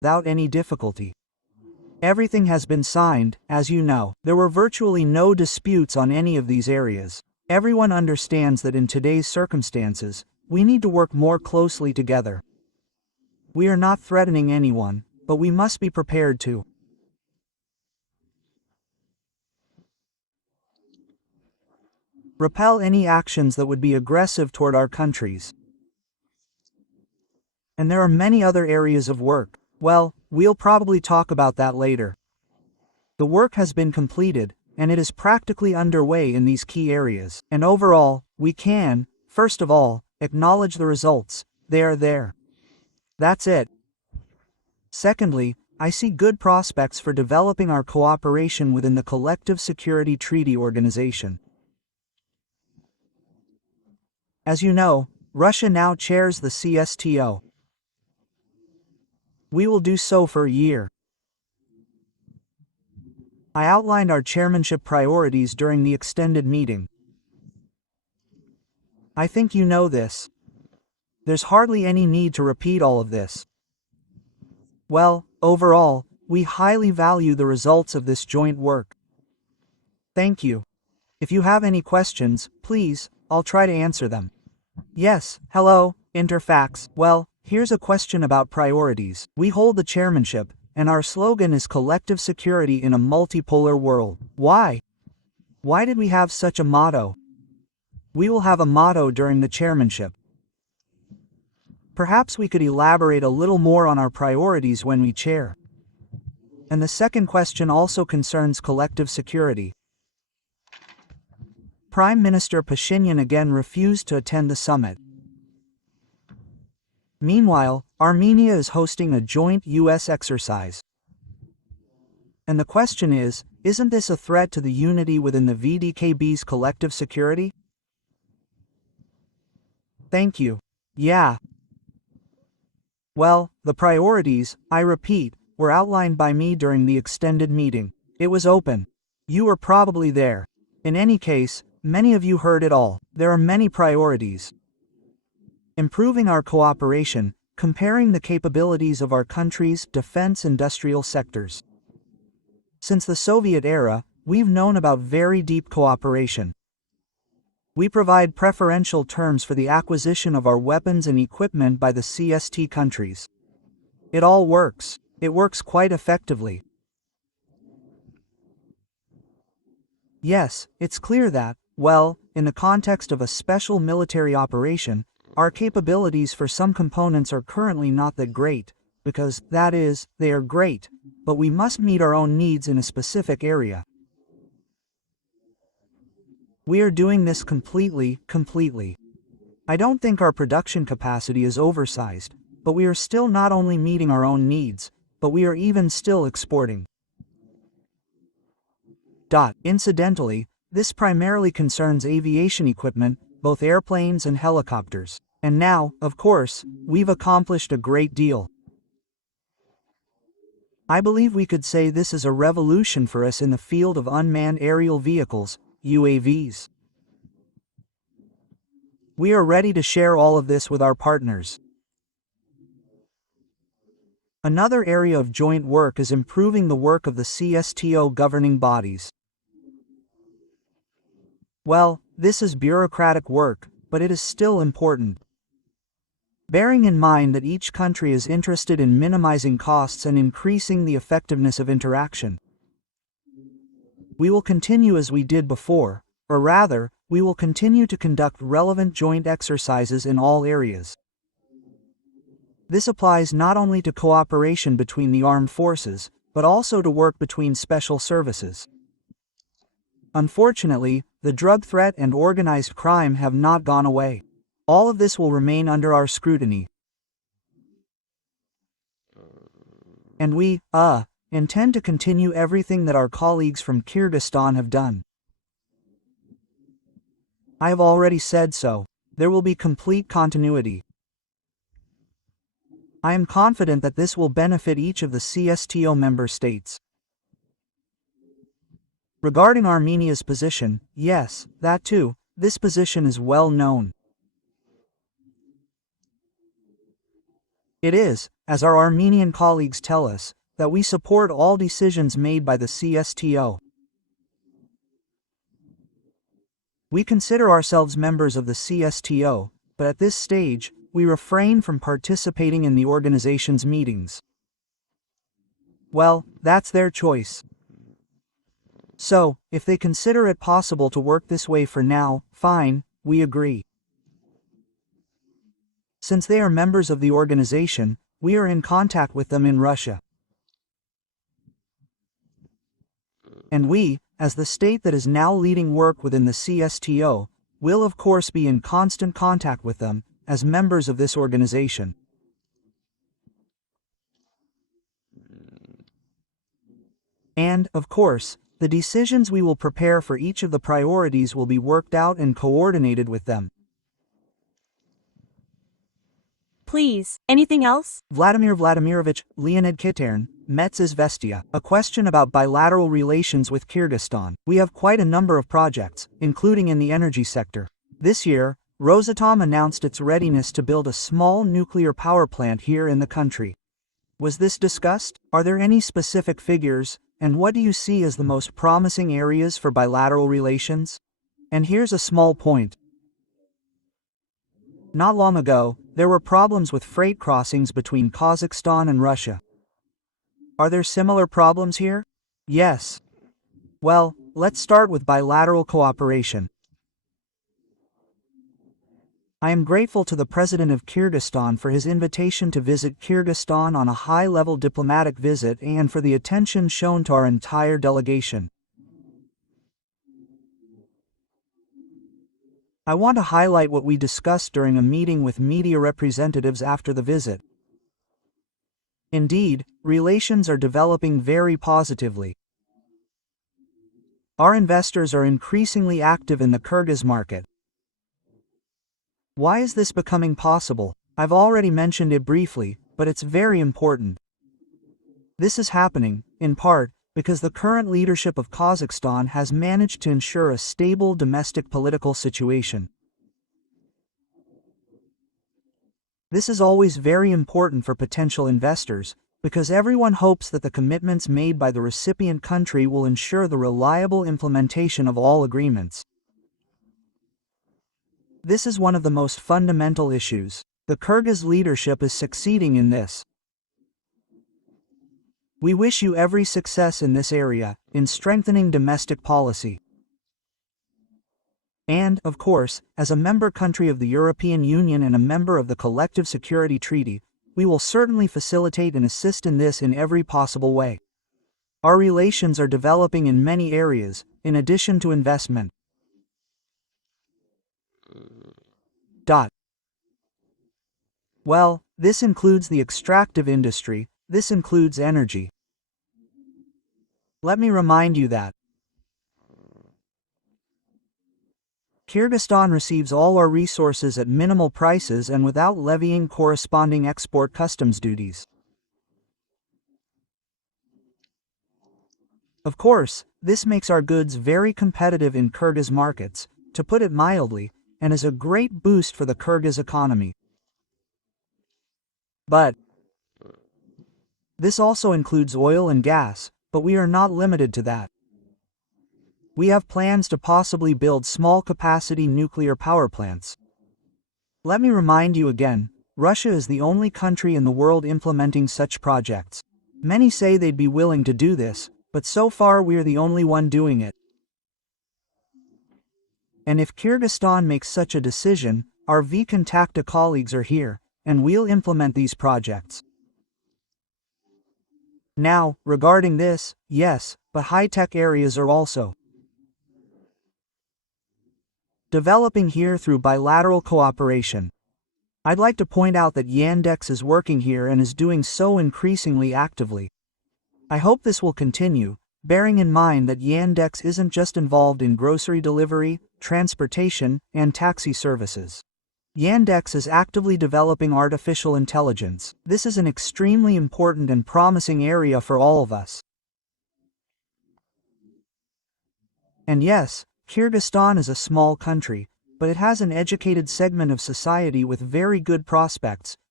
without any difficulty. Everything has been signed, as you know. There were virtually no disputes on any of these areas. Everyone understands that in today's circumstances, we need to work more closely together. We are not threatening anyone, but we must be prepared to repel any actions that would be aggressive toward our countries. And there are many other areas of work. Well, we'll probably talk about that later. The work has been completed, and it is practically underway in these key areas. And overall, we can, first of all, acknowledge the results. They are there. That's it. Secondly, I see good prospects for developing our cooperation within the Collective Security Treaty Organization. As you know, Russia now chairs the CSTO. We will do so for a year. I outlined our chairmanship priorities during the extended meeting. I think you know this. There's hardly any need to repeat all of this. Well, overall, we highly value the results of this joint work. Thank you. If you have any questions, please, I'll try to answer them. Yes, hello, Interfax. Well, here's a question about priorities. We hold the chairmanship, and our slogan is collective security in a multipolar world. Why? Why did we have such a motto? We will have a motto during the chairmanship. Perhaps we could elaborate a little more on our priorities when we chair. And the second question also concerns collective security. Prime Minister Pashinyan again refused to attend the summit. Meanwhile, Armenia is hosting a joint U.S. exercise. And the question is, isn't this a threat to the unity within the VDKB's collective security? Thank you. Yeah. Well, the priorities, I repeat, were outlined by me during the extended meeting. It was open. You were probably there. In any case, many of you heard it all. There are many priorities. Improving our cooperation, comparing the capabilities of our country's defense industrial sectors. Since the Soviet era, we've known about very deep cooperation. We provide preferential terms for the acquisition of our weapons and equipment by the CST countries. It all works. It works quite effectively. Yes, it's clear that, well, in the context of a special military operation, our capabilities for some components are currently not that great, because, that is, they are great, but we must meet our own needs in a specific area. We are doing this completely. I don't think our production capacity is oversized, but we are still not only meeting our own needs, but we are even still exporting. Incidentally, this primarily concerns aviation equipment, both airplanes and helicopters. And now, of course, we've accomplished a great deal. I believe we could say this is a revolution for us in the field of unmanned aerial vehicles, UAVs. We are ready to share all of this with our partners. Another area of joint work is improving the work of the CSTO governing bodies. Well, this is bureaucratic work, but it is still important. Bearing in mind that each country is interested in minimizing costs and increasing the effectiveness of interaction. We will continue as we did before, or rather, we will continue to conduct relevant joint exercises in all areas. This applies not only to cooperation between the armed forces, but also to work between special services. Unfortunately, the drug threat and organized crime have not gone away. All of this will remain under our scrutiny. And we, intend to continue everything that our colleagues from Kyrgyzstan have done. I have already said so. There will be complete continuity. I am confident that this will benefit each of the CSTO member states. Regarding Armenia's position, yes, that too, this position is well known. It is, as our Armenian colleagues tell us, that we support all decisions made by the CSTO. We consider ourselves members of the CSTO, but at this stage, we refrain from participating in the organization's meetings. Well, that's their choice. So, if they consider it possible to work this way for now, fine, we agree. Since they are members of the organization, we are in contact with them in Russia. And we, as the state that is now leading work within the CSTO, will of course be in constant contact with them, as members of this organization. And, of course, the decisions we will prepare for each of the priorities will be worked out and coordinated with them. Please, anything else? Vladimir Vladimirovich, Leonid Kitern, Metz Izvestia. A question about bilateral relations with Kyrgyzstan. We have quite a number of projects, including in the energy sector. This year, Rosatom announced its readiness to build a small nuclear power plant here in the country. Was this discussed? Are there any specific figures, and what do you see as the most promising areas for bilateral relations? And here's a small point. Not long ago, there were problems with freight crossings between Kazakhstan and Russia. Are there similar problems here? Yes. Well, let's start with bilateral cooperation. I am grateful to the President of Kyrgyzstan for his invitation to visit Kyrgyzstan on a high-level diplomatic visit and for the attention shown to our entire delegation. I want to highlight what we discussed during a meeting with media representatives after the visit. Indeed, relations are developing very positively. Our investors are increasingly active in the Kyrgyz market. Why is this becoming possible? I've already mentioned it briefly, but it's very important. This is happening, in part, because the current leadership of Kazakhstan has managed to ensure a stable domestic political situation. This is always very important for potential investors, because everyone hopes that the commitments made by the recipient country will ensure the reliable implementation of all agreements. This is one of the most fundamental issues. The Kyrgyz leadership is succeeding in this. We wish you every success in this area, in strengthening domestic policy. And, of course, as a member country of the European Union and a member of the Collective Security Treaty, we will certainly facilitate and assist in this in every possible way. Our relations are developing in many areas, in addition to investment. Well, this includes the extractive industry, this includes energy. Let me remind you that Kyrgyzstan receives all our resources at minimal prices and without levying corresponding export customs duties. Of course, this makes our goods very competitive in Kyrgyz markets, to put it mildly, and is a great boost for the Kyrgyz economy. But this also includes oil and gas, but we are not limited to that. We have plans to possibly build small-capacity nuclear power plants. Let me remind you again, Russia is the only country in the world implementing such projects. Many say they'd be willing to do this, but so far we're the only one doing it. And if Kyrgyzstan makes such a decision, our V-Contacta colleagues are here, and we'll implement these projects. Now, regarding this, yes, but high-tech areas are also developing here through bilateral cooperation. I'd like to point out that Yandex is working here and is doing so increasingly actively. I hope this will continue, bearing in mind that Yandex isn't just involved in grocery delivery, transportation, and taxi services. Yandex is actively developing artificial intelligence. This is an extremely important and promising area for all of us. And yes, Kyrgyzstan is a small country, but it has an educated segment of society with very good prospects,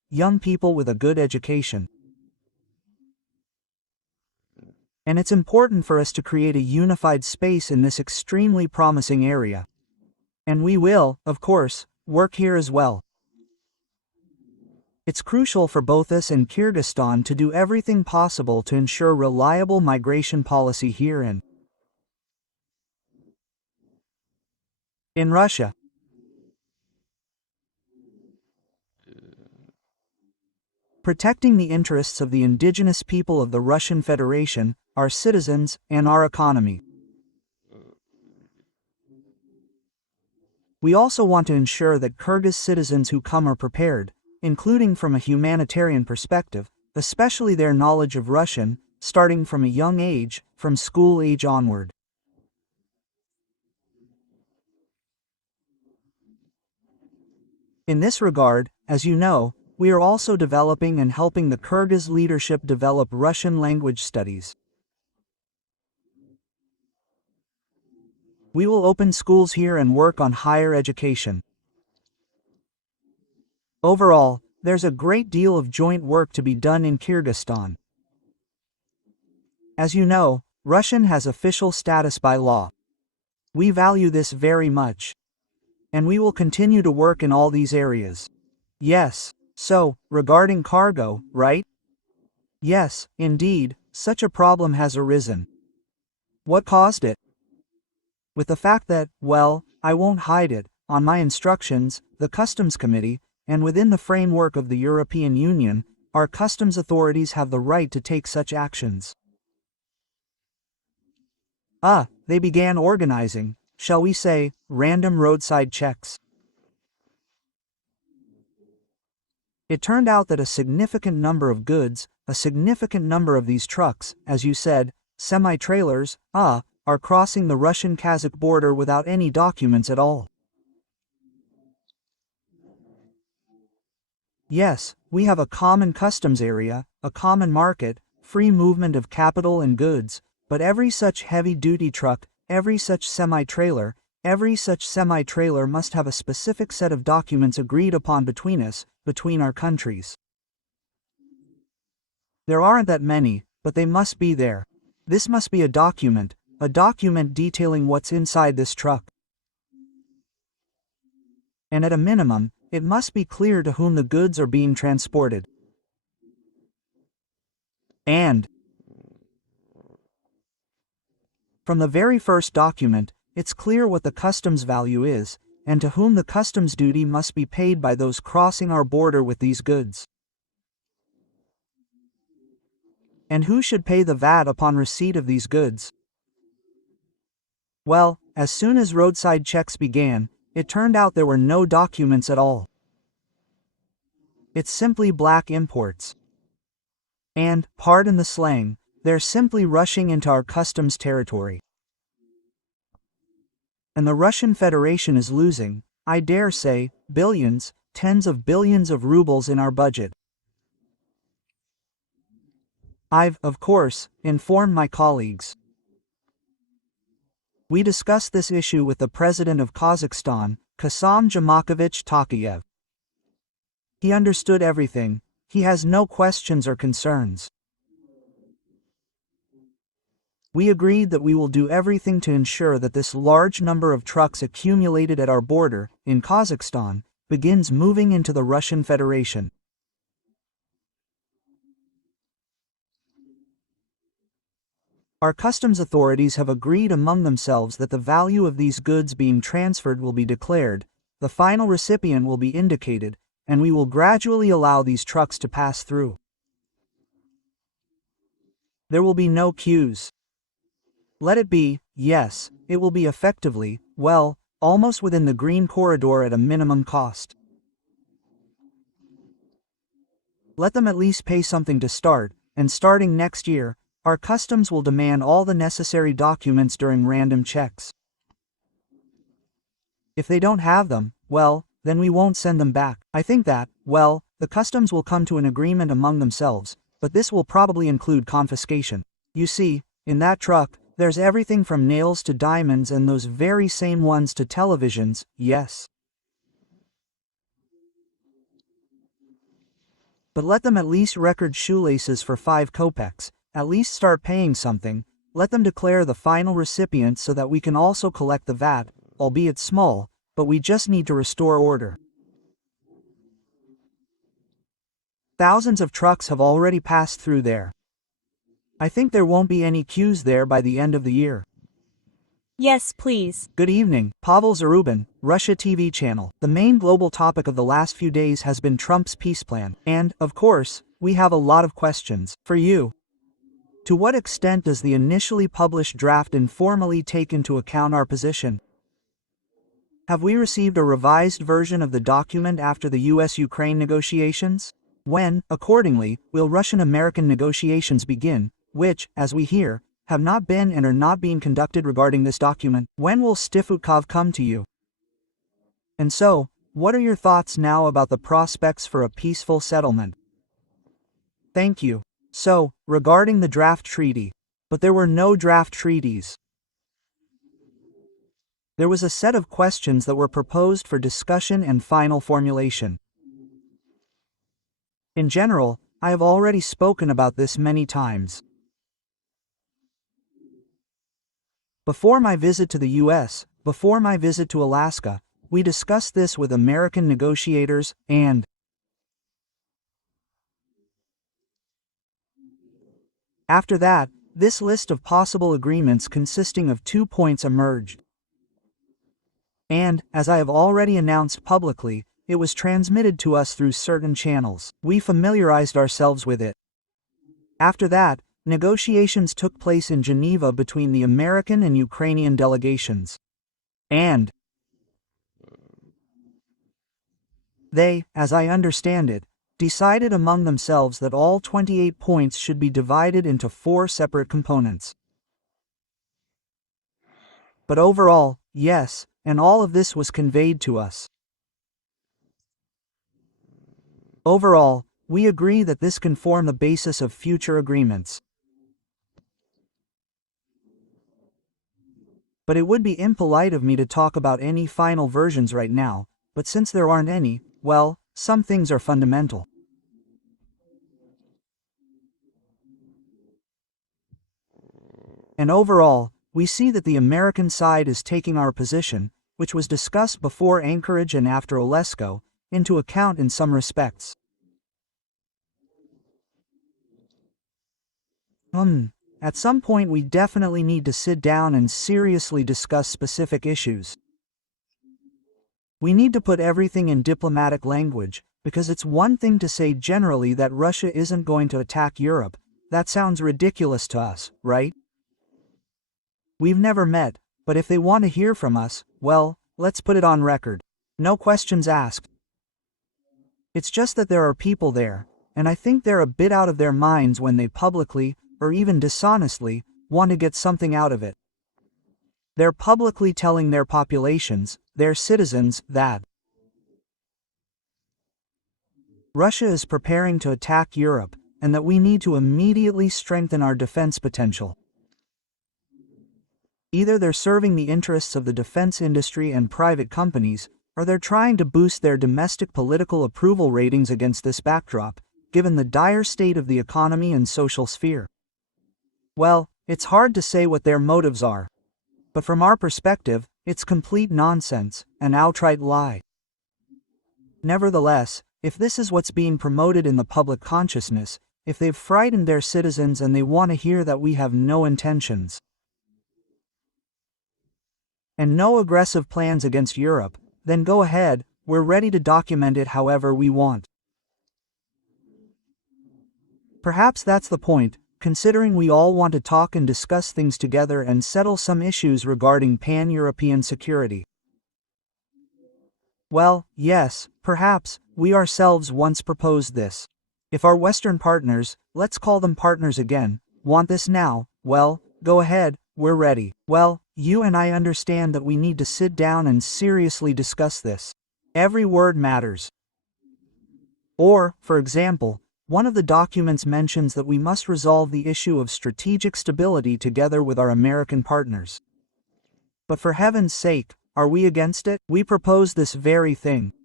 young people with a good education. And it's important for us to create a unified space in this extremely promising area. And we will, of course, work here as well. It's crucial for both us and Kyrgyzstan to do everything possible to ensure reliable migration policy here and in Russia. Protecting the interests of the indigenous people of the Russian Federation, our citizens, and our economy. We also want to ensure that Kyrgyz citizens who come are prepared, including from a humanitarian perspective, especially their knowledge of Russian, starting from a young age, from school age onward. In this regard, as you know, we are also developing and helping the Kyrgyz leadership develop Russian language studies. We will open schools here and work on higher education. Overall, there's a great deal of joint work to be done in Kyrgyzstan. As you know, Russian has official status by law. We value this very much. And we will continue to work in all these areas. Yes. So, regarding cargo, right? Yes, indeed, such a problem has arisen. What caused it? With the fact that, well, I won't hide it, on my instructions, the Customs Committee, and within the framework of the European Union, our customs authorities have the right to take such actions. They began organizing, shall we say, random roadside checks. It turned out that a significant number of goods, a significant number of these trucks, as you said, semi-trailers, are crossing the Russian-Kazakh border without any documents at all. Yes, we have a common customs area, a common market, free movement of capital and goods, but every such heavy-duty truck, every such semi-trailer must have a specific set of documents agreed upon between us, between our countries. There aren't that many, but they must be there. This must be a document detailing what's inside this truck. And at a minimum, it must be clear to whom the goods are being transported. And from the very first document, it's clear what the customs value is, and to whom the customs duty must be paid by those crossing our border with these goods. And who should pay the VAT upon receipt of these goods? Well, as soon as roadside checks began, it turned out there were no documents at all. It's simply black imports. And, pardon the slang, they're simply rushing into our customs territory. And the Russian Federation is losing, I dare say, billions, tens of billions of rubles in our budget. I've, of course, informed my colleagues. We discussed this issue with the President of Kazakhstan, Kassym-Jomart Tokayev. He understood everything, he has no questions or concerns. We agreed that we will do everything to ensure that this large number of trucks accumulated at our border, in Kazakhstan, begins moving into the Russian Federation. Our customs authorities have agreed among themselves that the value of these goods being transferred will be declared, the final recipient will be indicated, and we will gradually allow these trucks to pass through. There will be no queues. Let it be, yes, it will be effectively, well, almost within the green corridor at a minimum cost. Let them at least pay something to start, and starting next year, our customs will demand all the necessary documents during random checks. If they don't have them, well, then we won't send them back. I think that, well, the customs will come to an agreement among themselves, but this will probably include confiscation. You see, in that truck, there's everything from nails to diamonds and those very same ones to televisions, yes. But let them at least record shoelaces for 5 kopecks, at least start paying something, let them declare the final recipient so that we can also collect the VAT, albeit small, but we just need to restore order. Thousands of trucks have already passed through there. I think there won't be any queues there by the end of the year. Yes, please. Good evening, Pavel Zarubin, Russia TV channel. The main global topic of the last few days has been Trump's peace plan, and, of course, we have a lot of questions for you. To what extent does the initially published draft informally take into account our position? Have we received a revised version of the document after the US-Ukraine negotiations? When, accordingly, will Russian-American negotiations begin, which, as we hear, have not been and are not being conducted regarding this document? When will Stifutkov come to you? And so, what are your thoughts now about the prospects for a peaceful settlement? Thank you. So, regarding the draft treaty, but there were no draft treaties. There was a set of questions that were proposed for discussion and final formulation. In general, I have already spoken about this many times. Before my visit to the US, before my visit to Alaska, we discussed this with American negotiators, and after that, this list of possible agreements consisting of 2 points emerged. And, as I have already announced publicly, it was transmitted to us through certain channels. We familiarized ourselves with it. After that, negotiations took place in Geneva between the American and Ukrainian delegations. And they, as I understand it, decided among themselves that all 28 points should be divided into 4 separate components. But overall, yes, and all of this was conveyed to us. Overall, we agree that this can form the basis of future agreements. But it would be impolite of me to talk about any final versions right now, but since there aren't any, well, some things are fundamental. And overall, we see that the American side is taking our position, which was discussed before Anchorage and after Olesko, into account in some respects. At some point we definitely need to sit down and seriously discuss specific issues. We need to put everything in diplomatic language, because it's one thing to say generally that Russia isn't going to attack Europe. That sounds ridiculous to us, right? We've never met, but if they want to hear from us, well, let's put it on record. No questions asked. It's just that there are people there, and I think they're a bit out of their minds when they publicly, or even dishonestly, want to get something out of it. They're publicly telling their populations, their citizens, that Russia is preparing to attack Europe, and that we need to immediately strengthen our defense potential. Either they're serving the interests of the defense industry and private companies, or they're trying to boost their domestic political approval ratings against this backdrop, given the dire state of the economy and social sphere. Well, it's hard to say what their motives are. But from our perspective, it's complete nonsense, an outright lie. Nevertheless, if this is what's being promoted in the public consciousness, if they've frightened their citizens and they want to hear that we have no intentions and no aggressive plans against Europe, then go ahead, we're ready to document it however we want. Perhaps that's the point, considering we all want to talk and discuss things together and settle some issues regarding pan-European security. Well, yes, perhaps, we ourselves once proposed this. If our Western partners, let's call them partners again, want this now, well, go ahead, we're ready. Well, you and I understand that we need to sit down and seriously discuss this. Every word matters. Or, for example, one of the documents mentions that we must resolve the issue of strategic stability together with our American partners. But for heaven's sake, are we against it? We propose this very thing.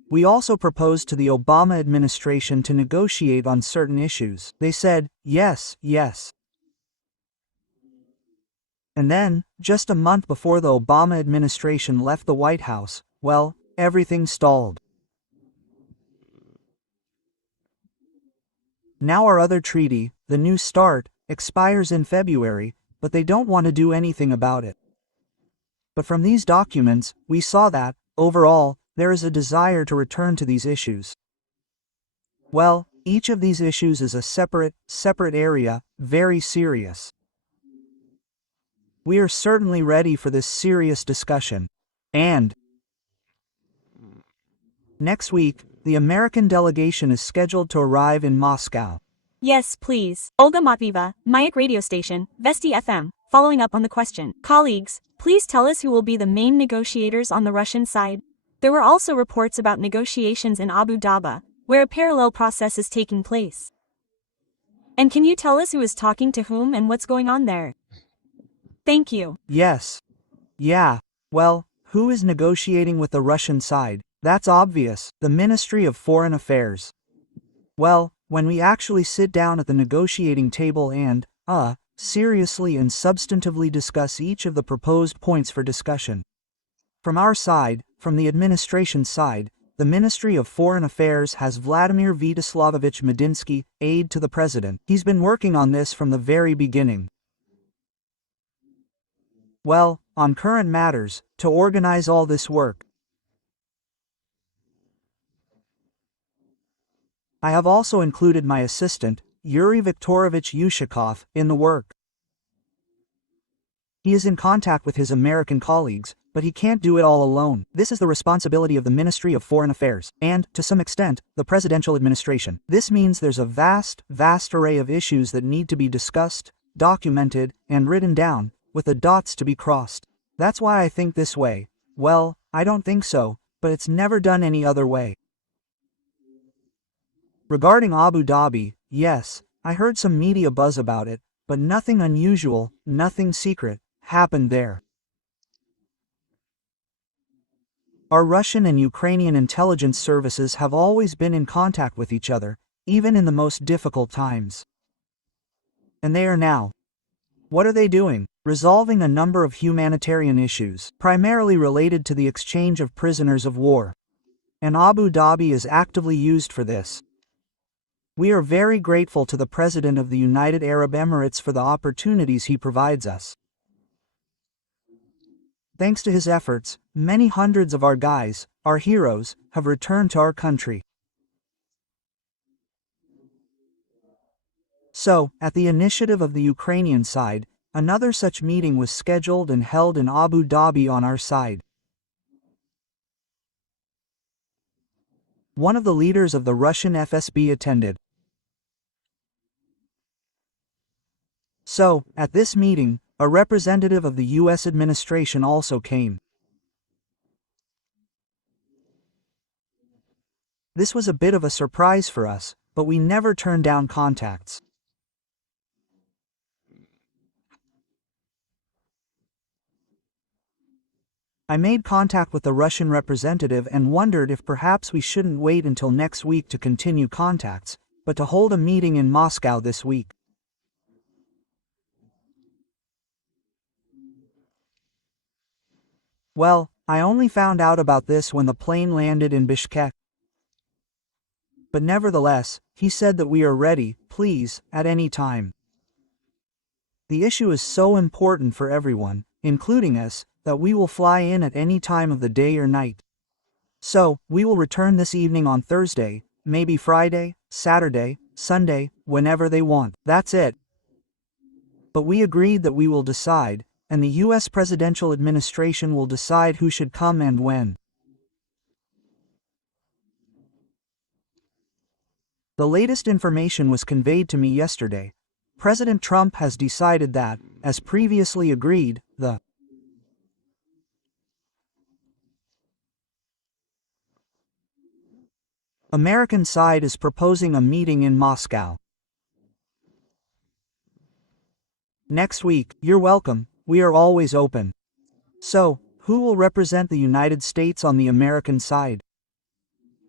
We also proposed to the Obama administration to negotiate on certain issues. They said, yes, yes. And then, just a month before the Obama administration left the White House, well, everything stalled. Now our other treaty, the New START, expires in February, but they don't want to do anything about it. But from these documents, we saw that, overall, there is a desire to return to these issues. Well, each of these issues is a separate area, very serious. We are certainly ready for this serious discussion. And next week, the American delegation is scheduled to arrive in Moscow. Yes, please. Olga Matvieva, Mayak radio station, Vesti FM, following up on the question. Colleagues, please tell us who will be the main negotiators on the Russian side. There were also reports about negotiations in Abu Dhabi, where a parallel process is taking place. And can you tell us who is talking to whom and what's going on there? Thank you. Yes. Yeah. Well, who is negotiating with the Russian side? That's obvious, the Ministry of Foreign Affairs. Well, when we actually sit down at the negotiating table and, seriously and substantively discuss each of the proposed points for discussion. From our side, from the administration side, the Ministry of Foreign Affairs has Vladimir Vyacheslamovich Medinsky, aide to the president. He's been working on this from the very beginning. Well, on current matters, to organize all this work. I have also included my assistant, Yuri Viktorovich Yushakov, in the work. He is in contact with his American colleagues, but he can't do it all alone. This is the responsibility of the Ministry of Foreign Affairs, and, to some extent, the presidential administration. This means there's a vast array of issues that need to be discussed, documented, and written down, with the dots to be crossed. That's why I think this way. Well, I don't think so, but it's never done any other way. Regarding Abu Dhabi, yes, I heard some media buzz about it, but nothing unusual, nothing secret, happened there. Our Russian and Ukrainian intelligence services have always been in contact with each other, even in the most difficult times. And they are now. What are they doing? Resolving a number of humanitarian issues, primarily related to the exchange of prisoners of war. And Abu Dhabi is actively used for this. We are very grateful to the President of the United Arab Emirates for the opportunities he provides us. Thanks to his efforts, many hundreds of our guys, our heroes, have returned to our country. So, at the initiative of the Ukrainian side, another such meeting was scheduled and held in Abu Dhabi on our side. One of the leaders of the Russian FSB attended. So, at this meeting, a representative of the U.S. administration also came. This was a bit of a surprise for us, but we never turned down contacts. I made contact with the Russian representative and wondered if perhaps we shouldn't wait until next week to continue contacts, but to hold a meeting in Moscow this week. Well, I only found out about this when the plane landed in Bishkek. But nevertheless, he said that we are ready, please, at any time. The issue is so important for everyone, including us, that we will fly in at any time of the day or night. So, we will return this evening on Thursday, maybe Friday, Saturday, Sunday, whenever they want. That's it. But we agreed that we will decide, and the U.S. presidential administration will decide who should come and when. The latest information was conveyed to me yesterday. President Trump has decided that, as previously agreed, the American side is proposing a meeting in Moscow. Next week. You're welcome, we are always open. So, who will represent the United States on the American side?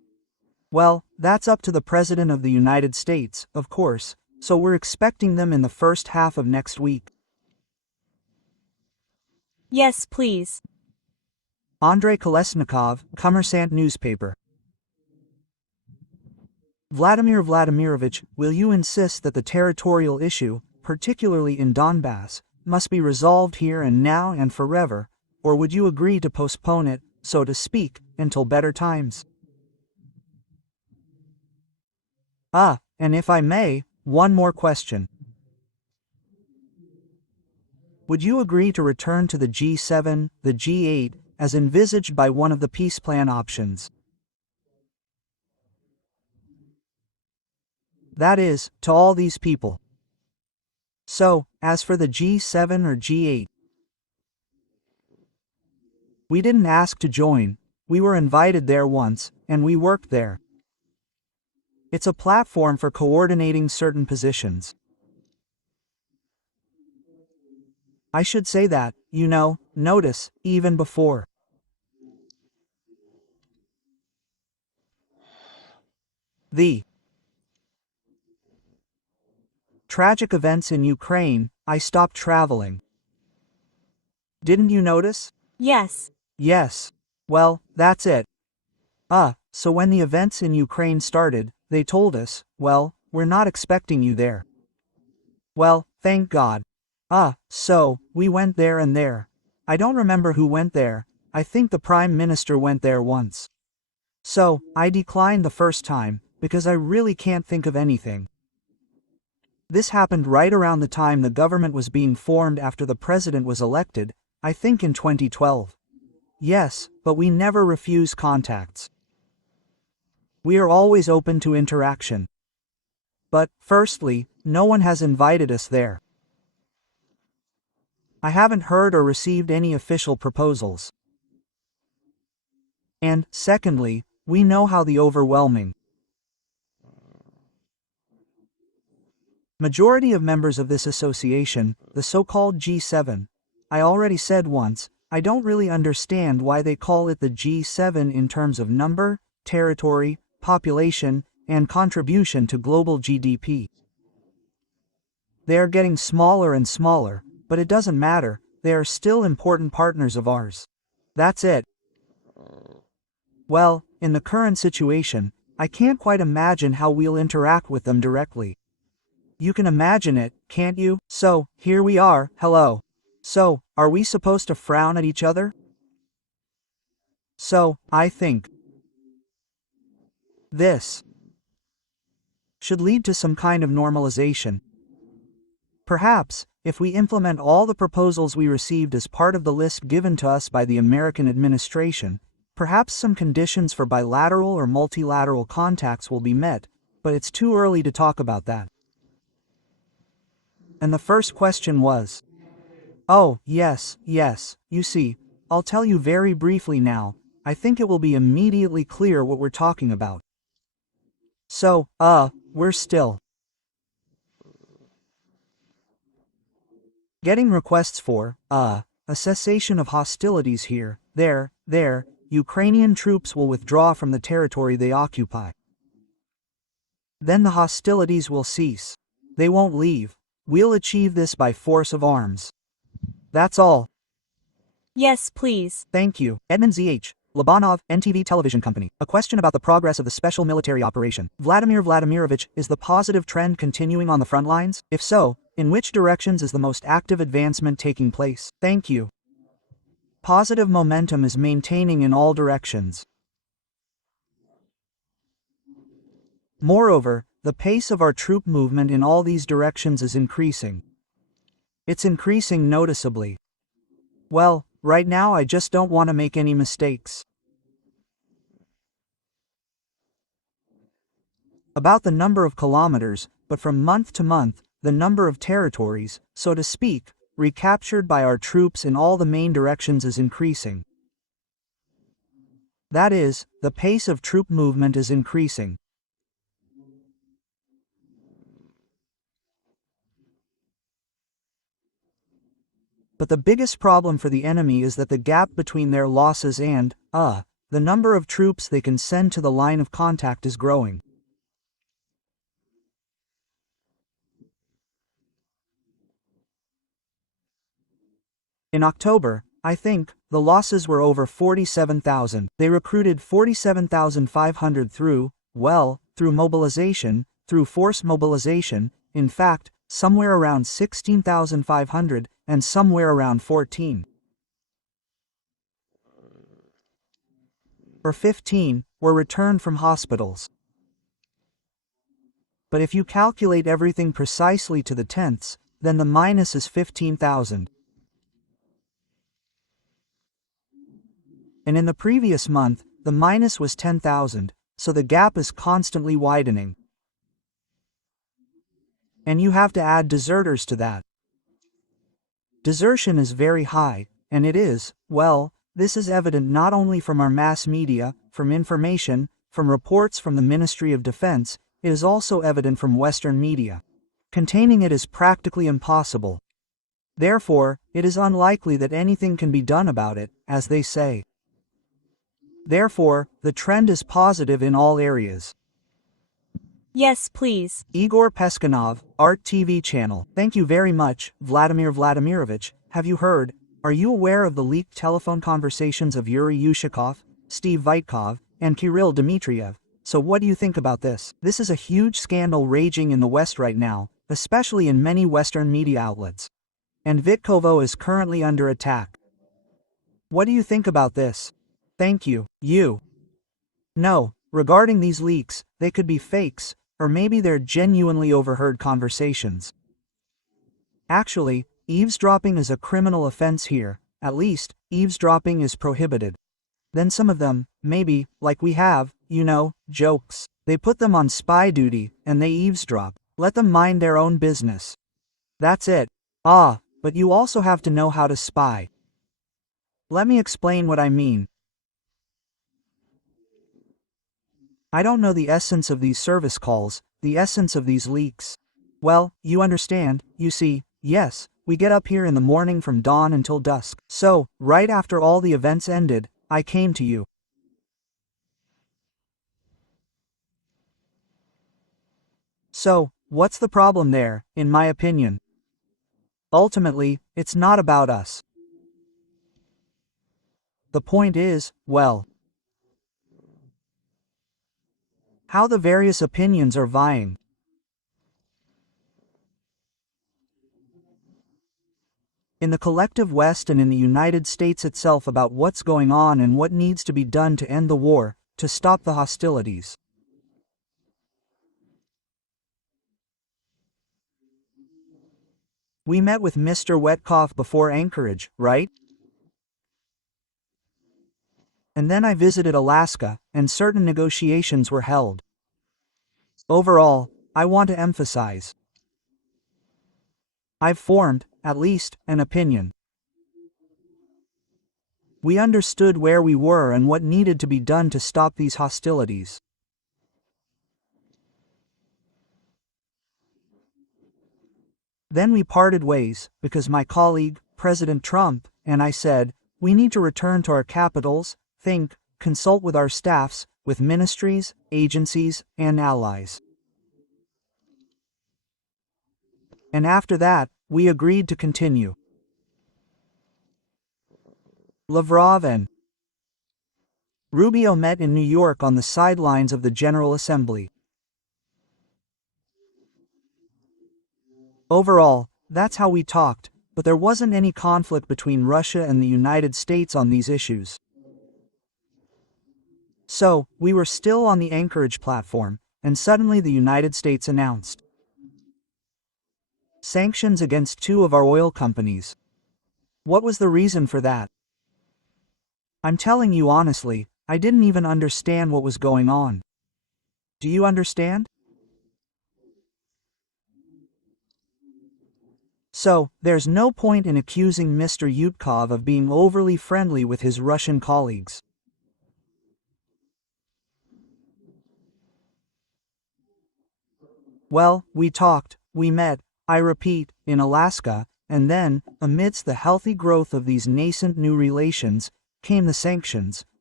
Well, that's up to the President of the United States, of course, so we're expecting them in the first half of next week. Yes, please. Andrei Kolesnikov, Kommersant newspaper. Vladimir Vladimirovich, will you insist that the territorial issue, particularly in Donbass, must be resolved here and now and forever, or would you agree to postpone it, so to speak, until better times? And if I may, one more question. Would you agree to return to the G7, the G8, as envisaged by one of the peace plan options? That is, to all these people. So, as for the G7 or G8, we didn't ask to join, we were invited there once, and we worked there. It's a platform for coordinating certain positions. I should say that, notice, even before. The tragic events in Ukraine, I stopped traveling. Didn't you notice? Yes. Yes. Well, that's it. So when the events in Ukraine started, they told us, well, we're not expecting you there. Well, thank God. So, we went there and there. I don't remember who went there, I think the Prime Minister went there once. So, I declined the first time, because I really can't think of anything. This happened right around the time the government was being formed after the president was elected, I think in 2012. Yes, but we never refuse contacts. We are always open to interaction. But, firstly, no one has invited us there. I haven't heard or received any official proposals. And, secondly, we know how the overwhelming majority of members of this association, the so-called G7, I already said once, I don't really understand why they call it the G7 in terms of number, territory, population, and contribution to global GDP. They are getting smaller and smaller, but it doesn't matter, they are still important partners of ours. That's it. Well, in the current situation, I can't quite imagine how we'll interact with them directly. You can imagine it, can't you? So, here we are, hello. So, are we supposed to frown at each other? So, I think this should lead to some kind of normalization. Perhaps, if we implement all the proposals we received as part of the list given to us by the American administration, perhaps some conditions for bilateral or multilateral contacts will be met, but it's too early to talk about that. And the first question was, oh, yes, you see, I'll tell you very briefly now, I think it will be immediately clear what we're talking about. So, we're still getting requests for, a cessation of hostilities here, there, Ukrainian troops will withdraw from the territory they occupy. Then the hostilities will cease. They won't leave. We'll achieve this by force of arms. That's all. Yes, please. Thank you. Edmund Z.H. Labanov, NTV Television Company. A question about the progress of the special military operation. Vladimir Vladimirovich, is the positive trend continuing on the front lines? If so, in which directions is the most active advancement taking place? Thank you. Positive momentum is maintaining in all directions. Moreover, the pace of our troop movement in all these directions is increasing. It's increasing noticeably. Well, right now I just don't want to make any mistakes. About the number of kilometers, but from month to month, the number of territories, so to speak, recaptured by our troops in all the main directions is increasing. That is, the pace of troop movement is increasing. But the biggest problem for the enemy is that the gap between their losses and, The number of troops they can send to the line of contact is growing. In October, I think, the losses were over 47,000. They recruited 47,500 through mobilization, through forced mobilization, in fact, somewhere around 16,500, and somewhere around 14 or 15 were returned from hospitals. But if you calculate everything precisely to the tenths, then the minus is 15,000. And in the previous month, the minus was 10,000, so the gap is constantly widening. And you have to add deserters to that. Desertion is very high, and it is, well, this is evident not only from our mass media, from information, from reports from the Ministry of Defense, it is also evident from Western media. Containing it is practically impossible. Therefore, it is unlikely that anything can be done about it, as they say. Therefore, the trend is positive in all areas. Yes, please. Igor Peskanov, Art TV channel. Thank you very much, Vladimir Vladimirovich. Have you heard? Are you aware of the leaked telephone conversations of Yuri Yushakov, Steve Vitkov, and Kirill Dmitriev? So what do you think about this? This is a huge scandal raging in the West right now, especially in many Western media outlets. And Vitkovo is currently under attack. What do you think about this? Thank you. You. No, regarding these leaks, they could be fakes, or maybe they're genuinely overheard conversations. Actually, eavesdropping is a criminal offense here. At least, eavesdropping is prohibited. Then some of them, maybe, like we have, jokes. They put them on spy duty, and they eavesdrop. Let them mind their own business. That's it. But you also have to know how to spy. Let me explain what I mean. I don't know the essence of these service calls, the essence of these leaks. Well, you understand, you see, yes, we get up here in the morning from dawn until dusk. So, right after all the events ended, I came to you. So, what's the problem there, in my opinion? Ultimately, it's not about us. The point is, well, how the various opinions are vying. In the collective West and in the United States itself about what's going on and what needs to be done to end the war, to stop the hostilities. We met with Mr. Wetkov before Anchorage, right? And then I visited Alaska, and certain negotiations were held. Overall, I want to emphasize, I've formed, at least, an opinion. We understood where we were and what needed to be done to stop these hostilities. Then we parted ways, because my colleague, President Trump, and I said, we need to return to our capitals, think, consult with our staffs, with ministries, agencies, and allies. And after that, we agreed to continue. Lavrov and Rubio met in New York on the sidelines of the General Assembly. Overall, that's how we talked, but there wasn't any conflict between Russia and the United States on these issues. So, we were still on the Anchorage platform, and suddenly the United States announced sanctions against 2 of our oil companies. What was the reason for that? I'm telling you honestly, I didn't even understand what was going on. Do you understand? So, there's no point in accusing Mr. Yutkov of being overly friendly with his Russian colleagues. Well, we talked, we met, I repeat, in Alaska, and then, amidst the healthy growth of these nascent new relations, came the sanctions,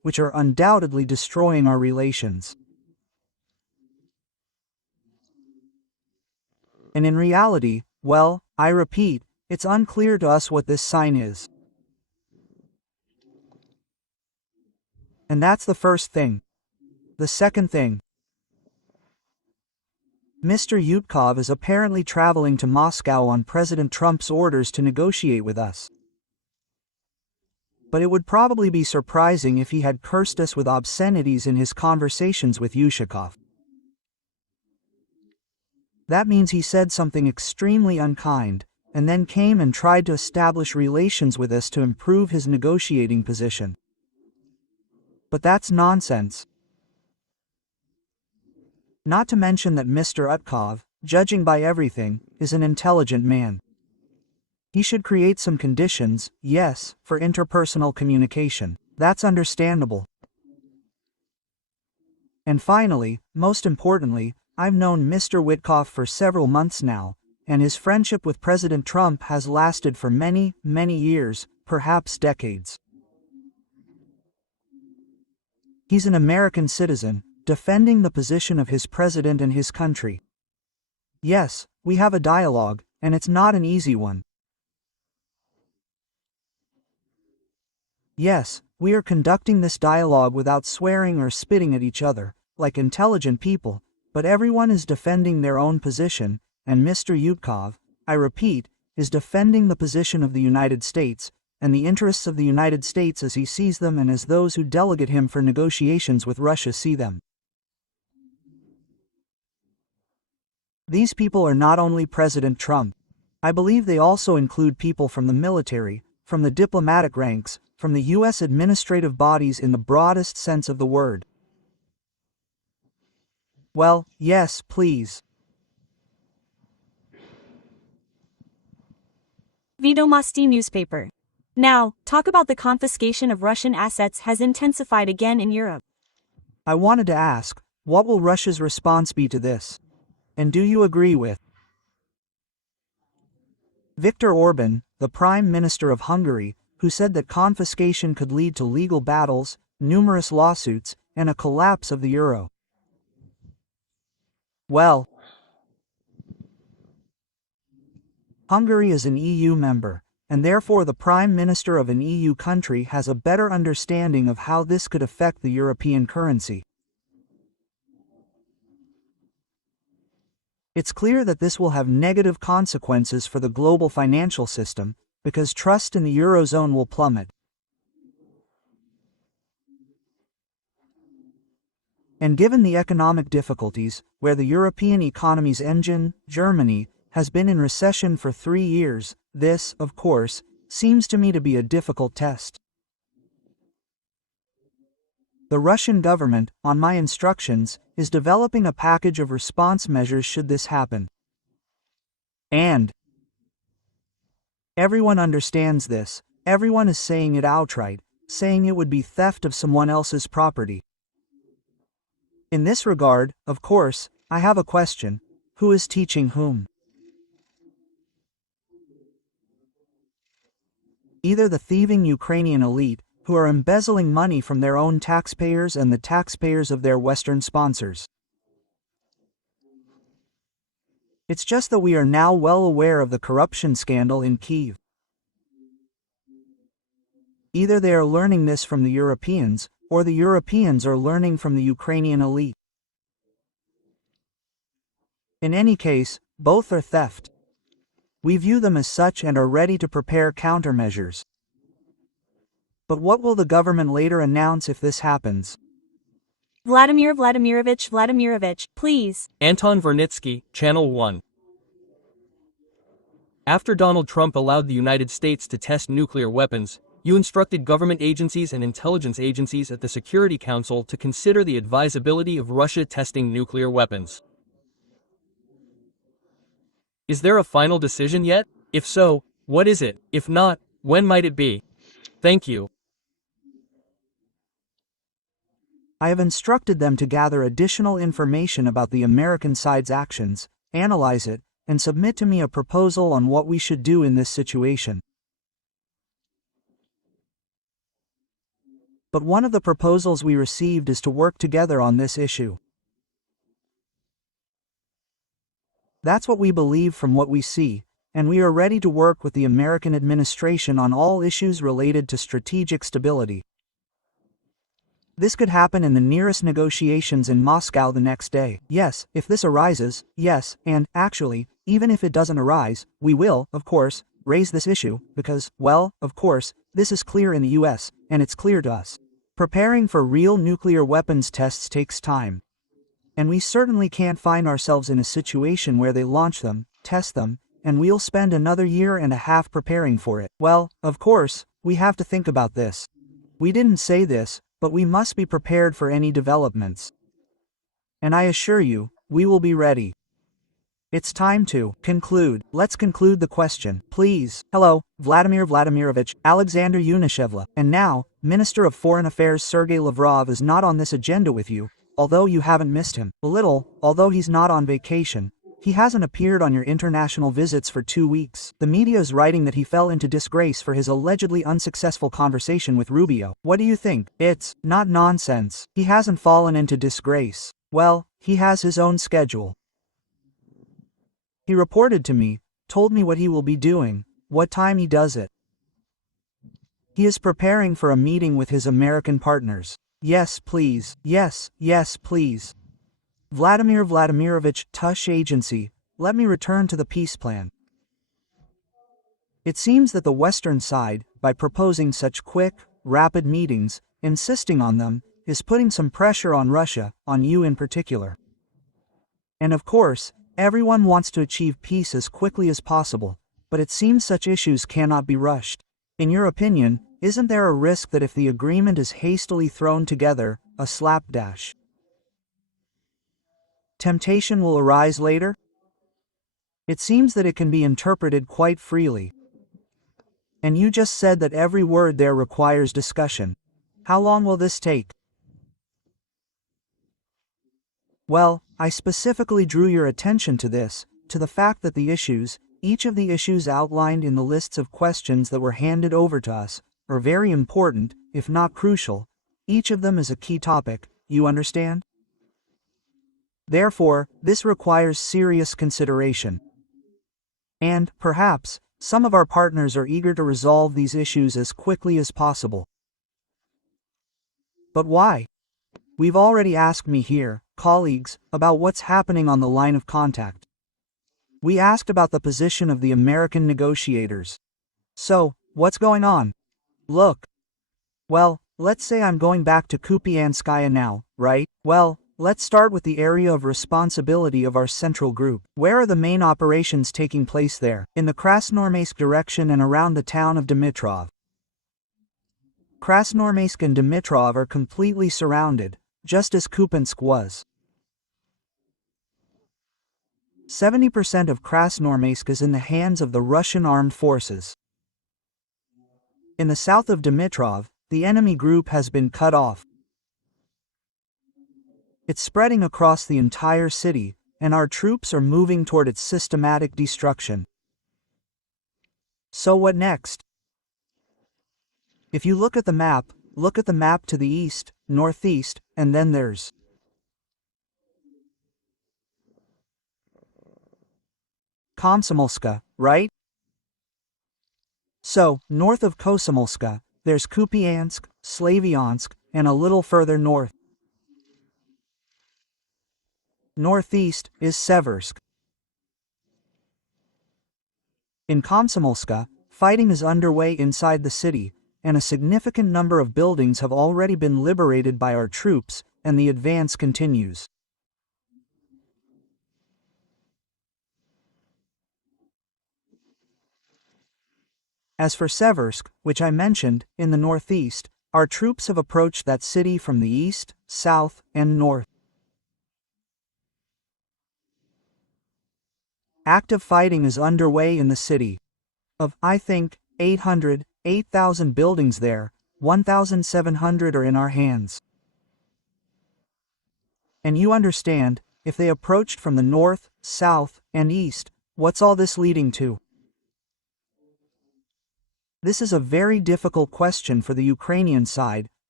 which are undoubtedly destroying our relations. And in reality, well, I repeat, it's unclear to us what this sign is. And that's the first thing. The second thing. Mr. Yutkov is apparently traveling to Moscow on President Trump's orders to negotiate with us. But it would probably be surprising if he had cursed us with obscenities in his conversations with Yushakov. That means he said something extremely unkind, and then came and tried to establish relations with us to improve his negotiating position. But that's nonsense. Not to mention that Mr. Utkov, judging by everything, is an intelligent man. He should create some conditions, yes, for interpersonal communication. That's understandable. And finally, most importantly, I've known Mr. Witkoff for several months now, and his friendship with President Trump has lasted for many, many years, perhaps decades. He's an American citizen, defending the position of his president and his country. Yes, we have a dialogue, and it's not an easy one. Yes, we are conducting this dialogue without swearing or spitting at each other, like intelligent people, but everyone is defending their own position, and Mr. Yutkov, I repeat, is defending the position of the United States, and the interests of the United States as he sees them and as those who delegate him for negotiations with Russia see them. These people are not only President Trump. I believe they also include people from the military, from the diplomatic ranks, from the U.S. administrative bodies in the broadest sense of the word. Well, yes, please. Vedomosti newspaper. Now, talk about the confiscation of Russian assets has intensified again in Europe. I wanted to ask, what will Russia's response be to this? And do you agree with Viktor Orban, the Prime Minister of Hungary, who said that confiscation could lead to legal battles, numerous lawsuits, and a collapse of the euro? Well, Hungary is an EU member, and therefore the Prime Minister of an EU country has a better understanding of how this could affect the European currency. It's clear that this will have negative consequences for the global financial system, because trust in the Eurozone will plummet. And given the economic difficulties, where the European economy's engine, Germany, has been in recession for 3 years, this, of course, seems to me to be a difficult test. The Russian government, on my instructions, is developing a package of response measures should this happen. And everyone understands this, everyone is saying it outright, saying it would be theft of someone else's property. In this regard, of course, I have a question: who is teaching whom? Either the thieving Ukrainian elite, who are embezzling money from their own taxpayers and the taxpayers of their Western sponsors. It's just that we are now well aware of the corruption scandal in Kyiv. Either they are learning this from the Europeans, or the Europeans are learning from the Ukrainian elite. In any case, both are theft. We view them as such and are ready to prepare countermeasures. But what will the government later announce if this happens? Vladimir Vladimirovich, please. Anton Vernitsky, Channel 1. After Donald Trump allowed the United States to test nuclear weapons, you instructed government agencies and intelligence agencies at the Security Council to consider the advisability of Russia testing nuclear weapons. Is there a final decision yet? If so, what is it? If not, when might it be? Thank you. I have instructed them to gather additional information about the American side's actions, analyze it, and submit to me a proposal on what we should do in this situation. but one of the proposals we received is to work together on this issue. That's what we believe from what we see, and we are ready to work with the American administration on all issues related to strategic stability. This could happen in the nearest negotiations in Moscow the next day. Yes, if this arises, yes, and, actually, even if it doesn't arise, we will, of course, raise this issue, because, well, of course, this is clear in the US, and it's clear to us. Preparing for real nuclear weapons tests takes time. And we certainly can't find ourselves in a situation where they launch them, test them, and we'll spend another year and a half preparing for it. Well, of course, we have to think about this. We didn't say this, but we must be prepared for any developments. And I assure you, we will be ready. It's time to conclude. Let's conclude the question, please. Hello, Vladimir Vladimirovich, Alexander Yunishevla. And now, Minister of Foreign Affairs Sergei Lavrov is not on this agenda with you, although you haven't missed him. A little, although he's not on vacation. He hasn't appeared on your international visits for 2 weeks. The media is writing that he fell into disgrace for his allegedly unsuccessful conversation with Rubio. What do you think? It's not nonsense. He hasn't fallen into disgrace. Well, he has his own schedule. He reported to me, told me what he will be doing, what time he does it. He is preparing for a meeting with his American partners. Yes, please. Yes, yes, please. Vladimir Vladimirovich, Tush Agency, let me return to the peace plan. It seems that the Western side, by proposing such quick, rapid meetings, insisting on them, is putting some pressure on Russia, on you in particular. And of course, everyone wants to achieve peace as quickly as possible, but it seems such issues cannot be rushed. In your opinion, isn't there a risk that if the agreement is hastily thrown together, a slapdash temptation will arise later? It seems that it can be interpreted quite freely. And you just said that every word there requires discussion. How long will this take? Well, I specifically drew your attention to this, to the fact that the issues, each of the issues outlined in the lists of questions that were handed over to us, are very important, if not crucial. Each of them is a key topic, you understand? Therefore, this requires serious consideration. And, perhaps, some of our partners are eager to resolve these issues as quickly as possible. But why? We've already asked me here, colleagues, about what's happening on the line of contact. We asked about the position of the American negotiators. So, what's going on? Look. Well, let's say I'm going back to Kupianskaya now, right? Well, let's start with the area of responsibility of our central group. Where are the main operations taking place there? In the Krasnoarmeysk direction and around the town of Dmitrov. Krasnoarmeysk and Dmitrov are completely surrounded, just as Kupiansk was. 70% of Krasnoarmeysk is in the hands of the Russian armed forces. In the south of Dmitrov, the enemy group has been cut off. It's spreading across the entire city, and our troops are moving toward its systematic destruction. So what next? If you look at the map to the east, northeast, and then there's Komsomolska, right? So, north of Komsomolska, there's Kupiansk, Slavyansk, and a little further north. Northeast is Seversk. In Komsomolska, fighting is underway inside the city, and a significant number of buildings have already been liberated by our troops, and the advance continues. As for Seversk, which I mentioned, in the northeast, our troops have approached that city from the east, south, and north. Active fighting is underway in the city. Of, I think, 8,000 buildings there, 1,700 are in our hands. And you understand, if they approached from the north, south, and east, what's all this leading to? This is a very difficult question for the Ukrainian side,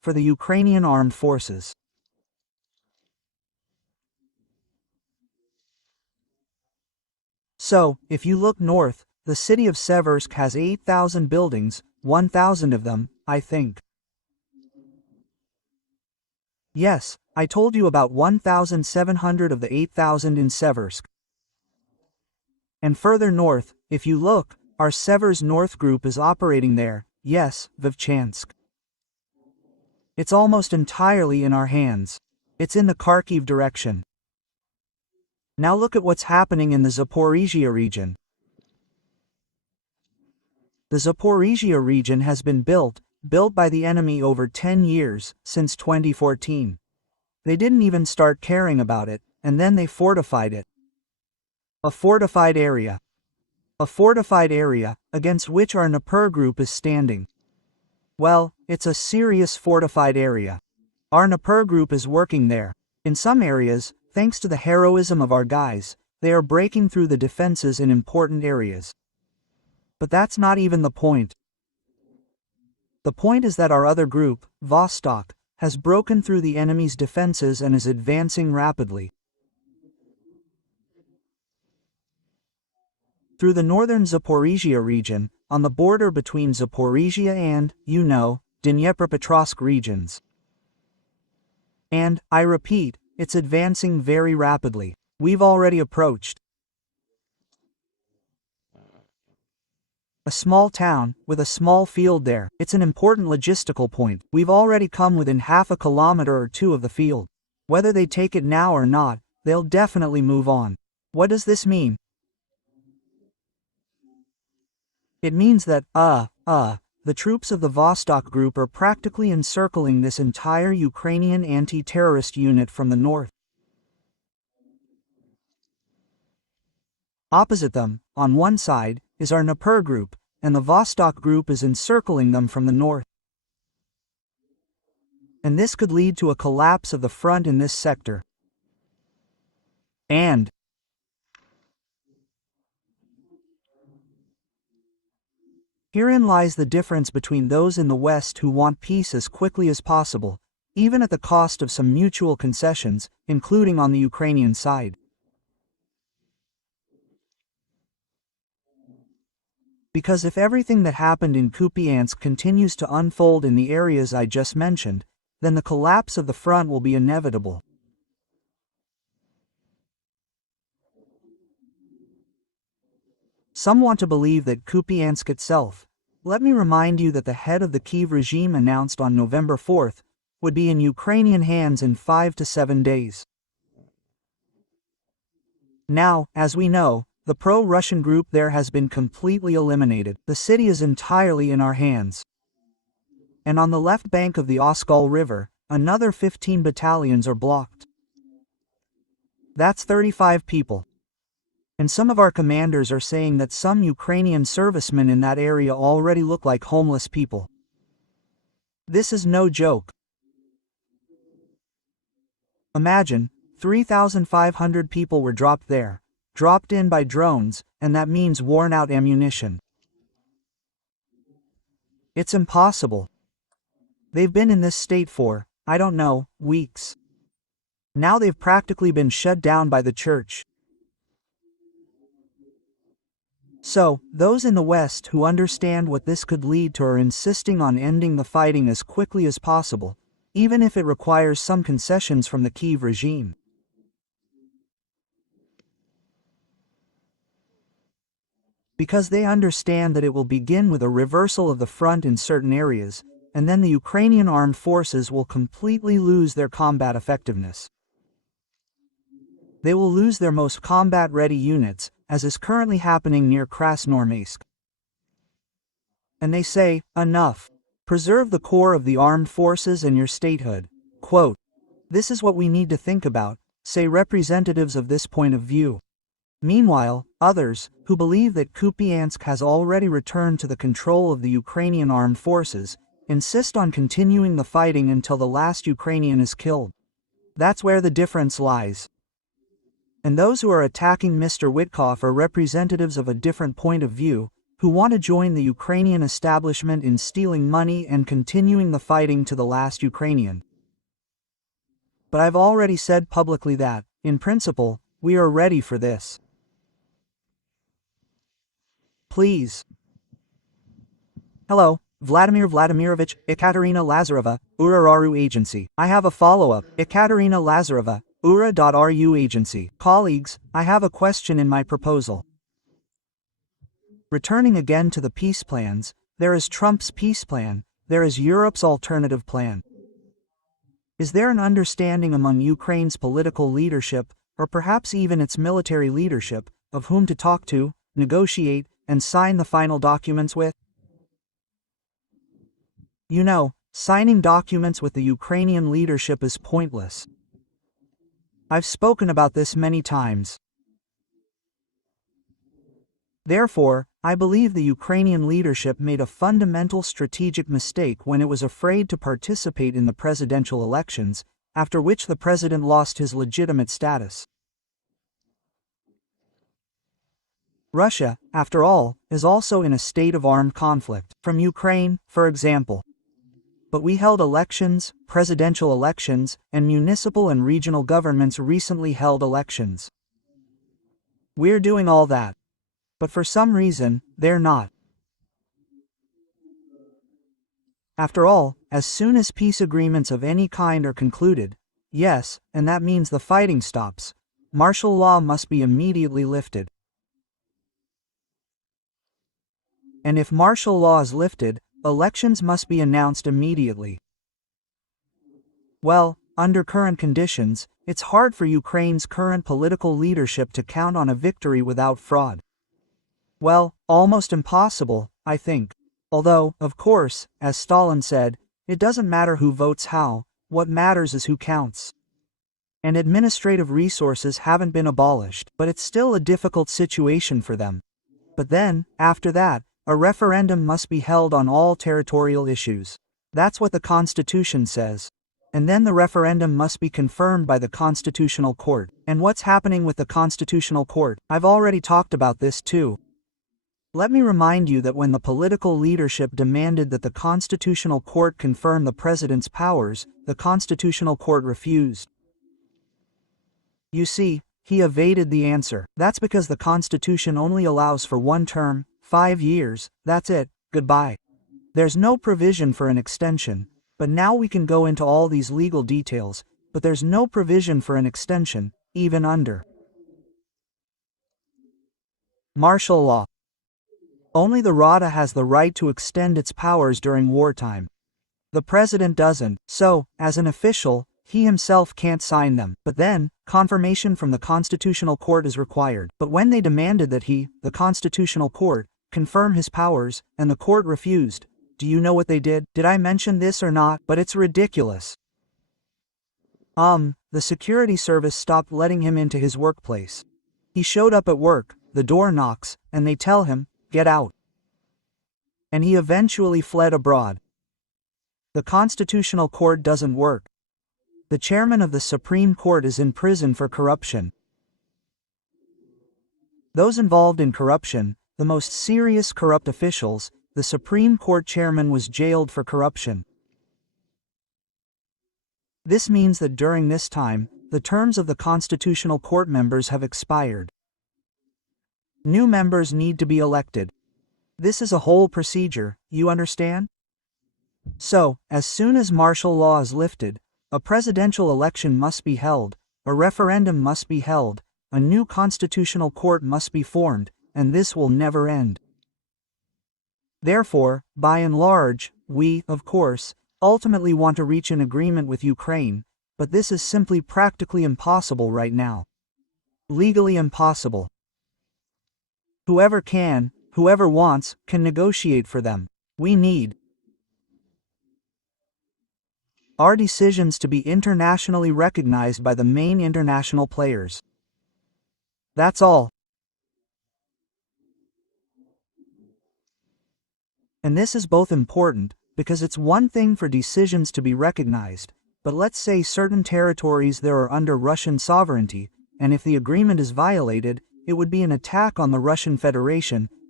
for the Ukrainian armed forces. So, if you look north, the city of Seversk has 8,000 buildings, 1,000 of them, I think. Yes, I told you about 1,700 of the 8,000 in Seversk. And further north, if you look, our Severs North group is operating there, yes, Vovchansk. It's almost entirely in our hands. It's in the Kharkiv direction. Now look at what's happening in the Zaporizhzhia region. The Zaporizhzhia region has been built by the enemy over 10 years, since 2014. They didn't even start caring about it, and then they fortified it. A fortified area. A fortified area, against which our Dnipro group is standing. Well, it's a serious fortified area. Our Dnipro group is working there. In some areas, thanks to the heroism of our guys, they are breaking through the defenses in important areas. But that's not even the point. The point is that our other group, Vostok, has broken through the enemy's defenses and is advancing rapidly. Through the northern Zaporizhzhia region, on the border between Zaporizhzhia and, Dnipropetrovsk regions. And, I repeat, it's advancing very rapidly. We've already approached a small town, with a small field there. It's an important logistical point. We've already come within half a kilometer or two of the field. Whether they take it now or not, they'll definitely move on. What does this mean? It means that, the troops of the Vostok group are practically encircling this entire Ukrainian anti-terrorist unit from the north. Opposite them, on one side, is our Dnipro group, and the Vostok group is encircling them from the north. And this could lead to a collapse of the front in this sector. And herein lies the difference between those in the West who want peace as quickly as possible, even at the cost of some mutual concessions, including on the Ukrainian side. Because if everything that happened in Kupiansk continues to unfold in the areas I just mentioned, then the collapse of the front will be inevitable. Some want to believe that Kupiansk itself. Let me remind you that the head of the Kyiv regime announced on November 4th would be in Ukrainian hands in 5 to 7 days. Now, as we know, the pro-Russian group there has been completely eliminated. The city is entirely in our hands. And on the left bank of the Oskol River, another 15 battalions are blocked. That's 35 people. And some of our commanders are saying that some Ukrainian servicemen in that area already look like homeless people. This is no joke. Imagine, 3,500 people were dropped there. Dropped in by drones, and that means worn-out ammunition. It's impossible. They've been in this state for, I don't know, weeks. Now they've practically been shut down by the church. So, those in the West who understand what this could lead to are insisting on ending the fighting as quickly as possible, even if it requires some concessions from the Kyiv regime. Because they understand that it will begin with a reversal of the front in certain areas, and then the Ukrainian armed forces will completely lose their combat effectiveness. They will lose their most combat-ready units, as is currently happening near Krasnoarmeysk. And they say, enough. Preserve the core of the armed forces and your statehood. Quote, this is what we need to think about, say representatives of this point of view. Meanwhile, others, who believe that Kupiansk has already returned to the control of the Ukrainian armed forces, insist on continuing the fighting until the last Ukrainian is killed. That's where the difference lies. And those who are attacking Mr. Witkoff are representatives of a different point of view, who want to join the Ukrainian establishment in stealing money and continuing the fighting to the last Ukrainian. But I've already said publicly that, in principle, we are ready for this. Please. Hello, Vladimir Vladimirovich, Ekaterina Lazareva, URA.ru Agency. I have a follow-up. Ekaterina Lazareva, URA.ru Agency. Colleagues, I have a question in my proposal. Returning again to the peace plans, there is Trump's peace plan, there is Europe's alternative plan. Is there an understanding among Ukraine's political leadership, or perhaps even its military leadership, of whom to talk to, negotiate, and sign the final documents with? You know, signing documents with the Ukrainian leadership is pointless. I've spoken about this many times. Therefore, I believe the Ukrainian leadership made a fundamental strategic mistake when it was afraid to participate in the presidential elections, after which the president lost his legitimate status. Russia, after all, is also in a state of armed conflict, from Ukraine, for example. But we held elections, presidential elections, and municipal and regional governments recently held elections. We're doing all that. But for some reason, they're not. After all, as soon as peace agreements of any kind are concluded, yes, and that means the fighting stops, martial law must be immediately lifted. And if martial law is lifted, elections must be announced immediately. Well, under current conditions, it's hard for Ukraine's current political leadership to count on a victory without fraud. Well, almost impossible, I think. Although, of course, as Stalin said, it doesn't matter who votes how, what matters is who counts. And administrative resources haven't been abolished, but it's still a difficult situation for them. But then, after that, a referendum must be held on all territorial issues. That's what the Constitution says. And then the referendum must be confirmed by the Constitutional Court. And what's happening with the Constitutional Court? I've already talked about this too. Let me remind you that when the political leadership demanded that the Constitutional Court confirm the president's powers, the Constitutional Court refused. You see, he evaded the answer. That's because the Constitution only allows for one term, 5 years, that's it, goodbye. There's no provision for an extension, but now we can go into all these legal details, but there's no provision for an extension, even under martial law. Only the Rada has the right to extend its powers during wartime. The president doesn't, so, as an official, he himself can't sign them. But then, confirmation from the Constitutional Court is required. But when they demanded that he, the Constitutional Court, confirm his powers, and the court refused, do you know what they did? Did I mention this or not? But it's ridiculous. The security service stopped letting him into his workplace. He showed up at work, the door knocks, and they tell him, get out. And he eventually fled abroad. The Constitutional Court doesn't work. The chairman of the Supreme Court is in prison for corruption. Those involved in corruption, the most serious corrupt officials, the Supreme Court chairman was jailed for corruption. This means that during this time, the terms of the Constitutional Court members have expired. New members need to be elected. This is a whole procedure, you understand? So, as soon as martial law is lifted, a presidential election must be held, a referendum must be held, a new constitutional court must be formed, and this will never end. Therefore, by and large, we, of course, ultimately want to reach an agreement with Ukraine, but this is simply practically impossible right now. Legally impossible. Whoever can, whoever wants, can negotiate for them. We need our decisions to be internationally recognized by the main international players. That's all. And this is both important, because it's one thing for decisions to be recognized, but let's say certain territories there are under Russian sovereignty, and if the agreement is violated, it would be an attack on the Russian Federation,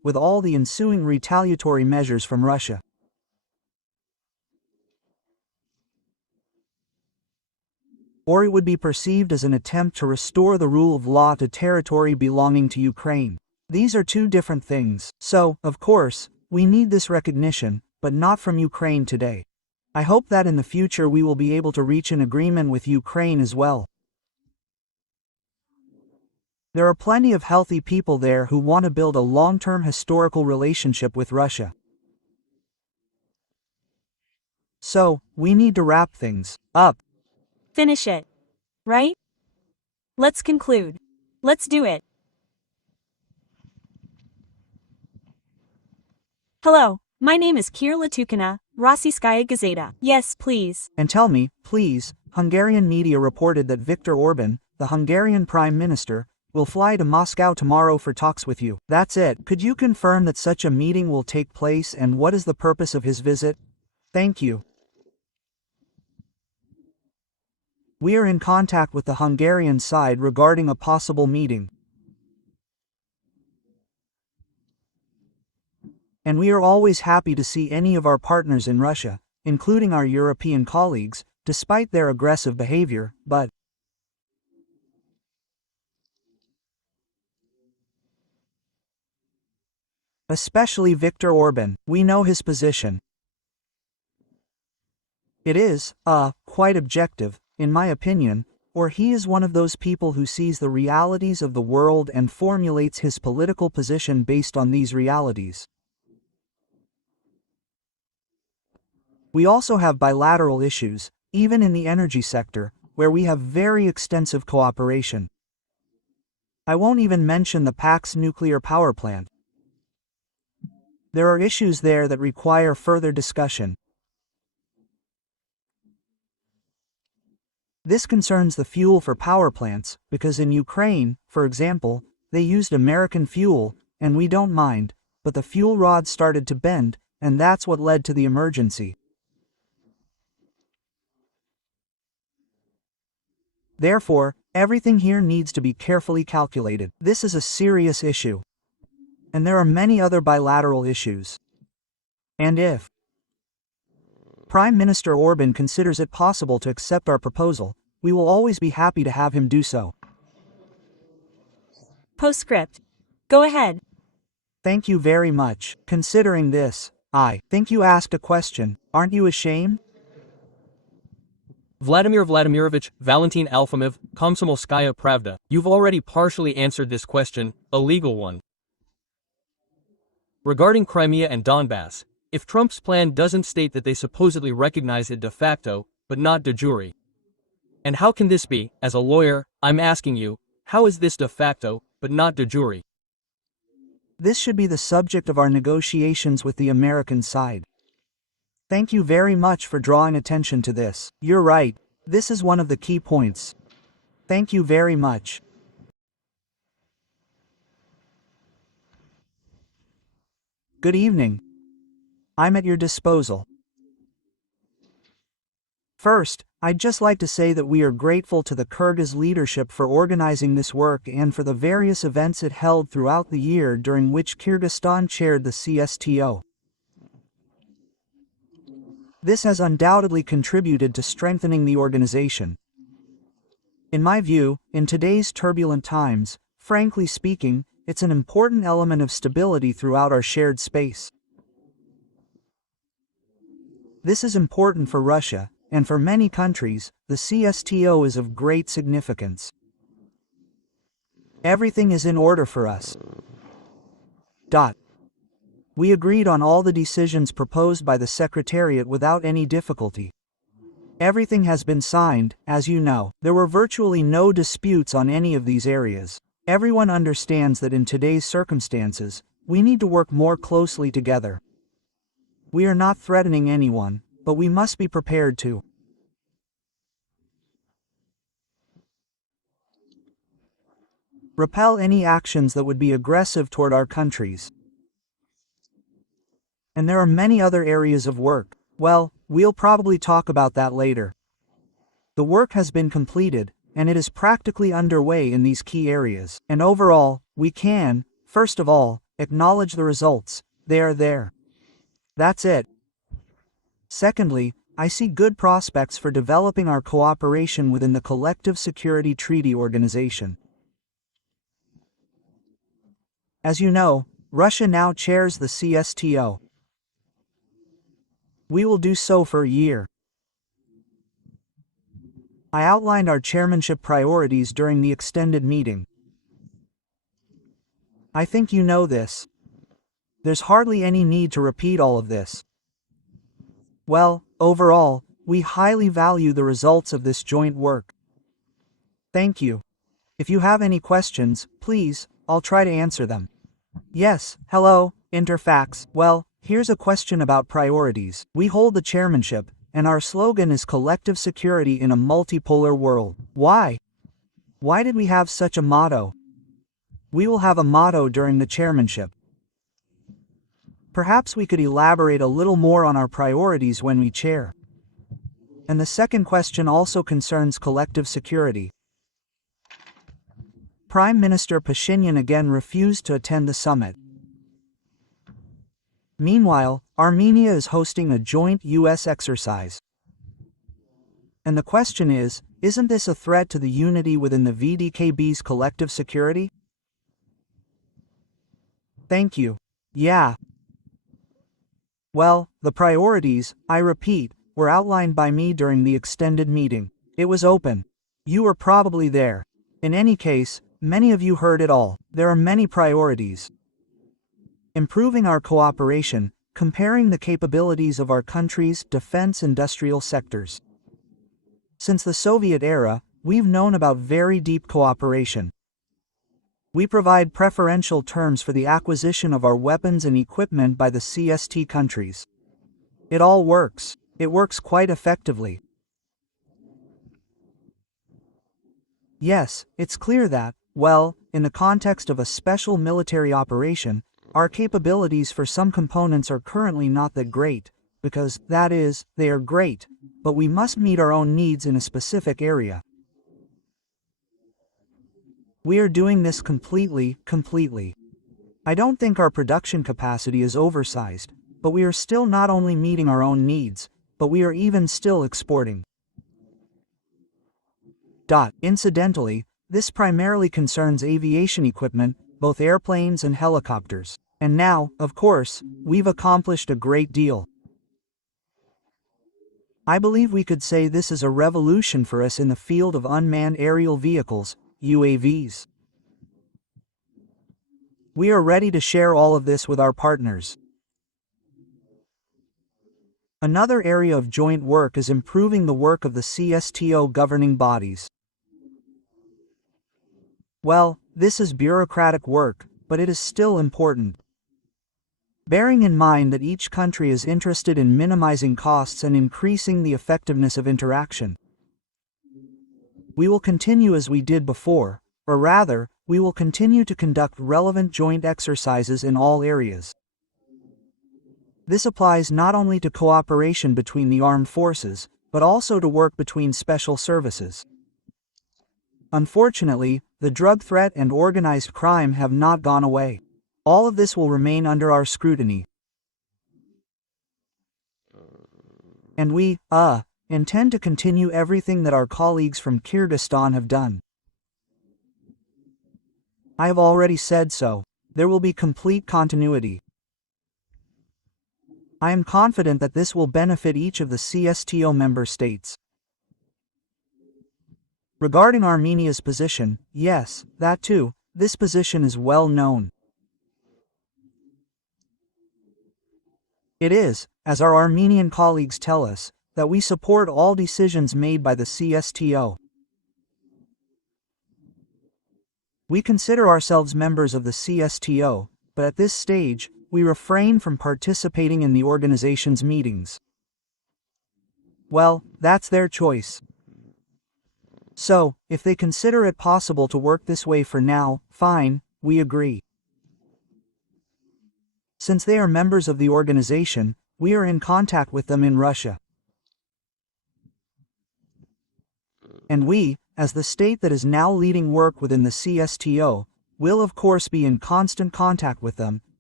with all the ensuing retaliatory measures from Russia. Or it would be perceived as an attempt to restore the rule of law to territory belonging to Ukraine. These are two different things. So, of course, we need this recognition, but not from Ukraine today. I hope that in the future we will be able to reach an agreement with Ukraine as well. There are plenty of healthy people there who want to build a long-term historical relationship with Russia. So, we need to wrap things up. Finish it. Right? Let's conclude. Let's do it. Hello, my name is Kira Latukina, Rossiyskaya Gazeta. Yes, please. And tell me, please, Hungarian media reported that Viktor Orban, the Hungarian Prime Minister, will fly to Moscow tomorrow for talks with you. That's it. Could you confirm that such a meeting will take place and what is the purpose of his visit? Thank you. We are in contact with the Hungarian side regarding a possible meeting. And we are always happy to see any of our partners in Russia, including our European colleagues, despite their aggressive behavior, but especially Viktor Orban, we know his position. It is, quite objective, in my opinion, or he is one of those people who sees the realities of the world and formulates his political position based on these realities. We also have bilateral issues, even in the energy sector, where we have very extensive cooperation. I won't even mention the PAX nuclear power plant. There are issues there that require further discussion. This concerns the fuel for power plants, because in Ukraine, for example, they used American fuel, and we don't mind, but the fuel rod started to bend, and that's what led to the emergency. Therefore, everything here needs to be carefully calculated. This is a serious issue. And there are many other bilateral issues. And if Prime Minister Orban considers it possible to accept our proposal, we will always be happy to have him do so. Postscript. Go ahead. Thank you very much. Considering this, I think you asked a question. Aren't you ashamed? Vladimir Vladimirovich Valentin Alfimov, Komsomolskaya Pravda. You've already partially answered this question, a legal one. Regarding Crimea and Donbass, if Trump's plan doesn't state that they supposedly recognize it de facto, but not de jure. And how can this be? As a lawyer, I'm asking you, how is this de facto, but not de jure? This should be the subject of our negotiations with the American side. Thank you very much for drawing attention to this. You're right, this is one of the key points. Thank you very much. Good evening. I'm at your disposal. First, I'd just like to say that we are grateful to the Kyrgyz leadership for organizing this work and for the various events it held throughout the year during which Kyrgyzstan chaired the CSTO. This has undoubtedly contributed to strengthening the organization. In my view, in today's turbulent times, frankly speaking, it's an important element of stability throughout our shared space. This is important for Russia, and for many countries, the CSTO is of great significance. Everything is in order for us. We agreed on all the decisions proposed by the Secretariat without any difficulty. Everything has been signed, as you know. There were virtually no disputes on any of these areas. Everyone understands that in today's circumstances, we need to work more closely together. We are not threatening anyone, but we must be prepared to repel any actions that would be aggressive toward our countries. And there are many other areas of work. Well, we'll probably talk about that later. The work has been completed, and it is practically underway in these key areas. And overall, we can, first of all, Acknowledge the results, they are there. That's it. Secondly, I see good prospects for developing our cooperation within the Collective Security Treaty Organization. As you know, Russia now chairs the CSTO. We will do so for a year. I outlined our chairmanship priorities during the extended meeting. I think you know this. There's hardly any need to repeat all of this. Well, overall, we highly value the results of this joint work. Thank you. If you have any questions, please, I'll try to answer them. Yes, hello, Interfax. Well, here's a question about priorities. We hold the chairmanship, and our slogan is collective security in a multipolar world. Why? Why did we have such a motto? We will have a motto during the chairmanship. Perhaps we could elaborate a little more on our priorities when we chair. And the second question also concerns collective security. Prime Minister Pashinyan again refused to attend the summit. Meanwhile, Armenia is hosting a joint U.S. exercise. And the question is, isn't this a threat to the unity within the VDKB's collective security? Thank you. Yeah. Well, the priorities, I repeat, were outlined by me during the extended meeting. It was open. You were probably there. In any case, many of you heard it all. There are many priorities. Improving our cooperation, comparing the capabilities of our country's defense industrial sectors. Since the Soviet era, we've known about very deep cooperation. We provide preferential terms for the acquisition of our weapons and equipment by the CST countries. It all works. It works quite effectively. Yes, it's clear that, well, in the context of a special military operation, our capabilities for some components are currently not that great, because, that is, they are great, but we must meet our own needs in a specific area. We are doing this completely. I don't think our production capacity is oversized, but we are still not only meeting our own needs, but we are even still exporting. Incidentally, this primarily concerns aviation equipment, both airplanes and helicopters. And now, of course, we've accomplished a great deal. I believe we could say this is a revolution for us in the field of unmanned aerial vehicles, UAVs. We are ready to share all of this with our partners. Another area of joint work is improving the work of the CSTO governing bodies. Well, this is bureaucratic work, but it is still important. Bearing in mind that each country is interested in minimizing costs and increasing the effectiveness of interaction. We will continue as we did before, or rather, we will continue to conduct relevant joint exercises in all areas. This applies not only to cooperation between the armed forces, but also to work between special services. Unfortunately, the drug threat and organized crime have not gone away. All of this will remain under our scrutiny. And we, intend to continue everything that our colleagues from Kyrgyzstan have done. I have already said so. There will be complete continuity. I am confident that this will benefit each of the CSTO member states. Regarding Armenia's position, yes, that too, this position is well known. It is, as our Armenian colleagues tell us, that we support all decisions made by the CSTO. We consider ourselves members of the CSTO, but at this stage, we refrain from participating in the organization's meetings. Well, that's their choice. So, if they consider it possible to work this way for now, fine, we agree. Since they are members of the organization, we are in contact with them in Russia. And we, as the state that is now leading work within the CSTO, will of course be in constant contact with them,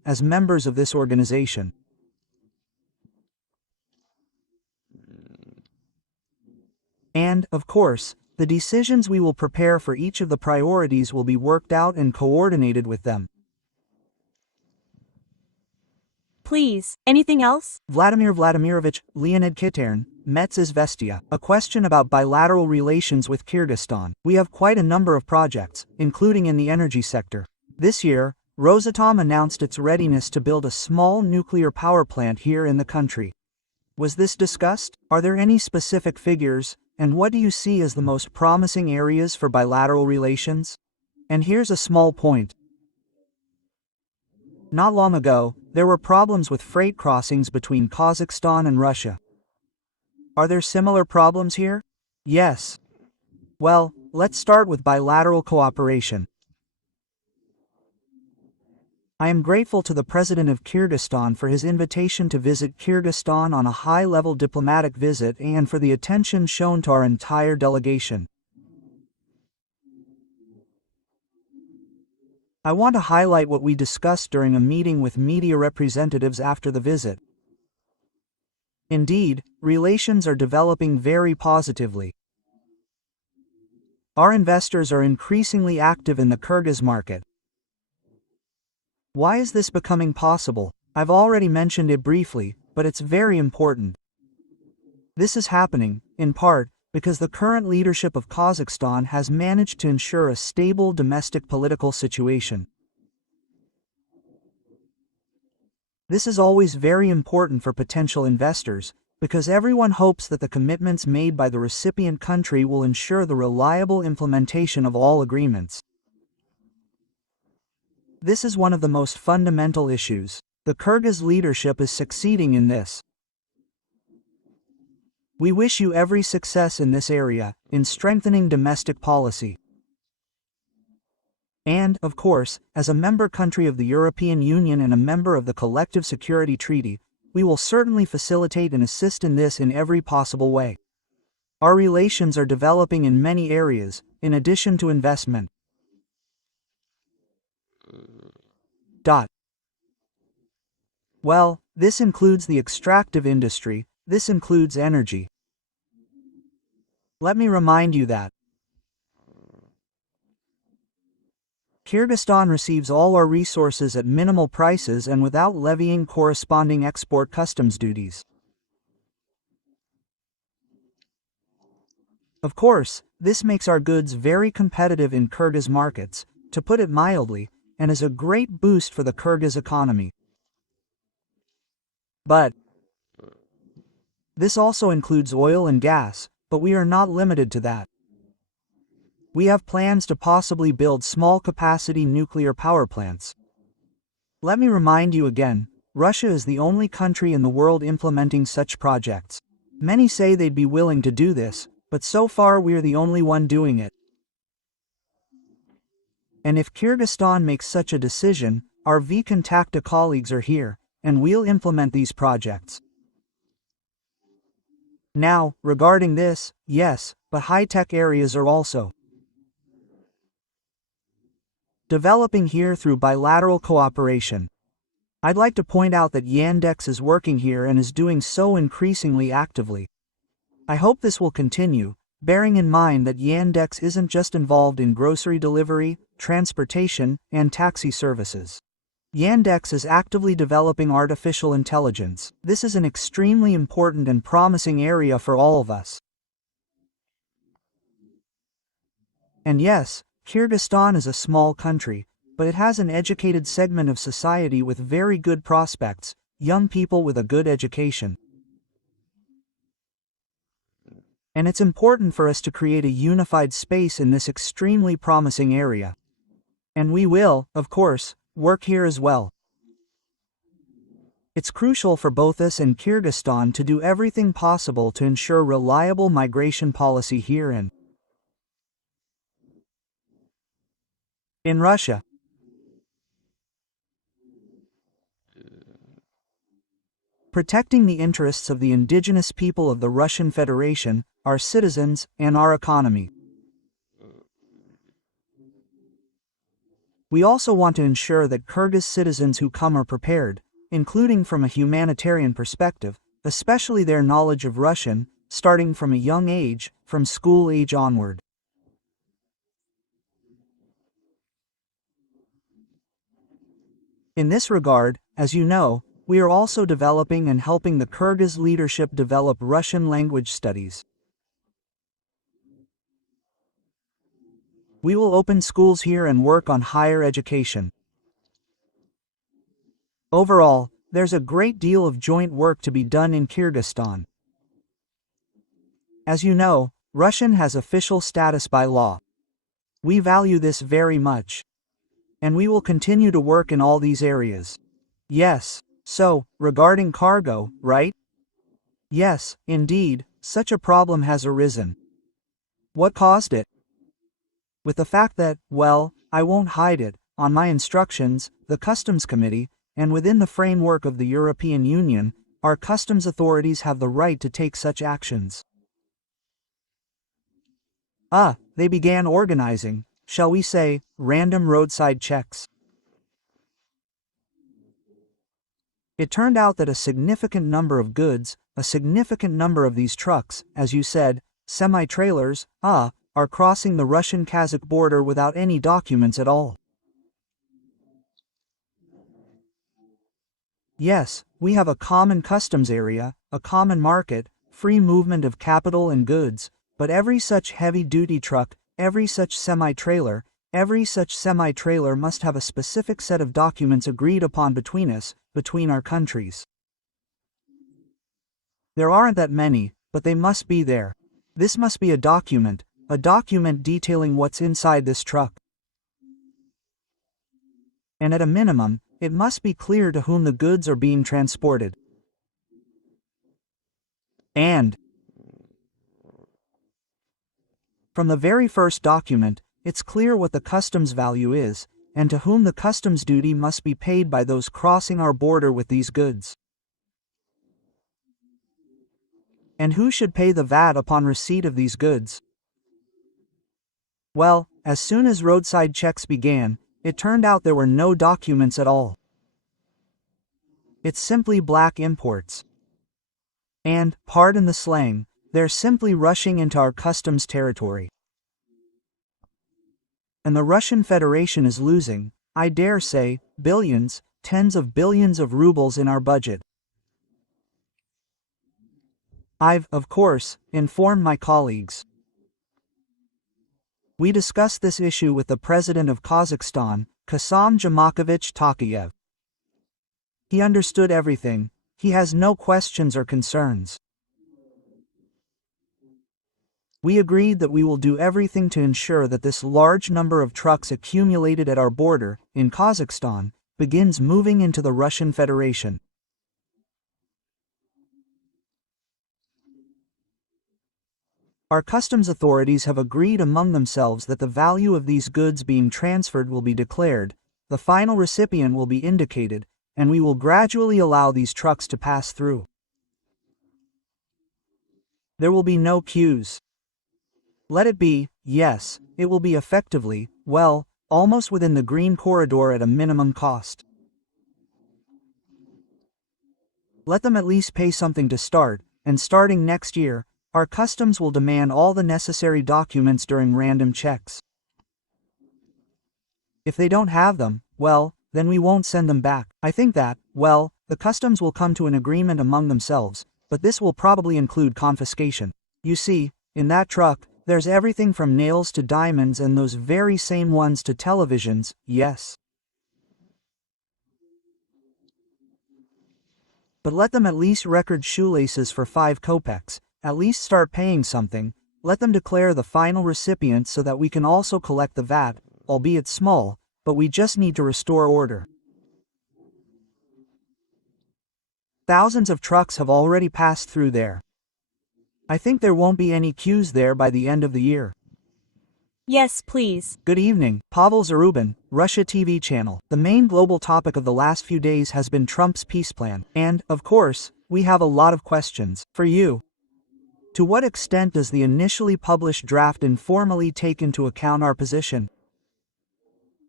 as members of this organization. And, of course, the decisions we will prepare for each of the priorities will be worked out and coordinated with them. Please, anything else? Vladimir Vladimirovich, Leonid Kitern, Metz Izvestia. A question about bilateral relations with Kyrgyzstan. We have quite a number of projects, including in the energy sector. This year, Rosatom announced its readiness to build a small nuclear power plant here in the country. Was this discussed? Are there any specific figures, and what do you see as the most promising areas for bilateral relations? And here's a small point. Not long ago, there were problems with freight crossings between Kazakhstan and Russia. Are there similar problems here? Yes. Well, let's start with bilateral cooperation. I am grateful to the President of Kyrgyzstan for his invitation to visit Kyrgyzstan on a high-level diplomatic visit and for the attention shown to our entire delegation. I want to highlight what we discussed during a meeting with media representatives after the visit. Indeed, relations are developing very positively. Our investors are increasingly active in the Kyrgyz market. Why is this becoming possible? I've already mentioned it briefly, but it's very important. This is happening, in part, because the current leadership of Kazakhstan has managed to ensure a stable domestic political situation. This is always very important for potential investors, because everyone hopes that the commitments made by the recipient country will ensure the reliable implementation of all agreements. This is one of the most fundamental issues. The Kyrgyz leadership is succeeding in this. We wish you every success in this area, in strengthening domestic policy. And, of course, as a member country of the European Union and a member of the Collective Security Treaty, we will certainly facilitate and assist in this in every possible way. Our relations are developing in many areas, in addition to investment. Well, this includes the extractive industry, this includes energy. Let me remind you that Kyrgyzstan receives all our resources at minimal prices and without levying corresponding export customs duties. Of course, this makes our goods very competitive in Kyrgyz markets, to put it mildly, and is a great boost for the Kyrgyz economy. But this also includes oil and gas, but we are not limited to that. We have plans to possibly build small-capacity nuclear power plants. Let me remind you again, Russia is the only country in the world implementing such projects. Many say they'd be willing to do this, but so far we're the only one doing it. And if Kyrgyzstan makes such a decision, our V-Contacta colleagues are here, and we'll implement these projects. Now, regarding this, yes, but high-tech areas are also developing here through bilateral cooperation. I'd like to point out that Yandex is working here and is doing so increasingly actively. I hope this will continue, bearing in mind that Yandex isn't just involved in grocery delivery, transportation, and taxi services. Yandex is actively developing artificial intelligence. This is an extremely important and promising area for all of us. And yes, Kyrgyzstan is a small country, but it has an educated segment of society with very good prospects, young people with a good education. And it's important for us to create a unified space in this extremely promising area. And we will, of course, work here as well. It's crucial for both us and Kyrgyzstan to do everything possible to ensure reliable migration policy here and in Russia. Protecting the interests of the indigenous people of the Russian Federation, our citizens, and our economy. We also want to ensure that Kyrgyz citizens who come are prepared, including from a humanitarian perspective, especially their knowledge of Russian, starting from a young age, from school age onward. In this regard, as you know, we are also developing and helping the Kyrgyz leadership develop Russian language studies. We will open schools here and work on higher education. Overall, there's a great deal of joint work to be done in Kyrgyzstan. As you know, Russian has official status by law. We value this very much. And we will continue to work in all these areas. Yes, so, regarding cargo, right? Yes, indeed, such a problem has arisen. What caused it? With the fact that, well, I won't hide it, on my instructions, the Customs Committee, and within the framework of the European Union, our customs authorities have the right to take such actions. They began organizing, shall we say, random roadside checks. It turned out that a significant number of goods, a significant number of these trucks, as you said, semi-trailers, are crossing the Russian-Kazakh border without any documents at all. Yes, we have a common customs area, a common market, free movement of capital and goods, but every such heavy-duty truck, every such semi-trailer must have a specific set of documents agreed upon between us, between our countries. There aren't that many, but they must be there. This must be a document detailing what's inside this truck. And at a minimum, it must be clear to whom the goods are being transported. And from the very first document, it's clear what the customs value is, and to whom the customs duty must be paid by those crossing our border with these goods. And who should pay the VAT upon receipt of these goods? Well, as soon as roadside checks began, it turned out there were no documents at all. It's simply black imports. And, pardon the slang, they're simply rushing into our customs territory. And the Russian Federation is losing, I dare say, billions, tens of billions of rubles in our budget. I've, of course, informed my colleagues. We discussed this issue with the President of Kazakhstan, Kassym-Jomart Tokayev. He understood everything, he has no questions or concerns. We agreed that we will do everything to ensure that this large number of trucks accumulated at our border, in Kazakhstan, begins moving into the Russian Federation. Our customs authorities have agreed among themselves that the value of these goods being transferred will be declared, the final recipient will be indicated, and we will gradually allow these trucks to pass through. There will be no queues. Let it be, yes, it will be effectively, well, almost within the green corridor at a minimum cost. Let them at least pay something to start, and starting next year, our customs will demand all the necessary documents during random checks. If they don't have them, well, then we won't send them back. I think that, well, the customs will come to an agreement among themselves, but this will probably include confiscation. You see, in that truck, there's everything from nails to diamonds and those very same ones to televisions, yes. But let them at least record shoelaces for 5 kopecks, at least start paying something, let them declare the final recipient so that we can also collect the VAT, albeit small, but we just need to restore order. Thousands of trucks have already passed through there. I think there won't be any queues there by the end of the year. Yes, please. Good evening, Pavel Zarubin, Russia TV channel. The main global topic of the last few days has been Trump's peace plan, and, of course, we have a lot of questions for you. To what extent does the initially published draft informally take into account our position?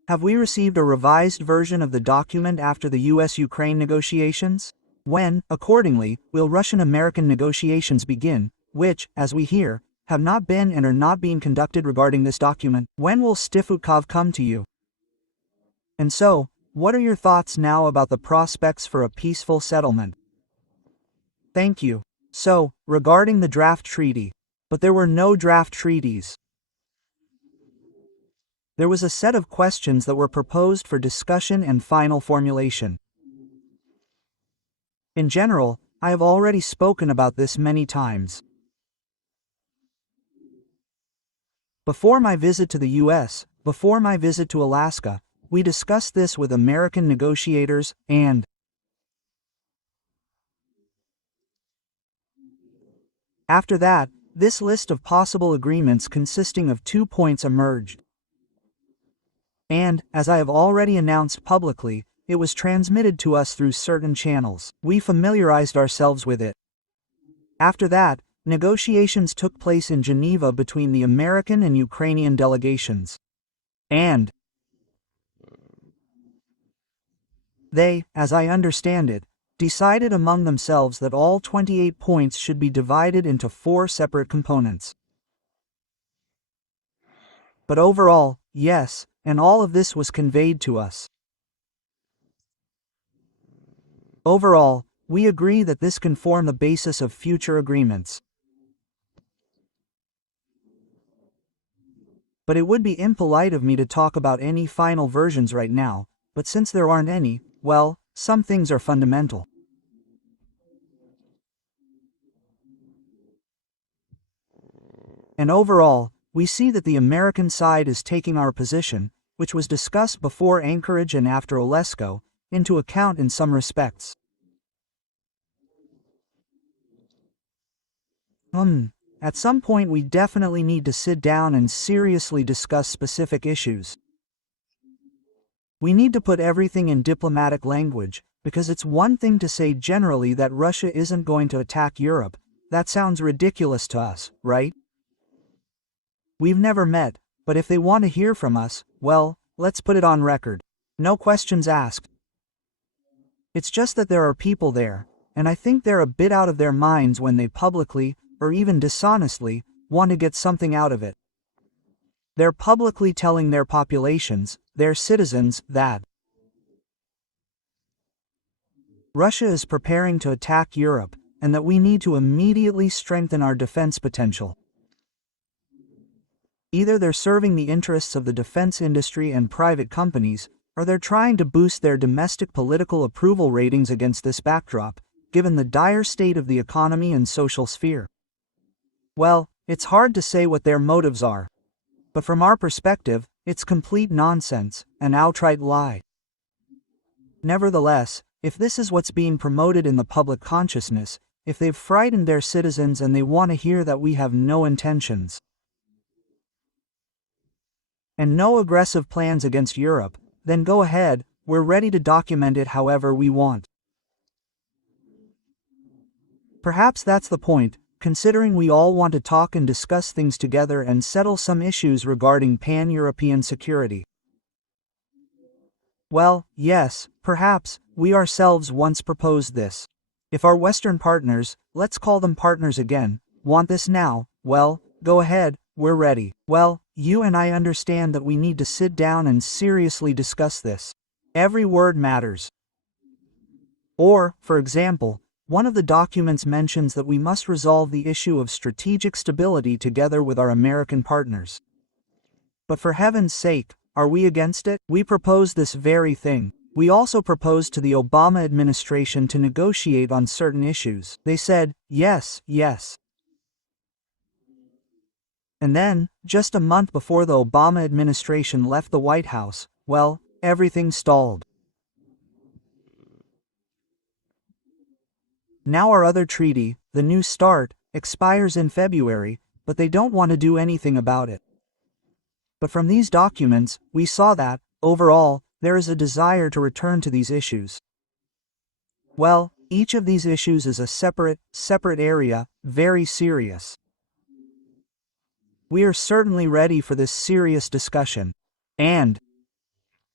Have we received a revised version of the document after the US-Ukraine negotiations? When, accordingly, will Russian-American negotiations begin, which, as we hear, have not been and are not being conducted regarding this document? When will Stifutkov come to you? And so, what are your thoughts now about the prospects for a peaceful settlement? Thank you. So, regarding the draft treaty. But there were no draft treaties. There was a set of questions that were proposed for discussion and final formulation. In general, I have already spoken about this many times. Before my visit to the US, before my visit to Alaska, we discussed this with American negotiators, and after that, this list of possible agreements consisting of 2 points emerged. And, as I have already announced publicly, it was transmitted to us through certain channels. We familiarized ourselves with it. After that, negotiations took place in Geneva between the American and Ukrainian delegations. And they, as I understand it, decided among themselves that all 28 points should be divided into 4 separate components. But overall, yes, and all of this was conveyed to us. Overall, we agree that this can form the basis of future agreements. But it would be impolite of me to talk about any final versions right now, but since there aren't any, well, some things are fundamental. And overall, we see that the American side is taking our position, which was discussed before Anchorage and after Olesko, into account in some respects. At some point we definitely need to sit down and seriously discuss specific issues. We need to put everything in diplomatic language, because it's one thing to say generally that Russia isn't going to attack Europe. That sounds ridiculous to us, right? We've never met, but if they want to hear from us, well, let's put it on record. No questions asked. It's just that there are people there, and I think they're a bit out of their minds when they publicly, or even dishonestly, want to get something out of it. They're publicly telling their populations, their citizens, that Russia is preparing to attack Europe, and that we need to immediately strengthen our defense potential. Either they're serving the interests of the defense industry and private companies, or they're trying to boost their domestic political approval ratings against this backdrop, given the dire state of the economy and social sphere. Well, it's hard to say what their motives are. But from our perspective, it's complete nonsense, an outright lie. Nevertheless, if this is what's being promoted in the public consciousness, if they've frightened their citizens and they want to hear that we have no intentions and no aggressive plans against Europe, then go ahead, we're ready to document it however we want. Perhaps that's the point, considering we all want to talk and discuss things together and settle some issues regarding pan-European security. Well, yes, perhaps, we ourselves once proposed this. If our Western partners, let's call them partners again, want this now, well, go ahead, we're ready. Well, you and I understand that we need to sit down and seriously discuss this. Every word matters. Or, for example, one of the documents mentions that we must resolve the issue of strategic stability together with our American partners. But for heaven's sake, are we against it? We propose this very thing. We also proposed to the Obama administration to negotiate on certain issues. They said, yes, yes. And then, just a month before the Obama administration left the White House, well, everything stalled. Now our other treaty, the New START, expires in February, but they don't want to do anything about it. But from these documents, we saw that, overall, there is a desire to return to these issues. Well, each of these issues is a separate area, very serious. We are certainly ready for this serious discussion. And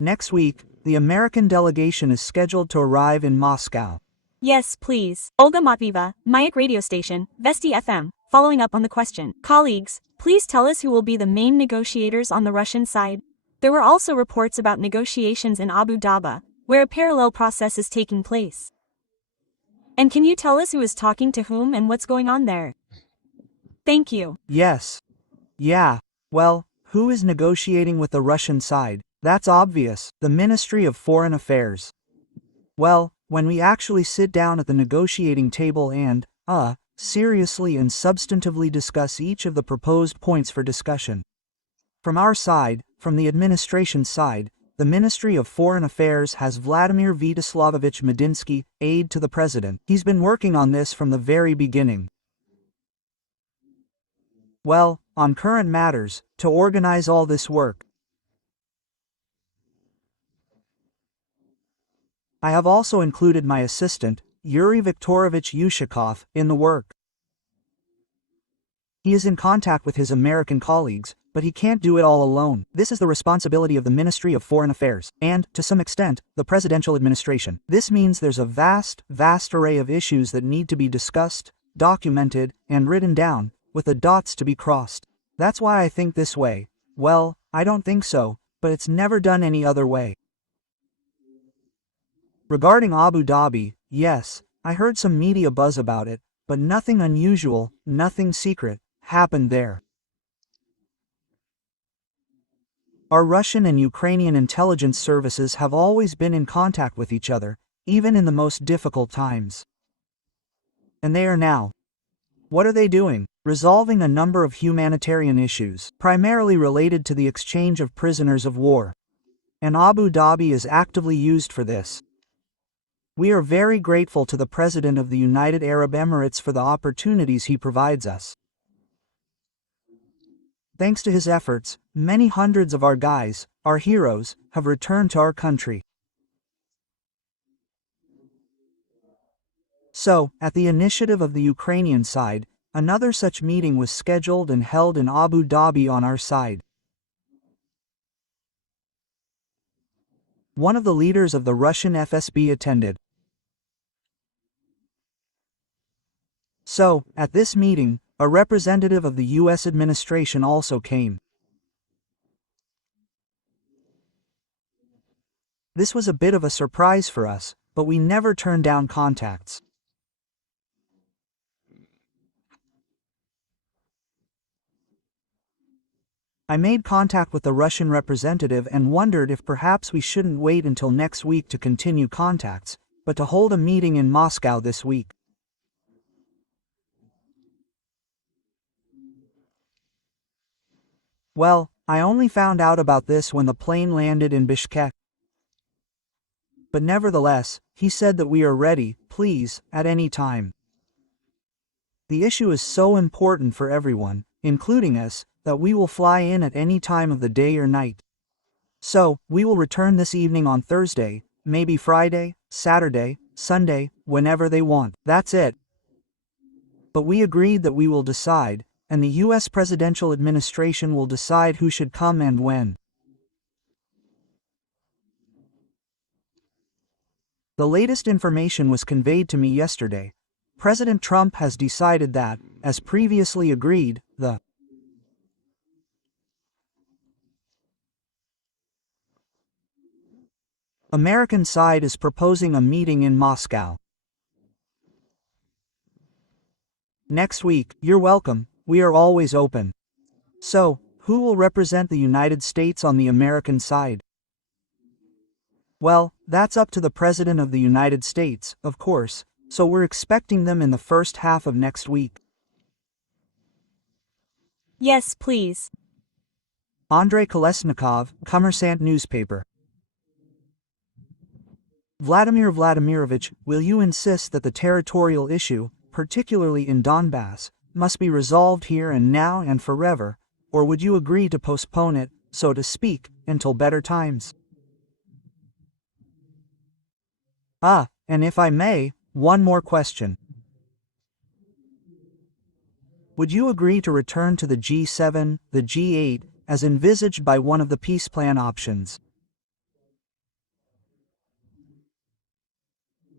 Next week, the American delegation is scheduled to arrive in Moscow. Yes, please. Olga Matvieva, Mayak radio station, Vesti FM, following up on the question. Colleagues, please tell us who will be the main negotiators on the Russian side. There were also reports about negotiations in Abu Dhabi, where a parallel process is taking place. And can you tell us who is talking to whom and what's going on there? Thank you. Yes. Yeah. Well, who is negotiating with the Russian side? That's obvious, the Ministry of Foreign Affairs. Well, when we actually sit down at the negotiating table and, seriously and substantively discuss each of the proposed points for discussion. From our side, from the administration side, the Ministry of Foreign Affairs has Vladimir Vyaslavovich Medinsky, aide to the president. He's been working on this from the very beginning. Well, on current matters, to organize all this work. I have also included my assistant, Yuri Viktorovich Yushakov, in the work. He is in contact with his American colleagues, but he can't do it all alone. This is the responsibility of the Ministry of Foreign Affairs, and, to some extent, the presidential administration. This means there's a vast array of issues that need to be discussed, documented, and written down, with the dots to be crossed. That's why I think this way. Well, I don't think so, but it's never done any other way. Regarding Abu Dhabi, yes, I heard some media buzz about it, but nothing unusual, nothing secret, happened there. Our Russian and Ukrainian intelligence services have always been in contact with each other, even in the most difficult times. And they are now. What are they doing? Resolving a number of humanitarian issues, primarily related to the exchange of prisoners of war. And Abu Dhabi is actively used for this. We are very grateful to the President of the United Arab Emirates for the opportunities he provides us. Thanks to his efforts, many hundreds of our guys, our heroes, have returned to our country. So, at the initiative of the Ukrainian side, another such meeting was scheduled and held in Abu Dhabi on our side. One of the leaders of the Russian FSB attended. So, at this meeting, a representative of the U.S. administration also came. This was a bit of a surprise for us, but we never turned down contacts. I made contact with the Russian representative and wondered if perhaps we shouldn't wait until next week to continue contacts, but to hold a meeting in Moscow this week. Well, I only found out about this when the plane landed in Bishkek. But nevertheless, he said that we are ready, please, at any time. The issue is so important for everyone, including us, that we will fly in at any time of the day or night. So, we will return this evening on Thursday, maybe Friday, Saturday, Sunday, whenever they want. That's it. But we agreed that we will decide, and the U.S. presidential administration will decide who should come and when. The latest information was conveyed to me yesterday. President Trump has decided that, as previously agreed, the American side is proposing a meeting in Moscow. Next week. You're welcome, we are always open. So, who will represent the United States on the American side? Well, that's up to the President of the United States, of course, so we're expecting them in the first half of next week. Yes, please. Andrei Kolesnikov, Kommersant newspaper. Vladimir Vladimirovich, will you insist that the territorial issue, particularly in Donbass, must be resolved here and now and forever, or would you agree to postpone it, so to speak, until better times? And if I may, one more question. Would you agree to return to the G7, the G8, as envisaged by one of the peace plan options?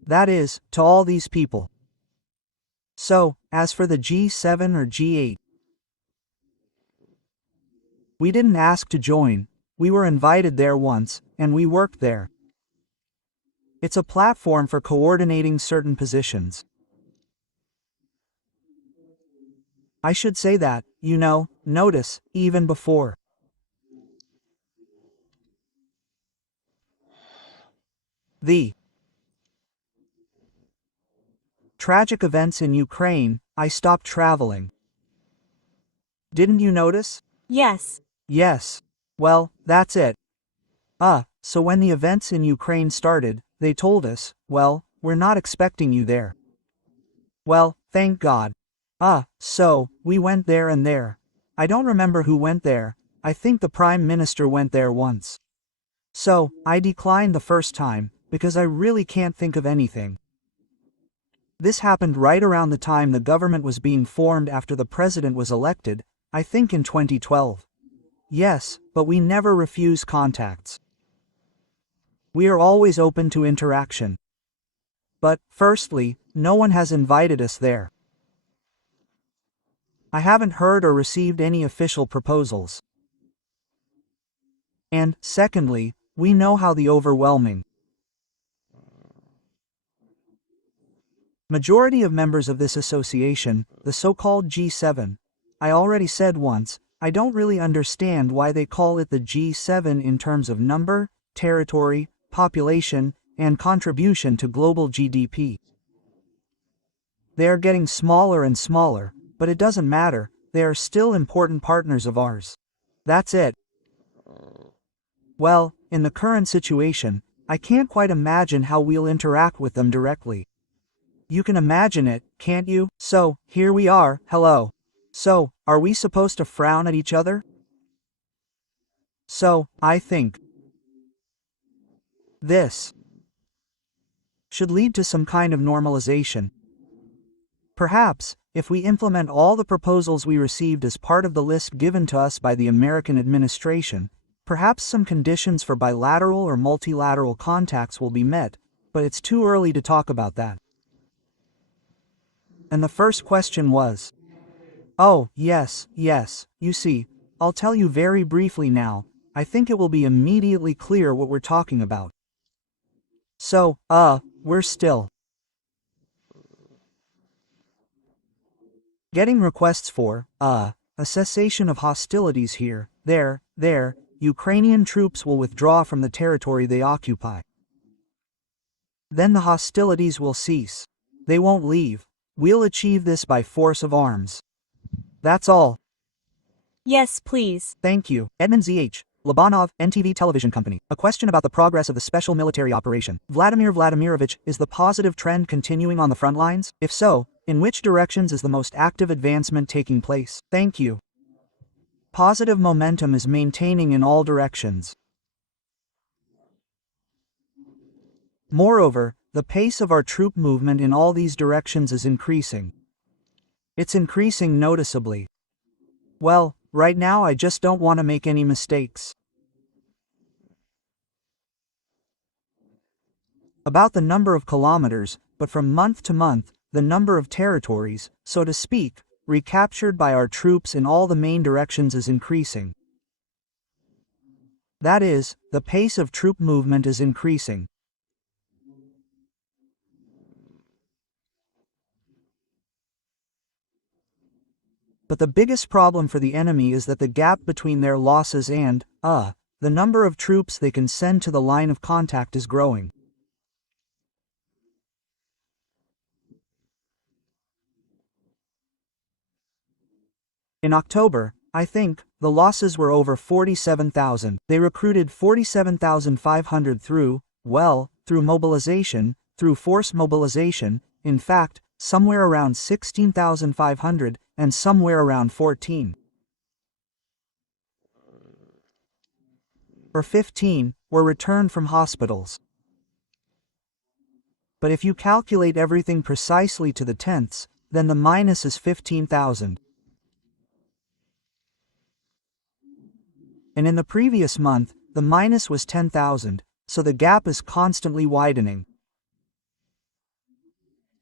That is, to all these people. So, as for the G7 or G8, we didn't ask to join, we were invited there once, and we worked there. It's a platform for coordinating certain positions. I should say that, notice, even before. The tragic events in Ukraine, I stopped traveling. Didn't you notice? Yes. Yes. Well, that's it. So when the events in Ukraine started, they told us, well, we're not expecting you there. Well, thank God. So, we went there and there. I don't remember who went there, I think the Prime Minister went there once. So, I declined the first time, because I really can't think of anything. This happened right around the time the government was being formed after the president was elected, I think in 2012. Yes, but we never refuse contacts. We are always open to interaction. But, firstly, no one has invited us there. I haven't heard or received any official proposals. And, secondly, we know how the overwhelming majority of members of this association, the so-called G7, I already said once, I don't really understand why they call it the G7 in terms of number, territory, population, and contribution to global GDP. They are getting smaller and smaller, but it doesn't matter, they are still important partners of ours. That's it. Well, in the current situation, I can't quite imagine how we'll interact with them directly. You can imagine it, can't you? So, here we are, hello. So, are we supposed to frown at each other? So, I think this should lead to some kind of normalization. Perhaps, if we implement all the proposals we received as part of the list given to us by the American administration, perhaps some conditions for bilateral or multilateral contacts will be met, but it's too early to talk about that. And the first question was, oh, yes, you see, I'll tell you very briefly now, I think it will be immediately clear what we're talking about. So, we're still getting requests for, a cessation of hostilities here, there, Ukrainian troops will withdraw from the territory they occupy. Then the hostilities will cease. They won't leave. We'll achieve this by force of arms. That's all. Yes, please. Thank you. Edmund Z.H. Labanov, NTV Television Company. A question about the progress of the special military operation. Vladimir Vladimirovich, is the positive trend continuing on the front lines? If so, in which directions is the most active advancement taking place? Thank you. Positive momentum is maintaining in all directions. Moreover, the pace of our troop movement in all these directions is increasing. It's increasing noticeably. Well, right now I just don't want to make any mistakes. About the number of kilometers, but from month to month, the number of territories, so to speak, recaptured by our troops in all the main directions is increasing. That is, the pace of troop movement is increasing. But the biggest problem for the enemy is that the gap between their losses and, the number of troops they can send to the line of contact is growing. In October, I think, the losses were over 47,000. They recruited 47,500 through mobilization, through forced mobilization, in fact, somewhere around 16,500, and somewhere around 14. Or 15, were returned from hospitals. But if you calculate everything precisely to the tenths, then the minus is 15,000. And in the previous month, the minus was 10,000, so the gap is constantly widening.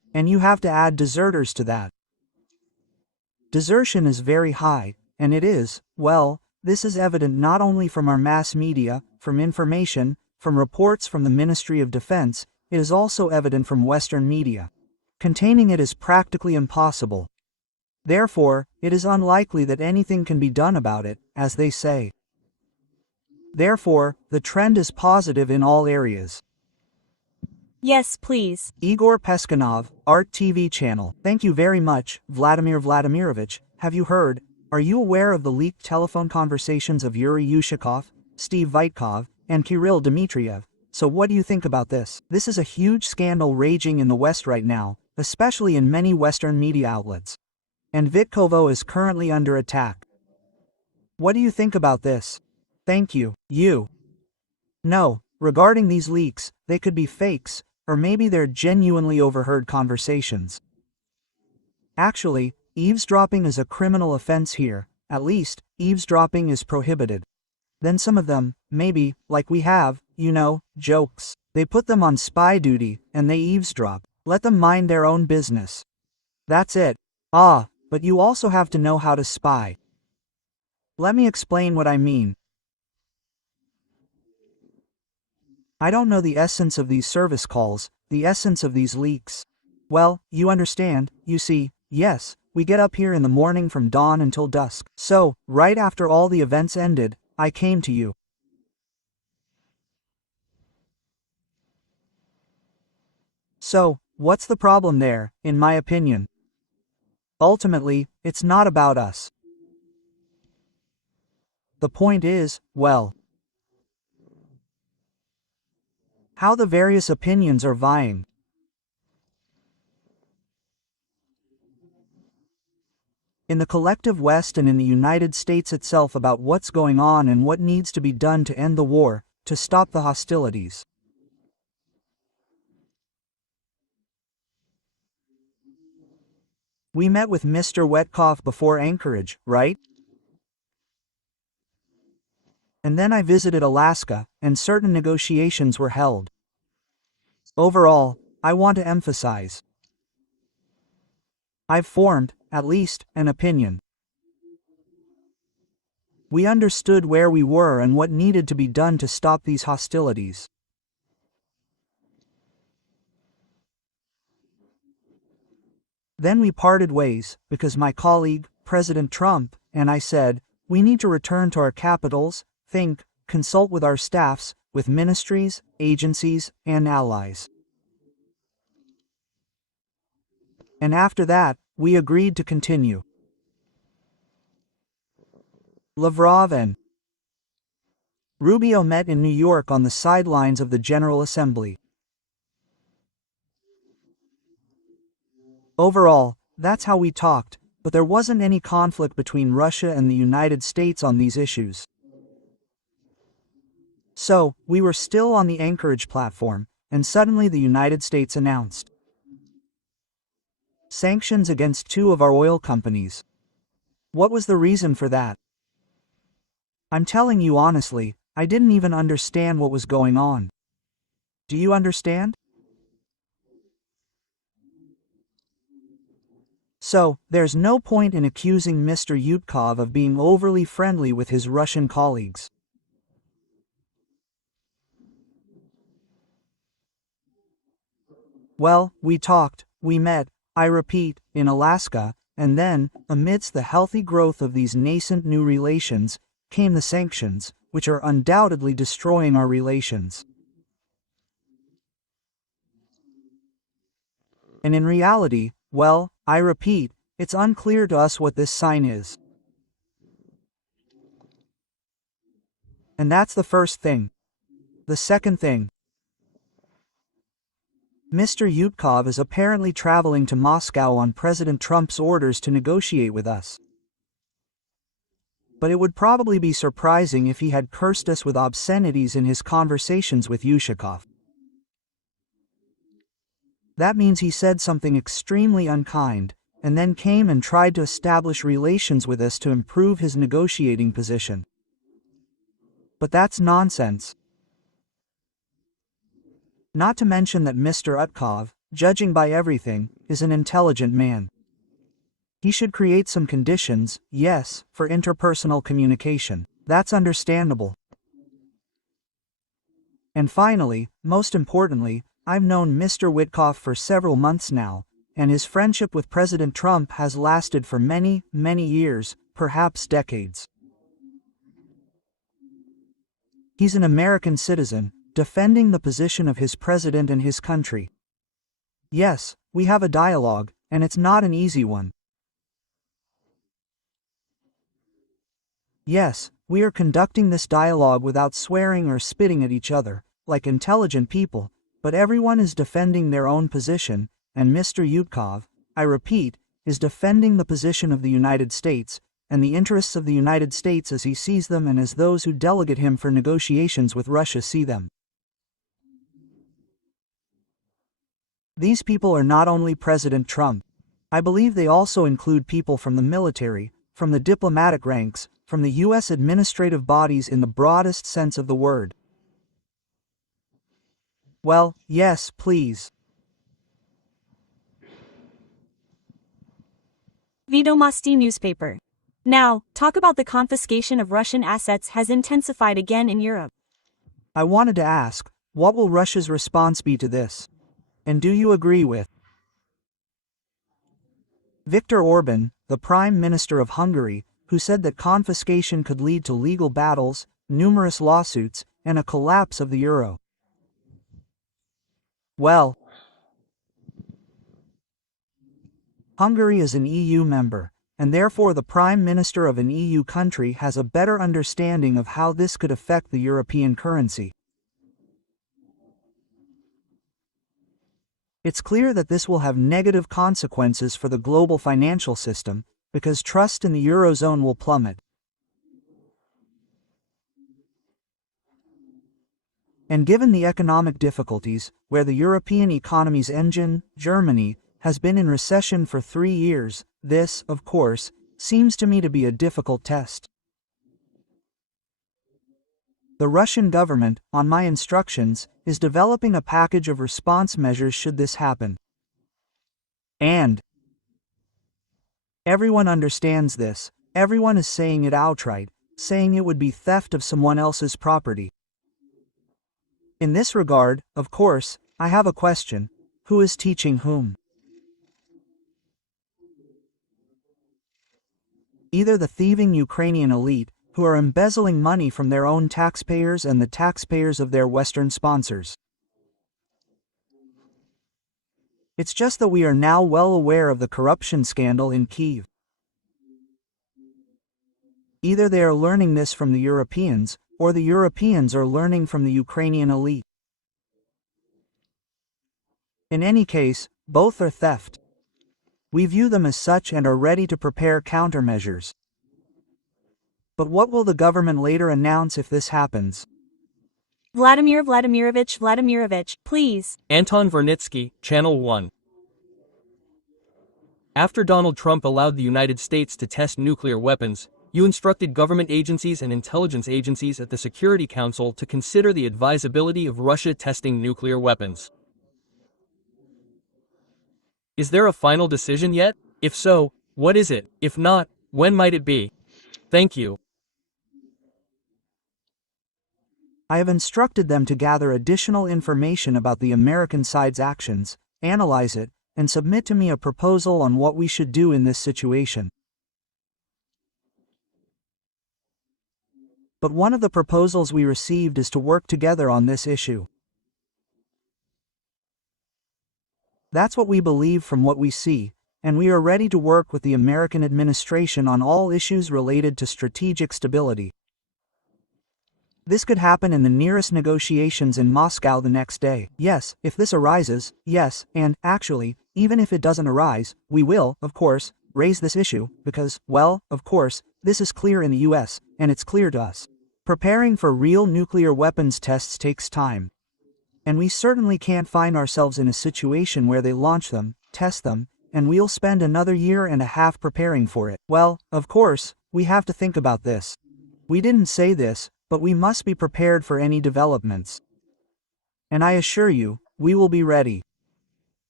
And you have to add deserters to that. Desertion is very high, and it is, well, this is evident not only from our mass media, from information, from reports from the Ministry of Defense, it is also evident from Western media. Containing it is practically impossible. Therefore, it is unlikely that anything can be done about it, as they say. Therefore, the trend is positive in all areas. Yes, please. Igor Peskanov, Art TV channel. Thank you very much, Vladimir Vladimirovich. Have you heard? Are you aware of the leaked telephone conversations of Yuri Yushakov, Steve Vitkov, and Kirill Dmitriev? So what do you think about this? This is a huge scandal raging in the West right now, especially in many Western media outlets. And Vitkovo is currently under attack. What do you think about this? Thank you. You. No, regarding these leaks, they could be fakes, or maybe they're genuinely overheard conversations. Actually, eavesdropping is a criminal offense here. At least, eavesdropping is prohibited. Then some of them, maybe, like we have, jokes. They put them on spy duty, and they eavesdrop. Let them mind their own business. That's it. But you also have to know how to spy. Let me explain what I mean. I don't know the essence of these service calls, the essence of these leaks. Well, you understand, you see, yes, we get up here in the morning from dawn until dusk. So, right after all the events ended, I came to you. So, what's the problem there, in my opinion? Ultimately, it's not about us. The point is, well, how the various opinions are vying. In the collective West and in the United States itself about what's going on and what needs to be done to end the war, to stop the hostilities. We met with Mr. Wetkov before Anchorage, right? And then I visited Alaska, and certain negotiations were held. Overall, I want to emphasize, I've formed, at least, an opinion. We understood where we were and what needed to be done to stop these hostilities. Then we parted ways, because my colleague, President Trump, and I said, we need to return to our capitals, think, consult with our staffs, with ministries, agencies, and allies. And after that, we agreed to continue. Lavrov and Rubio met in New York on the sidelines of the General Assembly. Overall, that's how we talked, but there wasn't any conflict between Russia and the United States on these issues. So, we were still on the Anchorage platform, and suddenly the United States announced sanctions against 2 of our oil companies. What was the reason for that? I'm telling you honestly, I didn't even understand what was going on. Do you understand? So, there's no point in accusing Mr. Yutkov of being overly friendly with his Russian colleagues. Well, we talked, we met, I repeat, in Alaska, and then, amidst the healthy growth of these nascent new relations, came the sanctions, which are undoubtedly destroying our relations. And in reality, well, I repeat, it's unclear to us what this sign is. And that's the first thing. The second thing. Mr. Yutkov is apparently traveling to Moscow on President Trump's orders to negotiate with us. But it would probably be surprising if he had cursed us with obscenities in his conversations with Yushakov. That means he said something extremely unkind, and then came and tried to establish relations with us to improve his negotiating position. But that's nonsense. Not to mention that Mr. Utkov, judging by everything, is an intelligent man. He should create some conditions, yes, for interpersonal communication. That's understandable. And finally, most importantly, I've known Mr. Witkoff for several months now, and his friendship with President Trump has lasted for many, many years, perhaps decades. He's an American citizen, defending the position of his president and his country. Yes, we have a dialogue, and it's not an easy one. Yes, we are conducting this dialogue without swearing or spitting at each other, like intelligent people, but everyone is defending their own position, and Mr. Yutkov, I repeat, is defending the position of the United States, and the interests of the United States as he sees them and as those who delegate him for negotiations with Russia see them. These people are not only President Trump. I believe they also include people from the military, from the diplomatic ranks, from the U.S. administrative bodies in the broadest sense of the word. Well, yes, please. Vedomosti newspaper. Now, talk about the confiscation of Russian assets has intensified again in Europe. I wanted to ask, what will Russia's response be to this? And do you agree with Viktor Orban, the Prime Minister of Hungary, who said that confiscation could lead to legal battles, numerous lawsuits, and a collapse of the euro? Well, Hungary is an EU member, and therefore the Prime Minister of an EU country has a better understanding of how this could affect the European currency. It's clear that this will have negative consequences for the global financial system, because trust in the Eurozone will plummet. And given the economic difficulties, where the European economy's engine, Germany, has been in recession for 3 years, this, of course, seems to me to be a difficult test. The Russian government, on my instructions, is developing a package of response measures should this happen. And everyone understands this, everyone is saying it outright, saying it would be theft of someone else's property. In this regard, of course, I have a question: who is teaching whom? Either the thieving Ukrainian elite, who are embezzling money from their own taxpayers and the taxpayers of their Western sponsors. It's just that we are now well aware of the corruption scandal in Kyiv. Either they are learning this from the Europeans, or the Europeans are learning from the Ukrainian elite. In any case, both are theft. We view them as such and are ready to prepare countermeasures. But what will the government later announce if this happens? Vladimir Vladimirovich, please. Anton Vernitsky, Channel 1. After Donald Trump allowed the United States to test nuclear weapons, you instructed government agencies and intelligence agencies at the Security Council to consider the advisability of Russia testing nuclear weapons. Is there a final decision yet? If so, what is it? If not, when might it be? Thank you. I have instructed them to gather additional information about the American side's actions, analyze it, and submit to me a proposal on what we should do in this situation. But one of the proposals we received is to work together on this issue. That's what we believe from what we see, and we are ready to work with the American administration on all issues related to strategic stability. This could happen in the nearest negotiations in Moscow the next day. Yes, if this arises, yes, and, actually, even if it doesn't arise, we will, of course, raise this issue, because, well, of course, this is clear in the US, and it's clear to us. Preparing for real nuclear weapons tests takes time. And we certainly can't find ourselves in a situation where they launch them, test them, and we'll spend another year and a half preparing for it. Well, of course, we have to think about this. We didn't say this, but we must be prepared for any developments. And I assure you, we will be ready.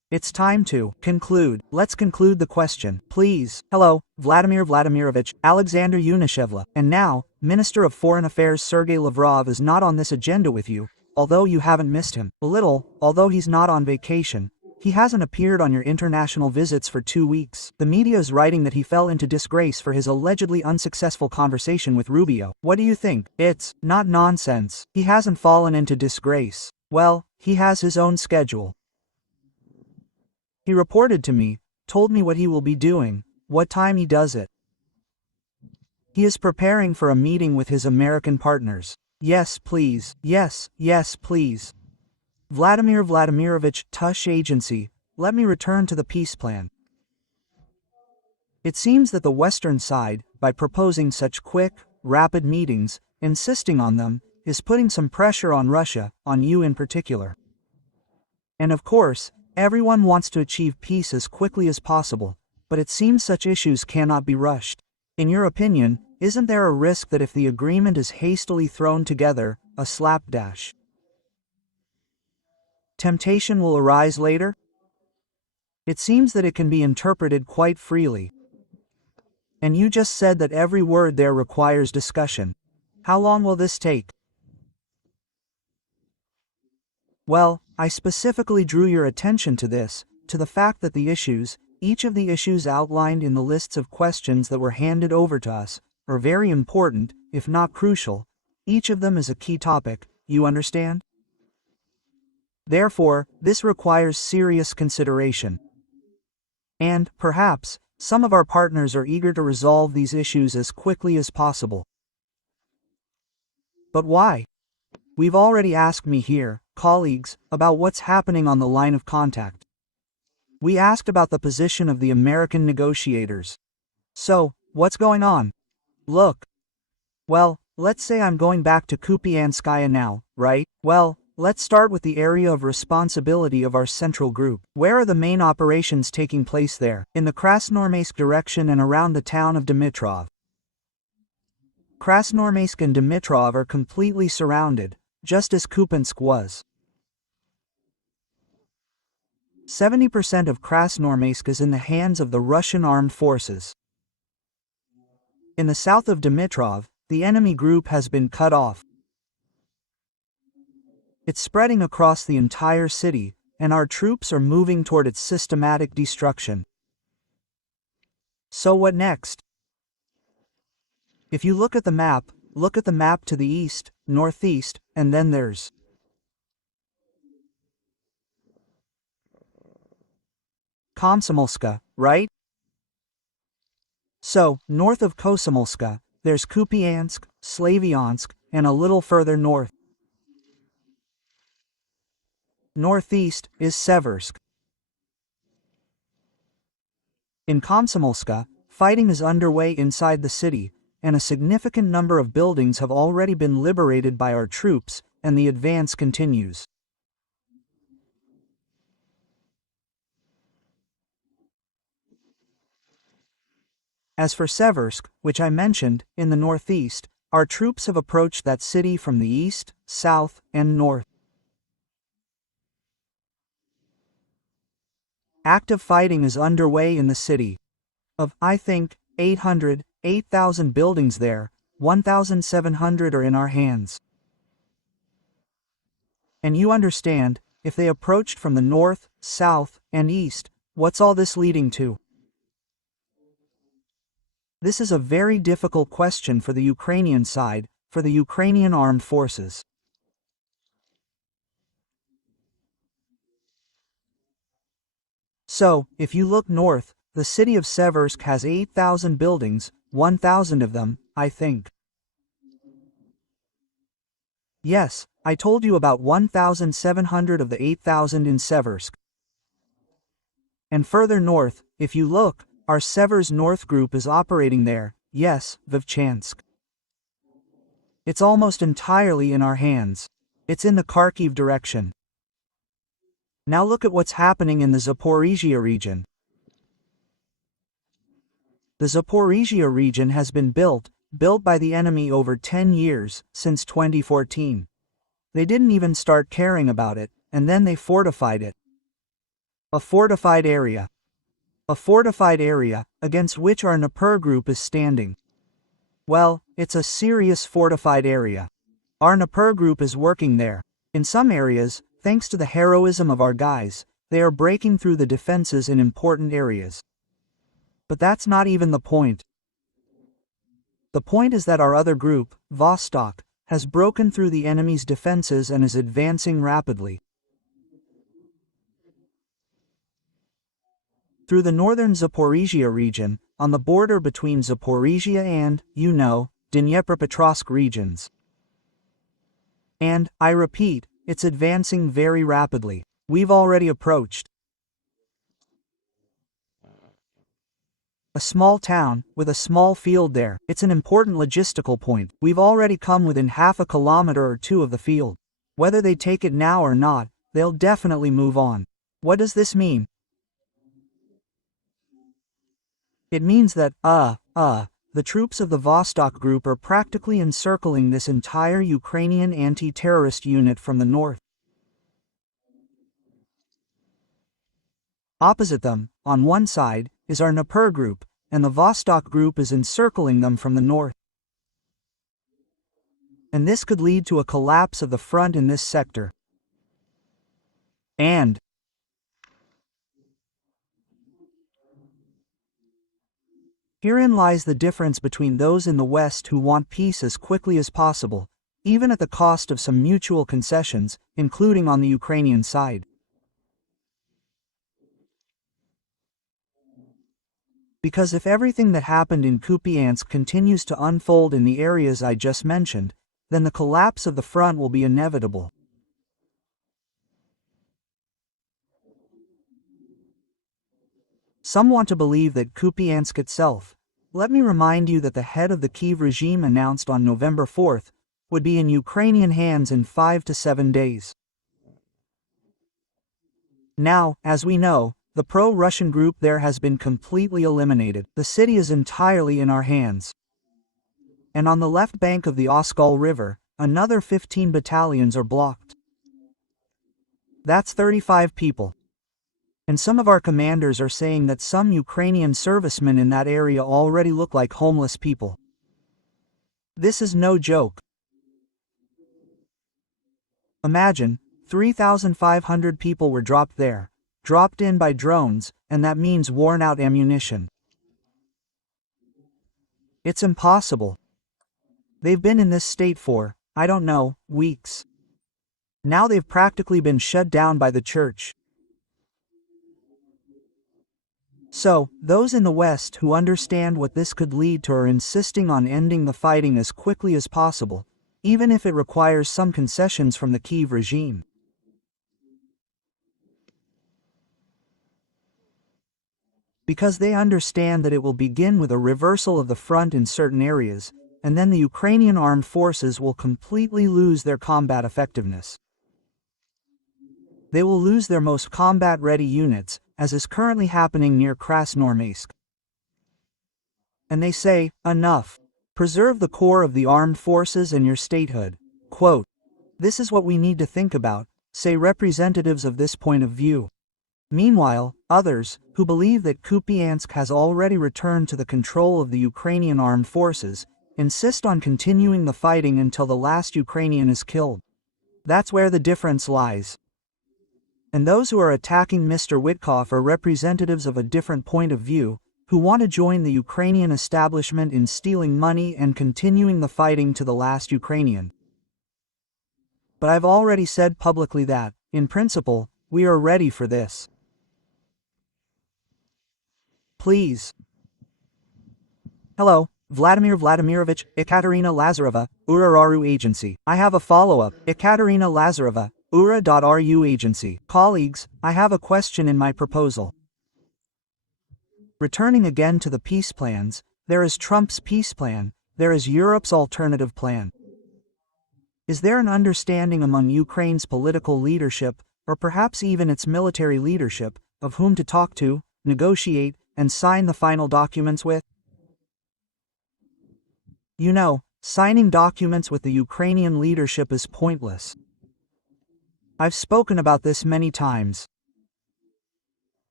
It's time to conclude. Let's conclude the question, please. Hello, Vladimir Vladimirovich, Alexander Yunishevla. And now, Minister of Foreign Affairs Sergei Lavrov is not on this agenda with you, although you haven't missed him. A little, although he's not on vacation. He hasn't appeared on your international visits for 2 weeks. The media is writing that he fell into disgrace for his allegedly unsuccessful conversation with Rubio. What do you think? It's not nonsense. He hasn't fallen into disgrace. Well, he has his own schedule. He reported to me, told me what he will be doing, what time he does it. He is preparing for a meeting with his American partners. Yes, please. Yes, please. Vladimir Vladimirovich, Tush Agency, let me return to the peace plan. It seems that the Western side, by proposing such quick, rapid meetings, insisting on them, is putting some pressure on Russia, on you in particular. And of course, everyone wants to achieve peace as quickly as possible, but it seems such issues cannot be rushed. In your opinion, isn't there a risk that if the agreement is hastily thrown together, a slapdash temptation will arise later? It seems that it can be interpreted quite freely. And you just said that every word there requires discussion. How long will this take? Well, I specifically drew your attention to this, to the fact that the issues, each of the issues outlined in the lists of questions that were handed over to us, are very important, if not crucial. Each of them is a key topic, you understand? Therefore, this requires serious consideration. And, perhaps, some of our partners are eager to resolve these issues as quickly as possible. But why? We've already asked me here, colleagues, about what's happening on the line of contact. We asked about the position of the American negotiators. So, what's going on? Look. Well, let's say I'm going back to Kupianskaya now, right? Well, let's start with the area of responsibility of our central group. Where are the main operations taking place there? In the Krasnoarmeysk direction and around the town of Dimitrov. Krasnoarmeysk and Dimitrov are completely surrounded, just as Kupiansk was. 70% of Krasnoarmeysk is in the hands of the Russian armed forces. In the south of Dimitrov, the enemy group has been cut off. It's spreading across the entire city, and our troops are moving toward its systematic destruction. So what next? If you look at the map to the east, northeast, and then there's Komsomolska, right? So, north of Komsomolska, there's Kupiansk, Slavyansk, and a little further north. Northeast is Seversk. In Komsomolska, fighting is underway inside the city, and a significant number of buildings have already been liberated by our troops, and the advance continues. As for Seversk, which I mentioned, in the northeast, our troops have approached that city from the east, south, and north. Active fighting is underway in the city. Of, I think, 8,000 buildings there, 1,700 are in our hands. And you understand, if they approached from the north, south, and east, what's all this leading to? This is a very difficult question for the Ukrainian side, for the Ukrainian armed forces. So, if you look north, the city of Seversk has 8,000 buildings, 1,000 of them, I think. Yes, I told you about 1,700 of the 8,000 in Seversk. And further north, if you look, our Severs North group is operating there, yes, Vovchansk. It's almost entirely in our hands. It's in the Kharkiv direction. Now look at what's happening in the Zaporizhzhia region. The Zaporizhzhia region has been built by the enemy over 10 years, since 2014. They didn't even start caring about it, and then they fortified it. A fortified area. A fortified area, against which our Dnieper group is standing. Well, it's a serious fortified area. Our Dnieper group is working there. In some areas, thanks to the heroism of our guys, they are breaking through the defenses in important areas. But that's not even the point. The point is that our other group, Vostok, has broken through the enemy's defenses and is advancing rapidly. Through the northern Zaporizhzhia region, on the border between Zaporizhzhia and, Dnipropetrovsk regions. And, I repeat, it's advancing very rapidly. We've already approached a small town, with a small field there. It's an important logistical point. We've already come within half a kilometer or two of the field. Whether they take it now or not, they'll definitely move on. What does this mean? It means that, the troops of the Vostok group are practically encircling this entire Ukrainian anti-terrorist unit from the north. Opposite them, on one side, is our Dnieper group, and the Vostok group is encircling them from the north. And this could lead to a collapse of the front in this sector. And herein lies the difference between those in the West who want peace as quickly as possible, even at the cost of some mutual concessions, including on the Ukrainian side. Because if everything that happened in Kupiansk continues to unfold in the areas I just mentioned, then the collapse of the front will be inevitable. Some want to believe that Kupiansk itself, let me remind you that the head of the Kyiv regime announced on November 4th, would be in Ukrainian hands in 5 to 7 days. Now, as we know, the pro-Russian group there has been completely eliminated. The city is entirely in our hands. And on the left bank of the Oskol River, another 15 battalions are blocked. That's 35 people. And some of our commanders are saying that some Ukrainian servicemen in that area already look like homeless people. This is no joke. Imagine, 3,500 people were dropped there, dropped in by drones, and that means worn-out ammunition. It's impossible. They've been in this state for, I don't know, weeks. Now they've practically been shut down by the church. So, those in the West who understand what this could lead to are insisting on ending the fighting as quickly as possible, even if it requires some concessions from the Kyiv regime. Because they understand that it will begin with a reversal of the front in certain areas, and then the Ukrainian armed forces will completely lose their combat effectiveness. They will lose their most combat-ready units, as is currently happening near Krasnoarmeysk. And they say, enough. Preserve the core of the armed forces and your statehood. Quote, this is what we need to think about, say representatives of this point of view. Meanwhile, others, who believe that Kupiansk has already returned to the control of the Ukrainian armed forces, insist on continuing the fighting until the last Ukrainian is killed. That's where the difference lies. And those who are attacking Mr. Witkoff are representatives of a different point of view, who want to join the Ukrainian establishment in stealing money and continuing the fighting to the last Ukrainian. But I've already said publicly that, in principle, we are ready for this. Please. Hello, Vladimir Vladimirovich, Ekaterina Lazareva, Ura.ru Agency. I have a follow-up. Ekaterina Lazareva, Ura.ru Agency. Colleagues, I have a question in my proposal. Returning again to the peace plans, there is Trump's peace plan, there is Europe's alternative plan. Is there an understanding among Ukraine's political leadership, or perhaps even its military leadership, of whom to talk to, negotiate, and sign the final documents with? You know, signing documents with the Ukrainian leadership is pointless. I've spoken about this many times.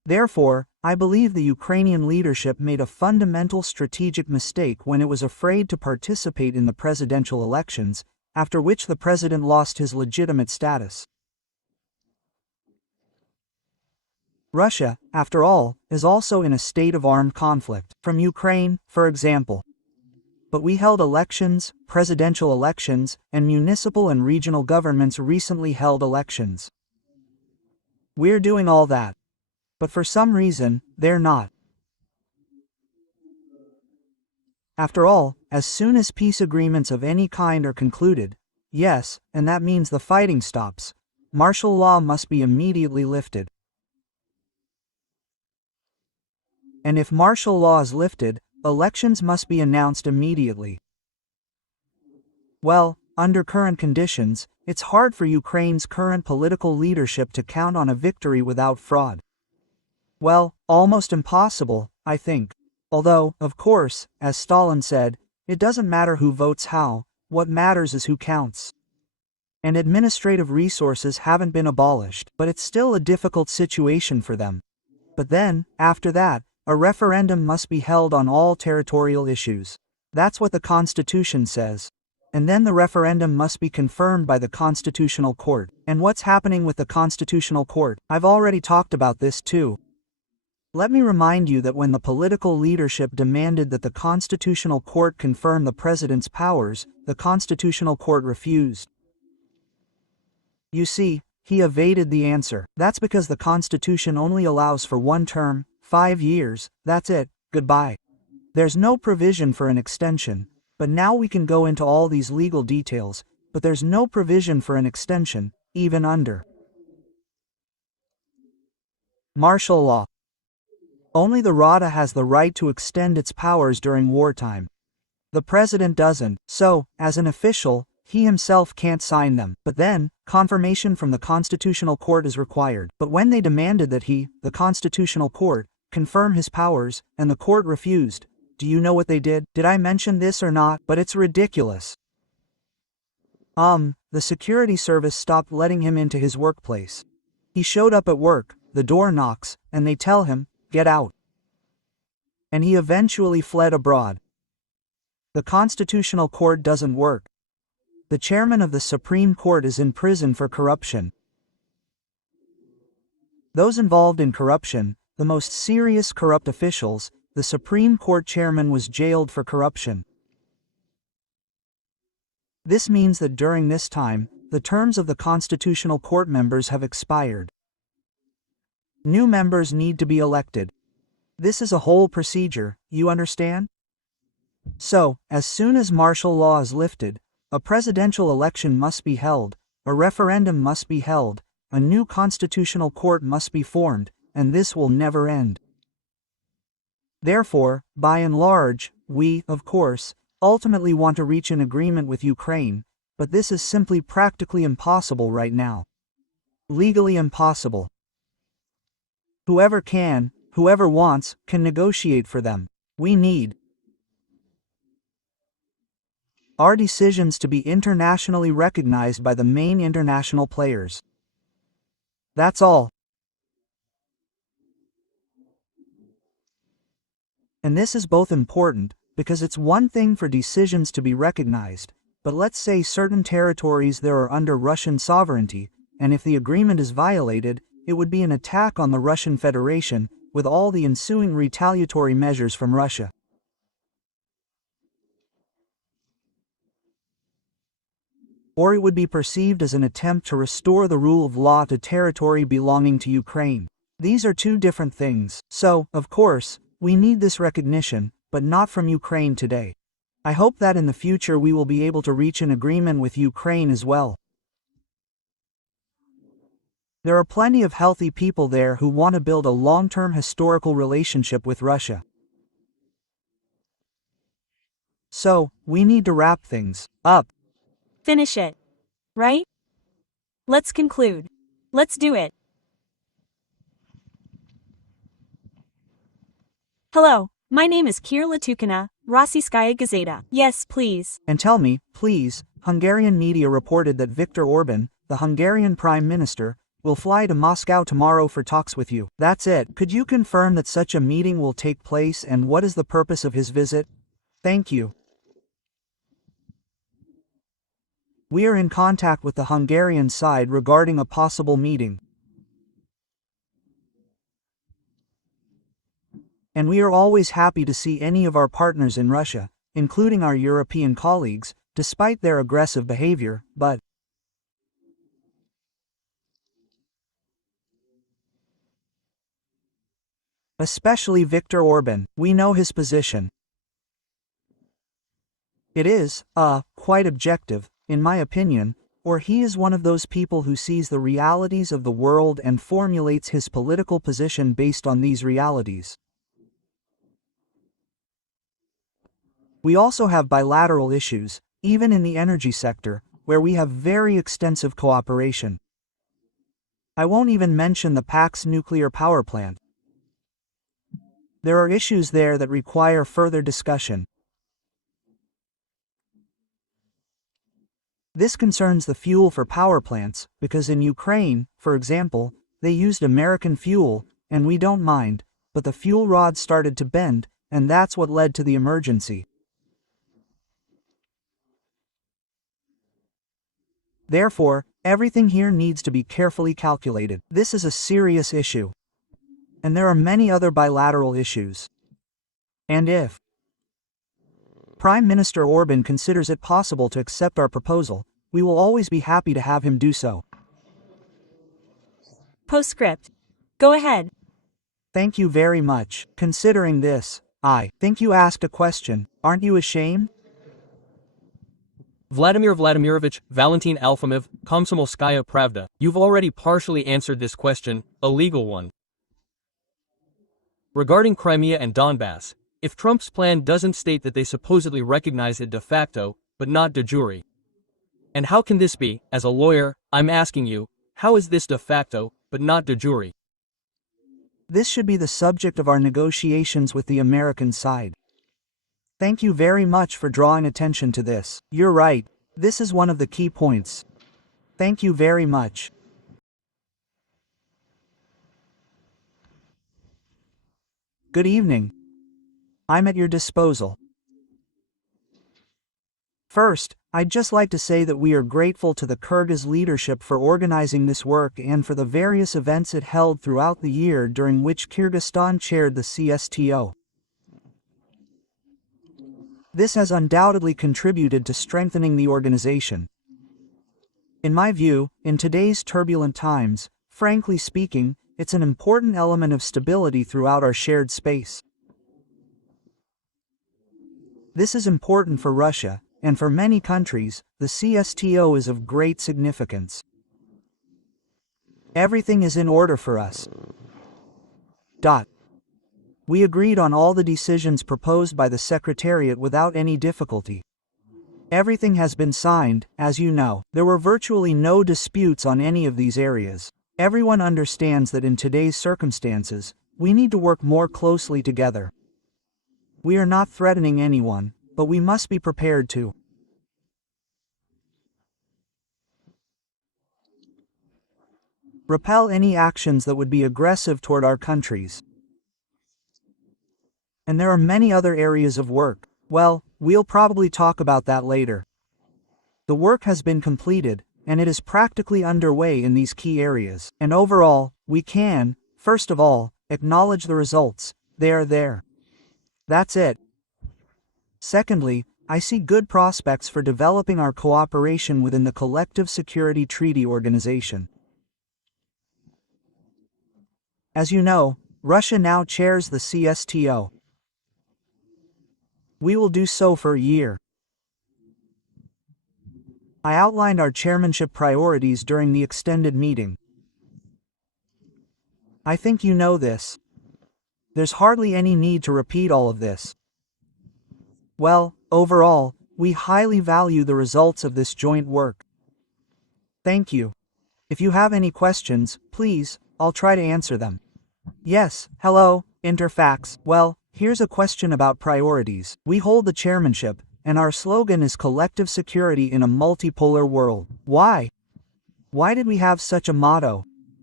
Therefore, I believe the Ukrainian leadership made a fundamental strategic mistake when it was afraid to participate in the presidential elections, after which the president lost his legitimate status. Russia, after all, is also in a state of armed conflict, from Ukraine, for example. But we held elections, presidential elections, and municipal and regional governments recently held elections. We're doing all that. But for some reason, they're not. After all, as soon as peace agreements of any kind are concluded, yes, and that means the fighting stops, martial law must be immediately lifted. And if martial law is lifted, elections must be announced immediately. Well, under current conditions, it's hard for Ukraine's current political leadership to count on a victory without fraud. Well, almost impossible, I think. Although, of course, as Stalin said, it doesn't matter who votes how, what matters is who counts. And administrative resources haven't been abolished, but it's still a difficult situation for them. But then, after that, a referendum must be held on all territorial issues. That's what the Constitution says. And then the referendum must be confirmed by the Constitutional Court. And what's happening with the Constitutional Court? I've already talked about this too. Let me remind you that when the political leadership demanded that the Constitutional Court confirm the president's powers, the Constitutional Court refused. You see, he evaded the answer. That's because the Constitution only allows for one term, 5 years, that's it, goodbye. There's no provision for an extension, but now we can go into all these legal details, but there's no provision for an extension, even under martial law. Only the Rada has the right to extend its powers during wartime. The president doesn't, so, as an official, he himself can't sign them. But then, confirmation from the Constitutional Court is required. But when they demanded that he, the Constitutional Court, confirm his powers, and the court refused, do you know what they did? Did I mention this or not? But it's ridiculous. The security service stopped letting him into his workplace. He showed up at work, the door knocks, and they tell him, "Get out." And he eventually fled abroad. The Constitutional Court doesn't work. The chairman of the Supreme Court is in prison for corruption. Those involved in corruption, the most serious corrupt officials, the Supreme Court chairman was jailed for corruption. This means that during this time, the terms of the Constitutional Court members have expired. New members need to be elected. This is a whole procedure, you understand? So, as soon as martial law is lifted, a presidential election must be held, a referendum must be held, a new constitutional court must be formed, and this will never end. Therefore, by and large, we, of course, ultimately want to reach an agreement with Ukraine, but this is simply practically impossible right now. Legally impossible. Whoever can, whoever wants, can negotiate for them. We need our decisions to be internationally recognized by the main international players. That's all. And this is both important, because it's one thing for decisions to be recognized, but let's say certain territories there are under Russian sovereignty, and if the agreement is violated, it would be an attack on the Russian Federation, with all the ensuing retaliatory measures from Russia. Or it would be perceived as an attempt to restore the rule of law to territory belonging to Ukraine. These are two different things. So, of course, we need this recognition, but not from Ukraine today. I hope that in the future we will be able to reach an agreement with Ukraine as well. There are plenty of healthy people there who want to build a long-term historical relationship with Russia. So, we need to wrap things up. Finish it. Right? Let's conclude. Let's do it. Hello, my name is Kira Latukina, Rossiyskaya Gazeta. Yes, please. And tell me, please, Hungarian media reported that Viktor Orban, the Hungarian Prime Minister, We'll fly to Moscow tomorrow for talks with you. That's it. Could you confirm that such a meeting will take place and what is the purpose of his visit? Thank you. We are in contact with the Hungarian side regarding a possible meeting. And we are always happy to see any of our partners in Russia, including our European colleagues, despite their aggressive behavior, but especially Viktor Orban, we know his position. It is, quite objective, in my opinion, or he is one of those people who sees the realities of the world and formulates his political position based on these realities. We also have bilateral issues, even in the energy sector, where we have very extensive cooperation. I won't even mention the PAX nuclear power plant. There are issues there that require further discussion. This concerns the fuel for power plants, because in Ukraine, for example, they used American fuel, and we don't mind, but the fuel rod started to bend, and that's what led to the emergency. Therefore, everything here needs to be carefully calculated. This is a serious issue. And there are many other bilateral issues. And if Prime Minister Orban considers it possible to accept our proposal, we will always be happy to have him do so. Postscript. Go ahead. Thank you very much. Considering this, I think you asked a question, aren't you ashamed? Vladimir Vladimirovich, Valentin Alfimov, Komsomolskaya Pravda. You've already partially answered this question, a legal one. Regarding Crimea and Donbass, if Trump's plan doesn't state that they supposedly recognize it de facto, but not de jure. And how can this be? As a lawyer, I'm asking you, how is this de facto, but not de jure? This should be the subject of our negotiations with the American side. Thank you very much for drawing attention to this. You're right, this is one of the key points. Thank you very much. Good evening. I'm at your disposal. First, I'd just like to say that we are grateful to the Kyrgyz leadership for organizing this work and for the various events it held throughout the year during which Kyrgyzstan chaired the CSTO. This has undoubtedly contributed to strengthening the organization. In my view, in today's turbulent times, frankly speaking, it's an important element of stability throughout our shared space. This is important for Russia, and for many countries, the CSTO is of great significance. Everything is in order for us. We agreed on all the decisions proposed by the Secretariat without any difficulty. Everything has been signed, as you know. There were virtually no disputes on any of these areas. Everyone understands that in today's circumstances, we need to work more closely together. We are not threatening anyone, but we must be prepared to repel any actions that would be aggressive toward our countries. And there are many other areas of work. Well, we'll probably talk about that later. The work has been completed, and it is practically underway in these key areas. And overall, we can, first of all, acknowledge the results. They are there. That's it. Secondly, I see good prospects for developing our cooperation within the Collective Security Treaty Organization. As you know, Russia now chairs the CSTO. We will do so for a year. I outlined our chairmanship priorities during the extended meeting. I think you know this. There's hardly any need to repeat all of this. Well, overall, we highly value the results of this joint work. Thank you. If you have any questions, please, I'll try to answer them. Yes, hello, Interfax. Well, here's a question about priorities. We hold the chairmanship, and our slogan is collective security in a multipolar world. Why? Why did we have such a motto?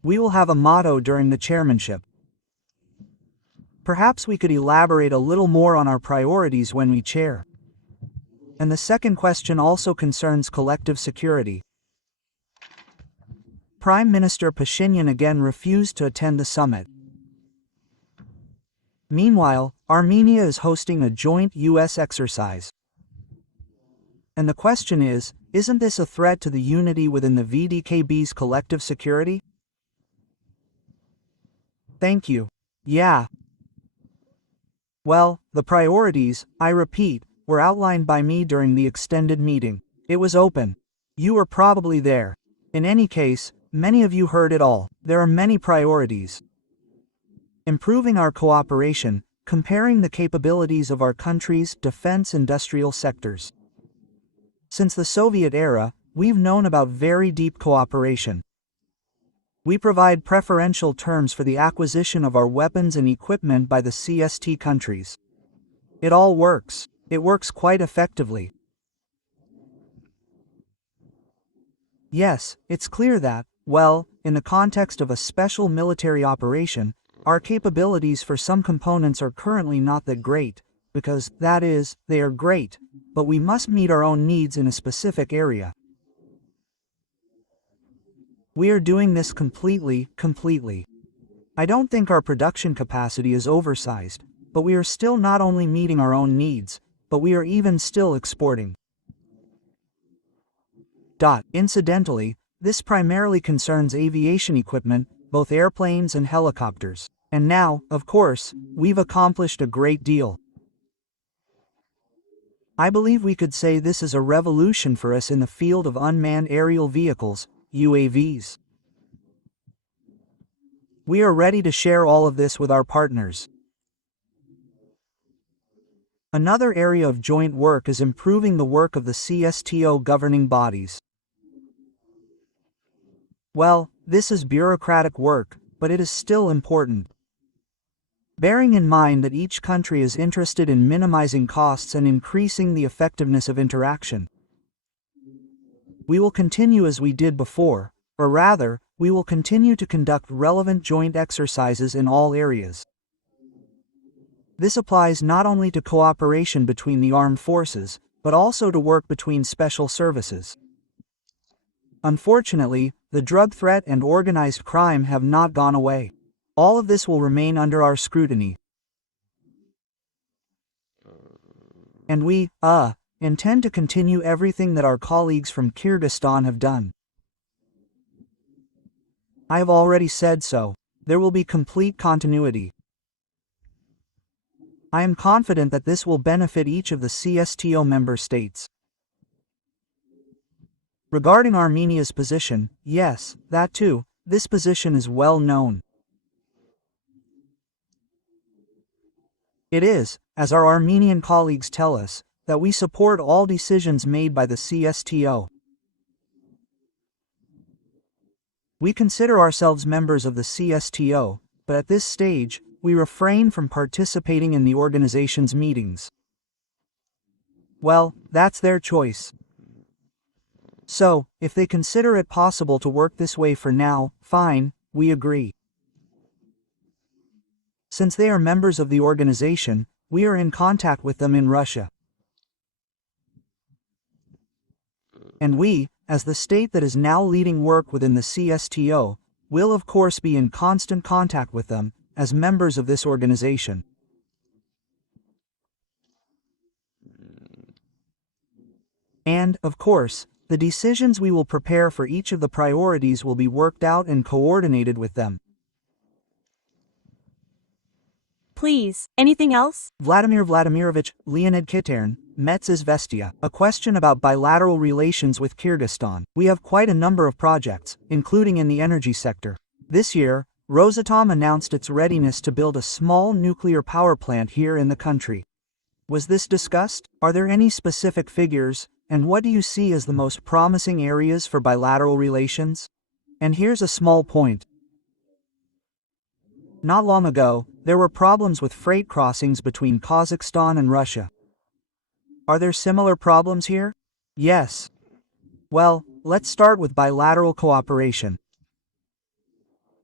We will have a motto during the chairmanship. Perhaps we could elaborate a little more on our priorities when we chair. And the second question also concerns collective security. Prime Minister Pashinyan again refused to attend the summit. Meanwhile, Armenia is hosting a joint U.S. exercise. And the question is, isn't this a threat to the unity within the VDKB's collective security? Thank you. Yeah. Well, the priorities, I repeat, were outlined by me during the extended meeting. It was open. You were probably there. In any case, many of you heard it all. There are many priorities. Improving our cooperation, comparing the capabilities of our country's defense industrial sectors. Since the Soviet era, we've known about very deep cooperation. We provide preferential terms for the acquisition of our weapons and equipment by the CST countries. It all works. It works quite effectively. Yes, it's clear that, well, in the context of a special military operation, our capabilities for some components are currently not that great, because, that is, they are great, but we must meet our own needs in a specific area. We are doing this completely. I don't think our production capacity is oversized, but we are still not only meeting our own needs, but we are even still exporting. Incidentally, this primarily concerns aviation equipment, both airplanes and helicopters. And now, of course, we've accomplished a great deal. I believe we could say this is a revolution for us in the field of unmanned aerial vehicles, UAVs. We are ready to share all of this with our partners. Another area of joint work is improving the work of the CSTO governing bodies. Well, this is bureaucratic work, but it is still important. Bearing in mind that each country is interested in minimizing costs and increasing the effectiveness of interaction. We will continue as we did before, or rather, we will continue to conduct relevant joint exercises in all areas. This applies not only to cooperation between the armed forces, but also to work between special services. Unfortunately, the drug threat and organized crime have not gone away. All of this will remain under our scrutiny. And we, intend to continue everything that our colleagues from Kyrgyzstan have done. I have already said so. There will be complete continuity. I am confident that this will benefit each of the CSTO member states. Regarding Armenia's position, yes, that too, this position is well known. It is, as our Armenian colleagues tell us, that we support all decisions made by the CSTO. We consider ourselves members of the CSTO, but at this stage, we refrain from participating in the organization's meetings. Well, that's their choice. So, if they consider it possible to work this way for now, fine, we agree. Since they are members of the organization, we are in contact with them in Russia. And we, as the state that is now leading work within the CSTO, will of course be in constant contact with them, as members of this organization. And, of course, the decisions we will prepare for each of the priorities will be worked out and coordinated with them. Please, anything else? Vladimir Vladimirovich, Leonid Kitern, Metz Izvestia. A question about bilateral relations with Kyrgyzstan. We have quite a number of projects, including in the energy sector. This year, Rosatom announced its readiness to build a small nuclear power plant here in the country. Was this discussed? Are there any specific figures, and what do you see as the most promising areas for bilateral relations? And here's a small point. Not long ago, there were problems with freight crossings between Kazakhstan and Russia. Are there similar problems here? Yes. Well, let's start with bilateral cooperation.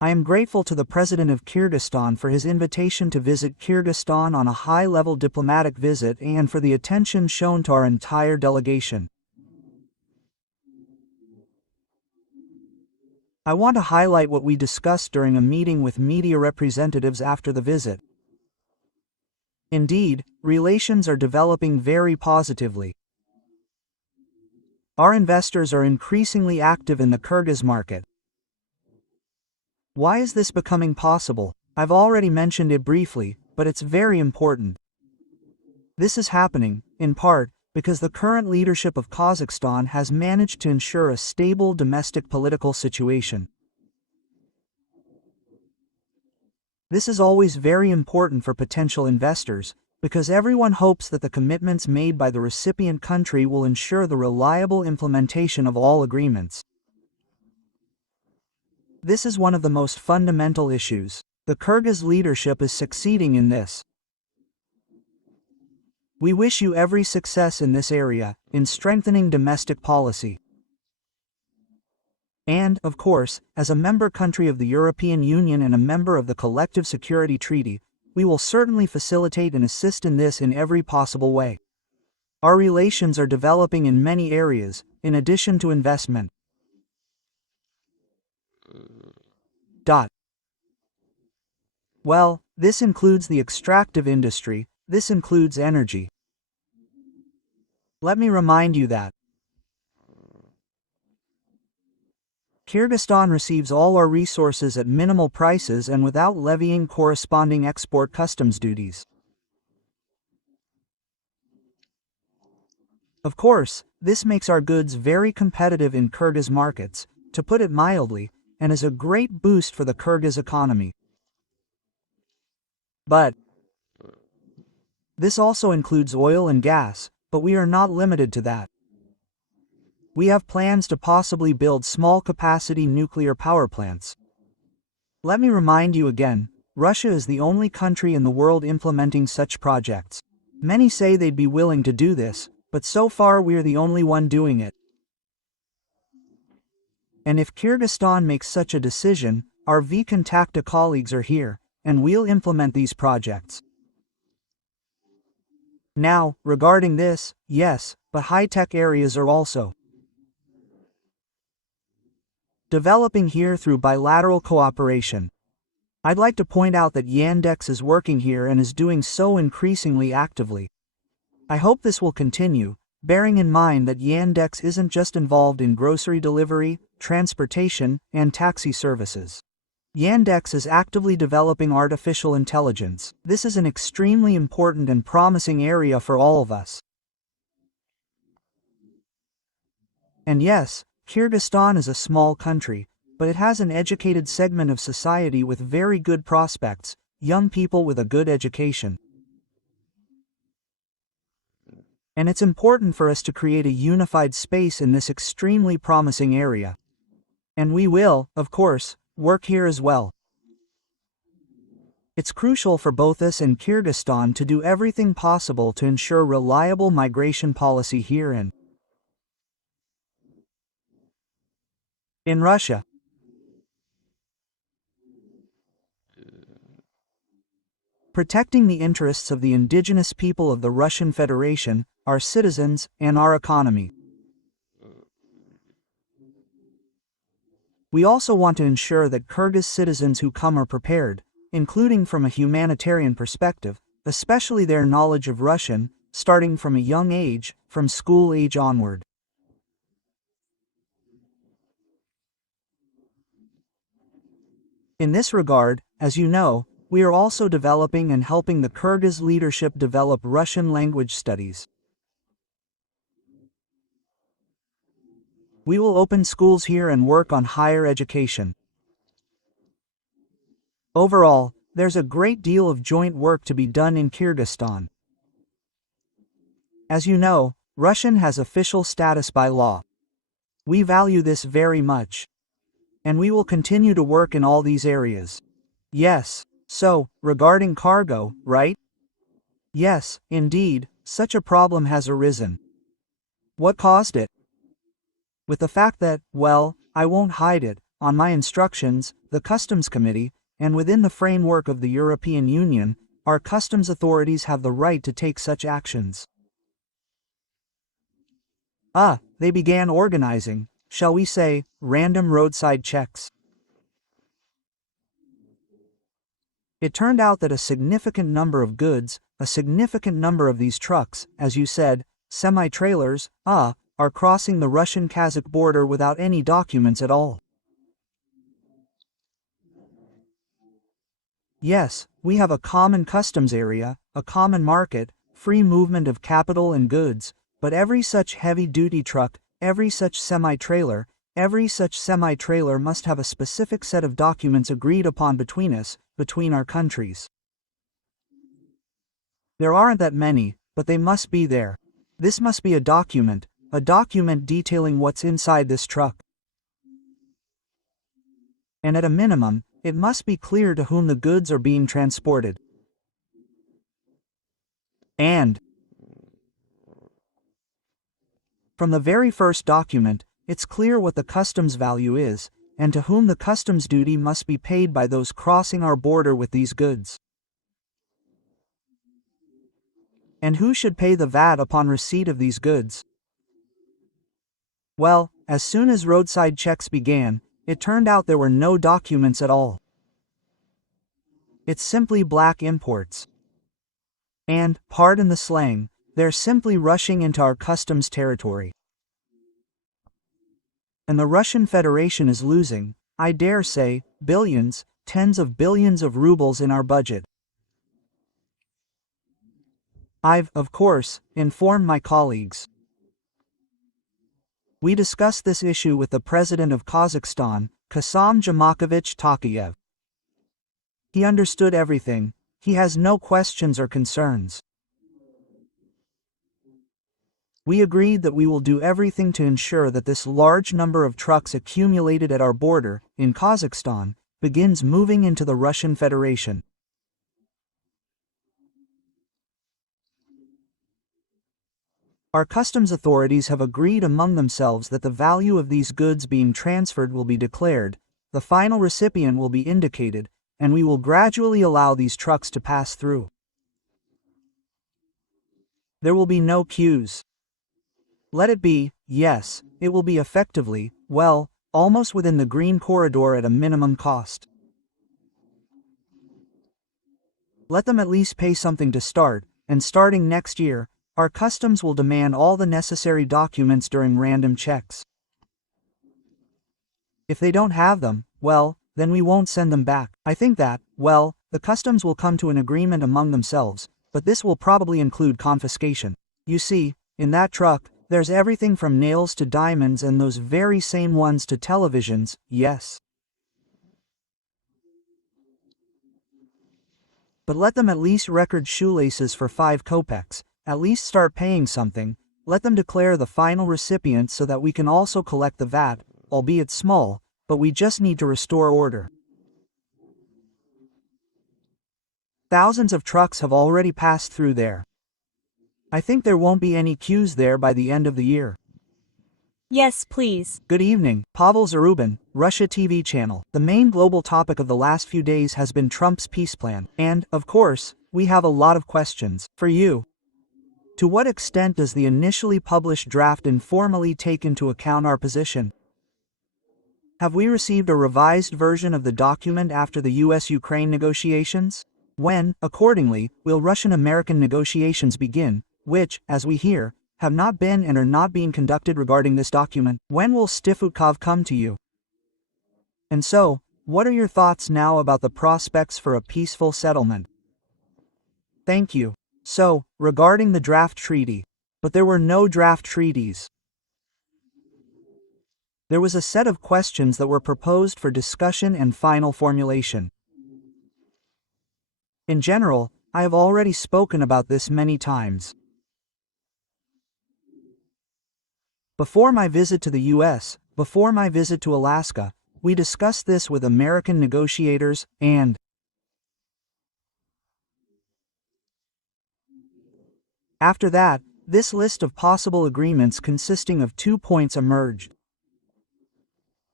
I am grateful to the President of Kyrgyzstan for his invitation to visit Kyrgyzstan on a high-level diplomatic visit and for the attention shown to our entire delegation. I want to highlight what we discussed during a meeting with media representatives after the visit. Indeed, relations are developing very positively. Our investors are increasingly active in the Kyrgyz market. Why is this becoming possible? I've already mentioned it briefly, but it's very important. This is happening, in part, because the current leadership of Kazakhstan has managed to ensure a stable domestic political situation. This is always very important for potential investors, because everyone hopes that the commitments made by the recipient country will ensure the reliable implementation of all agreements. This is one of the most fundamental issues. The Kyrgyz leadership is succeeding in this. We wish you every success in this area, in strengthening domestic policy. And, of course, as a member country of the European Union and a member of the Collective Security Treaty, we will certainly facilitate and assist in this in every possible way. Our relations are developing in many areas, in addition to investment. Well, this includes the extractive industry, this includes energy. Let me remind you that Kyrgyzstan receives all our resources at minimal prices and without levying corresponding export customs duties. Of course, this makes our goods very competitive in Kyrgyz markets, to put it mildly, and is a great boost for the Kyrgyz economy. But this also includes oil and gas, but we are not limited to that. We have plans to possibly build small-capacity nuclear power plants. Let me remind you again, Russia is the only country in the world implementing such projects. Many say they'd be willing to do this, but so far we're the only one doing it. And if Kyrgyzstan makes such a decision, our V-Contacta colleagues are here, and we'll implement these projects. Now, regarding this, yes, but high-tech areas are also developing here through bilateral cooperation. I'd like to point out that Yandex is working here and is doing so increasingly actively. I hope this will continue, bearing in mind that Yandex isn't just involved in grocery delivery, transportation, and taxi services. Yandex is actively developing artificial intelligence. This is an extremely important and promising area for all of us. And yes, Kyrgyzstan is a small country, but it has an educated segment of society with very good prospects, young people with a good education. And it's important for us to create a unified space in this extremely promising area. And we will, of course, work here as well. It's crucial for both us and Kyrgyzstan to do everything possible to ensure reliable migration policy here and in Russia. Protecting the interests of the indigenous people of the Russian Federation, our citizens, and our economy. We also want to ensure that Kyrgyz citizens who come are prepared, including from a humanitarian perspective, especially their knowledge of Russian, starting from a young age, from school age onward. In this regard, as you know, we are also developing and helping the Kyrgyz leadership develop Russian language studies. We will open schools here and work on higher education. Overall, there's a great deal of joint work to be done in Kyrgyzstan. As you know, Russian has official status by law. We value this very much. And we will continue to work in all these areas. Yes, so, regarding cargo, right? Yes, indeed, such a problem has arisen. What caused it? With the fact that, well, I won't hide it, on my instructions, the Customs Committee, and within the framework of the European Union, our customs authorities have the right to take such actions. They began organizing, shall we say, random roadside checks. It turned out that a significant number of goods, a significant number of these trucks, as you said, semi-trailers, are crossing the Russian-Kazakh border without any documents at all. Yes, we have a common customs area, a common market, free movement of capital and goods, but every such heavy-duty truck, every such semi-trailer must have a specific set of documents agreed upon between us, between our countries. There aren't that many, but they must be there. This must be a document detailing what's inside this truck. And at a minimum, it must be clear to whom the goods are being transported. And from the very first document, it's clear what the customs value is, and to whom the customs duty must be paid by those crossing our border with these goods. And who should pay the VAT upon receipt of these goods? Well, as soon as roadside checks began, it turned out there were no documents at all. It's simply black imports. And, pardon the slang, they're simply rushing into our customs territory. And the Russian Federation is losing, I dare say, billions, tens of billions of rubles in our budget. I've, of course, informed my colleagues. We discussed this issue with the President of Kazakhstan, Kassym-Jomart Tokayev. He understood everything, he has no questions or concerns. We agreed that we will do everything to ensure that this large number of trucks accumulated at our border, in Kazakhstan, begins moving into the Russian Federation. Our customs authorities have agreed among themselves that the value of these goods being transferred will be declared, the final recipient will be indicated, and we will gradually allow these trucks to pass through. There will be no queues. Let it be, yes, it will be effectively, well, almost within the green corridor at a minimum cost. Let them at least pay something to start, and starting next year, our customs will demand all the necessary documents during random checks. If they don't have them, well, then we won't send them back. I think that, well, the customs will come to an agreement among themselves, but this will probably include confiscation. You see, in that truck, there's everything from nails to diamonds and those very same ones to televisions, yes. But let them at least record shoelaces for 5 kopecks. At least start paying something, let them declare the final recipient so that we can also collect the VAT, albeit small, but we just need to restore order. Thousands of trucks have already passed through there. I think there won't be any queues there by the end of the year. Yes, please. Good evening, Pavel Zarubin, Russia TV channel. The main global topic of the last few days has been Trump's peace plan, and, of course, we have a lot of questions for you. To what extent does the initially published draft informally take into account our position? Have we received a revised version of the document after the US-Ukraine negotiations? When, accordingly, will Russian-American negotiations begin, which, as we hear, have not been and are not being conducted regarding this document? When will Stifutkov come to you? And so, what are your thoughts now about the prospects for a peaceful settlement? Thank you. So, regarding the draft treaty, but there were no draft treaties. There was a set of questions that were proposed for discussion and final formulation. In general, I have already spoken about this many times. Before my visit to the US, before my visit to Alaska, we discussed this with American negotiators, and after that, this list of possible agreements consisting of 2 points emerged.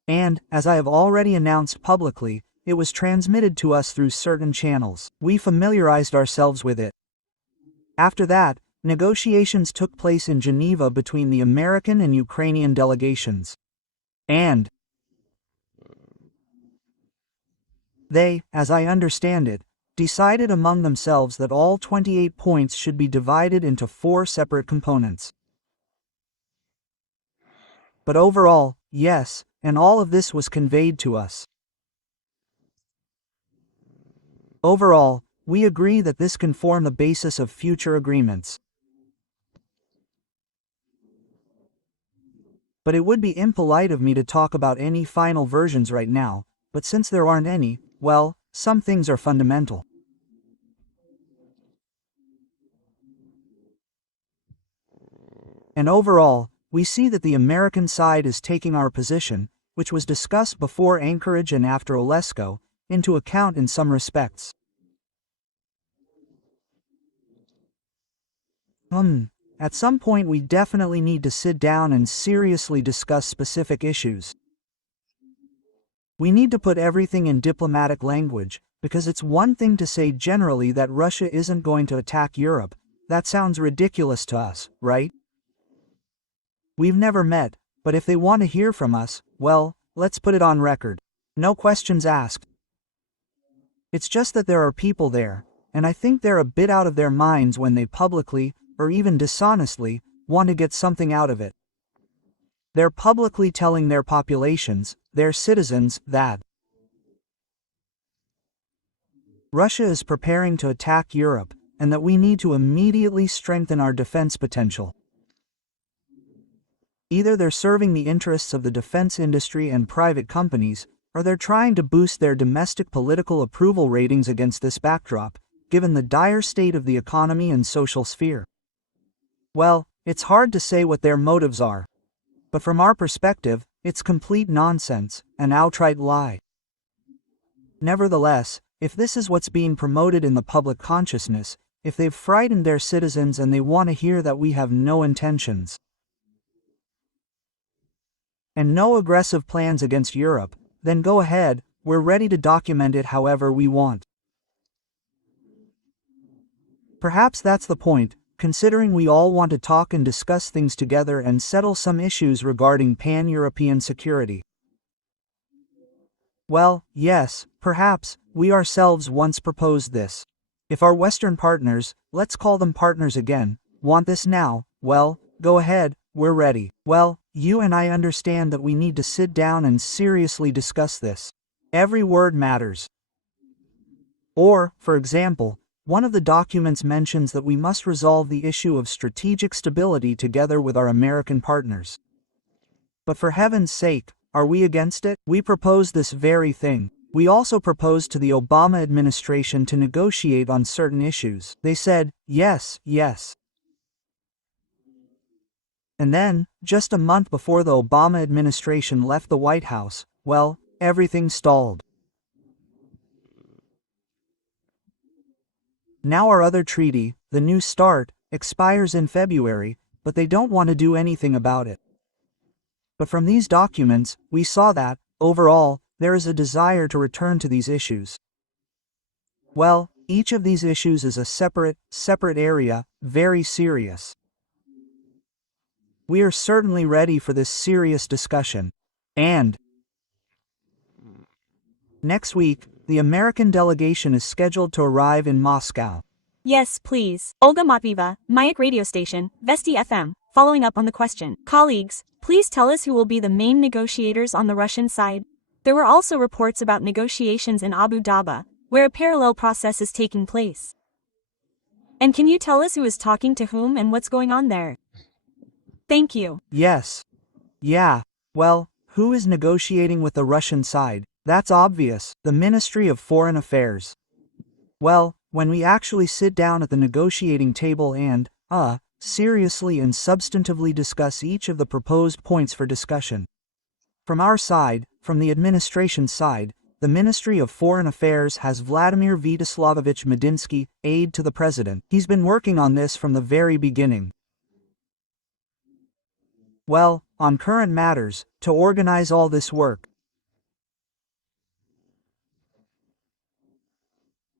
And, as I have already announced publicly, it was transmitted to us through certain channels. We familiarized ourselves with it. After that, negotiations took place in Geneva between the American and Ukrainian delegations. And they, as I understand it, decided among themselves that all 28 points should be divided into 4 separate components. But overall, yes, and all of this was conveyed to us. Overall, we agree that this can form the basis of future agreements. But it would be impolite of me to talk about any final versions right now, but since there aren't any, well, some things are fundamental. And overall, we see that the American side is taking our position, which was discussed before Anchorage and after Olesko, into account in some respects. At some point we definitely need to sit down and seriously discuss specific issues. We need to put everything in diplomatic language, because it's one thing to say generally that Russia isn't going to attack Europe. That sounds ridiculous to us, right? We've never met, but if they want to hear from us, well, let's put it on record. No questions asked. It's just that there are people there, and I think they're a bit out of their minds when they publicly, or even dishonestly, want to get something out of it. They're publicly telling their populations, their citizens, that Russia is preparing to attack Europe, and that we need to immediately strengthen our defense potential. Either they're serving the interests of the defense industry and private companies, or they're trying to boost their domestic political approval ratings against this backdrop, given the dire state of the economy and social sphere. Well, it's hard to say what their motives are. But from our perspective, it's complete nonsense, an outright lie. Nevertheless, if this is what's being promoted in the public consciousness, if they've frightened their citizens and they want to hear that we have no intentions and no aggressive plans against Europe, then go ahead, we're ready to document it however we want. Perhaps that's the point, considering we all want to talk and discuss things together and settle some issues regarding pan-European security. Well, yes, perhaps, we ourselves once proposed this. If our Western partners, let's call them partners again, want this now, well, go ahead, we're ready. Well, you and I understand that we need to sit down and seriously discuss this. Every word matters. Or, for example, one of the documents mentions that we must resolve the issue of strategic stability together with our American partners. But for heaven's sake, are we against it? We propose this very thing. We also proposed to the Obama administration to negotiate on certain issues. They said, yes, yes. And then, just a month before the Obama administration left the White House, well, everything stalled. Now our other treaty, the New START, expires in February, but they don't want to do anything about it. But from these documents, we saw that, overall, there is a desire to return to these issues. Well, each of these issues is a separate area, very serious. We are certainly ready for this serious discussion. And next week, the American delegation is scheduled to arrive in Moscow. Yes, please. Olga Matvieva, Mayak radio station, Vesti FM, following up on the question. Colleagues, please tell us who will be the main negotiators on the Russian side. There were also reports about negotiations in Abu Dhabi, where a parallel process is taking place. And can you tell us who is talking to whom and what's going on there? Thank you. Yes. Yeah. Well, who is negotiating with the Russian side? That's obvious, the Ministry of Foreign Affairs. Well, when we actually sit down at the negotiating table and, seriously and substantively discuss each of the proposed points for discussion. From our side, from the administration side, the Ministry of Foreign Affairs has Vladimir Vyacheslamovich Medinsky, aide to the president. He's been working on this from the very beginning. Well, on current matters, to organize all this work,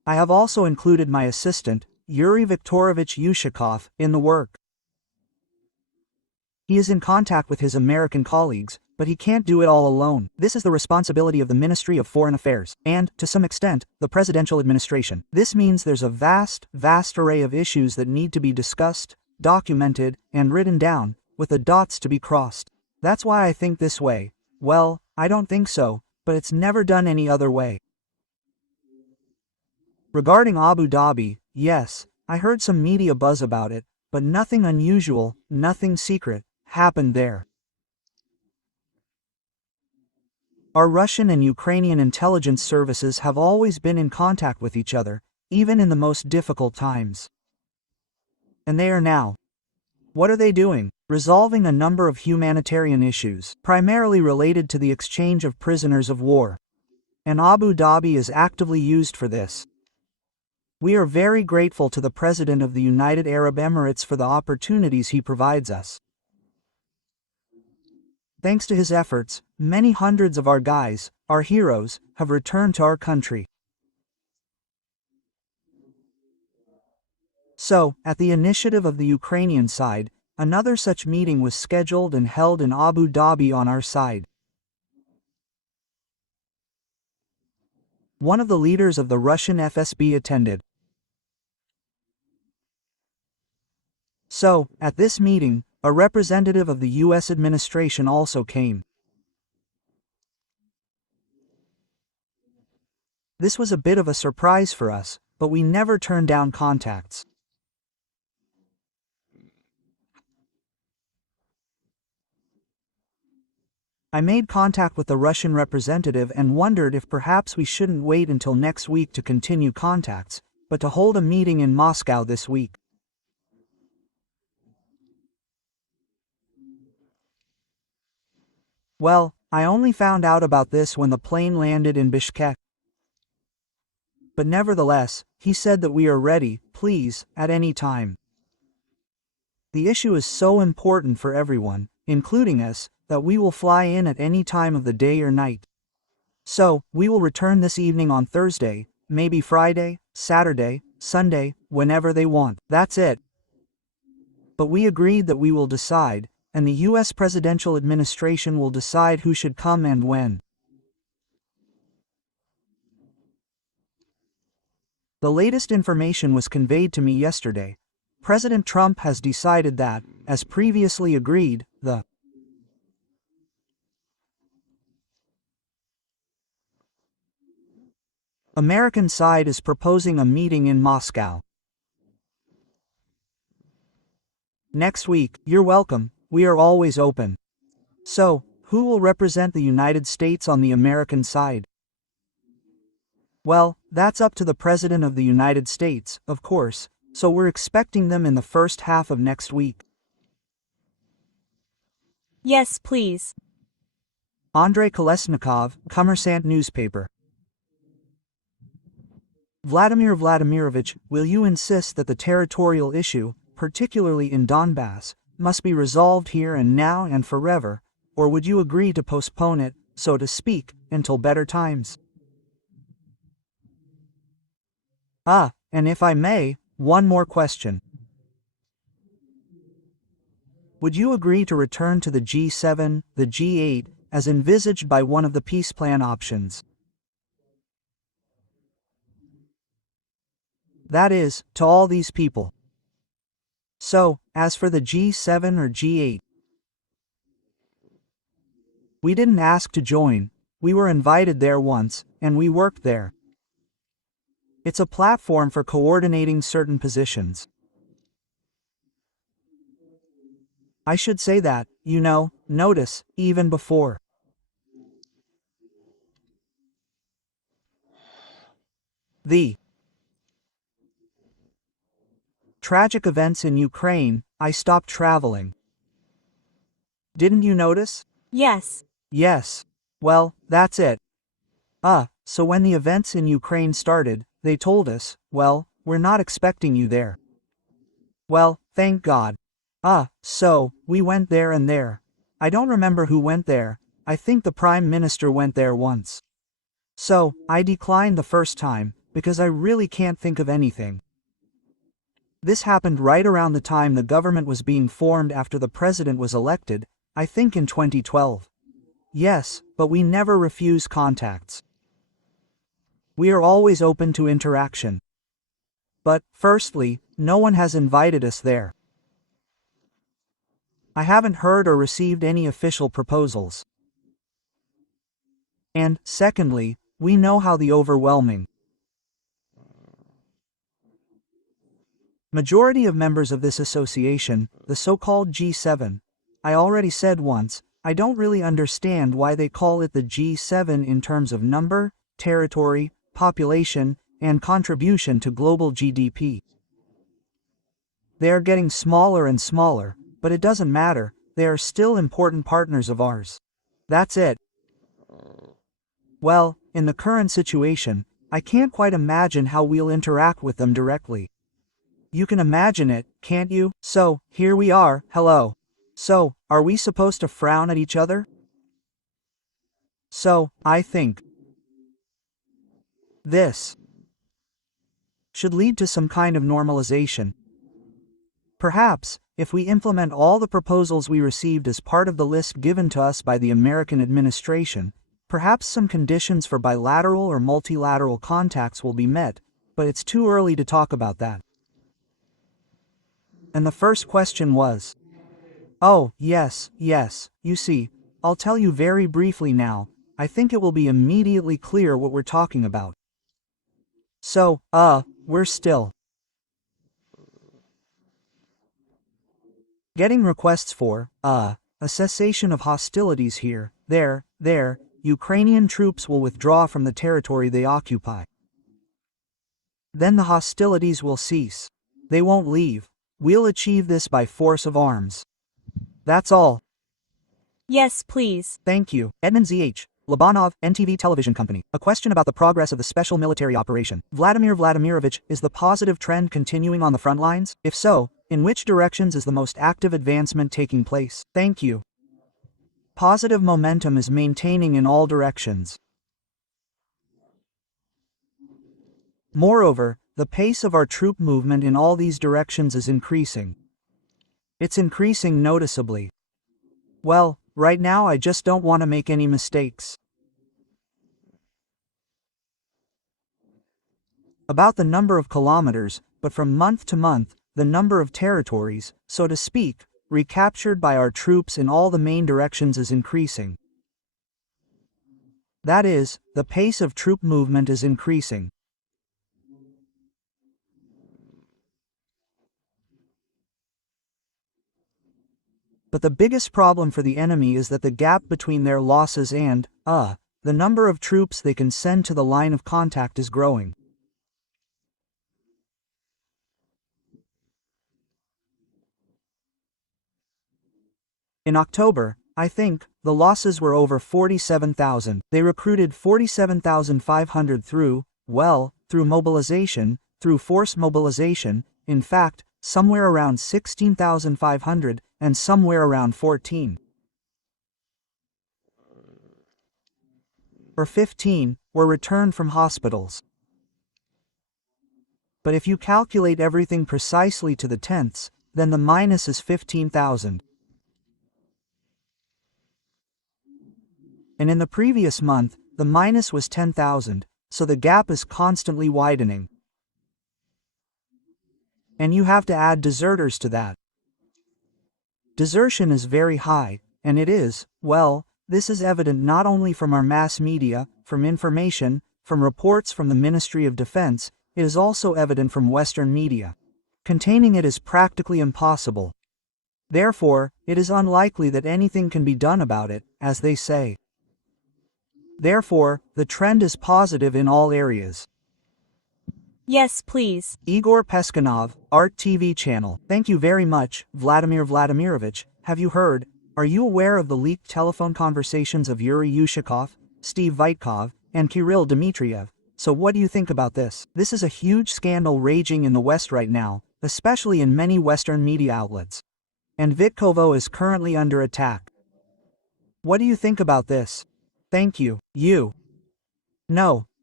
I have also included my assistant, Yuri Viktorovich Yushakov, in the work. He is in contact with his American colleagues, but he can't do it all alone. This is the responsibility of the Ministry of Foreign Affairs, and, to some extent, the presidential administration. This means there's a vast array of issues that need to be discussed, documented, and written down, with the dots to be crossed. That's why I think this way. Well, I don't think so, but it's never done any other way. Regarding Abu Dhabi, yes, I heard some media buzz about it, but nothing unusual, nothing secret, happened there. Our Russian and Ukrainian intelligence services have always been in contact with each other, even in the most difficult times. And they are now. What are they doing? Resolving a number of humanitarian issues, primarily related to the exchange of prisoners of war. And Abu Dhabi is actively used for this. We are very grateful to the President of the United Arab Emirates for the opportunities he provides us. Thanks to his efforts, many hundreds of our guys, our heroes, have returned to our country. So, at the initiative of the Ukrainian side, another such meeting was scheduled and held in Abu Dhabi on our side. One of the leaders of the Russian FSB attended. So, at this meeting, a representative of the U.S. administration also came. This was a bit of a surprise for us, but we never turned down contacts. I made contact with the Russian representative and wondered if perhaps we shouldn't wait until next week to continue contacts, but to hold a meeting in Moscow this week. Well, I only found out about this when the plane landed in Bishkek. But nevertheless, he said that we are ready, please, at any time. The issue is so important for everyone, including us, that we will fly in at any time of the day or night. So, we will return this evening on Thursday, maybe Friday, Saturday, Sunday, whenever they want. That's it. But we agreed that we will decide, and the U.S. presidential administration will decide who should come and when. The latest information was conveyed to me yesterday. President Trump has decided that, as previously agreed, the American side is proposing a meeting in Moscow. Next week. You're welcome, we are always open. So, who will represent the United States on the American side? Well, that's up to the President of the United States, of course, so we're expecting them in the first half of next week. Yes, please. Andrei Kolesnikov, Kommersant newspaper. Vladimir Vladimirovich, will you insist that the territorial issue, particularly in Donbass, must be resolved here and now and forever, or would you agree to postpone it, so to speak, until better times? And if I may, one more question. Would you agree to return to the G7, the G8, as envisaged by one of the peace plan options? That is, to all these people. So, as for the G7 or G8, we didn't ask to join, we were invited there once, and we worked there. It's a platform for coordinating certain positions. I should say that, notice, even before. The tragic events in Ukraine, I stopped traveling. Didn't you notice? Yes. Yes. Well, that's it. So when the events in Ukraine started, they told us, well, we're not expecting you there. Well, thank God. So, we went there and there. I don't remember who went there, I think the Prime Minister went there once. So, I declined the first time, because I really can't think of anything. This happened right around the time the government was being formed after the president was elected, I think in 2012. Yes, but we never refuse contacts. We are always open to interaction. But, firstly, no one has invited us there. I haven't heard or received any official proposals. And, secondly, we know how the overwhelming majority of members of this association, the so-called G7, I already said once, I don't really understand why they call it the G7 in terms of number, territory, population, and contribution to global GDP. They are getting smaller and smaller, but it doesn't matter, they are still important partners of ours. That's it. Well, in the current situation, I can't quite imagine how we'll interact with them directly. You can imagine it, can't you? So, here we are, hello. So, are we supposed to frown at each other? So, I think this should lead to some kind of normalization. Perhaps, if we implement all the proposals we received as part of the list given to us by the American administration, perhaps some conditions for bilateral or multilateral contacts will be met, but it's too early to talk about that. And the first question was, oh, yes, you see, I'll tell you very briefly now, I think it will be immediately clear what we're talking about. So, we're still getting requests for, a cessation of hostilities here, there, Ukrainian troops will withdraw from the territory they occupy. Then the hostilities will cease. They won't leave. We'll achieve this by force of arms. That's all. Yes, please. Thank you. Edmund Z.H. Labanov, NTV Television Company. A question about the progress of the special military operation. Vladimir Vladimirovich, is the positive trend continuing on the front lines? If so, in which directions is the most active advancement taking place? Thank you. Positive momentum is maintaining in all directions. Moreover, the pace of our troop movement in all these directions is increasing. It's increasing noticeably. Well, right now I just don't want to make any mistakes. About the number of kilometers, but from month to month, the number of territories, so to speak, recaptured by our troops in all the main directions is increasing. That is, the pace of troop movement is increasing. But the biggest problem for the enemy is that the gap between their losses and, the number of troops they can send to the line of contact is growing. In October, I think, the losses were over 47,000. They recruited 47,500 through mobilization, through forced mobilization, in fact, somewhere around 16,500, and somewhere around 14 or 15 were returned from hospitals. But if you calculate everything precisely to the tenths, then the minus is 15,000. And in the previous month, the minus was 10,000, so the gap is constantly widening. And you have to add deserters to that. Desertion is very high, and it is, well, this is evident not only from our mass media, from information, from reports from the Ministry of Defense, it is also evident from Western media. Containing it is practically impossible. Therefore, it is unlikely that anything can be done about it, as they say. Therefore, the trend is positive in all areas. Yes, please. Igor Peskanov, Art TV channel. Thank you very much, Vladimir Vladimirovich. Have you heard? Are you aware of the leaked telephone conversations of Yuri Yushakov, Steve Vitkov, and Kirill Dmitriev? So what do you think about this? This is a huge scandal raging in the West right now, especially in many Western media outlets. And Vitkovo is currently under attack. What do you think about this? Thank you. You. No,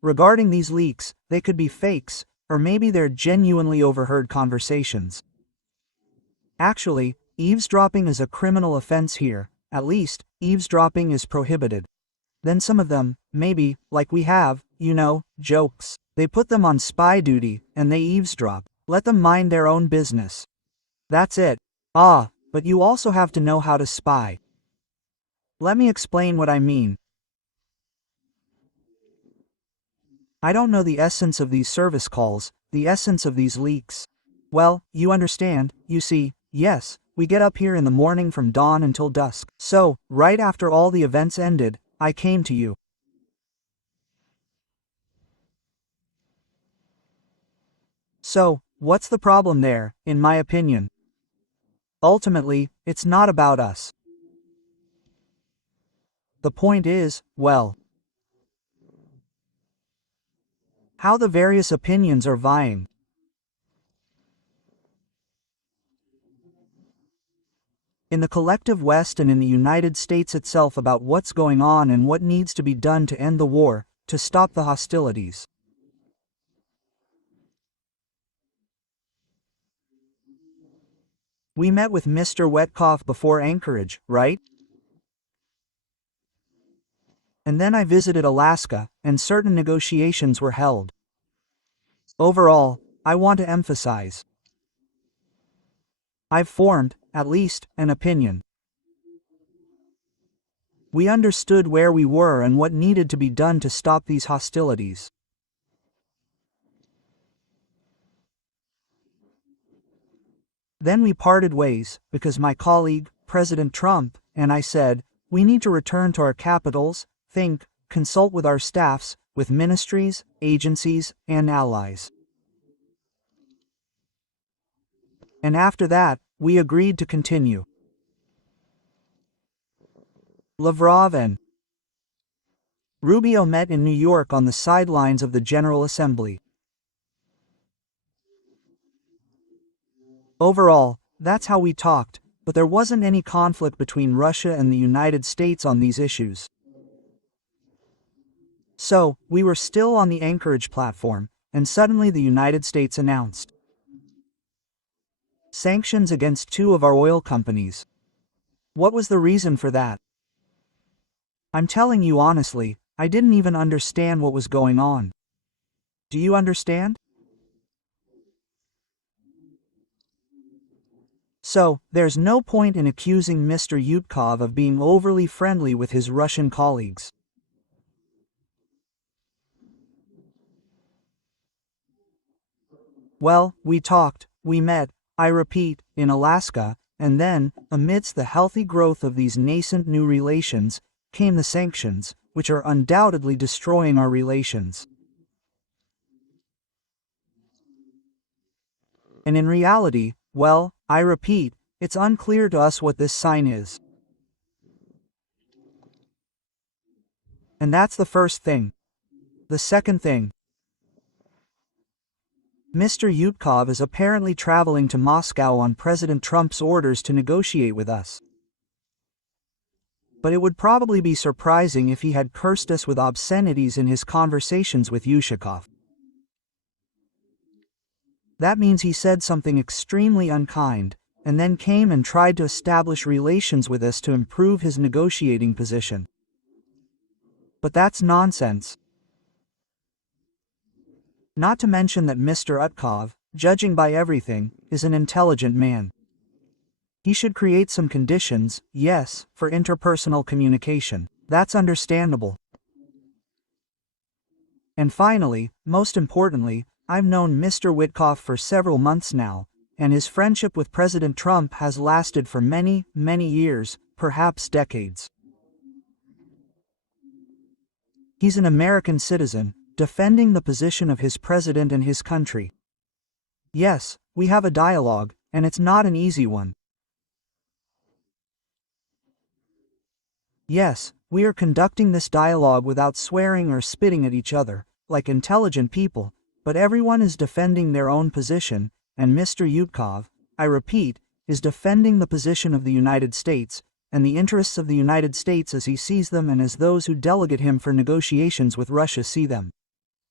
regarding these leaks, they could be fakes, or maybe they're genuinely overheard conversations. Actually, eavesdropping is a criminal offense here. At least, eavesdropping is prohibited. Then some of them, maybe, like we have, jokes. They put them on spy duty, and they eavesdrop. Let them mind their own business. That's it. But you also have to know how to spy. Let me explain what I mean. I don't know the essence of these service calls, the essence of these leaks. Well, you understand, you see, yes, we get up here in the morning from dawn until dusk. So, right after all the events ended, I came to you. So, what's the problem there, in my opinion? Ultimately, it's not about us. The point is, well, how the various opinions are vying. In the collective West and in the United States itself about what's going on and what needs to be done to end the war, to stop the hostilities. We met with Mr. Wetkoff before Anchorage, right? And then I visited Alaska, and certain negotiations were held. Overall, I want to emphasize, I've formed, at least, an opinion. We understood where we were and what needed to be done to stop these hostilities. Then we parted ways, because my colleague, President Trump, and I said, we need to return to our capitals, think, consult with our staffs, with ministries, agencies, and allies. And after that, we agreed to continue. Lavrov and Rubio met in New York on the sidelines of the General Assembly. Overall, that's how we talked, but there wasn't any conflict between Russia and the United States on these issues. So, we were still on the Anchorage platform, and suddenly the United States announced sanctions against 2 of our oil companies. What was the reason for that? I'm telling you honestly, I didn't even understand what was going on. Do you understand? So, there's no point in accusing Mr. Yutkov of being overly friendly with his Russian colleagues. Well, we talked, we met, I repeat, in Alaska, and then, amidst the healthy growth of these nascent new relations, came the sanctions, which are undoubtedly destroying our relations. And in reality, well, I repeat, it's unclear to us what this sign is. And that's the first thing. The second thing. Mr. Yutkov is apparently traveling to Moscow on President Trump's orders to negotiate with us. But it would probably be surprising if he had cursed us with obscenities in his conversations with Yushakov. That means he said something extremely unkind, and then came and tried to establish relations with us to improve his negotiating position. But that's nonsense. Not to mention that Mr. Utkov, judging by everything, is an intelligent man. He should create some conditions, yes, for interpersonal communication. That's understandable. And finally, most importantly, I've known Mr. Witkoff for several months now, and his friendship with President Trump has lasted for many, many years, perhaps decades. He's an American citizen, defending the position of his president and his country. Yes, we have a dialogue, and it's not an easy one. Yes, we are conducting this dialogue without swearing or spitting at each other, like intelligent people, but everyone is defending their own position, and Mr. Yutkov, I repeat, is defending the position of the United States, and the interests of the United States as he sees them and as those who delegate him for negotiations with Russia see them.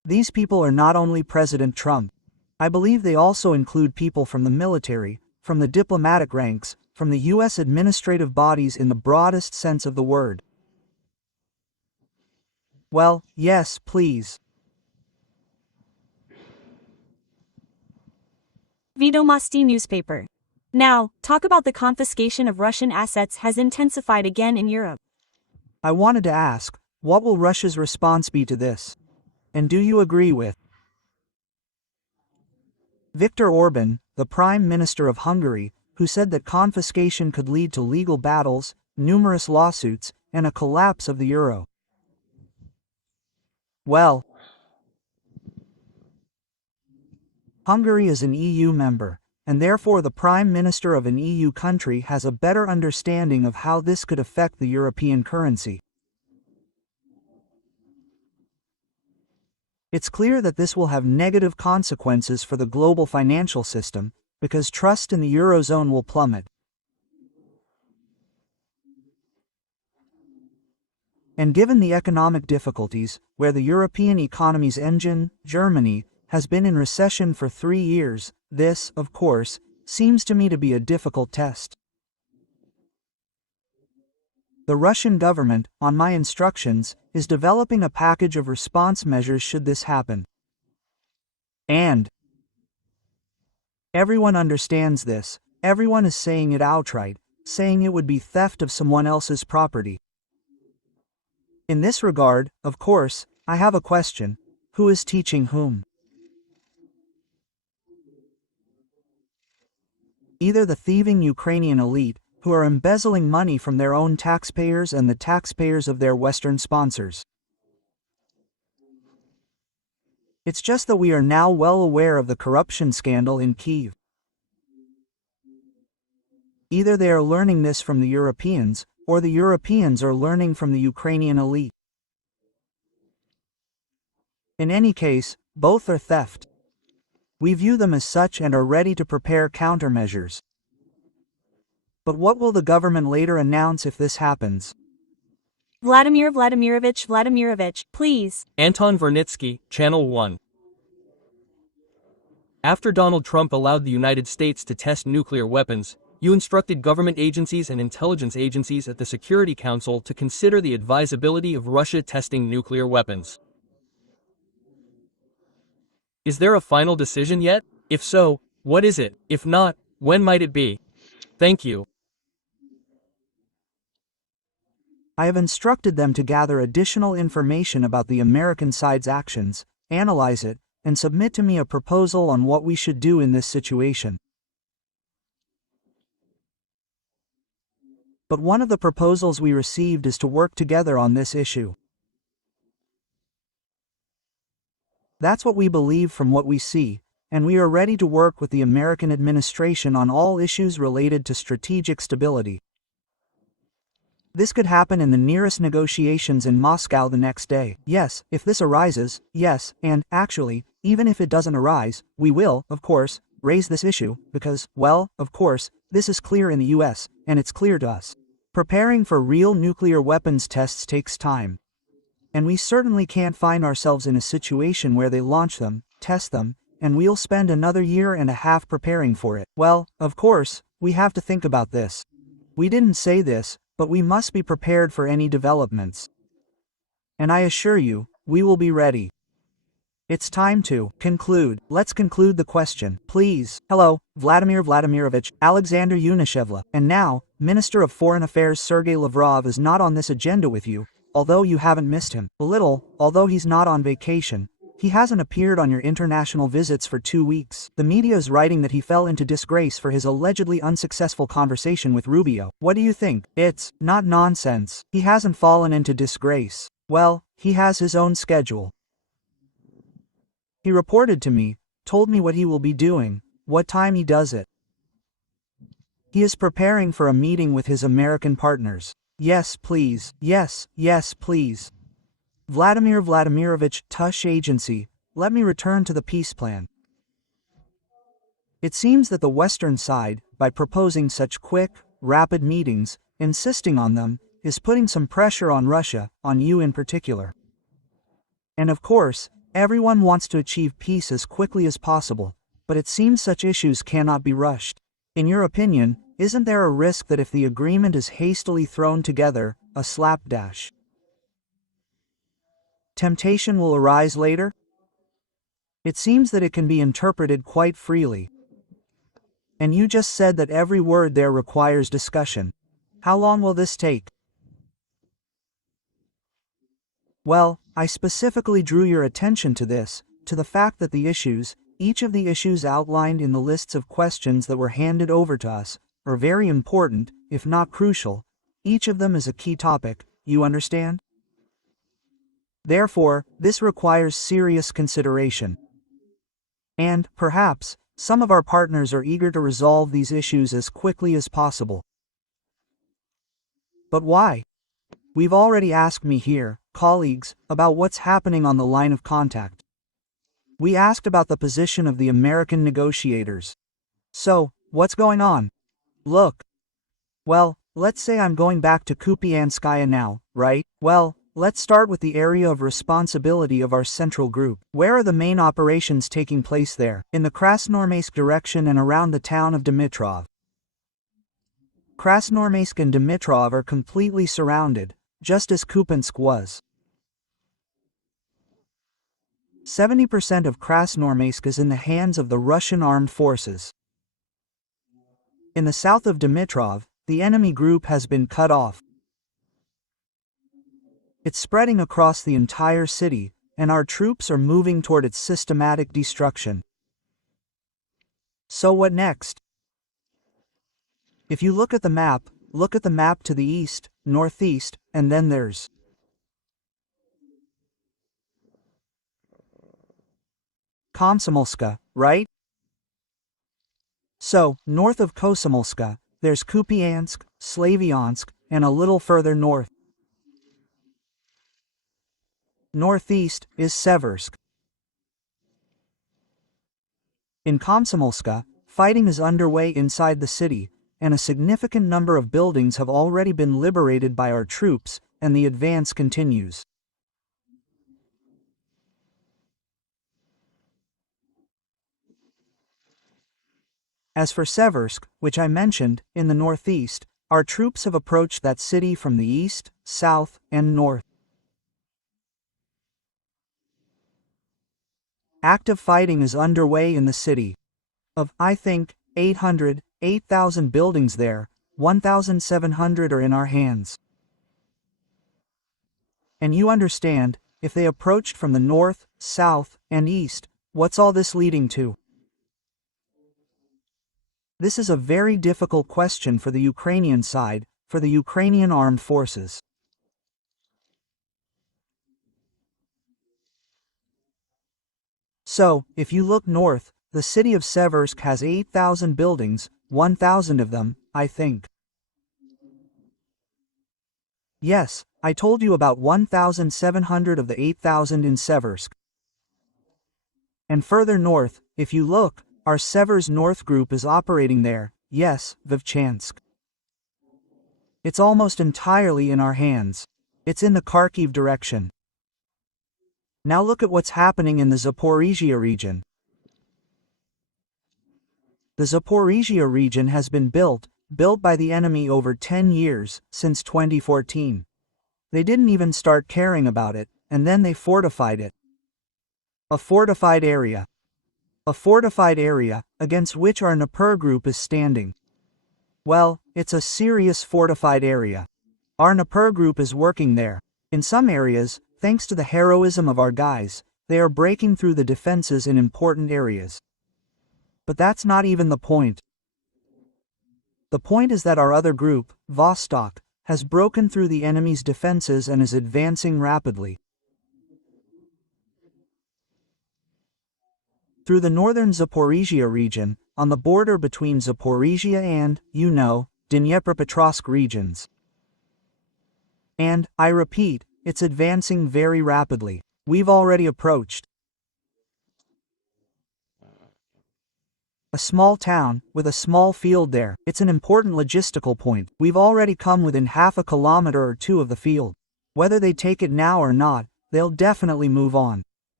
These people are not only President Trump. I believe they also include people from the military, from the diplomatic ranks, from the U.S. administrative bodies in the broadest sense of the word. Well, yes, please. Vedomosti newspaper. Now, talk about the confiscation of Russian assets has intensified again in Europe. I wanted to ask, what will Russia's response be to this? And do you agree with Viktor Orban, the Prime Minister of Hungary, who said that confiscation could lead to legal battles, numerous lawsuits, and a collapse of the euro? Well, Hungary is an EU member, and therefore the Prime Minister of an EU country has a better understanding of how this could affect the European currency. It's clear that this will have negative consequences for the global financial system, because trust in the Eurozone will plummet. And given the economic difficulties, where the European economy's engine, Germany, has been in recession for 3 years, this, of course, seems to me to be a difficult test. The Russian government, on my instructions, is developing a package of response measures should this happen. And everyone understands this, everyone is saying it outright, saying it would be theft of someone else's property. In this regard, of course, I have a question: who is teaching whom? Either the thieving Ukrainian elite, who are embezzling money from their own taxpayers and the taxpayers of their Western sponsors. It's just that we are now well aware of the corruption scandal in Kyiv. Either they are learning this from the Europeans, or the Europeans are learning from the Ukrainian elite. In any case, both are theft. We view them as such and are ready to prepare countermeasures. But what will the government later announce if this happens? Vladimir Vladimirovich, please. Anton Vernitsky, Channel 1. After Donald Trump allowed the United States to test nuclear weapons, you instructed government agencies and intelligence agencies at the Security Council to consider the advisability of Russia testing nuclear weapons. Is there a final decision yet? If so, what is it? If not, when might it be? Thank you. I have instructed them to gather additional information about the American side's actions, analyze it, and submit to me a proposal on what we should do in this situation. But one of the proposals we received is to work together on this issue. That's what we believe from what we see, and we are ready to work with the American administration on all issues related to strategic stability. This could happen in the nearest negotiations in Moscow the next day. Yes, if this arises, yes, and, actually, even if it doesn't arise, we will, of course, raise this issue, because, well, of course, this is clear in the US, and it's clear to us. Preparing for real nuclear weapons tests takes time. And we certainly can't find ourselves in a situation where they launch them, test them, and we'll spend another year and a half preparing for it. Well, of course, we have to think about this. We didn't say this, but we must be prepared for any developments. And I assure you, we will be ready. It's time to conclude. Let's conclude the question, please. Hello, Vladimir Vladimirovich, Alexander Yunishevla. And now, Minister of Foreign Affairs Sergei Lavrov is not on this agenda with you, although you haven't missed him. A little, although he's not on vacation. He hasn't appeared on your international visits for 2 weeks. The media is writing that he fell into disgrace for his allegedly unsuccessful conversation with Rubio. What do you think? It's not nonsense. He hasn't fallen into disgrace. Well, he has his own schedule. He reported to me, told me what he will be doing, what time he does it. He is preparing for a meeting with his American partners. Yes, please. Yes, please. Vladimir Vladimirovich, Tush Agency, let me return to the peace plan. It seems that the Western side, by proposing such quick, rapid meetings, insisting on them, is putting some pressure on Russia, on you in particular. And of course, Everyone wants to achieve peace as quickly as possible, but it seems such issues cannot be rushed. In your opinion, isn't there a risk that if the agreement is hastily thrown together, a slapdash temptation will arise later? It seems that it can be interpreted quite freely. And you just said that every word there requires discussion. How long will this take? Well, I specifically drew your attention to this, to the fact that each of the issues outlined in the lists of questions that were handed over to us, are very important, if not crucial. Each of them is a key topic, you understand? Therefore, this requires serious consideration. And, perhaps, some of our partners are eager to resolve these issues as quickly as possible. But why? We've already asked me here, colleagues, about what's happening on the line of contact. We asked about the position of the American negotiators. So, what's going on? Look. Well, let's say I'm going back to Kupianskaya now, right? Well, let's start with the area of responsibility of our central group. Where are the main operations taking place there? In the Krasnoarmeysk direction and around the town of Dimitrov. Krasnoarmeysk and Dimitrov are completely surrounded, just as Kupiansk was. 70% of Krasnoarmeysk is in the hands of the Russian armed forces. In the south of Dimitrov, the enemy group has been cut off. It's spreading across the entire city, and our troops are moving toward its systematic destruction. So what next? If you look at the map to the east, northeast, and then there's Komsomolska, right? So, north of Komsomolska, there's Kupiansk, Slavyansk, and a little further north. Northeast is Seversk. In Komsomolska, fighting is underway inside the city, and a significant number of buildings have already been liberated by our troops, and the advance continues. As for Seversk, which I mentioned, in the northeast, our troops have approached that city from the east, south, and north. Active fighting is underway in the city. Of, I think, 8,000 buildings there, 1,700 are in our hands. And you understand, if they approached from the north, south, and east, what's all this leading to? This is a very difficult question for the Ukrainian side, for the Ukrainian armed forces. So, if you look north, the city of Seversk has 8,000 buildings, 1,000 of them, I think. Yes, I told you about 1,700 of the 8,000 in Seversk. And further north, if you look, our Seversk North group is operating there, yes, Vovchansk. It's almost entirely in our hands. It's in the Kharkiv direction. Now look at what's happening in the Zaporizhzhia region. The Zaporizhzhia region has been built by the enemy over 10 years, since 2014. They didn't even start caring about it, and then they fortified it. A fortified area. A fortified area, against which our Dnipro group is standing. Well, it's a serious fortified area. Our Dnipro group is working there. In some areas, thanks to the heroism of our guys, they are breaking through the defenses in important areas. But that's not even the point. The point is that our other group, Vostok, has broken through the enemy's defenses and is advancing rapidly. Through the northern Zaporizhzhia region, on the border between Zaporizhzhia and, Dnipropetrovsk regions. And, I repeat, it's advancing very rapidly. We've already approached a small town, with a small field there. It's an important logistical point. We've already come within half a kilometer or two of the field. Whether they take it now or not, they'll definitely move on.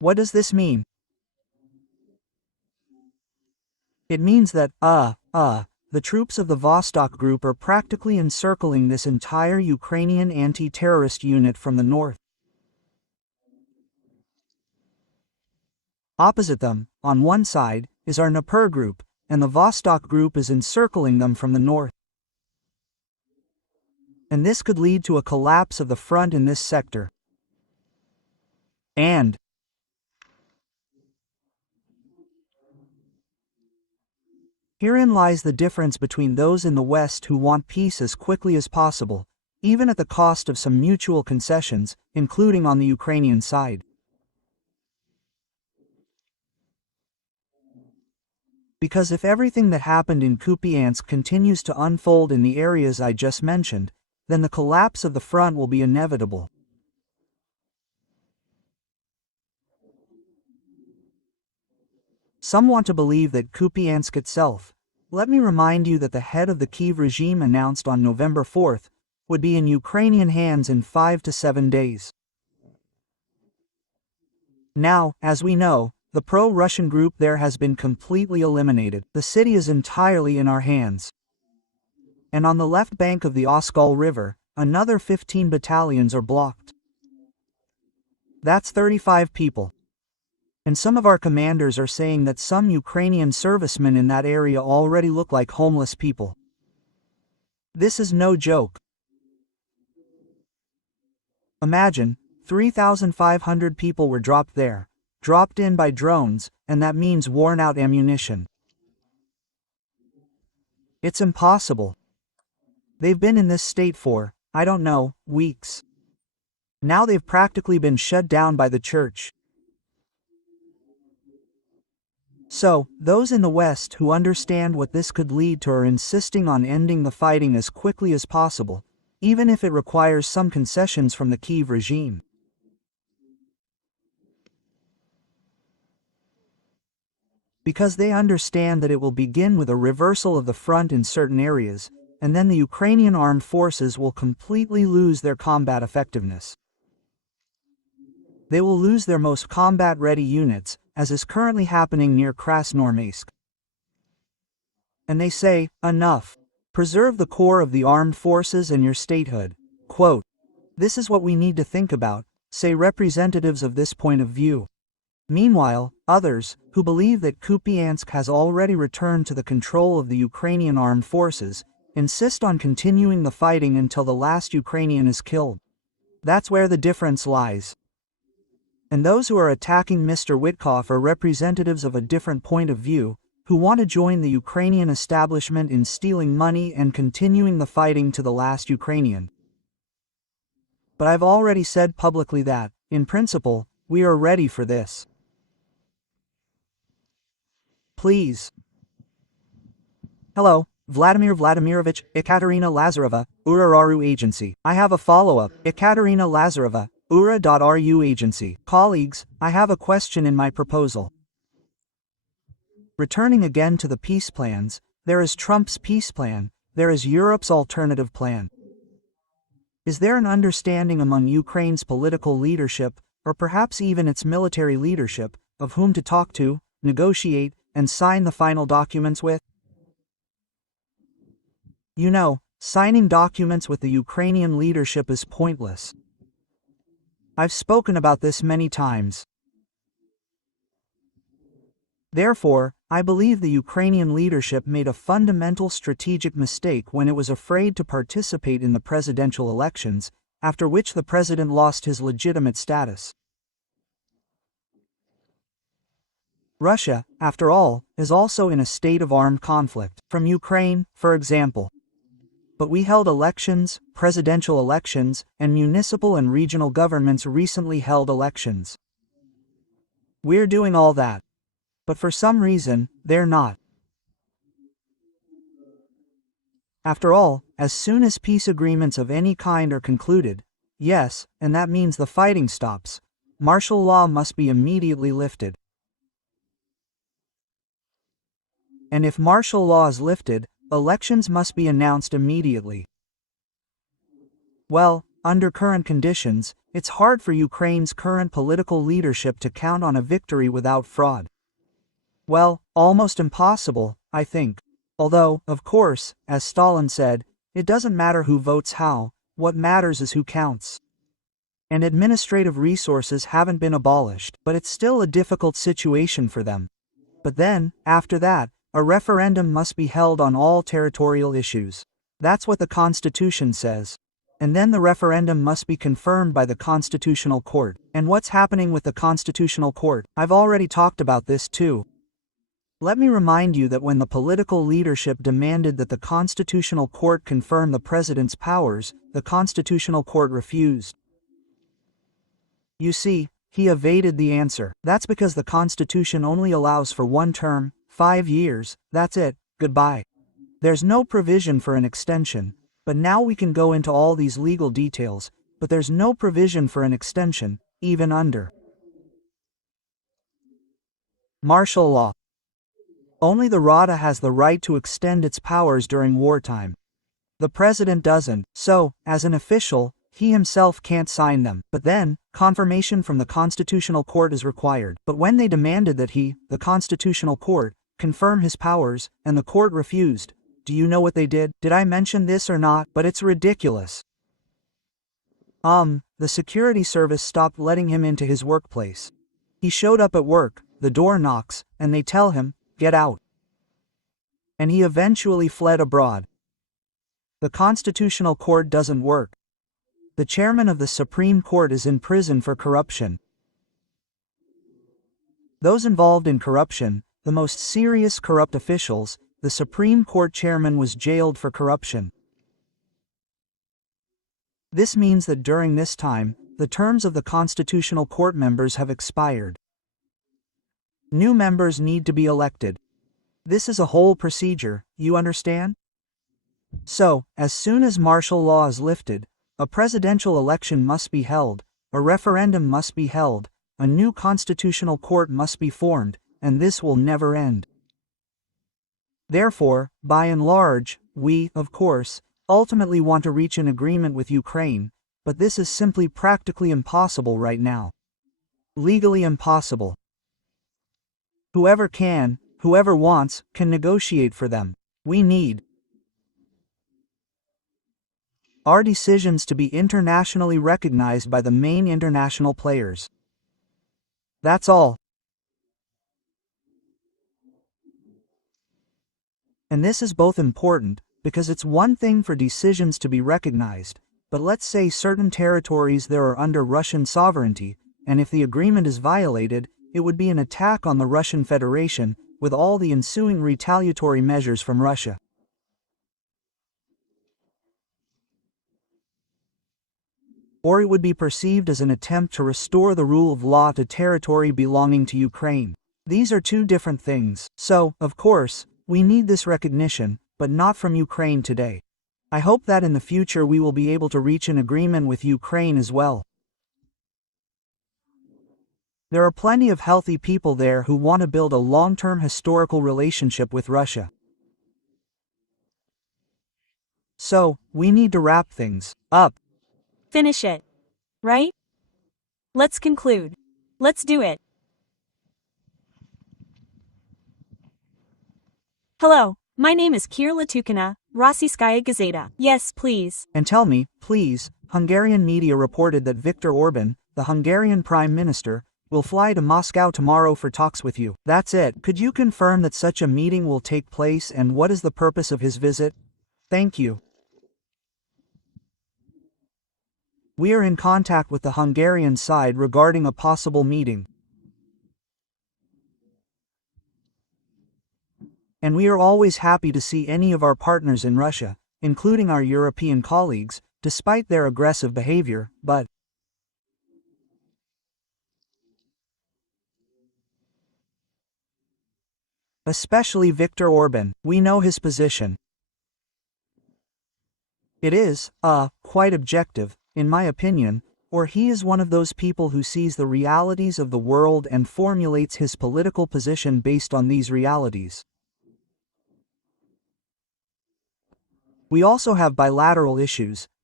What does this mean? It means that, the troops of the Vostok Group are practically encircling this entire Ukrainian anti-terrorist unit from the north. Opposite them, on one side, is our Dnipro Group, and the Vostok Group is encircling them from the north. And this could lead to a collapse of the front in this sector. And herein lies the difference between those in the West who want peace as quickly as possible, even at the cost of some mutual concessions, including on the Ukrainian side. Because if everything that happened in Kupiansk continues to unfold in the areas I just mentioned, then the collapse of the front will be inevitable. Some want to believe that Kupiansk itself, let me remind you that the head of the Kyiv regime announced on November 4th, would be in Ukrainian hands in 5 to 7 days. Now, as we know, the pro-Russian group there has been completely eliminated. The city is entirely in our hands. And on the left bank of the Oskol River, another 15 battalions are blocked. That's 35 people. And some of our commanders are saying that some Ukrainian servicemen in that area already look like homeless people. This is no joke. Imagine, 3,500 people were dropped there, dropped in by drones, and that means worn-out ammunition. It's impossible. They've been in this state for, I don't know, weeks. Now they've practically been shut down by the church. So, those in the West who understand what this could lead to are insisting on ending the fighting as quickly as possible, even if it requires some concessions from the Kyiv regime. Because they understand that it will begin with a reversal of the front in certain areas, and then the Ukrainian armed forces will completely lose their combat effectiveness. They will lose their most combat-ready units, as is currently happening near Krasnoarmeysk. And they say, enough. Preserve the core of the armed forces and your statehood. Quote, this is what we need to think about, say representatives of this point of view. Meanwhile, others, who believe that Kupiansk has already returned to the control of the Ukrainian armed forces, insist on continuing the fighting until the last Ukrainian is killed. That's where the difference lies. And those who are attacking Mr. Witkoff are representatives of a different point of view, who want to join the Ukrainian establishment in stealing money and continuing the fighting to the last Ukrainian. But I've already said publicly that, in principle, we are ready for this. Please. Hello, Vladimir Vladimirovich, Ekaterina Lazareva, Ura.ru Agency. I have a follow-up. Ekaterina Lazareva, Ura.ru Agency. Colleagues, I have a question in my proposal. Returning again to the peace plans, there is Trump's peace plan, there is Europe's alternative plan. Is there an understanding among Ukraine's political leadership, or perhaps even its military leadership, of whom to talk to, negotiate, and sign the final documents with? You know, signing documents with the Ukrainian leadership is pointless. I've spoken about this many times. Therefore, I believe the Ukrainian leadership made a fundamental strategic mistake when it was afraid to participate in the presidential elections, after which the president lost his legitimate status. Russia, after all, is also in a state of armed conflict, from Ukraine, for example. But we held elections, presidential elections, and municipal and regional governments recently held elections. We're doing all that. But for some reason, they're not. After all, as soon as peace agreements of any kind are concluded, yes, and that means the fighting stops, martial law must be immediately lifted. And if martial law is lifted, elections must be announced immediately. Well, Under current conditions, it's hard for Ukraine's current political leadership to count on a victory without fraud. Well, almost impossible, I think. Although, of course, as Stalin said, it doesn't matter who votes how, what matters is who counts. And administrative resources haven't been abolished, but it's still a difficult situation for them. But then, after that, a referendum must be held on all territorial issues. That's what the Constitution says. And then the referendum must be confirmed by the Constitutional Court. And what's happening with the Constitutional Court? I've already talked about this too. Let me remind you that when the political leadership demanded that the Constitutional Court confirm the president's powers, the Constitutional Court refused. You see, he evaded the answer. That's because the Constitution only allows for one term, 5 years, that's it, goodbye. There's no provision for an extension, but now we can go into all these legal details, but there's no provision for an extension, even under martial law. Only the Rada has the right to extend its powers during wartime. The president doesn't, so, as an official, he himself can't sign them. But then, confirmation from the Constitutional Court is required. But when they demanded that he, the Constitutional Court, confirm his powers, and the court refused, do you know what they did? Did I mention this or not? But it's ridiculous. The security service stopped letting him into his workplace. He showed up at work, the door knocks, and they tell him, get out. And he eventually fled abroad. The Constitutional Court doesn't work. The chairman of the Supreme Court is in prison for corruption. Those involved in corruption, the most serious corrupt officials, the Supreme Court chairman was jailed for corruption. This means that during this time, the terms of the Constitutional Court members have expired. New members need to be elected. This is a whole procedure, you understand? So, as soon as martial law is lifted, a presidential election must be held, a referendum must be held, a new constitutional court must be formed, and this will never end. Therefore, by and large, we, of course, ultimately want to reach an agreement with Ukraine, but this is simply practically impossible right now. Legally impossible. Whoever can, whoever wants, can negotiate for them. We need our decisions to be internationally recognized by the main international players. That's all. And this is both important, because it's one thing for decisions to be recognized, but let's say certain territories there are under Russian sovereignty, and if the agreement is violated, it would be an attack on the Russian Federation, with all the ensuing retaliatory measures from Russia. Or it would be perceived as an attempt to restore the rule of law to territory belonging to Ukraine. These are two different things. So, of course, we need this recognition, but not from Ukraine today. I hope that in the future we will be able to reach an agreement with Ukraine as well. There are plenty of healthy people there who want to build a long-term historical relationship with Russia. So, we need to wrap things up. Finish it. Right? Let's conclude. Let's do it. Hello, my name is Kira Latukina, Rossiyskaya Gazeta. Yes, please. And tell me, please, Hungarian media reported that Viktor Orban, the Hungarian Prime Minister, will fly to Moscow tomorrow for talks with you. That's it. Could you confirm that such a meeting will take place and what is the purpose of his visit? Thank you. We are in contact with the Hungarian side regarding a possible meeting. And we are always happy to see any of our partners in Russia, including our European colleagues, despite their aggressive behavior, but especially Viktor Orban, we know his position. It is, quite objective, in my opinion, or he is one of those people who sees the realities of the world and formulates his political position based on these realities. We also have bilateral issues,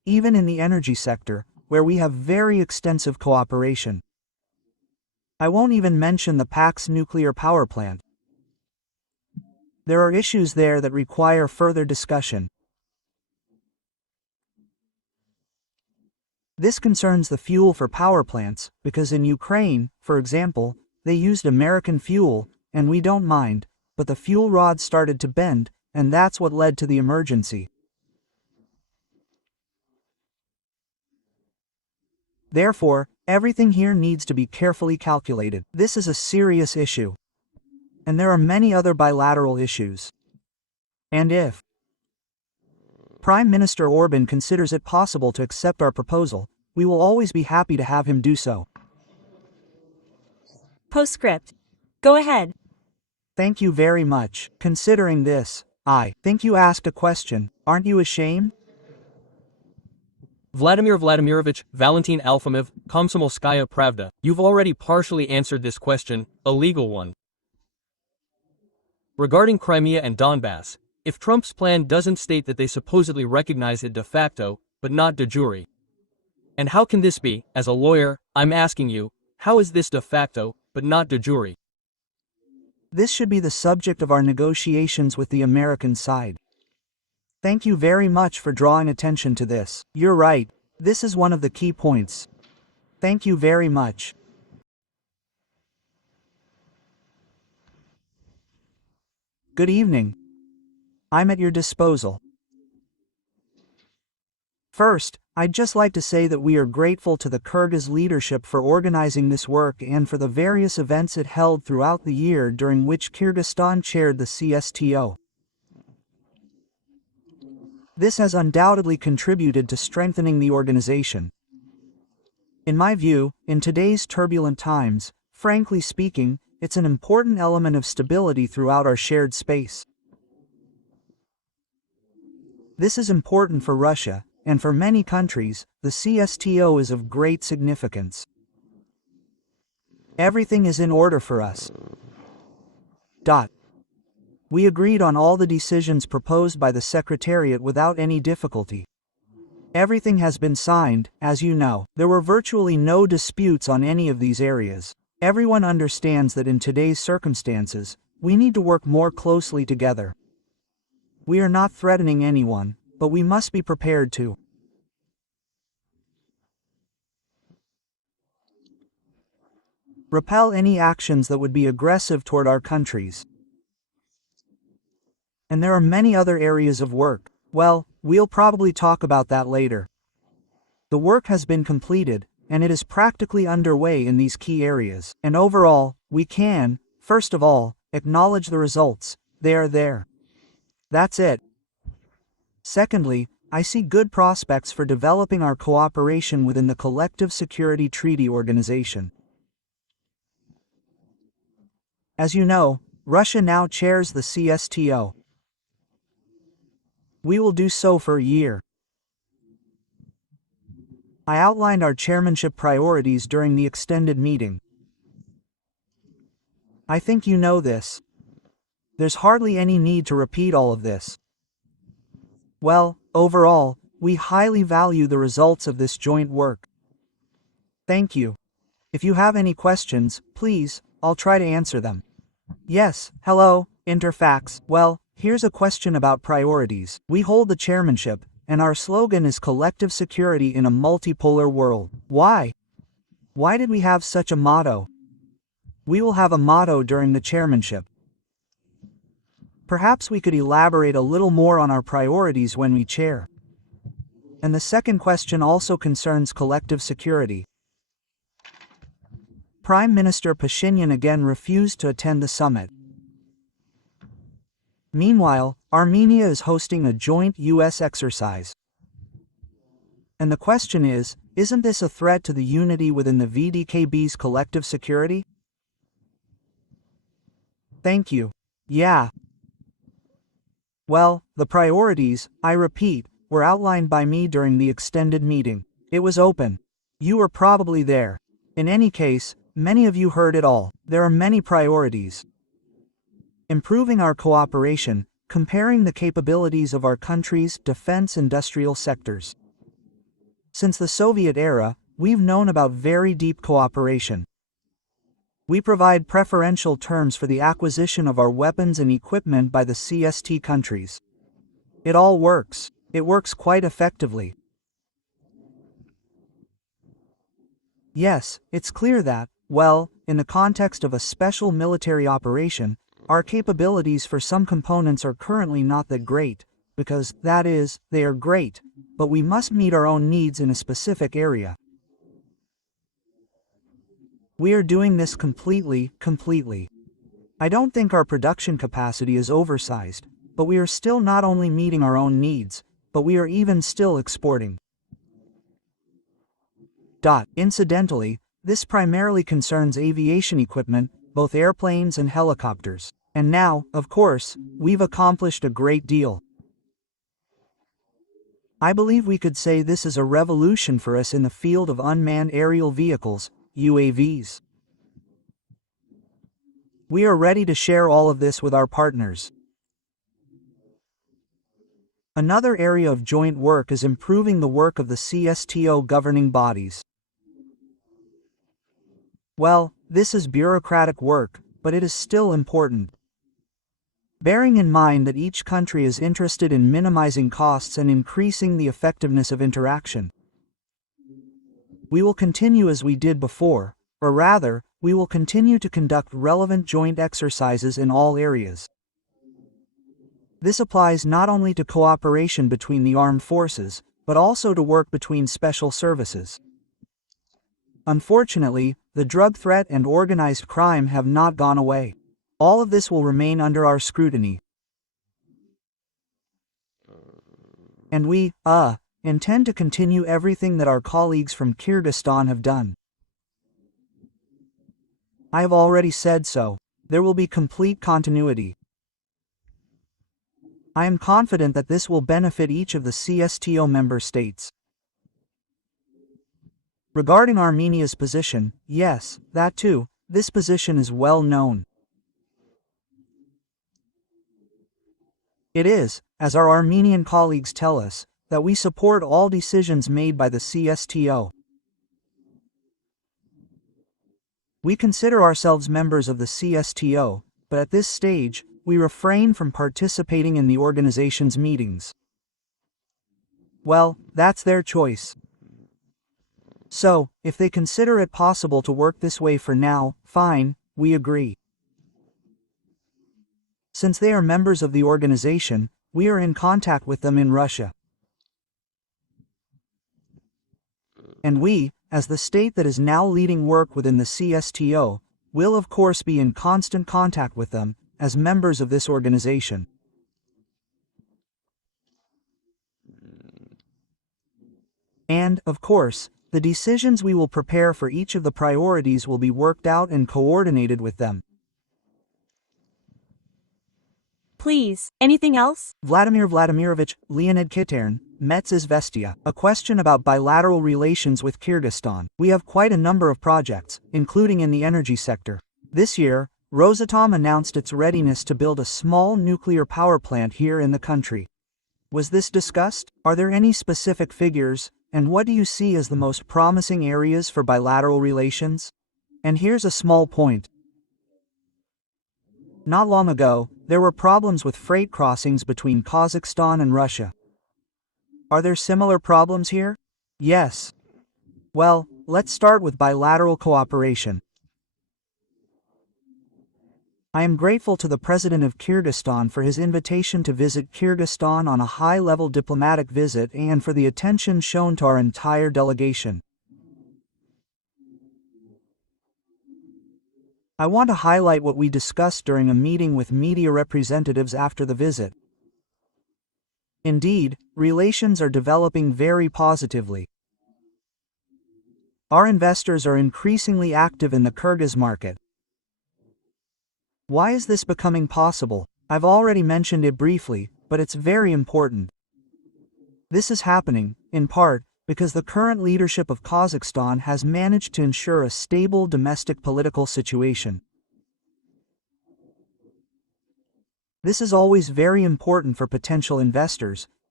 even in the energy sector, where we have very extensive cooperation. I won't even mention the PAC's nuclear power plant. There are issues there that require further discussion. This concerns the fuel for power plants, because in Ukraine, for example, they used American fuel, and we don't mind, but the fuel rod started to bend, and that's what led to the emergency. Therefore, everything here needs to be carefully calculated. This is a serious issue. And there are many other bilateral issues. And if Prime Minister Orban considers it possible to accept our proposal, we will always be happy to have him do so. Postscript. Go ahead. Thank you very much. Considering this, I think you asked a question. Aren't you ashamed? Vladimir Vladimirovich Valentin Alfimov, Komsomolskaya Pravda, you've already partially answered this question, a legal one. Regarding Crimea and Donbass, if Trump's plan doesn't state that they supposedly recognize it de facto, but not de jure. And how can this be? As a lawyer, I'm asking you, how is this de facto, but not de jure? This should be the subject of our negotiations with the American side. Thank you very much for drawing attention to this. You're right, this is one of the key points. Thank you very much. Good evening. I'm at your disposal. First, I'd just like to say that we are grateful to the Kyrgyz leadership for organizing this work and for the various events it held throughout the year during which Kyrgyzstan chaired the CSTO. This has undoubtedly contributed to strengthening the organization. In my view, in today's turbulent times, frankly speaking, it's an important element of stability throughout our shared space. This is important for Russia, and for many countries, the CSTO is of great significance. Everything is in order for us. We agreed on all the decisions proposed by the Secretariat without any difficulty. Everything has been signed, as you know. There were virtually no disputes on any of these areas. Everyone understands that in today's circumstances, we need to work more closely together. We are not threatening anyone, but we must be prepared to repel any actions that would be aggressive toward our countries. And there are many other areas of work. Well, we'll probably talk about that later. The work has been completed, and it is practically underway in these key areas. And overall, we can, first of all, acknowledge the results. They are there. That's it. Secondly, I see good prospects for developing our cooperation within the Collective Security Treaty Organization. As you know, Russia now chairs the CSTO. We will do so for a year. I outlined our chairmanship priorities during the extended meeting. I think you know this. There's hardly any need to repeat all of this. Well, overall, we highly value the results of this joint work. Thank you. If you have any questions, please, I'll try to answer them. Yes, hello, Interfax. Well, here's a question about priorities. We hold the chairmanship, and our slogan is collective security in a multipolar world. Why? Why did we have such a motto? We will have a motto during the chairmanship. Perhaps we could elaborate a little more on our priorities when we chair. And the second question also concerns collective security. Prime Minister Pashinyan again refused to attend the summit. Meanwhile, Armenia is hosting a joint U.S. exercise. And the question is, isn't this a threat to the unity within the VDKB's collective security? Thank you. Yeah. Well, the priorities, I repeat, were outlined by me during the extended meeting. It was open. You were probably there. In any case, many of you heard it all. There are many priorities. Improving our cooperation, comparing the capabilities of our country's defense industrial sectors. Since the Soviet era, we've known about very deep cooperation. We provide preferential terms for the acquisition of our weapons and equipment by the CST countries. It all works. It works quite effectively. Yes, it's clear that, well, in the context of a special military operation, our capabilities for some components are currently not that great, because, that is, they are great, but we must meet our own needs in a specific area. We are doing this completely. I don't think our production capacity is oversized, but we are still not only meeting our own needs, but we are even still exporting. Incidentally, this primarily concerns aviation equipment, both airplanes and helicopters. And now, of course, we've accomplished a great deal. I believe we could say this is a revolution for us in the field of unmanned aerial vehicles, UAVs. We are ready to share all of this with our partners. Another area of joint work is improving the work of the CSTO governing bodies. Well, this is bureaucratic work, but it is still important. Bearing in mind that each country is interested in minimizing costs and increasing the effectiveness of interaction. We will continue as we did before, or rather, we will continue to conduct relevant joint exercises in all areas. This applies not only to cooperation between the armed forces, but also to work between special services. Unfortunately, the drug threat and organized crime have not gone away. All of this will remain under our scrutiny. And we, intend to continue everything that our colleagues from Kyrgyzstan have done. I have already said so. There will be complete continuity. I am confident that this will benefit each of the CSTO member states. Regarding Armenia's position, yes, that too, this position is well known. It is, as our Armenian colleagues tell us, that we support all decisions made by the CSTO. We consider ourselves members of the CSTO, but at this stage, we refrain from participating in the organization's meetings. Well, that's their choice. So, if they consider it possible to work this way for now, fine, we agree. Since they are members of the organization, we are in contact with them in Russia. And we, as the state that is now leading work within the CSTO, will of course be in constant contact with them, as members of this organization. And, of course, the decisions we will prepare for each of the priorities will be worked out and coordinated with them. Please, anything else? Vladimir Vladimirovich, Leonid Kitern, Metz Izvestia. A question about bilateral relations with Kyrgyzstan. We have quite a number of projects, including in the energy sector. This year, Rosatom announced its readiness to build a small nuclear power plant here in the country. Was this discussed? Are there any specific figures, and what do you see as the most promising areas for bilateral relations? And here's a small point. Not long ago, there were problems with freight crossings between Kazakhstan and Russia. Are there similar problems here? Yes. Well, let's start with bilateral cooperation. I am grateful to the President of Kyrgyzstan for his invitation to visit Kyrgyzstan on a high-level diplomatic visit and for the attention shown to our entire delegation. I want to highlight what we discussed during a meeting with media representatives after the visit. Indeed, relations are developing very positively. Our investors are increasingly active in the Kyrgyz market. Why is this becoming possible? I've already mentioned it briefly, but it's very important. This is happening, in part, because the current leadership of Kazakhstan has managed to ensure a stable domestic political situation. This is always very important for potential investors,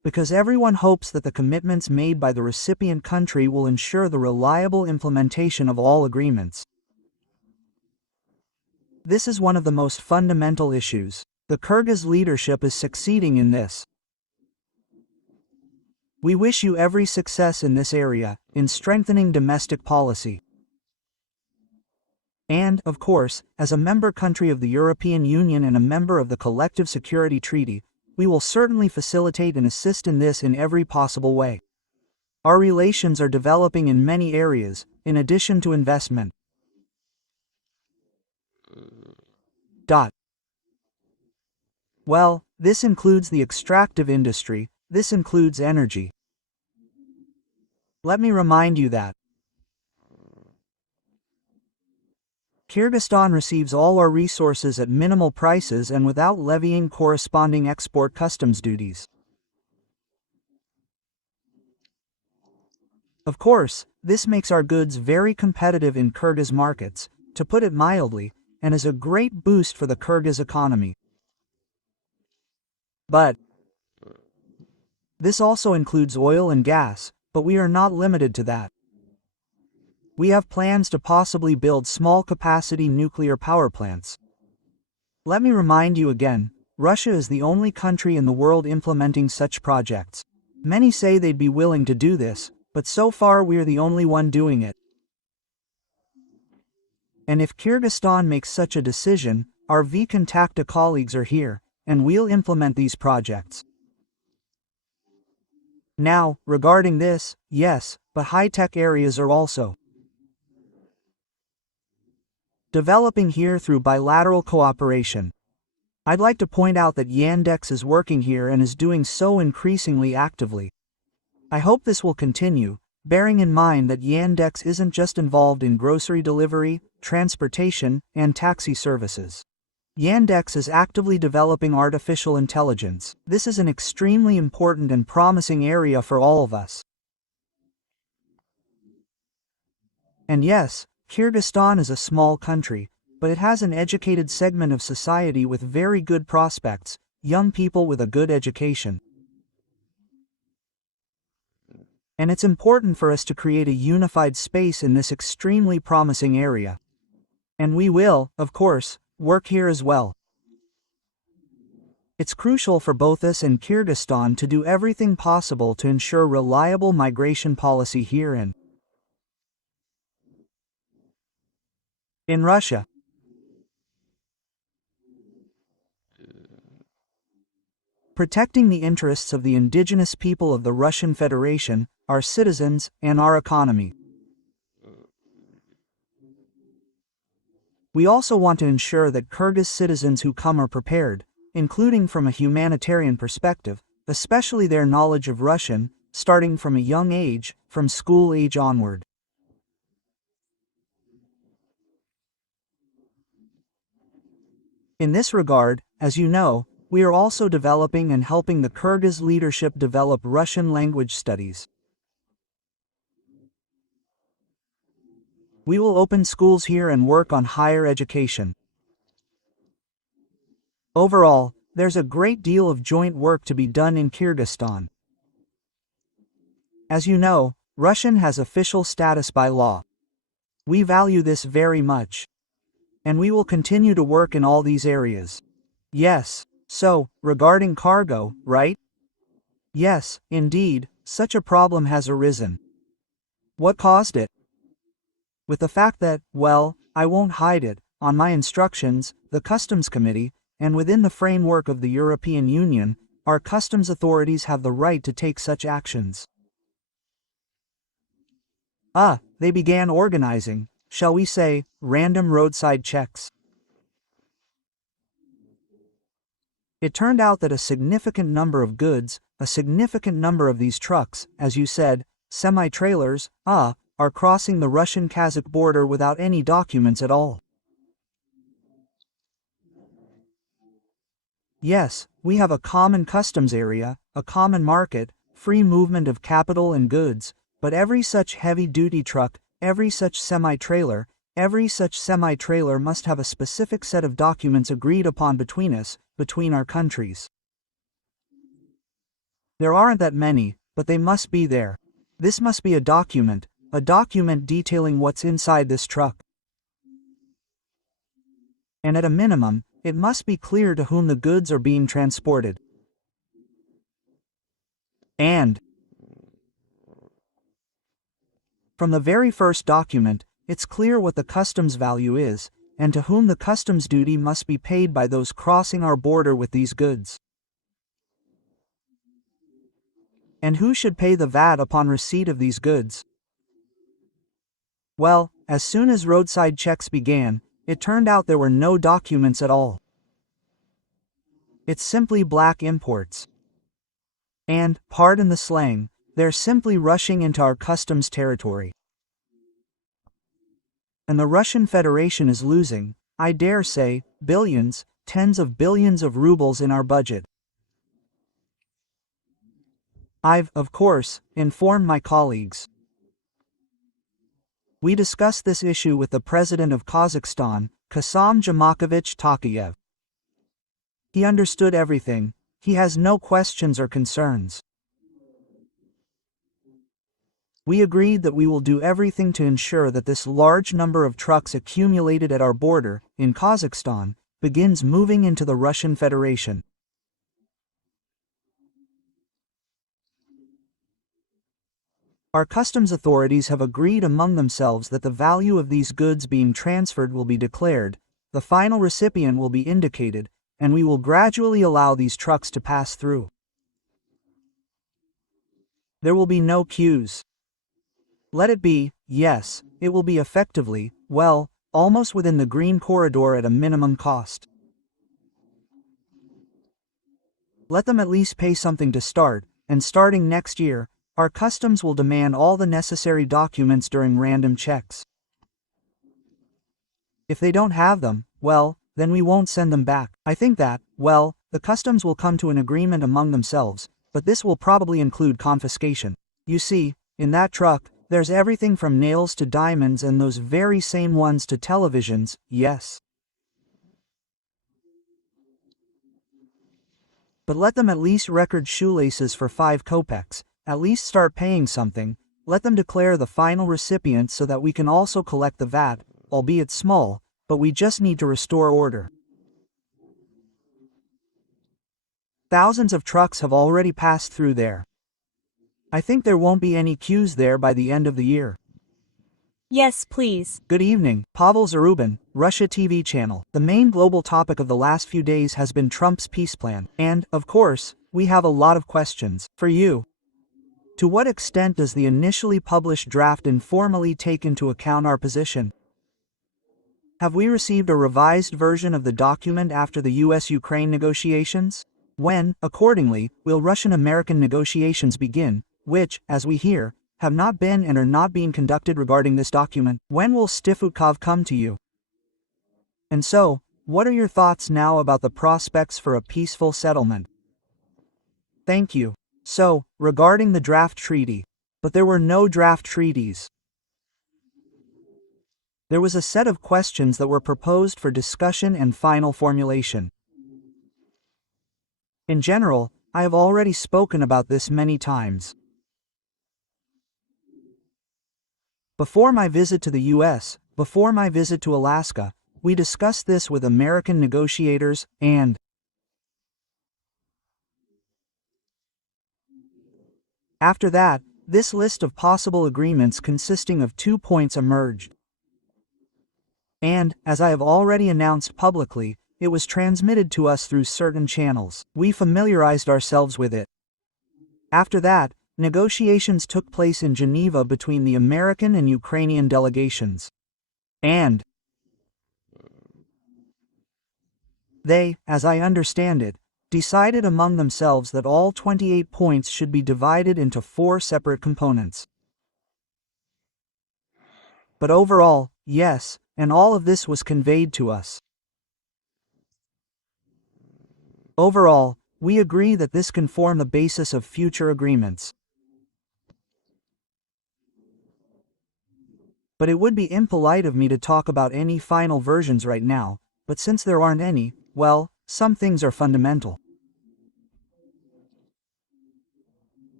because everyone hopes that the commitments made by the recipient country will ensure the reliable implementation of all agreements. This is one of the most fundamental issues. The Kyrgyz leadership is succeeding in this. We wish you every success in this area, in strengthening domestic policy. And, of course, as a member country of the European Union and a member of the Collective Security Treaty, we will certainly facilitate and assist in this in every possible way. Our relations are developing in many areas, in addition to investment. Well, this includes the extractive industry, this includes energy. Let me remind you that Kyrgyzstan receives all our resources at minimal prices and without levying corresponding export customs duties. Of course, this makes our goods very competitive in Kyrgyz markets, to put it mildly, and is a great boost for the Kyrgyz economy. But this also includes oil and gas, but we are not limited to that. We have plans to possibly build small-capacity nuclear power plants. Let me remind you again, Russia is the only country in the world implementing such projects. Many say they'd be willing to do this, but so far we're the only one doing it. And if Kyrgyzstan makes such a decision, our V-Contacta colleagues are here, and we'll implement these projects. Now, regarding this, yes, but high-tech areas are also developing here through bilateral cooperation. I'd like to point out that Yandex is working here and is doing so increasingly actively. I hope this will continue, bearing in mind that Yandex isn't just involved in grocery delivery, transportation, and taxi services. Yandex is actively developing artificial intelligence. This is an extremely important and promising area for all of us. And yes, Kyrgyzstan is a small country, but it has an educated segment of society with very good prospects, young people with a good education. And it's important for us to create a unified space in this extremely promising area. And we will, of course, work here as well. It's crucial for both us and Kyrgyzstan to do everything possible to ensure reliable migration policy here and in Russia. Protecting the interests of the indigenous people of the Russian Federation, our citizens, and our economy. We also want to ensure that Kyrgyz citizens who come are prepared, including from a humanitarian perspective, especially their knowledge of Russian, starting from a young age, from school age onward. In this regard, as you know, we are also developing and helping the Kyrgyz leadership develop Russian language studies. We will open schools here and work on higher education. Overall, there's a great deal of joint work to be done in Kyrgyzstan. As you know, Russian has official status by law. We value this very much. And we will continue to work in all these areas. Yes, so, regarding cargo, right? Yes, indeed, such a problem has arisen. What caused it? With the fact that, well, I won't hide it, on my instructions, the Customs Committee, and within the framework of the European Union, our customs authorities have the right to take such actions. They began organizing, shall we say, random roadside checks. It turned out that a significant number of goods, a significant number of these trucks, as you said, semi-trailers, are crossing the Russian-Kazakh border without any documents at all. Yes, we have a common customs area, a common market, free movement of capital and goods, but every such heavy-duty truck, every such semi-trailer must have a specific set of documents agreed upon between us, between our countries. There aren't that many, but they must be there. This must be a document detailing what's inside this truck. And at a minimum, it must be clear to whom the goods are being transported. And from the very first document, it's clear what the customs value is, and to whom the customs duty must be paid by those crossing our border with these goods. And who should pay the VAT upon receipt of these goods? Well, as soon as roadside checks began, it turned out there were no documents at all. It's simply black imports. And, pardon the slang, they're simply rushing into our customs territory. And the Russian Federation is losing, I dare say, billions, tens of billions of rubles in our budget. I've, of course, informed my colleagues. We discussed this issue with the President of Kazakhstan, Kassym-Jomart Tokayev. He understood everything, he has no questions or concerns. We agreed that we will do everything to ensure that this large number of trucks accumulated at our border, in Kazakhstan, begins moving into the Russian Federation. Our customs authorities have agreed among themselves that the value of these goods being transferred will be declared, the final recipient will be indicated, and we will gradually allow these trucks to pass through. There will be no queues. Let it be, yes, it will be effectively, well, almost within the green corridor at a minimum cost. Let them at least pay something to start, and starting next year, our customs will demand all the necessary documents during random checks. If they don't have them, well, then we won't send them back. I think that, well, the customs will come to an agreement among themselves, but this will probably include confiscation. You see, in that truck, there's everything from nails to diamonds and those very same ones to televisions, yes. But let them at least record shoelaces for 5 kopecks, at least start paying something, let them declare the final recipient so that we can also collect the VAT, albeit small, but we just need to restore order. Thousands of trucks have already passed through there. I think there won't be any queues there by the end of the year. Yes, please. Good evening, Pavel Zarubin, Russia TV channel. The main global topic of the last few days has been Trump's peace plan, and, of course, we have a lot of questions for you. To what extent does the initially published draft informally take into account our position? Have we received a revised version of the document after the US-Ukraine negotiations? When, accordingly, will Russian-American negotiations begin, which, as we hear, have not been and are not being conducted regarding this document? When will Stifutkov come to you? And so, what are your thoughts now about the prospects for a peaceful settlement? Thank you. So, regarding the draft treaty, but there were no draft treaties. There was a set of questions that were proposed for discussion and final formulation. In general, I have already spoken about this many times. Before my visit to the US, before my visit to Alaska, we discussed this with American negotiators, and after that, this list of possible agreements consisting of 2 points emerged. And, as I have already announced publicly, it was transmitted to us through certain channels. We familiarized ourselves with it. After that, negotiations took place in Geneva between the American and Ukrainian delegations. And they, as I understand it, decided among themselves that all 28 points should be divided into 4 separate components. But overall, yes, and all of this was conveyed to us. Overall, we agree that this can form the basis of future agreements. But it would be impolite of me to talk about any final versions right now, but since there aren't any, well, some things are fundamental.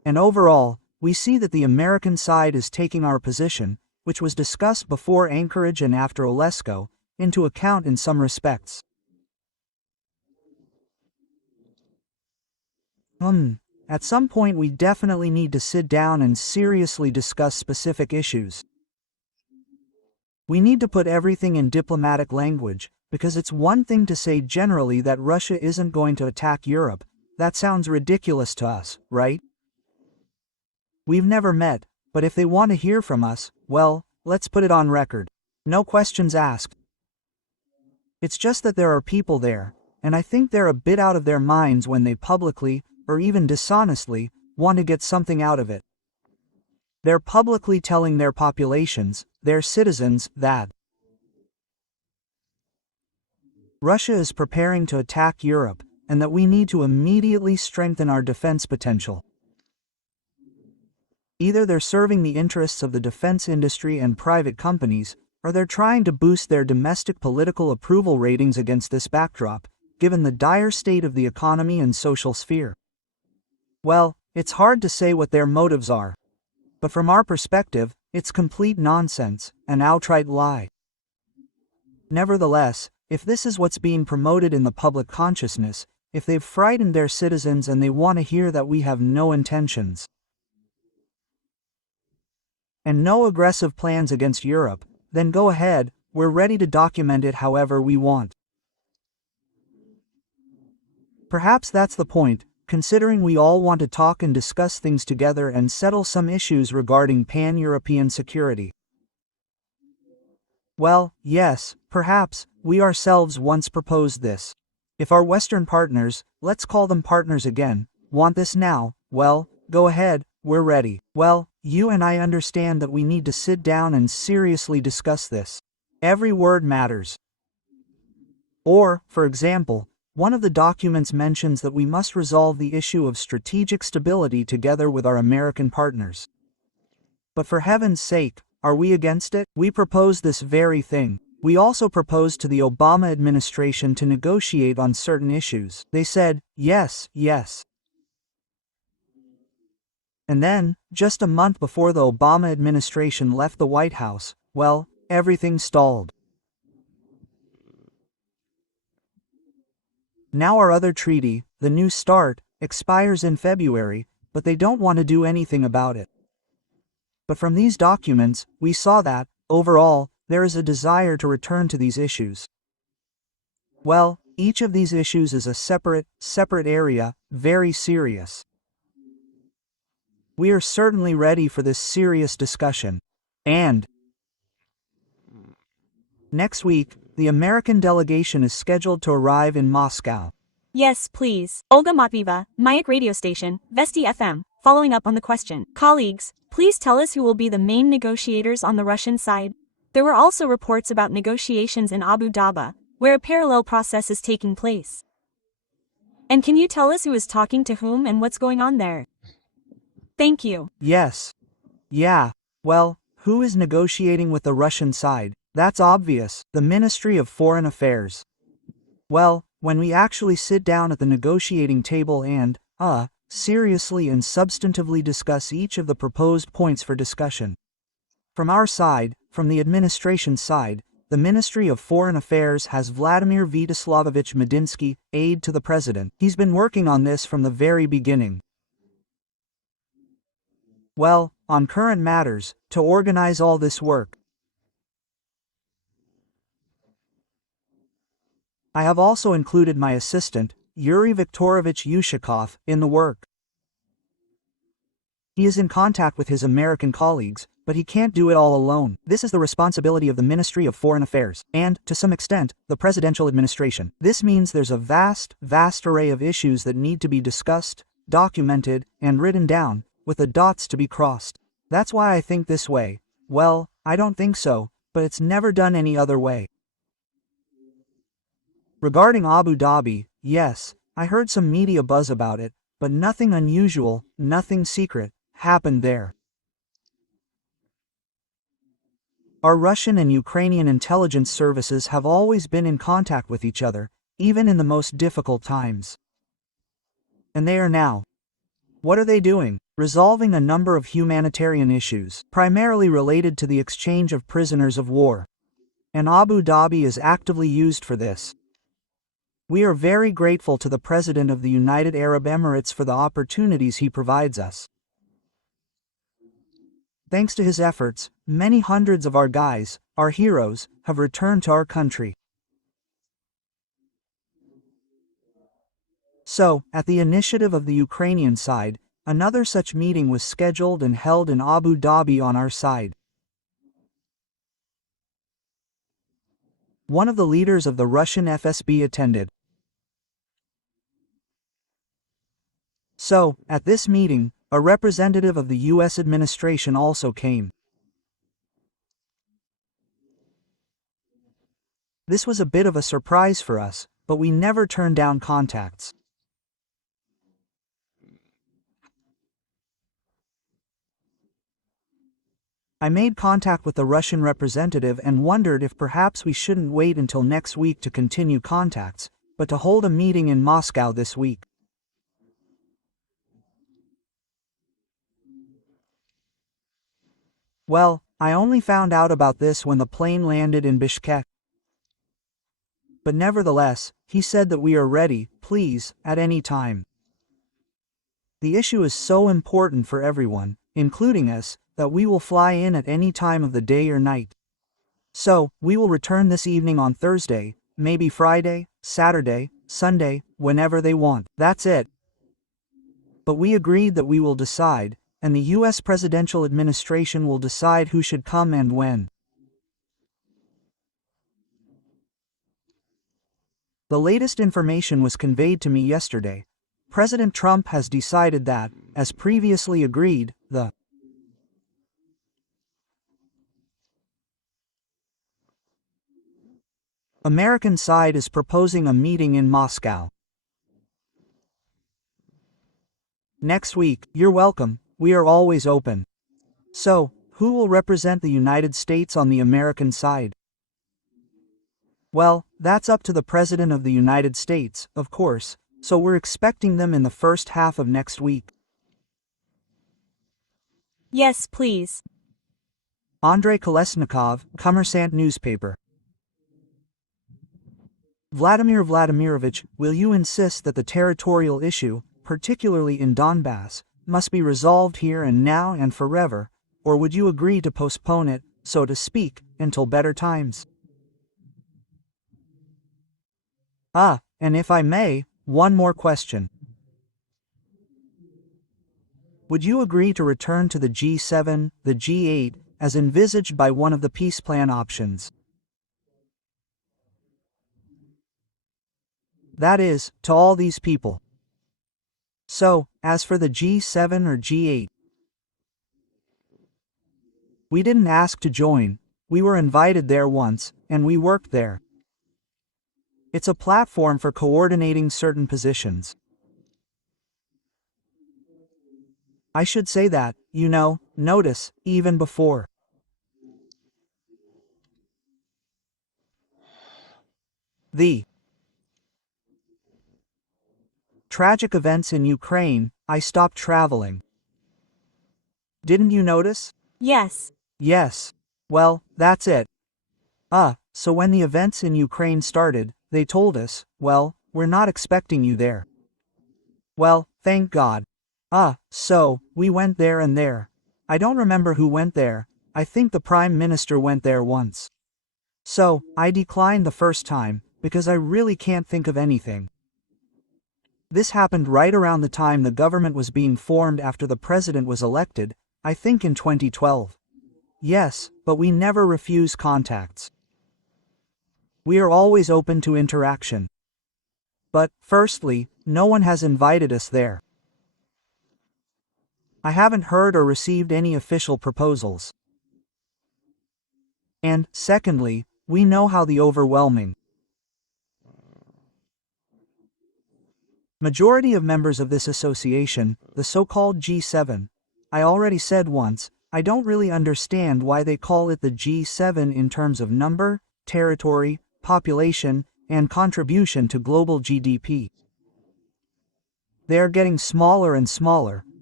And overall, we see that the American side is taking our position, which was discussed before Anchorage and after Olesko, into account in some respects. At some point we definitely need to sit down and seriously discuss specific issues. We need to put everything in diplomatic language, because it's one thing to say generally that Russia isn't going to attack Europe. That sounds ridiculous to us, right? We've never met, but if they want to hear from us, well, let's put it on record. No questions asked. It's just that there are people there, and I think they're a bit out of their minds when they publicly, or even dishonestly, want to get something out of it. They're publicly telling their populations, their citizens, that Russia is preparing to attack Europe, and that we need to immediately strengthen our defense potential. Either they're serving the interests of the defense industry and private companies, or they're trying to boost their domestic political approval ratings against this backdrop, given the dire state of the economy and social sphere. Well, it's hard to say what their motives are. But from our perspective, it's complete nonsense, an outright lie. Nevertheless, if this is what's being promoted in the public consciousness, if they've frightened their citizens and they want to hear that we have no intentions and no aggressive plans against Europe, then go ahead, we're ready to document it however we want. Perhaps that's the point, considering we all want to talk and discuss things together and settle some issues regarding pan-European security. Well, yes, perhaps, we ourselves once proposed this. If our Western partners, let's call them partners again, want this now, well, go ahead, we're ready. Well, you and I understand that we need to sit down and seriously discuss this. Every word matters. Or, for example, one of the documents mentions that we must resolve the issue of strategic stability together with our American partners. But for heaven's sake, are we against it? We propose this very thing. We also proposed to the Obama administration to negotiate on certain issues. They said, yes, yes. And then, just a month before the Obama administration left the White House, well, everything stalled. Now our other treaty, the New START, expires in February, but they don't want to do anything about it. But from these documents, we saw that, overall, there is a desire to return to these issues. Well, each of these issues is a separate area, very serious. We are certainly ready for this serious discussion. And next week, the American delegation is scheduled to arrive in Moscow. Yes, please. Olga Matvieva, Mayak radio station, Vesti FM, following up on the question. Colleagues, please tell us who will be the main negotiators on the Russian side. There were also reports about negotiations in Abu Dhabi, where a parallel process is taking place. And can you tell us who is talking to whom and what's going on there? Thank you. Yes. Yeah. Well, who is negotiating with the Russian side? That's obvious, the Ministry of Foreign Affairs. Well, when we actually sit down at the negotiating table and, seriously and substantively discuss each of the proposed points for discussion. From our side, from the administration side, the Ministry of Foreign Affairs has Vladimir Vyacheslamovich Medinsky, aide to the president. He's been working on this from the very beginning. Well, on current matters, to organize all this work. I have also included my assistant, Yuri Viktorovich Yushakov, in the work. He is in contact with his American colleagues, but he can't do it all alone. This is the responsibility of the Ministry of Foreign Affairs, and, to some extent, the presidential administration. This means there's a vast array of issues that need to be discussed, documented, and written down, with the dots to be crossed. That's why I think this way. Well, I don't think so, but it's never done any other way. Regarding Abu Dhabi, yes, I heard some media buzz about it, but nothing unusual, nothing secret, happened there. Our Russian and Ukrainian intelligence services have always been in contact with each other, even in the most difficult times. And they are now. What are they doing? resolving a number of humanitarian issues, primarily related to the exchange of prisoners of war. And Abu Dhabi is actively used for this. We are very grateful to the President of the United Arab Emirates for the opportunities he provides us. Thanks to his efforts, many hundreds of our guys, our heroes, have returned to our country. So, at the initiative of the Ukrainian side, another such meeting was scheduled and held in Abu Dhabi on our side. One of the leaders of the Russian FSB attended. So, at this meeting, a representative of the U.S. administration also came. This was a bit of a surprise for us, but we never turned down contacts. I made contact with the Russian representative and wondered if perhaps we shouldn't wait until next week to continue contacts, but to hold a meeting in Moscow this week. Well, I only found out about this when the plane landed in Bishkek. But nevertheless, he said that we are ready, please, at any time. The issue is so important for everyone, including us, that we will fly in at any time of the day or night. So, we will return this evening on Thursday, maybe Friday, Saturday, Sunday, whenever they want. That's it. But we agreed that we will decide, and the U.S. presidential administration will decide who should come and when. The latest information was conveyed to me yesterday. President Trump has decided that, as previously agreed, the American side is proposing a meeting in Moscow. Next week. You're welcome, we are always open. So, who will represent the United States on the American side? Well, that's up to the President of the United States, of course, so we're expecting them in the first half of next week. Yes, please. Andrei Kolesnikov, Kommersant newspaper. Vladimir Vladimirovich, will you insist that the territorial issue, particularly in Donbass, must be resolved here and now and forever, or would you agree to postpone it, so to speak, until better times? And if I may, one more question. Would you agree to return to the G7, the G8, as envisaged by one of the peace plan options? That is, to all these people. So, as for the G7 or G8, we didn't ask to join, we were invited there once, and we worked there. It's a platform for coordinating certain positions. I should say that, notice, even before. The tragic events in Ukraine, I stopped traveling. Didn't you notice? Yes. Yes. Well, that's it. So when the events in Ukraine started, they told us, well, we're not expecting you there. Well, thank God. So, we went there and there. I don't remember who went there, I think the Prime Minister went there once. So, I declined the first time, because I really can't think of anything. This happened right around the time the government was being formed after the president was elected, I think in 2012. Yes, but we never refuse contacts. We are always open to interaction. But, firstly, no one has invited us there. I haven't heard or received any official proposals. And, secondly, we know how the overwhelming majority of members of this association, the so-called G7, I already said once, I don't really understand why they call it the G7 in terms of number, territory, population, and contribution to global GDP. They are getting smaller and smaller,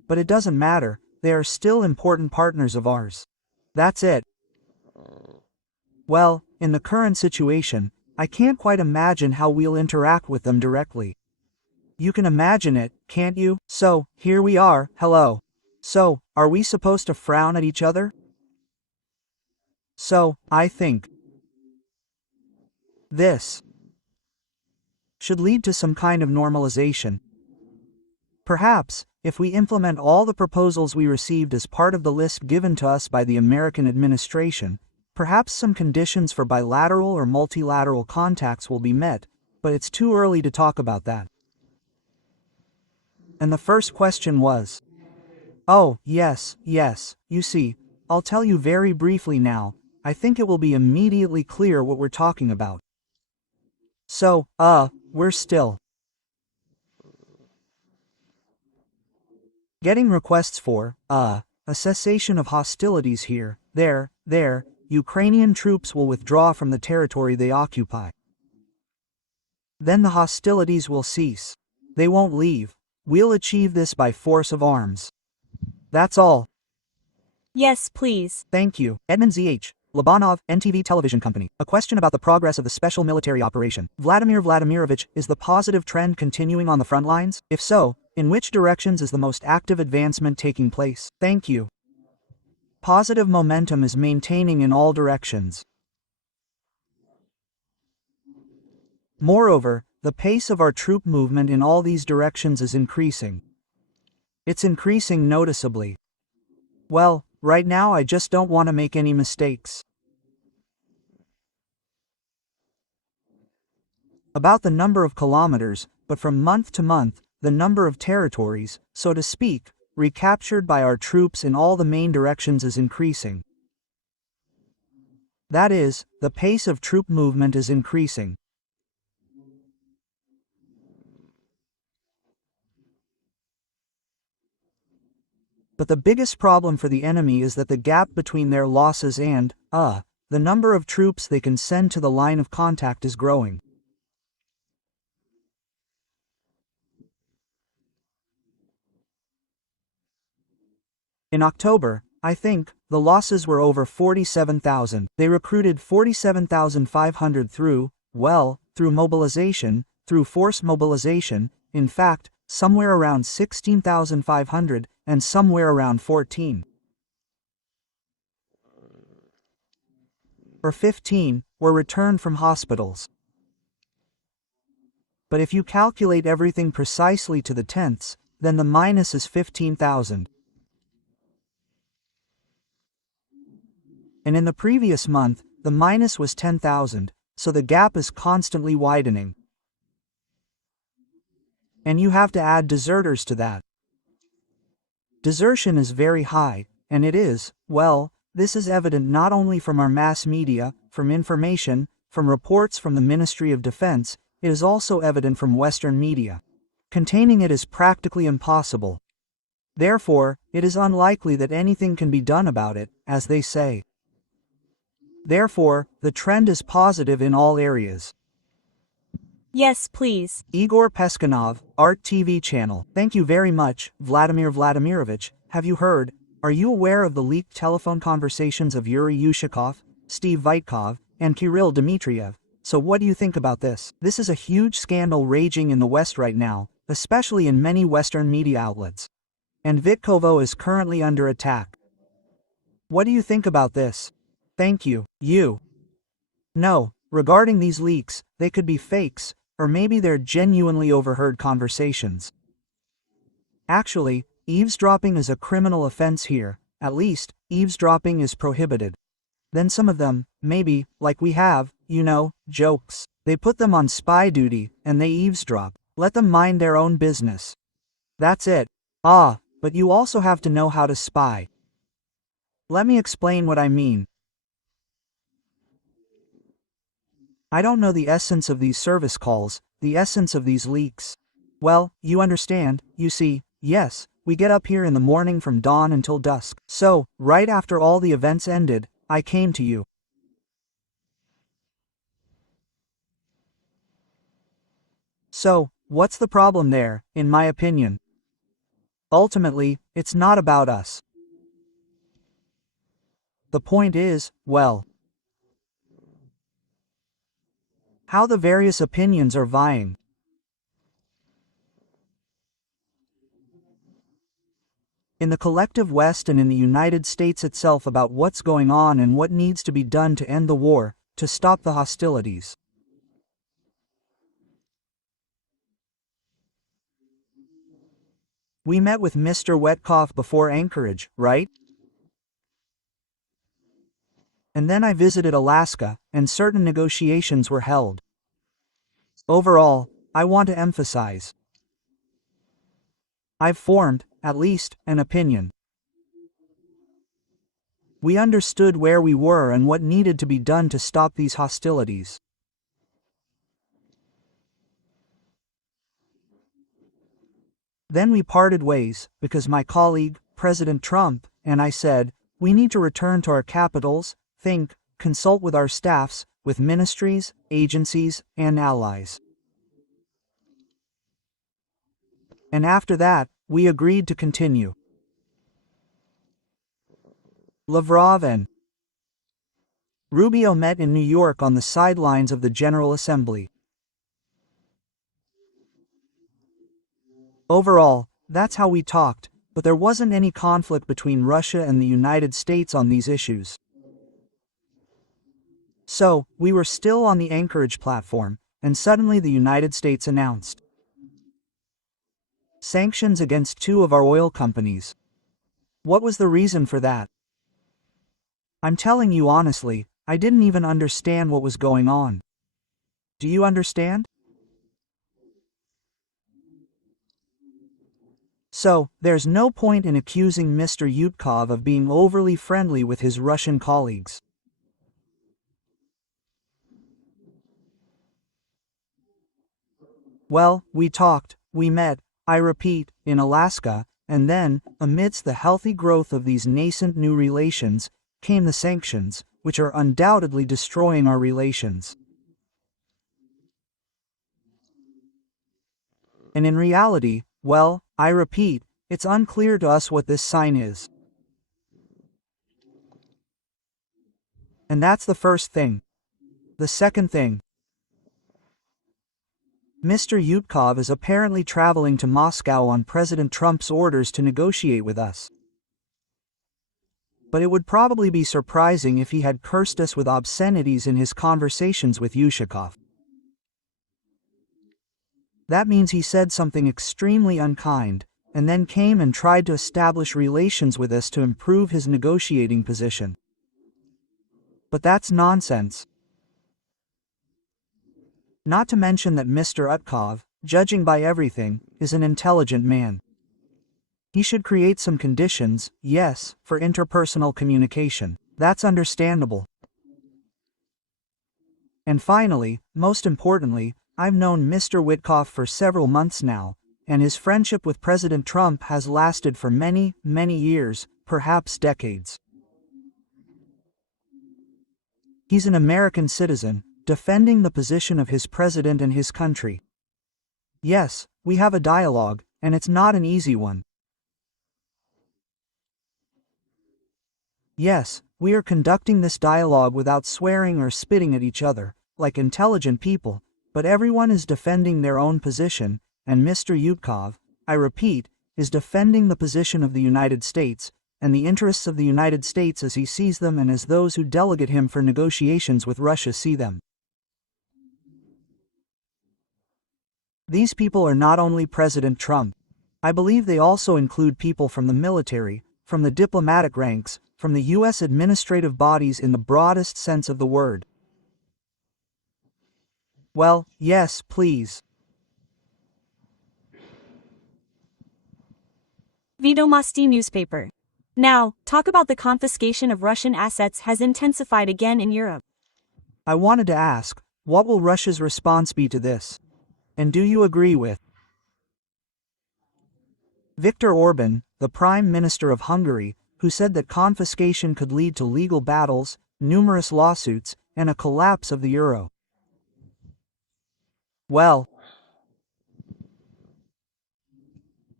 but it doesn't matter, they are still important partners of ours. That's it. Well, in the current situation, I can't quite imagine how we'll interact with them directly. You can imagine it, can't you? So, here we are, hello. So, are we supposed to frown at each other? So, I think this should lead to some kind of normalization. Perhaps, if we implement all the proposals we received as part of the list given to us by the American administration, perhaps some conditions for bilateral or multilateral contacts will be met, but it's too early to talk about that. And the first question was, oh, yes, you see, I'll tell you very briefly now, I think it will be immediately clear what we're talking about. So, we're still getting requests for, a cessation of hostilities here, there, Ukrainian troops will withdraw from the territory they occupy. Then the hostilities will cease. They won't leave. We'll achieve this by force of arms. That's all. Yes, please. Thank you. Edmund Z.H. Labanov, NTV Television Company. A question about the progress of the special military operation. Vladimir Vladimirovich, is the positive trend continuing on the front lines? If so, in which directions is the most active advancement taking place? Thank you. Positive momentum is maintaining in all directions. Moreover, the pace of our troop movement in all these directions is increasing. It's increasing noticeably. Well, right now I just don't want to make any mistakes. About the number of kilometers, but from month to month, the number of territories, so to speak, recaptured by our troops in all the main directions is increasing. That is, the pace of troop movement is increasing. But the biggest problem for the enemy is that the gap between their losses and, the number of troops they can send to the line of contact is growing. In October, I think, the losses were over 47,000. They recruited 47,500 through mobilization, through forced mobilization, in fact, somewhere around 16,500, and somewhere around 14 or 15 were returned from hospitals. But if you calculate everything precisely to the tenths, then the minus is 15,000. And in the previous month, the minus was 10,000, so the gap is constantly widening. And you have to add deserters to that. Desertion is very high, and it is, well, this is evident not only from our mass media, from information, from reports from the Ministry of Defense, it is also evident from Western media. Containing it is practically impossible. Therefore, it is unlikely that anything can be done about it, as they say. Therefore, the trend is positive in all areas. Yes, please. Igor Peskanov, Art TV channel. Thank you very much, Vladimir Vladimirovich. Have you heard? Are you aware of the leaked telephone conversations of Yuri Yushakov, Steve Vitkov, and Kirill Dmitriev? So what do you think about this? This is a huge scandal raging in the West right now, especially in many Western media outlets. And Vitkovo is currently under attack. What do you think about this? Thank you. You. No, regarding these leaks, they could be fakes, or maybe they're genuinely overheard conversations. Actually, eavesdropping is a criminal offense here. At least, eavesdropping is prohibited. Then some of them, maybe, like we have, jokes. They put them on spy duty, and they eavesdrop. Let them mind their own business. That's it. But you also have to know how to spy. Let me explain what I mean. I don't know the essence of these service calls, the essence of these leaks. Well, you understand, you see, yes, we get up here in the morning from dawn until dusk. So, right after all the events ended, I came to you. So, what's the problem there, in my opinion? Ultimately, it's not about us. The point is, well, how the various opinions are vying. In the collective West and in the United States itself about what's going on and what needs to be done to end the war, to stop the hostilities. We met with Mr. Wetkoff before Anchorage, right? And then I visited Alaska, and certain negotiations were held. Overall, I want to emphasize, I've formed, at least, an opinion. We understood where we were and what needed to be done to stop these hostilities. Then we parted ways, because my colleague, President Trump, and I said, we need to return to our capitals, think, consult with our staffs, with ministries, agencies, and allies. And after that, we agreed to continue. Lavrov and Rubio met in New York on the sidelines of the General Assembly. Overall, that's how we talked, but there wasn't any conflict between Russia and the United States on these issues. So, we were still on the Anchorage platform, and suddenly the United States announced sanctions against 2 of our oil companies. What was the reason for that? I'm telling you honestly, I didn't even understand what was going on. Do you understand? So, there's no point in accusing Mr. Yutkov of being overly friendly with his Russian colleagues. Well, we talked, we met, I repeat, in Alaska, and then, amidst the healthy growth of these nascent new relations, came the sanctions, which are undoubtedly destroying our relations. And in reality, well, I repeat, it's unclear to us what this sign is. And that's the first thing. The second thing. Mr. Yutkov is apparently traveling to Moscow on President Trump's orders to negotiate with us. But it would probably be surprising if he had cursed us with obscenities in his conversations with Yushakov. That means he said something extremely unkind, and then came and tried to establish relations with us to improve his negotiating position. But that's nonsense. Not to mention that Mr. Utkov, judging by everything, is an intelligent man. He should create some conditions, yes, for interpersonal communication. That's understandable. And finally, most importantly, I've known Mr. Witkoff for several months now, and his friendship with President Trump has lasted for many, many years, perhaps decades. He's an American citizen, defending the position of his president and his country. Yes, we have a dialogue, and it's not an easy one. Yes, we are conducting this dialogue without swearing or spitting at each other, like intelligent people, but everyone is defending their own position, and Mr. Yutkov, I repeat, is defending the position of the United States, and the interests of the United States as he sees them and as those who delegate him for negotiations with Russia see them. These people are not only President Trump. I believe they also include people from the military, from the diplomatic ranks, from the U.S. administrative bodies in the broadest sense of the word. Well, yes, please. Vedomosti newspaper. Now, talk about the confiscation of Russian assets has intensified again in Europe. I wanted to ask, what will Russia's response be to this? And do you agree with Viktor Orban, the Prime Minister of Hungary, who said that confiscation could lead to legal battles, numerous lawsuits, and a collapse of the euro? Well,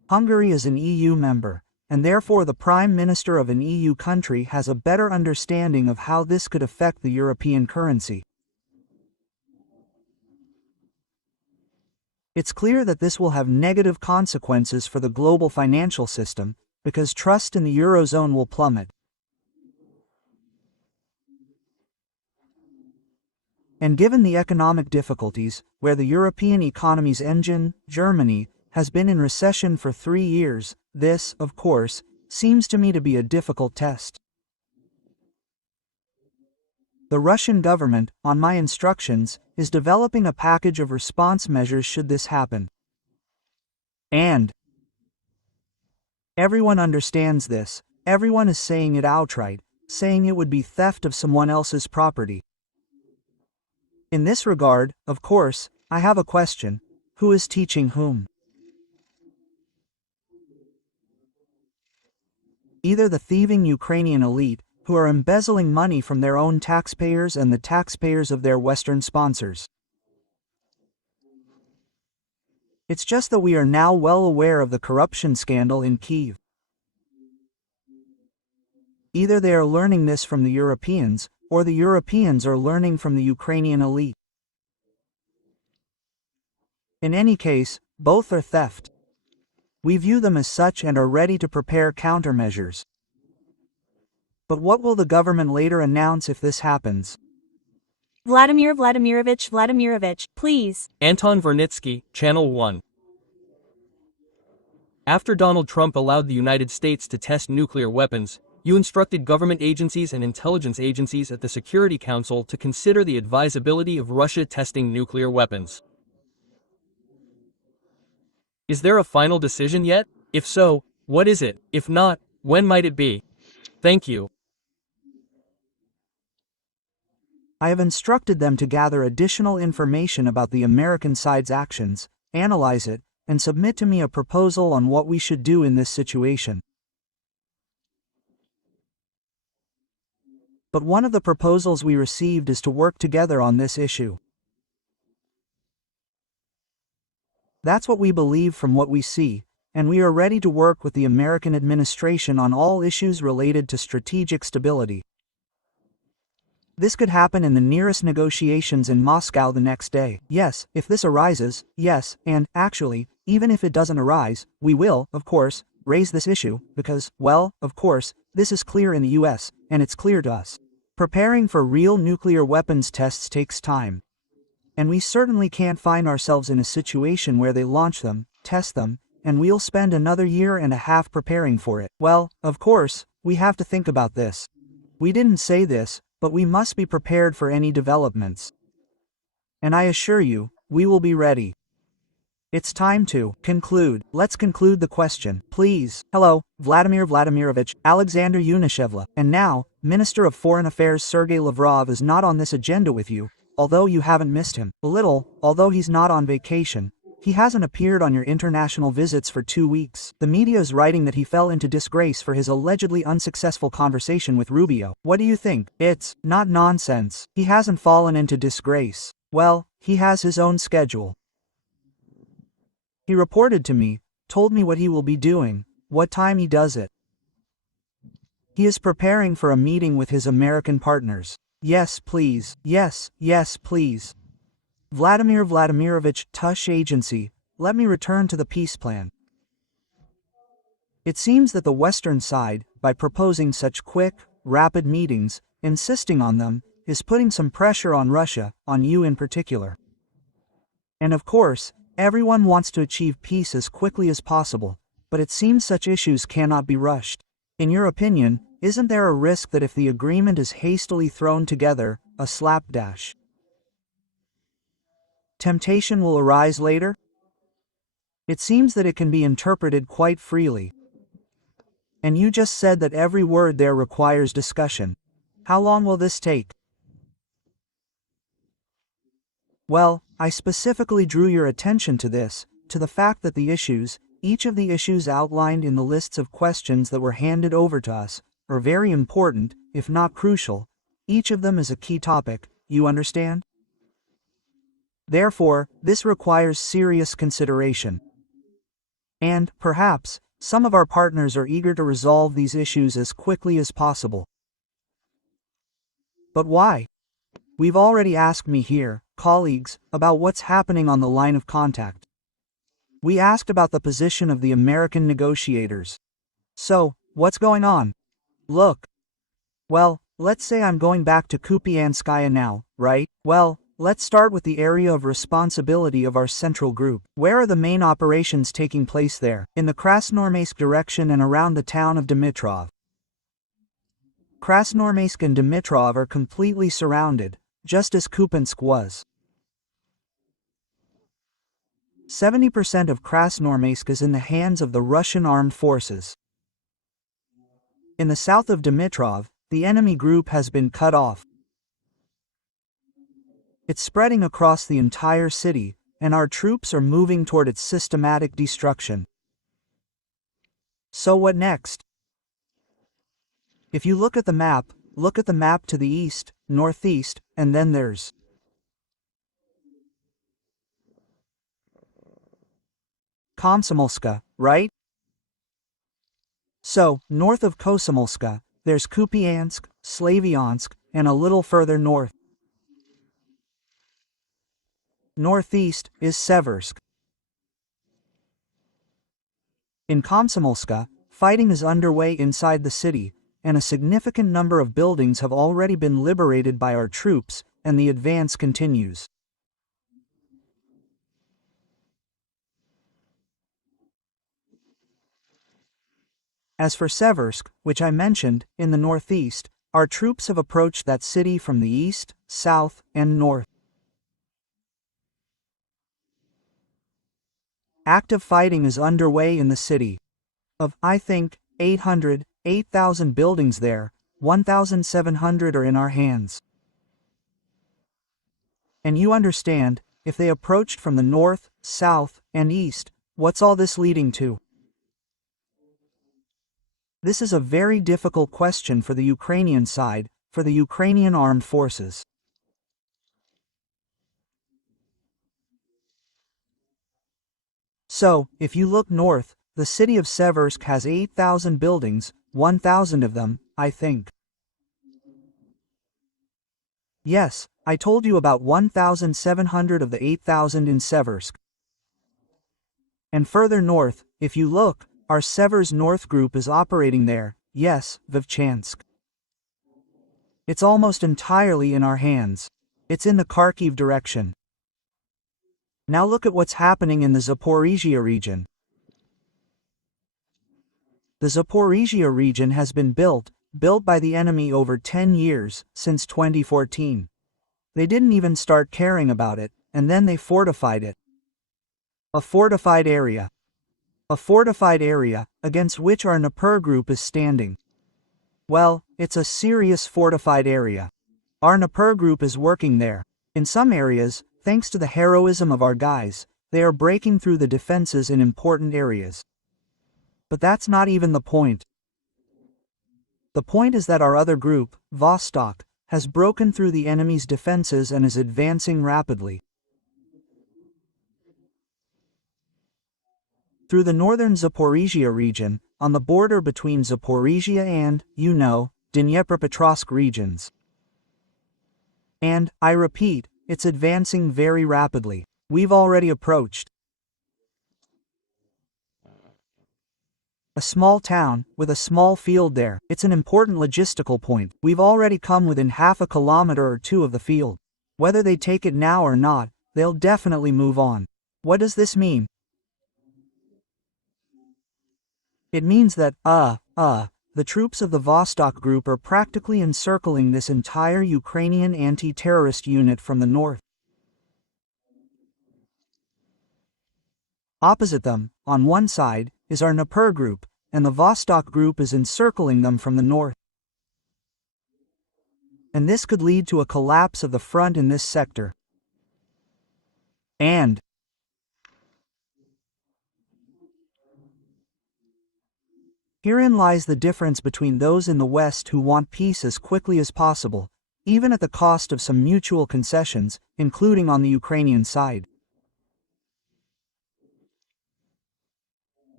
Hungary is an EU member, and therefore the Prime Minister of an EU country has a better understanding of how this could affect the European currency. It's clear that this will have negative consequences for the global financial system, because trust in the Eurozone will plummet. And given the economic difficulties, where the European economy's engine, Germany, has been in recession for 3 years, this, of course, seems to me to be a difficult test. The Russian government, on my instructions, is developing a package of response measures should this happen. And everyone understands this, everyone is saying it outright, saying it would be theft of someone else's property. In this regard, of course, I have a question: who is teaching whom? Either the thieving Ukrainian elite, who are embezzling money from their own taxpayers and the taxpayers of their Western sponsors. It's just that we are now well aware of the corruption scandal in Kyiv. Either they are learning this from the Europeans, or the Europeans are learning from the Ukrainian elite. In any case, both are theft. We view them as such and are ready to prepare countermeasures. But what will the government later announce if this happens? Vladimir Vladimirovich, please. Anton Vernitsky, Channel 1. After Donald Trump allowed the United States to test nuclear weapons, you instructed government agencies and intelligence agencies at the Security Council to consider the advisability of Russia testing nuclear weapons. Is there a final decision yet? If so, what is it? If not, when might it be? Thank you. I have instructed them to gather additional information about the American side's actions, analyze it, and submit to me a proposal on what we should do in this situation. But one of the proposals we received is to work together on this issue. That's what we believe from what we see, and we are ready to work with the American administration on all issues related to strategic stability. This could happen in the nearest negotiations in Moscow the next day. Yes, if this arises, yes, and, actually, even if it doesn't arise, we will, of course, raise this issue, because, well, of course, this is clear in the US, and it's clear to us. Preparing for real nuclear weapons tests takes time. And we certainly can't find ourselves in a situation where they launch them, test them, and we'll spend another 1.5 years preparing for it. Well, of course, we have to think about this. We didn't say this, but we must be prepared for any developments. And I assure you, we will be ready. It's time to conclude. Let's conclude the question, please. Hello, Vladimir Vladimirovich, Alexander Yunishevla. And now, Minister of Foreign Affairs Sergei Lavrov is not on this agenda with you, although you haven't missed him. A little, although he's not on vacation. He hasn't appeared on your international visits for 2 weeks. The media is writing that he fell into disgrace for his allegedly unsuccessful conversation with Rubio. What do you think? It's not nonsense. He hasn't fallen into disgrace. Well, he has his own schedule. He reported to me, told me what he will be doing, what time he does it. He is preparing for a meeting with his American partners. Yes, please. Yes, please. Vladimir Vladimirovich, Tush Agency, let me return to the peace plan. It seems that the Western side, by proposing such quick, rapid meetings, insisting on them, is putting some pressure on Russia, on you in particular. And of course, everyone wants to achieve peace as quickly as possible, but it seems such issues cannot be rushed. In your opinion, isn't there a risk that if the agreement is hastily thrown together, a slapdash temptation will arise later? It seems that it can be interpreted quite freely. And you just said that every word there requires discussion. How long will this take? Well, I specifically drew your attention to this, to the fact that the issues, each of the issues outlined in the lists of questions that were handed over to us, are very important, if not crucial. Each of them is a key topic, you understand? Therefore, this requires serious consideration. And, perhaps, some of our partners are eager to resolve these issues as quickly as possible. But why? We've already asked me here, colleagues, about what's happening on the line of contact. We asked about the position of the American negotiators. So, what's going on? Look. Well, let's say I'm going back to Kupianskaya now, right? Well, let's start with the area of responsibility of our central group. Where are the main operations taking place there? In the Krasnoarmeysk direction and around the town of Dimitrov. Krasnoarmeysk and Dimitrov are completely surrounded, just as Kupiansk was. 70% of Krasnoarmeysk is in the hands of the Russian armed forces. In the south of Dimitrov, the enemy group has been cut off. It's spreading across the entire city, and our troops are moving toward its systematic destruction. So what next? If you look at the map to the east, northeast, and then there's Komsomolska, right? So, north of Komsomolska, there's Kupiansk, Slavyansk, and a little further north. Northeast is Seversk. In Komsomolska, fighting is underway inside the city, and a significant number of buildings have already been liberated by our troops, and the advance continues. As for Seversk, which I mentioned, in the northeast, our troops have approached that city from the east, south, and north. Active fighting is underway in the city. Of, I think, 8,000 buildings there, 1,700 are in our hands. And you understand, if they approached from the north, south, and east, what's all this leading to? This is a very difficult question for the Ukrainian side, for the Ukrainian armed forces. So, if you look north, the city of Seversk has 8,000 buildings, 1,000 of them, I think. Yes, I told you about 1,700 of the 8,000 in Seversk. And further north, if you look, our Severs North group is operating there, yes, Vovchansk. It's almost entirely in our hands. It's in the Kharkiv direction. Now look at what's happening in the Zaporizhzhia region. The Zaporizhzhia region has been built by the enemy over 10 years, since 2014. They didn't even start caring about it, and then they fortified it. A fortified area. A fortified area, against which our Dnipro group is standing. Well, it's a serious fortified area. Our Dnipro group is working there. In some areas, thanks to the heroism of our guys, they are breaking through the defenses in important areas. But that's not even the point. The point is that our other group, Vostok, has broken through the enemy's defenses and is advancing rapidly. Through the northern Zaporizhzhia region, on the border between Zaporizhzhia and, Dnipropetrovsk regions. And, I repeat, it's advancing very rapidly. We've already approached a small town, with a small field there. It's an important logistical point. We've already come within half a kilometer or two of the field. Whether they take it now or not, they'll definitely move on. What does this mean? It means that, the troops of the Vostok group are practically encircling this entire Ukrainian anti-terrorist unit from the north. Opposite them, on one side, is our Dnipro group, and the Vostok group is encircling them from the north. And this could lead to a collapse of the front in this sector. And herein lies the difference between those in the West who want peace as quickly as possible, even at the cost of some mutual concessions, including on the Ukrainian side.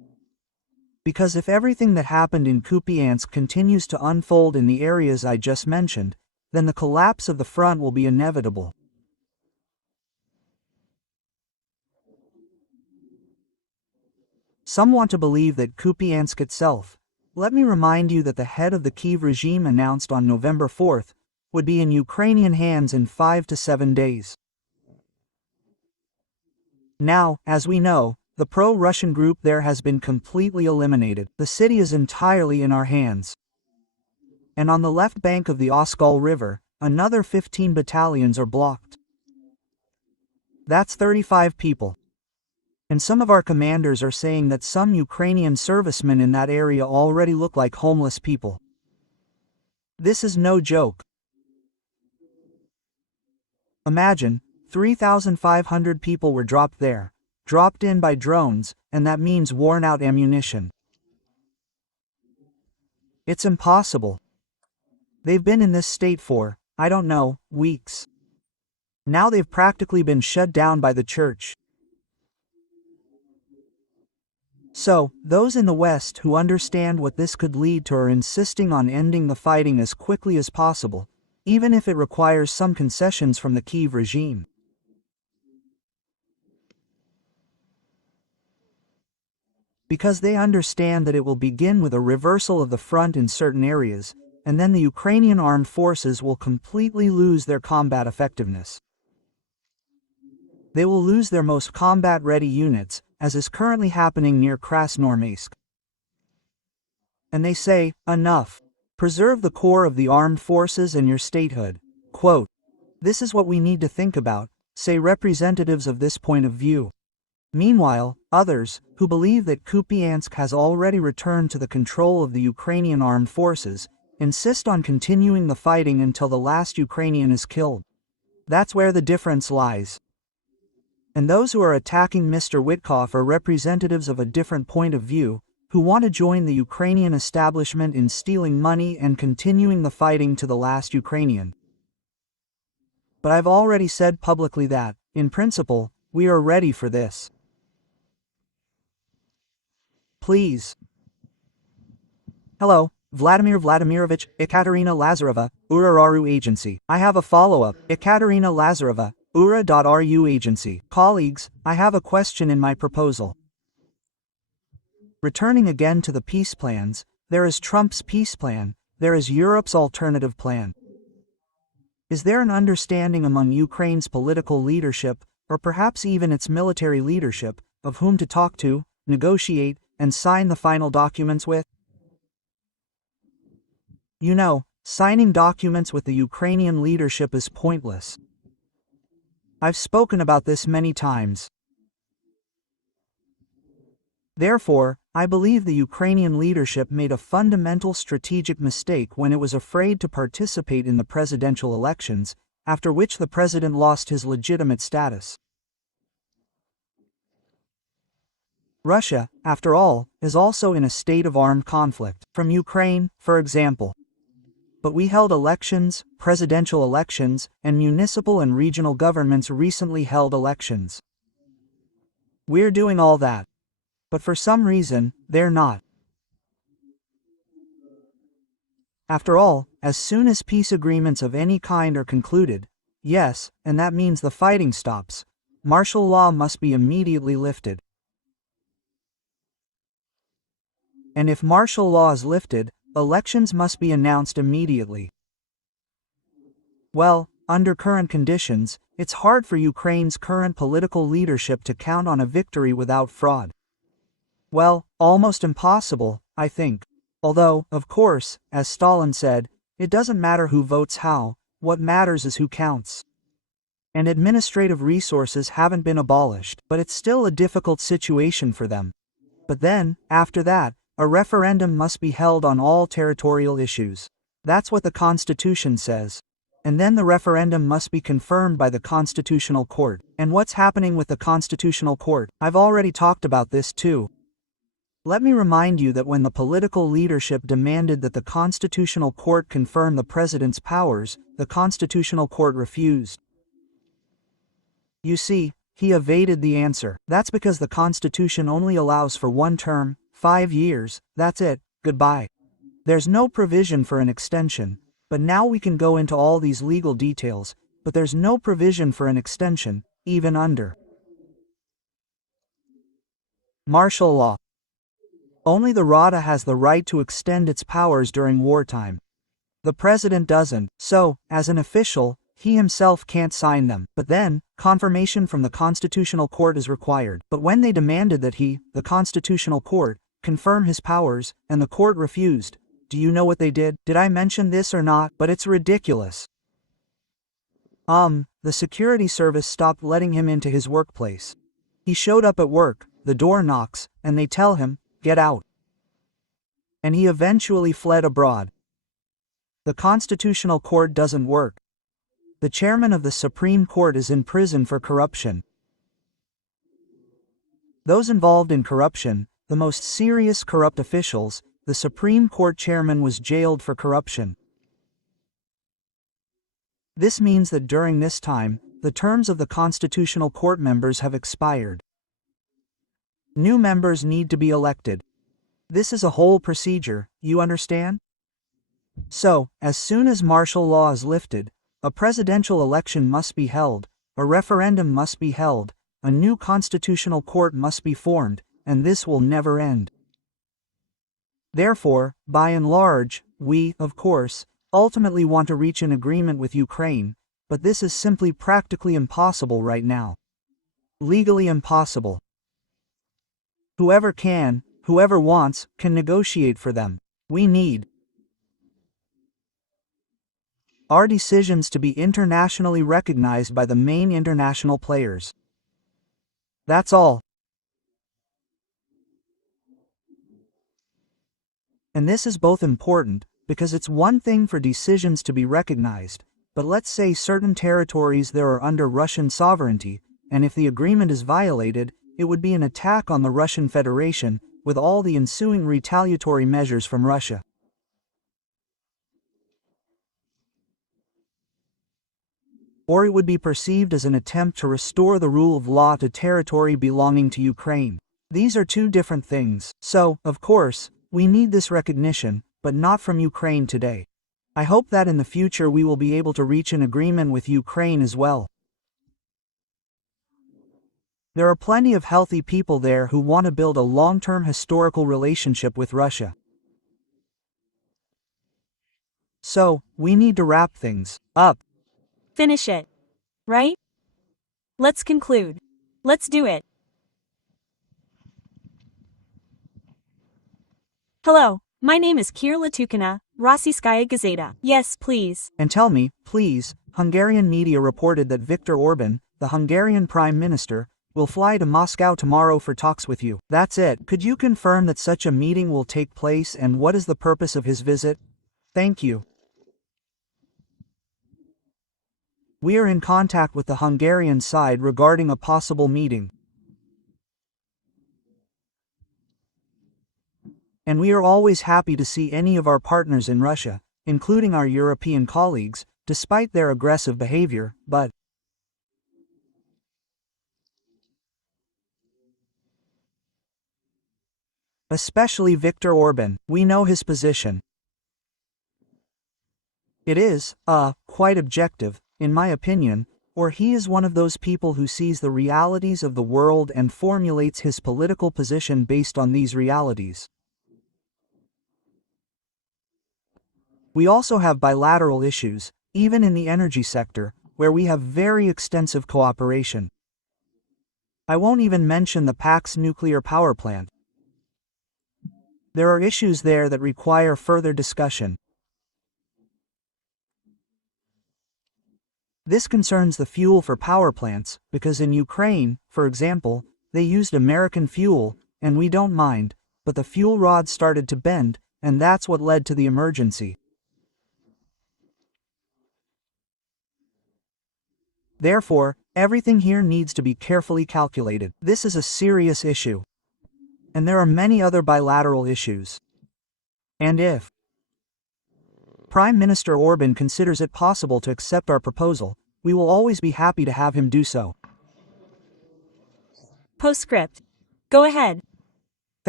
Because if everything that happened in Kupiansk continues to unfold in the areas I just mentioned, then the collapse of the front will be inevitable. Some want to believe that Kupiansk itself. Let me remind you that the head of the Kyiv regime announced on November 4th would be in Ukrainian hands in 5 to 7 days. Now, as we know, the pro-Russian group there has been completely eliminated. The city is entirely in our hands. And on the left bank of the Oskol River, another 15 battalions are blocked. That's 35 people. And some of our commanders are saying that some Ukrainian servicemen in that area already look like homeless people. This is no joke. Imagine, 3,500 people were dropped there, dropped in by drones, and that means worn-out ammunition. It's impossible. They've been in this state for, I don't know, weeks. Now they've practically been shut down by the church. So, those in the West who understand what this could lead to are insisting on ending the fighting as quickly as possible, even if it requires some concessions from the Kyiv regime. Because they understand that it will begin with a reversal of the front in certain areas, and then the Ukrainian armed forces will completely lose their combat effectiveness. They will lose their most combat-ready units, as is currently happening near Krasnoarmeysk. And they say, enough. Preserve the core of the armed forces and your statehood. Quote, this is what we need to think about, say representatives of this point of view. Meanwhile, others, who believe that Kupiansk has already returned to the control of the Ukrainian armed forces, insist on continuing the fighting until the last Ukrainian is killed. That's where the difference lies. And those who are attacking Mr. Witkoff are representatives of a different point of view, who want to join the Ukrainian establishment in stealing money and continuing the fighting to the last Ukrainian. But I've already said publicly that, in principle, we are ready for this. Please. Hello, Vladimir Vladimirovich, Ekaterina Lazareva, URA.ru Agency. I have a follow-up. Ekaterina Lazareva, URA.ru Agency. Colleagues, I have a question in my proposal. Returning again to the peace plans, there is Trump's peace plan, there is Europe's alternative plan. Is there an understanding among Ukraine's political leadership, or perhaps even its military leadership, of whom to talk to, negotiate, and sign the final documents with? You know, signing documents with the Ukrainian leadership is pointless. I've spoken about this many times. Therefore, I believe the Ukrainian leadership made a fundamental strategic mistake when it was afraid to participate in the presidential elections, after which the president lost his legitimate status. Russia, after all, is also in a state of armed conflict, from Ukraine, for example. But we held elections, presidential elections, and municipal and regional governments recently held elections. We're doing all that. But for some reason, they're not. After all, as soon as peace agreements of any kind are concluded, yes, and that means the fighting stops, martial law must be immediately lifted. And if martial law is lifted, elections must be announced immediately. Well, under current conditions, it's hard for Ukraine's current political leadership to count on a victory without fraud. Well, almost impossible, I think. Although, of course, as Stalin said, it doesn't matter who votes how, what matters is who counts. And administrative resources haven't been abolished, but it's still a difficult situation for them. But then, after that, a referendum must be held on all territorial issues. That's what the Constitution says. And then the referendum must be confirmed by the Constitutional Court. And what's happening with the Constitutional Court? I've already talked about this too. Let me remind you that when the political leadership demanded that the Constitutional Court confirm the president's powers, the Constitutional Court refused. You see, he evaded the answer. That's because the Constitution only allows for one term, 5 years, that's it, goodbye. There's no provision for an extension, but now we can go into all these legal details, but there's no provision for an extension, even under martial law. Only the Rada has the right to extend its powers during wartime. The president doesn't, so, as an official, he himself can't sign them. But then, confirmation from the Constitutional Court is required. But when they demanded that he, the Constitutional Court, confirm his powers, and the court refused, do you know what they did? Did I mention this or not? But it's ridiculous. The security service stopped letting him into his workplace. He showed up at work, the door knocks, and they tell him, get out. And he eventually fled abroad. The Constitutional Court doesn't work. The chairman of the Supreme Court is in prison for corruption. Those involved in corruption, the most serious corrupt officials, the Supreme Court chairman was jailed for corruption. This means that during this time, the terms of the Constitutional Court members have expired. New members need to be elected. This is a whole procedure, you understand? So, as soon as martial law is lifted, a presidential election must be held, a referendum must be held, a new constitutional court must be formed, and this will never end. Therefore, by and large, we, of course, ultimately want to reach an agreement with Ukraine, but this is simply practically impossible right now. Legally impossible. Whoever can, whoever wants, can negotiate for them. We need our decisions to be internationally recognized by the main international players. That's all. And this is both important, because it's one thing for decisions to be recognized, but let's say certain territories there are under Russian sovereignty, and if the agreement is violated, it would be an attack on the Russian Federation, with all the ensuing retaliatory measures from Russia. Or it would be perceived as an attempt to restore the rule of law to territory belonging to Ukraine. These are two different things. So, of course, we need this recognition, but not from Ukraine today. I hope that in the future we will be able to reach an agreement with Ukraine as well. There are plenty of healthy people there who want to build a long-term historical relationship with Russia. So, we need to wrap things up. Finish it. Right? Let's conclude. Let's do it. Hello, my name is Kira Latukina, Rossiyskaya Gazeta. Yes, please. And tell me, please, Hungarian media reported that Viktor Orban, the Hungarian Prime Minister, will fly to Moscow tomorrow for talks with you. That's it. Could you confirm that such a meeting will take place and what is the purpose of his visit? Thank you. We are in contact with the Hungarian side regarding a possible meeting. And we are always happy to see any of our partners in Russia, including our European colleagues, despite their aggressive behavior, but especially Viktor Orban, we know his position. It is, quite objective, in my opinion, or he is one of those people who sees the realities of the world and formulates his political position based on these realities. We also have bilateral issues, even in the energy sector, where we have very extensive cooperation. I won't even mention the PAX nuclear power plant. There are issues there that require further discussion. This concerns the fuel for power plants, because in Ukraine, for example, they used American fuel, and we don't mind, but the fuel rod started to bend, and that's what led to the emergency. Therefore, everything here needs to be carefully calculated. This is a serious issue. And there are many other bilateral issues. And if Prime Minister Orban considers it possible to accept our proposal, we will always be happy to have him do so. Postscript. Go ahead.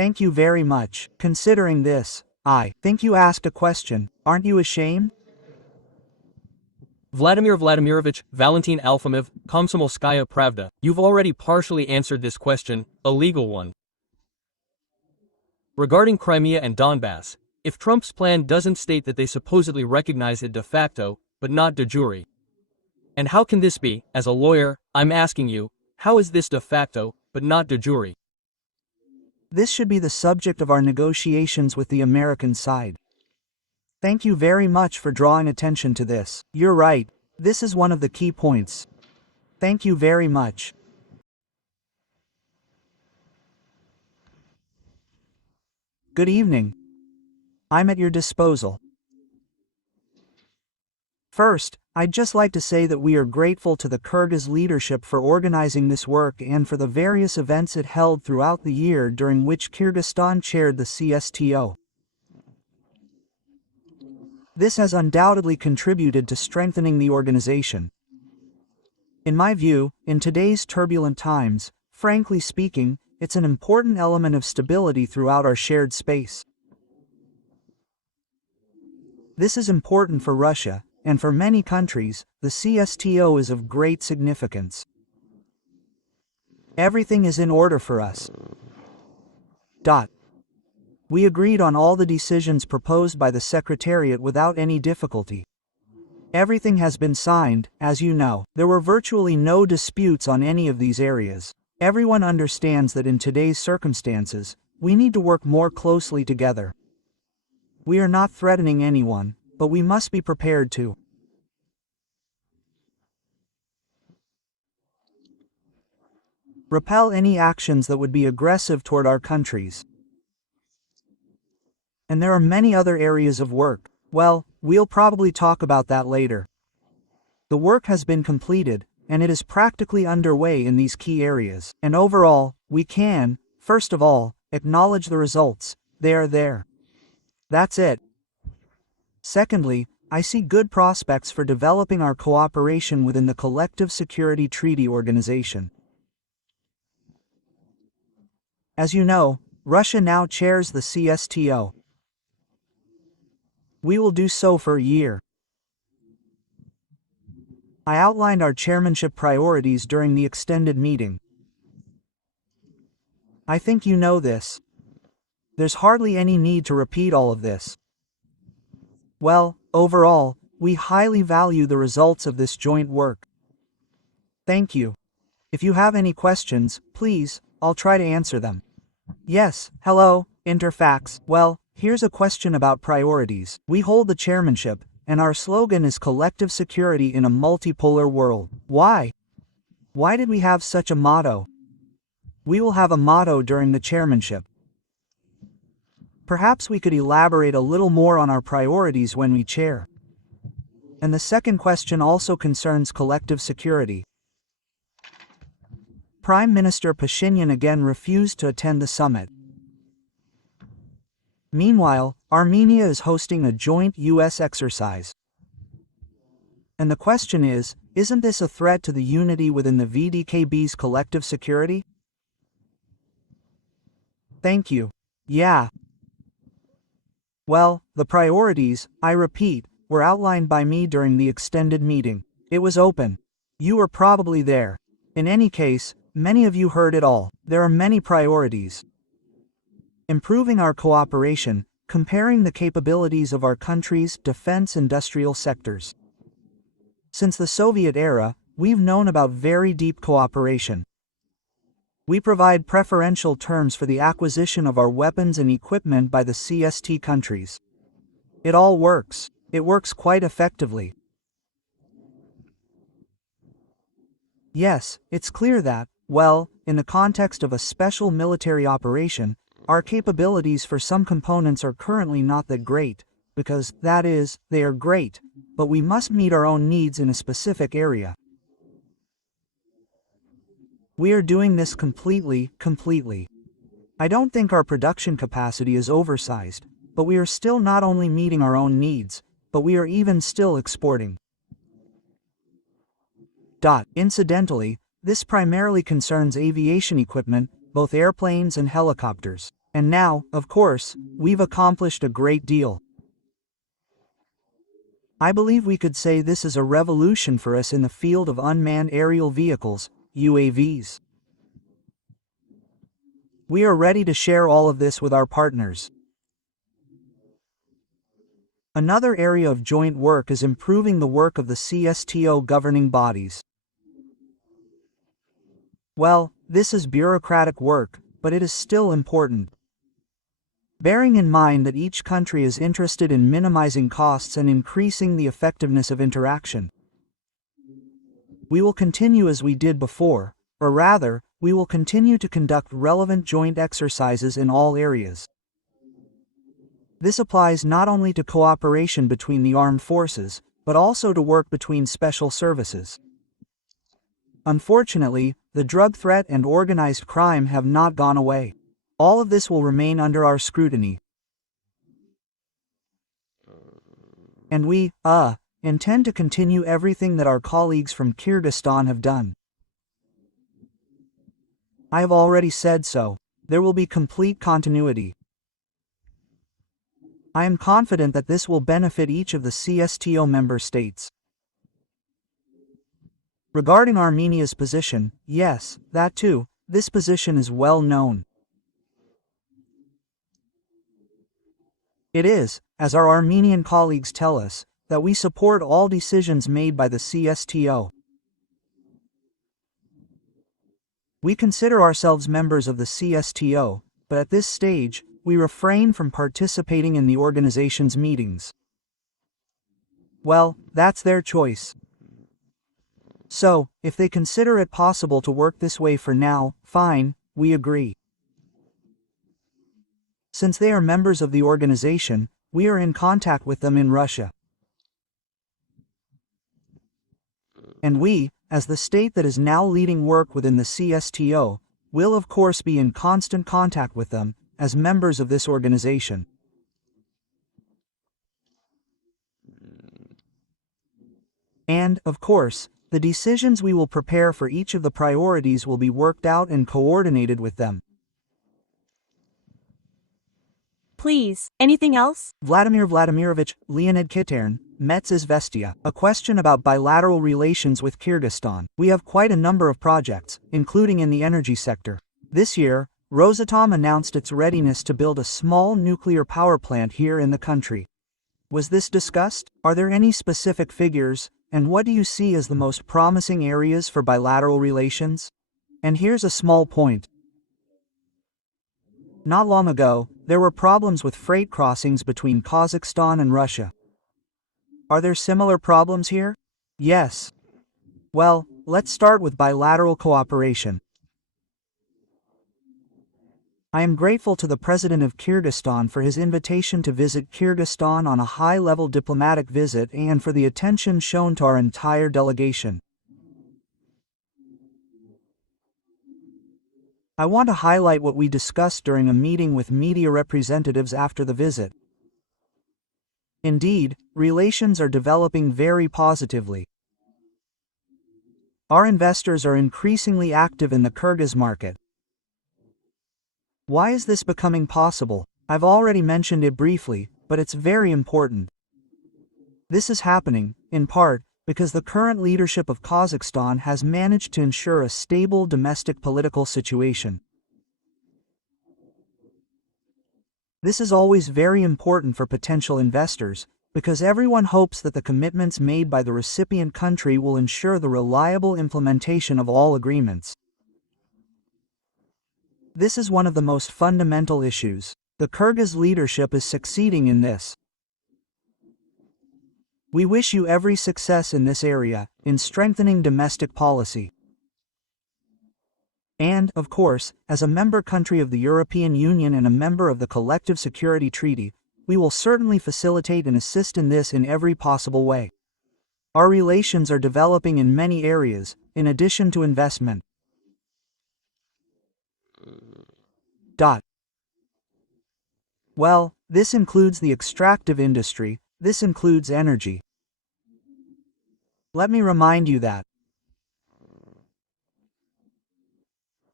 Thank you very much. Considering this, I think you asked a question, aren't you ashamed? Vladimir Vladimirovich Valentin Alfimov, Komsomolskaya Pravda, you've already partially answered this question, a legal one. Regarding Crimea and Donbass, if Trump's plan doesn't state that they supposedly recognize it de facto, but not de jure. And how can this be? As a lawyer, I'm asking you, how is this de facto, but not de jure? This should be the subject of our negotiations with the American side. Thank you very much for drawing attention to this. You're right, this is one of the key points. Thank you very much. Good evening. I'm at your disposal. First, I'd just like to say that we are grateful to the Kyrgyz leadership for organizing this work and for the various events it held throughout the year during which Kyrgyzstan chaired the CSTO. This has undoubtedly contributed to strengthening the organization. In my view, in today's turbulent times, frankly speaking, it's an important element of stability throughout our shared space. This is important for Russia, and for many countries, the CSTO is of great significance. Everything is in order for us. We agreed on all the decisions proposed by the Secretariat without any difficulty. Everything has been signed, as you know. There were virtually no disputes on any of these areas. Everyone understands that in today's circumstances, we need to work more closely together. We are not threatening anyone, but we must be prepared to repel any actions that would be aggressive toward our countries. And there are many other areas of work. Well, we'll probably talk about that later. The work has been completed, and it is practically underway in these key areas. And overall, we can, first of all, acknowledge the results. They are there. That's it. Secondly, I see good prospects for developing our cooperation within the Collective Security Treaty Organization. As you know, Russia now chairs the CSTO. We will do so for a year. I outlined our chairmanship priorities during the extended meeting. I think you know this. There's hardly any need to repeat all of this. Well, overall, we highly value the results of this joint work. Thank you. If you have any questions, please, I'll try to answer them. Yes, hello, Interfax. Well, here's a question about priorities. We hold the chairmanship, and our slogan is collective security in a multipolar world. Why? Why did we have such a motto? We will have a motto during the chairmanship. Perhaps we could elaborate a little more on our priorities when we chair. And the second question also concerns collective security. Prime Minister Pashinyan again refused to attend the summit. Meanwhile, Armenia is hosting a joint U.S. exercise. And the question is, isn't this a threat to the unity within the VDKB's collective security? Thank you. Yeah. Well, the priorities, I repeat, were outlined by me during the extended meeting. It was open. You were probably there. In any case, many of you heard it all. There are many priorities. Improving our cooperation, comparing the capabilities of our country's defense industrial sectors. Since the Soviet era, we've known about very deep cooperation. We provide preferential terms for the acquisition of our weapons and equipment by the CST countries. It all works. It works quite effectively. Yes, it's clear that, well, in the context of a special military operation, our capabilities for some components are currently not that great, because, that is, they are great, but we must meet our own needs in a specific area. We are doing this completely. I don't think our production capacity is oversized, but we are still not only meeting our own needs, but we are even still exporting. Incidentally, this primarily concerns aviation equipment, both airplanes and helicopters. And now, of course, we've accomplished a great deal. I believe we could say this is a revolution for us in the field of unmanned aerial vehicles, UAVs. We are ready to share all of this with our partners. Another area of joint work is improving the work of the CSTO governing bodies. Well, this is bureaucratic work, but it is still important. Bearing in mind that each country is interested in minimizing costs and increasing the effectiveness of interaction. We will continue as we did before, or rather, we will continue to conduct relevant joint exercises in all areas. This applies not only to cooperation between the armed forces, but also to work between special services. Unfortunately, the drug threat and organized crime have not gone away. All of this will remain under our scrutiny. And we, intend to continue everything that our colleagues from Kyrgyzstan have done. I have already said so. There will be complete continuity. I am confident that this will benefit each of the CSTO member states. Regarding Armenia's position, yes, that too, this position is well known. It is, as our Armenian colleagues tell us, that we support all decisions made by the CSTO. We consider ourselves members of the CSTO, but at this stage, we refrain from participating in the organization's meetings. Well, that's their choice. So, if they consider it possible to work this way for now, fine, we agree. Since they are members of the organization, we are in contact with them in Russia. And we, as the state that is now leading work within the CSTO, will of course be in constant contact with them, as members of this organization. And, of course, the decisions we will prepare for each of the priorities will be worked out and coordinated with them. Please, anything else? Vladimir Vladimirovich, Leonid Kitern, Metz Izvestia. A question about bilateral relations with Kyrgyzstan. We have quite a number of projects, including in the energy sector. This year, Rosatom announced its readiness to build a small nuclear power plant here in the country. Was this discussed? Are there any specific figures, and what do you see as the most promising areas for bilateral relations? And here's a small point. Not long ago, there were problems with freight crossings between Kazakhstan and Russia. Are there similar problems here? Yes. Well, let's start with bilateral cooperation. I am grateful to the President of Kyrgyzstan for his invitation to visit Kyrgyzstan on a high-level diplomatic visit and for the attention shown to our entire delegation. I want to highlight what we discussed during a meeting with media representatives after the visit. Indeed, relations are developing very positively. Our investors are increasingly active in the Kyrgyz market. Why is this becoming possible? I've already mentioned it briefly, but it's very important. This is happening, in part, because the current leadership of Kazakhstan has managed to ensure a stable domestic political situation. This is always very important for potential investors, because everyone hopes that the commitments made by the recipient country will ensure the reliable implementation of all agreements. This is one of the most fundamental issues. The Kyrgyz leadership is succeeding in this. We wish you every success in this area, in strengthening domestic policy. And, of course, as a member country of the European Union and a member of the Collective Security Treaty, we will certainly facilitate and assist in this in every possible way. Our relations are developing in many areas, in addition to investment. Well, this includes the extractive industry, this includes energy. Let me remind you that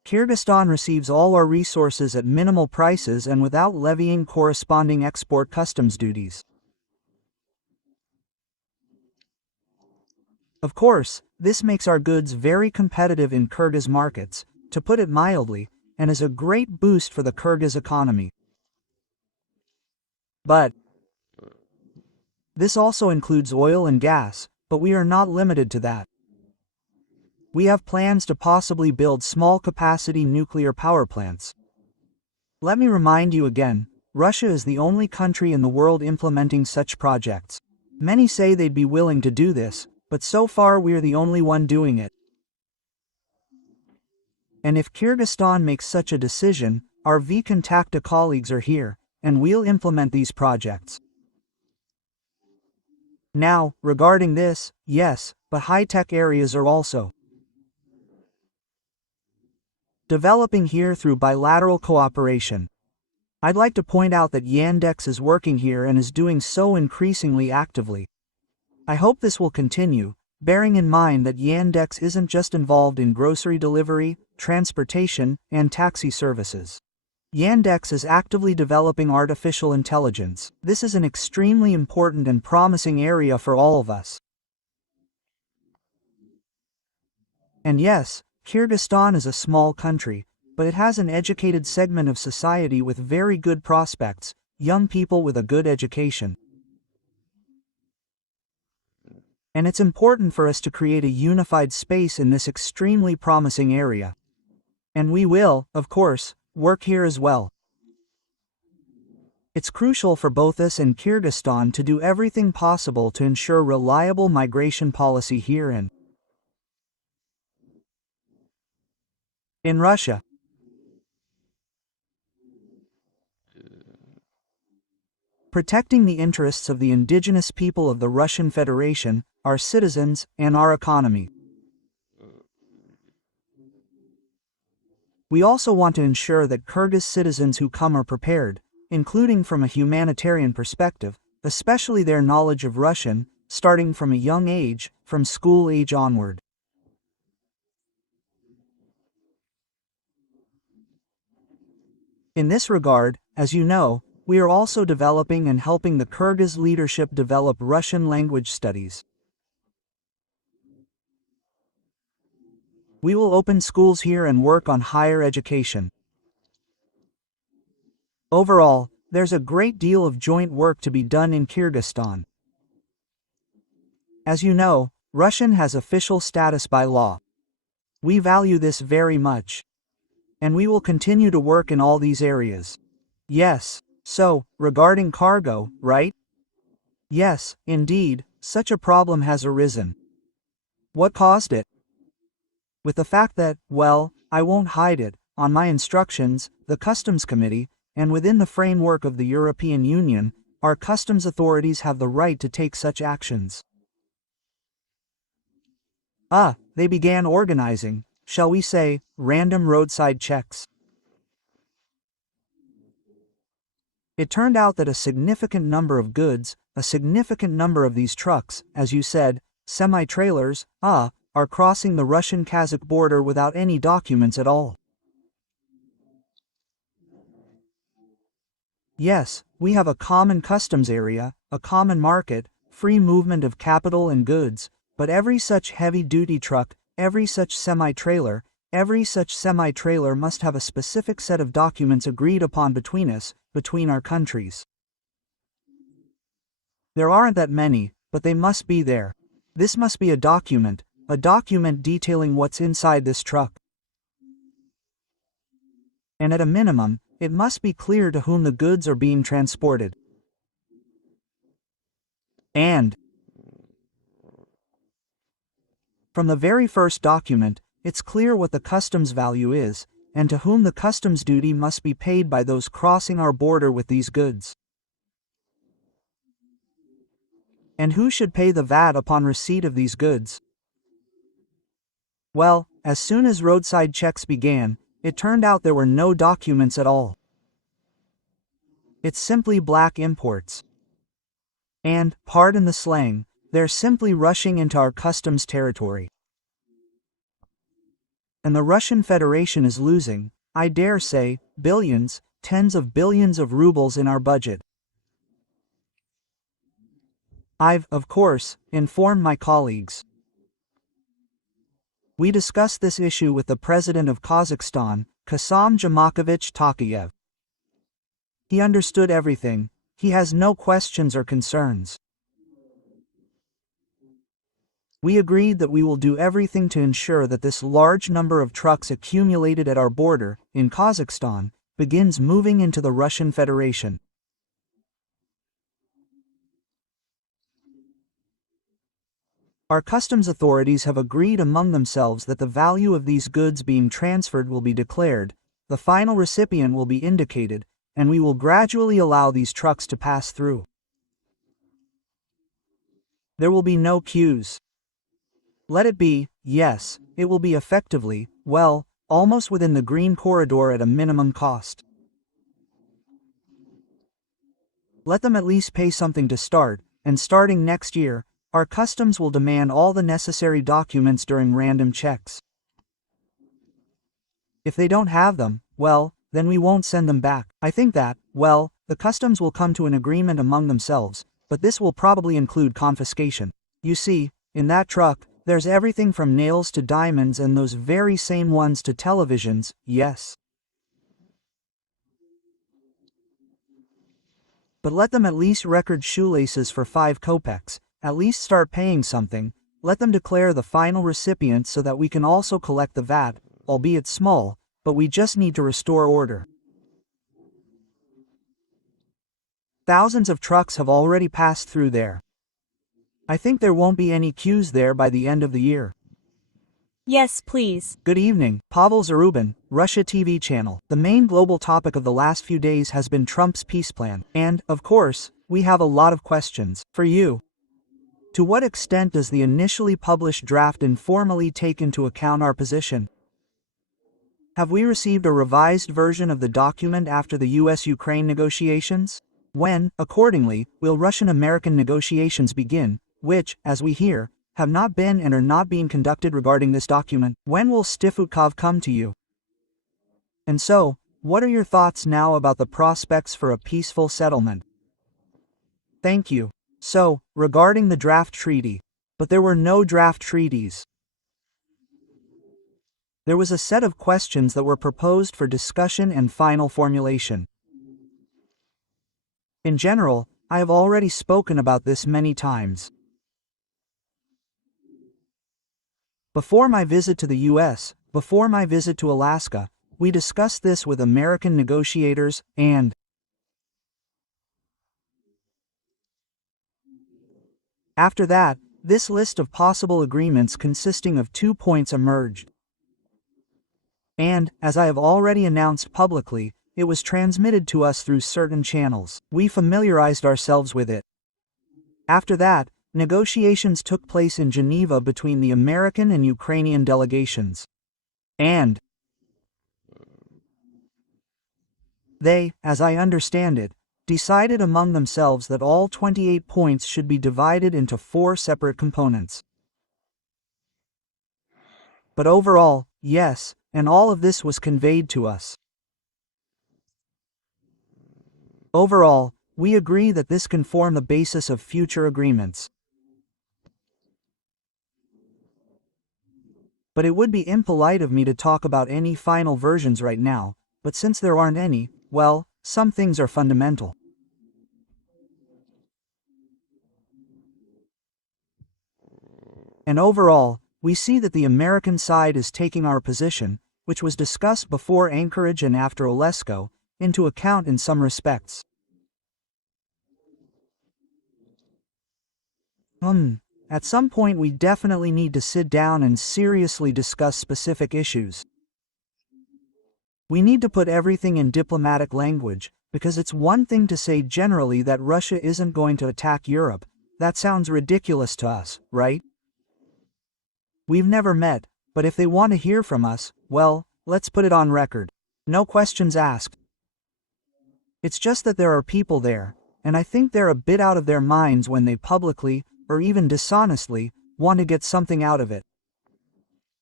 Kyrgyzstan receives all our resources at minimal prices and without levying corresponding export customs duties. Of course, this makes our goods very competitive in Kyrgyz markets, to put it mildly, and is a great boost for the Kyrgyz economy. But this also includes oil and gas, but we are not limited to that. We have plans to possibly build small-capacity nuclear power plants. Let me remind you again, Russia is the only country in the world implementing such projects. Many say they'd be willing to do this, but so far we're the only one doing it. And if Kyrgyzstan makes such a decision, our V-Contacta colleagues are here, and we'll implement these projects. Now, regarding this, yes, but high-tech areas are also developing here through bilateral cooperation. I'd like to point out that Yandex is working here and is doing so increasingly actively. I hope this will continue, bearing in mind that Yandex isn't just involved in grocery delivery, transportation, and taxi services. Yandex is actively developing artificial intelligence. This is an extremely important and promising area for all of us. And yes, Kyrgyzstan is a small country, but it has an educated segment of society with very good prospects, young people with a good education. And it's important for us to create a unified space in this extremely promising area. And we will, of course, work here as well. It's crucial for both us and Kyrgyzstan to do everything possible to ensure reliable migration policy here and in Russia. Protecting the interests of the indigenous people of the Russian Federation, our citizens, and our economy. We also want to ensure that Kyrgyz citizens who come are prepared, including from a humanitarian perspective, especially their knowledge of Russian, starting from a young age, from school age onward. In this regard, as you know, we are also developing and helping the Kyrgyz leadership develop Russian language studies. We will open schools here and work on higher education. Overall, there's a great deal of joint work to be done in Kyrgyzstan. As you know, Russian has official status by law. We value this very much. And we will continue to work in all these areas. Yes, so, regarding cargo, right? Yes, indeed, such a problem has arisen. What caused it? With the fact that, well, I won't hide it, on my instructions, the Customs Committee, and within the framework of the European Union, our customs authorities have the right to take such actions. They began organizing, shall we say, random roadside checks. It turned out that a significant number of goods, a significant number of these trucks, as you said, semi-trailers, are crossing the Russian-Kazakh border without any documents at all. Yes, we have a common customs area, a common market, free movement of capital and goods, but every such heavy-duty truck, every such semi-trailer must have a specific set of documents agreed upon between us, between our countries. There aren't that many, but they must be there. This must be a document detailing what's inside this truck. And at a minimum, it must be clear to whom the goods are being transported. And from the very first document, it's clear what the customs value is, and to whom the customs duty must be paid by those crossing our border with these goods. And who should pay the VAT upon receipt of these goods? Well, as soon as roadside checks began, it turned out there were no documents at all. It's simply black imports. And, pardon the slang, they're simply rushing into our customs territory. and the Russian Federation is losing, I dare say, billions, tens of billions of rubles in our budget. I've, of course, informed my colleagues. We discussed this issue with the President of Kazakhstan, Kassam-Jomart Tokayev. He understood everything, he has no questions or concerns. We agreed that we will do everything to ensure that this large number of trucks accumulated at our border, in Kazakhstan, begins moving into the Russian Federation. Our customs authorities have agreed among themselves that the value of these goods being transferred will be declared, the final recipient will be indicated, and we will gradually allow these trucks to pass through. There will be no queues. Let it be, yes, it will be effectively, well, almost within the green corridor at a minimum cost. Let them at least pay something to start, and starting next year, our customs will demand all the necessary documents during random checks. If they don't have them, well, then we won't send them back. I think that, well, the customs will come to an agreement among themselves, but this will probably include confiscation. You see, in that truck, there's everything from nails to diamonds and those very same ones to televisions, yes. But let them at least record shoelaces for 5 kopecks. At least start paying something, let them declare the final recipient so that we can also collect the VAT, albeit small, but we just need to restore order. Thousands of trucks have already passed through there. I think there won't be any queues there by the end of the year. Yes, please. Good evening, Pavel Zarubin, Russia TV channel. The main global topic of the last few days has been Trump's peace plan, and, of course, we have a lot of questions for you. To what extent does the initially published draft informally take into account our position? Have we received a revised version of the document after the US-Ukraine negotiations? When, accordingly, will Russian-American negotiations begin, which, as we hear, have not been and are not being conducted regarding this document? When will Stifutkov come to you? And so, what are your thoughts now about the prospects for a peaceful settlement? Thank you. So, regarding the draft treaty, but there were no draft treaties. There was a set of questions that were proposed for discussion and final formulation. In general, I have already spoken about this many times. Before my visit to the US, before my visit to Alaska, we discussed this with American negotiators, and after that, this list of possible agreements consisting of 2 points emerged. And, as I have already announced publicly, it was transmitted to us through certain channels. We familiarized ourselves with it. After that, negotiations took place in Geneva between the American and Ukrainian delegations. And they, as I understand it, decided among themselves that all 28 points should be divided into 4 separate components. But overall, yes, and all of this was conveyed to us. Overall, we agree that this can form the basis of future agreements. But it would be impolite of me to talk about any final versions right now, but since there aren't any, well, some things are fundamental. And overall, we see that the American side is taking our position, which was discussed before Anchorage and after Olesko, into account in some respects. At some point we definitely need to sit down and seriously discuss specific issues. We need to put everything in diplomatic language, because it's one thing to say generally that Russia isn't going to attack Europe. That sounds ridiculous to us, right? We've never met, but if they want to hear from us, well, let's put it on record. No questions asked. It's just that there are people there, and I think they're a bit out of their minds when they publicly, or even dishonestly, want to get something out of it.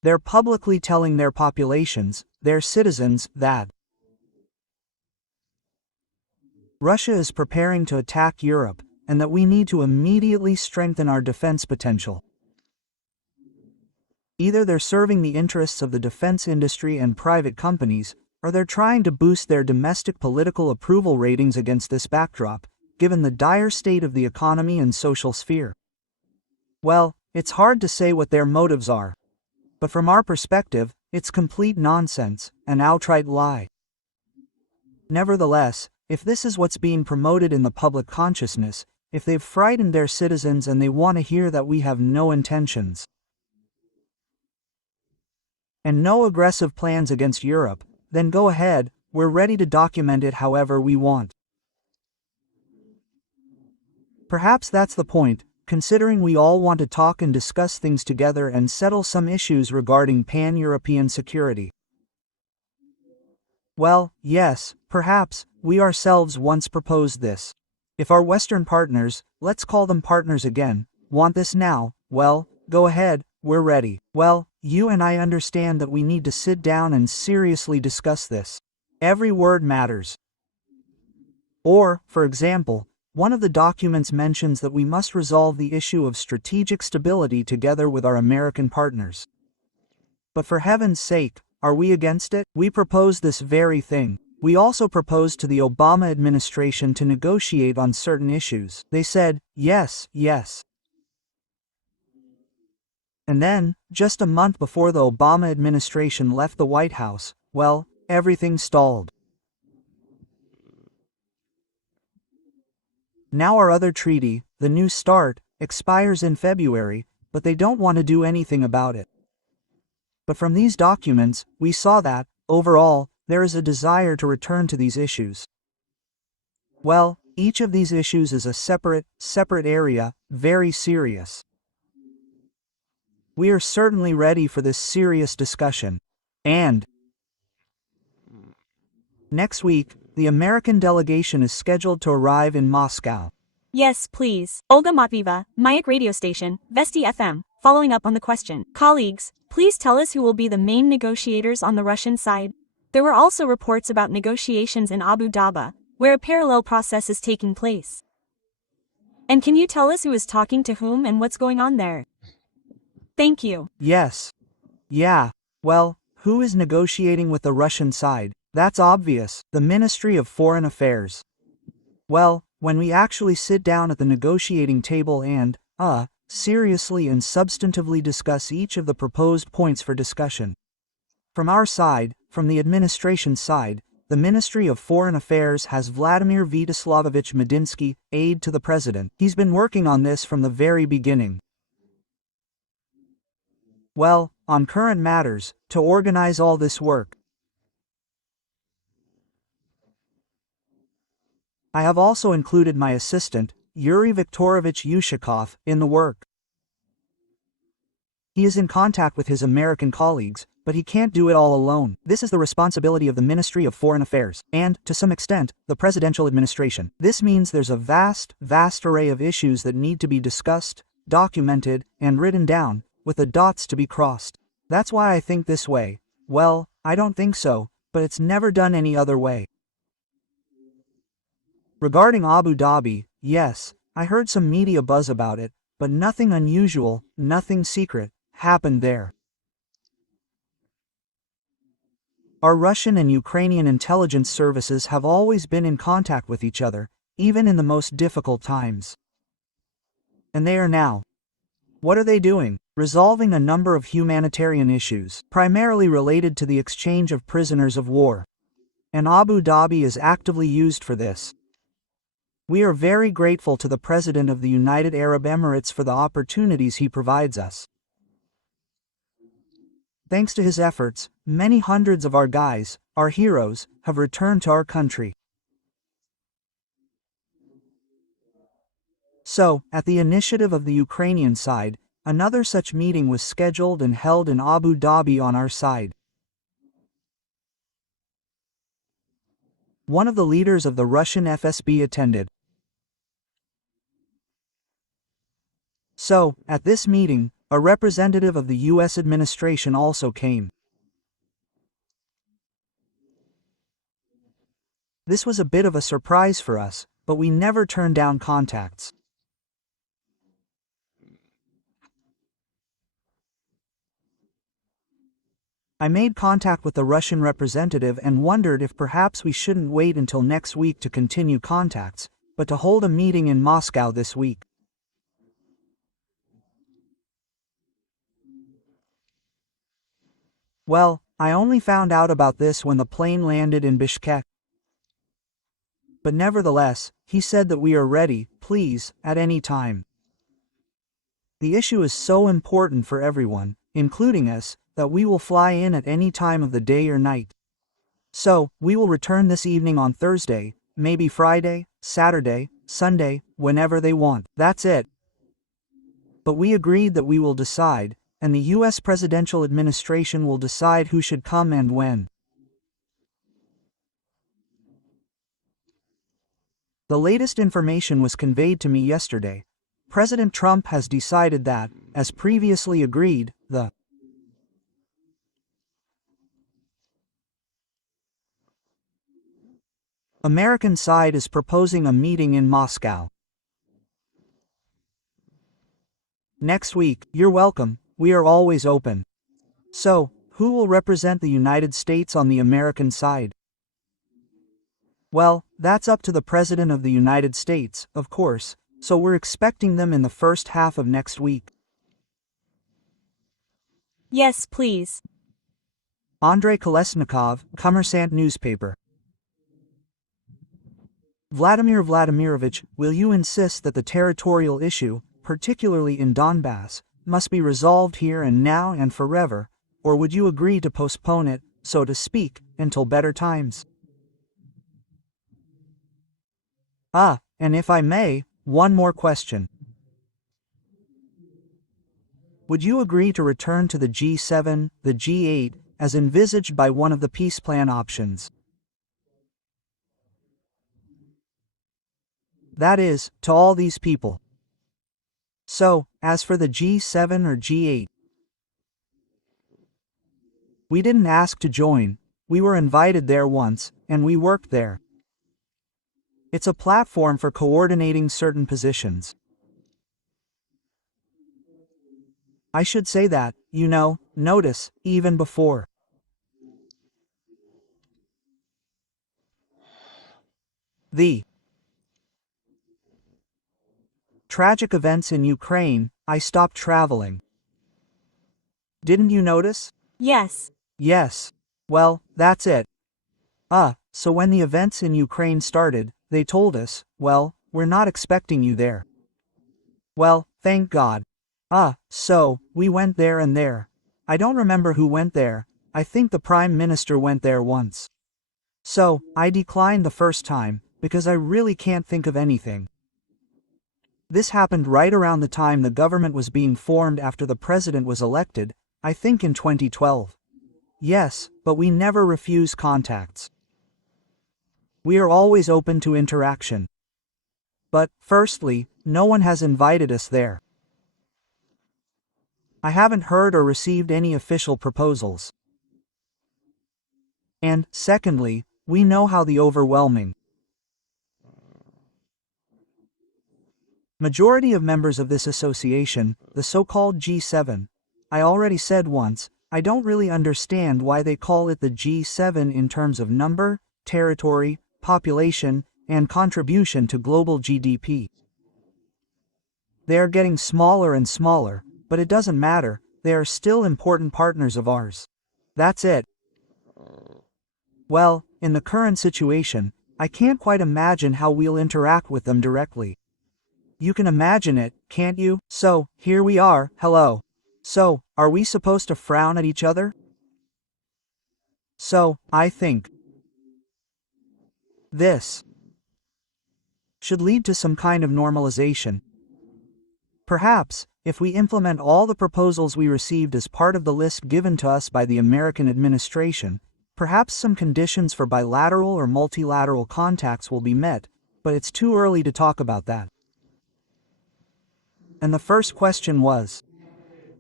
They're publicly telling their populations, their citizens, that Russia is preparing to attack Europe, and that we need to immediately strengthen our defense potential. Either they're serving the interests of the defense industry and private companies, or they're trying to boost their domestic political approval ratings against this backdrop, given the dire state of the economy and social sphere. Well, it's hard to say what their motives are. But from our perspective, it's complete nonsense, an outright lie. Nevertheless, if this is what's being promoted in the public consciousness, if they've frightened their citizens and they want to hear that we have no intentions and no aggressive plans against Europe, then go ahead, we're ready to document it however we want. Perhaps that's the point, considering we all want to talk and discuss things together and settle some issues regarding pan-European security. Well, yes, perhaps, we ourselves once proposed this. If our Western partners, let's call them partners again, want this now, well, go ahead, we're ready. Well, you and I understand that we need to sit down and seriously discuss this. Every word matters. Or, for example, one of the documents mentions that we must resolve the issue of strategic stability together with our American partners. But for heaven's sake, are we against it? We propose this very thing. We also proposed to the Obama administration to negotiate on certain issues. They said, yes, yes. And then, just a month before the Obama administration left the White House, well, everything stalled. Now our other treaty, the New START, expires in February, but they don't want to do anything about it. But from these documents, we saw that, overall, there is a desire to return to these issues. Well, each of these issues is a separate area, very serious. We are certainly ready for this serious discussion. And next week, the American delegation is scheduled to arrive in Moscow. Yes, please. Olga Matvieva, Mayak radio station, Vesti FM, following up on the question. Colleagues, please tell us who will be the main negotiators on the Russian side. There were also reports about negotiations in Abu Dhabi, where a parallel process is taking place. And can you tell us who is talking to whom and what's going on there? Thank you. Yes. Yeah. Well, who is negotiating with the Russian side? That's obvious, the Ministry of Foreign Affairs. Well, when we actually sit down at the negotiating table and, seriously and substantively discuss each of the proposed points for discussion. From our side, from the administration side, the Ministry of Foreign Affairs has Vladimir Vyacheslamovich Medinsky, aide to the president. He's been working on this from the very beginning. Well, on current matters, to organize all this work. I have also included my assistant, Yuri Viktorovich Yushakov, in the work. He is in contact with his American colleagues, but he can't do it all alone. This is the responsibility of the Ministry of Foreign Affairs, and, to some extent, the presidential administration. This means there's a vast array of issues that need to be discussed, documented, and written down, with the dots to be crossed. That's why I think this way. Well, I don't think so, but it's never done any other way. Regarding Abu Dhabi, yes, I heard some media buzz about it, but nothing unusual, nothing secret, happened there. Our Russian and Ukrainian intelligence services have always been in contact with each other, even in the most difficult times. And they are now. What are they doing? Resolving a number of humanitarian issues, primarily related to the exchange of prisoners of war. And Abu Dhabi is actively used for this. We are very grateful to the President of the United Arab Emirates for the opportunities he provides us. Thanks to his efforts, many hundreds of our guys, our heroes, have returned to our country. So, at the initiative of the Ukrainian side, another such meeting was scheduled and held in Abu Dhabi on our side. One of the leaders of the Russian FSB attended. So, at this meeting, A representative of the U.S. administration also came. This was a bit of a surprise for us, but we never turned down contacts. I made contact with the Russian representative and wondered if perhaps we shouldn't wait until next week to continue contacts, but to hold a meeting in Moscow this week. Well, I only found out about this when the plane landed in Bishkek. But nevertheless, he said that we are ready, please, at any time. The issue is so important for everyone, including us, that we will fly in at any time of the day or night. So, we will return this evening on Thursday, maybe Friday, Saturday, Sunday, whenever they want. That's it. But we agreed that we will decide, and the U.S. presidential administration will decide who should come and when. The latest information was conveyed to me yesterday. President Trump has decided that, as previously agreed, the American side is proposing a meeting in Moscow. Next week. You're welcome, we are always open. So, who will represent the United States on the American side? Well, that's up to the President of the United States, of course, so we're expecting them in the first half of next week. Yes, please. Andrei Kolesnikov, Kommersant newspaper. Vladimir Vladimirovich, will you insist that the territorial issue, particularly in Donbass, must be resolved here and now and forever, or would you agree to postpone it, so to speak, until better times? And if I may, one more question. Would you agree to return to the G7, the G8, as envisaged by one of the peace plan options? That is, to all these people. So, as for the G7 or G8, we didn't ask to join, we were invited there once, and we worked there. It's a platform for coordinating certain positions. I should say that, notice, even before the tragic events in Ukraine, I stopped traveling. Didn't you notice? Yes. Yes. Well, that's it. So when the events in Ukraine started, they told us, well, we're not expecting you there. Well, thank God. So, we went there and there. I don't remember who went there, I think the Prime Minister went there once. So, I declined the first time, because I really can't think of anything. This happened right around the time the government was being formed after the president was elected, I think in 2012. Yes, but we never refuse contacts. We are always open to interaction. But, firstly, no one has invited us there. I haven't heard or received any official proposals. And, secondly, we know how the overwhelming majority of members of this association, the so-called G7, I already said once, I don't really understand why they call it the G7 in terms of number, territory, population, and contribution to global GDP. They are getting smaller and smaller, but it doesn't matter, they are still important partners of ours. That's it. Well, in the current situation, I can't quite imagine how we'll interact with them directly. You can imagine it, can't you? So, here we are, hello. So, are we supposed to frown at each other? So, I think this should lead to some kind of normalization. Perhaps, if we implement all the proposals we received as part of the list given to us by the American administration, perhaps some conditions for bilateral or multilateral contacts will be met, but it's too early to talk about that. And the first question was,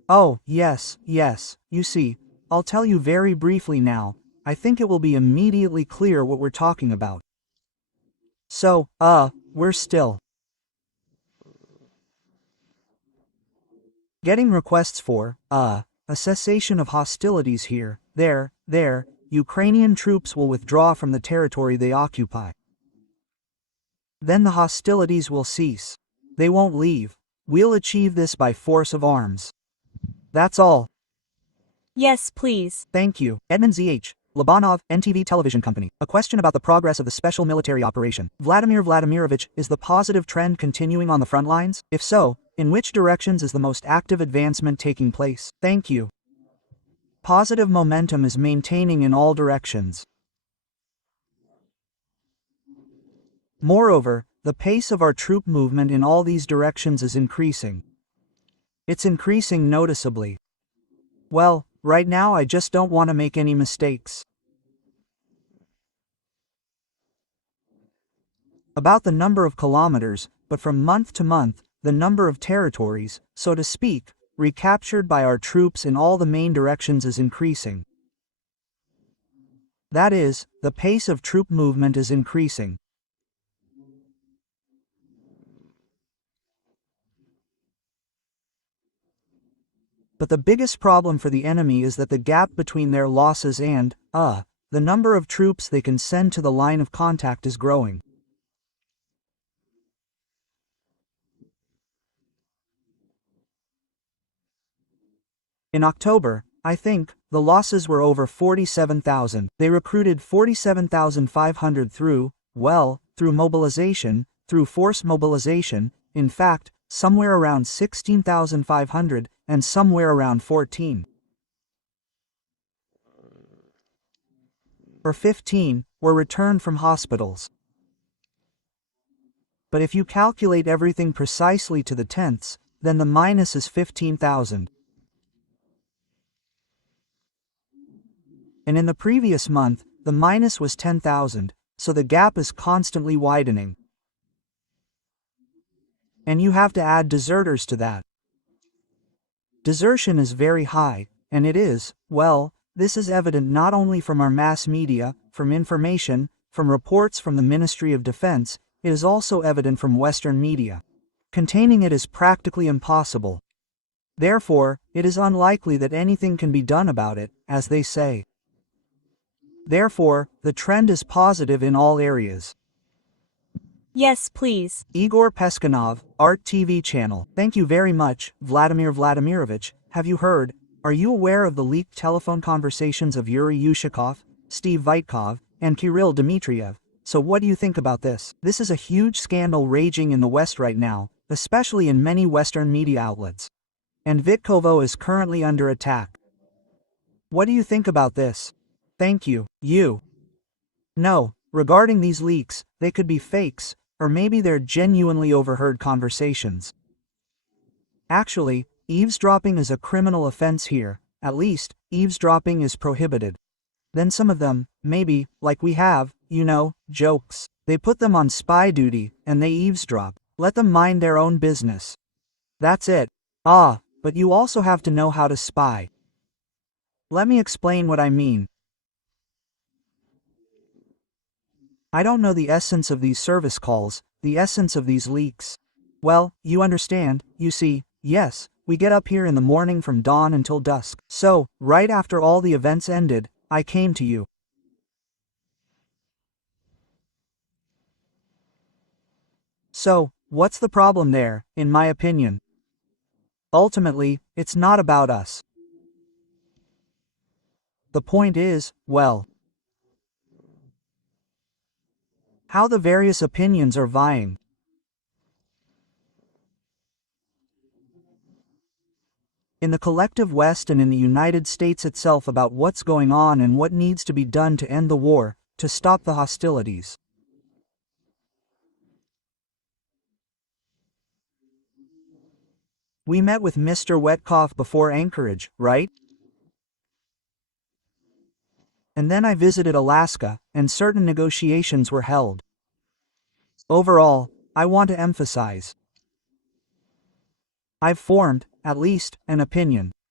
Oh, yes, you see, I'll tell you very briefly now, I think it will be immediately clear what we're talking about. So, we're still getting requests for, a cessation of hostilities here, there, Ukrainian troops will withdraw from the territory they occupy. Then the hostilities will cease. They won't leave. We'll achieve this by force of arms. That's all. Yes, please. Thank you. Edmund ZH. Labanov, NTV Television Company. A question about the progress of the special military operation. Vladimir Vladimirovich, is the positive trend continuing on the front lines? If so, in which directions is the most active advancement taking place? Thank you. Positive momentum is maintaining in all directions. Moreover, the pace of our troop movement in all these directions is increasing. It's increasing noticeably. Well, right now I just don't want to make any mistakes. About the number of kilometers, but from month to month, the number of territories, so to speak, recaptured by our troops in all the main directions is increasing. That is, the pace of troop movement is increasing. But the biggest problem for the enemy is that the gap between their losses and, the number of troops they can send to the line of contact is growing. In October, I think, the losses were over 47,000. They recruited 47,500 through mobilization, through forced mobilization, in fact, somewhere around 16,500, and somewhere around 14 or 15 were returned from hospitals. But if you calculate everything precisely to the tenths, then the minus is 15,000. And in the previous month, the minus was 10,000, so the gap is constantly widening. And you have to add deserters to that. Desertion is very high, and it is, well, this is evident not only from our mass media, from information, from reports from the Ministry of Defense, it is also evident from Western media. Containing it is practically impossible. Therefore, it is unlikely that anything can be done about it, as they say. Therefore, the trend is positive in all areas. Yes, please. Igor Peskanov, Art TV channel. Thank you very much, Vladimir Vladimirovich. Have you heard? Are you aware of the leaked telephone conversations of Yuri Yushakov, Steve Vitkov, and Kirill Dmitriev? So what do you think about this? This is a huge scandal raging in the West right now, especially in many Western media outlets. And Vitkovo is currently under attack. What do you think about this? Thank you. No, regarding these leaks, they could be fakes, or maybe they're genuinely overheard conversations. Actually, eavesdropping is a criminal offense here. At least, eavesdropping is prohibited. Then some of them, maybe, like we have, jokes. They put them on spy duty, and they eavesdrop. Let them mind their own business. That's it. But you also have to know how to spy. Let me explain what I mean. I don't know the essence of these service calls, the essence of these leaks. Well, you understand, you see, yes, we get up here in the morning from dawn until dusk. So, right after all the events ended, I came to you. So, what's the problem there, in my opinion? Ultimately, it's not about us. The point is, well, how the various opinions are vying. In the collective West and in the United States itself about what's going on and what needs to be done to end the war, to stop the hostilities. We met with Mr. Wetkov before Anchorage, right? And then I visited Alaska, and certain negotiations were held. Overall, I want to emphasize. I've formed, at least, an opinion.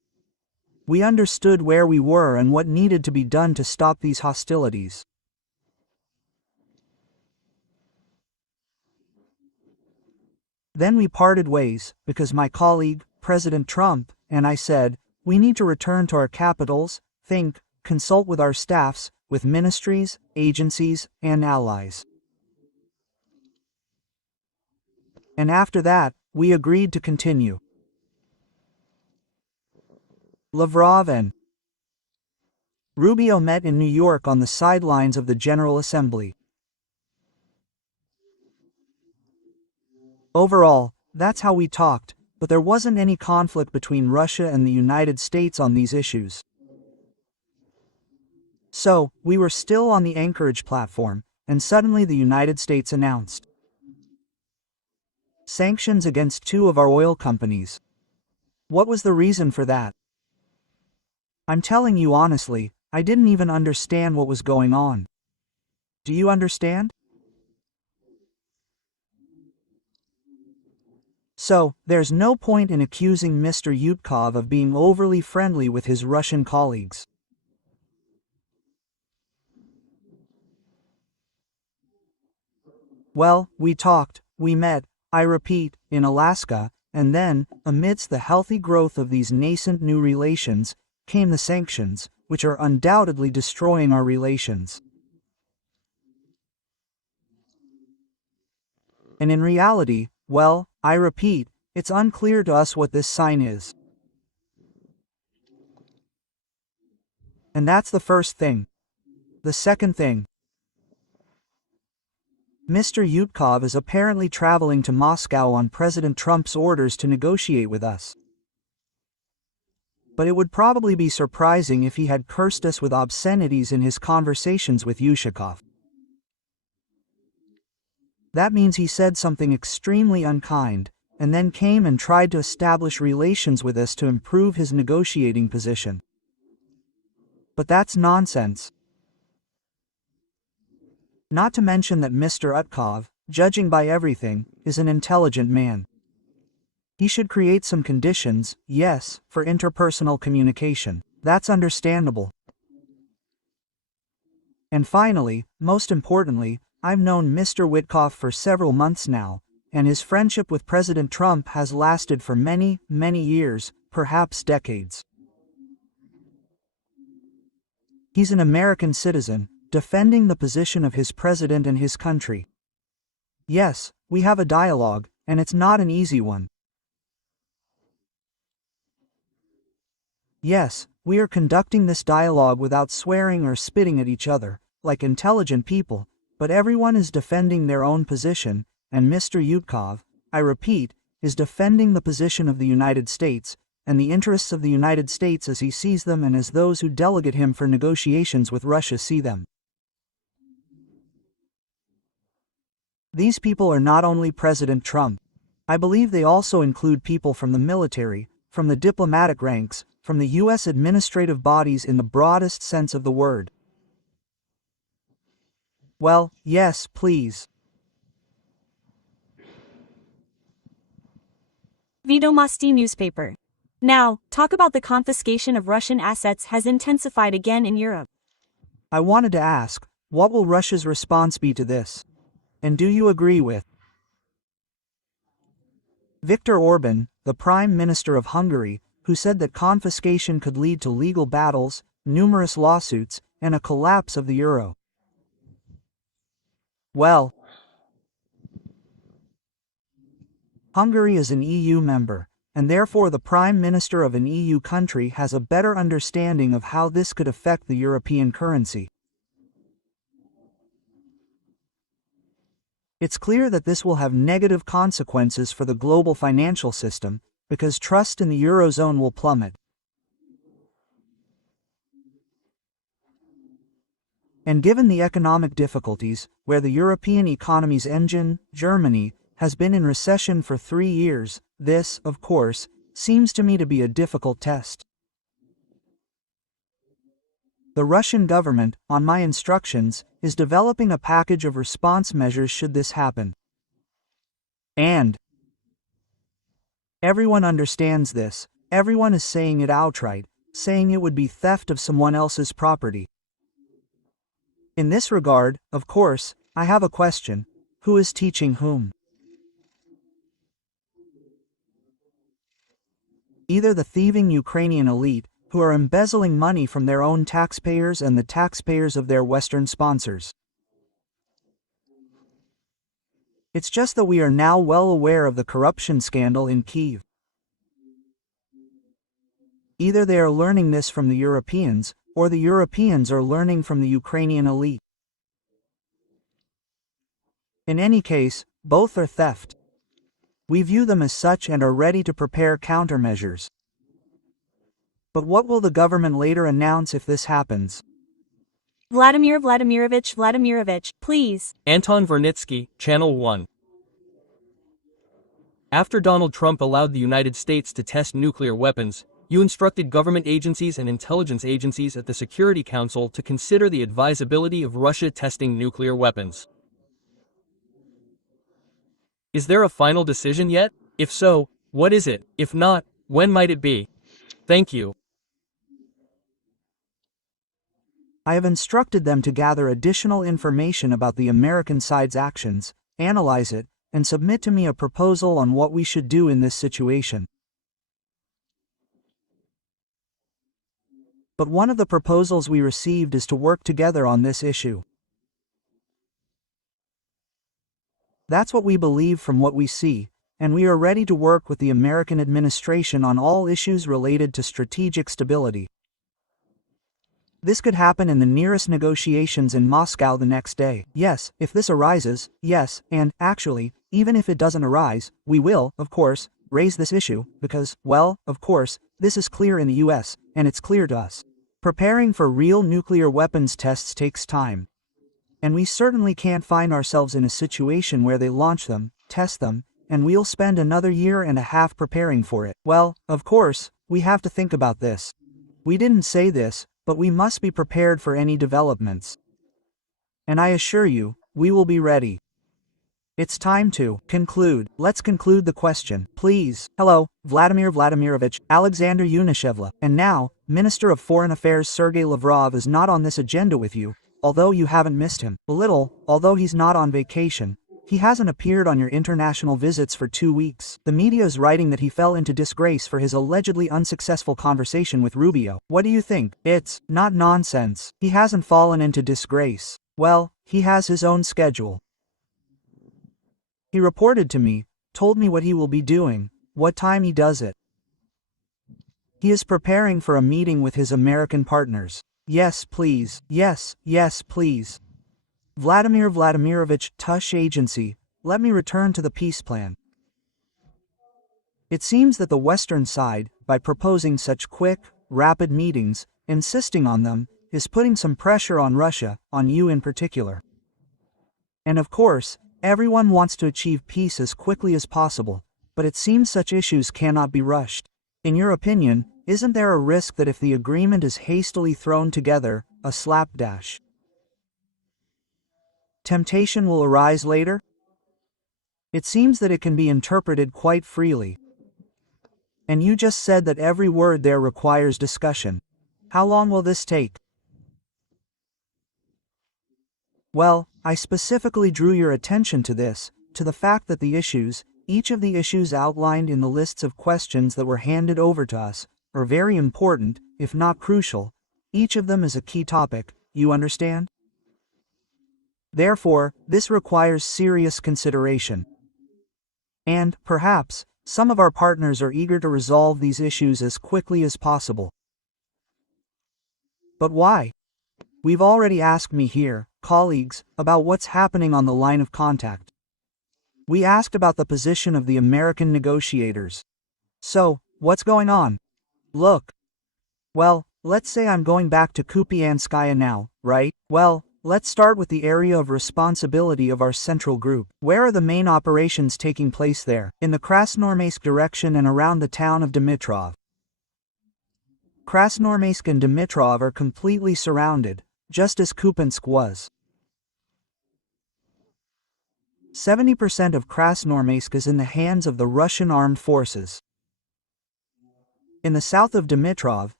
We understood where we were and what needed to be done to stop these hostilities. Then we parted ways, because my colleague, President Trump, and I said, we need to return to our capitals, think, consult with our staffs, with ministries, agencies, and allies. And after that, we agreed to continue. Lavrov and Rubio met in New York on the sidelines of the General Assembly. Overall, that's how we talked, but there wasn't any conflict between Russia and the United States on these issues. So, we were still on the Anchorage platform, and suddenly the United States announced sanctions against 2 of our oil companies. What was the reason for that? I'm telling you honestly, I didn't even understand what was going on. Do you understand? So, there's no point in accusing Mr. Yutkov of being overly friendly with his Russian colleagues. Well, we talked, we met, I repeat, in Alaska, and then, amidst the healthy growth of these nascent new relations, came the sanctions, which are undoubtedly destroying our relations. And in reality, well, I repeat, it's unclear to us what this sign is. And that's the first thing. The second thing. Mr. Yutkov is apparently traveling to Moscow on President Trump's orders to negotiate with us. But it would probably be surprising if he had cursed us with obscenities in his conversations with Yushakov. That means he said something extremely unkind, and then came and tried to establish relations with us to improve his negotiating position. But that's nonsense. Not to mention that Mr. Utkov, judging by everything, is an intelligent man. He should create some conditions, yes, for interpersonal communication. That's understandable. And finally, most importantly, I've known Mr. Witkoff for several months now, and his friendship with President Trump has lasted for many, many years, perhaps decades. He's an American citizen, defending the position of his president and his country. Yes, we have a dialogue, and it's not an easy one. Yes, we are conducting this dialogue without swearing or spitting at each other, like intelligent people, but everyone is defending their own position, and Mr. Yutkov, I repeat, is defending the position of the United States, and the interests of the United States as he sees them and as those who delegate him for negotiations with Russia see them. These people are not only President Trump. I believe they also include people from the military, from the diplomatic ranks, from the U.S. administrative bodies in the broadest sense of the word. Well, yes, please. Vedomosti newspaper. Now, talk about the confiscation of Russian assets has intensified again in Europe. I wanted to ask, what will Russia's response be to this? And do you agree with Viktor Orban, the Prime Minister of Hungary, who said that confiscation could lead to legal battles, numerous lawsuits, and a collapse of the euro? Well, Hungary is an EU member, and therefore the Prime Minister of an EU country has a better understanding of how this could affect the European currency. It's clear that this will have negative consequences for the global financial system, because trust in the Eurozone will plummet. And given the economic difficulties, where the European economy's engine, Germany, has been in recession for 3 years, this, of course, seems to me to be a difficult test. The Russian government, on my instructions, is developing a package of response measures should this happen. And everyone understands this, everyone is saying it outright, saying it would be theft of someone else's property. In this regard, of course, I have a question: who is teaching whom? Either the thieving Ukrainian elite, who are embezzling money from their own taxpayers and the taxpayers of their Western sponsors. It's just that we are now well aware of the corruption scandal in Kyiv. Either they are learning this from the Europeans, or the Europeans are learning from the Ukrainian elite. In any case, both are theft. We view them as such and are ready to prepare countermeasures. But what will the government later announce if this happens? Vladimir Vladimirovich, please. Anton Vernitsky, Channel 1. After Donald Trump allowed the United States to test nuclear weapons, you instructed government agencies and intelligence agencies at the Security Council to consider the advisability of Russia testing nuclear weapons. Is there a final decision yet? If so, what is it? If not, when might it be? Thank you. I have instructed them to gather additional information about the American side's actions, analyze it, and submit to me a proposal on what we should do in this situation. But one of the proposals we received is to work together on this issue. That's what we believe from what we see, and we are ready to work with the American administration on all issues related to strategic stability. This could happen in the nearest negotiations in Moscow the next day. Yes, if this arises, yes, and, actually, even if it doesn't arise, we will, of course, raise this issue, because, well, of course, this is clear in the US, and it's clear to us. Preparing for real nuclear weapons tests takes time. And we certainly can't find ourselves in a situation where they launch them, test them, and we'll spend another year and a half preparing for it. Well, of course, we have to think about this. We didn't say this, but we must be prepared for any developments. And I assure you, we will be ready. It's time to conclude. Let's conclude the question, please. Hello, Vladimir Vladimirovich, Alexander Yunishevla. And now, Minister of Foreign Affairs Sergei Lavrov is not on this agenda with you, although you haven't missed him. A little, although he's not on vacation. He hasn't appeared on your international visits for 2 weeks. The media is writing that he fell into disgrace for his allegedly unsuccessful conversation with Rubio. What do you think? It's not nonsense. He hasn't fallen into disgrace. Well, he has his own schedule. He reported to me, told me what he will be doing, what time he does it. He is preparing for a meeting with his American partners. Yes, please. Yes, please. Vladimir Vladimirovich, Tush Agency, let me return to the peace plan. It seems that the Western side, by proposing such quick, rapid meetings, insisting on them, is putting some pressure on Russia, on you in particular. And of course, everyone wants to achieve peace as quickly as possible, but it seems such issues cannot be rushed. In your opinion, isn't there a risk that if the agreement is hastily thrown together, a slapdash temptation will arise later? It seems that it can be interpreted quite freely. And you just said that every word there requires discussion. How long will this take? Well, I specifically drew your attention to this, to the fact that the issues, each of the issues outlined in the lists of questions that were handed over to us, are very important, if not crucial. Each of them is a key topic, you understand? Therefore, this requires serious consideration. And, perhaps, some of our partners are eager to resolve these issues as quickly as possible. But why? We've already asked me here, colleagues, about what's happening on the line of contact. We asked about the position of the American negotiators. So, what's going on? Look. Well, let's say I'm going back to Kupianskaya now, right? Well, let's start with the area of responsibility of our central group. Where are the main operations taking place there? In the Krasnoarmeysk direction and around the town of Dmitrov. Krasnoarmeysk and Dmitrov are completely surrounded, just as Kupiansk was. 70% of Krasnoarmeysk is in the hands of the Russian armed forces. In the south of Dmitrov,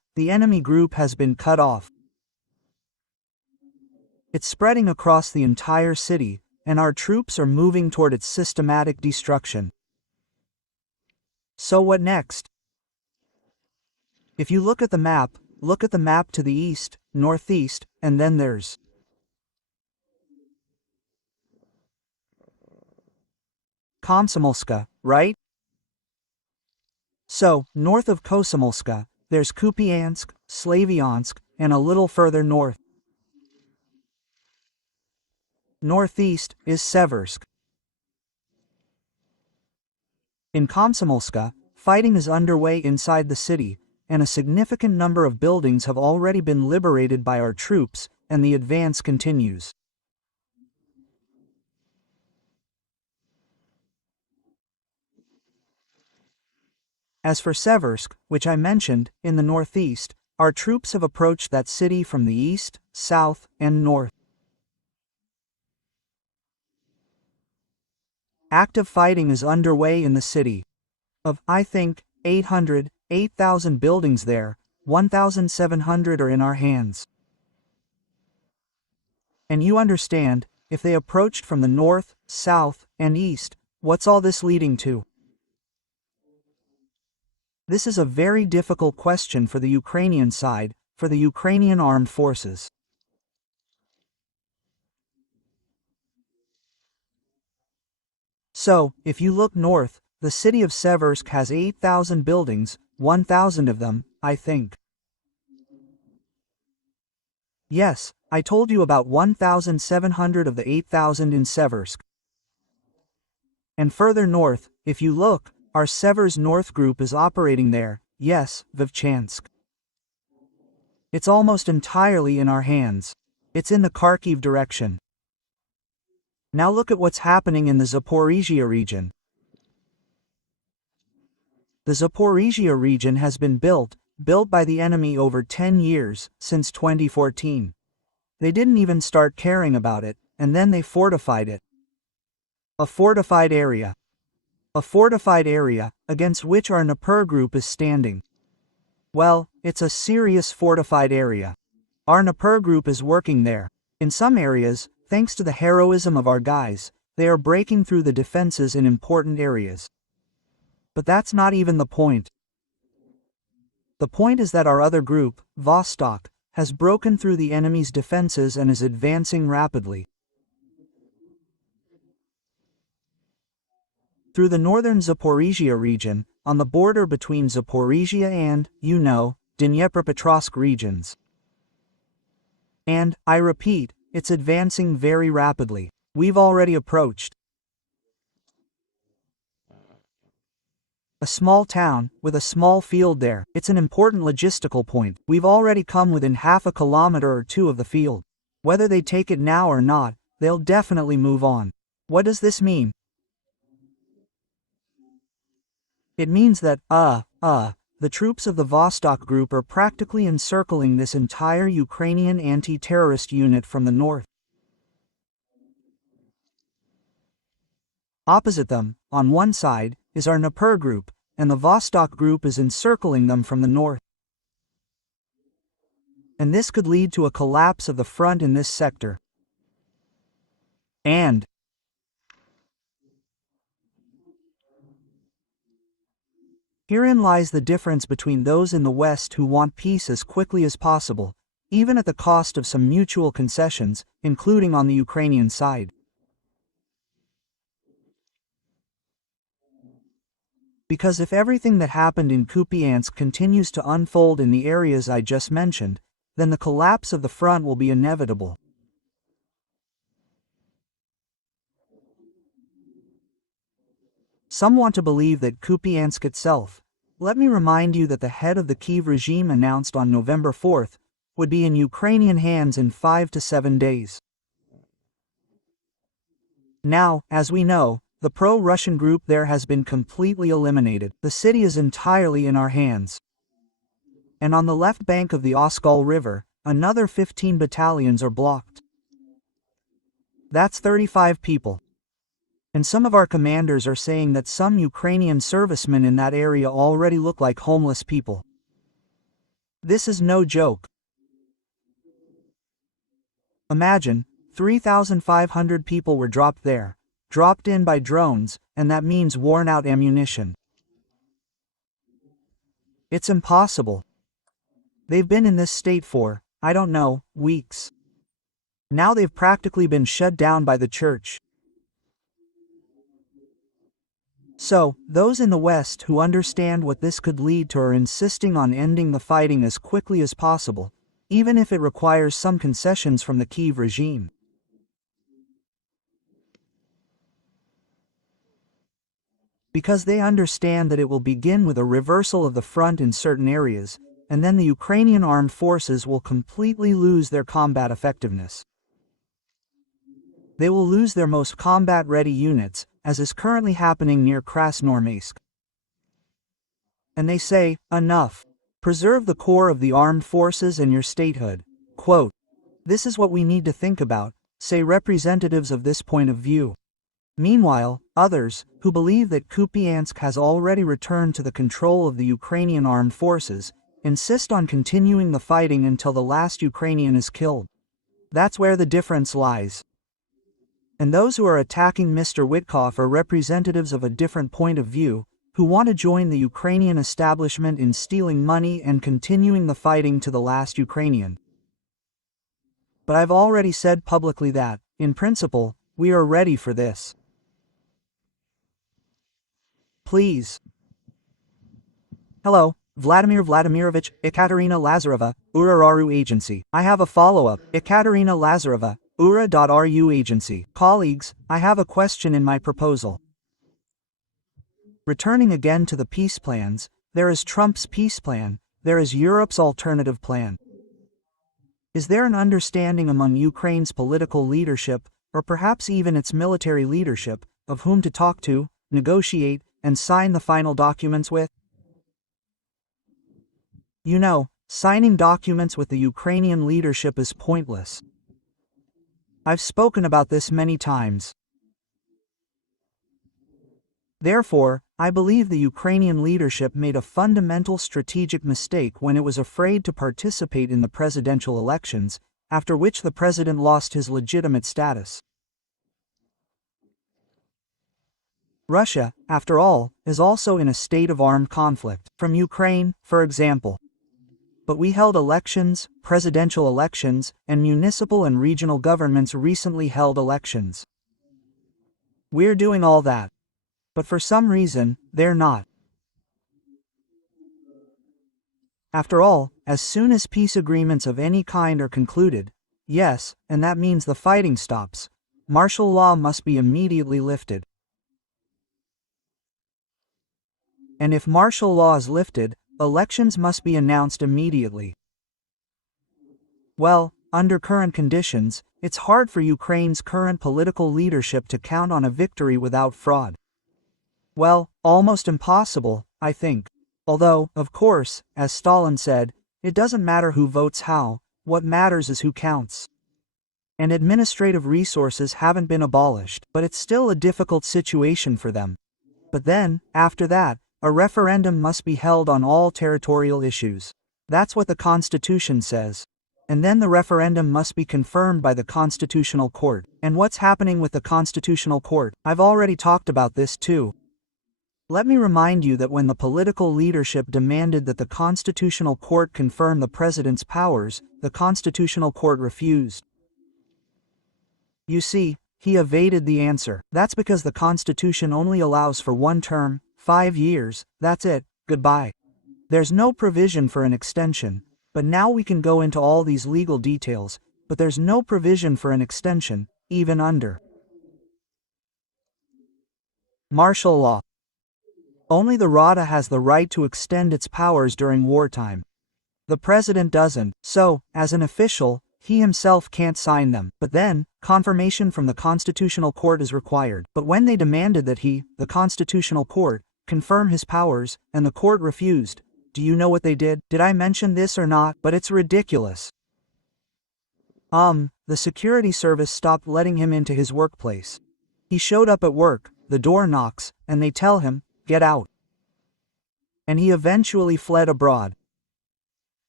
The enemy group has been cut off. It's spreading across the entire city, and our troops are moving toward its systematic destruction. So what next? If you look at the map to the east, northeast, and then there's Komsomolska, right? So, north of Komsomolska, there's Kupiansk, Slavyansk, and a little further north. Northeast is Seversk. In Komsomolska, fighting is underway inside the city, and a significant number of buildings have already been liberated by our troops, and the advance continues. As for Seversk, which I mentioned, in the northeast, our troops have approached that city from the east, south, and north. Active fighting is underway in the city. Of, I think, 8,000 buildings there, 1,700 are in our hands. And you understand, if they approached from the north, south, and east, what's all this leading to? This is a very difficult question for the Ukrainian side, for the Ukrainian armed forces. So, if you look north, the city of Seversk has 8,000 buildings, 1,000 of them, I think. Yes, I told you about 1,700 of the 8,000 in Seversk. And further north, if you look, our Severs North group is operating there, yes, Vovchansk. It's almost entirely in our hands. It's in the Kharkiv direction. Now look at what's happening in the Zaporizhzhia region. The Zaporizhzhia region has been built by the enemy over 10 years, since 2014. They didn't even start caring about it, and then they fortified it. A fortified area. A fortified area, against which our Dnipro group is standing. Well, it's a serious fortified area. Our Dnipro group is working there. In some areas, thanks to the heroism of our guys, they are breaking through the defenses in important areas. But that's not even the point. The point is that our other group, Vostok, has broken through the enemy's defenses and is advancing rapidly. Through the northern Zaporizhzhia region, on the border between Zaporizhzhia and, Dnipropetrovsk regions. And, I repeat, it's advancing very rapidly. We've already approached a small town, with a small field there. It's an important logistical point. We've already come within half a kilometer or two of the field. Whether they take it now or not, they'll definitely move on. What does this mean? It means that, the troops of the Vostok group are practically encircling this entire Ukrainian anti-terrorist unit from the north. Opposite them, on one side, is our Dnipro group, and the Vostok group is encircling them from the north. And this could lead to a collapse of the front in this sector. And herein lies the difference between those in the West who want peace as quickly as possible, even at the cost of some mutual concessions, including on the Ukrainian side. Because if everything that happened in Kupiansk continues to unfold in the areas I just mentioned, then the collapse of the front will be inevitable. Some want to believe that Kupiansk itself, let me remind you that the head of the Kyiv regime announced on November 4th, would be in Ukrainian hands in 5 to 7 days. Now, as we know, the pro-Russian group there has been completely eliminated. The city is entirely in our hands. And on the left bank of the Oskol River, another 15 battalions are blocked. That's 35 people. And some of our commanders are saying that some Ukrainian servicemen in that area already look like homeless people. This is no joke. Imagine, 3,500 people were dropped there, dropped in by drones, and that means worn-out ammunition. It's impossible. They've been in this state for, I don't know, weeks. Now they've practically been shut down by the church. So, those in the West who understand what this could lead to are insisting on ending the fighting as quickly as possible, even if it requires some concessions from the Kyiv regime. Because they understand that it will begin with a reversal of the front in certain areas, and then the Ukrainian armed forces will completely lose their combat effectiveness. They will lose their most combat-ready units, as is currently happening near Krasnoarmeysk. And they say, enough. Preserve the core of the armed forces and your statehood. Quote, this is what we need to think about, say representatives of this point of view. Meanwhile, others, who believe that Kupiansk has already returned to the control of the Ukrainian armed forces, insist on continuing the fighting until the last Ukrainian is killed. That's where the difference lies. And those who are attacking Mr. Witkoff are representatives of a different point of view, who want to join the Ukrainian establishment in stealing money and continuing the fighting to the last Ukrainian. But I've already said publicly that, in principle, we are ready for this. Please. Hello, Vladimir Vladimirovich, Ekaterina Lazareva, URA-RU Agency. I have a follow-up. Ekaterina Lazareva, URA.RU Agency. Colleagues, I have a question in my proposal. Returning again to the peace plans, there is Trump's peace plan, there is Europe's alternative plan. Is there an understanding among Ukraine's political leadership, or perhaps even its military leadership, of whom to talk to, negotiate, and sign the final documents with? You know, signing documents with the Ukrainian leadership is pointless. I've spoken about this many times. Therefore, I believe the Ukrainian leadership made a fundamental strategic mistake when it was afraid to participate in the presidential elections, after which the president lost his legitimate status. Russia, after all, is also in a state of armed conflict, from Ukraine, for example. But we held elections, presidential elections, and municipal and regional governments recently held elections. We're doing all that. But for some reason, they're not. After all, as soon as peace agreements of any kind are concluded, yes, and that means the fighting stops, martial law must be immediately lifted. And if martial law is lifted, elections must be announced immediately. Well, under current conditions, it's hard for Ukraine's current political leadership to count on a victory without fraud. Well, almost impossible, I think. Although, of course, as Stalin said, it doesn't matter who votes how, what matters is who counts. And administrative resources haven't been abolished, but it's still a difficult situation for them. But then, after that, a referendum must be held on all territorial issues. That's what the Constitution says. And then the referendum must be confirmed by the Constitutional Court. And what's happening with the Constitutional Court? I've already talked about this too. Let me remind you that when the political leadership demanded that the Constitutional Court confirm the president's powers, the Constitutional Court refused. You see, he evaded the answer. That's because the Constitution only allows for one term, 5 years, that's it, goodbye. There's no provision for an extension, but now we can go into all these legal details, but there's no provision for an extension, even under martial law. Only the Rada has the right to extend its powers during wartime. The president doesn't, so, as an official, he himself can't sign them. But then, confirmation from the Constitutional Court is required. But when they demanded that he, the Constitutional Court, confirm his powers, and the court refused, do you know what they did? Did I mention this or not? But it's ridiculous. The security service stopped letting him into his workplace. He showed up at work, the door knocks, and they tell him, get out. And he eventually fled abroad.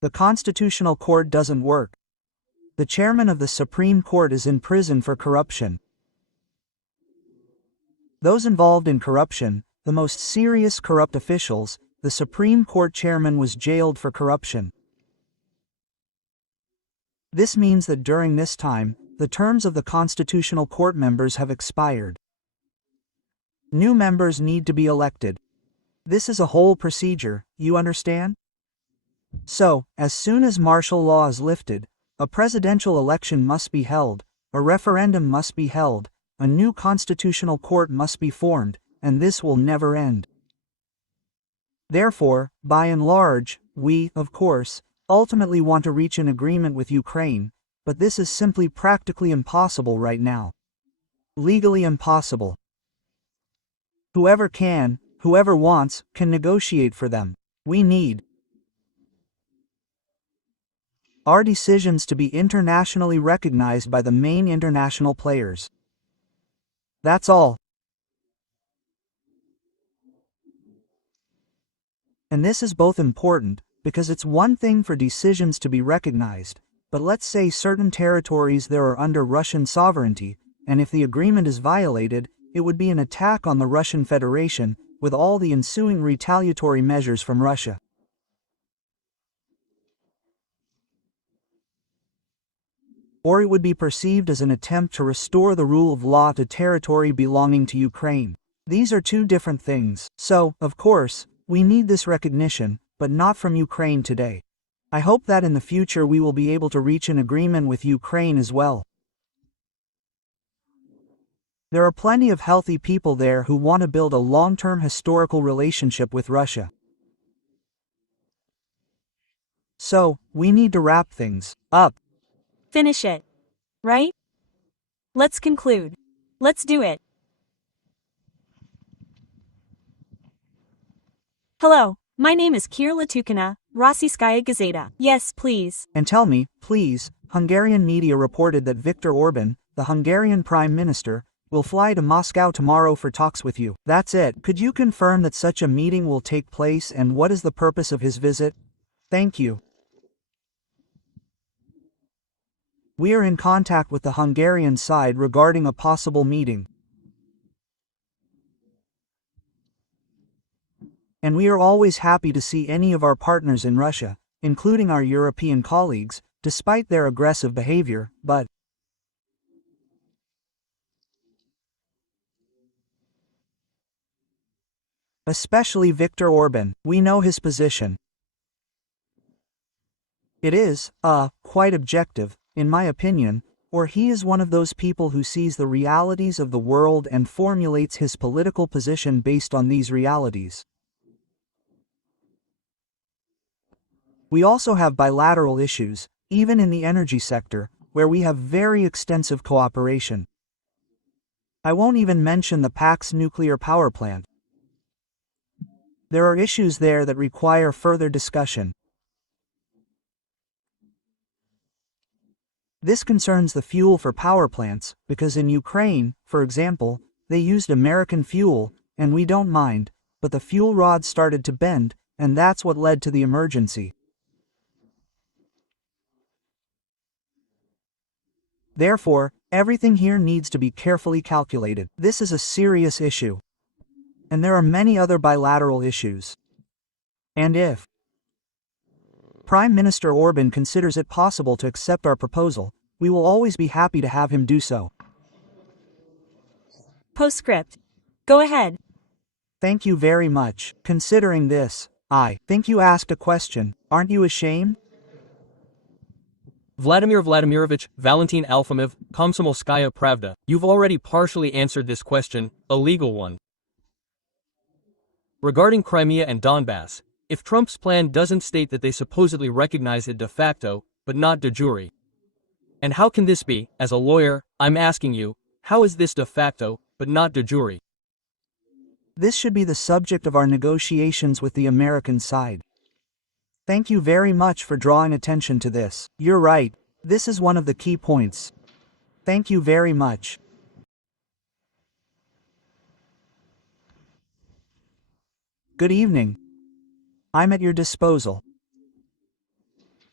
The Constitutional Court doesn't work. The chairman of the Supreme Court is in prison for corruption. Those involved in corruption, the most serious corrupt officials, the Supreme Court chairman was jailed for corruption. This means that during this time, the terms of the Constitutional Court members have expired. New members need to be elected. This is a whole procedure, you understand? So, as soon as martial law is lifted, a presidential election must be held, a referendum must be held, a new constitutional court must be formed, and this will never end. Therefore, by and large, we, of course, ultimately want to reach an agreement with Ukraine, but this is simply practically impossible right now. Legally impossible. Whoever can, whoever wants, can negotiate for them. We need our decisions to be internationally recognized by the main international players. That's all. And this is both important, because it's one thing for decisions to be recognized, but let's say certain territories there are under Russian sovereignty, and if the agreement is violated, it would be an attack on the Russian Federation, with all the ensuing retaliatory measures from Russia. Or it would be perceived as an attempt to restore the rule of law to territory belonging to Ukraine. These are two different things. So, of course, we need this recognition, but not from Ukraine today. I hope that in the future we will be able to reach an agreement with Ukraine as well. There are plenty of healthy people there who want to build a long-term historical relationship with Russia. So, we need to wrap things up. Finish it. Right? Let's conclude. Let's do it. Hello, my name is Kira Latukina, Rossiyskaya Gazeta. Yes, please. And tell me, please, Hungarian media reported that Viktor Orban, the Hungarian Prime Minister, will fly to Moscow tomorrow for talks with you. That's it. Could you confirm that such a meeting will take place and what is the purpose of his visit? Thank you. We are in contact with the Hungarian side regarding a possible meeting. And we are always happy to see any of our partners in Russia, including our European colleagues, despite their aggressive behavior, but especially Viktor Orban, we know his position. It is, quite objective, in my opinion, or he is one of those people who sees the realities of the world and formulates his political position based on these realities. We also have bilateral issues, even in the energy sector, where we have very extensive cooperation. I won't even mention the Pax nuclear power plant. There are issues there that require further discussion. This concerns the fuel for power plants, because in Ukraine, for example, they used American fuel, and we don't mind, but the fuel rod started to bend, and that's what led to the emergency. Therefore, everything here needs to be carefully calculated. This is a serious issue. And there are many other bilateral issues. And if Prime Minister Orban considers it possible to accept our proposal, we will always be happy to have him do so. Postscript. Go ahead. Thank you very much. Considering this, I think you asked a question. Aren't you ashamed? Vladimir Vladimirovich Valentin Alfimov, Komsomolskaya Pravda. You've already partially answered this question, a legal one. Regarding Crimea and Donbass, if Trump's plan doesn't state that they supposedly recognize it de facto, but not de jure. And how can this be? As a lawyer, I'm asking you, how is this de facto, but not de jure? This should be the subject of our negotiations with the American side. Thank you very much for drawing attention to this. You're right, this is one of the key points. Thank you very much. Good evening. I'm at your disposal.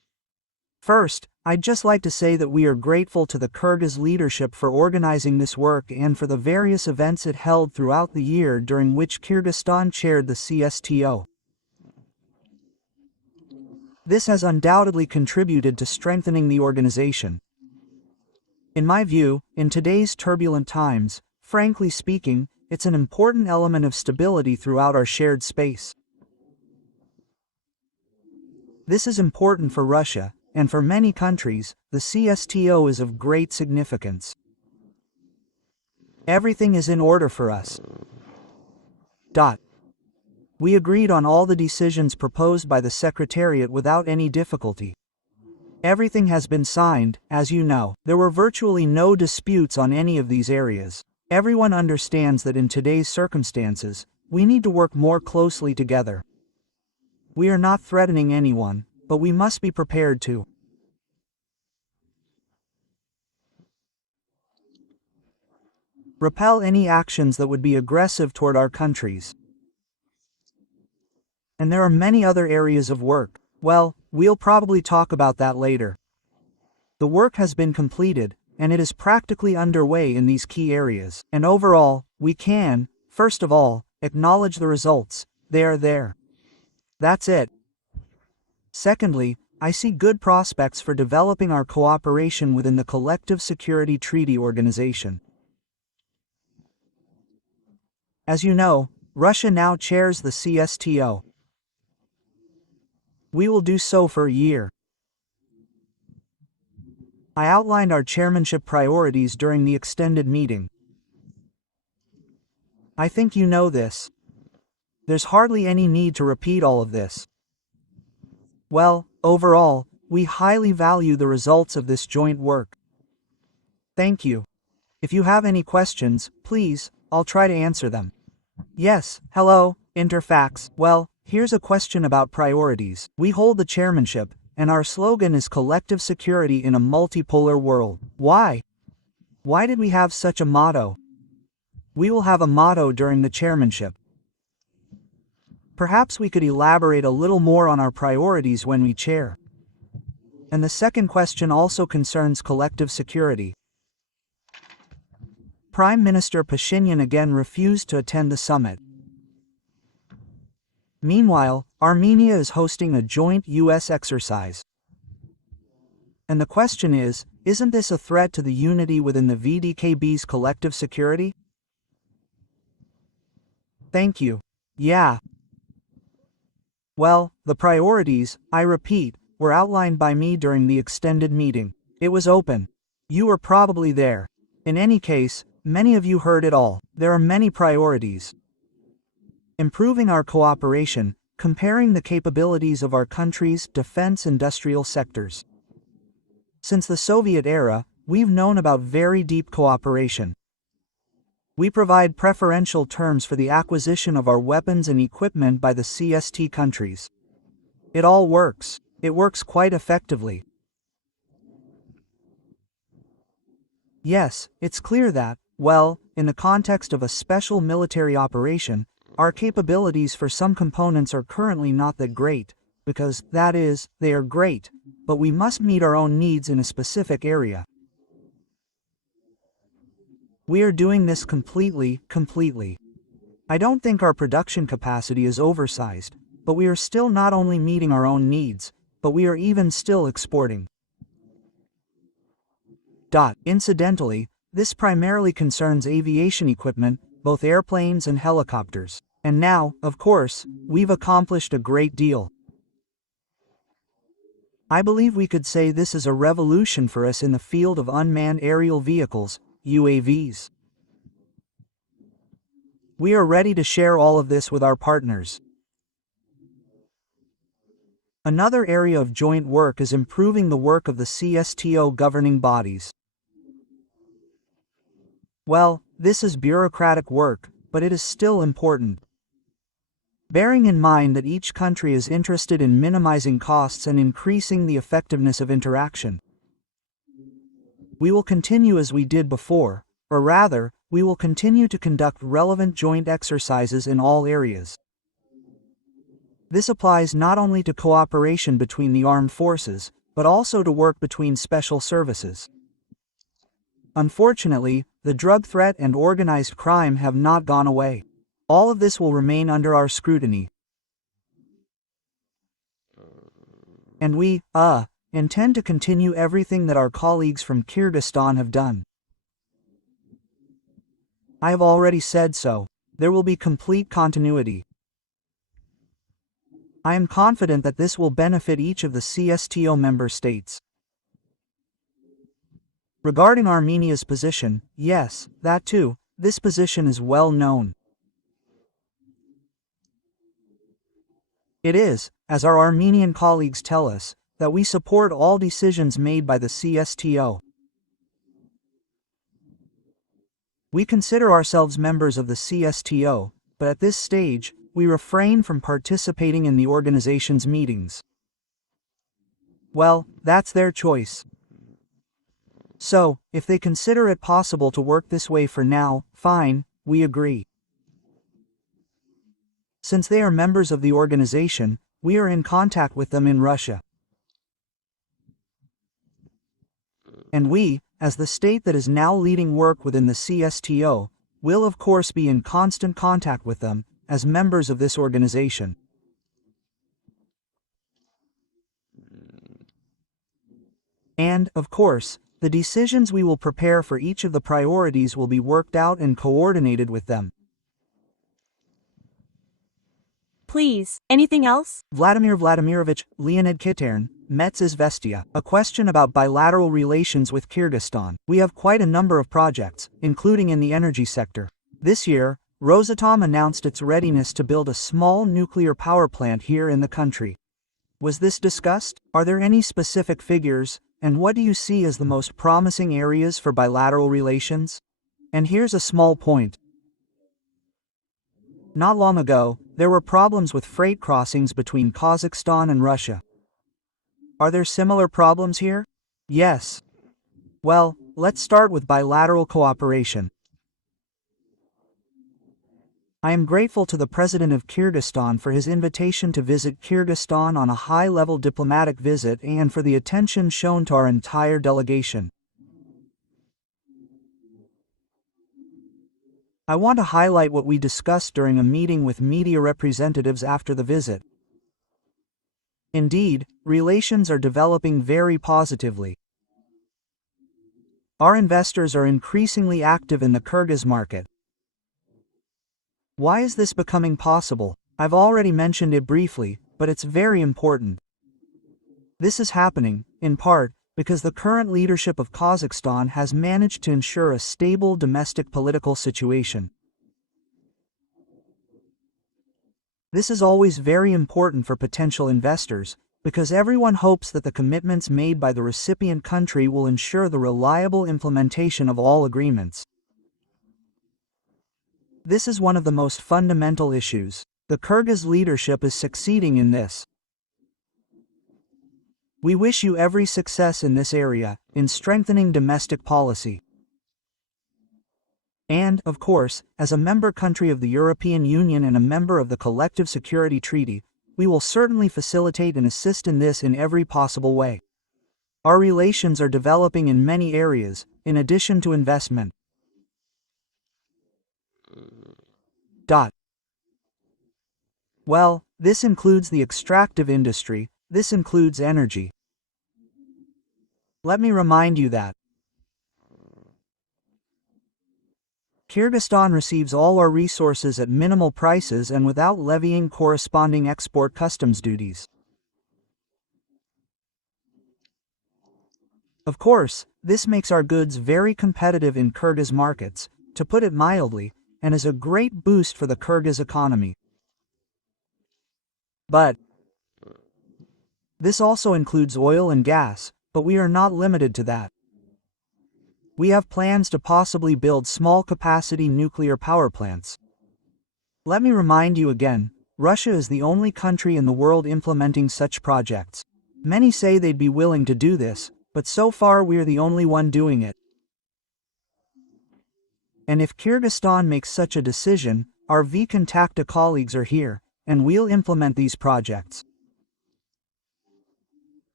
First, I'd just like to say that we are grateful to the Kyrgyz leadership for organizing this work and for the various events it held throughout the year during which Kyrgyzstan chaired the CSTO. This has undoubtedly contributed to strengthening the organization. In my view, in today's turbulent times, frankly speaking, it's an important element of stability throughout our shared space. This is important for Russia, and for many countries, the CSTO is of great significance. Everything is in order for us. We agreed on all the decisions proposed by the Secretariat without any difficulty. Everything has been signed, as you know. There were virtually no disputes on any of these areas. Everyone understands that in today's circumstances, we need to work more closely together. We are not threatening anyone, but we must be prepared to repel any actions that would be aggressive toward our countries. And there are many other areas of work. Well, we'll probably talk about that later. The work has been completed, and it is practically underway in these key areas. And overall, we can, first of all, acknowledge the results. They are there. That's it. Secondly, I see good prospects for developing our cooperation within the Collective Security Treaty Organization. As you know, Russia now chairs the CSTO. We will do so for a year. I outlined our chairmanship priorities during the extended meeting. I think you know this. There's hardly any need to repeat all of this. Well, overall, we highly value the results of this joint work. Thank you. If you have any questions, please, I'll try to answer them. Yes, hello, Interfax. Well, here's a question about priorities. We hold the chairmanship, and our slogan is collective security in a multipolar world. Why? Why did we have such a motto? We will have a motto during the chairmanship. Perhaps we could elaborate a little more on our priorities when we chair. And the second question also concerns collective security. Prime Minister Pashinyan again refused to attend the summit. Meanwhile, Armenia is hosting a joint U.S. exercise. And the question is, isn't this a threat to the unity within the VDKB's collective security? Thank you. Yeah. Well, the priorities, I repeat, were outlined by me during the extended meeting. It was open. You were probably there. In any case, many of you heard it all. There are many priorities. Improving our cooperation, comparing the capabilities of our country's defense industrial sectors. Since the Soviet era, we've known about very deep cooperation. We provide preferential terms for the acquisition of our weapons and equipment by the CST countries. It all works. It works quite effectively. Yes, it's clear that, well, in the context of a special military operation, our capabilities for some components are currently not that great, because, that is, they are great, but we must meet our own needs in a specific area. We are doing this completely. I don't think our production capacity is oversized, but we are still not only meeting our own needs, but we are even still exporting. Incidentally, this primarily concerns aviation equipment, both airplanes and helicopters. And now, of course, we've accomplished a great deal. I believe we could say this is a revolution for us in the field of unmanned aerial vehicles, UAVs. We are ready to share all of this with our partners. Another area of joint work is improving the work of the CSTO governing bodies. Well, this is bureaucratic work, but it is still important. Bearing in mind that each country is interested in minimizing costs and increasing the effectiveness of interaction. We will continue as we did before, or rather, we will continue to conduct relevant joint exercises in all areas. This applies not only to cooperation between the armed forces, but also to work between special services. Unfortunately, the drug threat and organized crime have not gone away. All of this will remain under our scrutiny. And we, intend to continue everything that our colleagues from Kyrgyzstan have done. I have already said so. There will be complete continuity. I am confident that this will benefit each of the CSTO member states. Regarding Armenia's position, yes, that too, this position is well known. It is, as our Armenian colleagues tell us, that we support all decisions made by the CSTO. We consider ourselves members of the CSTO, but at this stage, we refrain from participating in the organization's meetings. Well, that's their choice. So, if they consider it possible to work this way for now, fine, we agree. Since they are members of the organization, we are in contact with them in Russia. And we, as the state that is now leading work within the CSTO, will of course be in constant contact with them, as members of this organization. And, of course, the decisions we will prepare for each of the priorities will be worked out and coordinated with them. Please, anything else? Vladimir Vladimirovich, Leonid Kitern, Metz Izvestia. A question about bilateral relations with Kyrgyzstan. We have quite a number of projects, including in the energy sector. This year, Rosatom announced its readiness to build a small nuclear power plant here in the country. Was this discussed? Are there any specific figures, and what do you see as the most promising areas for bilateral relations? And here's a small point. Not long ago, there were problems with freight crossings between Kazakhstan and Russia. Are there similar problems here? Yes. Well, let's start with bilateral cooperation. I am grateful to the President of Kyrgyzstan for his invitation to visit Kyrgyzstan on a high-level diplomatic visit and for the attention shown to our entire delegation. I want to highlight what we discussed during a meeting with media representatives after the visit. Indeed, relations are developing very positively. Our investors are increasingly active in the Kyrgyz market. Why is this becoming possible? I've already mentioned it briefly, but it's very important. This is happening, in part, because the current leadership of Kazakhstan has managed to ensure a stable domestic political situation. This is always very important for potential investors, because everyone hopes that the commitments made by the recipient country will ensure the reliable implementation of all agreements. This is one of the most fundamental issues. The Kyrgyz leadership is succeeding in this. We wish you every success in this area, in strengthening domestic policy. And, of course, as a member country of the European Union and a member of the Collective Security Treaty, we will certainly facilitate and assist in this in every possible way. Our relations are developing in many areas, in addition to investment. Well, this includes the extractive industry, this includes energy. Let me remind you that Kyrgyzstan receives all our resources at minimal prices and without levying corresponding export customs duties. Of course, this makes our goods very competitive in Kyrgyz markets, to put it mildly, and is a great boost for the Kyrgyz economy. But this also includes oil and gas, but we are not limited to that. We have plans to possibly build small-capacity nuclear power plants. Let me remind you again, Russia is the only country in the world implementing such projects. Many say they'd be willing to do this, but so far we're the only one doing it. And if Kyrgyzstan makes such a decision, our V-Kontakta colleagues are here, and we'll implement these projects.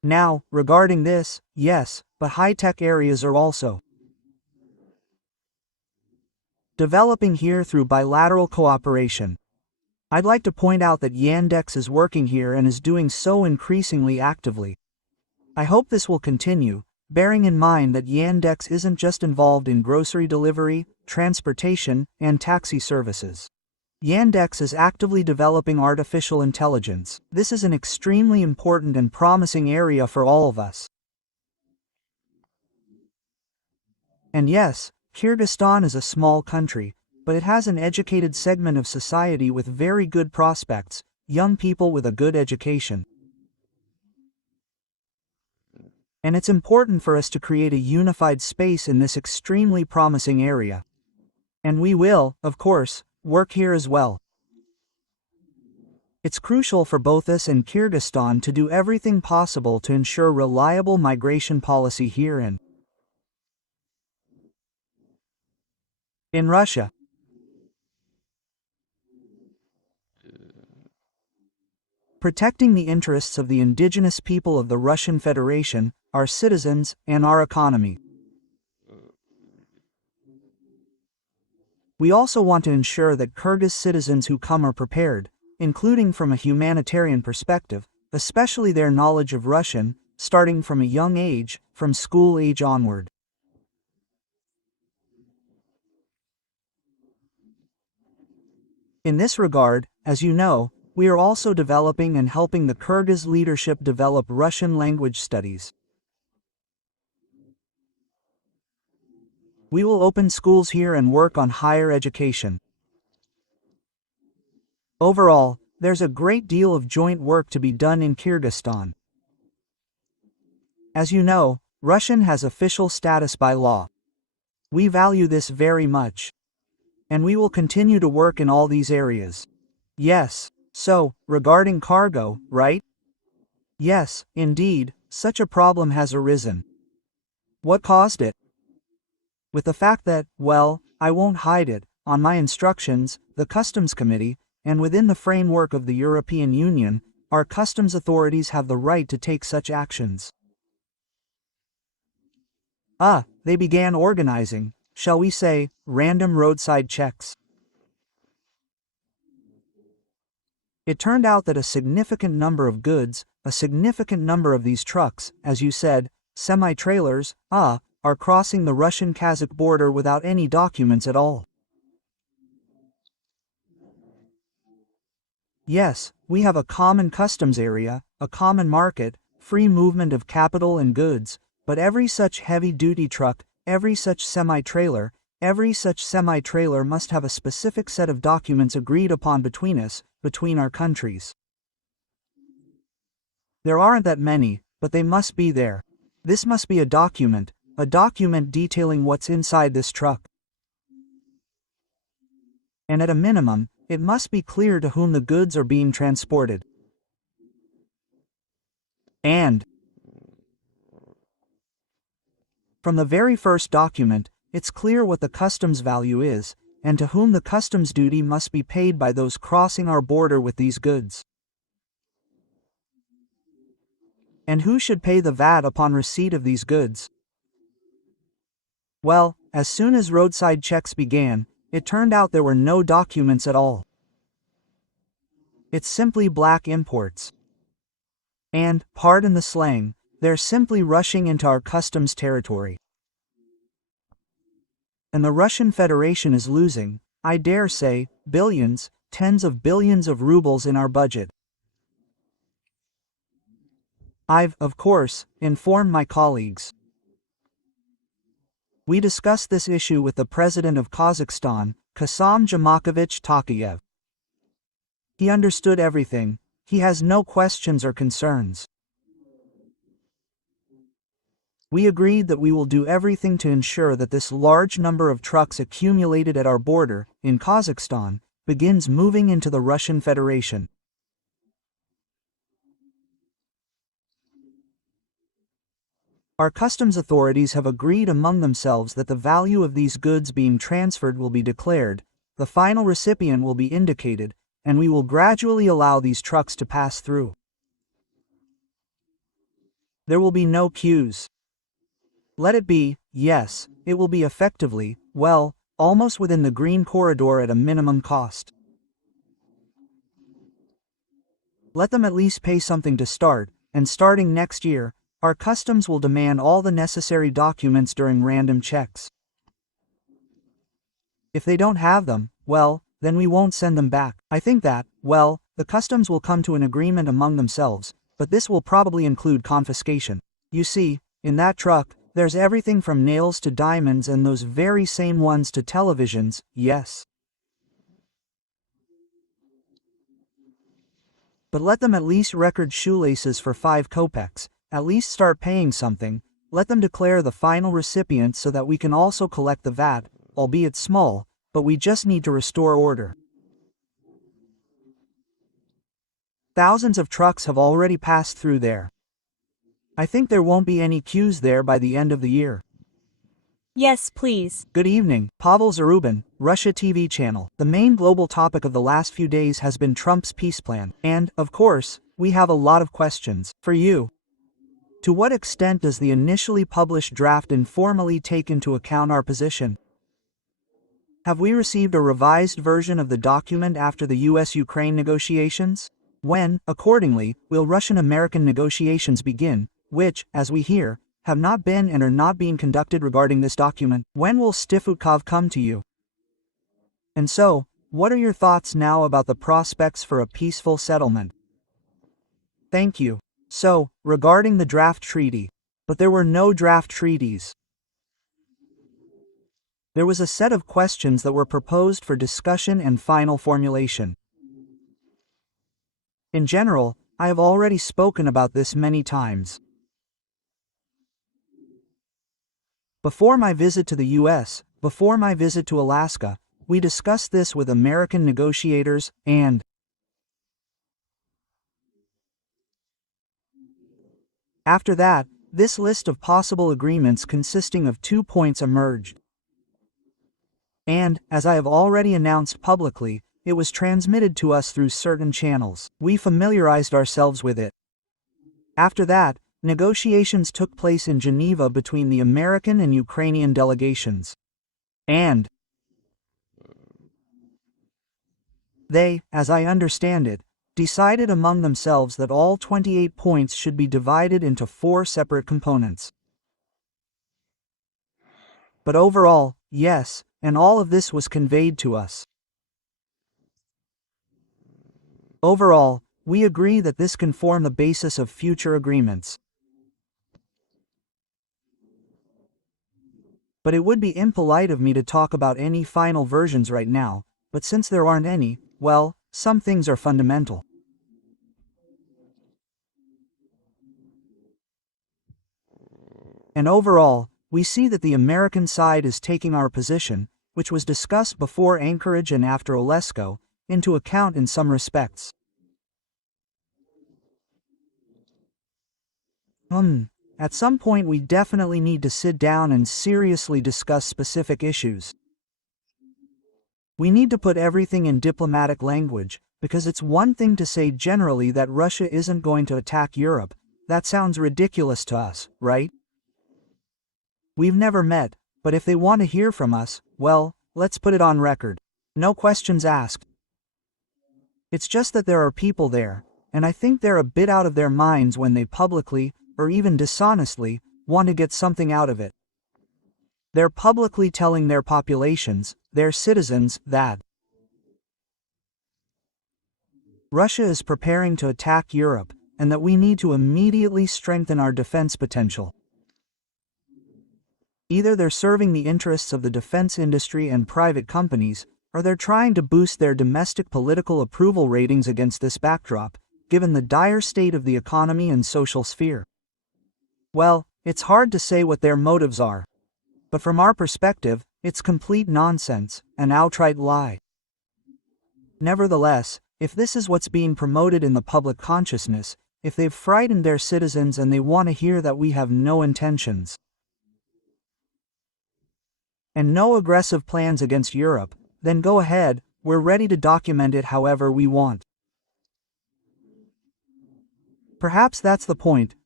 Now, regarding this, yes, but high-tech areas are also developing here through bilateral cooperation. I'd like to point out that Yandex is working here and is doing so increasingly actively. I hope this will continue, bearing in mind that Yandex isn't just involved in grocery delivery, transportation, and taxi services. Yandex is actively developing artificial intelligence. This is an extremely important and promising area for all of us. And yes, Kyrgyzstan is a small country, but it has an educated segment of society with very good prospects, young people with a good education. And it's important for us to create a unified space in this extremely promising area. And we will, of course, work here as well. It's crucial for both us and Kyrgyzstan to do everything possible to ensure reliable migration policy here and in Russia. Protecting the interests of the indigenous people of the Russian Federation, our citizens, and our economy. We also want to ensure that Kyrgyz citizens who come are prepared, including from a humanitarian perspective, especially their knowledge of Russian, starting from a young age, from school age onward. In this regard, as you know, we are also developing and helping the Kyrgyz leadership develop Russian language studies. We will open schools here and work on higher education. Overall, there's a great deal of joint work to be done in Kyrgyzstan. As you know, Russian has official status by law. We value this very much. And we will continue to work in all these areas. Yes, so, regarding cargo, right? Yes, indeed, such a problem has arisen. What caused it? With the fact that, well, I won't hide it, on my instructions, the Customs Committee, and within the framework of the European Union, our customs authorities have the right to take such actions. They began organizing, shall we say, random roadside checks. It turned out that a significant number of goods, a significant number of these trucks, as you said, semi-trailers, are crossing the Russian-Kazakh border without any documents at all. Yes, we have a common customs area, a common market, free movement of capital and goods, but every such heavy-duty truck, every such semi-trailer must have a specific set of documents agreed upon between us, between our countries. There aren't that many, but they must be there. This must be a document detailing what's inside this truck. And at a minimum, it must be clear to whom the goods are being transported. And from the very first document, it's clear what the customs value is, and to whom the customs duty must be paid by those crossing our border with these goods. And who should pay the VAT upon receipt of these goods? Well, as soon as roadside checks began, it turned out there were no documents at all. It's simply black imports. And, pardon the slang, they're simply rushing into our customs territory. And the Russian Federation is losing, I dare say, billions, tens of billions of rubles in our budget. I've, of course, informed my colleagues. We discussed this issue with the President of Kazakhstan, Kassym-Jomart Tokayev. He understood everything, he has no questions or concerns. We agreed that we will do everything to ensure that this large number of trucks accumulated at our border, in Kazakhstan, begins moving into the Russian Federation. Our customs authorities have agreed among themselves that the value of these goods being transferred will be declared, the final recipient will be indicated, and we will gradually allow these trucks to pass through. There will be no queues. Let it be, yes, it will be effectively, well, almost within the green corridor at a minimum cost. Let them at least pay something to start, and starting next year, our customs will demand all the necessary documents during random checks. If they don't have them, well, then we won't send them back. I think that, well, the customs will come to an agreement among themselves, but this will probably include confiscation. You see, in that truck, there's everything from nails to diamonds and those very same ones to televisions, yes. But let them at least record shoelaces for 5 kopecks, at least start paying something, let them declare the final recipient so that we can also collect the VAT, albeit small, but we just need to restore order. Thousands of trucks have already passed through there. I think there won't be any queues there by the end of the year. Yes, please. Good evening, Pavel Zarubin, Russia TV channel. The main global topic of the last few days has been Trump's peace plan, and, of course, we have a lot of questions for you. To what extent does the initially published draft informally take into account our position? Have we received a revised version of the document after the US-Ukraine negotiations? When, accordingly, will Russian-American negotiations begin, which, as we hear, have not been and are not being conducted regarding this document? When will Stifutkov come to you? And so, what are your thoughts now about the prospects for a peaceful settlement? Thank you. So, regarding the draft treaty. But there were no draft treaties. There was a set of questions that were proposed for discussion and final formulation. In general, I have already spoken about this many times. Before my visit to the US, before my visit to Alaska, we discussed this with American negotiators, and after that, this list of possible agreements consisting of 2 points emerged. And, as I have already announced publicly, it was transmitted to us through certain channels. We familiarized ourselves with it. After that, negotiations took place in Geneva between the American and Ukrainian delegations. And they, as I understand it, decided among themselves that all 28 points should be divided into 4 separate components. But overall, yes, and all of this was conveyed to us. Overall, we agree that this can form the basis of future agreements. But it would be impolite of me to talk about any final versions right now, but since there aren't any, well, some things are fundamental. And overall, we see that the American side is taking our position, which was discussed before Anchorage and after Olesko, into account in some respects. At some point we definitely need to sit down and seriously discuss specific issues. We need to put everything in diplomatic language, because it's one thing to say generally that Russia isn't going to attack Europe. That sounds ridiculous to us, right? We've never met, but if they want to hear from us, well, let's put it on record. No questions asked. It's just that there are people there, and I think they're a bit out of their minds when they publicly, or even dishonestly, want to get something out of it. They're publicly telling their populations, their citizens, that Russia is preparing to attack Europe, and that we need to immediately strengthen our defense potential. Either they're serving the interests of the defense industry and private companies, or they're trying to boost their domestic political approval ratings against this backdrop, given the dire state of the economy and social sphere. Well, it's hard to say what their motives are. But from our perspective, it's complete nonsense, an outright lie. Nevertheless, if this is what's being promoted in the public consciousness, if they've frightened their citizens and they want to hear that we have no intentions and no aggressive plans against Europe, then go ahead, we're ready to document it however we want. Perhaps that's the point,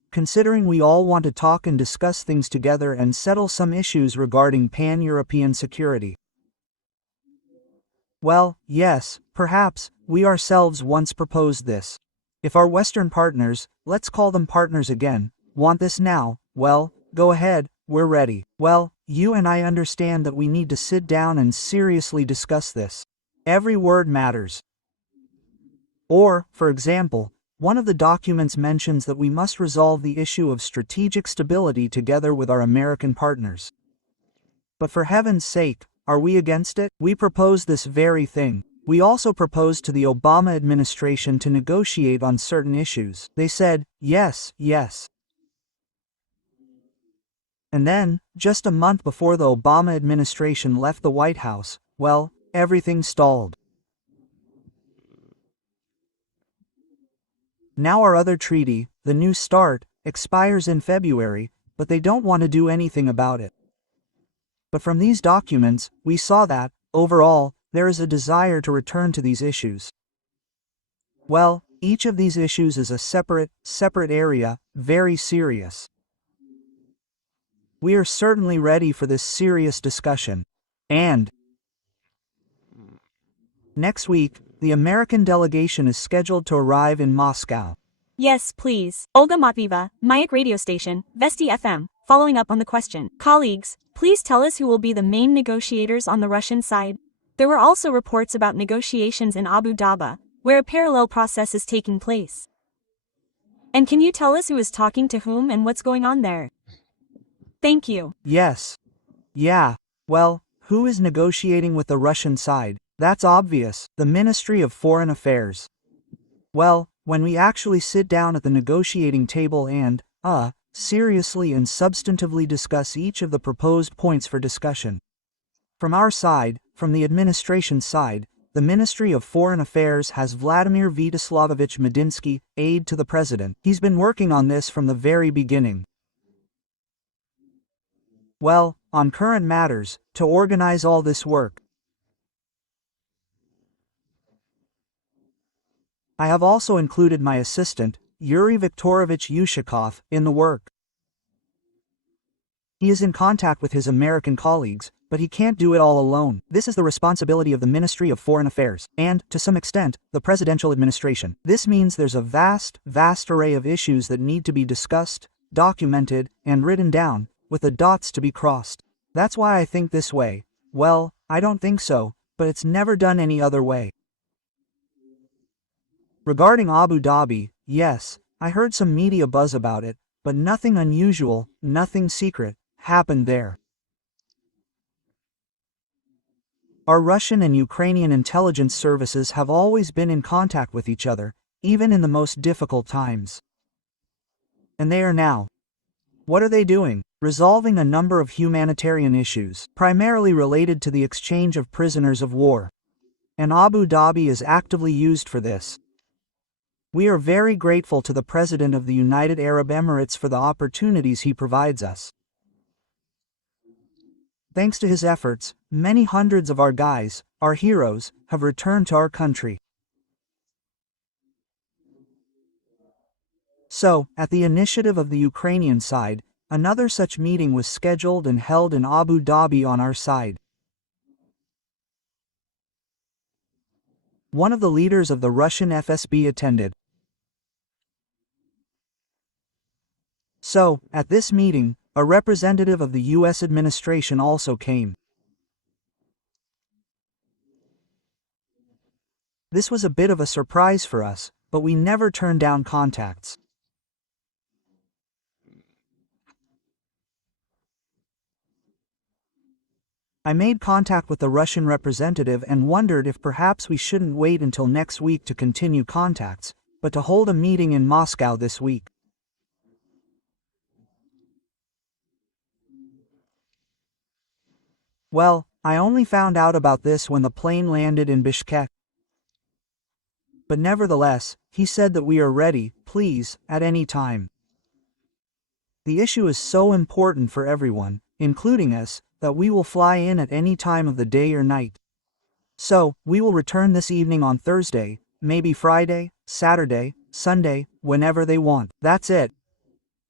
considering we all want to talk and discuss things together and settle some issues regarding pan-European security. Well, yes, perhaps, we ourselves once proposed this. If our Western partners, let's call them partners again, want this now, well, go ahead, we're ready. Well, you and I understand that we need to sit down and seriously discuss this. Every word matters. Or, for example, one of the documents mentions that we must resolve the issue of strategic stability together with our American partners. But for heaven's sake, are we against it? We propose this very thing. We also proposed to the Obama administration to negotiate on certain issues. They said, yes, yes. And then, just a month before the Obama administration left the White House, well, everything stalled. Now our other treaty, the New START, expires in February, but they don't want to do anything about it. But from these documents, we saw that, overall, there is a desire to return to these issues. Well, each of these issues is a separate area, very serious. We are certainly ready for this serious discussion. And next week, the American delegation is scheduled to arrive in Moscow. Yes, please. Olga Matvieva, Mayak radio station, Vesti FM, following up on the question. Colleagues, please tell us who will be the main negotiators on the Russian side. There were also reports about negotiations in Abu Dhabi, where a parallel process is taking place. And can you tell us who is talking to whom and what's going on there? Thank you. Yes. Yeah. Well, who is negotiating with the Russian side? That's obvious, the Ministry of Foreign Affairs. Well, when we actually sit down at the negotiating table and, seriously and substantively discuss each of the proposed points for discussion. From our side, from the administration side, the Ministry of Foreign Affairs has Vladimir Vyacheslamovich Medinsky, aide to the president. He's been working on this from the very beginning. Well, on current matters, to organize all this work. I have also included my assistant, Yuri Viktorovich Yushakov, in the work. He is in contact with his American colleagues, but he can't do it all alone. This is the responsibility of the Ministry of Foreign Affairs, and, to some extent, the presidential administration. This means there's a vast array of issues that need to be discussed, documented, and written down, with the dots to be crossed. That's why I think this way. Well, I don't think so, but it's never done any other way. Regarding Abu Dhabi, yes, I heard some media buzz about it, but nothing unusual, nothing secret, happened there. Our Russian and Ukrainian intelligence services have always been in contact with each other, even in the most difficult times. And they are now. What are they doing? Resolving a number of humanitarian issues, primarily related to the exchange of prisoners of war. And Abu Dhabi is actively used for this. We are very grateful to the President of the United Arab Emirates for the opportunities he provides us. Thanks to his efforts, many hundreds of our guys, our heroes, have returned to our country. So, at the initiative of the Ukrainian side, another such meeting was scheduled and held in Abu Dhabi on our side. One of the leaders of the Russian FSB attended. So, at this meeting, a representative of the U.S. administration also came. This was a bit of a surprise for us, but we never turned down contacts. I made contact with the Russian representative and wondered if perhaps we shouldn't wait until next week to continue contacts, but to hold a meeting in Moscow this week. Well, I only found out about this when the plane landed in Bishkek. But nevertheless, he said that we are ready, please, at any time. The issue is so important for everyone, including us, that we will fly in at any time of the day or night. So, we will return this evening on Thursday, maybe Friday, Saturday, Sunday, whenever they want. That's it.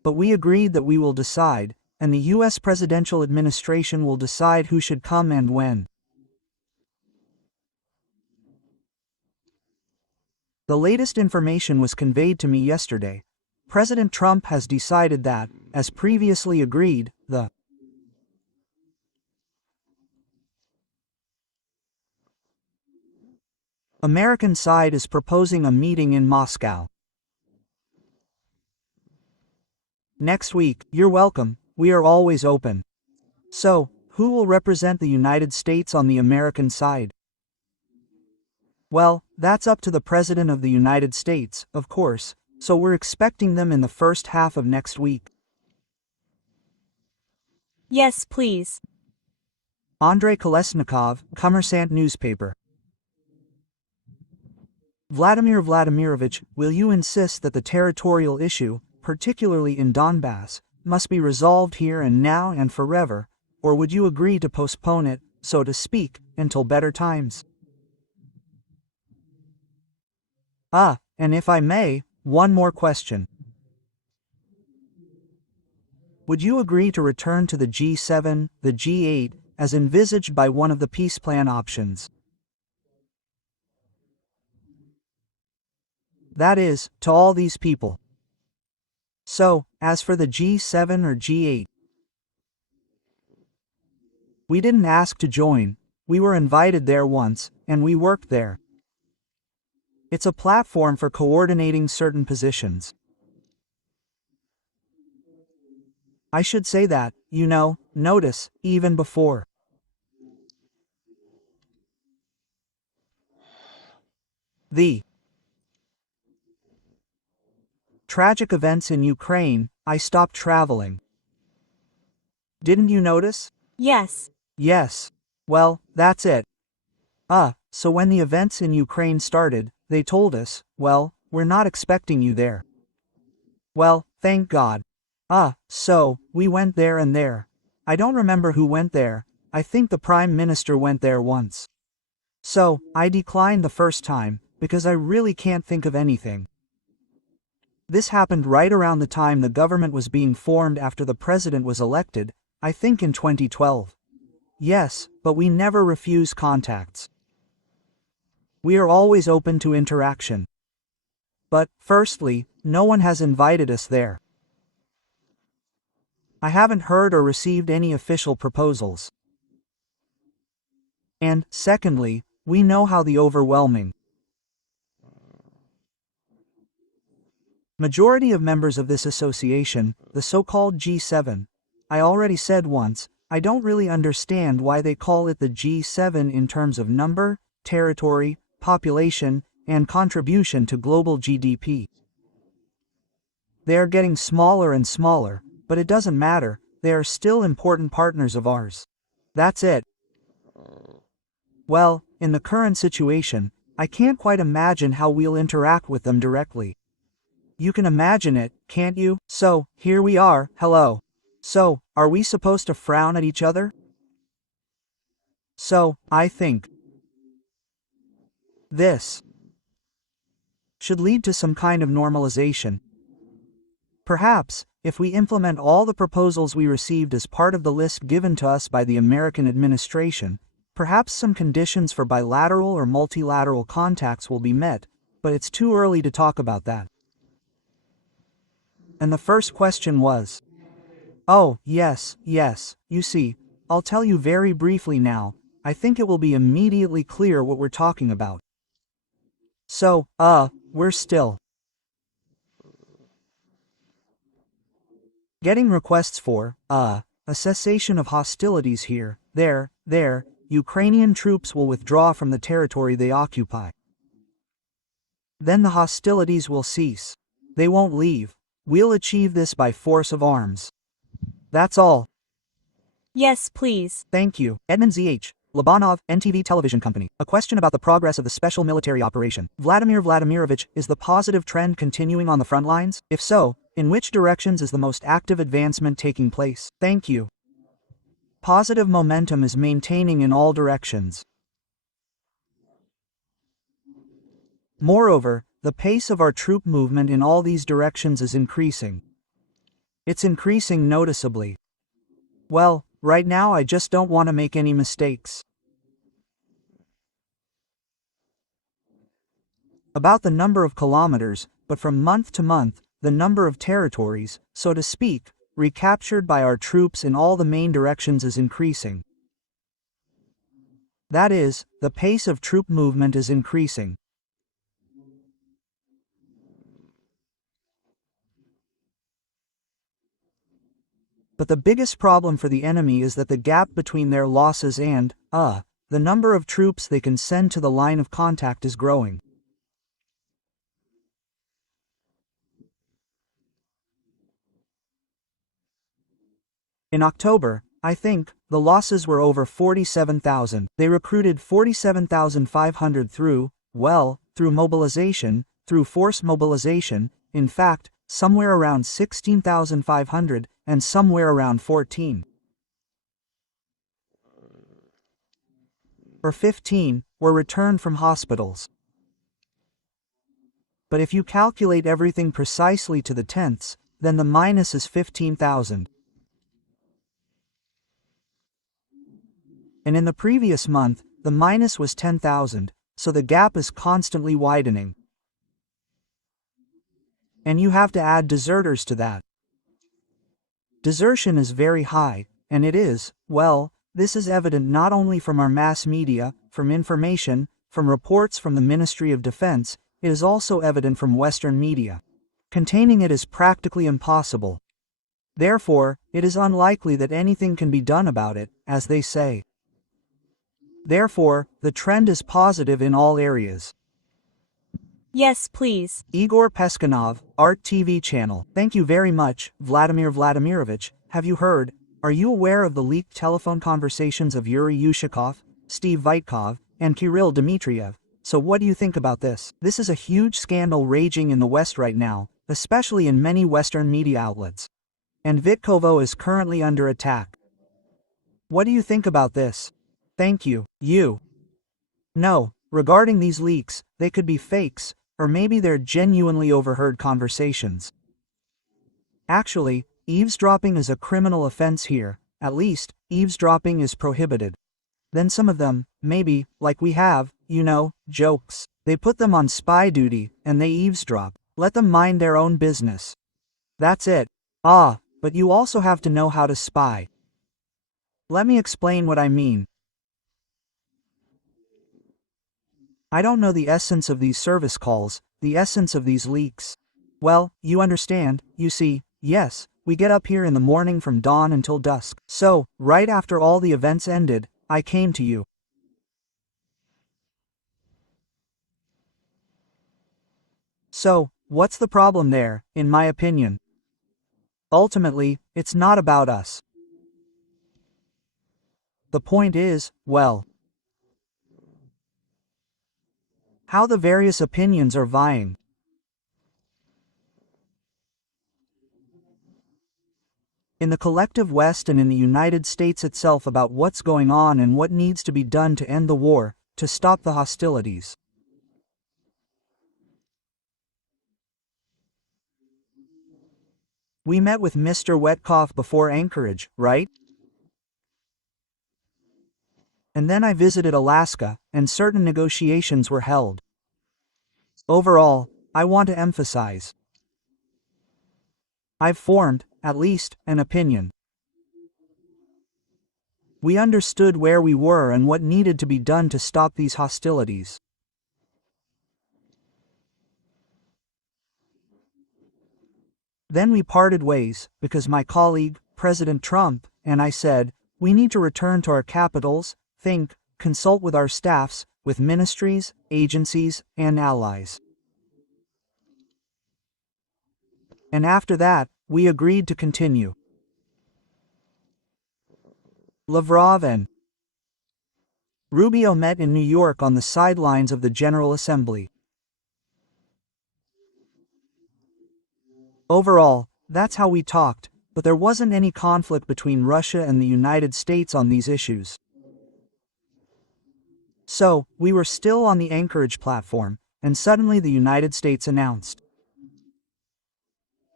But we agreed that we will decide, and the U.S. presidential administration will decide who should come and when. The latest information was conveyed to me yesterday. President Trump has decided that, as previously agreed, the American side is proposing a meeting in Moscow next week. You're welcome, we are always open. So, who will represent the United States on the American side? Well, that's up to the President of the United States, of course, so we're expecting them in the first half of next week. Yes, please. Andrei Kolesnikov, Kommersant newspaper. Vladimir Vladimirovich, will you insist that the territorial issue, particularly in Donbass, must be resolved here and now and forever, or would you agree to postpone it, so to speak, until better times? And if I may, one more question. Would you agree to return to the G7, the G8, as envisaged by one of the peace plan options? That is, to all these people. So, as for the G7 or G8, we didn't ask to join, we were invited there once, and we worked there. It's a platform for coordinating certain positions. I should say that, notice, even before. The tragic events in Ukraine, I stopped traveling. Didn't you notice? Yes. Yes. Well, that's it. So when the events in Ukraine started, they told us, well, we're not expecting you there. Well, thank God. So, we went there and there. I don't remember who went there, I think the Prime Minister went there once. So, I declined the first time, because I really can't think of anything. This happened right around the time the government was being formed after the president was elected, I think in 2012. Yes, but we never refuse contacts. We are always open to interaction. But, firstly, no one has invited us there. I haven't heard or received any official proposals. And, secondly, we know how the overwhelming majority of members of this association, the so-called G7, I already said once, I don't really understand why they call it the G7 in terms of number, territory, population, and contribution to global GDP. They are getting smaller and smaller, but it doesn't matter, they are still important partners of ours. That's it. Well, in the current situation, I can't quite imagine how we'll interact with them directly. You can imagine it, can't you? So, here we are, hello. So, are we supposed to frown at each other? So, I think this should lead to some kind of normalization. Perhaps, if we implement all the proposals we received as part of the list given to us by the American administration, perhaps some conditions for bilateral or multilateral contacts will be met, but it's too early to talk about that. And the first question was, oh, yes, you see, I'll tell you very briefly now, I think it will be immediately clear what we're talking about. So, we're still getting requests for, a cessation of hostilities here, there, Ukrainian troops will withdraw from the territory they occupy. Then the hostilities will cease. They won't leave. We'll achieve this by force of arms. That's all. Yes, please. Thank you. Edmund Z.H. Labanov, NTV Television Company. A question about the progress of the special military operation. Vladimir Vladimirovich, is the positive trend continuing on the front lines? If so, in which directions is the most active advancement taking place? Thank you. Positive momentum is maintaining in all directions. Moreover, the pace of our troop movement in all these directions is increasing. It's increasing noticeably. Well, right now I just don't want to make any mistakes. About the number of kilometers, but from month to month, the number of territories, so to speak, recaptured by our troops in all the main directions is increasing. That is, the pace of troop movement is increasing. But the biggest problem for the enemy is that the gap between their losses and, the number of troops they can send to the line of contact is growing. In October, I think, the losses were over 47,000. They recruited 47,500 through mobilization, through forced mobilization, in fact, somewhere around 16,500, and somewhere around 14. Or 15, were returned from hospitals. But if you calculate everything precisely to the tenths, then the minus is 15,000. And in the previous month, the minus was 10,000, so the gap is constantly widening. And you have to add deserters to that. Desertion is very high, and it is, well, this is evident not only from our mass media, from information, from reports from the Ministry of Defense, it is also evident from Western media. Containing it is practically impossible. Therefore, it is unlikely that anything can be done about it, as they say. Therefore, the trend is positive in all areas. Yes, please. Igor Peskanov, Art TV channel. Thank you very much, Vladimir Vladimirovich. Have you heard? Are you aware of the leaked telephone conversations of Yuri Yushakov, Steve Vitkov, and Kirill Dmitriev? So what do you think about this? This is a huge scandal raging in the West right now, especially in many Western media outlets. And Vitkovo is currently under attack. What do you think about this? Thank you. No, regarding these leaks, they could be fakes, or maybe they're genuinely overheard conversations. Actually, eavesdropping is a criminal offense here. At least, eavesdropping is prohibited. Then some of them, maybe, like we have, jokes. They put them on spy duty, and they eavesdrop. Let them mind their own business. That's it. But you also have to know how to spy. Let me explain what I mean. I don't know the essence of these service calls, the essence of these leaks. Well, you understand, you see, yes, we get up here in the morning from dawn until dusk. So, right after all the events ended, I came to you. So, what's the problem there, in my opinion? Ultimately, it's not about us. The point is, well, how the various opinions are vying. In the collective West and in the United States itself about what's going on and what needs to be done to end the war, to stop the hostilities. We met with Mr. Wetkov before Anchorage, right? And then I visited Alaska, and certain negotiations were held. Overall, I want to emphasize. I've formed, at least, an opinion. We understood where we were and what needed to be done to stop these hostilities. Then we parted ways, because my colleague, President Trump, and I said, we need to return to our capitals, think, consult with our staffs, with ministries, agencies, and allies. And after that, we agreed to continue. Lavrov and Rubio met in New York on the sidelines of the General Assembly. Overall, that's how we talked, but there wasn't any conflict between Russia and the United States on these issues. So, we were still on the Anchorage platform, and suddenly the United States announced.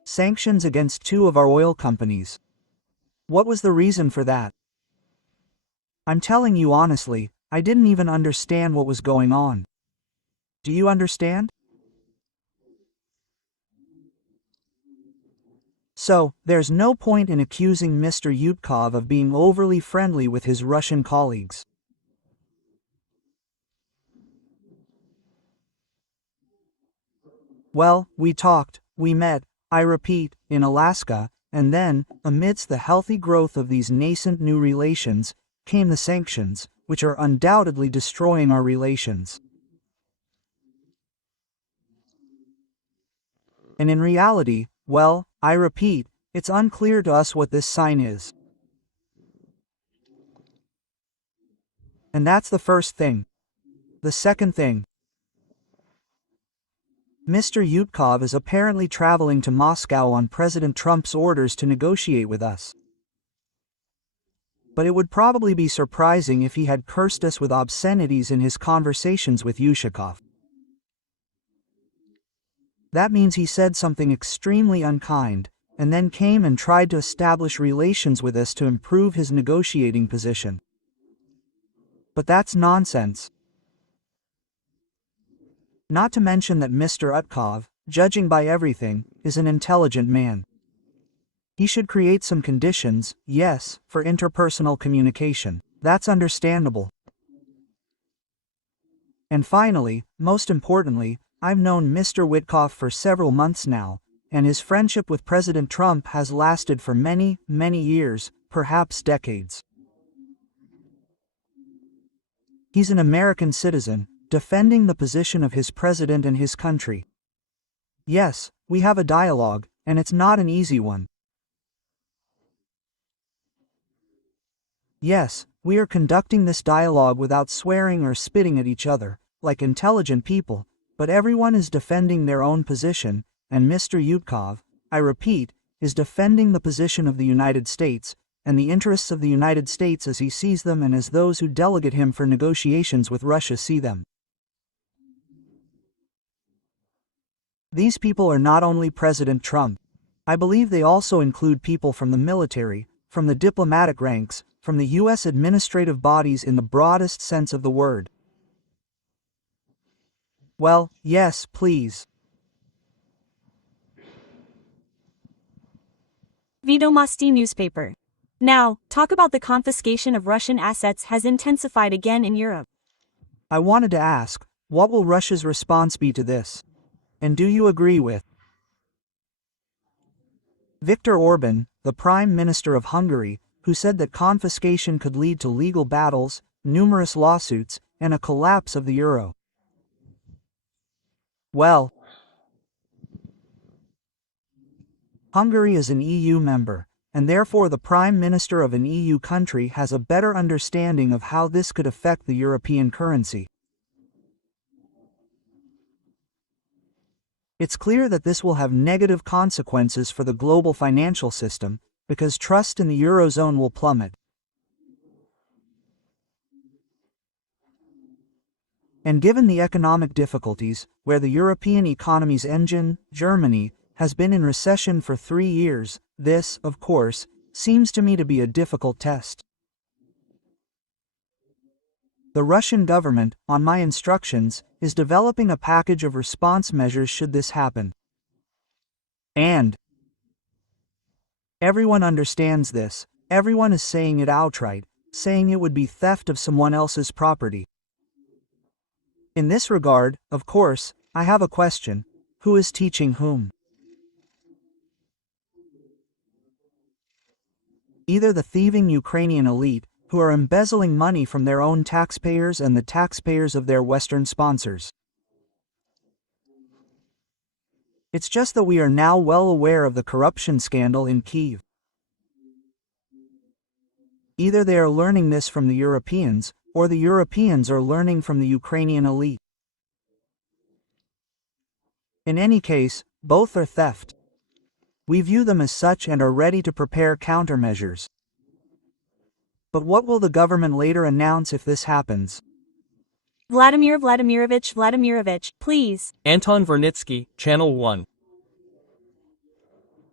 Sanctions against 2 of our oil companies. What was the reason for that? I'm telling you honestly, I didn't even understand what was going on. Do you understand? So, there's no point in accusing Mr. Yutkov of being overly friendly with his Russian colleagues. Well, we talked, we met, I repeat, in Alaska, and then, amidst the healthy growth of these nascent new relations, came the sanctions, which are undoubtedly destroying our relations. And in reality, well, I repeat, it's unclear to us what this sign is. And that's the first thing. The second thing. Mr. Yutkov is apparently traveling to Moscow on President Trump's orders to negotiate with us. But it would probably be surprising if he had cursed us with obscenities in his conversations with Yushakov. That means he said something extremely unkind, and then came and tried to establish relations with us to improve his negotiating position. But that's nonsense. Not to mention that Mr. Utkov, judging by everything, is an intelligent man. He should create some conditions, yes, for interpersonal communication. That's understandable. And finally, most importantly, I've known Mr. Witkoff for several months now, and his friendship with President Trump has lasted for many, many years, perhaps decades. He's an American citizen, defending the position of his president and his country. Yes, we have a dialogue, and it's not an easy one. Yes, we are conducting this dialogue without swearing or spitting at each other, like intelligent people, but everyone is defending their own position, and Mr. Yutkov, I repeat, is defending the position of the United States, and the interests of the United States as he sees them and as those who delegate him for negotiations with Russia see them. These people are not only President Trump. I believe they also include people from the military, from the diplomatic ranks, from the U.S. administrative bodies in the broadest sense of the word. Well, yes, please. Vedomosti newspaper. Now, talk about the confiscation of Russian assets has intensified again in Europe. I wanted to ask, what will Russia's response be to this? And do you agree with Viktor Orban, the Prime Minister of Hungary, who said that confiscation could lead to legal battles, numerous lawsuits, and a collapse of the euro? Well, Hungary is an EU member, and therefore the Prime Minister of an EU country has a better understanding of how this could affect the European currency. It's clear that this will have negative consequences for the global financial system, because trust in the Eurozone will plummet. And given the economic difficulties, where the European economy's engine, Germany, has been in recession for 3 years, this, of course, seems to me to be a difficult test. The Russian government, on my instructions, is developing a package of response measures should this happen. And everyone understands this, everyone is saying it outright, saying it would be theft of someone else's property. In this regard, of course, I have a question: who is teaching whom? Either the thieving Ukrainian elite, who are embezzling money from their own taxpayers and the taxpayers of their Western sponsors. It's just that we are now well aware of the corruption scandal in Kyiv. Either they are learning this from the Europeans, or the Europeans are learning from the Ukrainian elite. In any case, both are theft. We view them as such and are ready to prepare countermeasures. But what will the government later announce if this happens? Vladimir Vladimirovich, please. Anton Vernitsky, Channel 1.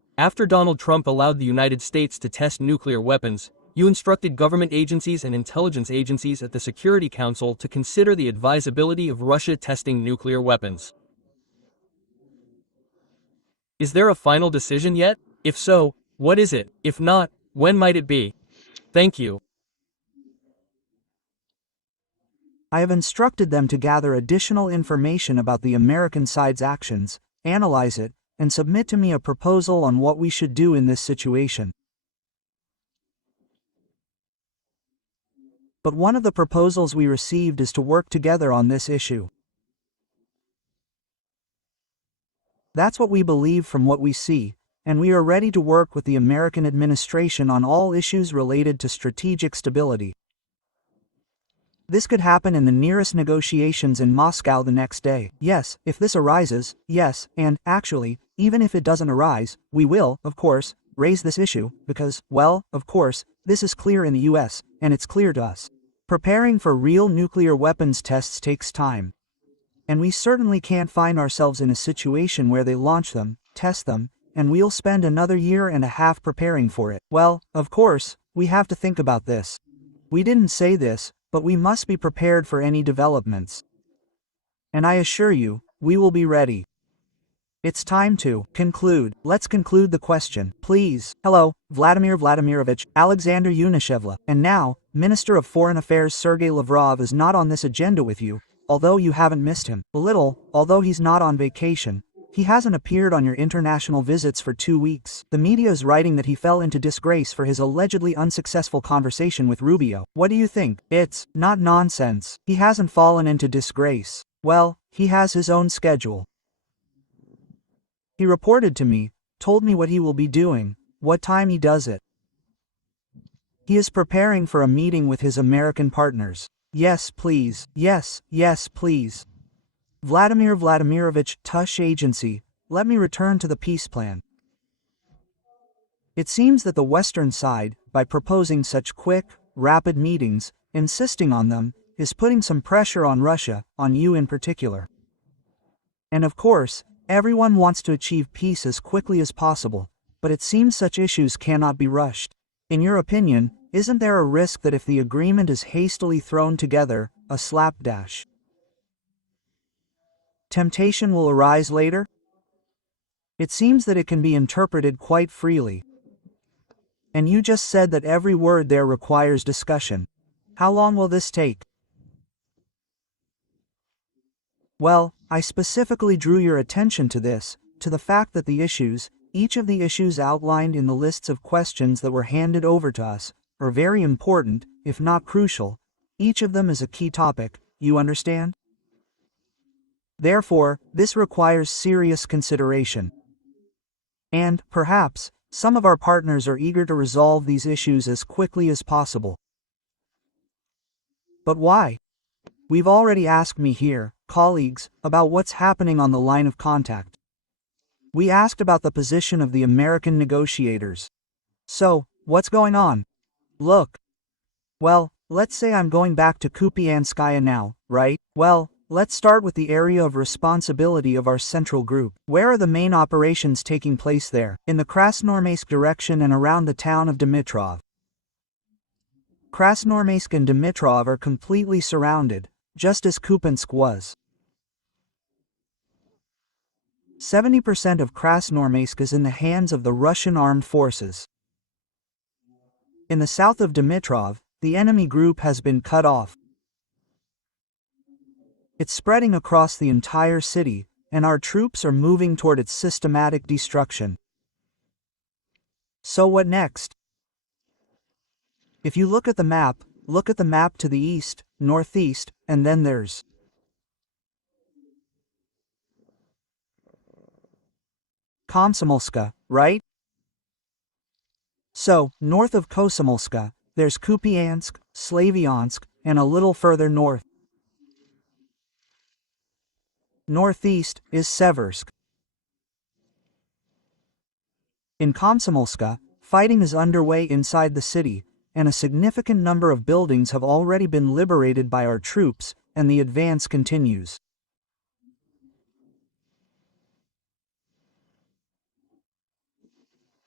After Donald Trump allowed the United States to test nuclear weapons, you instructed government agencies and intelligence agencies at the Security Council to consider the advisability of Russia testing nuclear weapons. Is there a final decision yet? If so, what is it? If not, when might it be? Thank you. I have instructed them to gather additional information about the American side's actions, analyze it, and submit to me a proposal on what we should do in this situation. But one of the proposals we received is to work together on this issue. That's what we believe from what we see, and we are ready to work with the American administration on all issues related to strategic stability. This could happen in the nearest negotiations in Moscow the next day. Yes, if this arises, yes, and, actually, even if it doesn't arise, we will, of course, raise this issue, because, well, of course, this is clear in the US, and it's clear to us. Preparing for real nuclear weapons tests takes time. And we certainly can't find ourselves in a situation where they launch them, test them, and we'll spend another year and a half preparing for it. Well, of course, we have to think about this. We didn't say this, but we must be prepared for any developments. And I assure you, we will be ready. It's time to conclude. Let's conclude the question, please. Hello, Vladimir Vladimirovich, Alexander Yunishevla. And now, Minister of Foreign Affairs Sergei Lavrov is not on this agenda with you, although you haven't missed him. A little, although he's not on vacation. He hasn't appeared on your international visits for 2 weeks. The media is writing that he fell into disgrace for his allegedly unsuccessful conversation with Rubio. What do you think? It's not nonsense. He hasn't fallen into disgrace. Well, he has his own schedule. He reported to me, told me what he will be doing, what time he does it. He is preparing for a meeting with his American partners. Yes, please. Yes, please. Vladimir Vladimirovich, Tush Agency, let me return to the peace plan. It seems that the Western side, by proposing such quick, rapid meetings, insisting on them, is putting some pressure on Russia, on you in particular. And of course, everyone wants to achieve peace as quickly as possible, but it seems such issues cannot be rushed. In your opinion, isn't there a risk that if the agreement is hastily thrown together, a slapdash temptation will arise later? It seems that it can be interpreted quite freely. And you just said that every word there requires discussion. How long will this take? Well, I specifically drew your attention to this, to the fact that the issues, each of the issues outlined in the lists of questions that were handed over to us, are very important, if not crucial. Each of them is a key topic, you understand? Therefore, this requires serious consideration. And, perhaps, some of our partners are eager to resolve these issues as quickly as possible. But why? We've already asked me here, colleagues, about what's happening on the line of contact. We asked about the position of the American negotiators. So, what's going on? Look. Well, let's say I'm going back to Kupianskaya now, right? Well, let's start with the area of responsibility of our central group. Where are the main operations taking place there? In the Krasnoarmeysk direction and around the town of Dimitrov. Krasnoarmeysk and Dimitrov are completely surrounded, just as Kupiansk was. 70% of Krasnoarmeysk is in the hands of the Russian armed forces. In the south of Dimitrov, the enemy group has been cut off. It's spreading across the entire city, and our troops are moving toward its systematic destruction. So what next? If you look at the map to the east, northeast, and then there's Komsomolska, right? So, north of Komsomolska, there's Kupiansk, Slavyansk, and a little further north. Northeast is Seversk. In Komsomolska, fighting is underway inside the city, and a significant number of buildings have already been liberated by our troops, and the advance continues.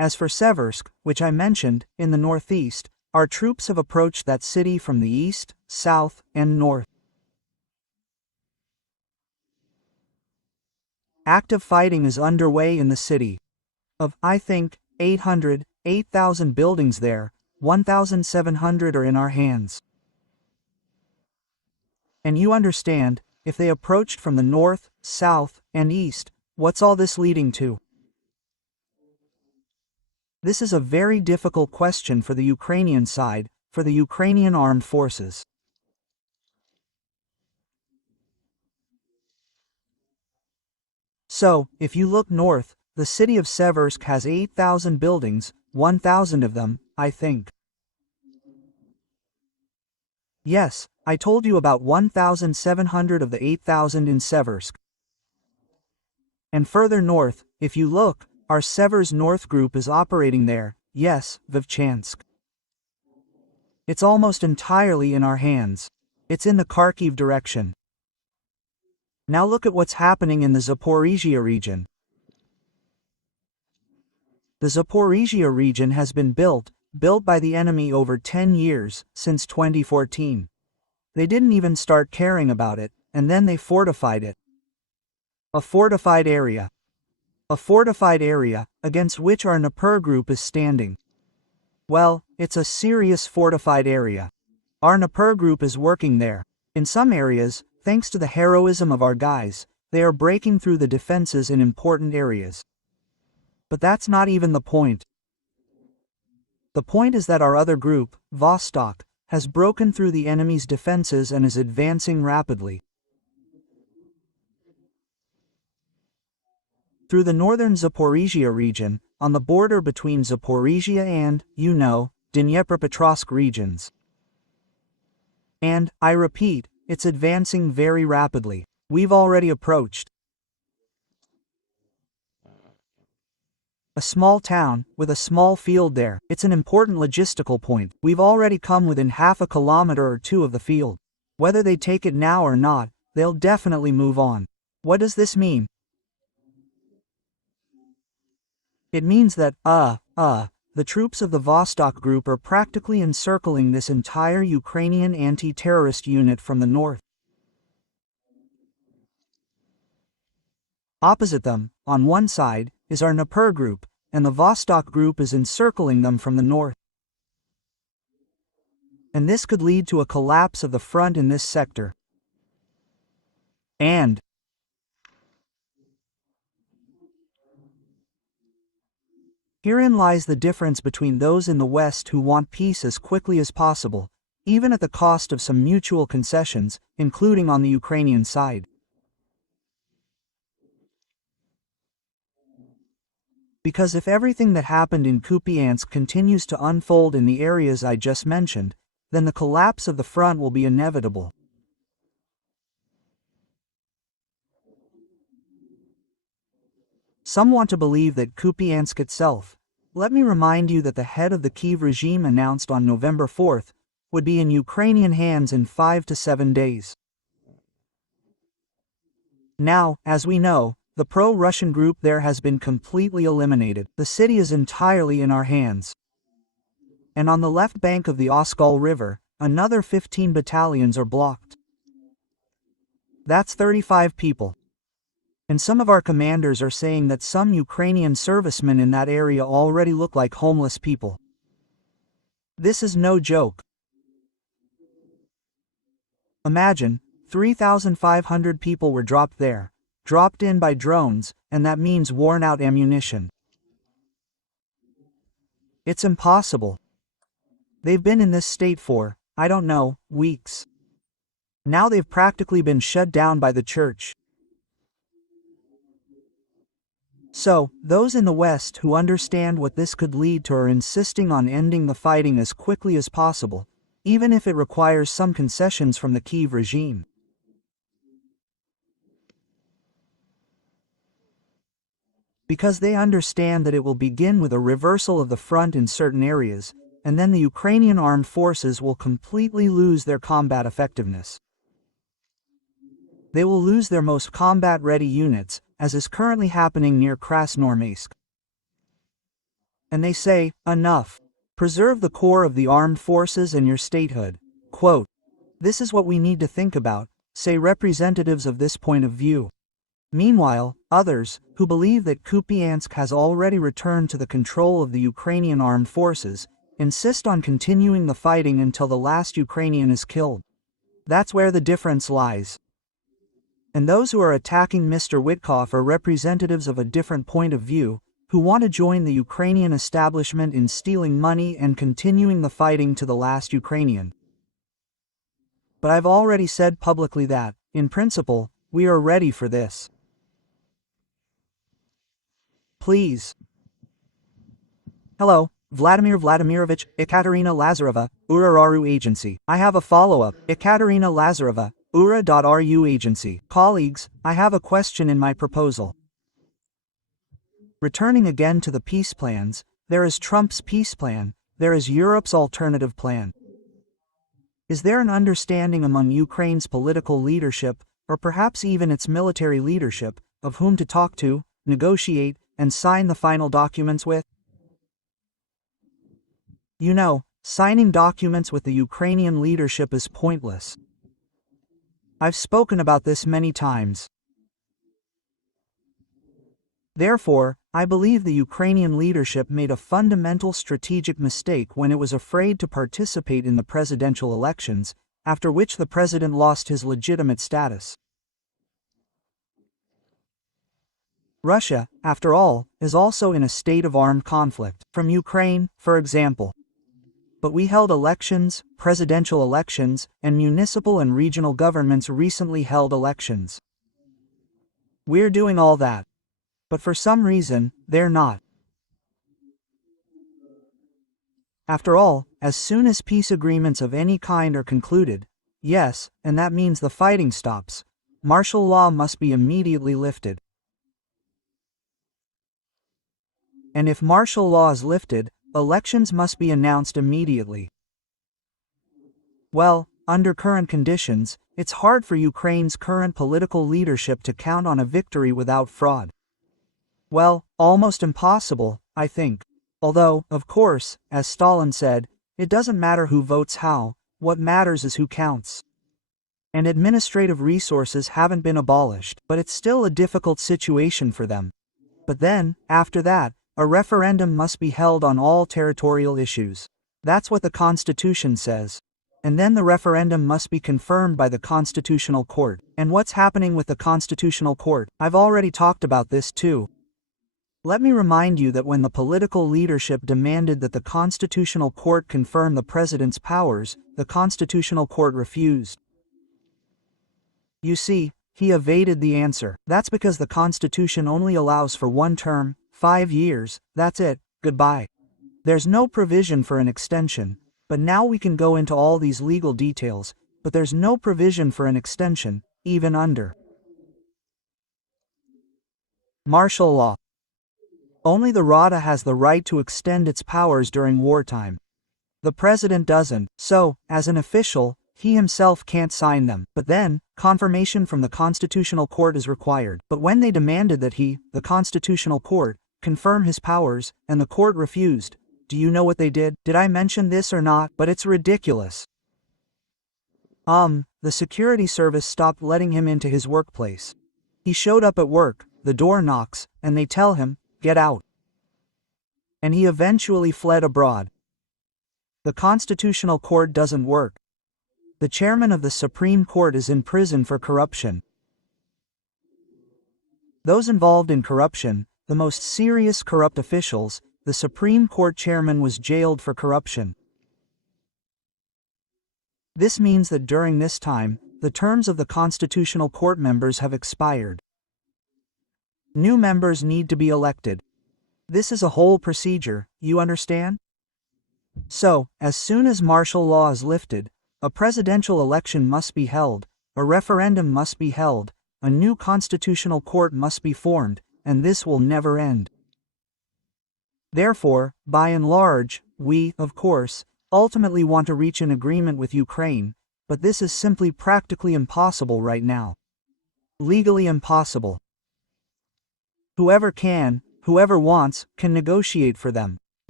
As for Seversk, which I mentioned, in the northeast, our troops have approached that city from the east, south, and north. Active fighting is underway in the city. Of, I think, 8,000 buildings there, 1,700 are in our hands. And you understand, if they approached from the north, south, and east, what's all this leading to? This is a very difficult question for the Ukrainian side, for the Ukrainian armed forces. So, if you look north, the city of Seversk has 8,000 buildings, 1,000 of them, I think. Yes, I told you about 1,700 of the 8,000 in Seversk. And further north, if you look, our Severs North group is operating there, yes, Vovchansk. It's almost entirely in our hands. It's in the Kharkiv direction. Now look at what's happening in the Zaporizhzhia region. The Zaporizhzhia region has been built by the enemy over 10 years, since 2014. They didn't even start caring about it, and then they fortified it. A fortified area. A fortified area, against which our Dnipro group is standing. Well, it's a serious fortified area. Our Dnipro group is working there. In some areas, thanks to the heroism of our guys, they are breaking through the defenses in important areas. But that's not even the point. The point is that our other group, Vostok, has broken through the enemy's defenses and is advancing rapidly. Through the northern Zaporizhzhia region, on the border between Zaporizhzhia and, Dnipropetrovsk regions. And, I repeat, it's advancing very rapidly. We've already approached a small town, with a small field there. It's an important logistical point. We've already come within half a kilometer or two of the field. Whether they take it now or not, they'll definitely move on. What does this mean? It means that, the troops of the Vostok group are practically encircling this entire Ukrainian anti-terrorist unit from the north. Opposite them, on one side, is our Dnipro group, and the Vostok group is encircling them from the north. And this could lead to a collapse of the front in this sector. And herein lies the difference between those in the West who want peace as quickly as possible, even at the cost of some mutual concessions, including on the Ukrainian side. Because if everything that happened in Kupiansk continues to unfold in the areas I just mentioned, then the collapse of the front will be inevitable. Some want to believe that Kupiansk itself, let me remind you that the head of the Kyiv regime announced on November 4th, would be in Ukrainian hands in 5 to 7 days. Now, as we know, the pro-Russian group there has been completely eliminated. The city is entirely in our hands. And on the left bank of the Oskol River, another 15 battalions are blocked. That's 35 people. And some of our commanders are saying that some Ukrainian servicemen in that area already look like homeless people. This is no joke. Imagine, 3,500 people were dropped there, dropped in by drones, and that means worn-out ammunition. It's impossible. They've been in this state for, I don't know, weeks. Now they've practically been shut down by the church. So, those in the West who understand what this could lead to are insisting on ending the fighting as quickly as possible, even if it requires some concessions from the Kyiv regime. Because they understand that it will begin with a reversal of the front in certain areas, and then the Ukrainian armed forces will completely lose their combat effectiveness. They will lose their most combat-ready units, as is currently happening near Krasnoarmeysk. And they say, enough. Preserve the core of the armed forces and your statehood. Quote, this is what we need to think about, say representatives of this point of view. Meanwhile, others, who believe that Kupiansk has already returned to the control of the Ukrainian armed forces, insist on continuing the fighting until the last Ukrainian is killed. That's where the difference lies. And those who are attacking Mr. Witkoff are representatives of a different point of view, who want to join the Ukrainian establishment in stealing money and continuing the fighting to the last Ukrainian. But I've already said publicly that, in principle, we are ready for this. Please. Hello, Vladimir Vladimirovich, Ekaterina Lazareva, URA.ru Agency. I have a follow-up. Ekaterina Lazareva, URA.ru Agency. Colleagues, I have a question in my proposal. Returning again to the peace plans, there is Trump's peace plan, there is Europe's alternative plan. Is there an understanding among Ukraine's political leadership, or perhaps even its military leadership, of whom to talk to, negotiate, and sign the final documents with? You know, signing documents with the Ukrainian leadership is pointless. I've spoken about this many times. Therefore, I believe the Ukrainian leadership made a fundamental strategic mistake when it was afraid to participate in the presidential elections, after which the president lost his legitimate status. Russia, after all, is also in a state of armed conflict, from Ukraine, for example. But we held elections, presidential elections, and municipal and regional governments recently held elections. We're doing all that. But for some reason, they're not. After all, as soon as peace agreements of any kind are concluded, yes, and that means the fighting stops, martial law must be immediately lifted. And if martial law is lifted, elections must be announced immediately. Well, under current conditions, it's hard for Ukraine's current political leadership to count on a victory without fraud. Well, almost impossible, I think. Although, of course, as Stalin said, it doesn't matter who votes how, what matters is who counts. And administrative resources haven't been abolished, but it's still a difficult situation for them. But then, after that, a referendum must be held on all territorial issues. That's what the Constitution says. And then the referendum must be confirmed by the Constitutional Court. And what's happening with the Constitutional Court? I've already talked about this too. Let me remind you that when the political leadership demanded that the Constitutional Court confirm the president's powers, the Constitutional Court refused. You see, he evaded the answer. That's because the Constitution only allows for one term, 5 years, that's it, goodbye. There's no provision for an extension, but now we can go into all these legal details, but there's no provision for an extension, even under martial law. Only the Rada has the right to extend its powers during wartime. The president doesn't, so, as an official, he himself can't sign them. But then, confirmation from the Constitutional Court is required. But when they demanded that he, the Constitutional Court, confirm his powers, and the court refused, do you know what they did? Did I mention this or not? But it's ridiculous. The security service stopped letting him into his workplace. He showed up at work, the door knocks, and they tell him, get out. And he eventually fled abroad. The Constitutional Court doesn't work. The chairman of the Supreme Court is in prison for corruption. Those involved in corruption, the most serious corrupt officials, the Supreme Court chairman was jailed for corruption. This means that during this time, the terms of the Constitutional Court members have expired. New members need to be elected. This is a whole procedure, you understand? So, as soon as martial law is lifted, a presidential election must be held, a referendum must be held, a new constitutional court must be formed, and this will never end. Therefore, by and large, we, of course, ultimately want to reach an agreement with Ukraine, but this is simply practically impossible right now. Legally impossible. Whoever can, whoever wants, can negotiate for them.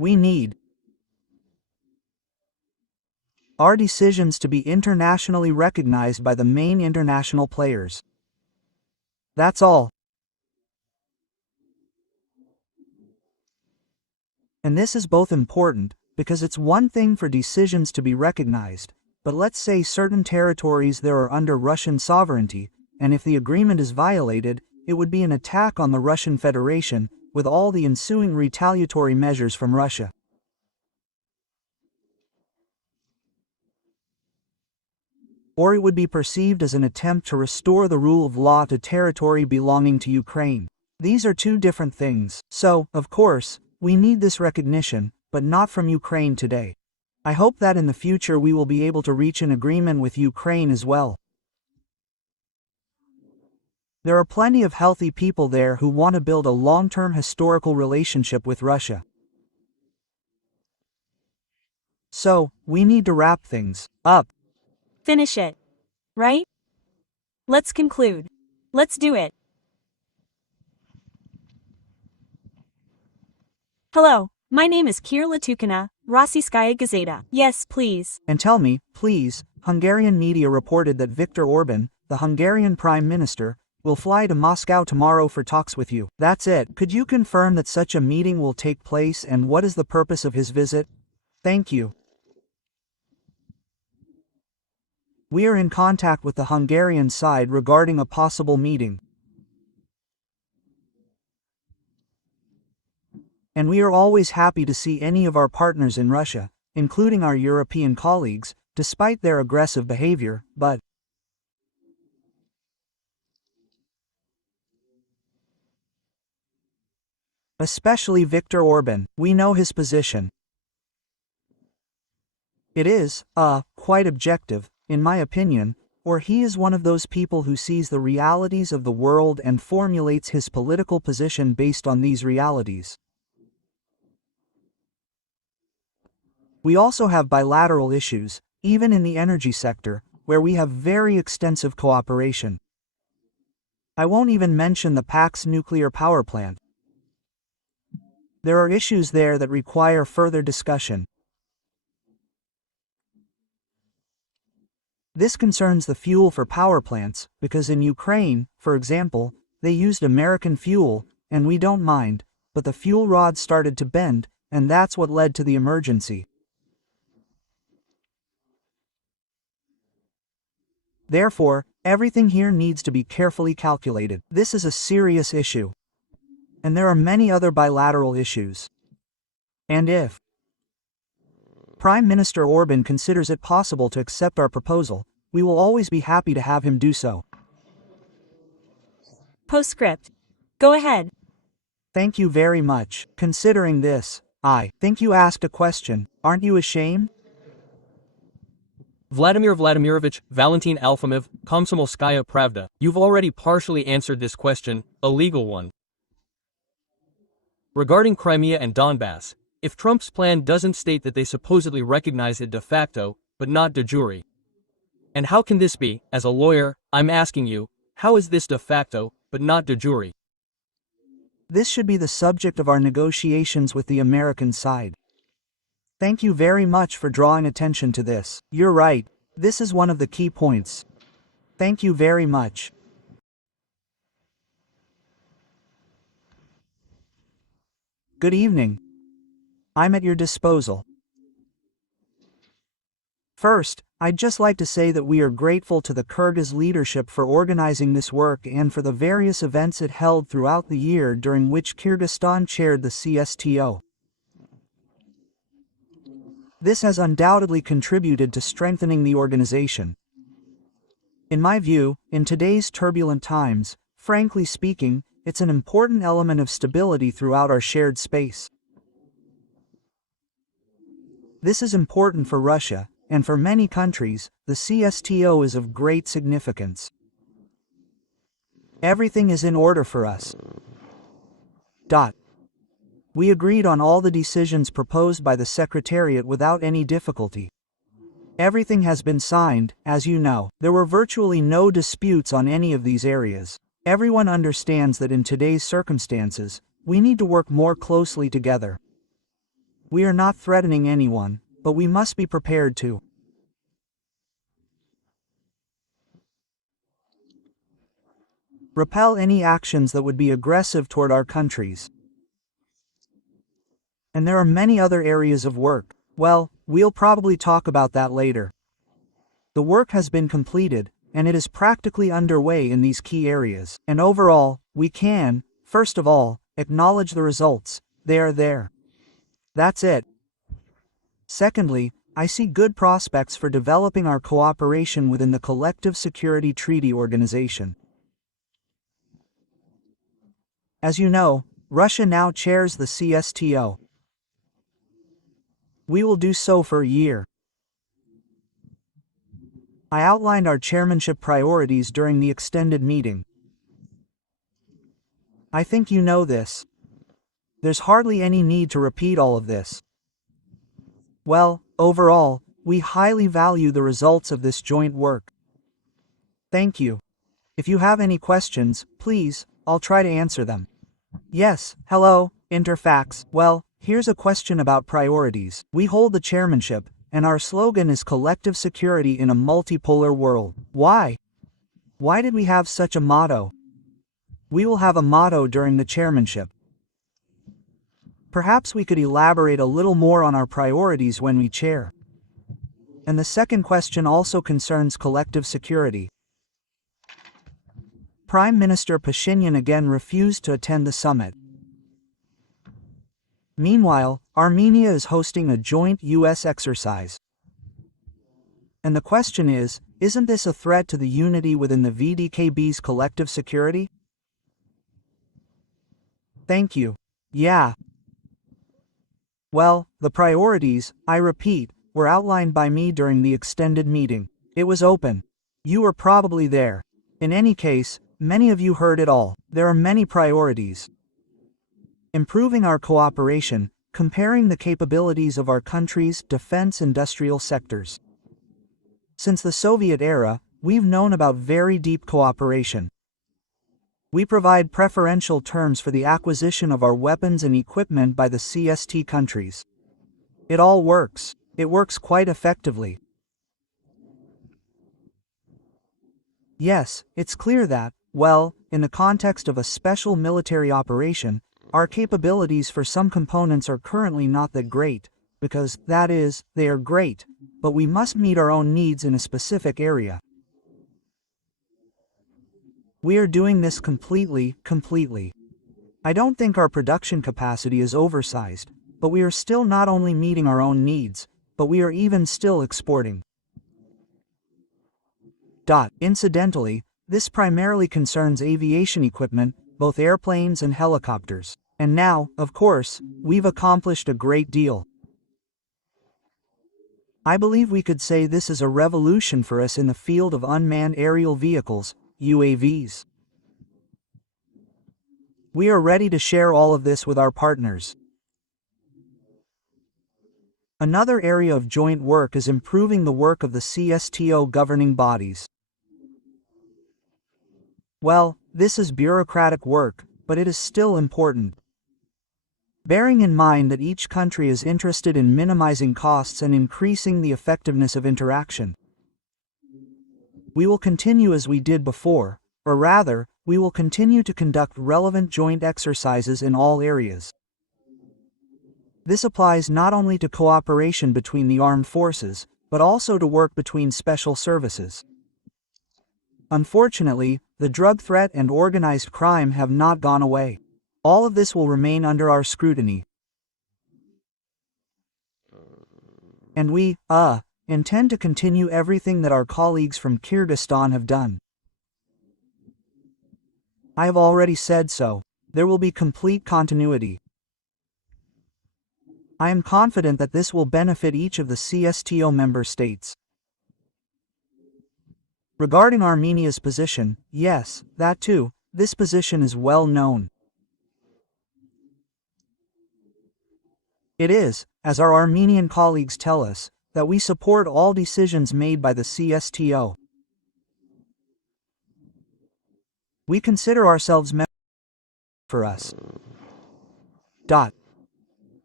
We need our decisions to be internationally recognized by the main international players. That's all. And this is both important, because it's one thing for decisions to be recognized, but let's say certain territories there are under Russian sovereignty, and if the agreement is violated, it would be an attack on the Russian Federation, with all the ensuing retaliatory measures from Russia. Or it would be perceived as an attempt to restore the rule of law to territory belonging to Ukraine. These are two different things. So, of course, we need this recognition, but not from Ukraine today. I hope that in the future we will be able to reach an agreement with Ukraine as well. There are plenty of healthy people there who want to build a long-term historical relationship with Russia. So, we need to wrap things up. Finish it. Right? Let's conclude. Let's do it. Hello, my name is Kira Latukina, Rossiyskaya Gazeta. Yes, please. And tell me, please, Hungarian media reported that Viktor Orban, the Hungarian Prime Minister, will fly to Moscow tomorrow for talks with you. That's it. Could you confirm that such a meeting will take place and what is the purpose of his visit? Thank you. We are in contact with the Hungarian side regarding a possible meeting. And we are always happy to see any of our partners in Russia, including our European colleagues, despite their aggressive behavior, but especially Viktor Orban, we know his position. It is, quite objective, in my opinion, or he is one of those people who sees the realities of the world and formulates his political position based on these realities. We also have bilateral issues, even in the energy sector, where we have very extensive cooperation. I won't even mention the PAX nuclear power plant. There are issues there that require further discussion. This concerns the fuel for power plants, because in Ukraine, for example, they used American fuel, and we don't mind, but the fuel rod started to bend, and that's what led to the emergency. Therefore, everything here needs to be carefully calculated. This is a serious issue. And there are many other bilateral issues. And if Prime Minister Orban considers it possible to accept our proposal, we will always be happy to have him do so. Postscript. Go ahead. Thank you very much. Considering this, I think you asked a question. Aren't you ashamed? Vladimir Vladimirovich Valentin Alfimov, Komsomolskaya Pravda. You've already partially answered this question, a legal one. Regarding Crimea and Donbass, if Trump's plan doesn't state that they supposedly recognize it de facto, but not de jure. And how can this be? As a lawyer, I'm asking you, how is this de facto, but not de jure? This should be the subject of our negotiations with the American side. Thank you very much for drawing attention to this. You're right, this is one of the key points. Thank you very much. Good evening. I'm at your disposal. First, I'd just like to say that we are grateful to the Kyrgyz leadership for organizing this work and for the various events it held throughout the year during which Kyrgyzstan chaired the CSTO. This has undoubtedly contributed to strengthening the organization. In my view, in today's turbulent times, frankly speaking, it's an important element of stability throughout our shared space. This is important for Russia, and for many countries, the CSTO is of great significance. Everything is in order for us. We agreed on all the decisions proposed by the Secretariat without any difficulty. Everything has been signed, as you know. There were virtually no disputes on any of these areas. Everyone understands that in today's circumstances, we need to work more closely together. We are not threatening anyone, but we must be prepared to repel any actions that would be aggressive toward our countries. And there are many other areas of work. Well, we'll probably talk about that later. The work has been completed, and it is practically underway in these key areas. And overall, we can, first of all, acknowledge the results. They are there. That's it. Secondly, I see good prospects for developing our cooperation within the Collective Security Treaty Organization. As you know, Russia now chairs the CSTO. We will do so for a year. I outlined our chairmanship priorities during the extended meeting. I think you know this. There's hardly any need to repeat all of this. Well, overall, we highly value the results of this joint work. Thank you. If you have any questions, please, I'll try to answer them. Yes, hello, Interfax. Well, here's a question about priorities. We hold the chairmanship, and our slogan is collective security in a multipolar world. Why? Why did we have such a motto? We will have a motto during the chairmanship. Perhaps we could elaborate a little more on our priorities when we chair. And the second question also concerns collective security. Prime Minister Pashinyan again refused to attend the summit. Meanwhile, Armenia is hosting a joint U.S. exercise. And the question is, isn't this a threat to the unity within the VDKB's collective security? Thank you. Yeah. Well, the priorities, I repeat, were outlined by me during the extended meeting. It was open. You were probably there. In any case, many of you heard it all. There are many priorities. Improving our cooperation, comparing the capabilities of our country's defense industrial sectors. Since the Soviet era, we've known about very deep cooperation. We provide preferential terms for the acquisition of our weapons and equipment by the CST countries. It all works. It works quite effectively. Yes, it's clear that, well, in the context of a special military operation, our capabilities for some components are currently not that great, because, that is, they are great, but we must meet our own needs in a specific area. We are doing this completely. I don't think our production capacity is oversized, but we are still not only meeting our own needs, but we are even still exporting. Incidentally, this primarily concerns aviation equipment, both airplanes and helicopters. And now, of course, we've accomplished a great deal. I believe we could say this is a revolution for us in the field of unmanned aerial vehicles, UAVs. We are ready to share all of this with our partners. Another area of joint work is improving the work of the CSTO governing bodies. Well, this is bureaucratic work, but it is still important. Bearing in mind that each country is interested in minimizing costs and increasing the effectiveness of interaction. We will continue as we did before, or rather, we will continue to conduct relevant joint exercises in all areas. This applies not only to cooperation between the armed forces, but also to work between special services. Unfortunately, the drug threat and organized crime have not gone away. All of this will remain under our scrutiny. And we, intend to continue everything that our colleagues from Kyrgyzstan have done. I have already said so. There will be complete continuity. I am confident that this will benefit each of the CSTO member states. Regarding Armenia's position, yes, that too, this position is well known. It is, as our Armenian colleagues tell us, that we support all decisions made by the CSTO. We consider ourselves members for us.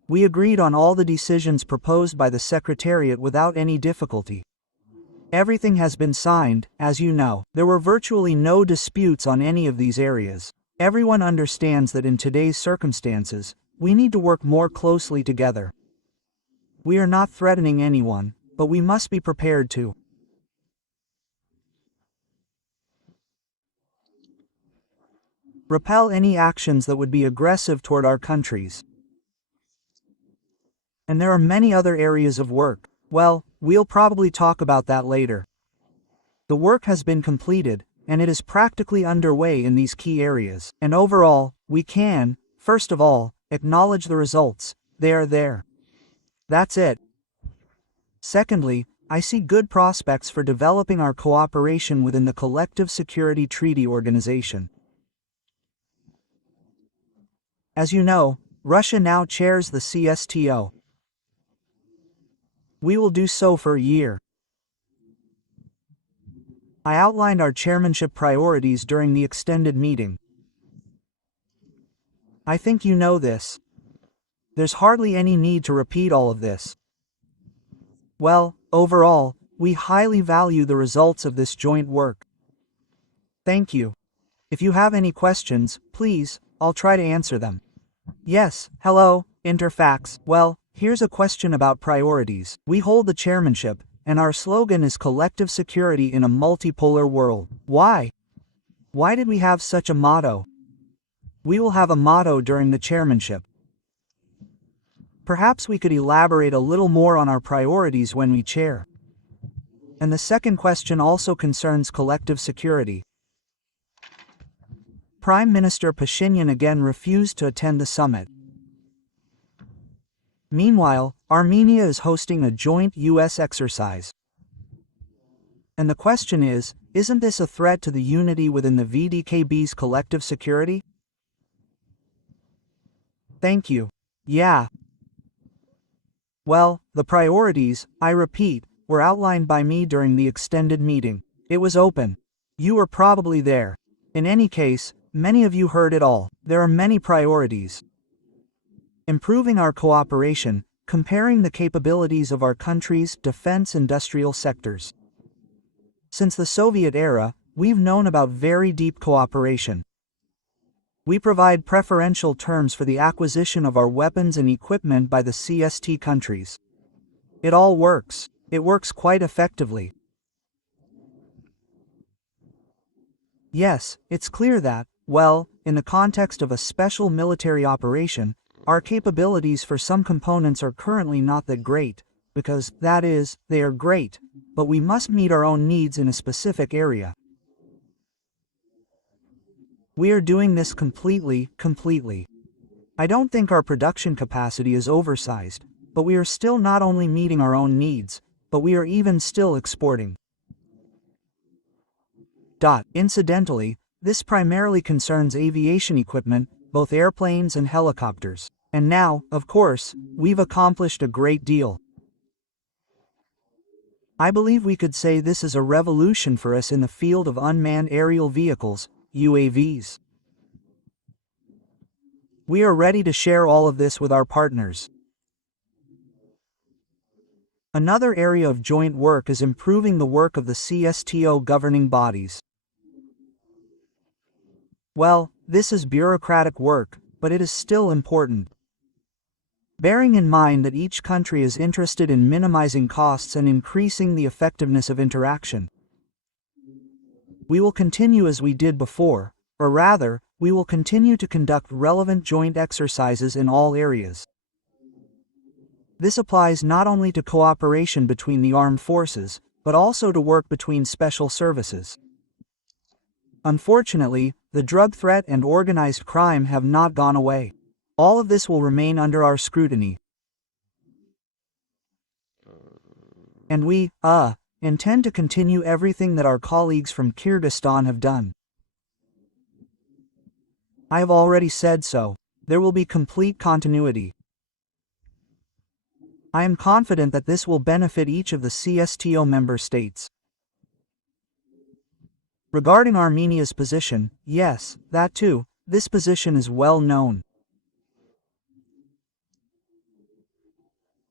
We agreed on all the decisions proposed by the Secretariat without any difficulty. Everything has been signed, as you know. There were virtually no disputes on any of these areas. Everyone understands that in today's circumstances, we need to work more closely together. We are not threatening anyone, but we must be prepared to repel any actions that would be aggressive toward our countries. And there are many other areas of work. Well, we'll probably talk about that later. The work has been completed, and it is practically underway in these key areas. And overall, we can, first of all, acknowledge the results. They are there. That's it. Secondly, I see good prospects for developing our cooperation within the Collective Security Treaty Organization. As you know, Russia now chairs the CSTO. We will do so for a year. I outlined our chairmanship priorities during the extended meeting. I think you know this. There's hardly any need to repeat all of this. Well, overall, we highly value the results of this joint work. Thank you. If you have any questions, please, I'll try to answer them. Yes, hello, Interfax. Well, here's a question about priorities. We hold the chairmanship, and our slogan is collective security in a multipolar world. Why? Why did we have such a motto? We will have a motto during the chairmanship. Perhaps we could elaborate a little more on our priorities when we chair. And the second question also concerns collective security. Prime Minister Pashinyan again refused to attend the summit. Meanwhile, Armenia is hosting a joint U.S. exercise. And the question is, isn't this a threat to the unity within the VDKB's collective security? Thank you. Yeah. Well, the priorities, I repeat, were outlined by me during the extended meeting. It was open. You were probably there. In any case, many of you heard it all. There are many priorities. Improving our cooperation, comparing the capabilities of our country's defense industrial sectors. Since the Soviet era, we've known about very deep cooperation. We provide preferential terms for the acquisition of our weapons and equipment by the CST countries. It all works. It works quite effectively. Yes, it's clear that, well, in the context of a special military operation, our capabilities for some components are currently not that great, because, that is, they are great, but we must meet our own needs in a specific area. We are doing this completely. I don't think our production capacity is oversized, but we are still not only meeting our own needs, but we are even still exporting. Incidentally, this primarily concerns aviation equipment, both airplanes and helicopters. And now, of course, we've accomplished a great deal. I believe we could say this is a revolution for us in the field of unmanned aerial vehicles, UAVs. We are ready to share all of this with our partners. Another area of joint work is improving the work of the CSTO governing bodies. Well, this is bureaucratic work, but it is still important. Bearing in mind that each country is interested in minimizing costs and increasing the effectiveness of interaction. We will continue as we did before, or rather, we will continue to conduct relevant joint exercises in all areas. This applies not only to cooperation between the armed forces, but also to work between special services. Unfortunately, the drug threat and organized crime have not gone away. All of this will remain under our scrutiny. And we, intend to continue everything that our colleagues from Kyrgyzstan have done. I have already said so. There will be complete continuity. I am confident that this will benefit each of the CSTO member states. Regarding Armenia's position, yes, that too, this position is well known.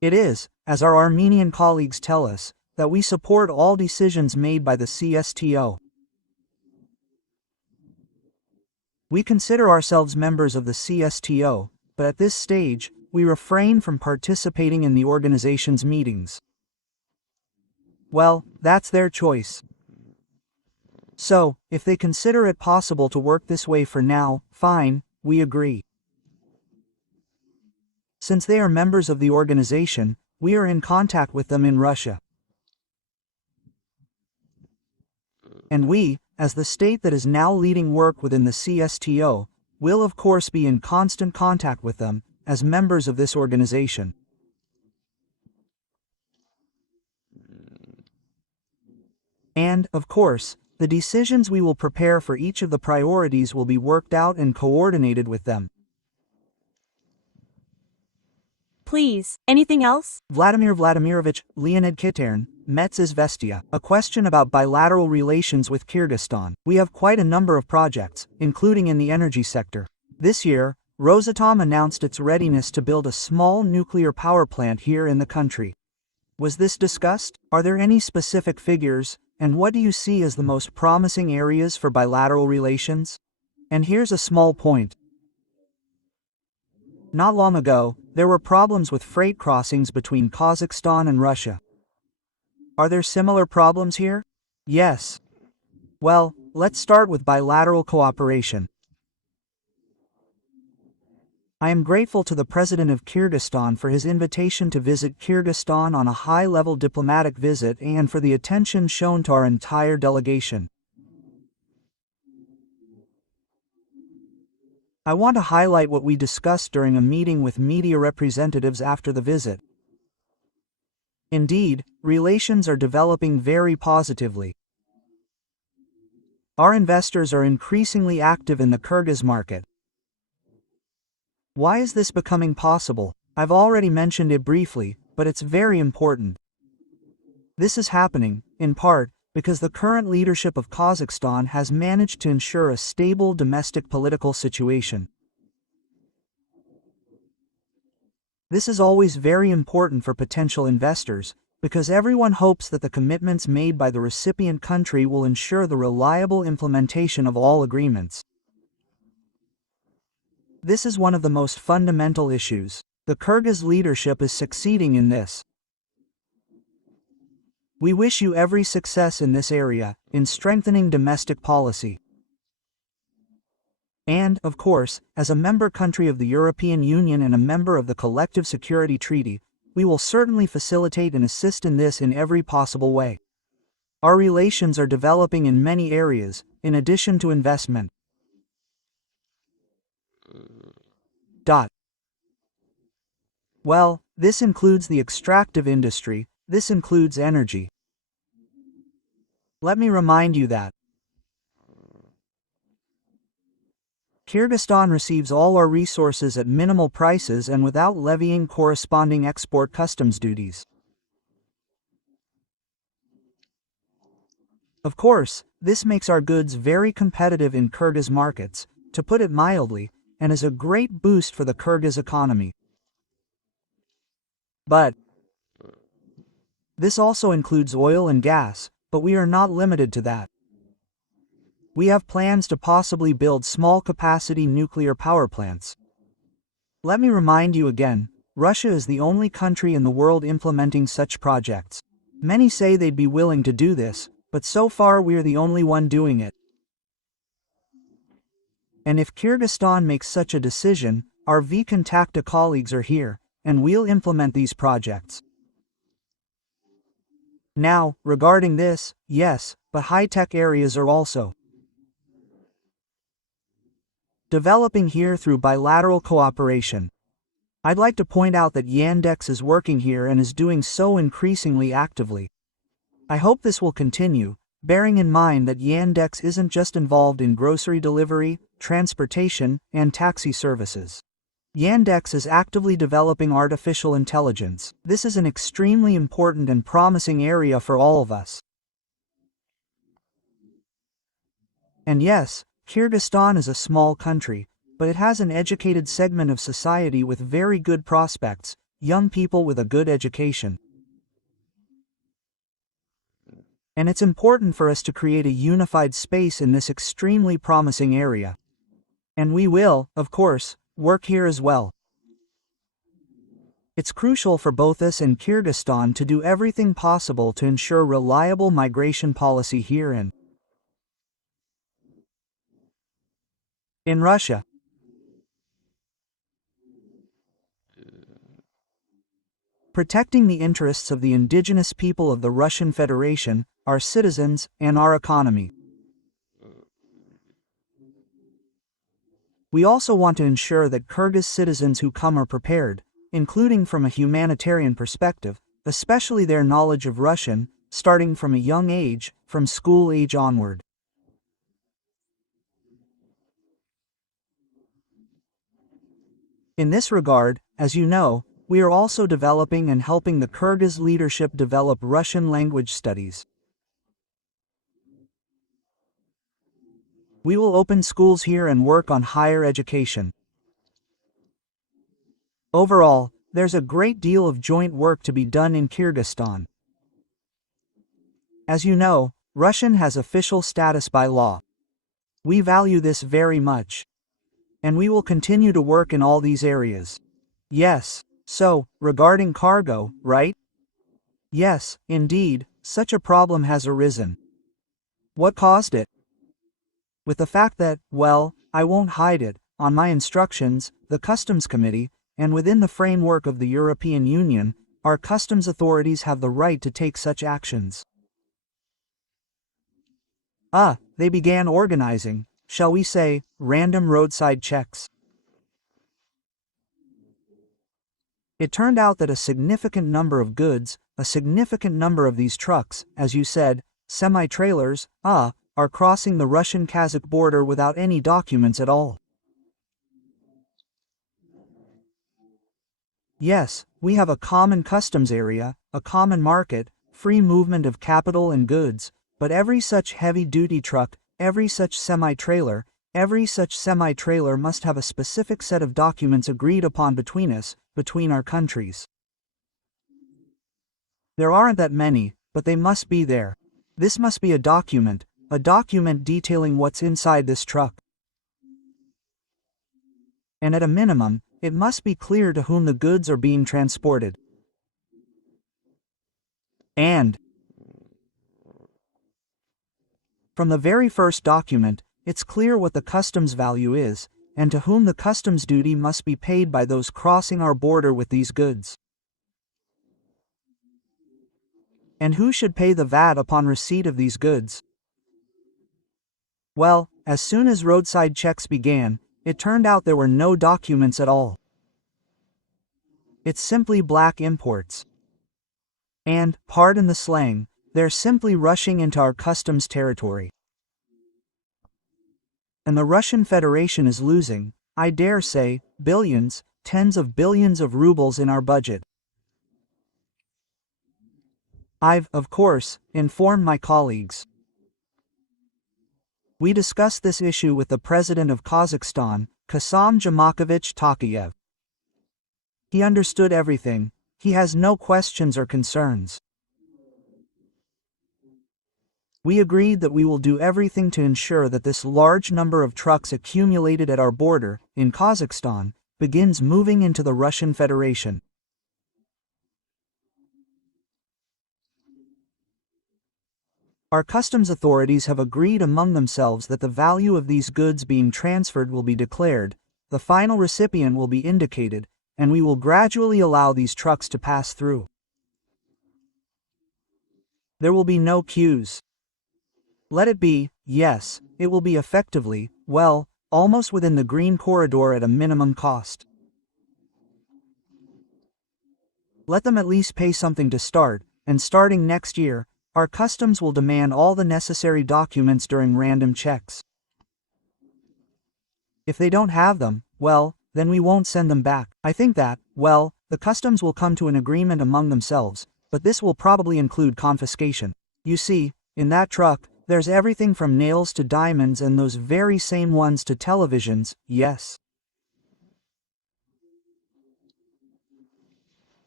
It is, as our Armenian colleagues tell us, that we support all decisions made by the CSTO. We consider ourselves members of the CSTO, but at this stage, we refrain from participating in the organization's meetings. Well, that's their choice. So, if they consider it possible to work this way for now, fine, we agree. Since they are members of the organization, we are in contact with them in Russia. And we, as the state that is now leading work within the CSTO, will of course be in constant contact with them, as members of this organization. And, of course, the decisions we will prepare for each of the priorities will be worked out and coordinated with them. Please, anything else? Vladimir Vladimirovich, Leonid Kitern, Metz Izvestia. A question about bilateral relations with Kyrgyzstan. We have quite a number of projects, including in the energy sector. This year, Rosatom announced its readiness to build a small nuclear power plant here in the country. Was this discussed? Are there any specific figures, and what do you see as the most promising areas for bilateral relations? And here's a small point. Not long ago, there were problems with freight crossings between Kazakhstan and Russia. Are there similar problems here? Yes. Well, let's start with bilateral cooperation. I am grateful to the President of Kyrgyzstan for his invitation to visit Kyrgyzstan on a high-level diplomatic visit and for the attention shown to our entire delegation. I want to highlight what we discussed during a meeting with media representatives after the visit. Indeed, relations are developing very positively. Our investors are increasingly active in the Kyrgyz market. Why is this becoming possible? I've already mentioned it briefly, but it's very important. This is happening, in part, because the current leadership of Kazakhstan has managed to ensure a stable domestic political situation. This is always very important for potential investors, because everyone hopes that the commitments made by the recipient country will ensure the reliable implementation of all agreements. This is one of the most fundamental issues. The Kyrgyz leadership is succeeding in this. We wish you every success in this area, in strengthening domestic policy. And, of course, as a member country of the European Union and a member of the Collective Security Treaty, we will certainly facilitate and assist in this in every possible way. Our relations are developing in many areas, in addition to investment. Well, this includes the extractive industry, this includes energy. Let me remind you that Kyrgyzstan receives all our resources at minimal prices and without levying corresponding export customs duties. Of course, this makes our goods very competitive in Kyrgyz markets, to put it mildly, and is a great boost for the Kyrgyz economy. But this also includes oil and gas, but we are not limited to that. We have plans to possibly build small-capacity nuclear power plants. Let me remind you again, Russia is the only country in the world implementing such projects. Many say they'd be willing to do this, but so far we are the only one doing it. And if Kyrgyzstan makes such a decision, our V-Contacta colleagues are here, and we'll implement these projects. Now, regarding this, yes, but high-tech areas are also developing here through bilateral cooperation. I'd like to point out that Yandex is working here and is doing so increasingly actively. I hope this will continue, bearing in mind that Yandex isn't just involved in grocery delivery, transportation, and taxi services. Yandex is actively developing artificial intelligence. This is an extremely important and promising area for all of us. And yes, Kyrgyzstan is a small country, but it has an educated segment of society with very good prospects, young people with a good education. And it's important for us to create a unified space in this extremely promising area. And we will, of course, work here as well. It's crucial for both us and Kyrgyzstan to do everything possible to ensure reliable migration policy here and in Russia. Protecting the interests of the indigenous people of the Russian Federation, our citizens, and our economy. We also want to ensure that Kyrgyz citizens who come are prepared, including from a humanitarian perspective, especially their knowledge of Russian, starting from a young age, from school age onward. In this regard, as you know, we are also developing and helping the Kyrgyz leadership develop Russian language studies. We will open schools here and work on higher education. Overall, there's a great deal of joint work to be done in Kyrgyzstan. As you know, Russian has official status by law. We value this very much. And we will continue to work in all these areas. Yes, so, regarding cargo, right? Yes, indeed, such a problem has arisen. What caused it? With the fact that, well, I won't hide it, on my instructions, the Customs Committee, and within the framework of the European Union, our customs authorities have the right to take such actions. They began organizing, shall we say, random roadside checks. It turned out that a significant number of goods, a significant number of these trucks, as you said, semi-trailers, are crossing the Russian-Kazakh border without any documents at all. Yes, we have a common customs area, a common market, free movement of capital and goods, but every such heavy-duty truck, every such semi-trailer must have a specific set of documents agreed upon between us, between our countries. There aren't that many, but they must be there. This must be a document detailing what's inside this truck. And at a minimum, it must be clear to whom the goods are being transported. And from the very first document, it's clear what the customs value is, and to whom the customs duty must be paid by those crossing our border with these goods. And who should pay the VAT upon receipt of these goods? Well, as soon as roadside checks began, it turned out there were no documents at all. It's simply black imports. And, pardon the slang, they're simply rushing into our customs territory. And the Russian Federation is losing, I dare say, billions, tens of billions of rubles in our budget. I've, of course, informed my colleagues. We discussed this issue with the President of Kazakhstan, Kassym-Jomart Tokayev. He understood everything, he has no questions or concerns. We agreed that we will do everything to ensure that this large number of trucks accumulated at our border, in Kazakhstan, begins moving into the Russian Federation. Our customs authorities have agreed among themselves that the value of these goods being transferred will be declared, the final recipient will be indicated, and we will gradually allow these trucks to pass through. There will be no queues. Let it be, yes, it will be effectively, well, almost within the green corridor at a minimum cost. Let them at least pay something to start, and starting next year, our customs will demand all the necessary documents during random checks. If they don't have them, well, then we won't send them back. I think that, well, the customs will come to an agreement among themselves, but this will probably include confiscation. You see, in that truck, there's everything from nails to diamonds and those very same ones to televisions, yes.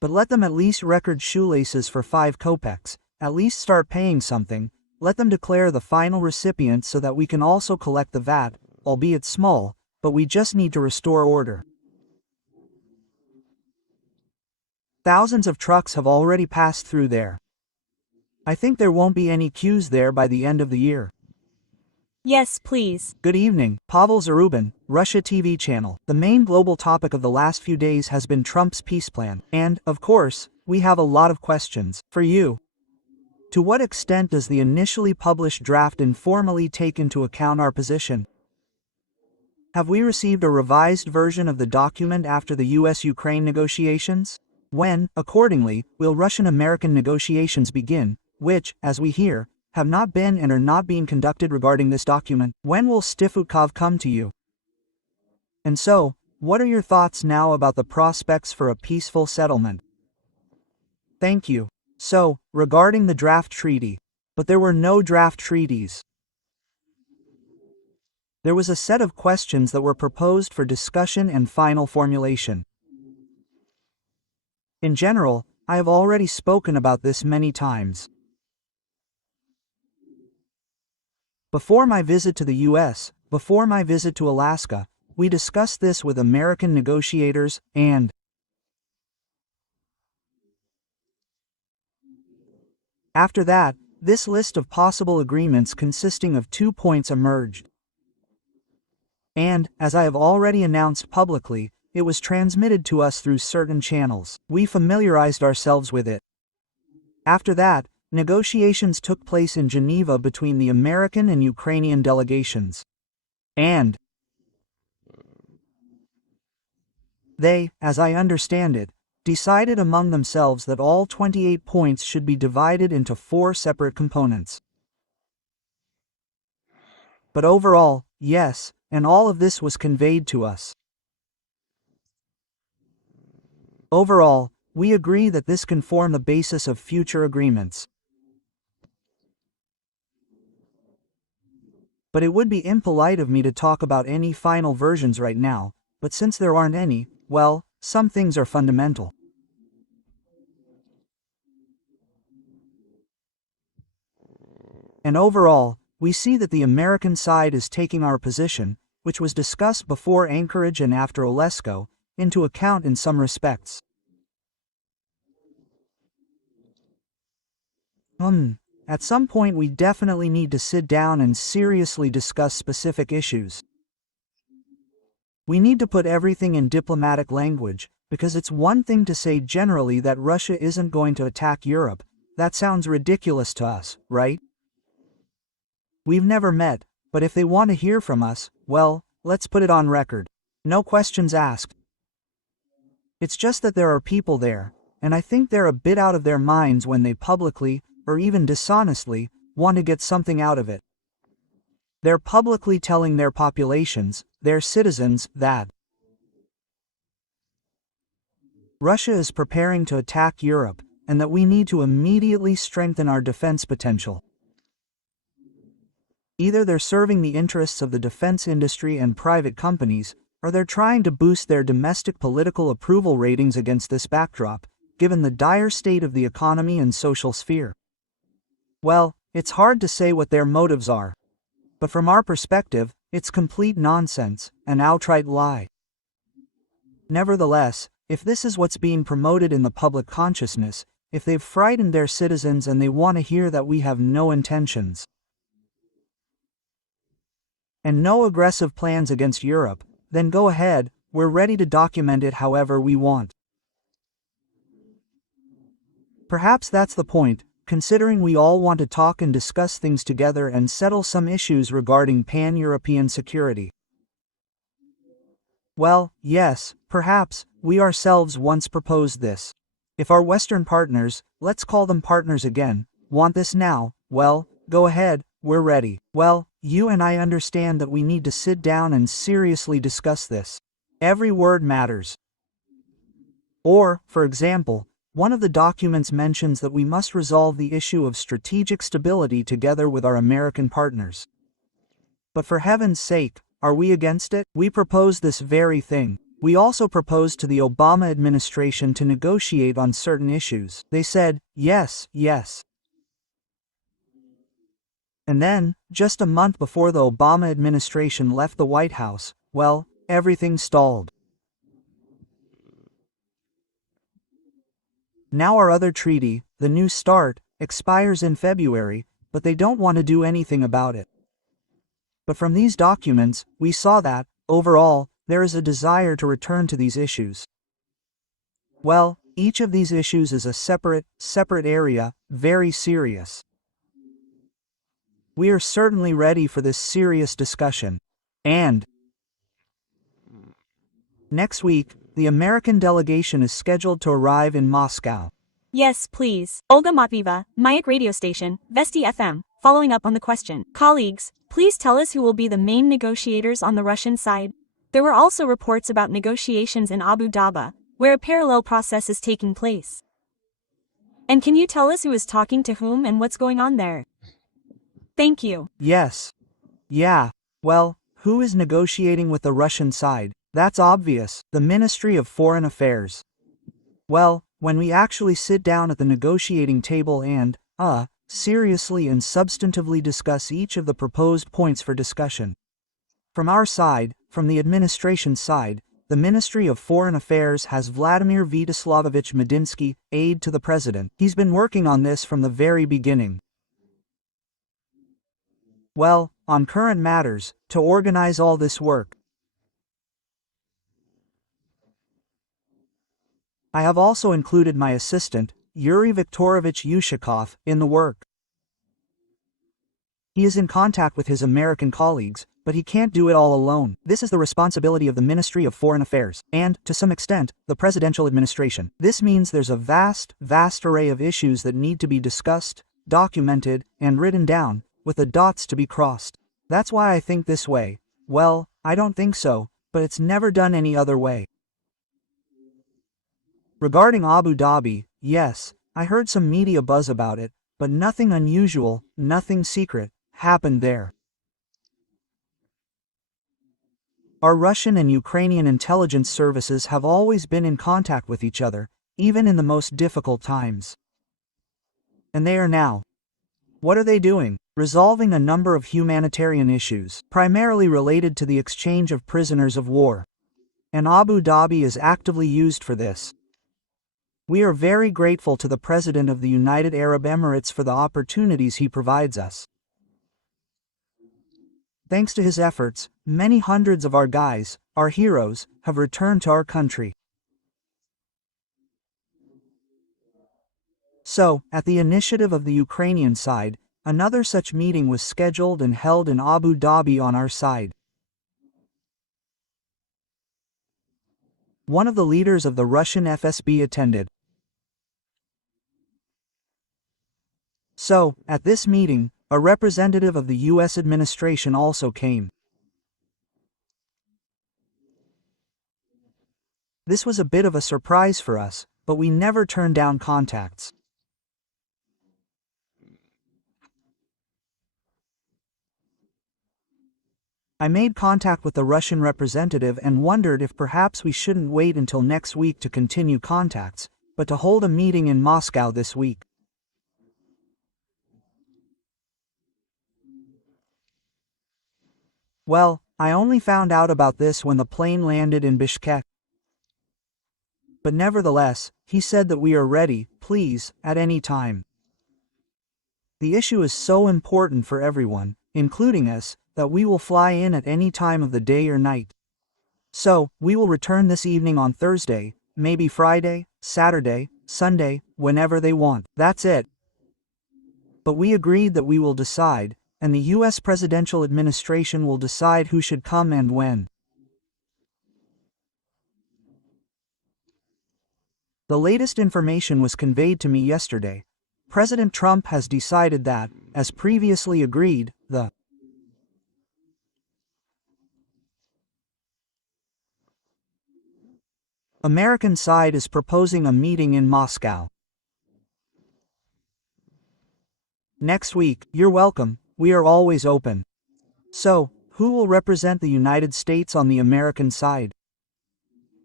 But let them at least record shoelaces for 5 kopecks, at least start paying something, let them declare the final recipient so that we can also collect the VAT, albeit small, but we just need to restore order. Thousands of trucks have already passed through there. I think there won't be any queues there by the end of the year. Yes, please. Good evening, Pavel Zarubin, Russia TV channel. The main global topic of the last few days has been Trump's peace plan, and, of course, we have a lot of questions for you. To what extent does the initially published draft informally take into account our position? Have we received a revised version of the document after the US-Ukraine negotiations? When, accordingly, will Russian-American negotiations begin, which, as we hear, have not been and are not being conducted regarding this document? When will Stifutkov come to you? And so, what are your thoughts now about the prospects for a peaceful settlement? Thank you. So, regarding the draft treaty, but there were no draft treaties. There was a set of questions that were proposed for discussion and final formulation. In general, I have already spoken about this many times. Before my visit to the US, before my visit to Alaska, we discussed this with American negotiators, and after that, this list of possible agreements consisting of 2 points emerged. And, as I have already announced publicly, it was transmitted to us through certain channels. We familiarized ourselves with it. After that, negotiations took place in Geneva between the American and Ukrainian delegations. And they, as I understand it, decided among themselves that all 28 points should be divided into 4 separate components. But overall, yes, and all of this was conveyed to us. Overall, we agree that this can form the basis of future agreements. But it would be impolite of me to talk about any final versions right now, but since there aren't any, well, some things are fundamental. And overall, we see that the American side is taking our position, which was discussed before Anchorage and after Olesko, into account in some respects. At some point we definitely need to sit down and seriously discuss specific issues. We need to put everything in diplomatic language, because it's one thing to say generally that Russia isn't going to attack Europe. That sounds ridiculous to us, right? We've never met, but if they want to hear from us, well, let's put it on record. No questions asked. It's just that there are people there, and I think they're a bit out of their minds when they publicly, or even dishonestly, want to get something out of it. They're publicly telling their populations, their citizens, that Russia is preparing to attack Europe, and that we need to immediately strengthen our defense potential. Either they're serving the interests of the defense industry and private companies, or they're trying to boost their domestic political approval ratings against this backdrop, given the dire state of the economy and social sphere. Well, it's hard to say what their motives are. But from our perspective, it's complete nonsense, an outright lie. Nevertheless, if this is what's being promoted in the public consciousness, if they've frightened their citizens and they want to hear that we have no intentions and no aggressive plans against Europe, then go ahead, we're ready to document it however we want. Perhaps that's the point, considering we all want to talk and discuss things together and settle some issues regarding pan-European security. Well, yes, perhaps, we ourselves once proposed this. If our Western partners, let's call them partners again, want this now, well, go ahead, we're ready. Well, you and I understand that we need to sit down and seriously discuss this. Every word matters. Or, for example, one of the documents mentions that we must resolve the issue of strategic stability together with our American partners. But for heaven's sake, are we against it? We propose this very thing. We also proposed to the Obama administration to negotiate on certain issues. They said, yes, yes. And then, just a month before the Obama administration left the White House, well, everything stalled. Now our other treaty, the New START, expires in February, but they don't want to do anything about it. But from these documents, we saw that, overall, there is a desire to return to these issues. Well, each of these issues is a separate area, very serious. We are certainly ready for this serious discussion. And next week, the American delegation is scheduled to arrive in Moscow. Yes, please. Olga Matvieva, Mayak radio station, Vesti FM, following up on the question. Colleagues, please tell us who will be the main negotiators on the Russian side. There were also reports about negotiations in Abu Dhabi, where a parallel process is taking place. And can you tell us who is talking to whom and what's going on there? Thank you. Yes. Yeah. Well, who is negotiating with the Russian side? That's obvious, the Ministry of Foreign Affairs. Well, when we actually sit down at the negotiating table and, seriously and substantively discuss each of the proposed points for discussion. From our side, from the administration side, the Ministry of Foreign Affairs has Vladimir Vyacheslamovich Medinsky, aide to the president. He's been working on this from the very beginning. Well, on current matters, to organize all this work. I have also included my assistant, Yuri Viktorovich Yushakov, in the work. He is in contact with his American colleagues, but he can't do it all alone. This is the responsibility of the Ministry of Foreign Affairs, and, to some extent, the presidential administration. This means there's a vast array of issues that need to be discussed, documented, and written down, with the dots to be crossed. That's why I think this way. Well, I don't think so, but it's never done any other way. Regarding Abu Dhabi, yes, I heard some media buzz about it, but nothing unusual, nothing secret, happened there. Our Russian and Ukrainian intelligence services have always been in contact with each other, even in the most difficult times. And they are now. What are they doing? Resolving a number of humanitarian issues, primarily related to the exchange of prisoners of war. And Abu Dhabi is actively used for this. We are very grateful to the President of the United Arab Emirates for the opportunities he provides us. Thanks to his efforts, many hundreds of our guys, our heroes, have returned to our country. So, at the initiative of the Ukrainian side, another such meeting was scheduled and held in Abu Dhabi on our side. One of the leaders of the Russian FSB attended. So, at this meeting, a representative of the U.S. administration also came. This was a bit of a surprise for us, but we never turned down contacts. I made contact with the Russian representative and wondered if perhaps we shouldn't wait until next week to continue contacts, but to hold a meeting in Moscow this week. Well, I only found out about this when the plane landed in Bishkek. But nevertheless, he said that we are ready, please, at any time. The issue is so important for everyone, including us, that we will fly in at any time of the day or night. So, we will return this evening on Thursday, maybe Friday, Saturday, Sunday, whenever they want. That's it. But we agreed that we will decide, and the U.S. presidential administration will decide who should come and when. The latest information was conveyed to me yesterday. President Trump has decided that, as previously agreed, the American side is proposing a meeting in Moscow. Next week. You're welcome, we are always open. So, who will represent the United States on the American side?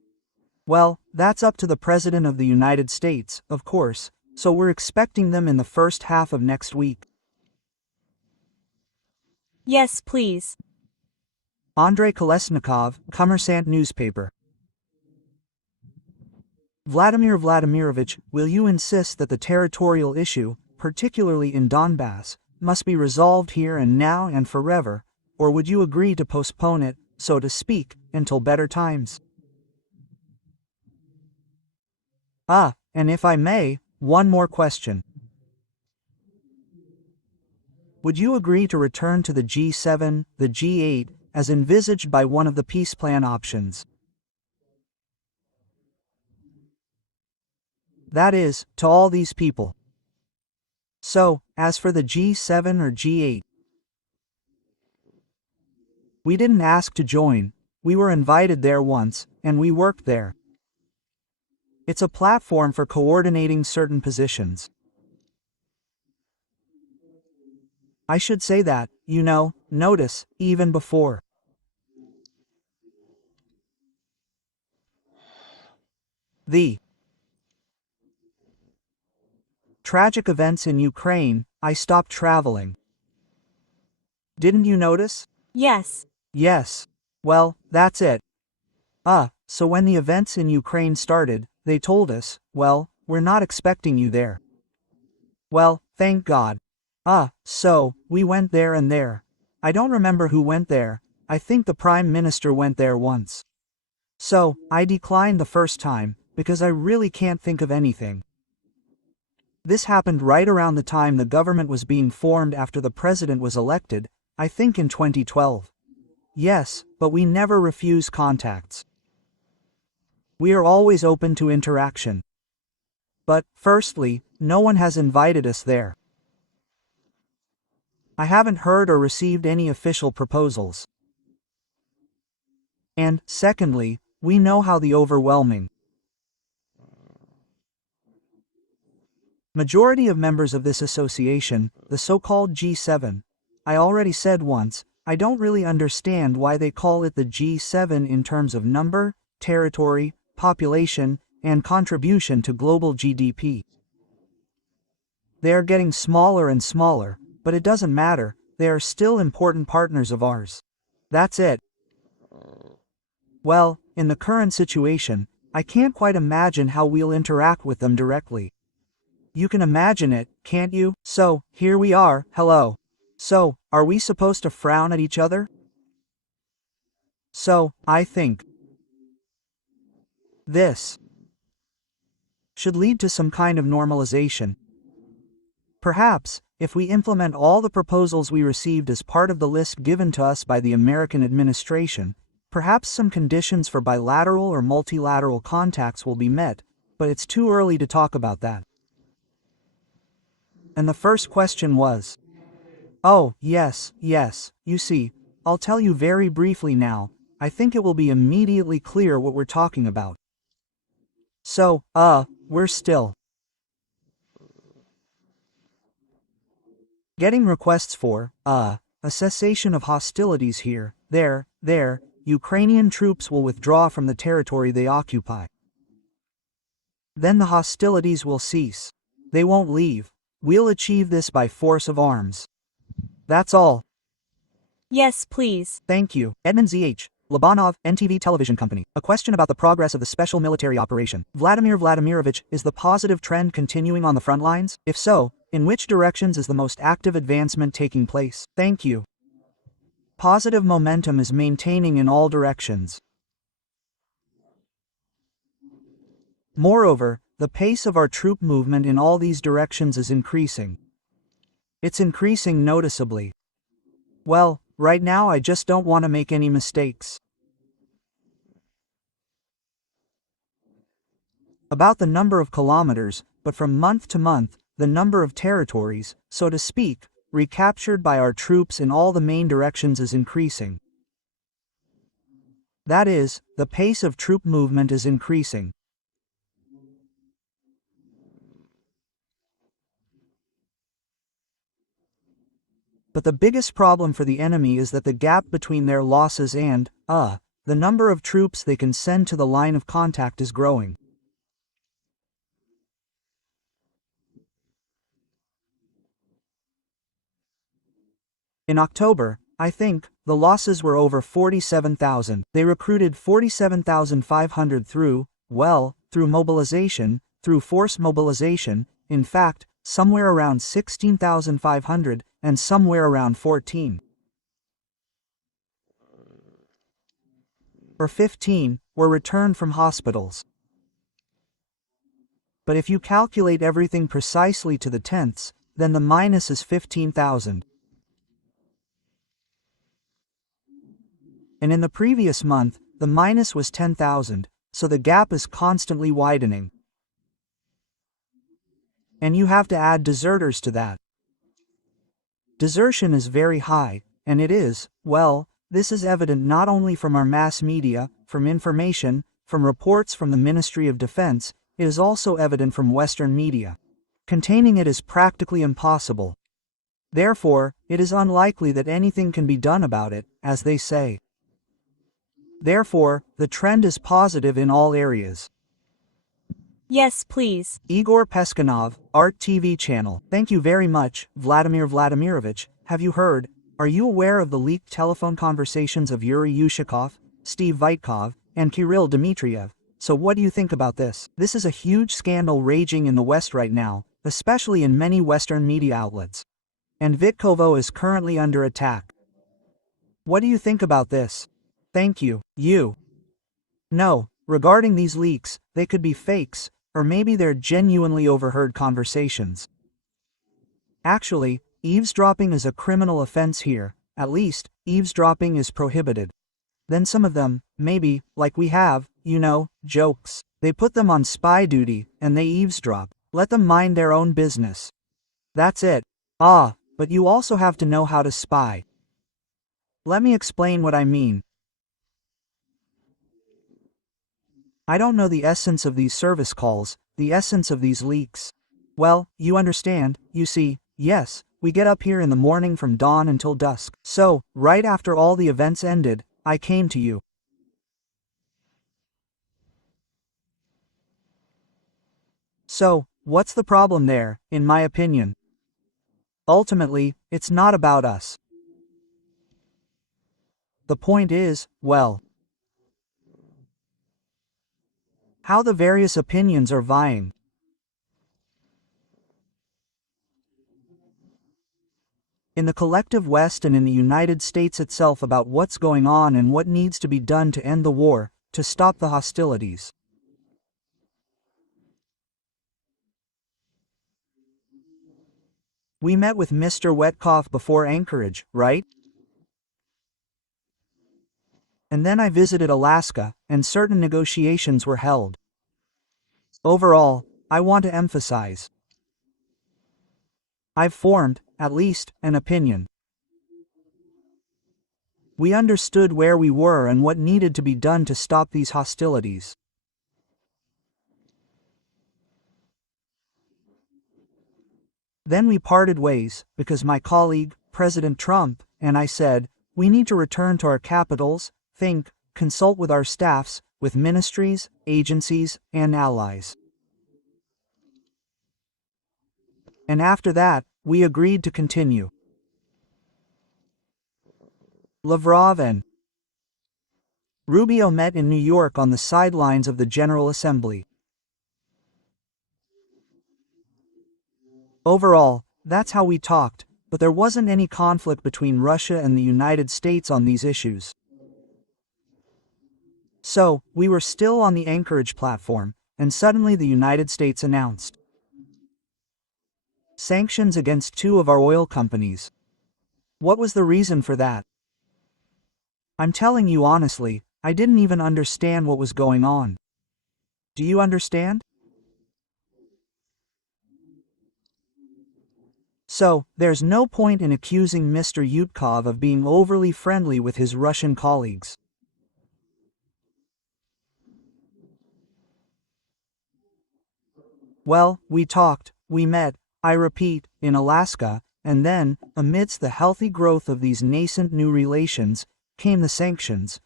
Well, that's up to the President of the United States, of course, so we're expecting them in the first half of next week. Yes, please. Andrei Kolesnikov, Kommersant newspaper. Vladimir Vladimirovich, will you insist that the territorial issue, particularly in Donbass, must be resolved here and now and forever, or would you agree to postpone it, so to speak, until better times? And if I may, one more question. Would you agree to return to the G7, the G8, as envisaged by one of the peace plan options? That is, to all these people. So, as for the G7 or G8, we didn't ask to join, we were invited there once, and we worked there. It's a platform for coordinating certain positions. I should say that, notice, even before. The tragic events in Ukraine, I stopped traveling. Didn't you notice? Yes. Yes. Well, that's it. So when the events in Ukraine started, they told us, well, we're not expecting you there. Well, thank God. So, we went there and there. I don't remember who went there, I think the Prime Minister went there once. So, I declined the first time, because I really can't think of anything. This happened right around the time the government was being formed after the president was elected, I think in 2012. Yes, but we never refuse contacts. We are always open to interaction. But, firstly, no one has invited us there. I haven't heard or received any official proposals. And, secondly, we know how the overwhelming majority of members of this association, the so-called G7, I already said once, I don't really understand why they call it the G7 in terms of number, territory, population, and contribution to global GDP. They are getting smaller and smaller, but it doesn't matter, they are still important partners of ours. That's it. Well, in the current situation, I can't quite imagine how we'll interact with them directly. You can imagine it, can't you? So, here we are, hello. So, are we supposed to frown at each other? So, I think this should lead to some kind of normalization. Perhaps, if we implement all the proposals we received as part of the list given to us by the American administration, perhaps some conditions for bilateral or multilateral contacts will be met, but it's too early to talk about that. And the first question was, oh, yes, you see, I'll tell you very briefly now, I think it will be immediately clear what we're talking about. So, we're still getting requests for, a cessation of hostilities here, there, Ukrainian troops will withdraw from the territory they occupy. Then the hostilities will cease. They won't leave. We'll achieve this by force of arms. That's all. Yes, please. Thank you. Edmund Z.H. Labanov, NTV Television Company. A question about the progress of the special military operation. Vladimir Vladimirovich, is the positive trend continuing on the front lines? If so, in which directions is the most active advancement taking place? Thank you. Positive momentum is maintaining in all directions. Moreover, the pace of our troop movement in all these directions is increasing. It's increasing noticeably. Well, right now I just don't want to make any mistakes. About the number of kilometers, but from month to month, the number of territories, so to speak, recaptured by our troops in all the main directions is increasing. That is, the pace of troop movement is increasing. But the biggest problem for the enemy is that the gap between their losses and, The number of troops they can send to the line of contact is growing. In October, I think, the losses were over 47,000. They recruited 47,500 through mobilization, through forced mobilization, in fact, somewhere around 16,500, and somewhere around 14. Or 15, were returned from hospitals. But if you calculate everything precisely to the tenths, then the minus is 15,000. And in the previous month, the minus was 10,000, so the gap is constantly widening. And you have to add deserters to that. Desertion is very high, and it is, well, this is evident not only from our mass media, from information, from reports from the Ministry of Defense, it is also evident from Western media. Containing it is practically impossible. Therefore, it is unlikely that anything can be done about it, as they say. Therefore, the trend is positive in all areas. Yes, please. Igor Peskanov, Art TV channel. Thank you very much, Vladimir Vladimirovich. Have you heard? Are you aware of the leaked telephone conversations of Yuri Yushakov, Steve Vitkov, and Kirill Dmitriev? So what do you think about this? This is a huge scandal raging in the West right now, especially in many Western media outlets. And Vitkovo is currently under attack. What do you think about this? Thank you. No, regarding these leaks, they could be fakes, or maybe they're genuinely overheard conversations. Actually, eavesdropping is a criminal offense here. At least, eavesdropping is prohibited. Then some of them, maybe, like we have, jokes. They put them on spy duty, and they eavesdrop. Let them mind their own business. That's it. But you also have to know how to spy. Let me explain what I mean. I don't know the essence of these service calls, the essence of these leaks. Well, you understand, you see, yes, we get up here in the morning from dawn until dusk. So, right after all the events ended, I came to you. So, what's the problem there, in my opinion? Ultimately, it's not about us. The point is, well, how the various opinions are vying. In the collective West and in the United States itself about what's going on and what needs to be done to end the war, to stop the hostilities. We met with Mr. Wetkov before Anchorage, right? And then I visited Alaska, and certain negotiations were held. Overall, I want to emphasize. I've formed, at least, an opinion. We understood where we were and what needed to be done to stop these hostilities. Then we parted ways, because my colleague, President Trump, and I said, we need to return to our capitals, think, consult with our staffs, with ministries, agencies, and allies. And after that, we agreed to continue. Lavrov and Rubio met in New York on the sidelines of the General Assembly. Overall, that's how we talked, but there wasn't any conflict between Russia and the United States on these issues. So, we were still on the Anchorage platform, and suddenly the United States announced sanctions against 2 of our oil companies. What was the reason for that? I'm telling you honestly, I didn't even understand what was going on. Do you understand? So, there's no point in accusing Mr. Yutkov of being overly friendly with his Russian colleagues. Well, we talked, we met, I repeat, in Alaska, and then, amidst the healthy growth of these nascent new relations, came the sanctions,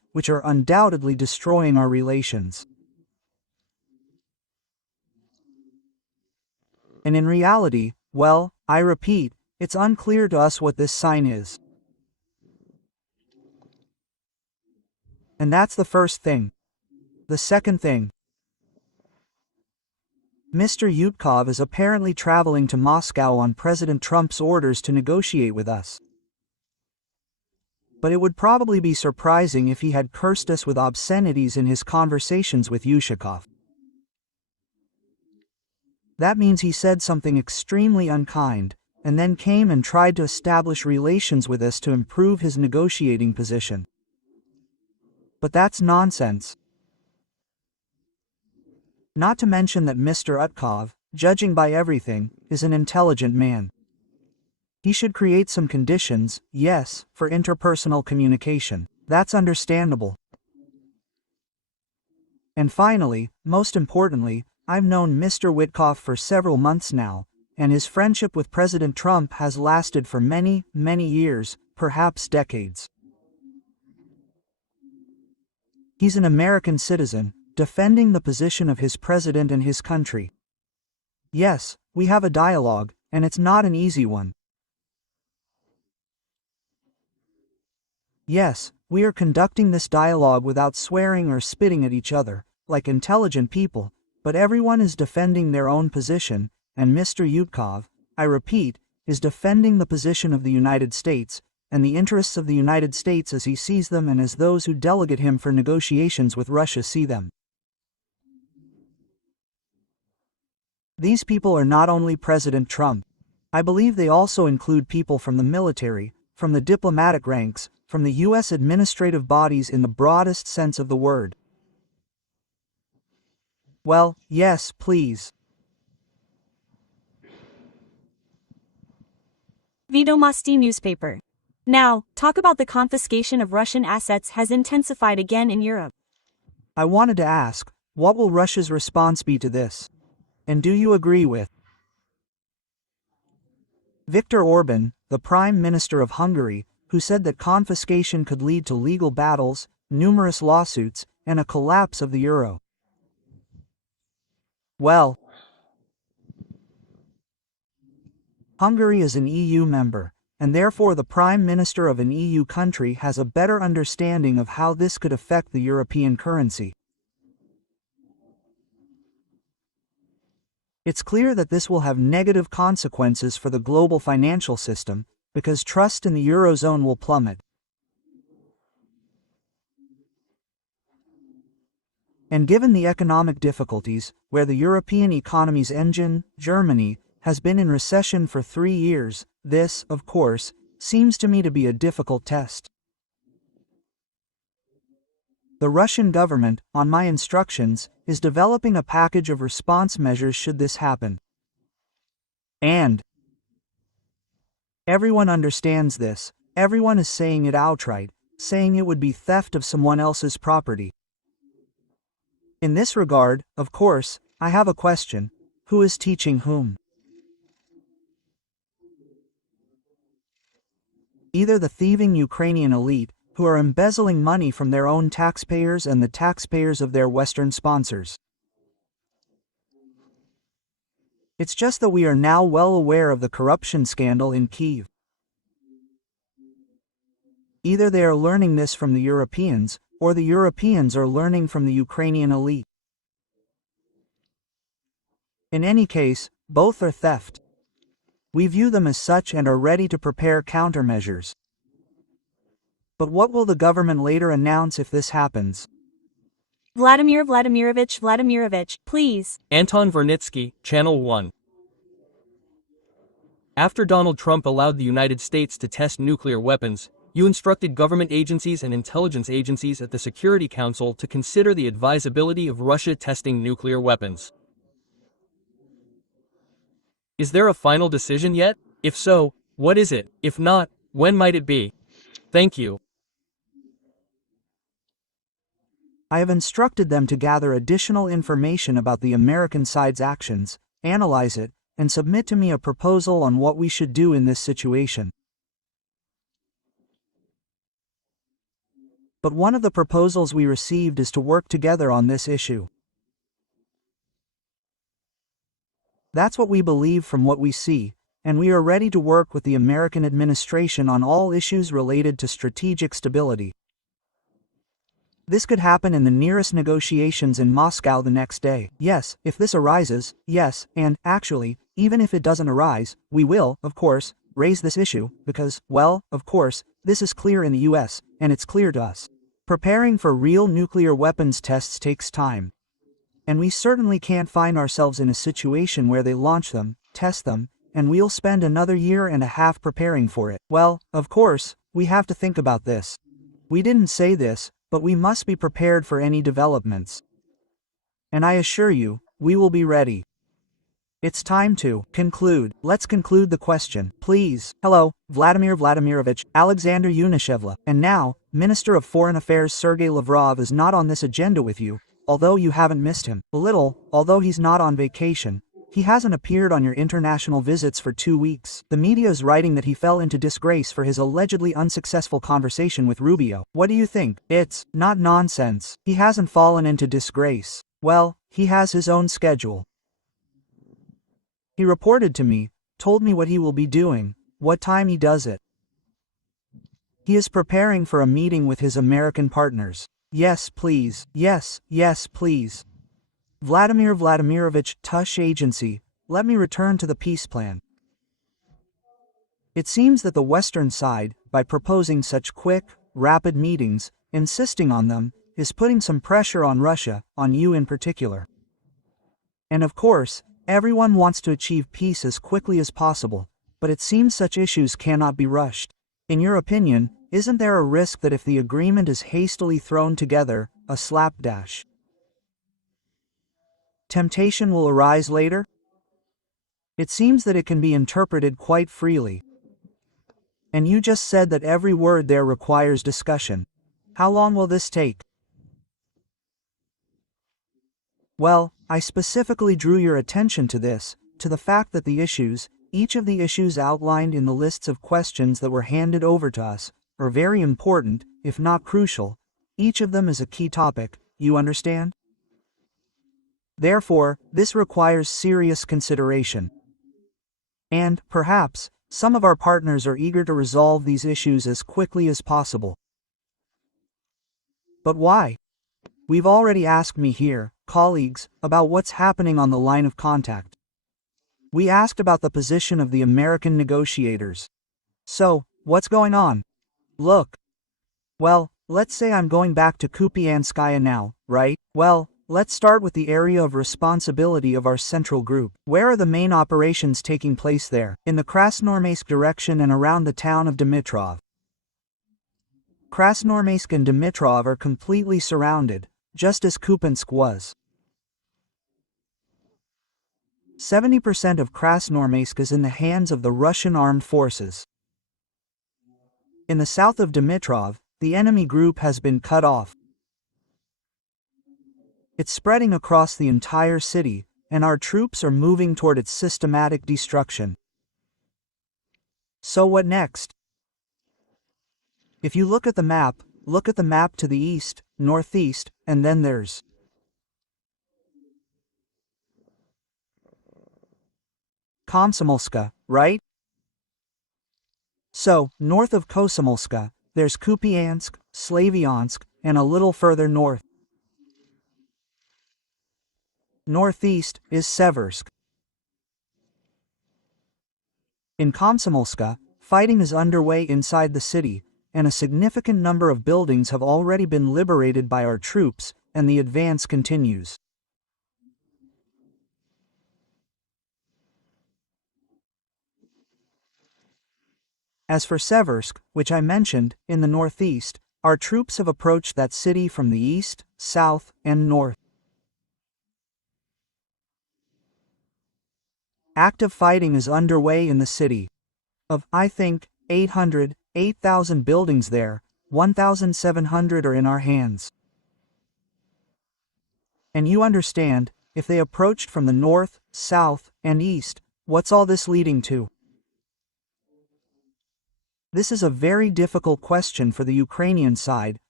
which are undoubtedly destroying our relations. And in reality, well, I repeat, it's unclear to us what this sign is. And that's the first thing. The second thing. Mr. Yutkov is apparently traveling to Moscow on President Trump's orders to negotiate with us. But it would probably be surprising if he had cursed us with obscenities in his conversations with Yushakov. That means he said something extremely unkind, and then came and tried to establish relations with us to improve his negotiating position. But that's nonsense. Not to mention that Mr. Utkov, judging by everything, is an intelligent man. He should create some conditions, yes, for interpersonal communication. That's understandable. And finally, most importantly, I've known Mr. Witkoff for several months now, and his friendship with President Trump has lasted for many, many years, perhaps decades. He's an American citizen, defending the position of his president and his country. Yes, we have a dialogue, and it's not an easy one. Yes, we are conducting this dialogue without swearing or spitting at each other, like intelligent people, but everyone is defending their own position, and Mr. Yutkov, I repeat, is defending the position of the United States, and the interests of the United States as he sees them and as those who delegate him for negotiations with Russia see them. These people are not only President Trump. I believe they also include people from the military, from the diplomatic ranks, from the U.S. administrative bodies in the broadest sense of the word. Well, yes, please. Vedomosti newspaper. Now, talk about the confiscation of Russian assets has intensified again in Europe. I wanted to ask, what will Russia's response be to this? And do you agree with Viktor Orban, the Prime Minister of Hungary, who said that confiscation could lead to legal battles, numerous lawsuits, and a collapse of the euro? Well, Hungary is an EU member, and therefore the Prime Minister of an EU country has a better understanding of how this could affect the European currency. It's clear that this will have negative consequences for the global financial system, because trust in the Eurozone will plummet. And given the economic difficulties, where the European economy's engine, Germany, has been in recession for 3 years, this, of course, seems to me to be a difficult test. The Russian government, on my instructions, is developing a package of response measures should this happen. And everyone understands this, everyone is saying it outright, saying it would be theft of someone else's property. In this regard, of course, I have a question: who is teaching whom? Either the thieving Ukrainian elite, who are embezzling money from their own taxpayers and the taxpayers of their Western sponsors. It's just that we are now well aware of the corruption scandal in Kyiv. Either they are learning this from the Europeans, or the Europeans are learning from the Ukrainian elite. In any case, both are theft. We view them as such and are ready to prepare countermeasures. But what will the government later announce if this happens? Vladimir Vladimirovich, please. Anton Vernitsky, Channel 1. After Donald Trump allowed the United States to test nuclear weapons, you instructed government agencies and intelligence agencies at the Security Council to consider the advisability of Russia testing nuclear weapons. Is there a final decision yet? If so, what is it? If not, when might it be? Thank you. I have instructed them to gather additional information about the American side's actions, analyze it, and submit to me a proposal on what we should do in this situation. But one of the proposals we received is to work together on this issue. That's what we believe from what we see, and we are ready to work with the American administration on all issues related to strategic stability. This could happen in the nearest negotiations in Moscow the next day. Yes, if this arises, yes, and, actually, even if it doesn't arise, we will, of course, raise this issue, because, well, of course, this is clear in the US, and it's clear to us. Preparing for real nuclear weapons tests takes time. And we certainly can't find ourselves in a situation where they launch them, test them, and we'll spend another year and a half preparing for it. Well, of course, we have to think about this. We didn't say this, but we must be prepared for any developments. And I assure you, we will be ready. It's time to conclude. Let's conclude the question, please. Hello, Vladimir Vladimirovich, Alexander Yunishevla. And now, Minister of Foreign Affairs Sergei Lavrov is not on this agenda with you, although you haven't missed him. A little, although he's not on vacation. He hasn't appeared on your international visits for 2 weeks. The media is writing that he fell into disgrace for his allegedly unsuccessful conversation with Rubio. What do you think? It's not nonsense. He hasn't fallen into disgrace. Well, he has his own schedule. He reported to me, told me what he will be doing, what time he does it. He is preparing for a meeting with his American partners. Yes, please. Yes, please. Vladimir Vladimirovich, Tush Agency, let me return to the peace plan. It seems that the Western side, by proposing such quick, rapid meetings, insisting on them, is putting some pressure on Russia, on you in particular. And of course, everyone wants to achieve peace as quickly as possible, but it seems such issues cannot be rushed. In your opinion, isn't there a risk that if the agreement is hastily thrown together, a slapdash temptation will arise later? It seems that it can be interpreted quite freely. And you just said that every word there requires discussion. How long will this take? Well, I specifically drew your attention to this, to the fact that each of the issues outlined in the lists of questions that were handed over to us, are very important, if not crucial. Each of them is a key topic, you understand? Therefore, this requires serious consideration. And, perhaps, some of our partners are eager to resolve these issues as quickly as possible. But why? We've already asked me here, colleagues, about what's happening on the line of contact. We asked about the position of the American negotiators. So, what's going on? Look. Well, let's say I'm going back to Kupianskaya now, right? Well, let's start with the area of responsibility of our central group. Where are the main operations taking place there? In the Krasnoarmeysk direction and around the town of Dimitrov. Krasnoarmeysk and Dimitrov are completely surrounded, just as Kupiansk was. 70% of Krasnoarmeysk is in the hands of the Russian armed forces. In the south of Dimitrov, the enemy group has been cut off. It's spreading across the entire city, and our troops are moving toward its systematic destruction. So what next? If you look at the map to the east, northeast, and then there's Komsomolska, right? So, north of Komsomolska, there's Kupiansk, Slavyansk, and a little further north. Northeast is Seversk. In Komsomolska, fighting is underway inside the city, and a significant number of buildings have already been liberated by our troops, and the advance continues. As for Seversk, which I mentioned, in the northeast, our troops have approached that city from the east, south, and north. Active fighting is underway in the city. Of, I think, 8,000 buildings there, 1,700 are in our hands. And you understand, if they approached from the north, south, and east, what's all this leading to? This is a very difficult question for the Ukrainian side,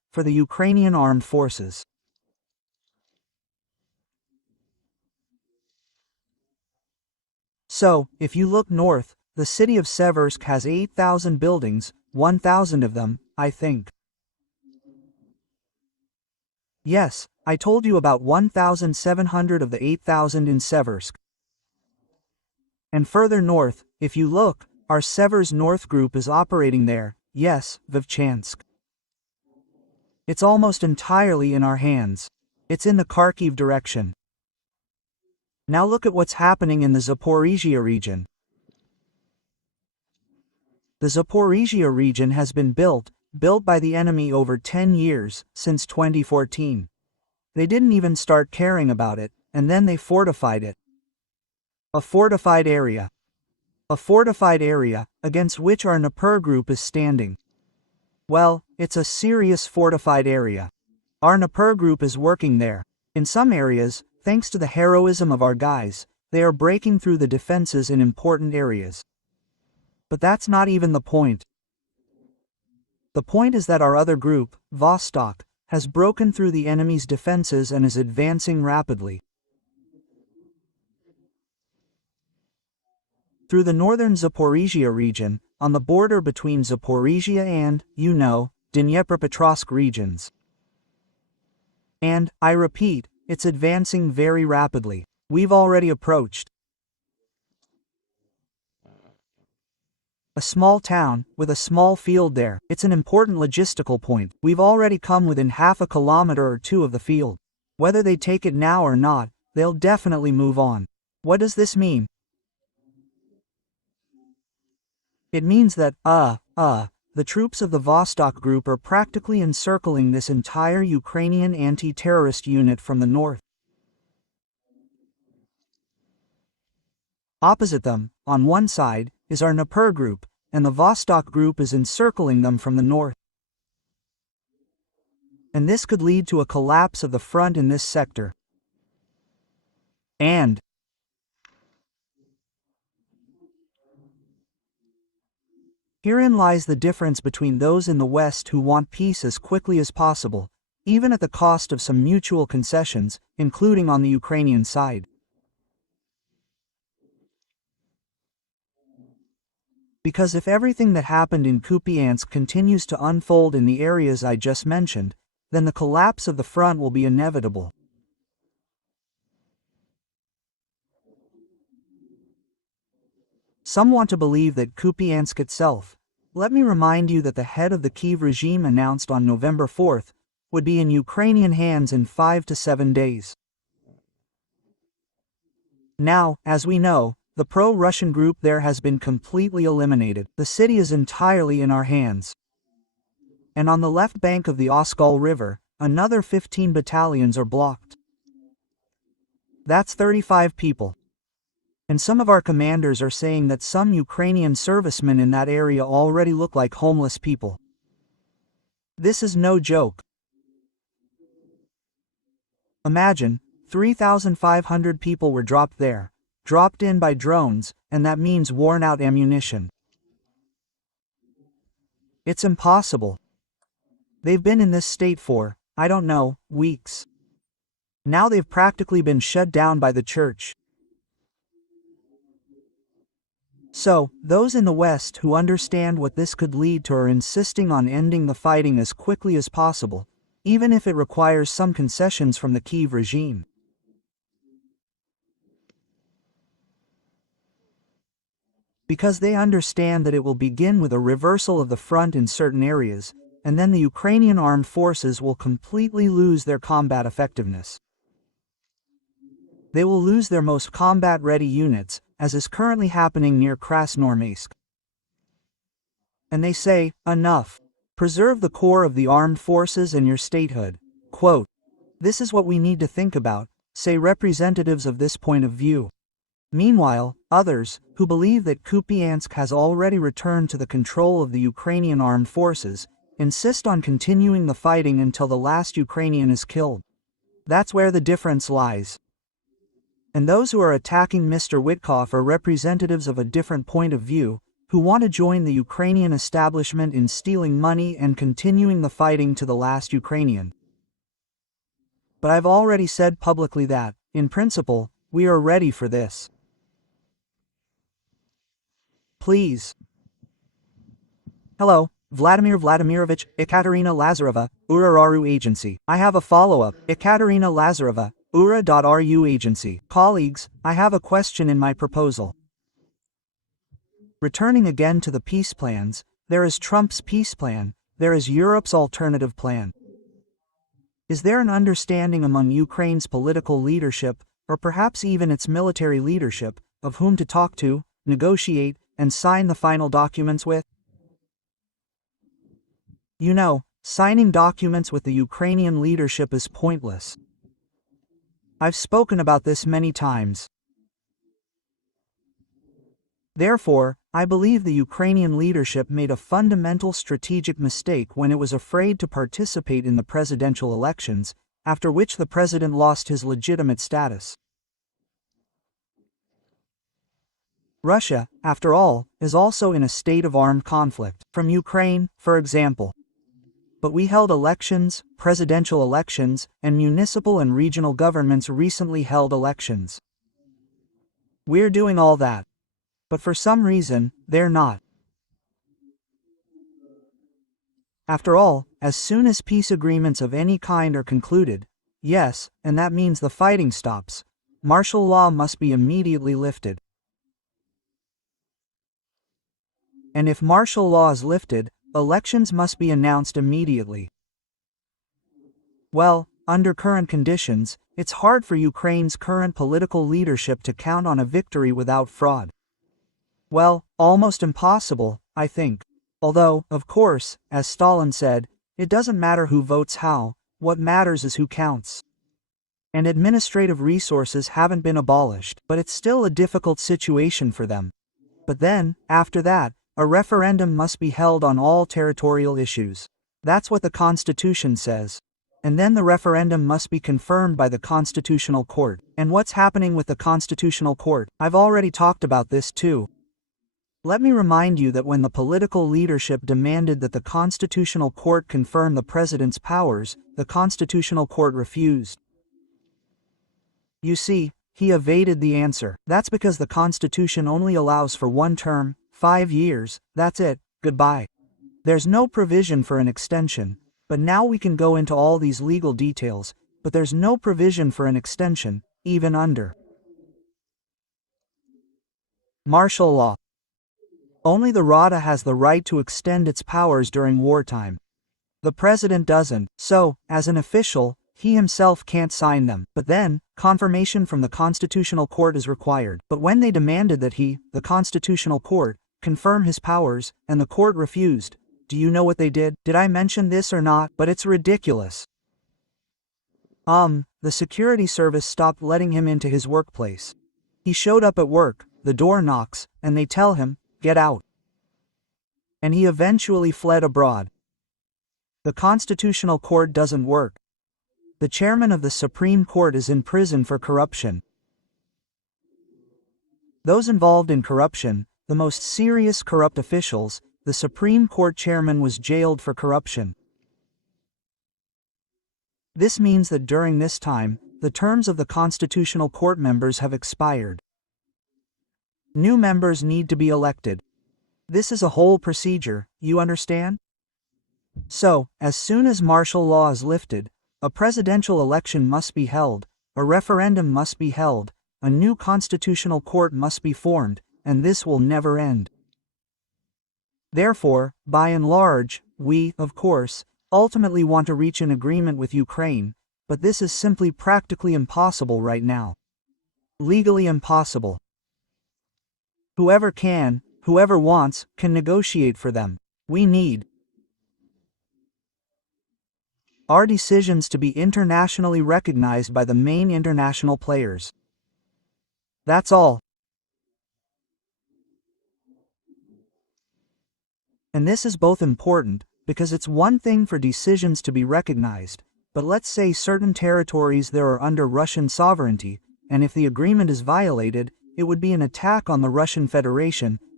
for the Ukrainian armed forces. So, if you look north, the city of Seversk has 8,000 buildings, 1,000 of them, I think. Yes, I told you about 1,700 of the 8,000 in Seversk. And further north, if you look, our Severs North group is operating there, yes, Vovchansk. It's almost entirely in our hands. It's in the Kharkiv direction. Now look at what's happening in the Zaporizhzhia region. The Zaporizhzhia region has been built by the enemy over 10 years, since 2014. They didn't even start caring about it, and then they fortified it. A fortified area. A fortified area, against which our Dnipro group is standing. Well, it's a serious fortified area. Our Dnipro group is working there. In some areas, thanks to the heroism of our guys, they are breaking through the defenses in important areas. But that's not even the point. The point is that our other group, Vostok, has broken through the enemy's defenses and is advancing rapidly. Through the northern Zaporizhzhia region, on the border between Zaporizhzhia and, Dnipropetrovsk regions. And, I repeat, it's advancing very rapidly. We've already approached a small town, with a small field there. It's an important logistical point. We've already come within half a kilometer or two of the field. Whether they take it now or not, they'll definitely move on. What does this mean? It means that, the troops of the Vostok group are practically encircling this entire Ukrainian anti-terrorist unit from the north. Opposite them, on one side, is our Dnipro group, and the Vostok group is encircling them from the north. And this could lead to a collapse of the front in this sector. And herein lies the difference between those in the West who want peace as quickly as possible, even at the cost of some mutual concessions, including on the Ukrainian side. Because if everything that happened in Kupiansk continues to unfold in the areas I just mentioned, then the collapse of the front will be inevitable. Some want to believe that Kupiansk itself. Let me remind you that the head of the Kyiv regime announced on November 4th would be in Ukrainian hands in 5 to 7 days. Now, as we know, the pro-Russian group there has been completely eliminated. The city is entirely in our hands. And on the left bank of the Oskol River, another 15 battalions are blocked. That's 35 people. And some of our commanders are saying that some Ukrainian servicemen in that area already look like homeless people. This is no joke. Imagine, 3,500 people were dropped there, dropped in by drones, and that means worn-out ammunition. It's impossible. They've been in this state for, I don't know, weeks. Now they've practically been shut down by the church. So, those in the West who understand what this could lead to are insisting on ending the fighting as quickly as possible, even if it requires some concessions from the Kyiv regime. Because they understand that it will begin with a reversal of the front in certain areas, and then the Ukrainian armed forces will completely lose their combat effectiveness. They will lose their most combat-ready units, as is currently happening near Krasnoarmeysk. And they say, enough. Preserve the core of the armed forces and your statehood. Quote, this is what we need to think about, say representatives of this point of view. Meanwhile, others, who believe that Kupiansk has already returned to the control of the Ukrainian armed forces, insist on continuing the fighting until the last Ukrainian is killed. That's where the difference lies. And those who are attacking Mr. Witkoff are representatives of a different point of view, who want to join the Ukrainian establishment in stealing money and continuing the fighting to the last Ukrainian. But I've already said publicly that, in principle, we are ready for this. Please. Hello, Vladimir Vladimirovich, Ekaterina Lazareva, URA.ru Agency. I have a follow-up. Ekaterina Lazareva, URA.ru Agency. Colleagues, I have a question in my proposal. Returning again to the peace plans, there is Trump's peace plan, there is Europe's alternative plan. Is there an understanding among Ukraine's political leadership, or perhaps even its military leadership, of whom to talk to, negotiate, and sign the final documents with? You know, signing documents with the Ukrainian leadership is pointless. I've spoken about this many times. Therefore, I believe the Ukrainian leadership made a fundamental strategic mistake when it was afraid to participate in the presidential elections, after which the president lost his legitimate status. Russia, after all, is also in a state of armed conflict, from Ukraine, for example. But we held elections, presidential elections, and municipal and regional governments recently held elections. We're doing all that. But for some reason, they're not. After all, as soon as peace agreements of any kind are concluded, yes, and that means the fighting stops, martial law must be immediately lifted. And if martial law is lifted, elections must be announced immediately. Well, under current conditions, it's hard for Ukraine's current political leadership to count on a victory without fraud. Well, almost impossible, I think. Although, of course, as Stalin said, it doesn't matter who votes how, what matters is who counts. And administrative resources haven't been abolished, but it's still a difficult situation for them. But then, after that, a referendum must be held on all territorial issues. That's what the Constitution says. And then the referendum must be confirmed by the Constitutional Court. And what's happening with the Constitutional Court? I've already talked about this too. Let me remind you that when the political leadership demanded that the Constitutional Court confirm the president's powers, the Constitutional Court refused. You see, he evaded the answer. That's because the Constitution only allows for one term, 5 years, that's it, goodbye. There's no provision for an extension, but now we can go into all these legal details, but there's no provision for an extension, even under martial law. Only the Rada has the right to extend its powers during wartime. The president doesn't, so, as an official, he himself can't sign them. But then, confirmation from the Constitutional Court is required. But when they demanded that he, the Constitutional Court, confirm his powers, and the court refused, do you know what they did? Did I mention this or not? But it's ridiculous. The security service stopped letting him into his workplace. He showed up at work, the door knocks, and they tell him, get out. And he eventually fled abroad. The Constitutional Court doesn't work. The chairman of the Supreme Court is in prison for corruption. Those involved in corruption, the most serious corrupt officials, the Supreme Court chairman was jailed for corruption. This means that during this time, the terms of the Constitutional Court members have expired. New members need to be elected. This is a whole procedure, you understand? So, as soon as martial law is lifted, a presidential election must be held, a referendum must be held, a new constitutional court must be formed, and this will never end. Therefore, by and large, we, of course, ultimately want to reach an agreement with Ukraine, but this is simply practically impossible right now. Legally impossible. Whoever can, whoever wants, can negotiate for them. We need our decisions to be internationally recognized by the main international players. That's all. And this is both important, because it's one thing for decisions to be recognized, but let's say certain territories there are under Russian sovereignty, and if the agreement is violated, it would be an attack on the Russian Federation,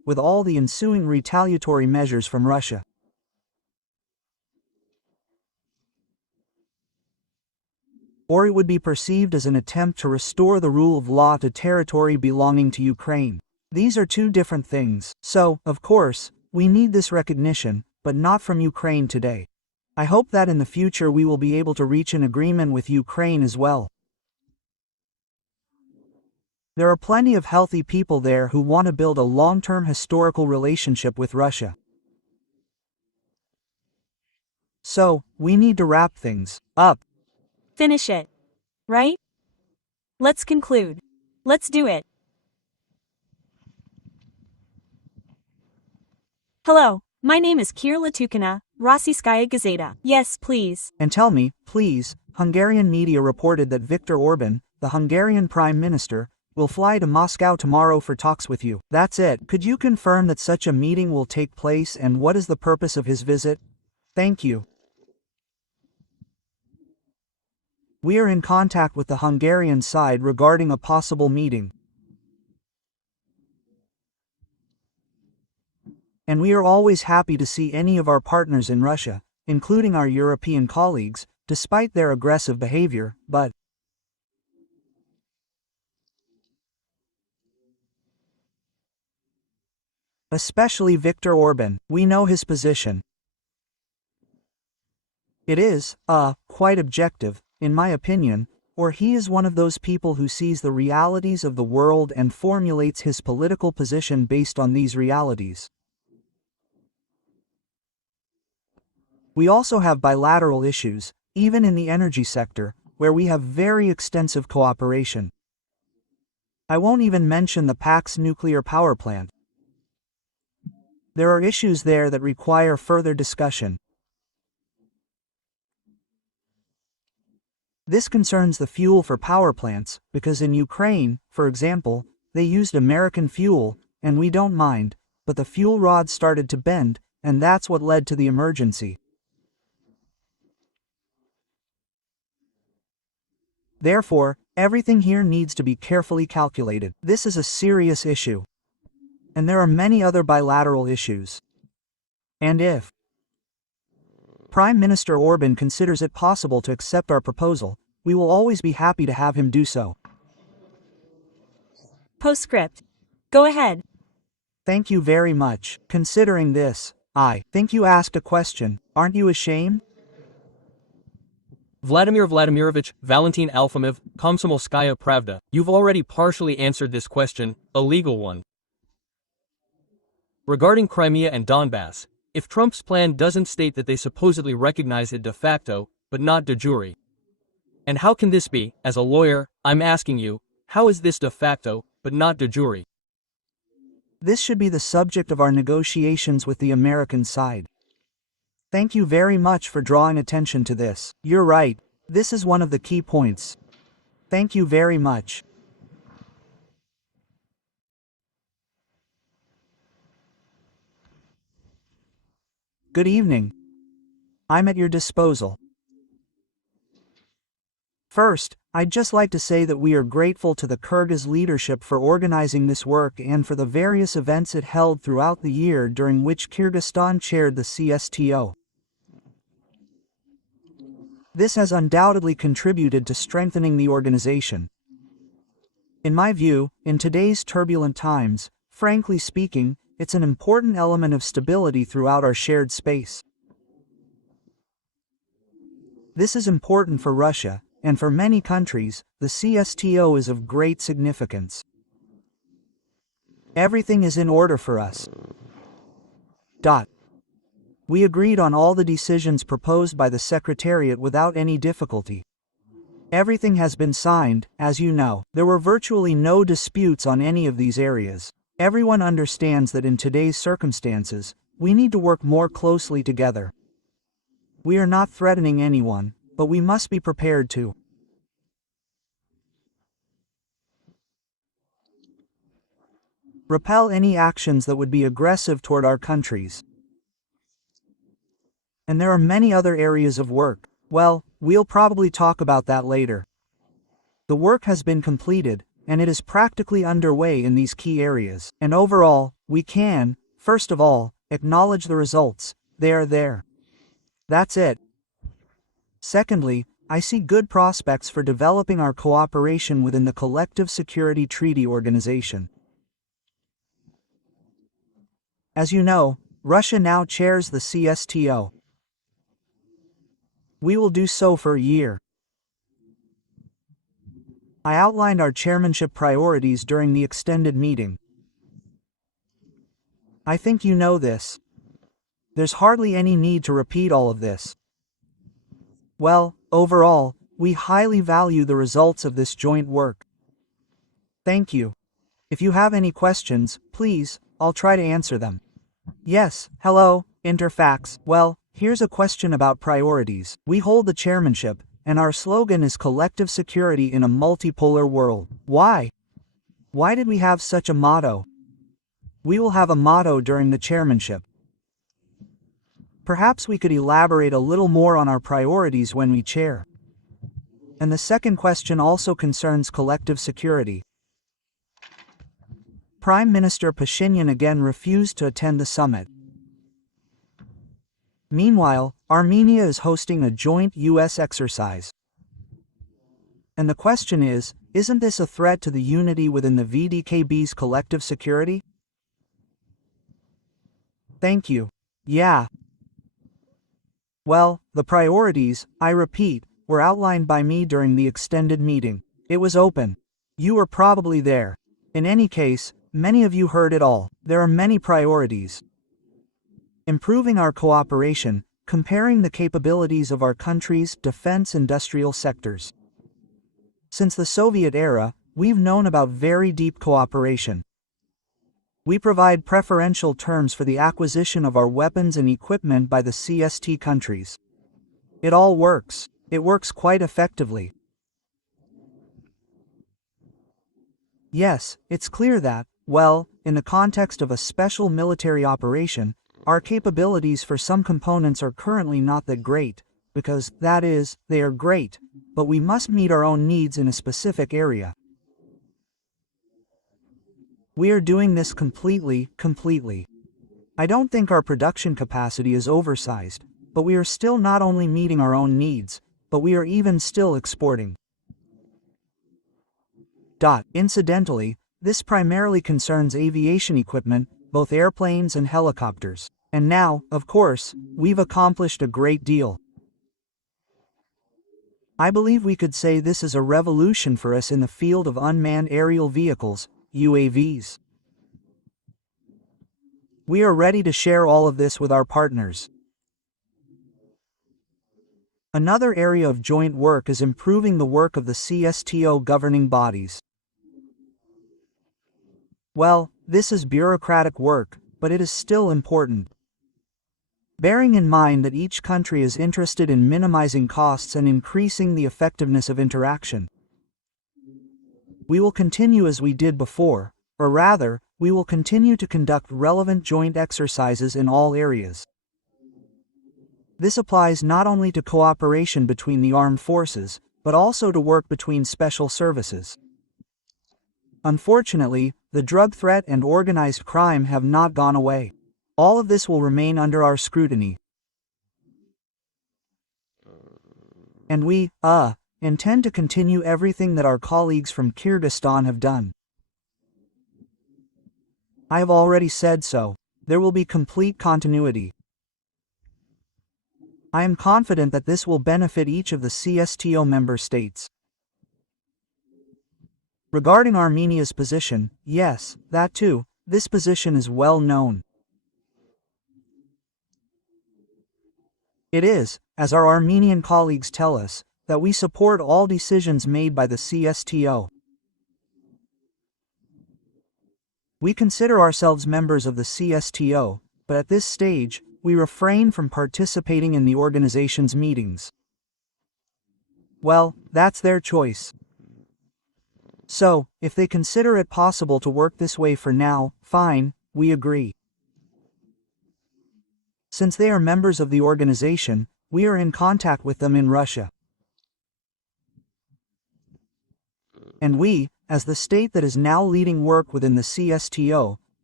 with all the ensuing retaliatory measures from Russia. Or it would be perceived as an attempt to restore the rule of law to territory belonging to Ukraine. These are two different things. So, of course, we need this recognition, but not from Ukraine today. I hope that in the future we will be able to reach an agreement with Ukraine as well. There are plenty of healthy people there who want to build a long-term historical relationship with Russia. So, we need to wrap things up. Finish it. Right? Let's conclude. Let's do it. Hello, my name is Kira Latukina, Rossiyskaya Gazeta. Yes, please. And tell me, please, Hungarian media reported that Viktor Orban, the Hungarian Prime Minister, will fly to Moscow tomorrow for talks with you. That's it. Could you confirm that such a meeting will take place and what is the purpose of his visit? Thank you. We are in contact with the Hungarian side regarding a possible meeting. And we are always happy to see any of our partners in Russia, including our European colleagues, despite their aggressive behavior, but especially Viktor Orban, we know his position. It is, quite objective, in my opinion, or he is one of those people who sees the realities of the world and formulates his political position based on these realities. We also have bilateral issues, even in the energy sector, where we have very extensive cooperation. I won't even mention the PAX nuclear power plant. There are issues there that require further discussion. This concerns the fuel for power plants, because in Ukraine, for example, they used American fuel, and we don't mind, but the fuel rod started to bend, and that's what led to the emergency. Therefore, everything here needs to be carefully calculated. This is a serious issue. And there are many other bilateral issues. And if Prime Minister Orban considers it possible to accept our proposal, we will always be happy to have him do so. Postscript. Go ahead. Thank you very much. Considering this, I think you asked a question, aren't you ashamed? Vladimir Vladimirovich Valentin Alfimov, Komsomolskaya Pravda. You've already partially answered this question, a legal one. Regarding Crimea and Donbass, if Trump's plan doesn't state that they supposedly recognize it de facto, but not de jure. And how can this be? As a lawyer, I'm asking you, how is this de facto, but not de jure? This should be the subject of our negotiations with the American side. Thank you very much for drawing attention to this. You're right, this is one of the key points. Thank you very much. Good evening. I'm at your disposal. First, I'd just like to say that we are grateful to the Kyrgyz leadership for organizing this work and for the various events it held throughout the year during which Kyrgyzstan chaired the CSTO. This has undoubtedly contributed to strengthening the organization. In my view, in today's turbulent times, frankly speaking, it's an important element of stability throughout our shared space. This is important for Russia, and for many countries, the CSTO is of great significance. Everything is in order for us. We agreed on all the decisions proposed by the Secretariat without any difficulty. Everything has been signed, as you know. There were virtually no disputes on any of these areas. Everyone understands that in today's circumstances, we need to work more closely together. We are not threatening anyone, but we must be prepared to repel any actions that would be aggressive toward our countries. And there are many other areas of work. Well, we'll probably talk about that later. The work has been completed, and it is practically underway in these key areas. And overall, We can, first of all, acknowledge the results. They are there. That's it. Secondly, I see good prospects for developing our cooperation within the Collective Security Treaty Organization. As you know, Russia now chairs the CSTO. We will do so for a year. I outlined our chairmanship priorities during the extended meeting. I think you know this. There's hardly any need to repeat all of this. Well, overall, we highly value the results of this joint work. Thank you. If you have any questions, please, I'll try to answer them. Yes, hello, Interfax. Well, here's a question about priorities. We hold the chairmanship, and our slogan is collective security in a multipolar world. Why? Why did we have such a motto? We will have a motto during the chairmanship. Perhaps we could elaborate a little more on our priorities when we chair. And the second question also concerns collective security. Prime Minister Pashinyan again refused to attend the summit. Meanwhile, Armenia is hosting a joint U.S. exercise. And the question is, isn't this a threat to the unity within the VDKB's collective security? Thank you. Yeah. Well, the priorities, I repeat, were outlined by me during the extended meeting. It was open. You were probably there. In any case, many of you heard it all. There are many priorities. Improving our cooperation, comparing the capabilities of our country's defense industrial sectors. Since the Soviet era, we've known about very deep cooperation. We provide preferential terms for the acquisition of our weapons and equipment by the CST countries. It all works. It works quite effectively. Yes, it's clear that, well, in the context of a special military operation, our capabilities for some components are currently not that great, because, that is, they are great, but we must meet our own needs in a specific area. We are doing this completely. I don't think our production capacity is oversized, but we are still not only meeting our own needs, but we are even still exporting. Incidentally, this primarily concerns aviation equipment, both airplanes and helicopters. And now, of course, we've accomplished a great deal. I believe we could say this is a revolution for us in the field of unmanned aerial vehicles, UAVs. We are ready to share all of this with our partners. Another area of joint work is improving the work of the CSTO governing bodies. Well, this is bureaucratic work, but it is still important. Bearing in mind that each country is interested in minimizing costs and increasing the effectiveness of interaction. We will continue as we did before, or rather, we will continue to conduct relevant joint exercises in all areas. This applies not only to cooperation between the armed forces, but also to work between special services. Unfortunately, the drug threat and organized crime have not gone away. All of this will remain under our scrutiny. And we, intend to continue everything that our colleagues from Kyrgyzstan have done. I have already said so. There will be complete continuity. I am confident that this will benefit each of the CSTO member states. Regarding Armenia's position, yes, that too, this position is well known. It is, as our Armenian colleagues tell us, that we support all decisions made by the CSTO. We consider ourselves members of the CSTO, but at this stage, we refrain from participating in the organization's meetings. Well, that's their choice. So, if they consider it possible to work this way for now, fine, we agree. Since they are members of the organization, we are in contact with them in Russia. And we, as the state that is now leading work within the CSTO,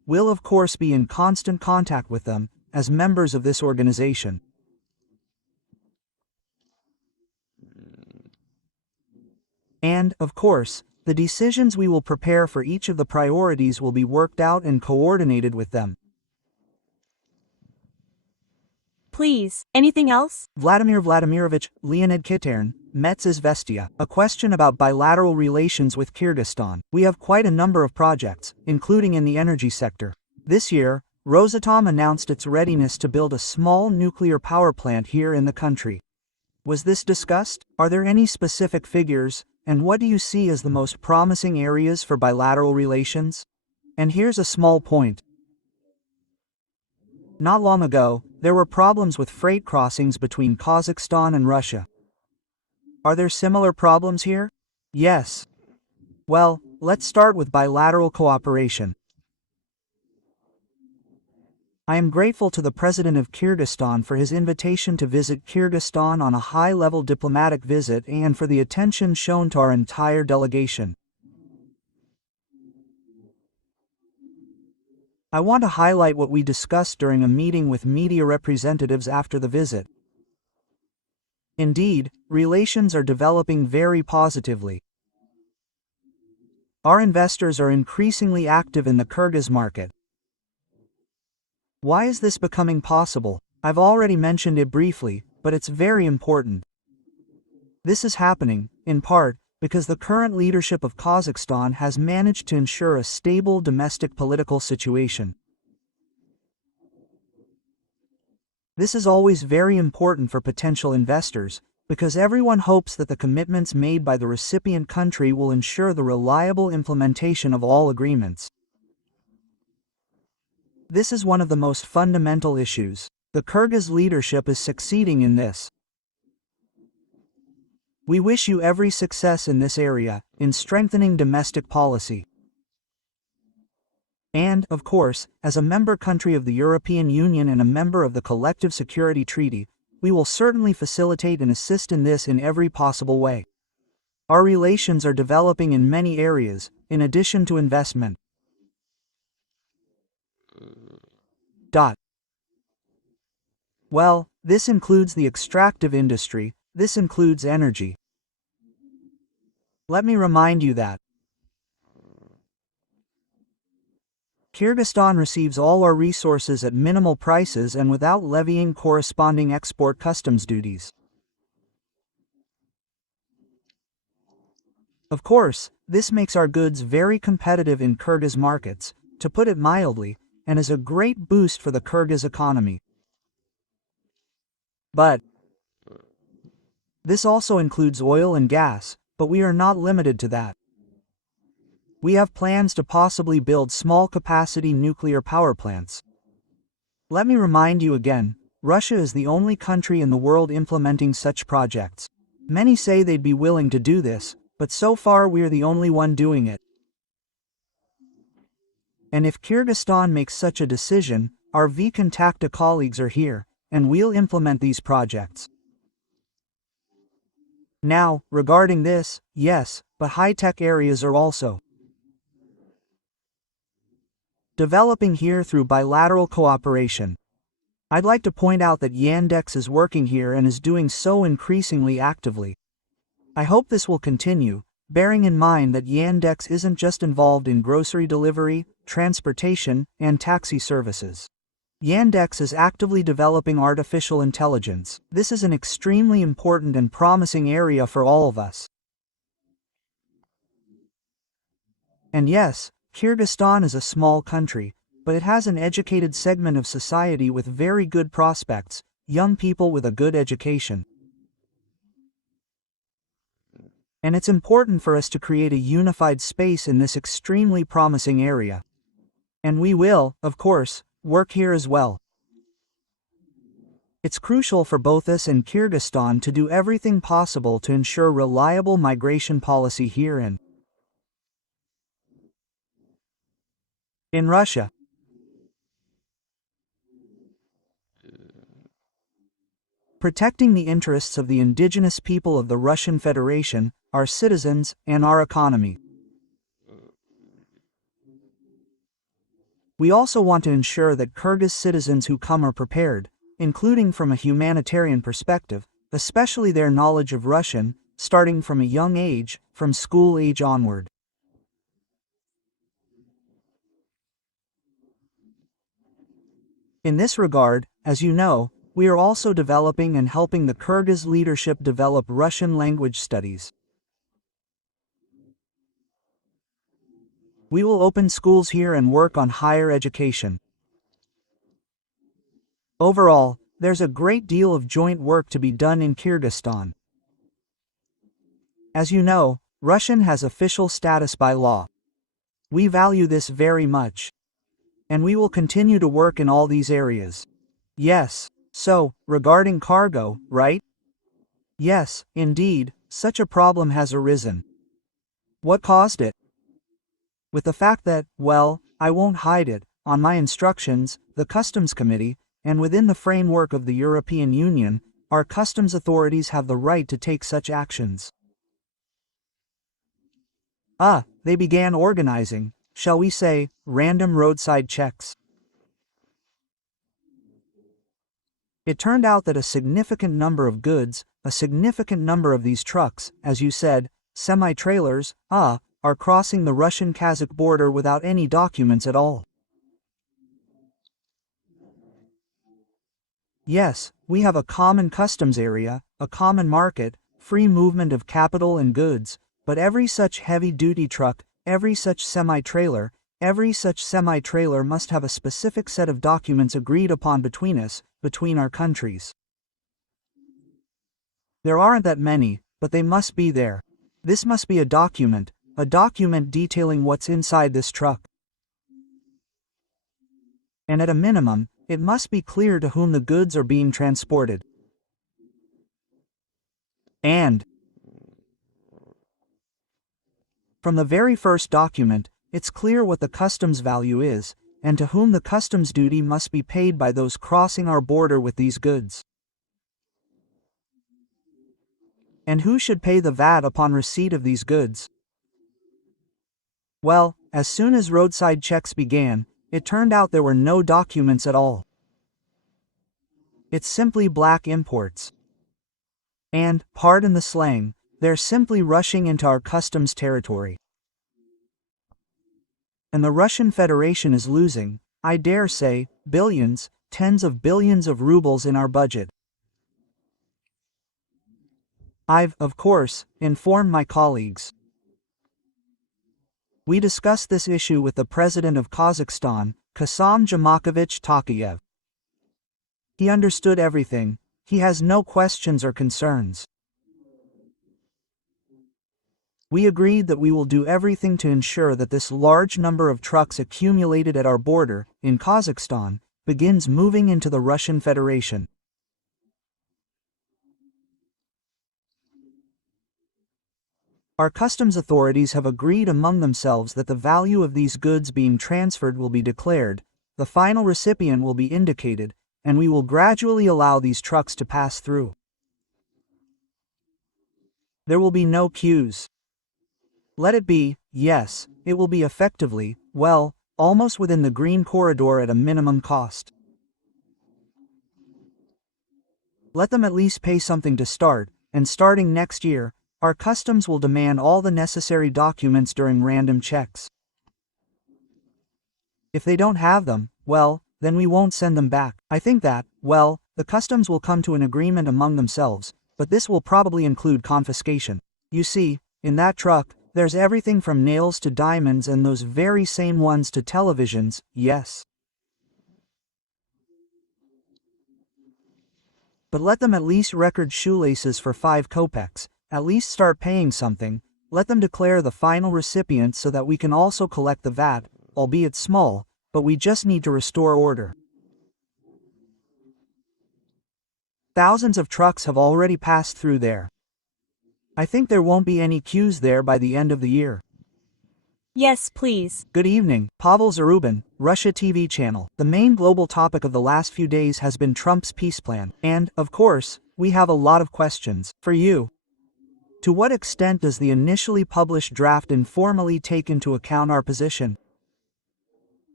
We'll of course be in constant contact with them, as members of this organization. And, of course, the decisions we will prepare for each of the priorities will be worked out and coordinated with them. Please, anything else? Vladimir Vladimirovich, Leonid Kitern, Metz Izvestia. A question about bilateral relations with Kyrgyzstan. We have quite a number of projects, including in the energy sector. This year, Rosatom announced its readiness to build a small nuclear power plant here in the country. Was this discussed? Are there any specific figures, and what do you see as the most promising areas for bilateral relations? And here's a small point. Not long ago, there were problems with freight crossings between Kazakhstan and Russia. Are there similar problems here? Yes. Well, let's start with bilateral cooperation. I am grateful to the President of Kyrgyzstan for his invitation to visit Kyrgyzstan on a high-level diplomatic visit and for the attention shown to our entire delegation. I want to highlight what we discussed during a meeting with media representatives after the visit. Indeed, relations are developing very positively. Our investors are increasingly active in the Kyrgyz market. Why is this becoming possible? I've already mentioned it briefly, but it's very important. This is happening, in part, because the current leadership of Kazakhstan has managed to ensure a stable domestic political situation. This is always very important for potential investors, because everyone hopes that the commitments made by the recipient country will ensure the reliable implementation of all agreements. This is one of the most fundamental issues. The Kyrgyz leadership is succeeding in this. We wish you every success in this area, in strengthening domestic policy. And, of course, as a member country of the European Union and a member of the Collective Security Treaty, we will certainly facilitate and assist in this in every possible way. Our relations are developing in many areas, in addition to investment. Well, this includes the extractive industry, this includes energy. Let me remind you that Kyrgyzstan receives all our resources at minimal prices and without levying corresponding export customs duties. Of course, this makes our goods very competitive in Kyrgyz markets, to put it mildly, and is a great boost for the Kyrgyz economy. But this also includes oil and gas, but we are not limited to that. We have plans to possibly build small-capacity nuclear power plants. Let me remind you again, Russia is the only country in the world implementing such projects. Many say they'd be willing to do this, but so far we're the only one doing it. And if Kyrgyzstan makes such a decision, our V-Contacta colleagues are here, and we'll implement these projects. Now, regarding this, yes, but high-tech areas are also developing here through bilateral cooperation. I'd like to point out that Yandex is working here and is doing so increasingly actively. I hope this will continue, bearing in mind that Yandex isn't just involved in grocery delivery, transportation, and taxi services. Yandex is actively developing artificial intelligence. This is an extremely important and promising area for all of us. And yes, Kyrgyzstan is a small country, but it has an educated segment of society with very good prospects, young people with a good education. And it's important for us to create a unified space in this extremely promising area. And we will, of course, work here as well. It's crucial for both us and Kyrgyzstan to do everything possible to ensure reliable migration policy here and in Russia. Protecting the interests of the indigenous people of the Russian Federation, our citizens, and our economy. We also want to ensure that Kyrgyz citizens who come are prepared, including from a humanitarian perspective, especially their knowledge of Russian, starting from a young age, from school age onward. In this regard, as you know, we are also developing and helping the Kyrgyz leadership develop Russian language studies. We will open schools here and work on higher education. Overall, there's a great deal of joint work to be done in Kyrgyzstan. As you know, Russian has official status by law. We value this very much. And we will continue to work in all these areas. Yes, so, regarding cargo, right? Yes, indeed, such a problem has arisen. What caused it? With the fact that, well, I won't hide it, on my instructions, the Customs Committee, and within the framework of the European Union, our customs authorities have the right to take such actions. They began organizing, shall we say, random roadside checks. It turned out that a significant number of goods, a significant number of these trucks, as you said, semi-trailers, are crossing the Russian-Kazakh border without any documents at all. Yes, we have a common customs area, a common market, free movement of capital and goods, but every such heavy-duty truck, every such semi-trailer must have a specific set of documents agreed upon between us, between our countries. There aren't that many, but they must be there. This must be a document detailing what's inside this truck. And at a minimum, it must be clear to whom the goods are being transported. And from the very first document, it's clear what the customs value is, and to whom the customs duty must be paid by those crossing our border with these goods. And who should pay the VAT upon receipt of these goods? Well, as soon as roadside checks began, it turned out there were no documents at all. It's simply black imports. And, pardon the slang, they're simply rushing into our customs territory. And the Russian Federation is losing, I dare say, billions, tens of billions of rubles in our budget. I've, of course, informed my colleagues. We discussed this issue with the President of Kazakhstan, Kassym-Jomart Tokayev. He understood everything, he has no questions or concerns. We agreed that we will do everything to ensure that this large number of trucks accumulated at our border, in Kazakhstan, begins moving into the Russian Federation. Our customs authorities have agreed among themselves that the value of these goods being transferred will be declared, the final recipient will be indicated, and we will gradually allow these trucks to pass through. There will be no queues. Let it be, yes, it will be effectively, well, almost within the green corridor at a minimum cost. Let them at least pay something to start, and starting next year, our customs will demand all the necessary documents during random checks. If they don't have them, well, then we won't send them back. I think that, well, the customs will come to an agreement among themselves, but this will probably include confiscation. You see, in that truck, there's everything from nails to diamonds and those very same ones to televisions, yes. But let them at least record shoelaces for 5 kopecks, at least start paying something, let them declare the final recipient so that we can also collect the VAT, albeit small, but we just need to restore order. Thousands of trucks have already passed through there. I think there won't be any queues there by the end of the year. Yes, please. Good evening, Pavel Zarubin, Russia TV channel. The main global topic of the last few days has been Trump's peace plan, and, of course, we have a lot of questions for you. To what extent does the initially published draft informally take into account our position?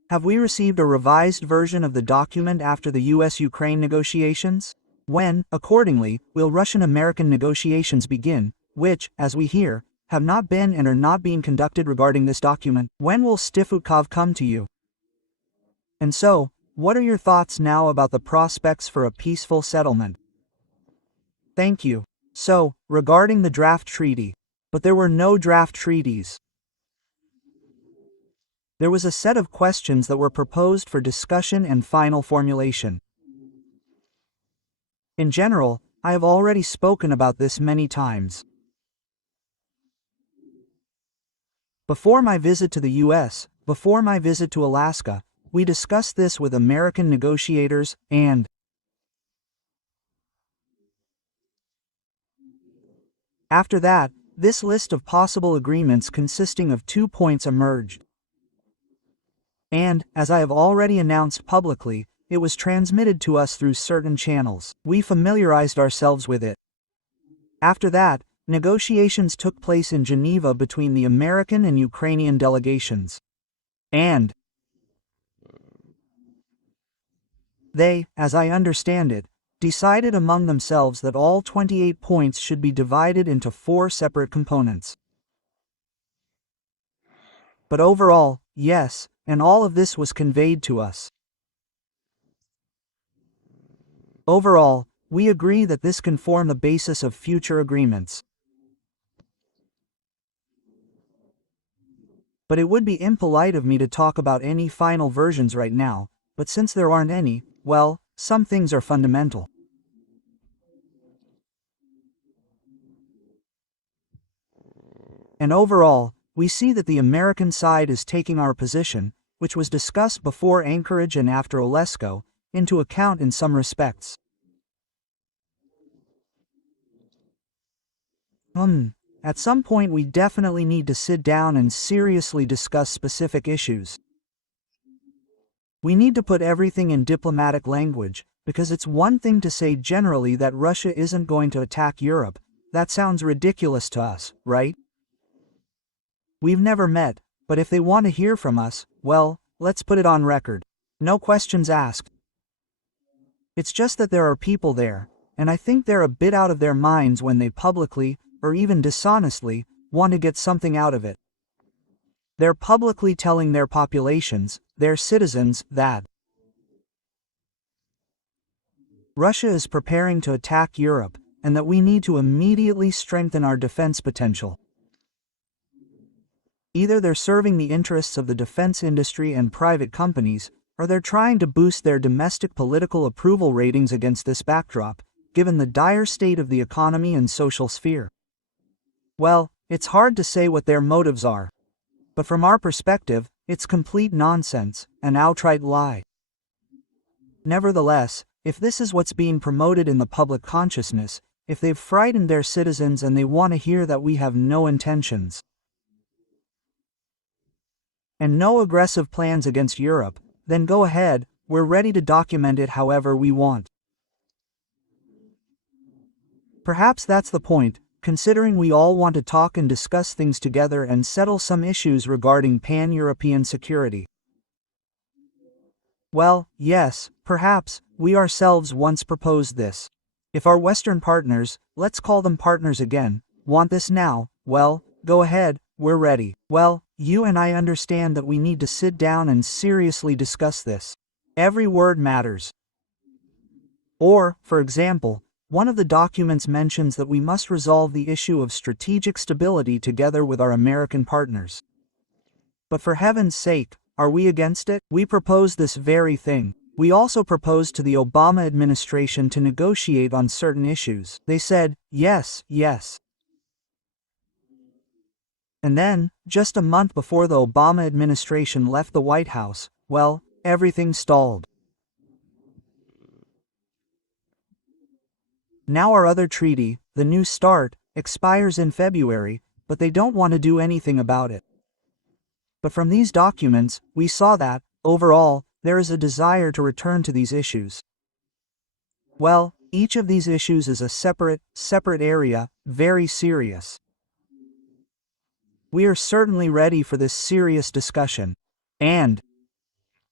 Have we received a revised version of the document after the US-Ukraine negotiations? When, accordingly, will Russian-American negotiations begin, which, as we hear, have not been and are not being conducted regarding this document? When will Stifutkov come to you? And so, what are your thoughts now about the prospects for a peaceful settlement? Thank you. So, regarding the draft treaty. But there were no draft treaties. There was a set of questions that were proposed for discussion and final formulation. In general, I have already spoken about this many times. Before my visit to the US, before my visit to Alaska, we discussed this with American negotiators, and after that, this list of possible agreements consisting of 2 points emerged. And, as I have already announced publicly, it was transmitted to us through certain channels. We familiarized ourselves with it. After that, negotiations took place in Geneva between the American and Ukrainian delegations. And they, as I understand it, decided among themselves that all 28 points should be divided into 4 separate components. But overall, yes, and all of this was conveyed to us. Overall, we agree that this can form the basis of future agreements. But it would be impolite of me to talk about any final versions right now, but since there aren't any, well, some things are fundamental. And overall, we see that the American side is taking our position, which was discussed before Anchorage and after Olesko, into account in some respects. At some point we definitely need to sit down and seriously discuss specific issues. We need to put everything in diplomatic language, because it's one thing to say generally that Russia isn't going to attack Europe. That sounds ridiculous to us, right? We've never met, but if they want to hear from us, well, let's put it on record. No questions asked. It's just that there are people there, and I think they're a bit out of their minds when they publicly, or even dishonestly, want to get something out of it. They're publicly telling their populations, their citizens, that Russia is preparing to attack Europe, and that we need to immediately strengthen our defense potential. Either they're serving the interests of the defense industry and private companies, or they're trying to boost their domestic political approval ratings against this backdrop, given the dire state of the economy and social sphere. Well, it's hard to say what their motives are. But from our perspective, it's complete nonsense, an outright lie. Nevertheless, if this is what's being promoted in the public consciousness, if they've frightened their citizens and they want to hear that we have no intentions and no aggressive plans against Europe, then go ahead, we're ready to document it however we want. Perhaps that's the point, considering we all want to talk and discuss things together and settle some issues regarding pan-European security. Well, yes, perhaps, we ourselves once proposed this. If our Western partners, let's call them partners again, want this now, well, go ahead, we're ready. Well, you and I understand that we need to sit down and seriously discuss this. Every word matters. Or, for example, one of the documents mentions that we must resolve the issue of strategic stability together with our American partners. But for heaven's sake, are we against it? We proposed this very thing. We also proposed to the Obama administration to negotiate on certain issues. They said, yes, yes. And then, just a month before the Obama administration left the White House, well, everything stalled. Now our other treaty, the New START, expires in February, but they don't want to do anything about it. But from these documents, we saw that, overall, there is a desire to return to these issues. Well, each of these issues is a separate area, very serious. We are certainly ready for this serious discussion. And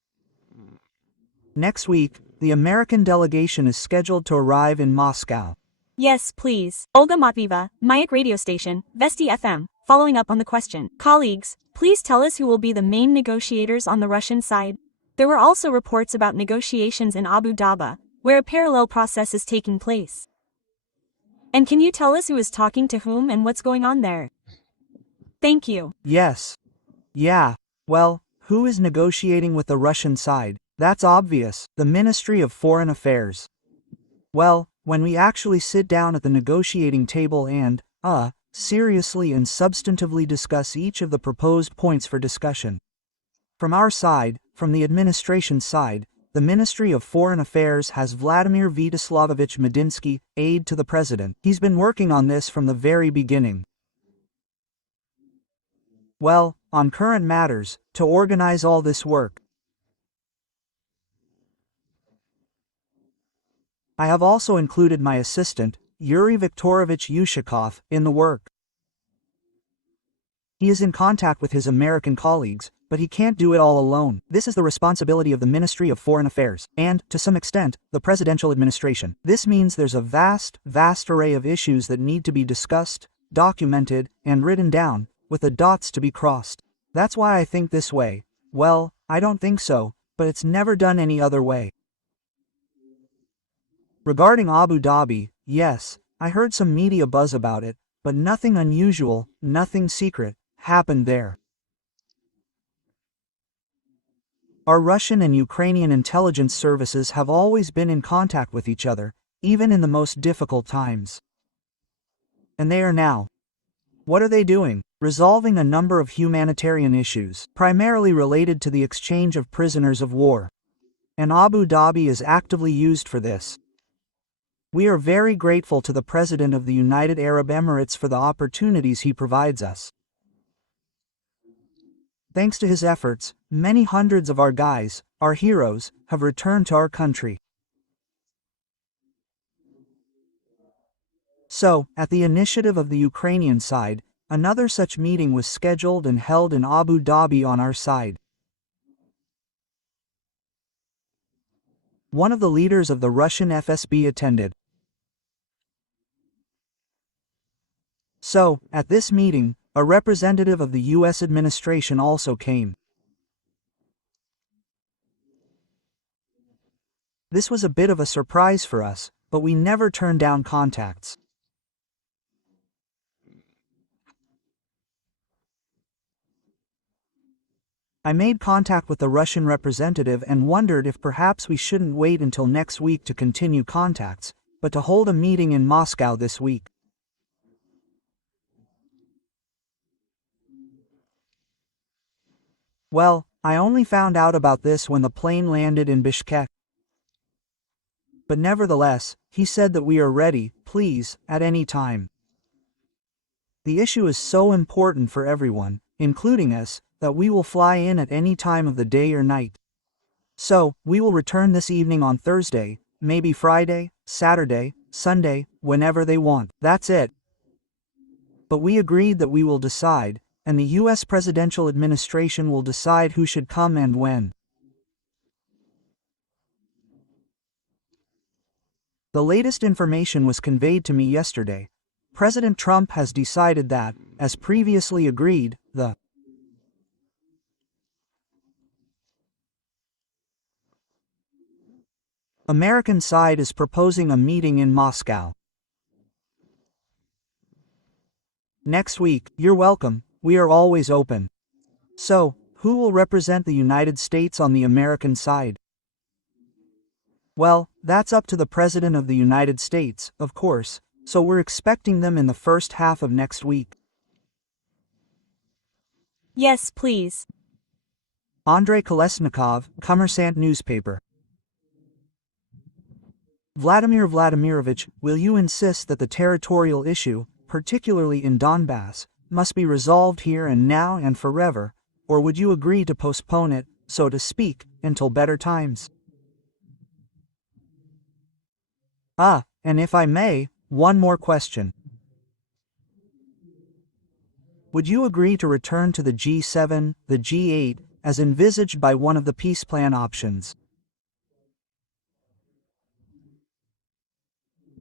Next week, the American delegation is scheduled to arrive in Moscow. Yes, please. Olga Matvieva, Mayak radio station, Vesti FM, following up on the question. Colleagues, please tell us who will be the main negotiators on the Russian side. There were also reports about negotiations in Abu Dhabi, where a parallel process is taking place. And can you tell us who is talking to whom and what's going on there? Thank you. Yes. Yeah. Well, who is negotiating with the Russian side? That's obvious, the Ministry of Foreign Affairs. Well, when we actually sit down at the negotiating table and, seriously and substantively discuss each of the proposed points for discussion. From our side, from the administration side, the Ministry of Foreign Affairs has Vladimir Vyacheslamovich Medinsky, aide to the president. He's been working on this from the very beginning. Well, on current matters, to organize all this work. I have also included my assistant, Yuri Viktorovich Yushakov, in the work. He is in contact with his American colleagues, but he can't do it all alone. This is the responsibility of the Ministry of Foreign Affairs, and, to some extent, the presidential administration. This means there's a vast array of issues that need to be discussed, documented, and written down, with the dots to be crossed. That's why I think this way. Well, I don't think so, but it's never done any other way. Regarding Abu Dhabi, yes, I heard some media buzz about it, but nothing unusual, nothing secret, happened there. Our Russian and Ukrainian intelligence services have always been in contact with each other, even in the most difficult times. And they are now. What are they doing? Resolving a number of humanitarian issues, primarily related to the exchange of prisoners of war. And Abu Dhabi is actively used for this. We are very grateful to the President of the United Arab Emirates for the opportunities he provides us. Thanks to his efforts, many hundreds of our guys, our heroes, have returned to our country. So, at the initiative of the Ukrainian side, another such meeting was scheduled and held in Abu Dhabi on our side. One of the leaders of the Russian FSB attended. So, at this meeting, a representative of the U.S. administration also came. This was a bit of a surprise for us, but we never turned down contacts. I made contact with the Russian representative and wondered if perhaps we shouldn't wait until next week to continue contacts, but to hold a meeting in Moscow this week. Well, I only found out about this when the plane landed in Bishkek. But nevertheless, he said that we are ready, please, at any time. The issue is so important for everyone, including us, that we will fly in at any time of the day or night. So, we will return this evening on Thursday, maybe Friday, Saturday, Sunday, whenever they want. That's it. But we agreed that we will decide, and the U.S. presidential administration will decide who should come and when. The latest information was conveyed to me yesterday. President Trump has decided that, as previously agreed, the American side is proposing a meeting in Moscow. Next week. You're welcome, we are always open. So, who will represent the United States on the American side? Well, that's up to the President of the United States, of course, so we're expecting them in the first half of next week. Yes, please. Andrei Kolesnikov, Kommersant newspaper. Vladimir Vladimirovich, will you insist that the territorial issue, particularly in Donbass, must be resolved here and now and forever, or would you agree to postpone it, so to speak, until better times? And if I may, one more question. Would you agree to return to the G7, the G8, as envisaged by one of the peace plan options?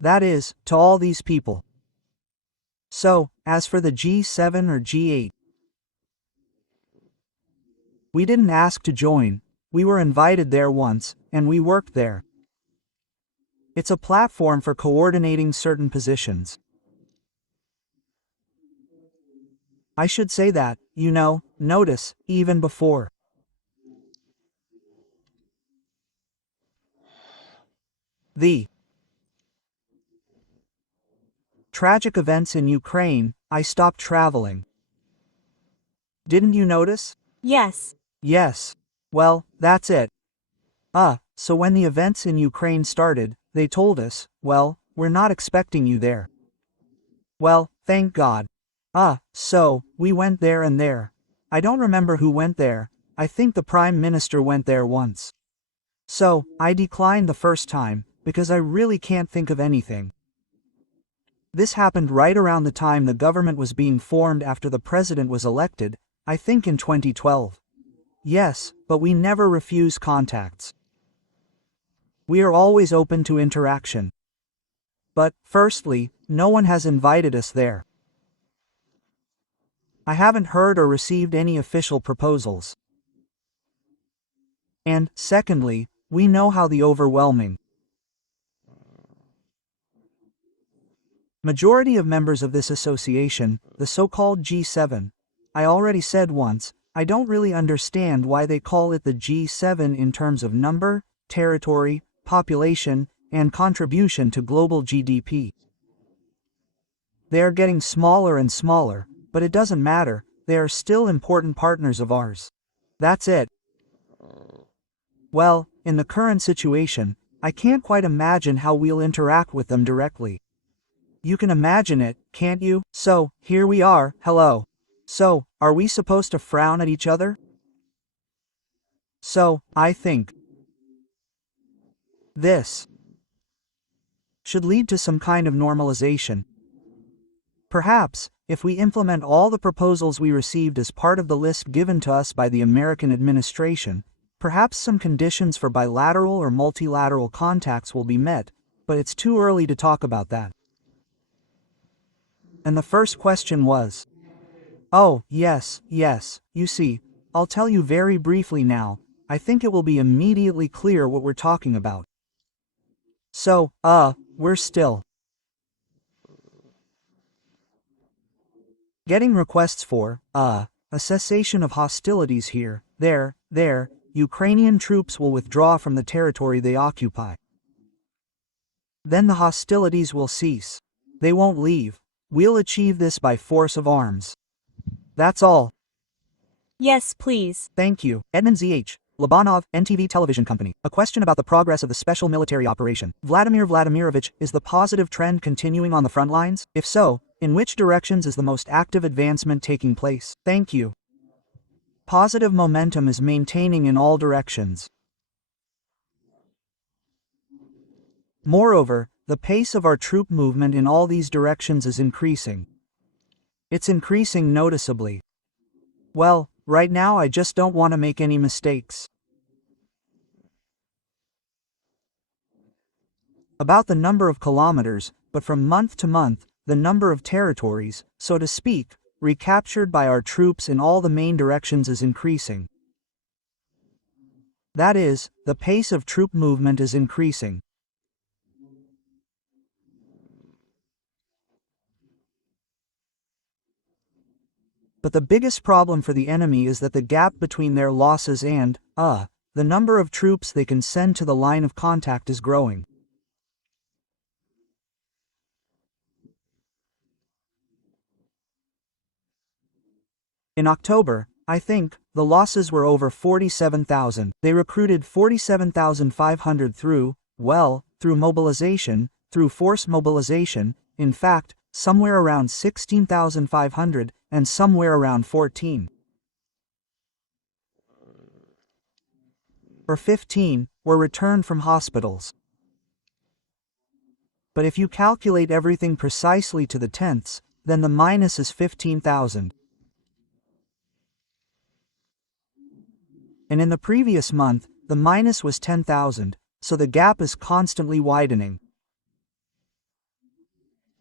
That is, to all these people. So, as for the G7 or G8, we didn't ask to join, we were invited there once, and we worked there. It's a platform for coordinating certain positions. I should say that, notice, even before. The tragic events in Ukraine, I stopped traveling. Didn't you notice? Yes. Yes. Well, that's it. So when the events in Ukraine started, they told us, well, we're not expecting you there. Well, thank God. So, we went there and there. I don't remember who went there, I think the Prime Minister went there once. So, I declined the first time, because I really can't think of anything. This happened right around the time the government was being formed after the president was elected, I think in 2012. Yes, but we never refuse contacts. We are always open to interaction. But, firstly, no one has invited us there. I haven't heard or received any official proposals. And, secondly, we know how the overwhelming majority of members of this association, the so-called G7, I already said once, I don't really understand why they call it the G7 in terms of number, territory, population, and contribution to global GDP. They are getting smaller and smaller, but it doesn't matter, they are still important partners of ours. That's it. Well, in the current situation, I can't quite imagine how we'll interact with them directly. You can imagine it, can't you? So, here we are, hello. So, are we supposed to frown at each other? So, I think this should lead to some kind of normalization. Perhaps, if we implement all the proposals we received as part of the list given to us by the American administration, perhaps some conditions for bilateral or multilateral contacts will be met, but it's too early to talk about that. And the first question was, oh, yes, you see, I'll tell you very briefly now, I think it will be immediately clear what we're talking about. So, we're still getting requests for, a cessation of hostilities here, there, Ukrainian troops will withdraw from the territory they occupy. Then the hostilities will cease. They won't leave. We'll achieve this by force of arms. That's all. Yes, please. Thank you. Edmund ZH. Labanov, NTV Television Company. A question about the progress of the special military operation. Vladimir Vladimirovich, is the positive trend continuing on the front lines? If so, in which directions is the most active advancement taking place? Thank you. Positive momentum is maintaining in all directions. Moreover, the pace of our troop movement in all these directions is increasing. It's increasing noticeably. Well, right now I just don't want to make any mistakes. About the number of kilometers, but from month to month, the number of territories, so to speak, recaptured by our troops in all the main directions is increasing. That is, the pace of troop movement is increasing. But the biggest problem for the enemy is that the gap between their losses and, the number of troops they can send to the line of contact is growing. In October, I think, the losses were over 47,000. They recruited 47,500 through mobilization, through forced mobilization, in fact, somewhere around 16,500, and somewhere around 14 or 15 were returned from hospitals. But if you calculate everything precisely to the tenths, then the minus is 15,000. And in the previous month, the minus was 10,000, so the gap is constantly widening.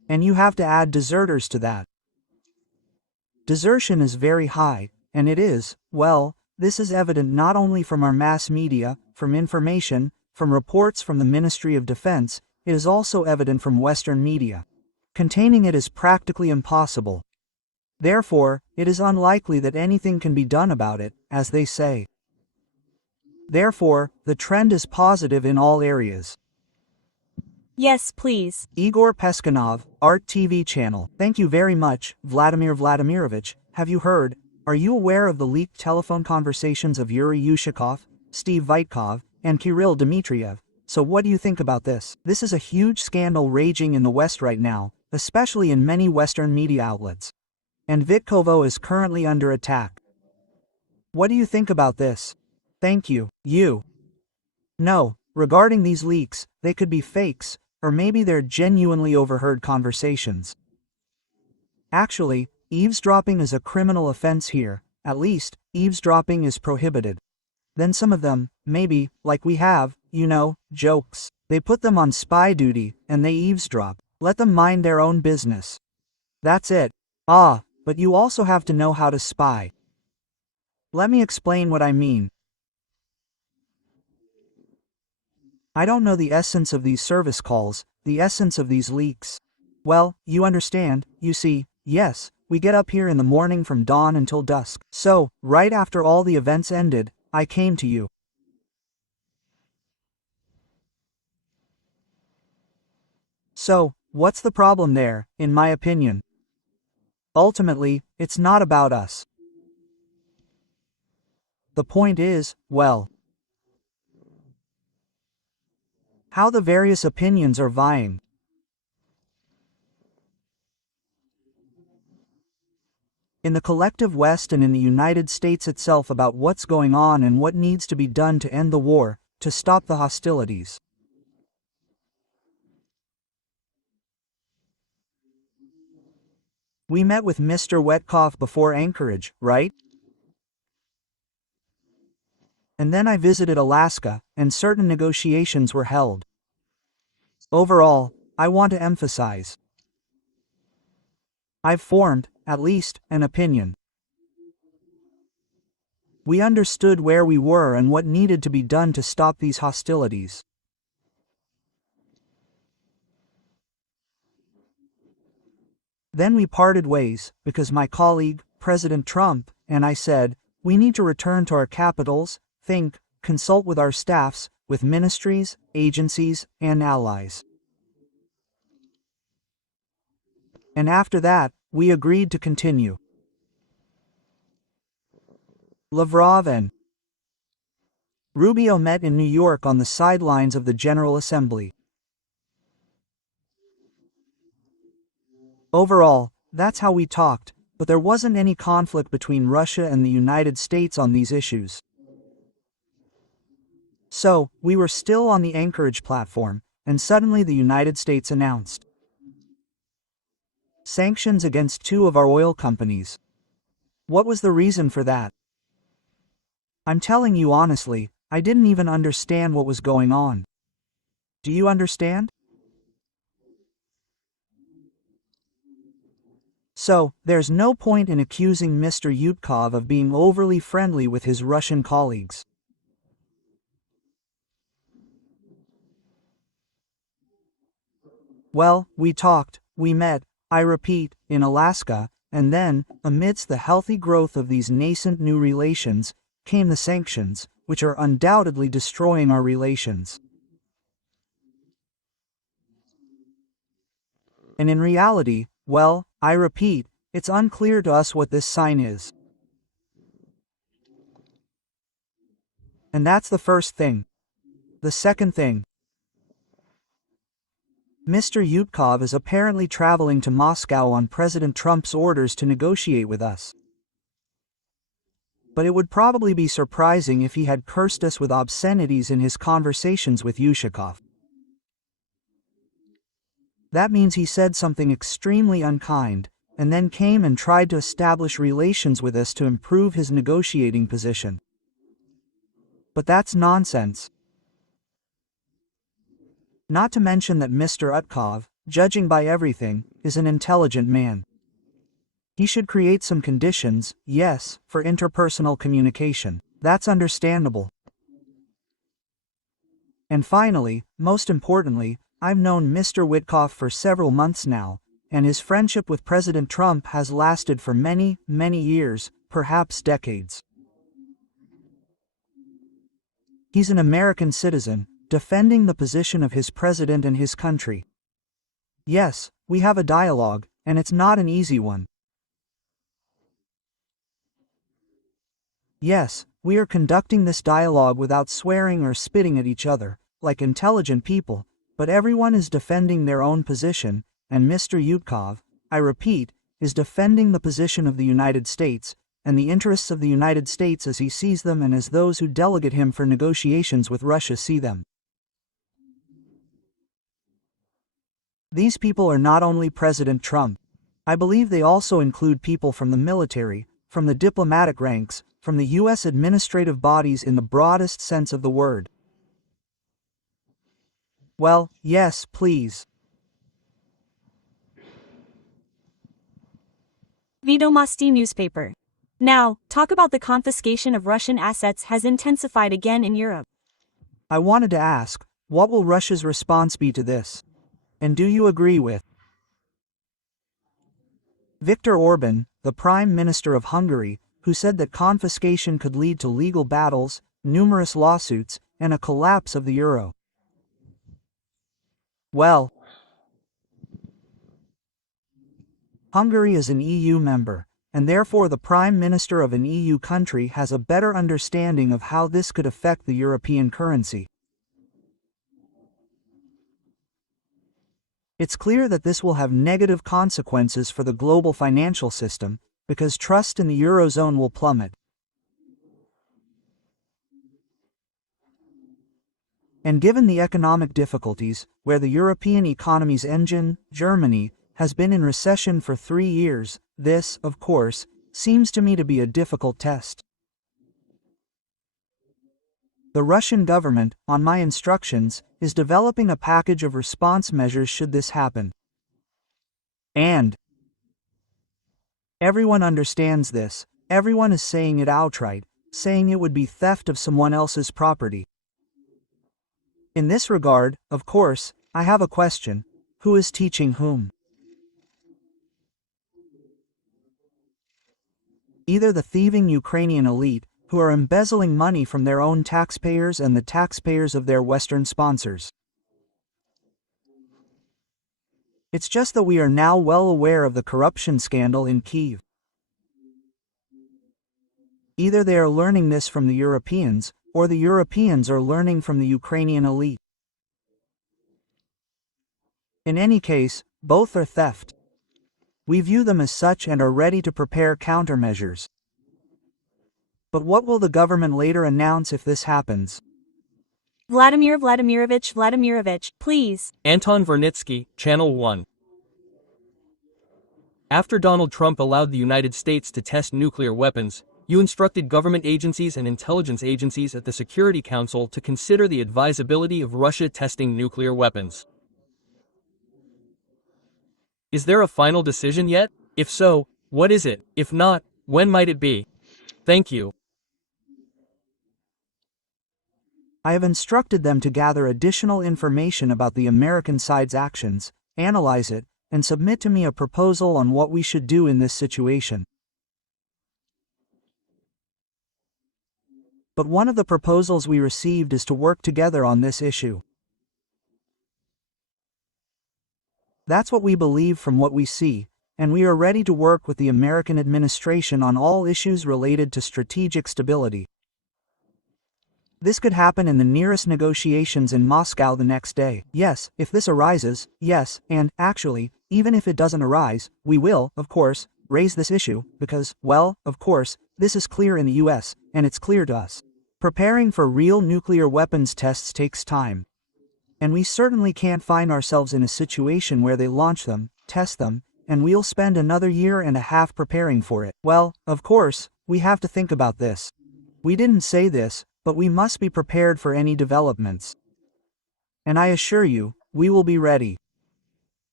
And you have to add deserters to that. Desertion is very high, and it is, well, this is evident not only from our mass media, from information, from reports from the Ministry of Defense, it is also evident from Western media. Containing it is practically impossible. Therefore, it is unlikely that anything can be done about it, as they say. Therefore, the trend is positive in all areas. Yes, please. Igor Peskanov, Art TV channel. Thank you very much, Vladimir Vladimirovich. Have you heard? Are you aware of the leaked telephone conversations of Yuri Yushakov, Steve Vitkov, and Kirill Dmitriev? So what do you think about this? This is a huge scandal raging in the West right now, especially in many Western media outlets. And Vitkovo is currently under attack. What do you think about this? Thank you. You. No, regarding these leaks, they could be fakes, or maybe they're genuinely overheard conversations. Actually, eavesdropping is a criminal offense here. At least, eavesdropping is prohibited. Then some of them, maybe, like we have, jokes. They put them on spy duty, and they eavesdrop. Let them mind their own business. That's it. But you also have to know how to spy. Let me explain what I mean. I don't know the essence of these service calls, the essence of these leaks. Well, you understand, you see, yes, we get up here in the morning from dawn until dusk. So, right after all the events ended, I came to you. So, what's the problem there, in my opinion? Ultimately, it's not about us. The point is, well, how the various opinions are vying. In the collective West and in the United States itself about what's going on and what needs to be done to end the war, to stop the hostilities. We met with Mr. Wetkov before Anchorage, right? And then I visited Alaska, and certain negotiations were held. Overall, I want to emphasize, I've formed, at least, an opinion. We understood where we were and what needed to be done to stop these hostilities. Then we parted ways, because my colleague, President Trump, and I said, we need to return to our capitals, think, consult with our staffs, with ministries, agencies, and allies. And after that, we agreed to continue. Lavrov and Rubio met in New York on the sidelines of the General Assembly. Overall, that's how we talked, but there wasn't any conflict between Russia and the United States on these issues. So, we were still on the Anchorage platform, and suddenly the United States announced sanctions against 2 of our oil companies. What was the reason for that? I'm telling you honestly, I didn't even understand what was going on. Do you understand? So, there's no point in accusing Mr. Yutkov of being overly friendly with his Russian colleagues. Well, we talked, we met, I repeat, in Alaska, and then, amidst the healthy growth of these nascent new relations, came the sanctions, which are undoubtedly destroying our relations. And in reality, well, I repeat, it's unclear to us what this sign is. And that's the first thing. The second thing. Mr. Yutkov is apparently traveling to Moscow on President Trump's orders to negotiate with us. But it would probably be surprising if he had cursed us with obscenities in his conversations with Yushakov. That means he said something extremely unkind, and then came and tried to establish relations with us to improve his negotiating position. But that's nonsense. Not to mention that Mr. Utkov, judging by everything, is an intelligent man. He should create some conditions, yes, for interpersonal communication. That's understandable. And finally, most importantly, I've known Mr. Witkoff for several months now, and his friendship with President Trump has lasted for many, many years, perhaps decades. He's an American citizen, defending the position of his president and his country. Yes, we have a dialogue, and it's not an easy one. Yes, we are conducting this dialogue without swearing or spitting at each other, like intelligent people, but everyone is defending their own position, and Mr. Yutkov, I repeat, is defending the position of the United States, and the interests of the United States as he sees them and as those who delegate him for negotiations with Russia see them. These people are not only President Trump. I believe they also include people from the military, from the diplomatic ranks, from the U.S. administrative bodies in the broadest sense of the word. Well, yes, please. Vedomosti newspaper. Now, talk about the confiscation of Russian assets has intensified again in Europe. I wanted to ask, what will Russia's response be to this? And do you agree with Viktor Orban, the Prime Minister of Hungary, who said that confiscation could lead to legal battles, numerous lawsuits, and a collapse of the euro? Well, Hungary is an EU member, and therefore the Prime Minister of an EU country has a better understanding of how this could affect the European currency. It's clear that this will have negative consequences for the global financial system, because trust in the Eurozone will plummet. And given the economic difficulties, where the European economy's engine, Germany, has been in recession for 3 years, this, of course, seems to me to be a difficult test. The Russian government, on my instructions, is developing a package of response measures should this happen. And everyone understands this, everyone is saying it outright, saying it would be theft of someone else's property. In this regard, of course, I have a question: who is teaching whom? Either the thieving Ukrainian elite, who are embezzling money from their own taxpayers and the taxpayers of their Western sponsors. It's just that we are now well aware of the corruption scandal in Kyiv. Either they are learning this from the Europeans, or the Europeans are learning from the Ukrainian elite. In any case, both are theft. We view them as such and are ready to prepare countermeasures. But what will the government later announce if this happens? Vladimir Vladimirovich, please. Anton Vernitsky, Channel 1. After Donald Trump allowed the United States to test nuclear weapons, you instructed government agencies and intelligence agencies at the Security Council to consider the advisability of Russia testing nuclear weapons. Is there a final decision yet? If so, what is it? If not, when might it be? Thank you. I have instructed them to gather additional information about the American side's actions, analyze it, and submit to me a proposal on what we should do in this situation. But one of the proposals we received is to work together on this issue. That's what we believe from what we see, and we are ready to work with the American administration on all issues related to strategic stability. This could happen in the nearest negotiations in Moscow the next day. Yes, if this arises, yes, and, actually, even if it doesn't arise, we will, of course, raise this issue, because, well, of course, this is clear in the US, and it's clear to us. Preparing for real nuclear weapons tests takes time. And we certainly can't find ourselves in a situation where they launch them, test them, and we'll spend another year and a half preparing for it. Well, of course, we have to think about this. We didn't say this, but we must be prepared for any developments. And I assure you, we will be ready.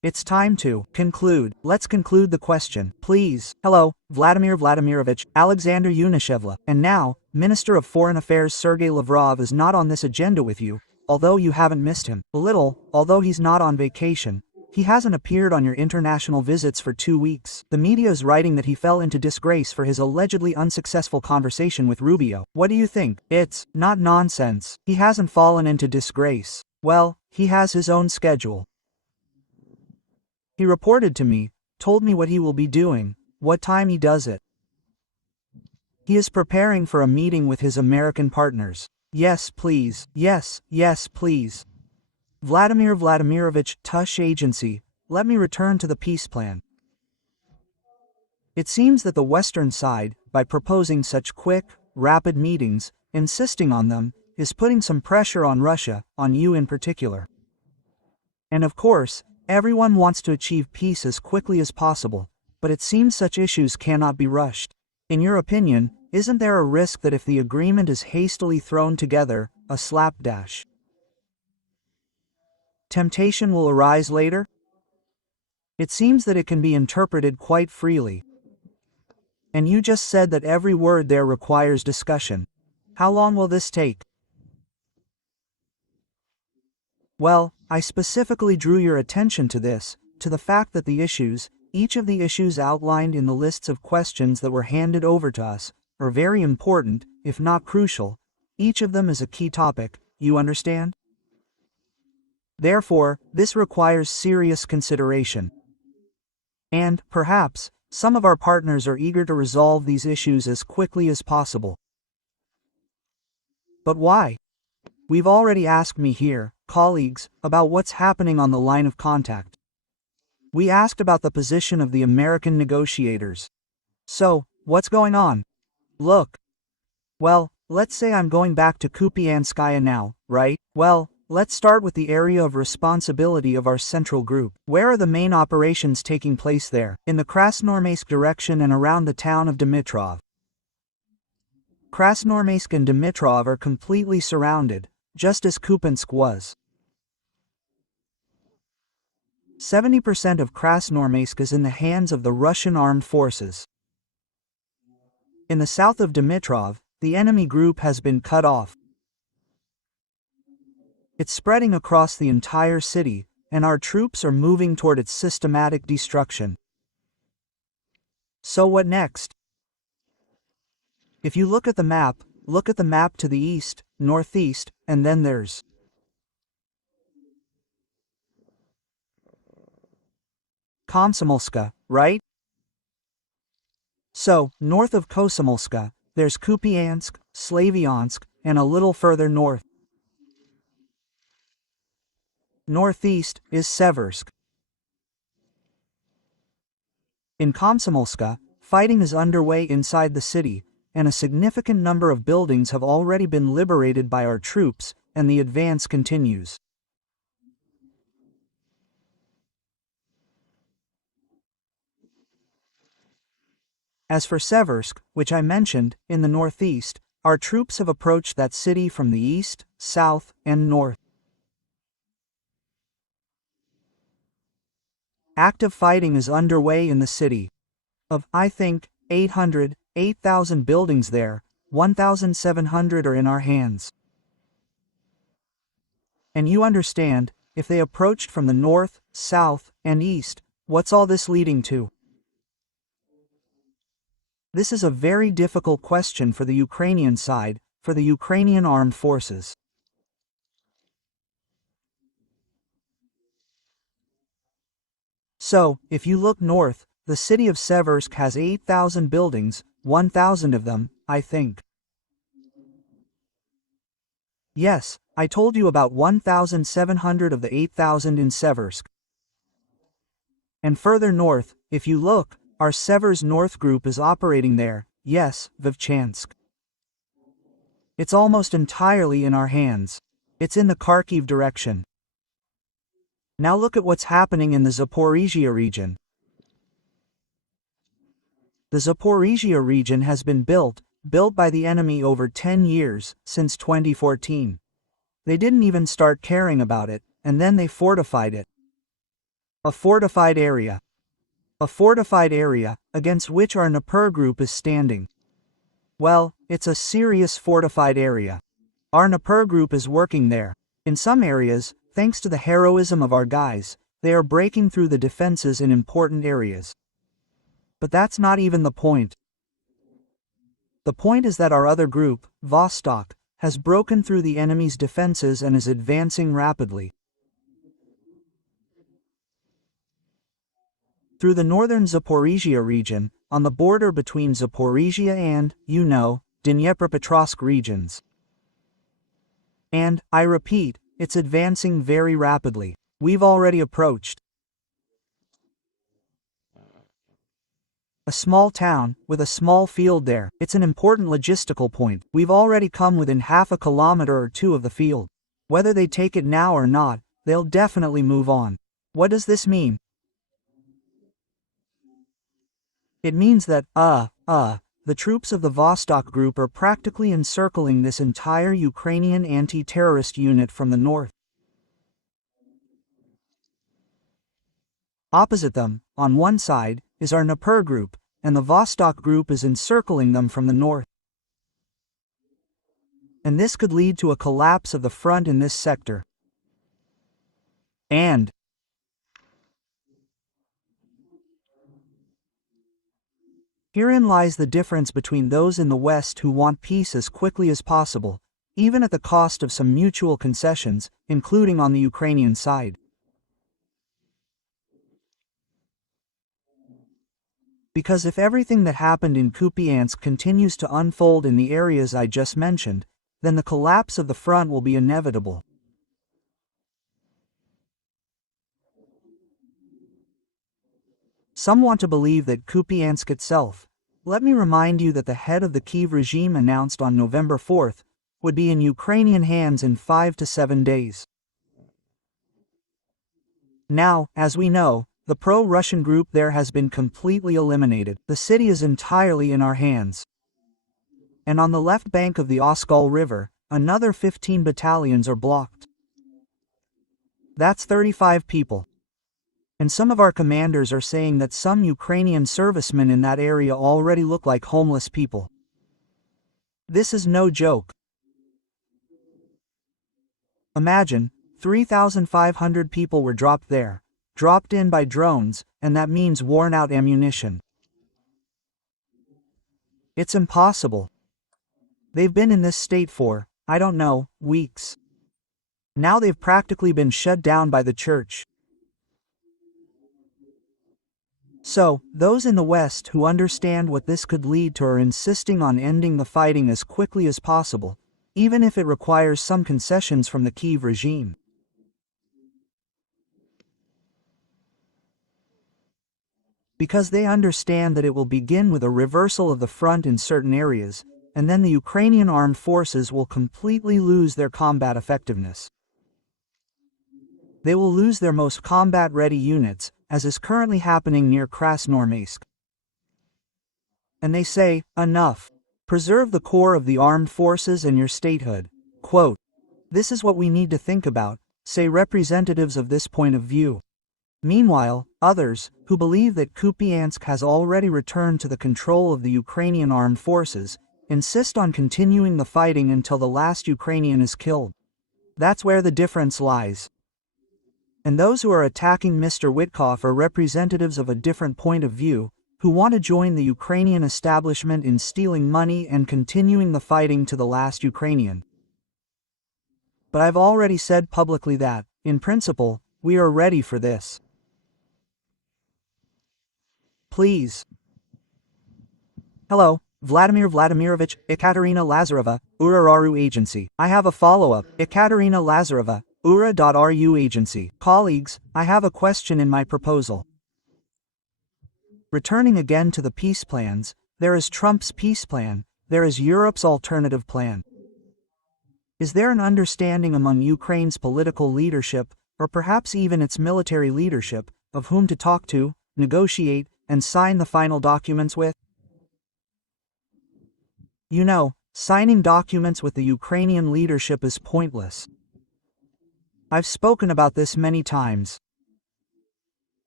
It's time to conclude. Let's conclude the question, please. Hello, Vladimir Vladimirovich, Alexander Yunishevla. And now, Minister of Foreign Affairs Sergei Lavrov is not on this agenda with you, although you haven't missed him. A little, although he's not on vacation. He hasn't appeared on your international visits for 2 weeks. The media is writing that he fell into disgrace for his allegedly unsuccessful conversation with Rubio. What do you think? It's not nonsense. He hasn't fallen into disgrace. Well, he has his own schedule. He reported to me, told me what he will be doing, what time he does it. He is preparing for a meeting with his American partners. Yes, please. Yes, please. Vladimir Vladimirovich, Tush Agency, let me return to the peace plan. It seems that the Western side, by proposing such quick, rapid meetings, insisting on them, is putting some pressure on Russia, on you in particular. And of course, everyone wants to achieve peace as quickly as possible, but it seems such issues cannot be rushed. In your opinion, isn't there a risk that if the agreement is hastily thrown together, a slapdash temptation will arise later? It seems that it can be interpreted quite freely. And you just said that every word there requires discussion. How long will this take? Well, I specifically drew your attention to this, to the fact that each of the issues outlined in the lists of questions that were handed over to us, are very important, if not crucial. Each of them is a key topic, you understand? Therefore, this requires serious consideration. And, perhaps, some of our partners are eager to resolve these issues as quickly as possible. But why? We've already asked me here, colleagues, about what's happening on the line of contact. We asked about the position of the American negotiators. So, what's going on? Look. Well, let's say I'm going back to Kupianskaya now, right? Well, let's start with the area of responsibility of our central group. Where are the main operations taking place there? In the Krasnoarmeysk direction and around the town of Dimitrov. Krasnoarmeysk and Dimitrov are completely surrounded, just as Kupiansk was. 70% of Krasnoarmeysk is in the hands of the Russian armed forces. In the south of Dimitrov, the enemy group has been cut off. It's spreading across the entire city, and our troops are moving toward its systematic destruction. So what next? If you look at the map to the east, northeast, and then there's Komsomolska, right? So, north of Komsomolska, there's Kupiansk, Slavyansk, and a little further north. Northeast is Seversk. In Komsomolska, fighting is underway inside the city, and a significant number of buildings have already been liberated by our troops, and the advance continues. As for Seversk, which I mentioned, in the northeast, our troops have approached that city from the east, south, and north. Active fighting is underway in the city. Of, I think, 8,000 buildings there, 1,700 are in our hands. And you understand, if they approached from the north, south, and east, what's all this leading to? This is a very difficult question for the Ukrainian side, for the Ukrainian armed forces. So, if you look north, the city of Seversk has 8,000 buildings, 1,000 of them, I think. Yes, I told you about 1,700 of the 8,000 in Seversk. And further north, if you look, our Severs North group is operating there, yes, Vovchansk. It's almost entirely in our hands. It's in the Kharkiv direction. Now look at what's happening in the Zaporizhzhia region. The Zaporizhzhia region has been built by the enemy over 10 years, since 2014. They didn't even start caring about it, and then they fortified it. A fortified area. A fortified area, against which our Dnieper group is standing. Well, it's a serious fortified area. Our Dnieper group is working there. In some areas, thanks to the heroism of our guys, they are breaking through the defenses in important areas. But that's not even the point. The point is that our other group, Vostok, has broken through the enemy's defenses and is advancing rapidly. Through the northern Zaporizhzhia region, on the border between Zaporizhzhia and, Dnipropetrovsk regions. And, I repeat, it's advancing very rapidly. We've already approached a small town, with a small field there. It's an important logistical point. We've already come within half a kilometer or two of the field. Whether they take it now or not, they'll definitely move on. What does this mean? It means that, the troops of the Vostok group are practically encircling this entire Ukrainian anti-terrorist unit from the north. Opposite them, on one side, is our Dnieper group, and the Vostok group is encircling them from the north. And this could lead to a collapse of the front in this sector. And herein lies the difference between those in the West who want peace as quickly as possible, even at the cost of some mutual concessions, including on the Ukrainian side. Because if everything that happened in Kupiansk continues to unfold in the areas I just mentioned, then the collapse of the front will be inevitable. Some want to believe that Kupiansk itself. Let me remind you that the head of the Kyiv regime announced on November 4th would be in Ukrainian hands in 5 to 7 days. Now, as we know, the pro-Russian group there has been completely eliminated. The city is entirely in our hands. And on the left bank of the Oskol River, another 15 battalions are blocked. That's 35 people. And some of our commanders are saying that some Ukrainian servicemen in that area already look like homeless people. This is no joke. Imagine, 3,500 people were dropped there, dropped in by drones, and that means worn-out ammunition. It's impossible. They've been in this state for, I don't know, weeks. Now they've practically been shut down by the church. So, those in the West who understand what this could lead to are insisting on ending the fighting as quickly as possible, even if it requires some concessions from the Kyiv regime. Because they understand that it will begin with a reversal of the front in certain areas, and then the Ukrainian armed forces will completely lose their combat effectiveness. They will lose their most combat-ready units, as is currently happening near Krasnoarmeysk. And they say, enough. Preserve the core of the armed forces and your statehood. Quote, this is what we need to think about, say representatives of this point of view. Meanwhile, others, who believe that Kupiansk has already returned to the control of the Ukrainian armed forces, insist on continuing the fighting until the last Ukrainian is killed. That's where the difference lies. And those who are attacking Mr. Witkoff are representatives of a different point of view, who want to join the Ukrainian establishment in stealing money and continuing the fighting to the last Ukrainian. But I've already said publicly that, in principle, we are ready for this. Please. Hello, Vladimir Vladimirovich, Ekaterina Lazareva, Ura.ru Agency. I have a follow-up. Ekaterina Lazareva, Ura.ru Agency. Colleagues, I have a question in my proposal. Returning again to the peace plans, there is Trump's peace plan, there is Europe's alternative plan. Is there an understanding among Ukraine's political leadership, or perhaps even its military leadership, of whom to talk to, negotiate, and sign the final documents with? You know, signing documents with the Ukrainian leadership is pointless. I've spoken about this many times.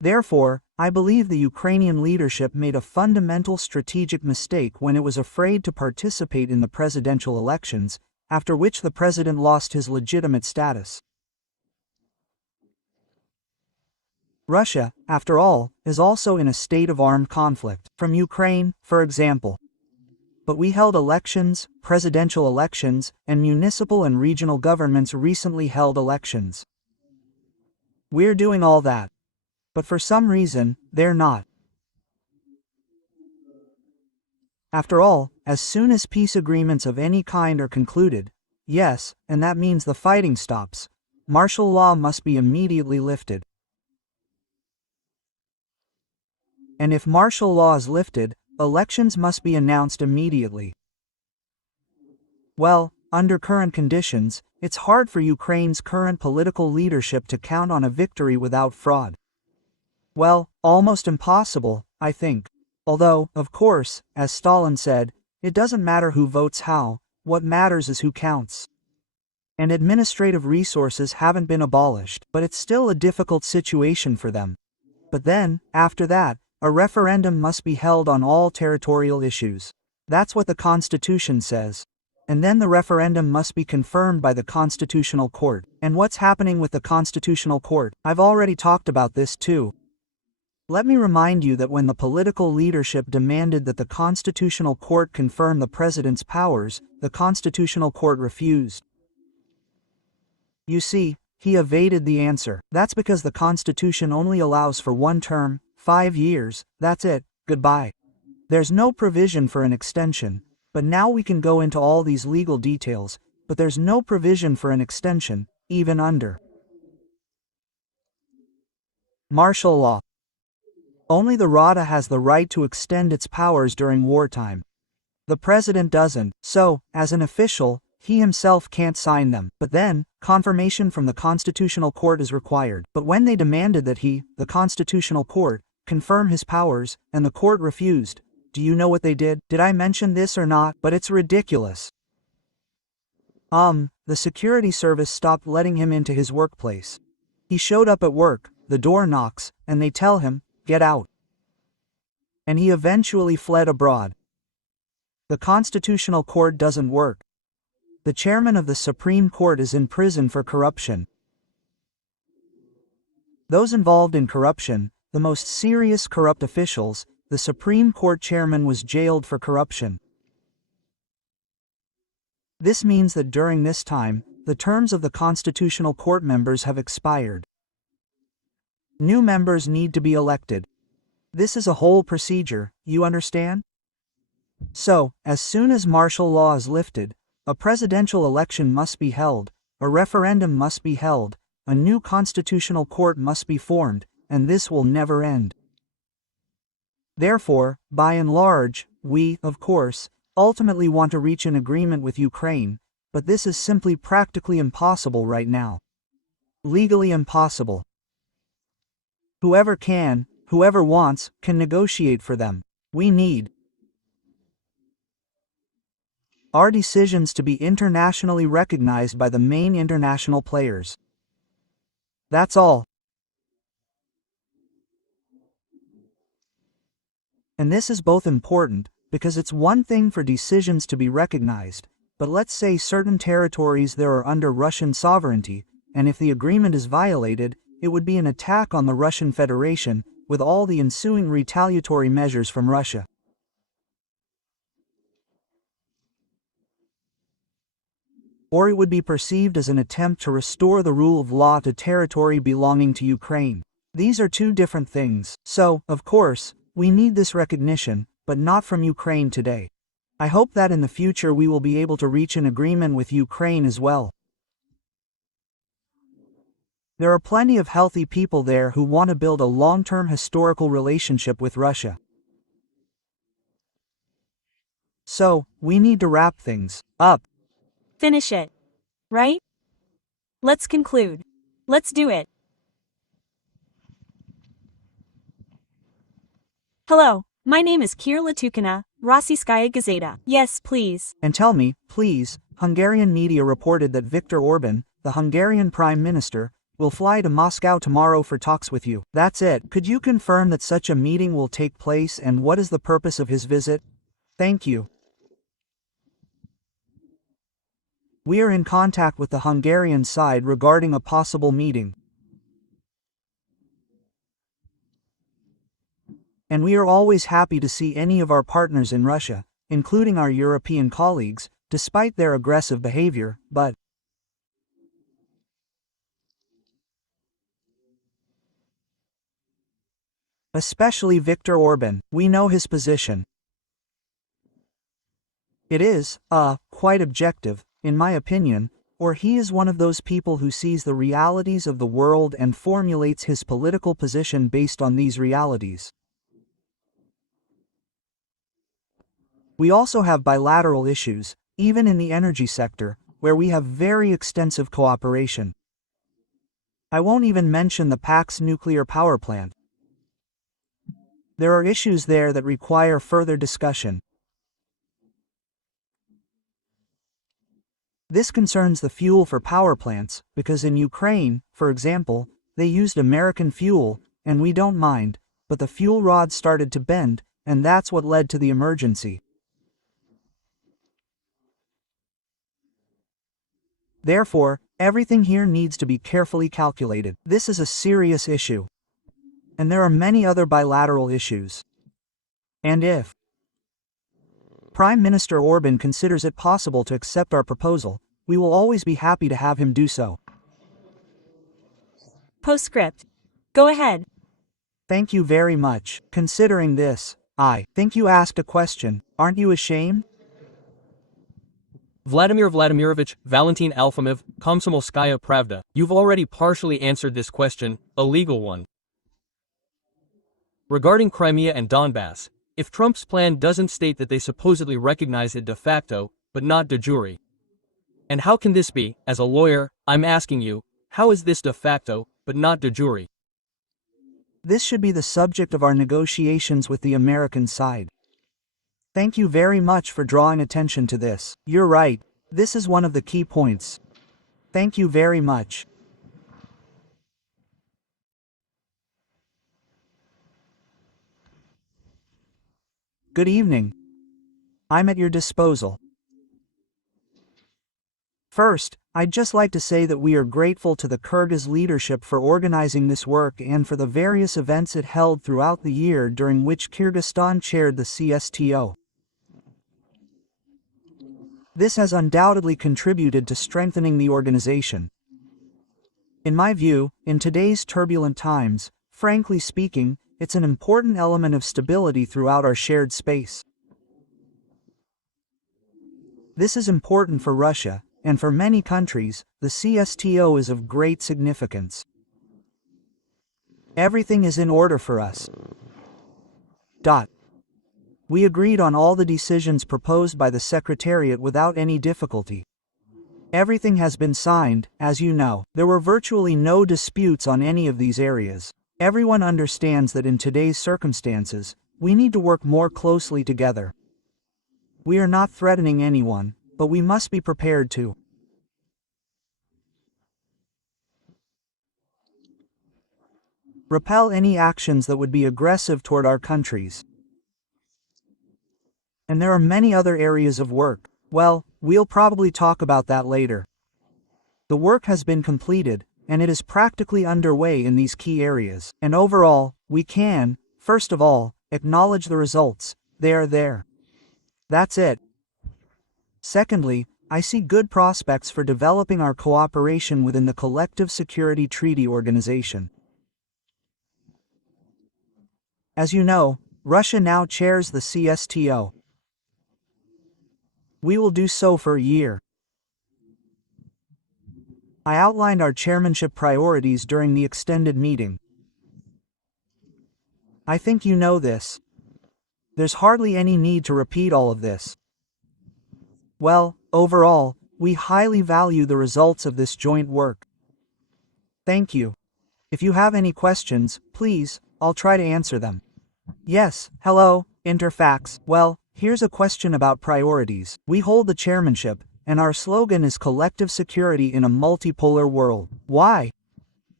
Therefore, I believe the Ukrainian leadership made a fundamental strategic mistake when it was afraid to participate in the presidential elections, after which the president lost his legitimate status. Russia, after all, is also in a state of armed conflict, from Ukraine, for example. But we held elections, presidential elections, and municipal and regional governments recently held elections. We're doing all that. But for some reason, they're not. After all, as soon as peace agreements of any kind are concluded, yes, and that means the fighting stops, martial law must be immediately lifted. And if martial law is lifted, elections must be announced immediately. Well, under current conditions, it's hard for Ukraine's current political leadership to count on a victory without fraud. Well, almost impossible, I think. Although, of course, as Stalin said, it doesn't matter who votes how, what matters is who counts. And administrative resources haven't been abolished, but it's still a difficult situation for them. But then, after that, a referendum must be held on all territorial issues. That's what the Constitution says. And then the referendum must be confirmed by the Constitutional Court. And what's happening with the Constitutional Court? I've already talked about this too. Let me remind you that when the political leadership demanded that the Constitutional Court confirm the president's powers, the Constitutional Court refused. You see, he evaded the answer. That's because the Constitution only allows for one term, 5 years, that's it, goodbye. There's no provision for an extension, but now we can go into all these legal details, but there's no provision for an extension, even under martial law. Only the Rada has the right to extend its powers during wartime. The president doesn't, so, as an official, he himself can't sign them. But then, confirmation from the Constitutional Court is required. But when they demanded that he, the Constitutional Court, confirm his powers, and the court refused, do you know what they did? Did I mention this or not? But it's ridiculous. The security service stopped letting him into his workplace. He showed up at work, the door knocks, and they tell him, get out. And he eventually fled abroad. The Constitutional Court doesn't work. The chairman of the Supreme Court is in prison for corruption. Those involved in corruption, the most serious corrupt officials, the Supreme Court chairman was jailed for corruption. This means that during this time, the terms of the Constitutional Court members have expired. New members need to be elected. This is a whole procedure, you understand? So, as soon as martial law is lifted, a presidential election must be held, a referendum must be held, a new constitutional court must be formed, and this will never end. Therefore, by and large, we, of course, ultimately want to reach an agreement with Ukraine, but this is simply practically impossible right now. Legally impossible. Whoever can, whoever wants, can negotiate for them. We need our decisions to be internationally recognized by the main international players. That's all. And this is both important, because it's one thing for decisions to be recognized, but let's say certain territories there are under Russian sovereignty, and if the agreement is violated, it would be an attack on the Russian Federation, with all the ensuing retaliatory measures from Russia. Or it would be perceived as an attempt to restore the rule of law to territory belonging to Ukraine. These are two different things. So, of course, we need this recognition, but not from Ukraine today. I hope that in the future we will be able to reach an agreement with Ukraine as well. There are plenty of healthy people there who want to build a long-term historical relationship with Russia. So, we need to wrap things up. Finish it. Right? Let's conclude. Let's do it. Hello, my name is Kira Latukina, Rossiyskaya Gazeta. Yes, please. And tell me, please, Hungarian media reported that Viktor Orban, the Hungarian Prime Minister, We'll fly to Moscow tomorrow for talks with you. That's it. Could you confirm that such a meeting will take place and what is the purpose of his visit? Thank you. We are in contact with the Hungarian side regarding a possible meeting. And we are always happy to see any of our partners in Russia, including our European colleagues, despite their aggressive behavior, but especially Viktor Orban, we know his position. It is, quite objective, in my opinion, or he is one of those people who sees the realities of the world and formulates his political position based on these realities. We also have bilateral issues, even in the energy sector, where we have very extensive cooperation. I won't even mention the PAX nuclear power plant. There are issues there that require further discussion. This concerns the fuel for power plants, because in Ukraine, for example, they used American fuel, and we don't mind, but the fuel rod started to bend, and that's what led to the emergency. Therefore, everything here needs to be carefully calculated. This is a serious issue. And there are many other bilateral issues. And if Prime Minister Orban considers it possible to accept our proposal, we will always be happy to have him do so. Postscript. Go ahead. Thank you very much. Considering this, I think you asked a question. Aren't you ashamed? Vladimir Vladimirovich Valentin Alfimov, Komsomolskaya Pravda, you've already partially answered this question, a legal one. Regarding Crimea and Donbass, if Trump's plan doesn't state that they supposedly recognize it de facto, but not de jure. And how can this be? As a lawyer, I'm asking you, how is this de facto, but not de jure? This should be the subject of our negotiations with the American side. Thank you very much for drawing attention to this. You're right, this is one of the key points. Thank you very much. Good evening. I'm at your disposal. First, I'd just like to say that we are grateful to the Kyrgyz leadership for organizing this work and for the various events it held throughout the year during which Kyrgyzstan chaired the CSTO. This has undoubtedly contributed to strengthening the organization. In my view, in today's turbulent times, frankly speaking, it's an important element of stability throughout our shared space. This is important for Russia, and for many countries, the CSTO is of great significance. Everything is in order for us. We agreed on all the decisions proposed by the Secretariat without any difficulty. Everything has been signed, as you know. There were virtually no disputes on any of these areas. Everyone understands that in today's circumstances, we need to work more closely together. We are not threatening anyone, but we must be prepared to repel any actions that would be aggressive toward our countries. And there are many other areas of work. Well, we'll probably talk about that later. The work has been completed, and it is practically underway in these key areas. And overall, we can, first of all, acknowledge the results. They are there. That's it. Secondly, I see good prospects for developing our cooperation within the Collective Security Treaty Organization. As you know, Russia now chairs the CSTO. We will do so for a year. I outlined our chairmanship priorities during the extended meeting. I think you know this. There's hardly any need to repeat all of this. Well, overall, we highly value the results of this joint work. Thank you. If you have any questions, please, I'll try to answer them. Yes, hello, Interfax. Well, here's a question about priorities. We hold the chairmanship, and our slogan is collective security in a multipolar world. Why?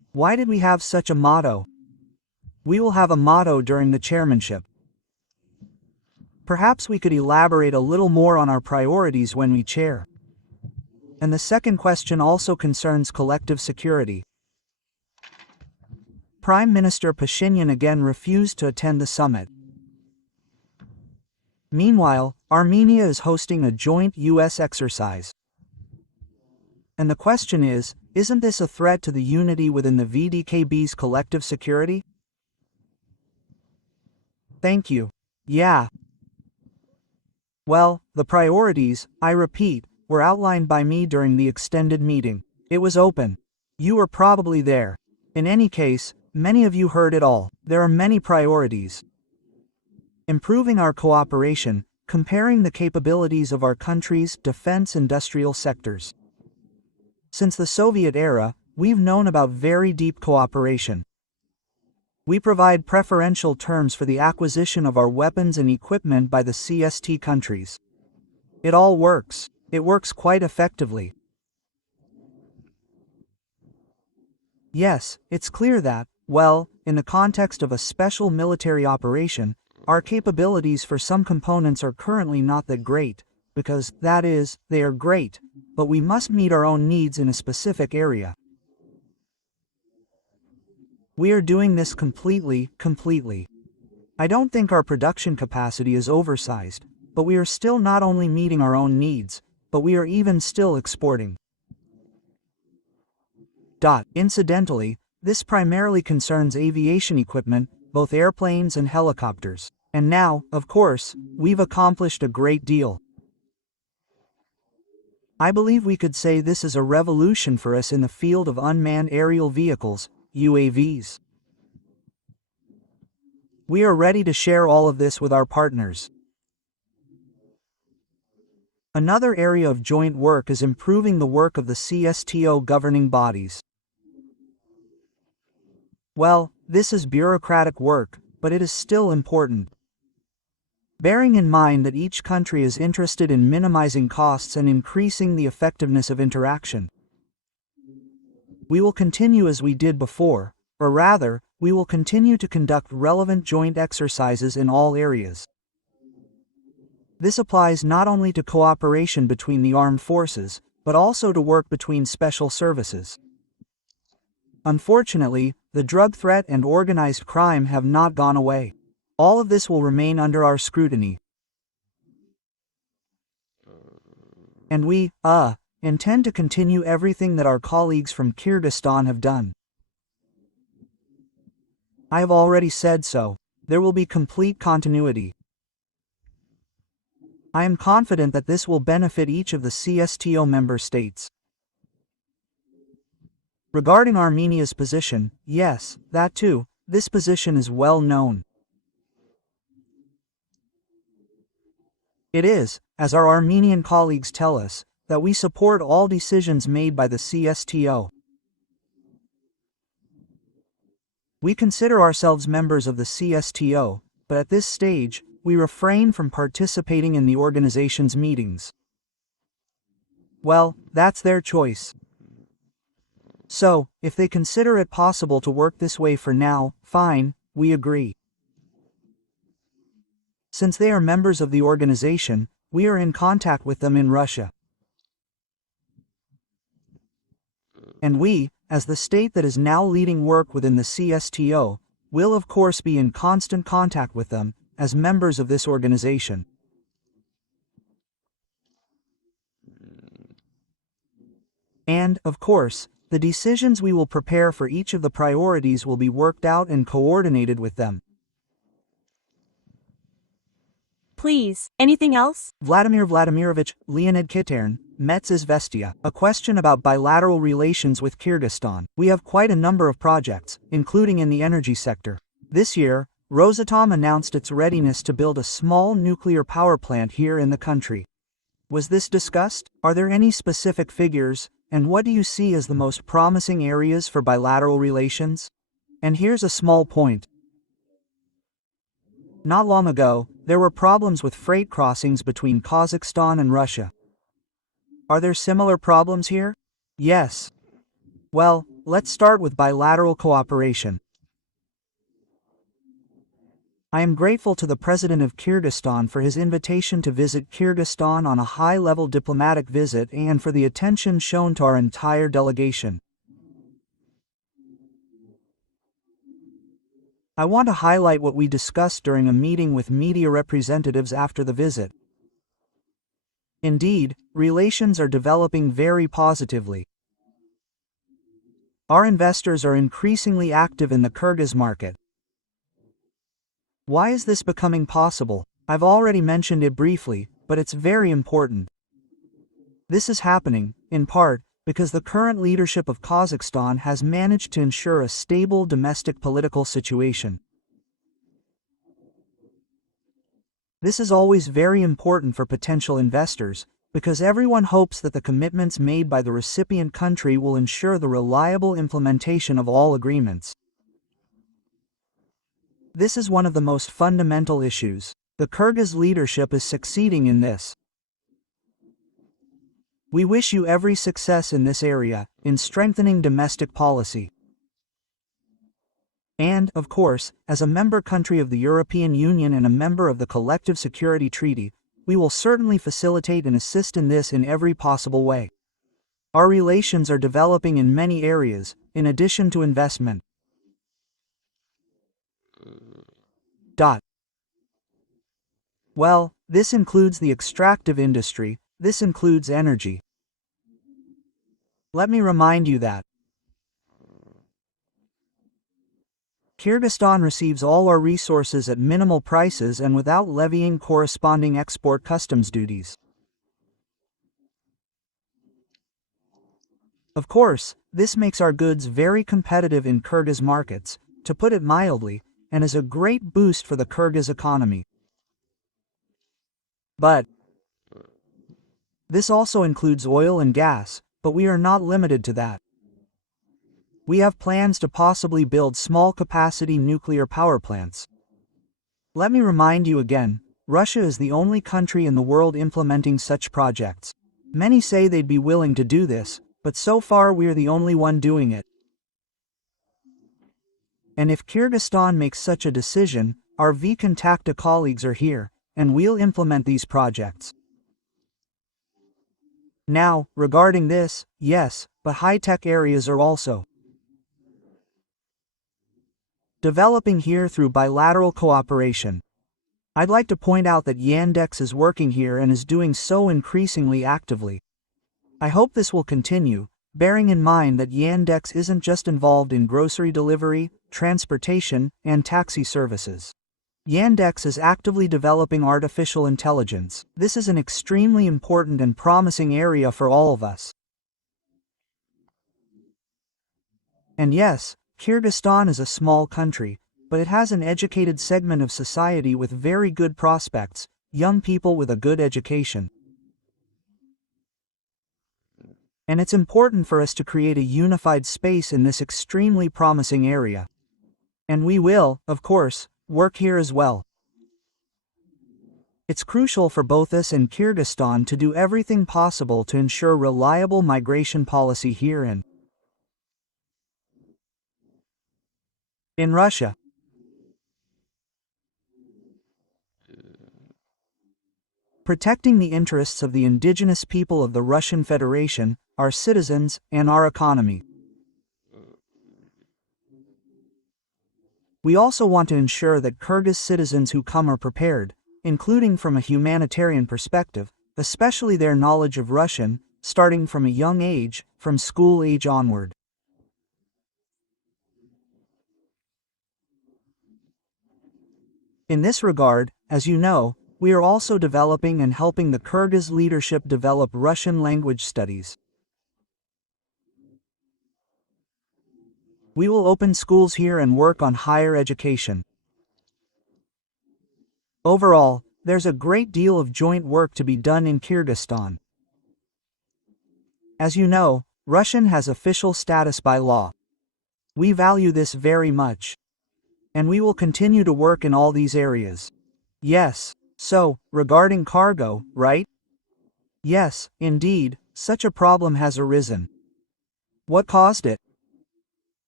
Why did we have such a motto? We will have a motto during the chairmanship. Perhaps we could elaborate a little more on our priorities when we chair. And the second question also concerns collective security. Prime Minister Pashinyan again refused to attend the summit. Meanwhile, Armenia is hosting a joint U.S. exercise. And the question is, isn't this a threat to the unity within the VDKB's collective security? Thank you. Yeah. Well, the priorities, I repeat, were outlined by me during the extended meeting. It was open. You were probably there. In any case, many of you heard it all. There are many priorities. Improving our cooperation, comparing the capabilities of our country's defense industrial sectors. Since the Soviet era, we've known about very deep cooperation. We provide preferential terms for the acquisition of our weapons and equipment by the CST countries. It all works. It works quite effectively. Yes, it's clear that, well, in the context of a special military operation, our capabilities for some components are currently not that great, because, that is, they are great, but we must meet our own needs in a specific area. We are doing this completely. I don't think our production capacity is oversized, but we are still not only meeting our own needs, but we are even still exporting. Incidentally, this primarily concerns aviation equipment, both airplanes and helicopters. And now, of course, we've accomplished a great deal. I believe we could say this is a revolution for us in the field of unmanned aerial vehicles, UAVs. We are ready to share all of this with our partners. Another area of joint work is improving the work of the CSTO governing bodies. Well, this is bureaucratic work, but it is still important. Bearing in mind that each country is interested in minimizing costs and increasing the effectiveness of interaction. We will continue as we did before, or rather, we will continue to conduct relevant joint exercises in all areas. This applies not only to cooperation between the armed forces, but also to work between special services. Unfortunately, the drug threat and organized crime have not gone away. All of this will remain under our scrutiny. And we, intend to continue everything that our colleagues from Kyrgyzstan have done. I have already said so. There will be complete continuity. I am confident that this will benefit each of the CSTO member states. Regarding Armenia's position, yes, that too, this position is well known. It is, as our Armenian colleagues tell us, that we support all decisions made by the CSTO. We consider ourselves members of the CSTO, but at this stage, we refrain from participating in the organization's meetings. Well, that's their choice. So, if they consider it possible to work this way for now, fine, we agree. Since they are members of the organization, we are in contact with them in Russia. And we, as the state that is now leading work within the CSTO, will of course be in constant contact with them, as members of this organization. And, of course, the decisions we will prepare for each of the priorities will be worked out and coordinated with them. Please, anything else? Vladimir Vladimirovich, Leonid Kitern, Metz Izvestia. A question about bilateral relations with Kyrgyzstan. We have quite a number of projects, including in the energy sector. This year, Rosatom announced its readiness to build a small nuclear power plant here in the country. Was this discussed? Are there any specific figures, and what do you see as the most promising areas for bilateral relations? And here's a small point. Not long ago, there were problems with freight crossings between Kazakhstan and Russia. Are there similar problems here? Yes. Well, Let's start with bilateral cooperation. I am grateful to the President of Kyrgyzstan for his invitation to visit Kyrgyzstan on a high-level diplomatic visit and for the attention shown to our entire delegation. I want to highlight what we discussed during a meeting with media representatives after the visit. Indeed, relations are developing very positively. Our investors are increasingly active in the Kyrgyz market. Why is this becoming possible? I've already mentioned it briefly, but it's very important. This is happening, in part, because the current leadership of Kazakhstan has managed to ensure a stable domestic political situation. This is always very important for potential investors, because everyone hopes that the commitments made by the recipient country will ensure the reliable implementation of all agreements. This is one of the most fundamental issues. The Kyrgyz leadership is succeeding in this. We wish you every success in this area, in strengthening domestic policy. And, of course, as a member country of the European Union and a member of the Collective Security Treaty, we will certainly facilitate and assist in this in every possible way. Our relations are developing in many areas, in addition to investment. Well, this includes the extractive industry, this includes energy. Let me remind you that Kyrgyzstan receives all our resources at minimal prices and without levying corresponding export customs duties. Of course, this makes our goods very competitive in Kyrgyz markets, to put it mildly, and is a great boost for the Kyrgyz economy. But this also includes oil and gas, but we are not limited to that. We have plans to possibly build small-capacity nuclear power plants. Let me remind you again, Russia is the only country in the world implementing such projects. Many say they'd be willing to do this, but so far we're the only one doing it. And if Kyrgyzstan makes such a decision, our V-Contacta colleagues are here, and we'll implement these projects. Now, regarding this, yes, but high-tech areas are also developing here through bilateral cooperation. I'd like to point out that Yandex is working here and is doing so increasingly actively. I hope this will continue, bearing in mind that Yandex isn't just involved in grocery delivery, transportation, and taxi services. Yandex is actively developing artificial intelligence. This is an extremely important and promising area for all of us. And yes, Kyrgyzstan is a small country, but it has an educated segment of society with very good prospects, young people with a good education. And it's important for us to create a unified space in this extremely promising area. And we will, of course, work here as well. It's crucial for both us and Kyrgyzstan to do everything possible to ensure reliable migration policy here and in Russia. Protecting the interests of the indigenous people of the Russian Federation, our citizens, and our economy. We also want to ensure that Kyrgyz citizens who come are prepared, including from a humanitarian perspective, especially their knowledge of Russian, starting from a young age, from school age onward. In this regard, as you know, we are also developing and helping the Kyrgyz leadership develop Russian language studies. We will open schools here and work on higher education. Overall, there's a great deal of joint work to be done in Kyrgyzstan. As you know, Russian has official status by law. We value this very much. And we will continue to work in all these areas. Yes, so, regarding cargo, right? Yes, indeed, such a problem has arisen. What caused it?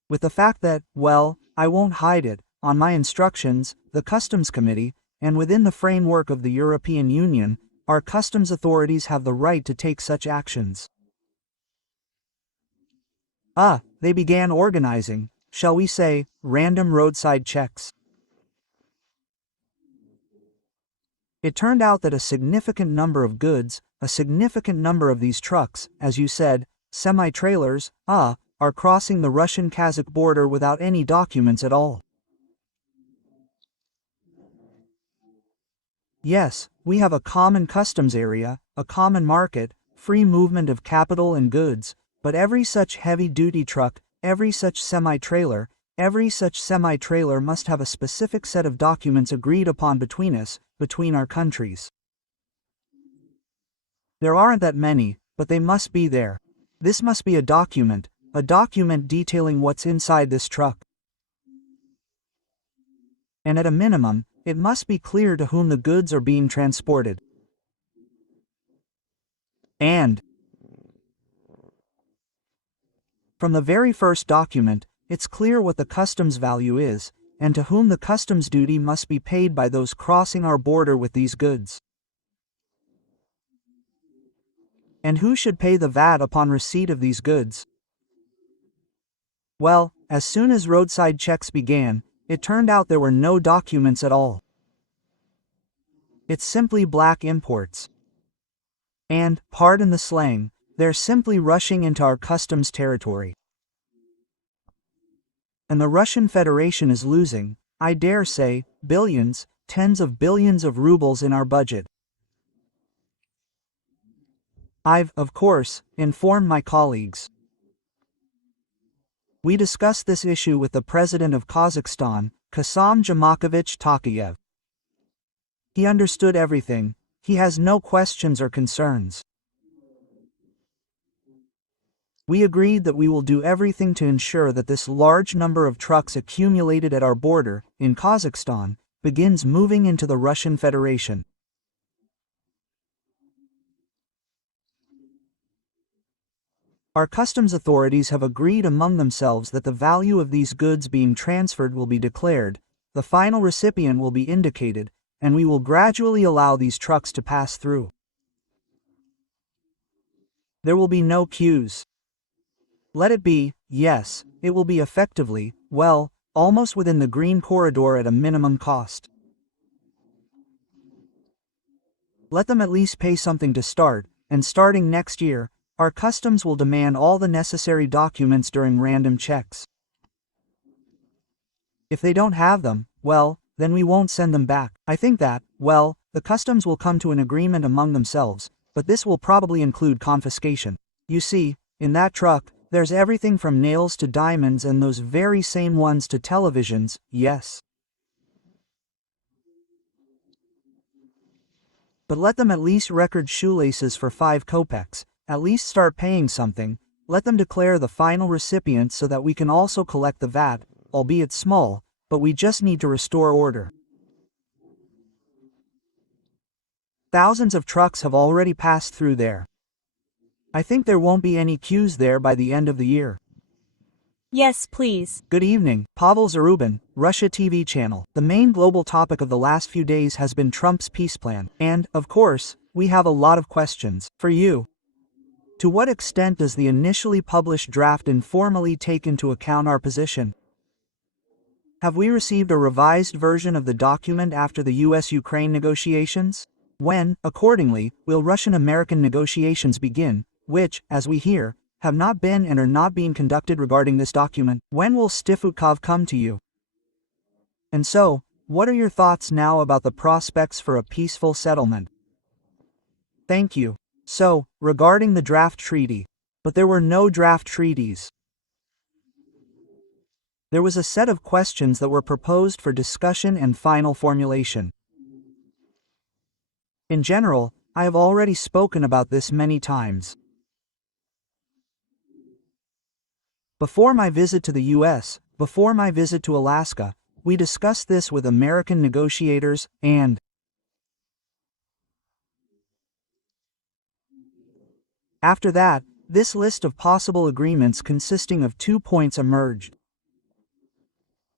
With the fact that, well, I won't hide it, on my instructions, the Customs Committee, and within the framework of the European Union, our customs authorities have the right to take such actions. They began organizing, shall we say, random roadside checks. It turned out that a significant number of goods, a significant number of these trucks, as you said, semi-trailers, are crossing the Russian-Kazakh border without any documents at all. Yes, we have a common customs area, a common market, free movement of capital and goods, but every such heavy-duty truck, every such semi-trailer must have a specific set of documents agreed upon between us, between our countries. There aren't that many, but they must be there. This must be a document detailing what's inside this truck. And at a minimum, it must be clear to whom the goods are being transported. And from the very first document, it's clear what the customs value is, and to whom the customs duty must be paid by those crossing our border with these goods. And who should pay the VAT upon receipt of these goods? Well, as soon as roadside checks began, it turned out there were no documents at all. It's simply black imports. And, pardon the slang, they're simply rushing into our customs territory. And the Russian Federation is losing, I dare say, billions, tens of billions of rubles in our budget. I've, of course, informed my colleagues. We discussed this issue with the President of Kazakhstan, Kassym-Jomart Tokayev. He understood everything, he has no questions or concerns. We agreed that we will do everything to ensure that this large number of trucks accumulated at our border, in Kazakhstan, begins moving into the Russian Federation. Our customs authorities have agreed among themselves that the value of these goods being transferred will be declared, the final recipient will be indicated, and we will gradually allow these trucks to pass through. There will be no queues. Let it be, yes, it will be effectively, well, almost within the green corridor at a minimum cost. Let them at least pay something to start, and starting next year, our customs will demand all the necessary documents during random checks. If they don't have them, well, then we won't send them back. I think that, well, the customs will come to an agreement among themselves, but this will probably include confiscation. You see, in that truck, there's everything from nails to diamonds and those very same ones to televisions, yes. But let them at least record shoelaces for 5 kopecks. At least start paying something, let them declare the final recipient so that we can also collect the VAT, albeit small, but we just need to restore order. Thousands of trucks have already passed through there. I think there won't be any queues there by the end of the year. Yes, please. Good evening, Pavel Zarubin, Russia TV channel. The main global topic of the last few days has been Trump's peace plan, and, of course, we have a lot of questions for you. To what extent does the initially published draft informally take into account our position? Have we received a revised version of the document after the US-Ukraine negotiations? When, accordingly, will Russian-American negotiations begin, which, as we hear, have not been and are not being conducted regarding this document? When will Stifutkov come to you? And so, what are your thoughts now about the prospects for a peaceful settlement? Thank you. So, regarding the draft treaty. But there were no draft treaties. There was a set of questions that were proposed for discussion and final formulation. In general, I have already spoken about this many times. Before my visit to the US, before my visit to Alaska, we discussed this with American negotiators, and after that, this list of possible agreements consisting of 2 points emerged.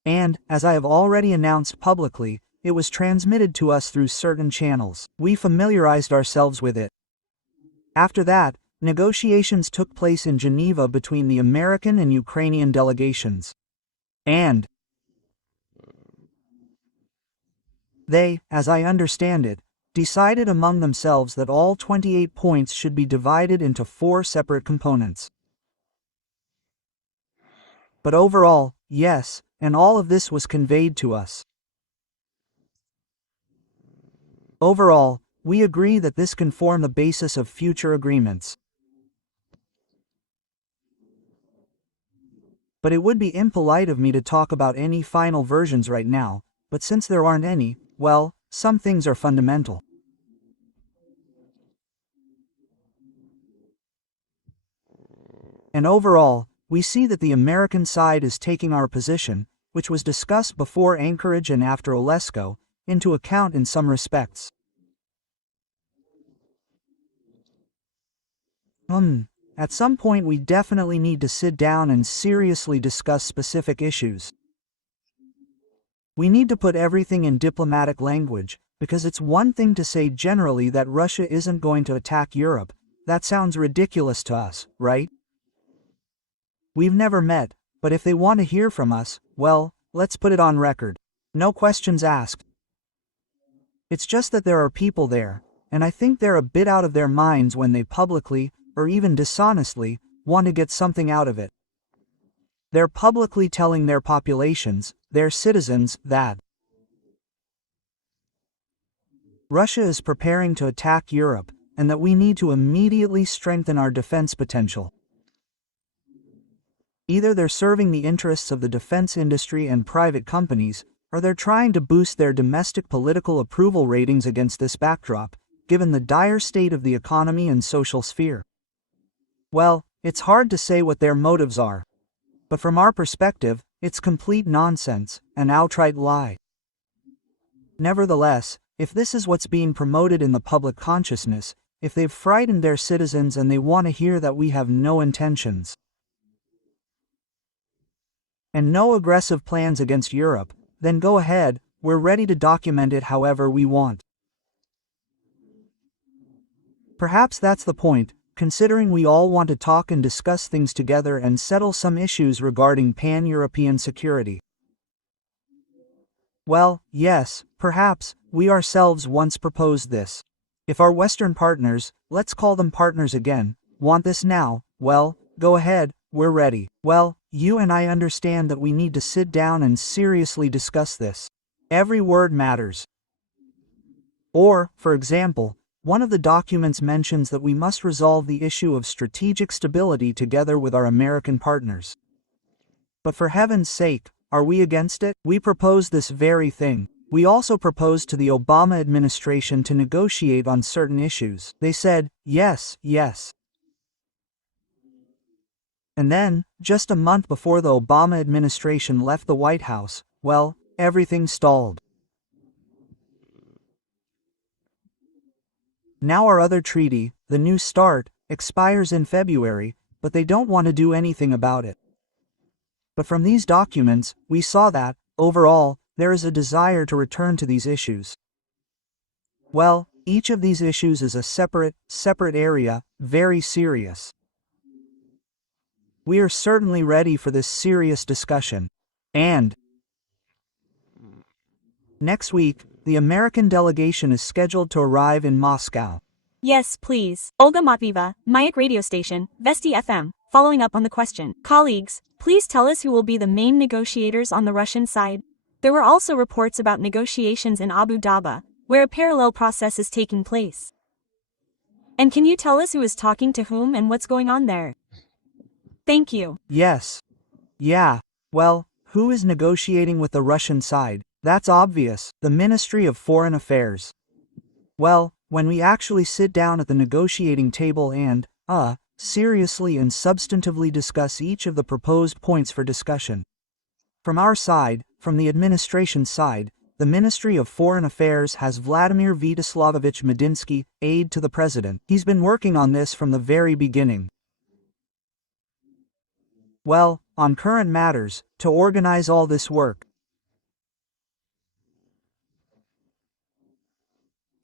And, as I have already announced publicly, it was transmitted to us through certain channels. We familiarized ourselves with it. After that, negotiations took place in Geneva between the American and Ukrainian delegations. And they, as I understand it, decided among themselves that all 28 points should be divided into 4 separate components. But overall, yes, and all of this was conveyed to us. Overall, we agree that this can form the basis of future agreements. But it would be impolite of me to talk about any final versions right now, but since there aren't any, well, some things are fundamental. And overall, we see that the American side is taking our position, which was discussed before Anchorage and after Olesko, into account in some respects. At some point we definitely need to sit down and seriously discuss specific issues. We need to put everything in diplomatic language, because it's one thing to say generally that Russia isn't going to attack Europe. That sounds ridiculous to us, right? We've never met, but if they want to hear from us, well, let's put it on record. No questions asked. It's just that there are people there, and I think they're a bit out of their minds when they publicly, or even dishonestly, want to get something out of it. They're publicly telling their populations, their citizens, that Russia is preparing to attack Europe, and that we need to immediately strengthen our defense potential. Either they're serving the interests of the defense industry and private companies, or they're trying to boost their domestic political approval ratings against this backdrop, given the dire state of the economy and social sphere. Well, it's hard to say what their motives are. But from our perspective, it's complete nonsense, an outright lie. Nevertheless, if this is what's being promoted in the public consciousness, if they've frightened their citizens and they want to hear that we have no intentions and no aggressive plans against Europe, then go ahead, we're ready to document it however we want. Perhaps that's the point, considering we all want to talk and discuss things together and settle some issues regarding pan-European security. Well, yes, perhaps, we ourselves once proposed this. If our Western partners, let's call them partners again, want this now, well, go ahead, we're ready. Well, you and I understand that we need to sit down and seriously discuss this. Every word matters. Or, for example, one of the documents mentions that we must resolve the issue of strategic stability together with our American partners. But for heaven's sake, are we against it? We propose this very thing. We also proposed to the Obama administration to negotiate on certain issues. They said, yes, yes. And then, just a month before the Obama administration left the White House, well, everything stalled. Now our other treaty, the New START, expires in February, but they don't want to do anything about it. But from these documents, we saw that, overall, there is a desire to return to these issues. Well, each of these issues is a separate area, very serious. We are certainly ready for this serious discussion. And next week, the American delegation is scheduled to arrive in Moscow. Yes, please. Olga Matvieva, Mayak radio station, Vesti FM, following up on the question. Colleagues, please tell us who will be the main negotiators on the Russian side. There were also reports about negotiations in Abu Dhabi, where a parallel process is taking place. And can you tell us who is talking to whom and what's going on there? Thank you. Yes. Yeah. Well, who is negotiating with the Russian side? That's obvious, the Ministry of Foreign Affairs. Well, when we actually sit down at the negotiating table and, seriously and substantively discuss each of the proposed points for discussion. From our side, from the administration side, the Ministry of Foreign Affairs has Vladimir Vyacheslamovich Medinsky, aide to the president. He's been working on this from the very beginning. Well, on current matters, to organize all this work,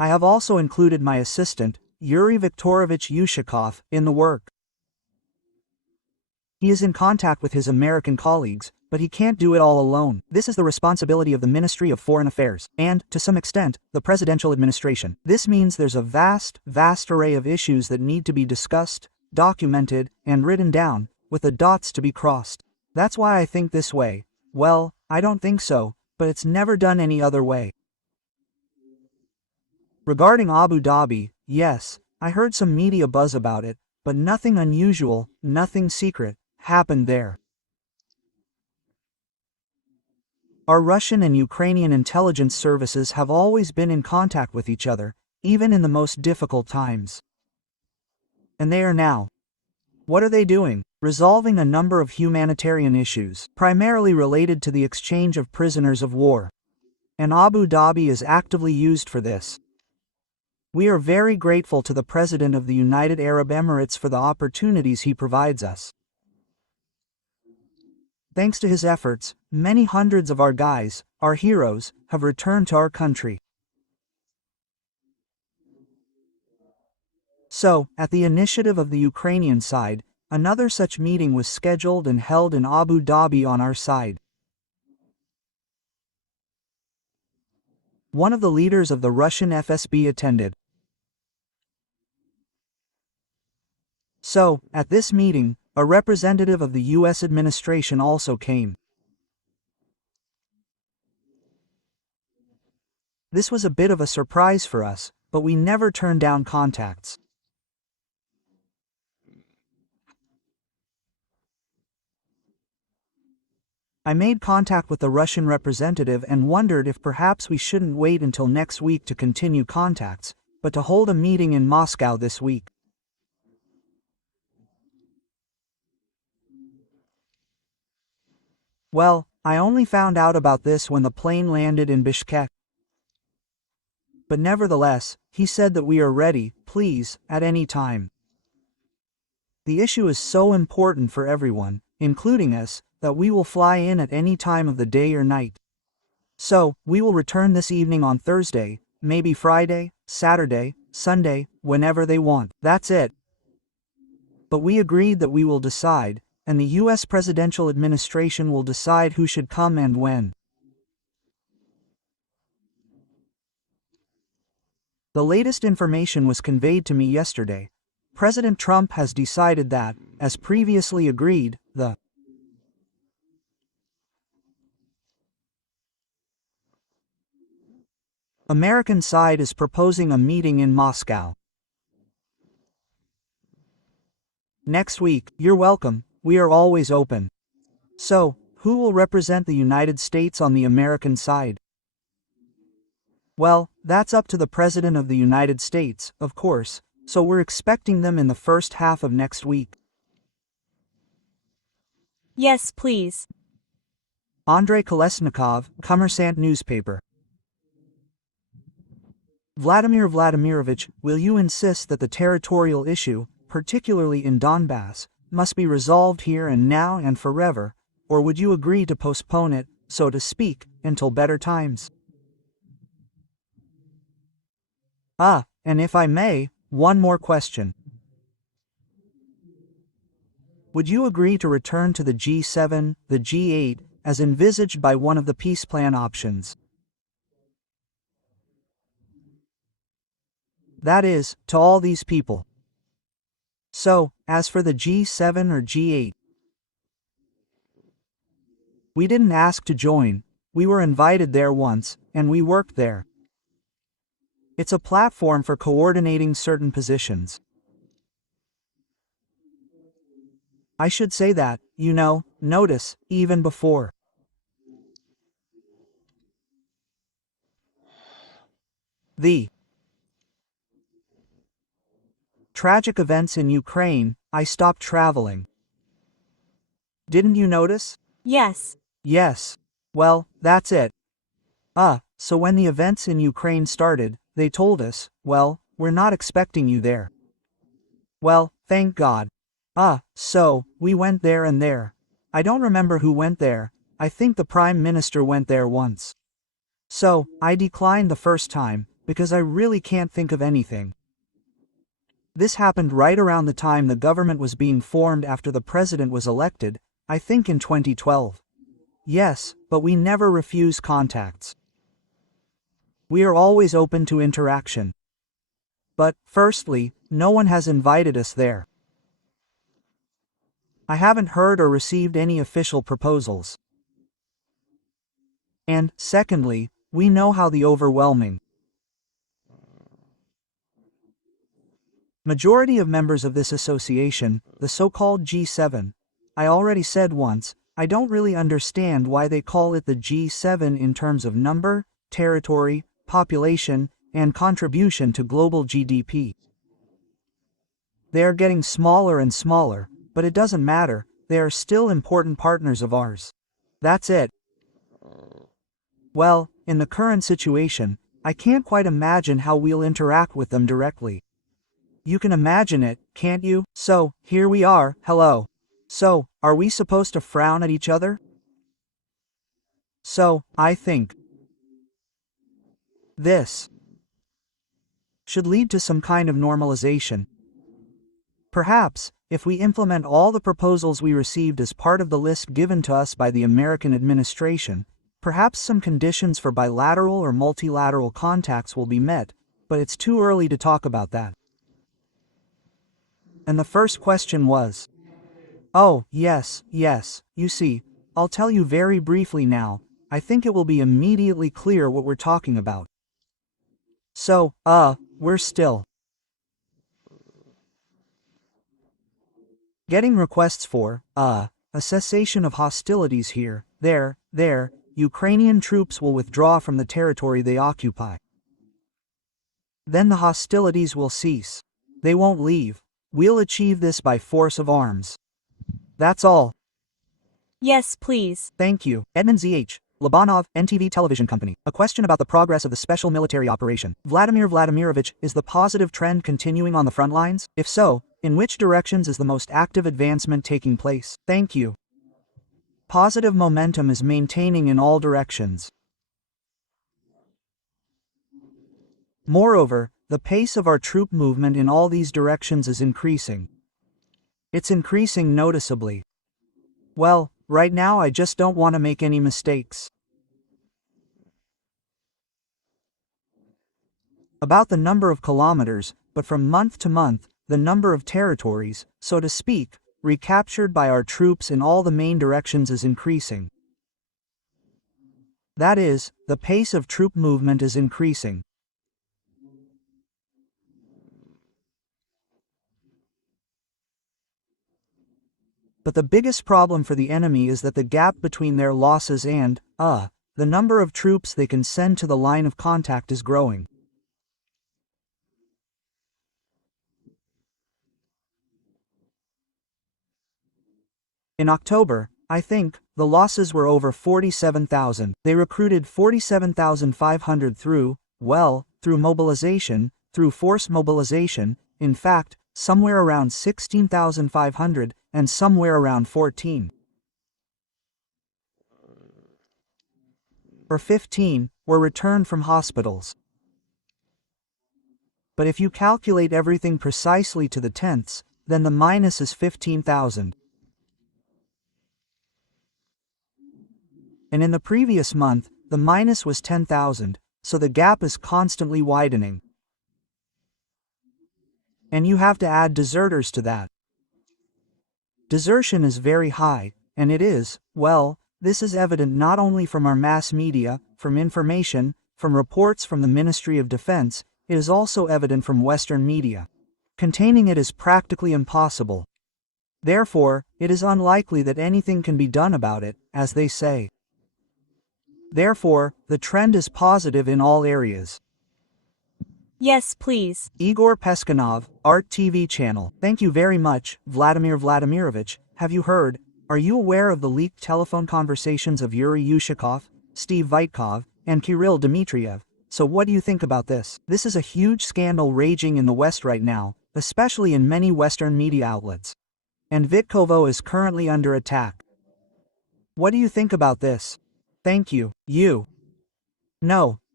I have also included my assistant, Yuri Viktorovich Yushakov, in the work. He is in contact with his American colleagues, but he can't do it all alone. This is the responsibility of the Ministry of Foreign Affairs, and, to some extent, the presidential administration. This means there's a vast array of issues that need to be discussed, documented, and written down, with the dots to be crossed. That's why I think this way. Well, I don't think so, but it's never done any other way. Regarding Abu Dhabi, yes, I heard some media buzz about it, but nothing unusual, nothing secret, happened there. Our Russian and Ukrainian intelligence services have always been in contact with each other, even in the most difficult times. And they are now. What are they doing? Resolving a number of humanitarian issues, primarily related to the exchange of prisoners of war. And Abu Dhabi is actively used for this. We are very grateful to the President of the United Arab Emirates for the opportunities he provides us. Thanks to his efforts, many hundreds of our guys, our heroes, have returned to our country. So, at the initiative of the Ukrainian side, another such meeting was scheduled and held in Abu Dhabi on our side. One of the leaders of the Russian FSB attended. So, at this meeting, a representative of the U.S. administration also came. This was a bit of a surprise for us, but we never turned down contacts. I made contact with the Russian representative and wondered if perhaps we shouldn't wait until next week to continue contacts, but to hold a meeting in Moscow this week. Well, I only found out about this when the plane landed in Bishkek. But nevertheless, he said that we are ready, please, at any time. The issue is so important for everyone, including us, that we will fly in at any time of the day or night. So, we will return this evening on Thursday, maybe Friday, Saturday, Sunday, whenever they want. That's it. But we agreed that we will decide, and the U.S. presidential administration will decide who should come and when. The latest information was conveyed to me yesterday. President Trump has decided that, as previously agreed, the American side is proposing a meeting in Moscow. Next week. You're welcome, we are always open. So, who will represent the United States on the American side? Well, that's up to the President of the United States, of course, so we're expecting them in the first half of next week. Yes, please. Andrei Kolesnikov, Kommersant newspaper. Vladimir Vladimirovich, will you insist that the territorial issue, particularly in Donbass, must be resolved here and now and forever, or would you agree to postpone it, so to speak, until better times? And if I may, one more question. Would you agree to return to the G7, the G8, as envisaged by one of the peace plan options? That is, to all these people. So, as for the G7 or G8, we didn't ask to join, we were invited there once, and we worked there. It's a platform for coordinating certain positions. I should say that, notice, even before. The tragic events in Ukraine, I stopped traveling. Didn't you notice? Yes. Yes. Well, that's it. So when the events in Ukraine started, they told us, well, we're not expecting you there. Well, thank God. So, we went there and there. I don't remember who went there, I think the Prime Minister went there once. So, I declined the first time, because I really can't think of anything. This happened right around the time the government was being formed after the president was elected, I think in 2012. Yes, but we never refuse contacts. We are always open to interaction. But, firstly, no one has invited us there. I haven't heard or received any official proposals. And, secondly, we know how the overwhelming majority of members of this association, the so-called G7, I already said once, I don't really understand why they call it the G7 in terms of number, territory, population, and contribution to global GDP. They are getting smaller and smaller, but it doesn't matter, they are still important partners of ours. That's it. Well, in the current situation, I can't quite imagine how we'll interact with them directly. You can imagine it, can't you? So, here we are, hello. So, are we supposed to frown at each other? So, I think this should lead to some kind of normalization. Perhaps, if we implement all the proposals we received as part of the list given to us by the American administration, perhaps some conditions for bilateral or multilateral contacts will be met, but it's too early to talk about that. And the first question was, oh, yes, you see, I'll tell you very briefly now, I think it will be immediately clear what we're talking about. So, we're still getting requests for, a cessation of hostilities here, there, Ukrainian troops will withdraw from the territory they occupy. Then the hostilities will cease. They won't leave. We'll achieve this by force of arms. That's all. Yes, please. Thank you. Edmund Z.H. Labanov, NTV Television Company. A question about the progress of the special military operation. Vladimir Vladimirovich, is the positive trend continuing on the front lines? If so, in which directions is the most active advancement taking place? Thank you. Positive momentum is maintaining in all directions. Moreover, the pace of our troop movement in all these directions is increasing. It's increasing noticeably. Well, right now I just don't want to make any mistakes. About the number of kilometers, but from month to month, the number of territories, so to speak, recaptured by our troops in all the main directions is increasing. That is, the pace of troop movement is increasing. But the biggest problem for the enemy is that the gap between their losses and, the number of troops they can send to the line of contact is growing. In October, I think, the losses were over 47,000. They recruited 47,500 through mobilization, through forced mobilization, in fact, somewhere around 16,500, and somewhere around 14 or 15 were returned from hospitals. But if you calculate everything precisely to the tenths, then the minus is 15,000. And in the previous month, the minus was 10,000, so the gap is constantly widening. And you have to add deserters to that. Desertion is very high, and it is, well, this is evident not only from our mass media, from information, from reports from the Ministry of Defense, it is also evident from Western media. Containing it is practically impossible. Therefore, it is unlikely that anything can be done about it, as they say. Therefore, the trend is positive in all areas. Yes, please. Igor Peskanov, Art TV channel. Thank you very much, Vladimir Vladimirovich. Have you heard? Are you aware of the leaked telephone conversations of Yuri Yushakov, Steve Vitkov, and Kirill Dmitriev? So what do you think about this? This is a huge scandal raging in the West right now, especially in many Western media outlets. And Vitkovo is currently under attack. What do you think about this? Thank you. No,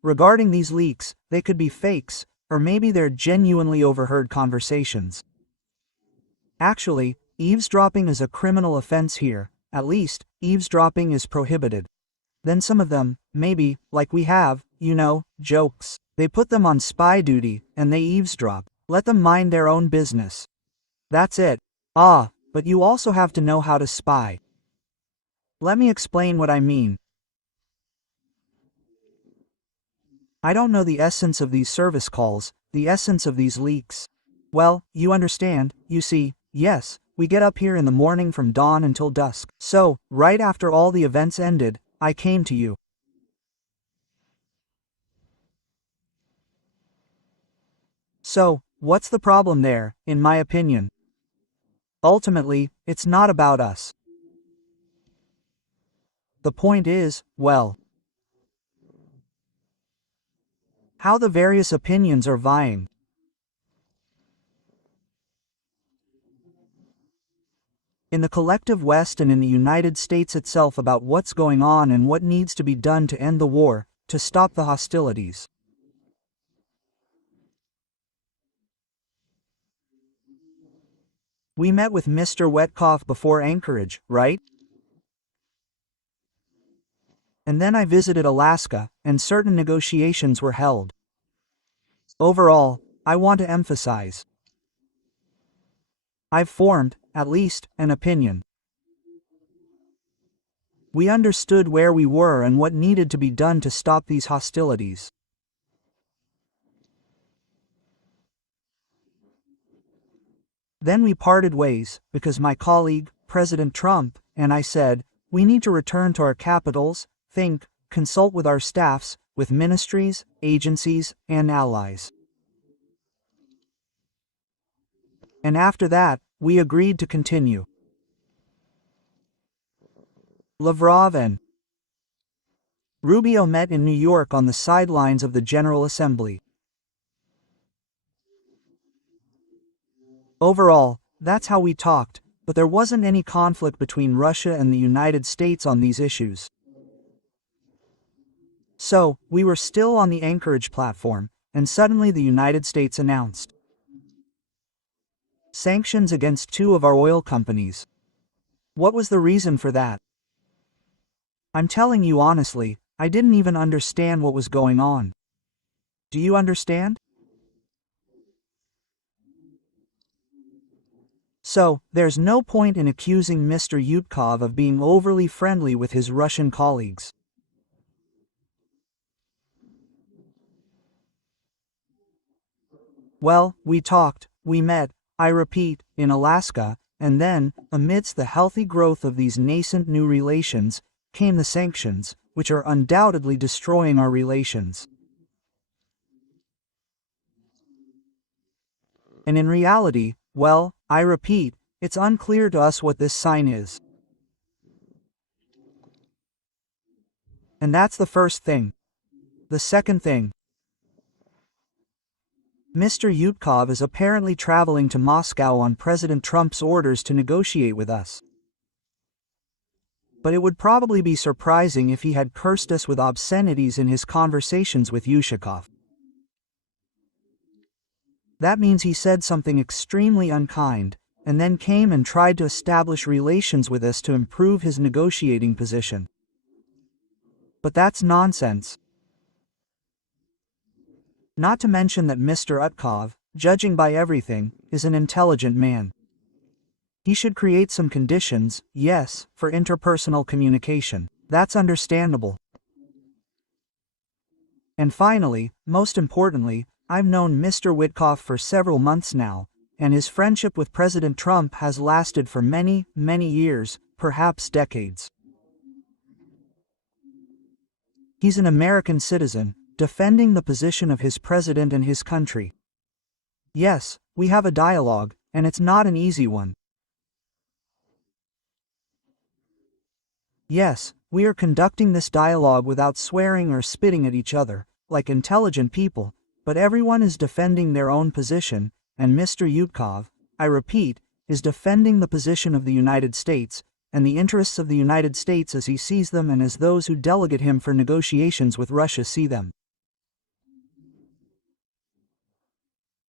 Regarding these leaks, they could be fakes, or maybe they're genuinely overheard conversations. Actually, eavesdropping is a criminal offense here. At least, eavesdropping is prohibited. Then some of them, maybe, like we have, jokes. They put them on spy duty, and they eavesdrop. Let them mind their own business. That's it. But you also have to know how to spy. Let me explain what I mean. I don't know the essence of these service calls, the essence of these leaks. Well, you understand, you see, yes, we get up here in the morning from dawn until dusk. So, right after all the events ended, I came to you. So, what's the problem there, in my opinion? Ultimately, it's not about us. The point is, well, how the various opinions are vying. In the collective West and in the United States itself about what's going on and what needs to be done to end the war, to stop the hostilities. We met with Mr. Wetkoff before Anchorage, right? And then I visited Alaska, and certain negotiations were held. Overall, I want to emphasize, I've formed, at least, an opinion. We understood where we were and what needed to be done to stop these hostilities. Then we parted ways, because my colleague, President Trump, and I said, we need to return to our capitals, think, consult with our staffs, with ministries, agencies, and allies. And after that, we agreed to continue. Lavrov and Rubio met in New York on the sidelines of the General Assembly. Overall, that's how we talked, but there wasn't any conflict between Russia and the United States on these issues. So, we were still on the Anchorage platform, and suddenly the United States announced sanctions against 2 of our oil companies. What was the reason for that? I'm telling you honestly, I didn't even understand what was going on. Do you understand? So, there's no point in accusing Mr. Yutkov of being overly friendly with his Russian colleagues. Well, we talked, we met, I repeat, in Alaska, and then, amidst the healthy growth of these nascent new relations, came the sanctions, which are undoubtedly destroying our relations. And in reality, well, I repeat, it's unclear to us what this sign is. And that's the first thing. The second thing. Mr. Yutkov is apparently traveling to Moscow on President Trump's orders to negotiate with us. But it would probably be surprising if he had cursed us with obscenities in his conversations with Yushakov. That means he said something extremely unkind, and then came and tried to establish relations with us to improve his negotiating position. But that's nonsense. Not to mention that Mr. Utkov, judging by everything, is an intelligent man. He should create some conditions, yes, for interpersonal communication. That's understandable. And finally, most importantly, I've known Mr. Witkoff for several months now, and his friendship with President Trump has lasted for many, many years, perhaps decades. He's an American citizen, defending the position of his president and his country. Yes, we have a dialogue, and it's not an easy one. Yes, we are conducting this dialogue without swearing or spitting at each other, like intelligent people, but everyone is defending their own position, and Mr. Yutkov, I repeat, is defending the position of the United States, and the interests of the United States as he sees them and as those who delegate him for negotiations with Russia see them.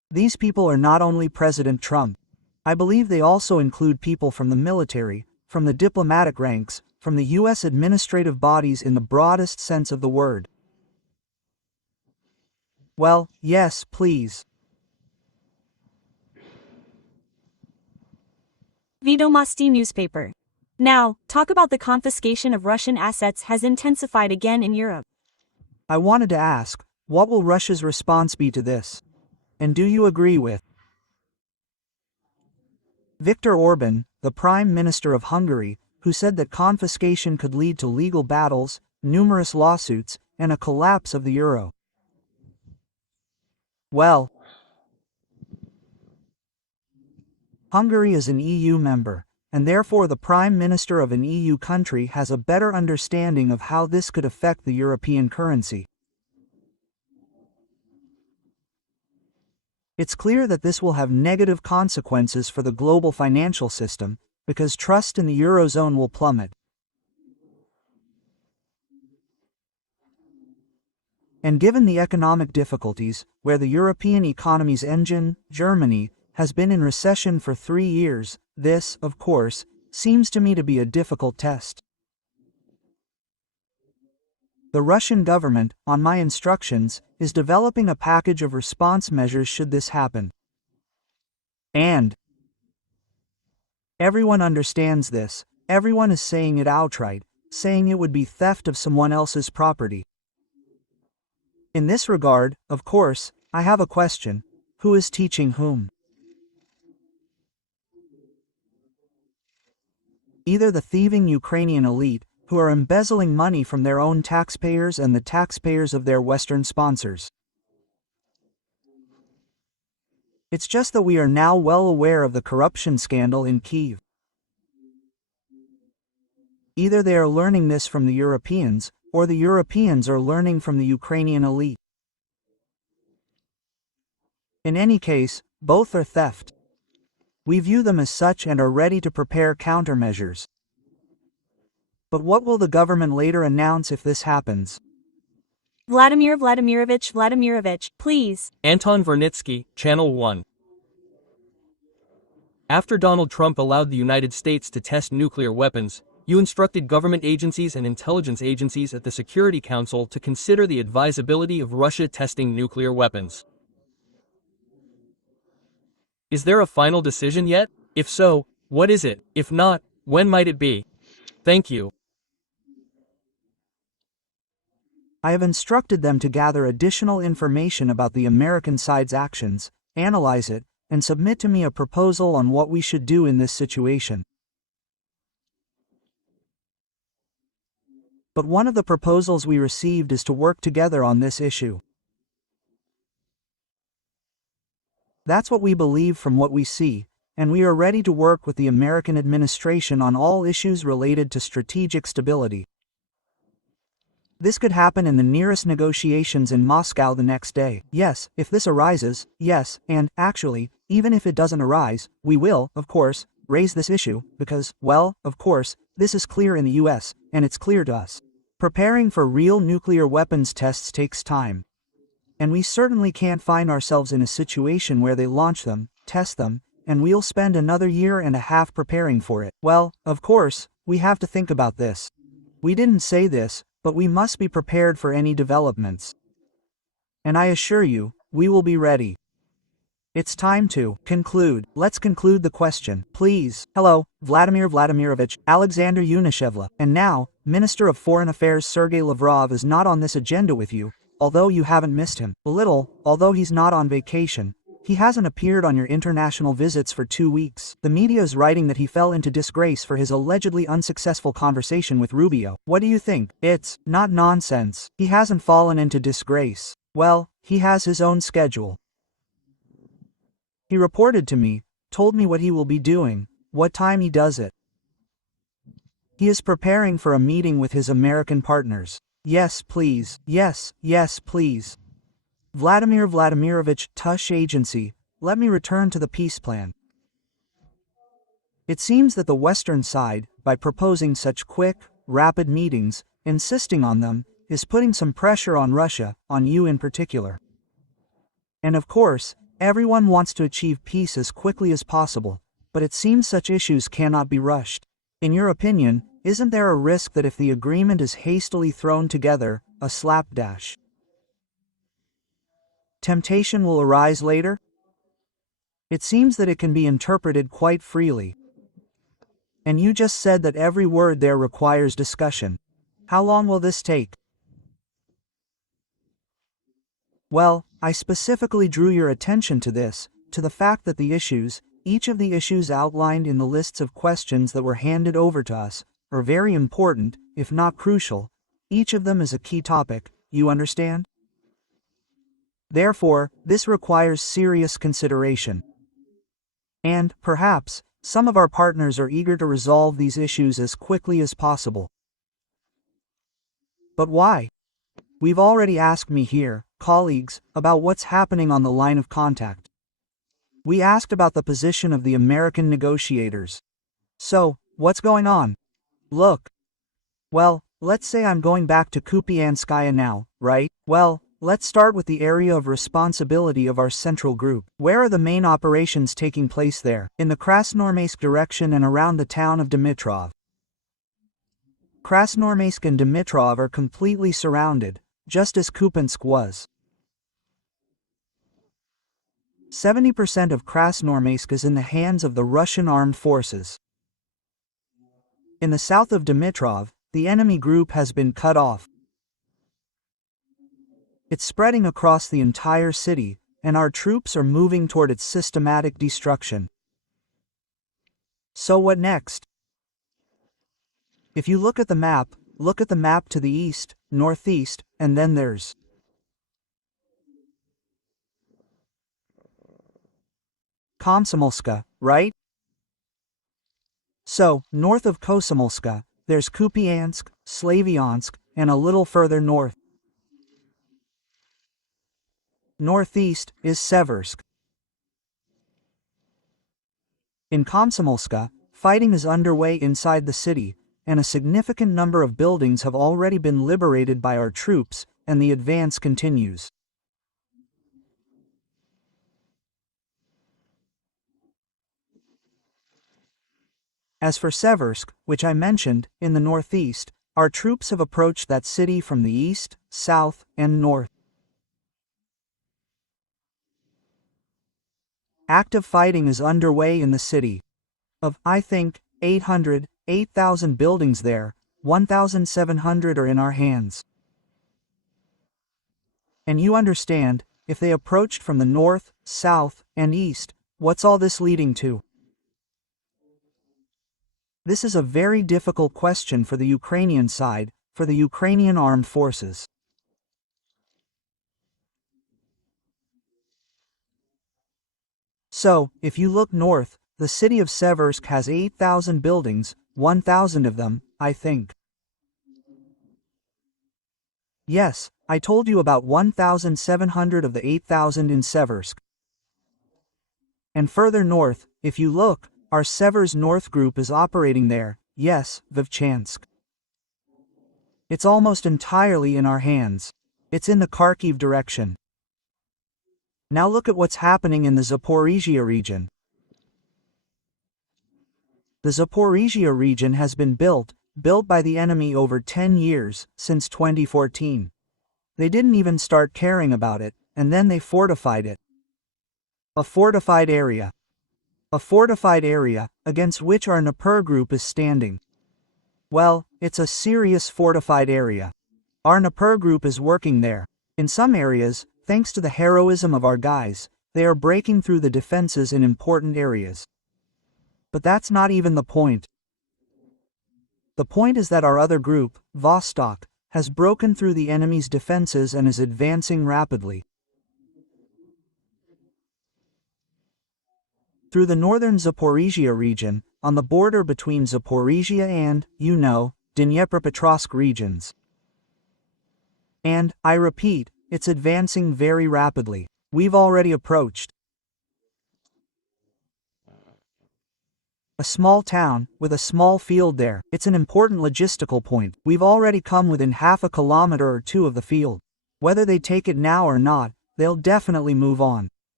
These people are not only President Trump. I believe they also include people from the military, from the diplomatic ranks, from the U.S. administrative bodies in the broadest sense of the word. Well, yes, please. Vedomosti newspaper. Now, talk about the confiscation of Russian assets has intensified again in Europe. I wanted to ask, what will Russia's response be to this? And do you agree with Viktor Orban, the Prime Minister of Hungary, who said that confiscation could lead to legal battles, numerous lawsuits, and a collapse of the euro? Well, Hungary is an EU member, and therefore the Prime Minister of an EU country has a better understanding of how this could affect the European currency. It's clear that this will have negative consequences for the global financial system, because trust in the Eurozone will plummet. And given the economic difficulties, where the European economy's engine, Germany, has been in recession for 3 years, this, of course, seems to me to be a difficult test. The Russian government, on my instructions, is developing a package of response measures should this happen. And everyone understands this, everyone is saying it outright, saying it would be theft of someone else's property. In this regard, of course, I have a question: who is teaching whom? Either the thieving Ukrainian elite, who are embezzling money from their own taxpayers and the taxpayers of their Western sponsors. It's just that we are now well aware of the corruption scandal in Kyiv. Either they are learning this from the Europeans, or the Europeans are learning from the Ukrainian elite. In any case, both are theft. We view them as such and are ready to prepare countermeasures. But what will the government later announce if this happens? Vladimir Vladimirovich, please. Anton Vernitsky, Channel 1. After Donald Trump allowed the United States to test nuclear weapons, you instructed government agencies and intelligence agencies at the Security Council to consider the advisability of Russia testing nuclear weapons. Is there a final decision yet? If so, what is it? If not, when might it be? Thank you. I have instructed them to gather additional information about the American side's actions, analyze it, and submit to me a proposal on what we should do in this situation. But one of the proposals we received is to work together on this issue. That's what we believe from what we see, and we are ready to work with the American administration on all issues related to strategic stability. This could happen in the nearest negotiations in Moscow the next day. Yes, if this arises, yes, and, actually, even if it doesn't arise, we will, of course, raise this issue, because, well, of course, this is clear in the US, and it's clear to us. Preparing for real nuclear weapons tests takes time. And we certainly can't find ourselves in a situation where they launch them, test them, and we'll spend another 1.5 years preparing for it. Well, of course, we have to think about this. We didn't say this, but we must be prepared for any developments. And I assure you, we will be ready. It's time to conclude. Let's conclude the question, please. Hello, Vladimir Vladimirovich, Alexander Yunishevla. And now, Minister of Foreign Affairs Sergei Lavrov is not on this agenda with you, although you haven't missed him. A little, although he's not on vacation. He hasn't appeared on your international visits for 2 weeks. The media is writing that he fell into disgrace for his allegedly unsuccessful conversation with Rubio. What do you think? It's not nonsense. He hasn't fallen into disgrace. Well, he has his own schedule. He reported to me, told me what he will be doing, what time he does it. He is preparing for a meeting with his American partners. Yes, please. Yes, please. Vladimir Vladimirovich, Tush Agency, let me return to the peace plan. It seems that the Western side, by proposing such quick, rapid meetings, insisting on them, is putting some pressure on Russia, on you in particular. And of course, Everyone wants to achieve peace as quickly as possible, but it seems such issues cannot be rushed. In your opinion, isn't there a risk that if the agreement is hastily thrown together, a slapdash temptation will arise later? It seems that it can be interpreted quite freely. And you just said that every word there requires discussion. How long will this take? Well, I specifically drew your attention to this, to the fact that each of the issues outlined in the lists of questions that were handed over to us, are very important, if not crucial. Each of them is a key topic, you understand? Therefore, this requires serious consideration. And, perhaps, some of our partners are eager to resolve these issues as quickly as possible. But why? We've already asked me here, colleagues, about what's happening on the line of contact. We asked about the position of the American negotiators. So, what's going on? Look. Well, let's say I'm going back to Kupianskaya now, right? Well, let's start with the area of responsibility of our central group. Where are the main operations taking place there? In the Krasnoarmeysk direction and around the town of Dimitrov. Krasnoarmeysk and Dimitrov are completely surrounded, just as Kupiansk was. 70% of Krasnoarmeysk is in the hands of the Russian armed forces. In the south of Dimitrov, the enemy group has been cut off. It's spreading across the entire city, and our troops are moving toward its systematic destruction. So what next? If you look at the map to the east, northeast, and then there's Komsomolska, right? So, north of Komsomolska, there's Kupiansk, Slavyansk, and a little further north. Northeast is Seversk. In Komsomolska, fighting is underway inside the city, and a significant number of buildings have already been liberated by our troops, and the advance continues. As for Seversk, which I mentioned, in the northeast, our troops have approached that city from the east, south, and north. Active fighting is underway in the city. Of, I think, 8,000 buildings there, 1,700 are in our hands. And you understand, if they approached from the north, south, and east, what's all this leading to? This is a very difficult question for the Ukrainian side, for the Ukrainian armed forces. So, if you look north, the city of Seversk has 8,000 buildings, 1,000 of them, I think. Yes, I told you about 1,700 of the 8,000 in Seversk. And further north, if you look, our Seversk North group is operating there, yes, Vovchansk. It's almost entirely in our hands. It's in the Kharkiv direction. Now look at what's happening in the Zaporizhzhia region. The Zaporizhzhia region has been built by the enemy over 10 years, since 2014. They didn't even start caring about it, and then they fortified it. A fortified area. A fortified area, against which our Dnipro group is standing. Well, it's a serious fortified area. Our Dnipro group is working there. In some areas, thanks to the heroism of our guys, they are breaking through the defenses in important areas. But that's not even the point. The point is that our other group, Vostok, has broken through the enemy's defenses and is advancing rapidly. Through the northern Zaporizhzhia region, on the border between Zaporizhzhia and, Dnipropetrovsk regions. And, I repeat, it's advancing very rapidly. We've already approached a small town, with a small field there. It's an important logistical point. We've already come within half a kilometer or two of the field. Whether they take it now or not, they'll definitely move on.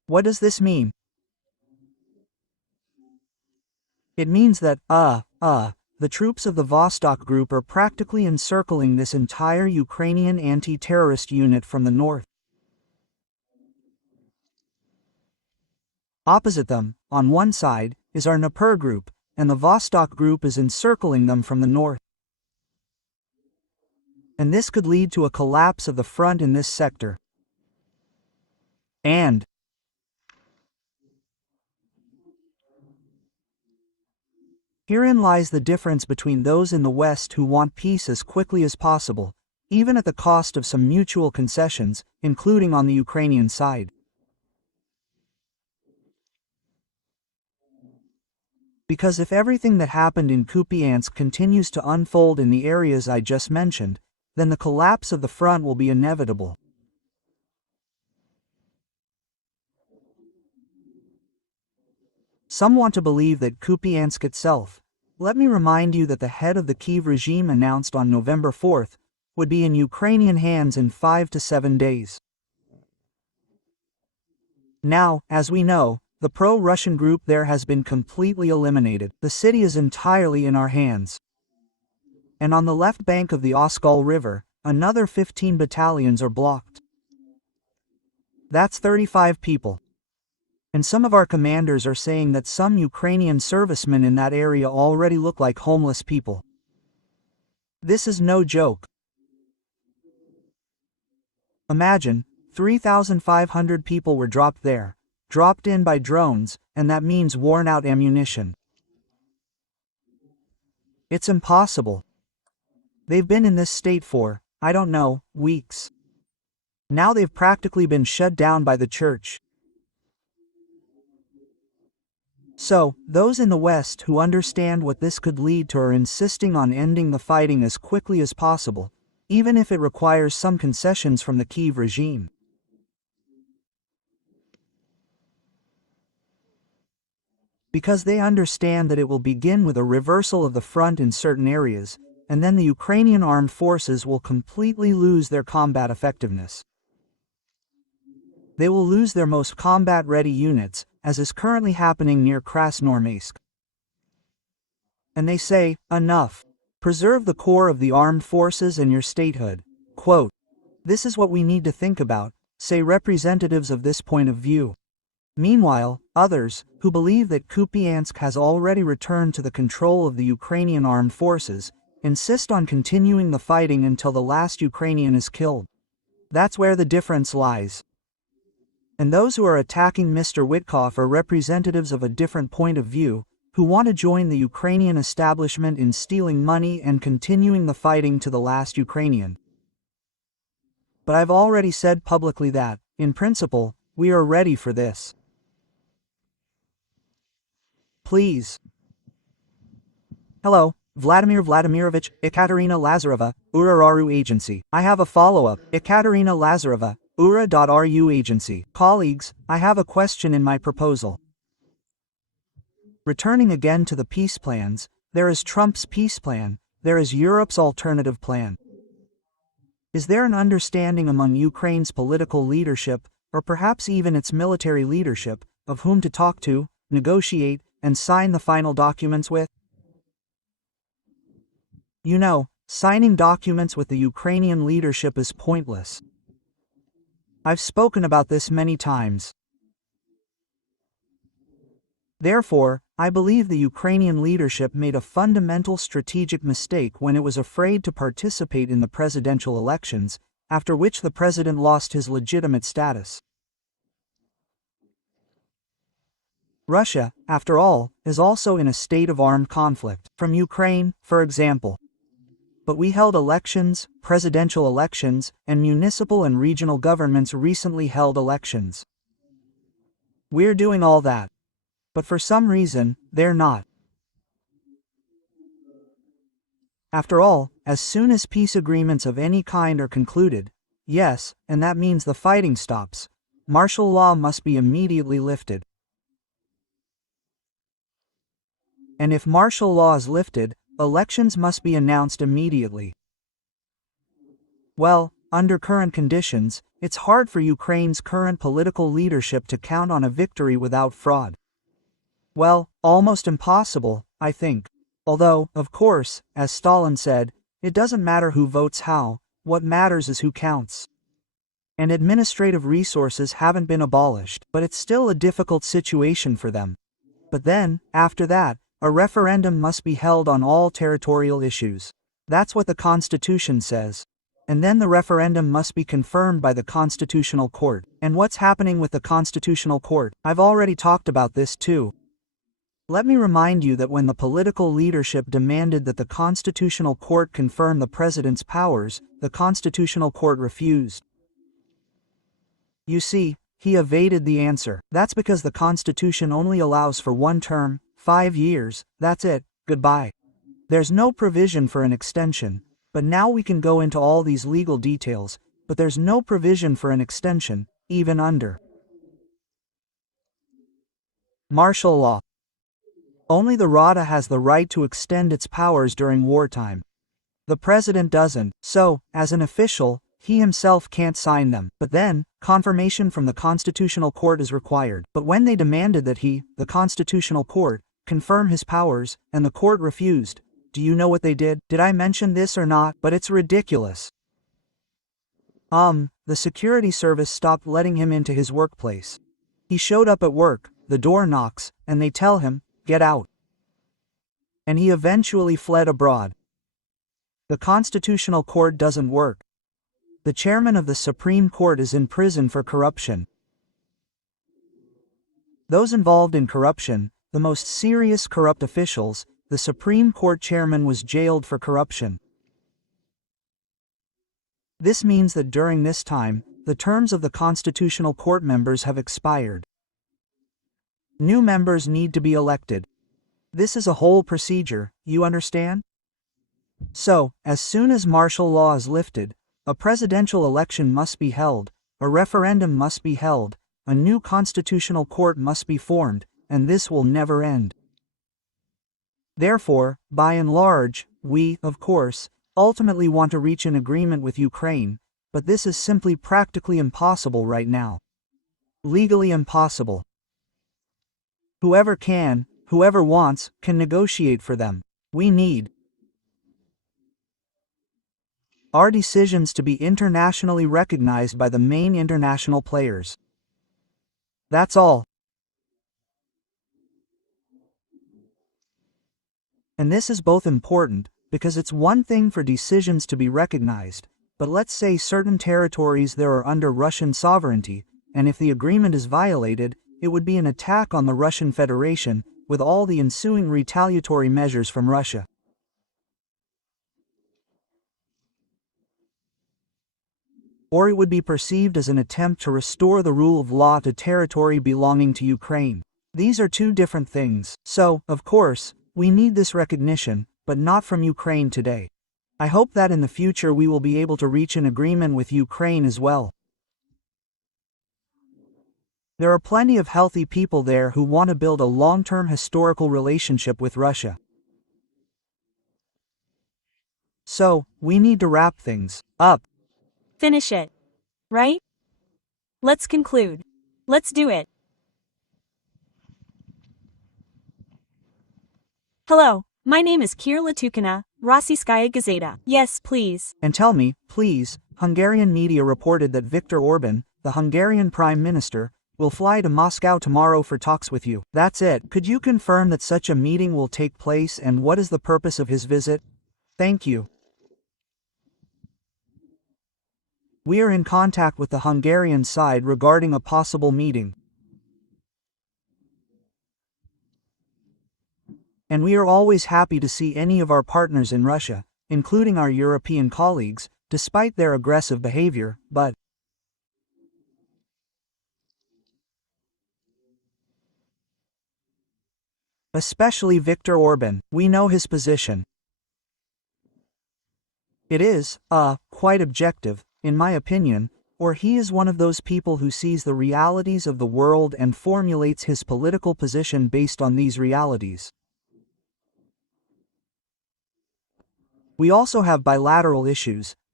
What does this mean? It means that, the troops of the Vostok Group are practically encircling this entire Ukrainian anti-terrorist unit from the north. Opposite them, on one side, is our Dnipro Group, and the Vostok Group is encircling them from the north. And this could lead to a collapse of the front in this sector. And herein lies the difference between those in the West who want peace as quickly as possible, even at the cost of some mutual concessions, including on the Ukrainian side. Because if everything that happened in Kupiansk continues to unfold in the areas I just mentioned, then the collapse of the front will be inevitable. Some want to believe that Kupiansk itself, let me remind you that the head of the Kyiv regime announced on November 4th, would be in Ukrainian hands in 5 to 7 days. Now, as we know, the pro-Russian group there has been completely eliminated. The city is entirely in our hands. And on the left bank of the Oskol River, another 15 battalions are blocked. That's 35 people. And some of our commanders are saying that some Ukrainian servicemen in that area already look like homeless people. This is no joke. Imagine, 3,500 people were dropped there, dropped in by drones, and that means worn-out ammunition. It's impossible. They've been in this state for, I don't know, weeks. Now they've practically been shut down by the church. So, those in the West who understand what this could lead to are insisting on ending the fighting as quickly as possible, even if it requires some concessions from the Kyiv regime. Because they understand that it will begin with a reversal of the front in certain areas, and then the Ukrainian armed forces will completely lose their combat effectiveness. They will lose their most combat-ready units, as is currently happening near Krasnoarmeysk. And they say, enough. Preserve the core of the armed forces and your statehood. Quote, this is what we need to think about, say representatives of this point of view. Meanwhile, others, who believe that Kupiansk has already returned to the control of the Ukrainian armed forces, insist on continuing the fighting until the last Ukrainian is killed. That's where the difference lies. And those who are attacking Mr. Witkoff are representatives of a different point of view, who want to join the Ukrainian establishment in stealing money and continuing the fighting to the last Ukrainian. But I've already said publicly that, in principle, we are ready for this. Please. Hello, Vladimir Vladimirovich, Ekaterina Lazareva, URA.RU Agency. I have a follow-up. Ekaterina Lazareva, URA.RU Agency. Colleagues, I have a question in my proposal. Returning again to the peace plans, there is Trump's peace plan, there is Europe's alternative plan. Is there an understanding among Ukraine's political leadership, or perhaps even its military leadership, of whom to talk to, negotiate, and sign the final documents with? You know, signing documents with the Ukrainian leadership is pointless. I've spoken about this many times. Therefore, I believe the Ukrainian leadership made a fundamental strategic mistake when it was afraid to participate in the presidential elections, after which the president lost his legitimate status. Russia, after all, is also in a state of armed conflict, from Ukraine, for example. But we held elections, presidential elections, and municipal and regional governments recently held elections. We're doing all that. But for some reason, they're not. After all, as soon as peace agreements of any kind are concluded, yes, and that means the fighting stops, martial law must be immediately lifted. And if martial law is lifted, elections must be announced immediately. Well, Under current conditions, it's hard for Ukraine's current political leadership to count on a victory without fraud. Well, almost impossible, I think. Although, of course, as Stalin said, it doesn't matter who votes how, what matters is who counts. And administrative resources haven't been abolished, but it's still a difficult situation for them. But then, after that, a referendum must be held on all territorial issues. That's what the Constitution says. And then the referendum must be confirmed by the Constitutional Court. And what's happening with the Constitutional Court? I've already talked about this too. Let me remind you that when the political leadership demanded that the Constitutional Court confirm the president's powers, the Constitutional Court refused. You see, he evaded the answer. That's because the Constitution only allows for one term, 5 years, that's it, goodbye. There's no provision for an extension, but now we can go into all these legal details, but there's no provision for an extension, even under martial law. Only the Rada has the right to extend its powers during wartime. The president doesn't, so, as an official, he himself can't sign them. But then, confirmation from the Constitutional Court is required. But when they demanded that he, the Constitutional Court, confirm his powers, and the court refused, do you know what they did? Did I mention this or not? But it's ridiculous. The security service stopped letting him into his workplace. He showed up at work, the door knocks, and they tell him, get out. And he eventually fled abroad. The Constitutional Court doesn't work. The chairman of the Supreme Court is in prison for corruption. Those involved in corruption, the most serious corrupt officials, the Supreme Court chairman was jailed for corruption. This means that during this time, the terms of the Constitutional Court members have expired. New members need to be elected. This is a whole procedure, you understand? So, as soon as martial law is lifted, a presidential election must be held, a referendum must be held, a new constitutional court must be formed, and this will never end. Therefore, by and large, we, of course, ultimately want to reach an agreement with Ukraine, but this is simply practically impossible right now. Legally impossible. Whoever can, whoever wants, can negotiate for them. We need our decisions to be internationally recognized by the main international players. That's all. And this is both important, because it's one thing for decisions to be recognized, but let's say certain territories there are under Russian sovereignty, and if the agreement is violated, it would be an attack on the Russian Federation, with all the ensuing retaliatory measures from Russia. Or it would be perceived as an attempt to restore the rule of law to territory belonging to Ukraine. These are two different things. So, of course, we need this recognition, but not from Ukraine today. I hope that in the future we will be able to reach an agreement with Ukraine as well. There are plenty of healthy people there who want to build a long-term historical relationship with Russia. So, we need to wrap things up. Finish it. Right? Let's conclude. Let's do it. Hello, my name is Kira Latukina, Rossiyskaya Gazeta. Yes, please. And tell me, please, Hungarian media reported that Viktor Orban, the Hungarian Prime Minister, will fly to Moscow tomorrow for talks with you. That's it. Could you confirm that such a meeting will take place and what is the purpose of his visit? Thank you. We are in contact with the Hungarian side regarding a possible meeting. And we are always happy to see any of our partners in Russia, including our European colleagues, despite their aggressive behavior, but especially Viktor Orban, we know his position. It is, quite objective, in my opinion, or he is one of those people who sees the realities of the world and formulates his political position based on these realities. We also have bilateral issues,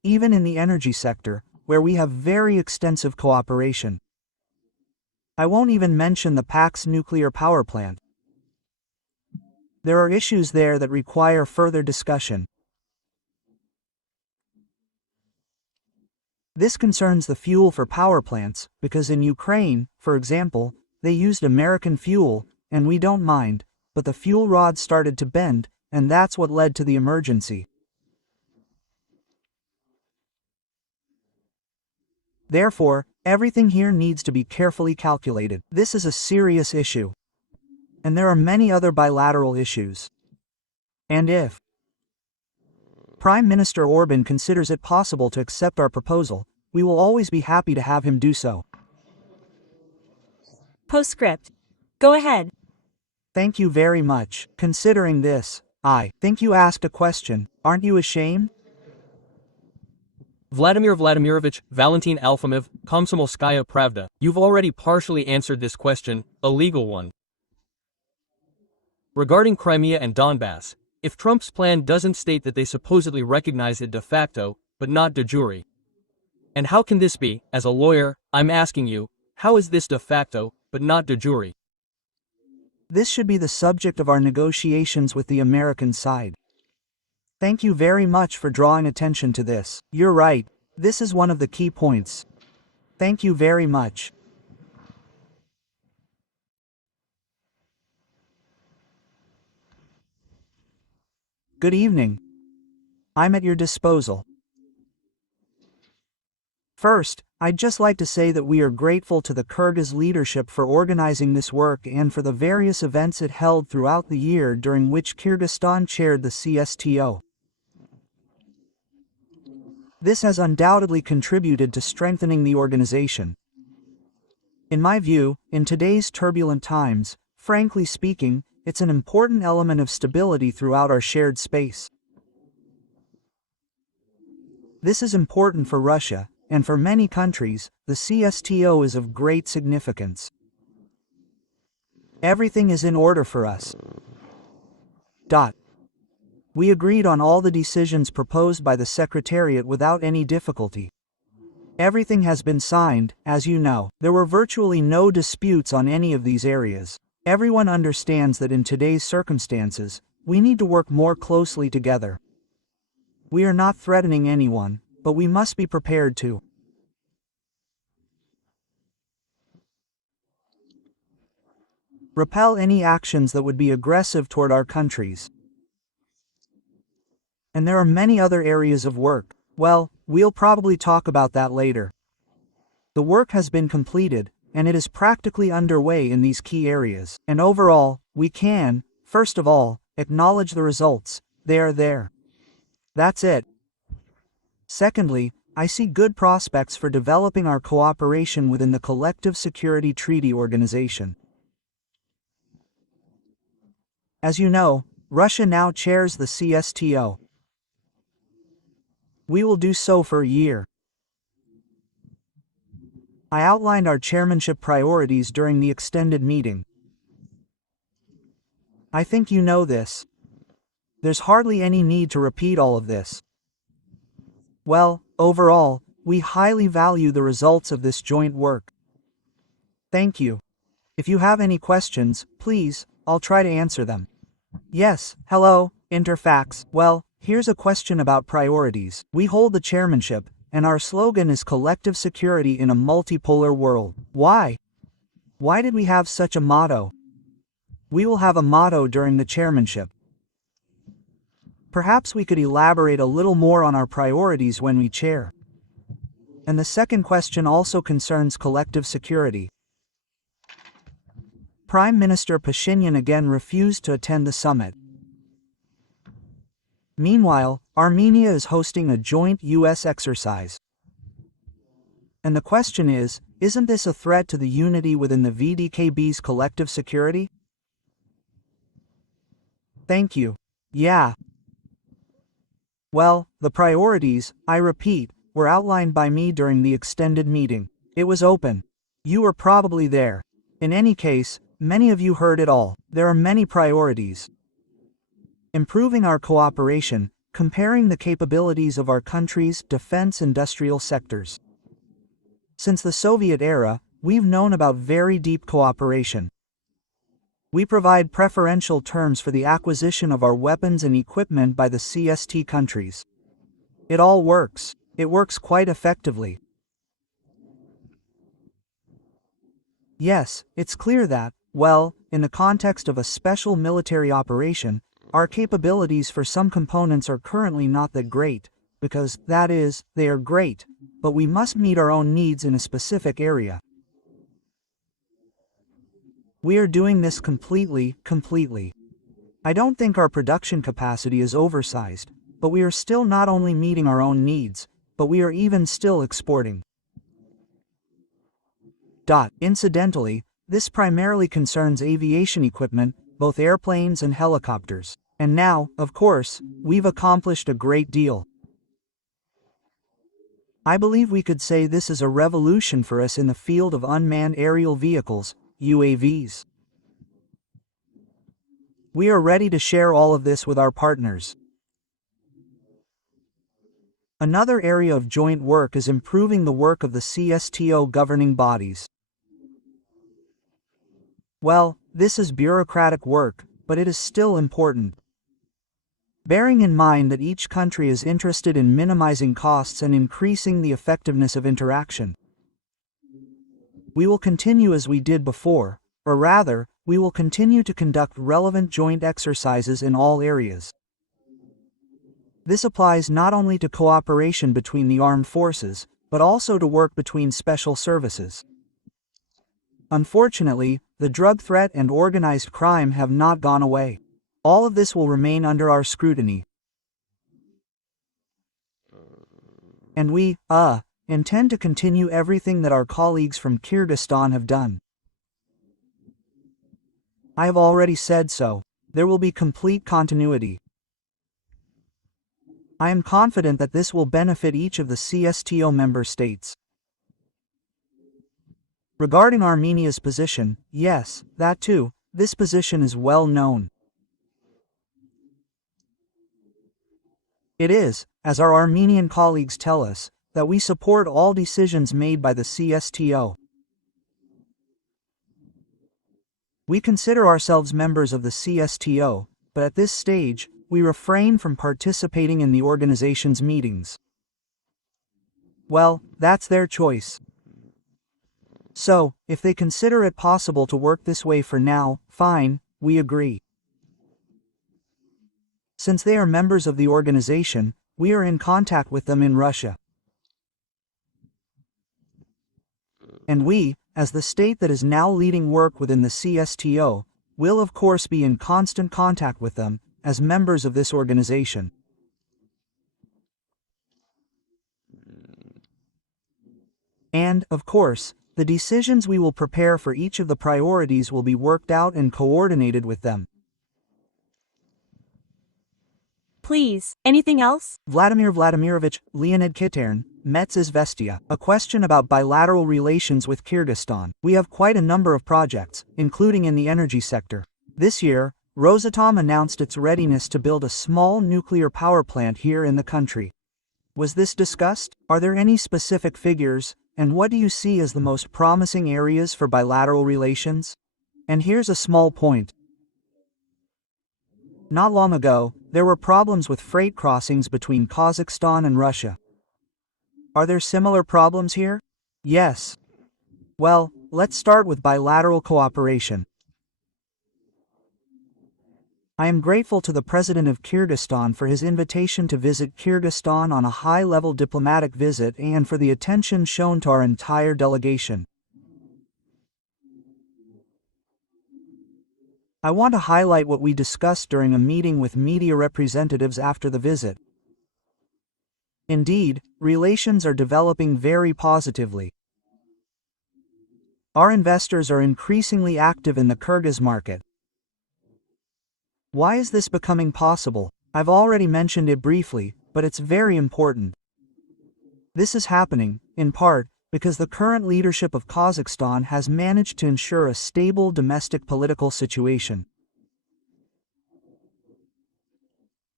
even in the energy sector, where we have very extensive cooperation. I won't even mention the PAC's nuclear power plant. There are issues there that require further discussion. This concerns the fuel for power plants, because in Ukraine, for example, they used American fuel, and we don't mind, but the fuel rod started to bend, and that's what led to the emergency. Therefore, everything here needs to be carefully calculated. This is a serious issue. And there are many other bilateral issues. And if Prime Minister Orban considers it possible to accept our proposal, we will always be happy to have him do so. Postscript. Go ahead. Thank you very much. Considering this, I think you asked a question. Aren't you ashamed? Vladimir Vladimirovich Valentin Alfimov, Komsomolskaya Pravda, you've already partially answered this question, a legal one. Regarding Crimea and Donbass, if Trump's plan doesn't state that they supposedly recognize it de facto, but not de jure. And how can this be? As a lawyer, I'm asking you, how is this de facto, but not de jure? This should be the subject of our negotiations with the American side. Thank you very much for drawing attention to this. You're right, this is one of the key points. Thank you very much. Good evening. I'm at your disposal. First, I'd just like to say that we are grateful to the Kyrgyz leadership for organizing this work and for the various events it held throughout the year during which Kyrgyzstan chaired the CSTO. This has undoubtedly contributed to strengthening the organization. In my view, in today's turbulent times, frankly speaking, it's an important element of stability throughout our shared space. This is important for Russia, and for many countries, the CSTO is of great significance. Everything is in order for us. We agreed on all the decisions proposed by the Secretariat without any difficulty. Everything has been signed, as you know. There were virtually no disputes on any of these areas. Everyone understands that in today's circumstances, we need to work more closely together. We are not threatening anyone, but we must be prepared to repel any actions that would be aggressive toward our countries. And there are many other areas of work. Well, we'll probably talk about that later. The work has been completed, and it is practically underway in these key areas. And overall, we can, first of all, acknowledge the results. They are there. That's it. Secondly, I see good prospects for developing our cooperation within the Collective Security Treaty Organization. As you know, Russia now chairs the CSTO. We will do so for a year. I outlined our chairmanship priorities during the extended meeting. I think you know this. There's hardly any need to repeat all of this. Well, overall, we highly value the results of this joint work. Thank you. If you have any questions, please, I'll try to answer them. Yes, hello, Interfax. Well, here's a question about priorities. We hold the chairmanship, and our slogan is collective security in a multipolar world. Why? Why did we have such a motto? We will have a motto during the chairmanship. Perhaps we could elaborate a little more on our priorities when we chair. And the second question also concerns collective security. Prime Minister Pashinyan again refused to attend the summit. Meanwhile, Armenia is hosting a joint U.S. exercise. And the question is, isn't this a threat to the unity within the VDKB's collective security? Thank you. Yeah. Well, the priorities, I repeat, were outlined by me during the extended meeting. It was open. You were probably there. In any case, many of you heard it all. There are many priorities. Improving our cooperation, comparing the capabilities of our country's defense industrial sectors. Since the Soviet era, we've known about very deep cooperation. We provide preferential terms for the acquisition of our weapons and equipment by the CST countries. It all works. It works quite effectively. Yes, it's clear that, well, in the context of a special military operation, our capabilities for some components are currently not that great, because, that is, they are great, but we must meet our own needs in a specific area. We are doing this completely. I don't think our production capacity is oversized, but we are still not only meeting our own needs, but we are even still exporting. Incidentally, this primarily concerns aviation equipment, both airplanes and helicopters. And now, of course, we've accomplished a great deal. I believe we could say this is a revolution for us in the field of unmanned aerial vehicles, UAVs. We are ready to share all of this with our partners. Another area of joint work is improving the work of the CSTO governing bodies. Well, this is bureaucratic work, but it is still important. Bearing in mind that each country is interested in minimizing costs and increasing the effectiveness of interaction. We will continue as we did before, or rather, we will continue to conduct relevant joint exercises in all areas. This applies not only to cooperation between the armed forces, but also to work between special services. Unfortunately, the drug threat and organized crime have not gone away. All of this will remain under our scrutiny. And we, intend to continue everything that our colleagues from Kyrgyzstan have done. I have already said so. There will be complete continuity. I am confident that this will benefit each of the CSTO member states. Regarding Armenia's position, yes, that too, this position is well known. It is, as our Armenian colleagues tell us, that we support all decisions made by the CSTO. We consider ourselves members of the CSTO, but at this stage, we refrain from participating in the organization's meetings. Well, that's their choice. So, if they consider it possible to work this way for now, fine, we agree. Since they are members of the organization, we are in contact with them in Russia. And we, as the state that is now leading work within the CSTO, will of course be in constant contact with them, as members of this organization. And, of course, the decisions we will prepare for each of the priorities will be worked out and coordinated with them. Please, anything else? Vladimir Vladimirovich, Leonid Kitern, Metz Izvestia. A question about bilateral relations with Kyrgyzstan. We have quite a number of projects, including in the energy sector. This year, Rosatom announced its readiness to build a small nuclear power plant here in the country. Was this discussed? Are there any specific figures, and what do you see as the most promising areas for bilateral relations? And here's a small point. Not long ago, there were problems with freight crossings between Kazakhstan and Russia. Are there similar problems here? Yes. Well, let's start with bilateral cooperation. I am grateful to the President of Kyrgyzstan for his invitation to visit Kyrgyzstan on a high-level diplomatic visit and for the attention shown to our entire delegation. I want to highlight what we discussed during a meeting with media representatives after the visit. Indeed, relations are developing very positively. Our investors are increasingly active in the Kyrgyz market. Why is this becoming possible? I've already mentioned it briefly, but it's very important. This is happening, in part, because the current leadership of Kazakhstan has managed to ensure a stable domestic political situation.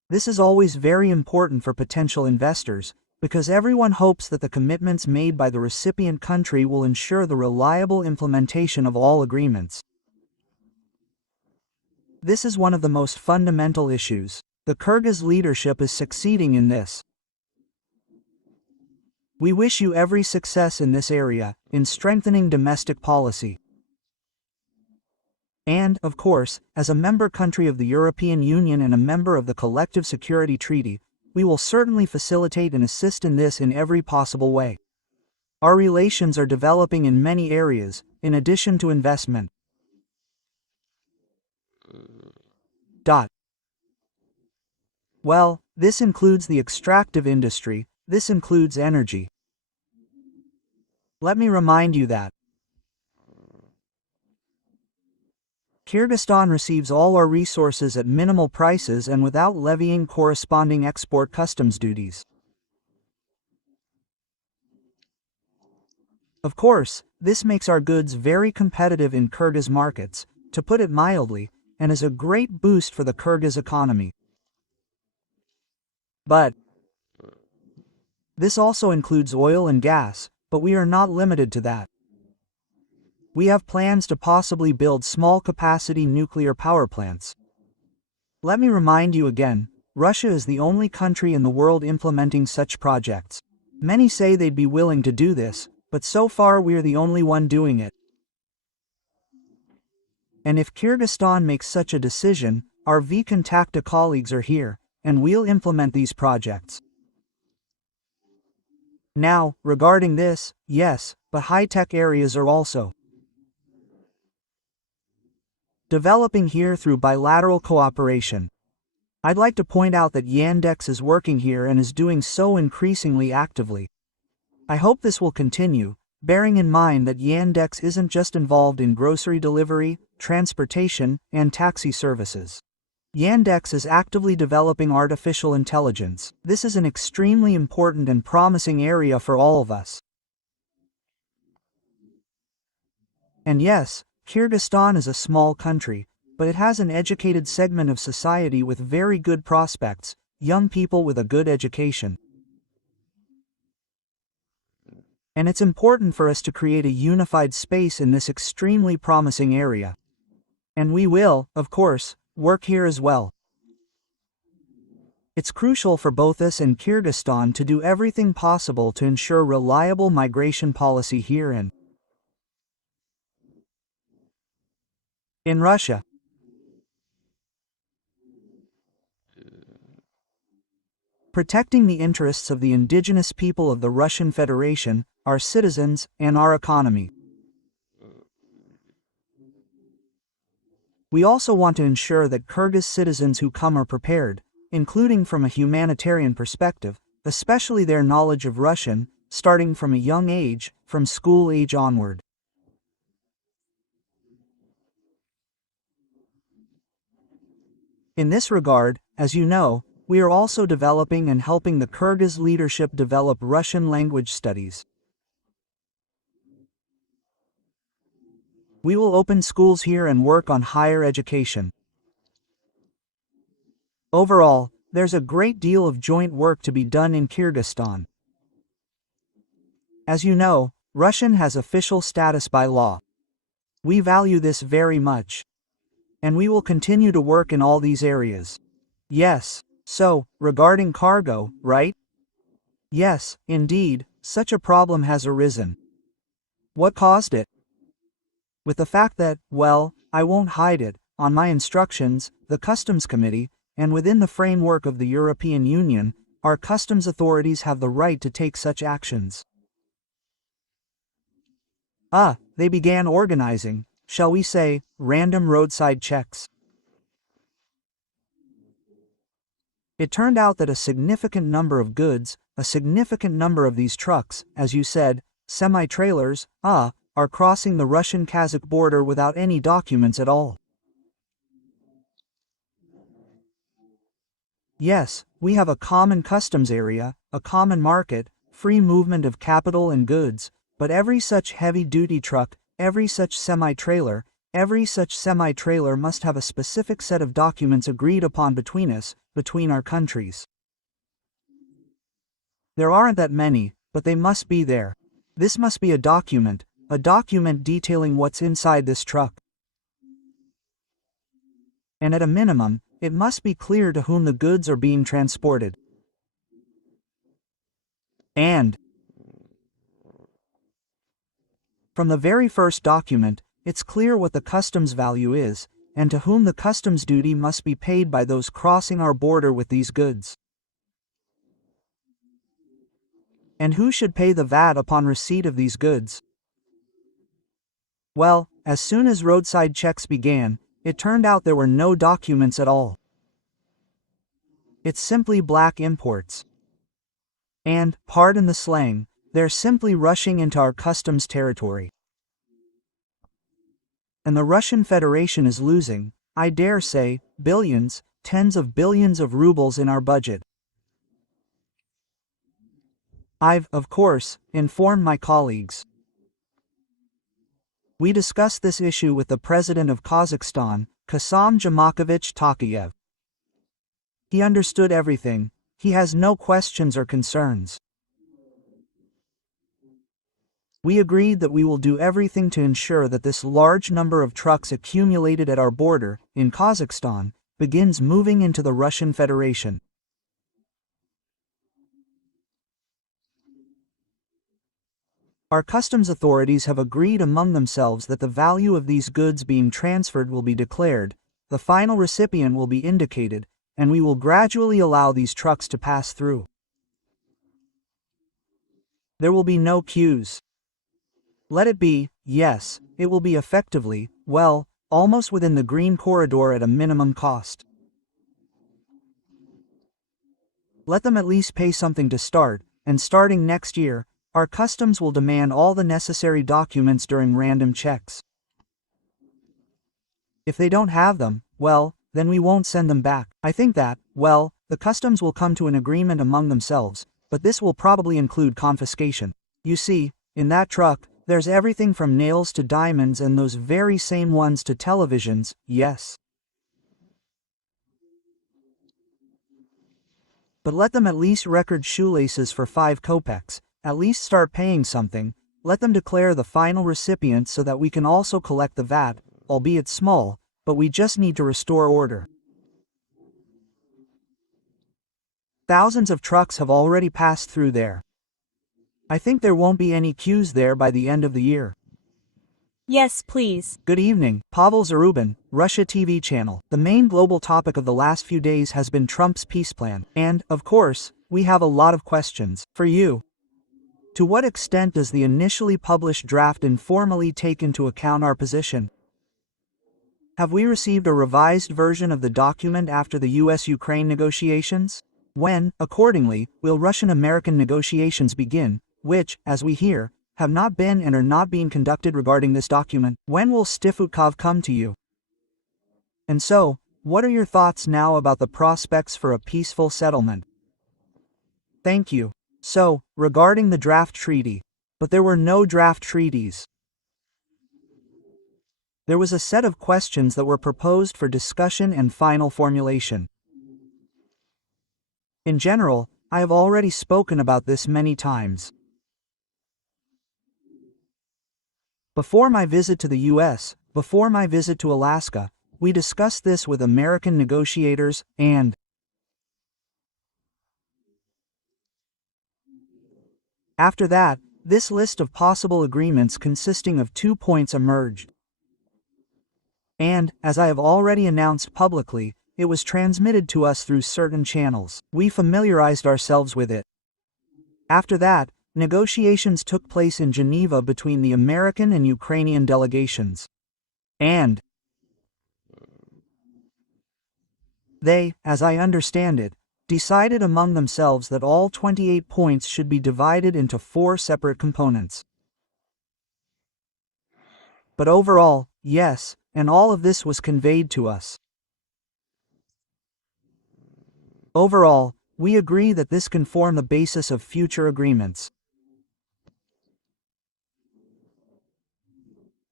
This is always very important for potential investors, because everyone hopes that the commitments made by the recipient country will ensure the reliable implementation of all agreements. This is one of the most fundamental issues. The Kyrgyz leadership is succeeding in this. We wish you every success in this area, in strengthening domestic policy. And, of course, as a member country of the European Union and a member of the Collective Security Treaty, we will certainly facilitate and assist in this in every possible way. Our relations are developing in many areas, in addition to investment. Well, this includes the extractive industry, this includes energy. Let me remind you that Kyrgyzstan receives all our resources at minimal prices and without levying corresponding export customs duties. Of course, this makes our goods very competitive in Kyrgyz markets, to put it mildly, and is a great boost for the Kyrgyz economy. But this also includes oil and gas, but we are not limited to that. We have plans to possibly build small-capacity nuclear power plants. Let me remind you again, Russia is the only country in the world implementing such projects. Many say they'd be willing to do this, but so far we're the only one doing it. And if Kyrgyzstan makes such a decision, our V-Contacta colleagues are here, and we'll implement these projects. Now, regarding this, yes, but high-tech areas are also developing here through bilateral cooperation. I'd like to point out that Yandex is working here and is doing so increasingly actively. I hope this will continue, bearing in mind that Yandex isn't just involved in grocery delivery, transportation, and taxi services. Yandex is actively developing artificial intelligence. This is an extremely important and promising area for all of us. And yes, Kyrgyzstan is a small country, but it has an educated segment of society with very good prospects, young people with a good education. And it's important for us to create a unified space in this extremely promising area. And we will, of course, work here as well. It's crucial for both us and Kyrgyzstan to do everything possible to ensure reliable migration policy here and in Russia. Protecting the interests of the indigenous people of the Russian Federation, our citizens, and our economy. We also want to ensure that Kyrgyz citizens who come are prepared, including from a humanitarian perspective, especially their knowledge of Russian, starting from a young age, from school age onward. In this regard, as you know, we are also developing and helping the Kyrgyz leadership develop Russian language studies. We will open schools here and work on higher education. Overall, there's a great deal of joint work to be done in Kyrgyzstan. As you know, Russian has official status by law. We value this very much. And we will continue to work in all these areas. Yes, so, regarding cargo, right? Yes, indeed, such a problem has arisen. What caused it? With the fact that, well, I won't hide it, on my instructions, the Customs Committee, and within the framework of the European Union, our customs authorities have the right to take such actions. They began organizing, shall we say, random roadside checks. It turned out that a significant number of goods, a significant number of these trucks, as you said, semi-trailers, are crossing the Russian-Kazakh border without any documents at all. Yes, we have a common customs area, a common market, free movement of capital and goods, but every such heavy-duty truck, every such semi-trailer, Every such semi-trailer must have a specific set of documents agreed upon between us, between our countries. There aren't that many, but they must be there. This must be a document detailing what's inside this truck. And at a minimum, it must be clear to whom the goods are being transported. And from the very first document, it's clear what the customs value is, and to whom the customs duty must be paid by those crossing our border with these goods. And who should pay the VAT upon receipt of these goods? Well, as soon as roadside checks began, it turned out there were no documents at all. It's simply black imports. And, pardon the slang, they're simply rushing into our customs territory. And the Russian Federation is losing, I dare say, billions, tens of billions of rubles in our budget. I've, of course, informed my colleagues. We discussed this issue with the President of Kazakhstan, Kassym-Jomart Tokayev. He understood everything, he has no questions or concerns. We agreed that we will do everything to ensure that this large number of trucks accumulated at our border, in Kazakhstan, begins moving into the Russian Federation. Our customs authorities have agreed among themselves that the value of these goods being transferred will be declared, the final recipient will be indicated, and we will gradually allow these trucks to pass through. There will be no queues. Let it be, yes, it will be effectively, well, almost within the green corridor at a minimum cost. Let them at least pay something to start, and starting next year, our customs will demand all the necessary documents during random checks. If they don't have them, well, then we won't send them back. I think that, well, the customs will come to an agreement among themselves, but this will probably include confiscation. You see, in that truck, there's everything from nails to diamonds and those very same ones to televisions, yes. But let them at least record shoelaces for 5 kopecks. At least start paying something, let them declare the final recipient so that we can also collect the VAT, albeit small, but we just need to restore order. Thousands of trucks have already passed through there. I think there won't be any queues there by the end of the year. Yes, please. Good evening, Pavel Zarubin, Russia TV channel. The main global topic of the last few days has been Trump's peace plan, and, of course, we have a lot of questions for you. To what extent does the initially published draft informally take into account our position? Have we received a revised version of the document after the US-Ukraine negotiations? When, accordingly, will Russian-American negotiations begin, which, as we hear, have not been and are not being conducted regarding this document? When will Stifutkov come to you? And so, what are your thoughts now about the prospects for a peaceful settlement? Thank you. So, regarding the draft treaty, but there were no draft treaties. There was a set of questions that were proposed for discussion and final formulation. In general, I have already spoken about this many times. Before my visit to the US, before my visit to Alaska, we discussed this with American negotiators, and after that, this list of possible agreements consisting of 2 points emerged. And, as I have already announced publicly, it was transmitted to us through certain channels. We familiarized ourselves with it. After that, negotiations took place in Geneva between the American and Ukrainian delegations. And they, as I understand it, decided among themselves that all 28 points should be divided into 4 separate components. But overall, yes, and all of this was conveyed to us. Overall, we agree that this can form the basis of future agreements.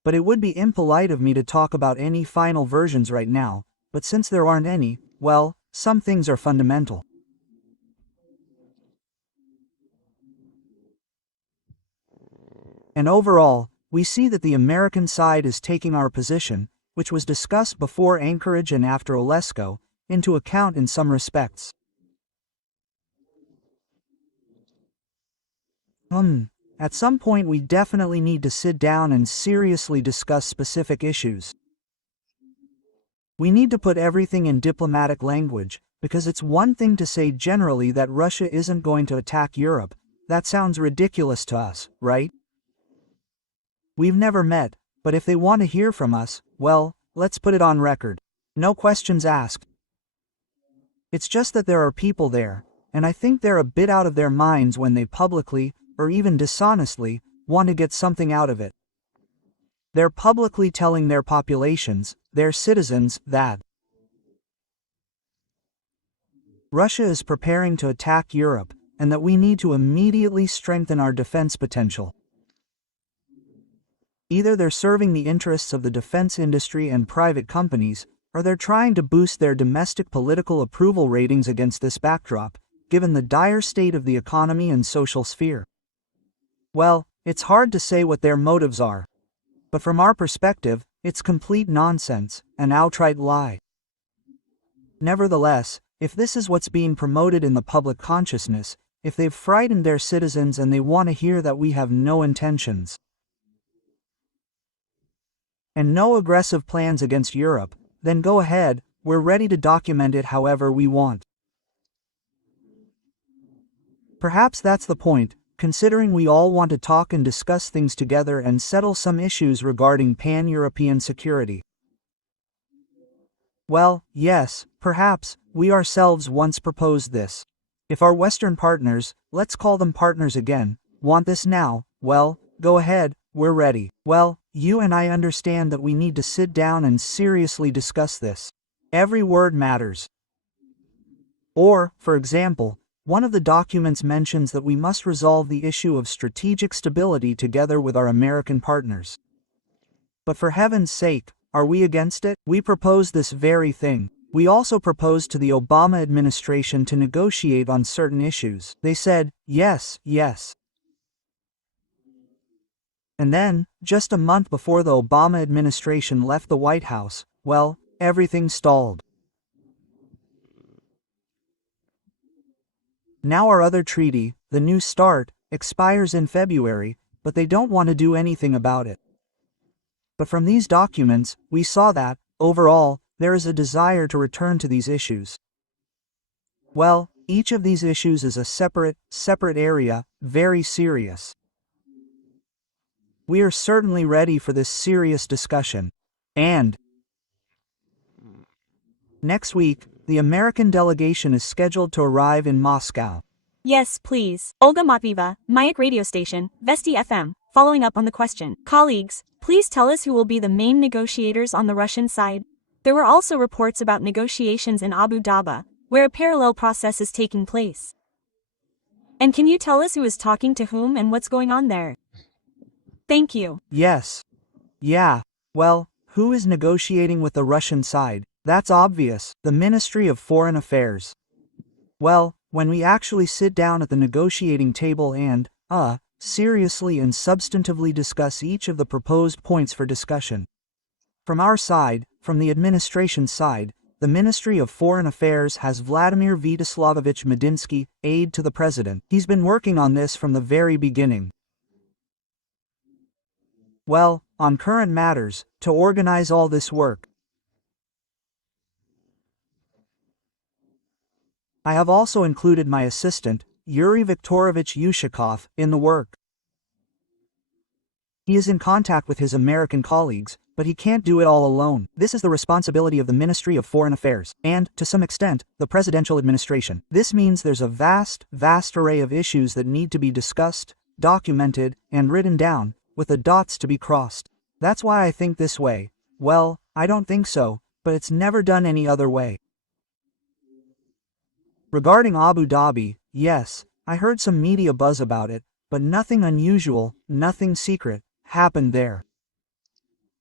But it would be impolite of me to talk about any final versions right now, but since there aren't any, well, some things are fundamental. And overall, we see that the American side is taking our position, which was discussed before Anchorage and after Olesko, into account in some respects. At some point we definitely need to sit down and seriously discuss specific issues. We need to put everything in diplomatic language, because it's one thing to say generally that Russia isn't going to attack Europe. That sounds ridiculous to us, right? We've never met, but if they want to hear from us, well, let's put it on record. No questions asked. It's just that there are people there, and I think they're a bit out of their minds when they publicly, or even dishonestly, want to get something out of it. They're publicly telling their populations, their citizens, that Russia is preparing to attack Europe, and that we need to immediately strengthen our defense potential. Either they're serving the interests of the defense industry and private companies, or they're trying to boost their domestic political approval ratings against this backdrop, given the dire state of the economy and social sphere. Well, it's hard to say what their motives are. But from our perspective, it's complete nonsense, an outright lie. Nevertheless, if this is what's being promoted in the public consciousness, if they've frightened their citizens and they want to hear that we have no intentions and no aggressive plans against Europe, then go ahead, we're ready to document it however we want. Perhaps that's the point, considering we all want to talk and discuss things together and settle some issues regarding pan-European security. Well, yes, perhaps, we ourselves once proposed this. If our Western partners, let's call them partners again, want this now, well, go ahead, we're ready. Well, you and I understand that we need to sit down and seriously discuss this. Every word matters. Or, for example, one of the documents mentions that we must resolve the issue of strategic stability together with our American partners. But for heaven's sake, are we against it? We propose this very thing. We also proposed to the Obama administration to negotiate on certain issues. They said, yes, yes. And then, just a month before the Obama administration left the White House, well, everything stalled. Now our other treaty, the New START, expires in February, but they don't want to do anything about it. But from these documents, we saw that, overall, there is a desire to return to these issues. Well, each of these issues is a separate area, very serious. We are certainly ready for this serious discussion. And next week, the American delegation is scheduled to arrive in Moscow. Yes, please. Olga Matvieva, Mayak radio station, Vesti FM, following up on the question. Colleagues, please tell us who will be the main negotiators on the Russian side. There were also reports about negotiations in Abu Dhabi, where a parallel process is taking place. And can you tell us who is talking to whom and what's going on there? Thank you. Yes. Yeah. Well, who is negotiating with the Russian side? That's obvious, the Ministry of Foreign Affairs. Well, when we actually sit down at the negotiating table and, seriously and substantively discuss each of the proposed points for discussion. From our side, from the administration side, the Ministry of Foreign Affairs has Vladimir Vyacheslamovich Medinsky, aide to the president. He's been working on this from the very beginning. Well, on current matters, to organize all this work. I have also included my assistant, Yuri Viktorovich Yushakov, in the work. He is in contact with his American colleagues, but he can't do it all alone. This is the responsibility of the Ministry of Foreign Affairs, and, to some extent, the presidential administration. This means there's a vast array of issues that need to be discussed, documented, and written down, with the dots to be crossed. That's why I think this way. Well, I don't think so, but it's never done any other way. Regarding Abu Dhabi, yes, I heard some media buzz about it, but nothing unusual, nothing secret, happened there.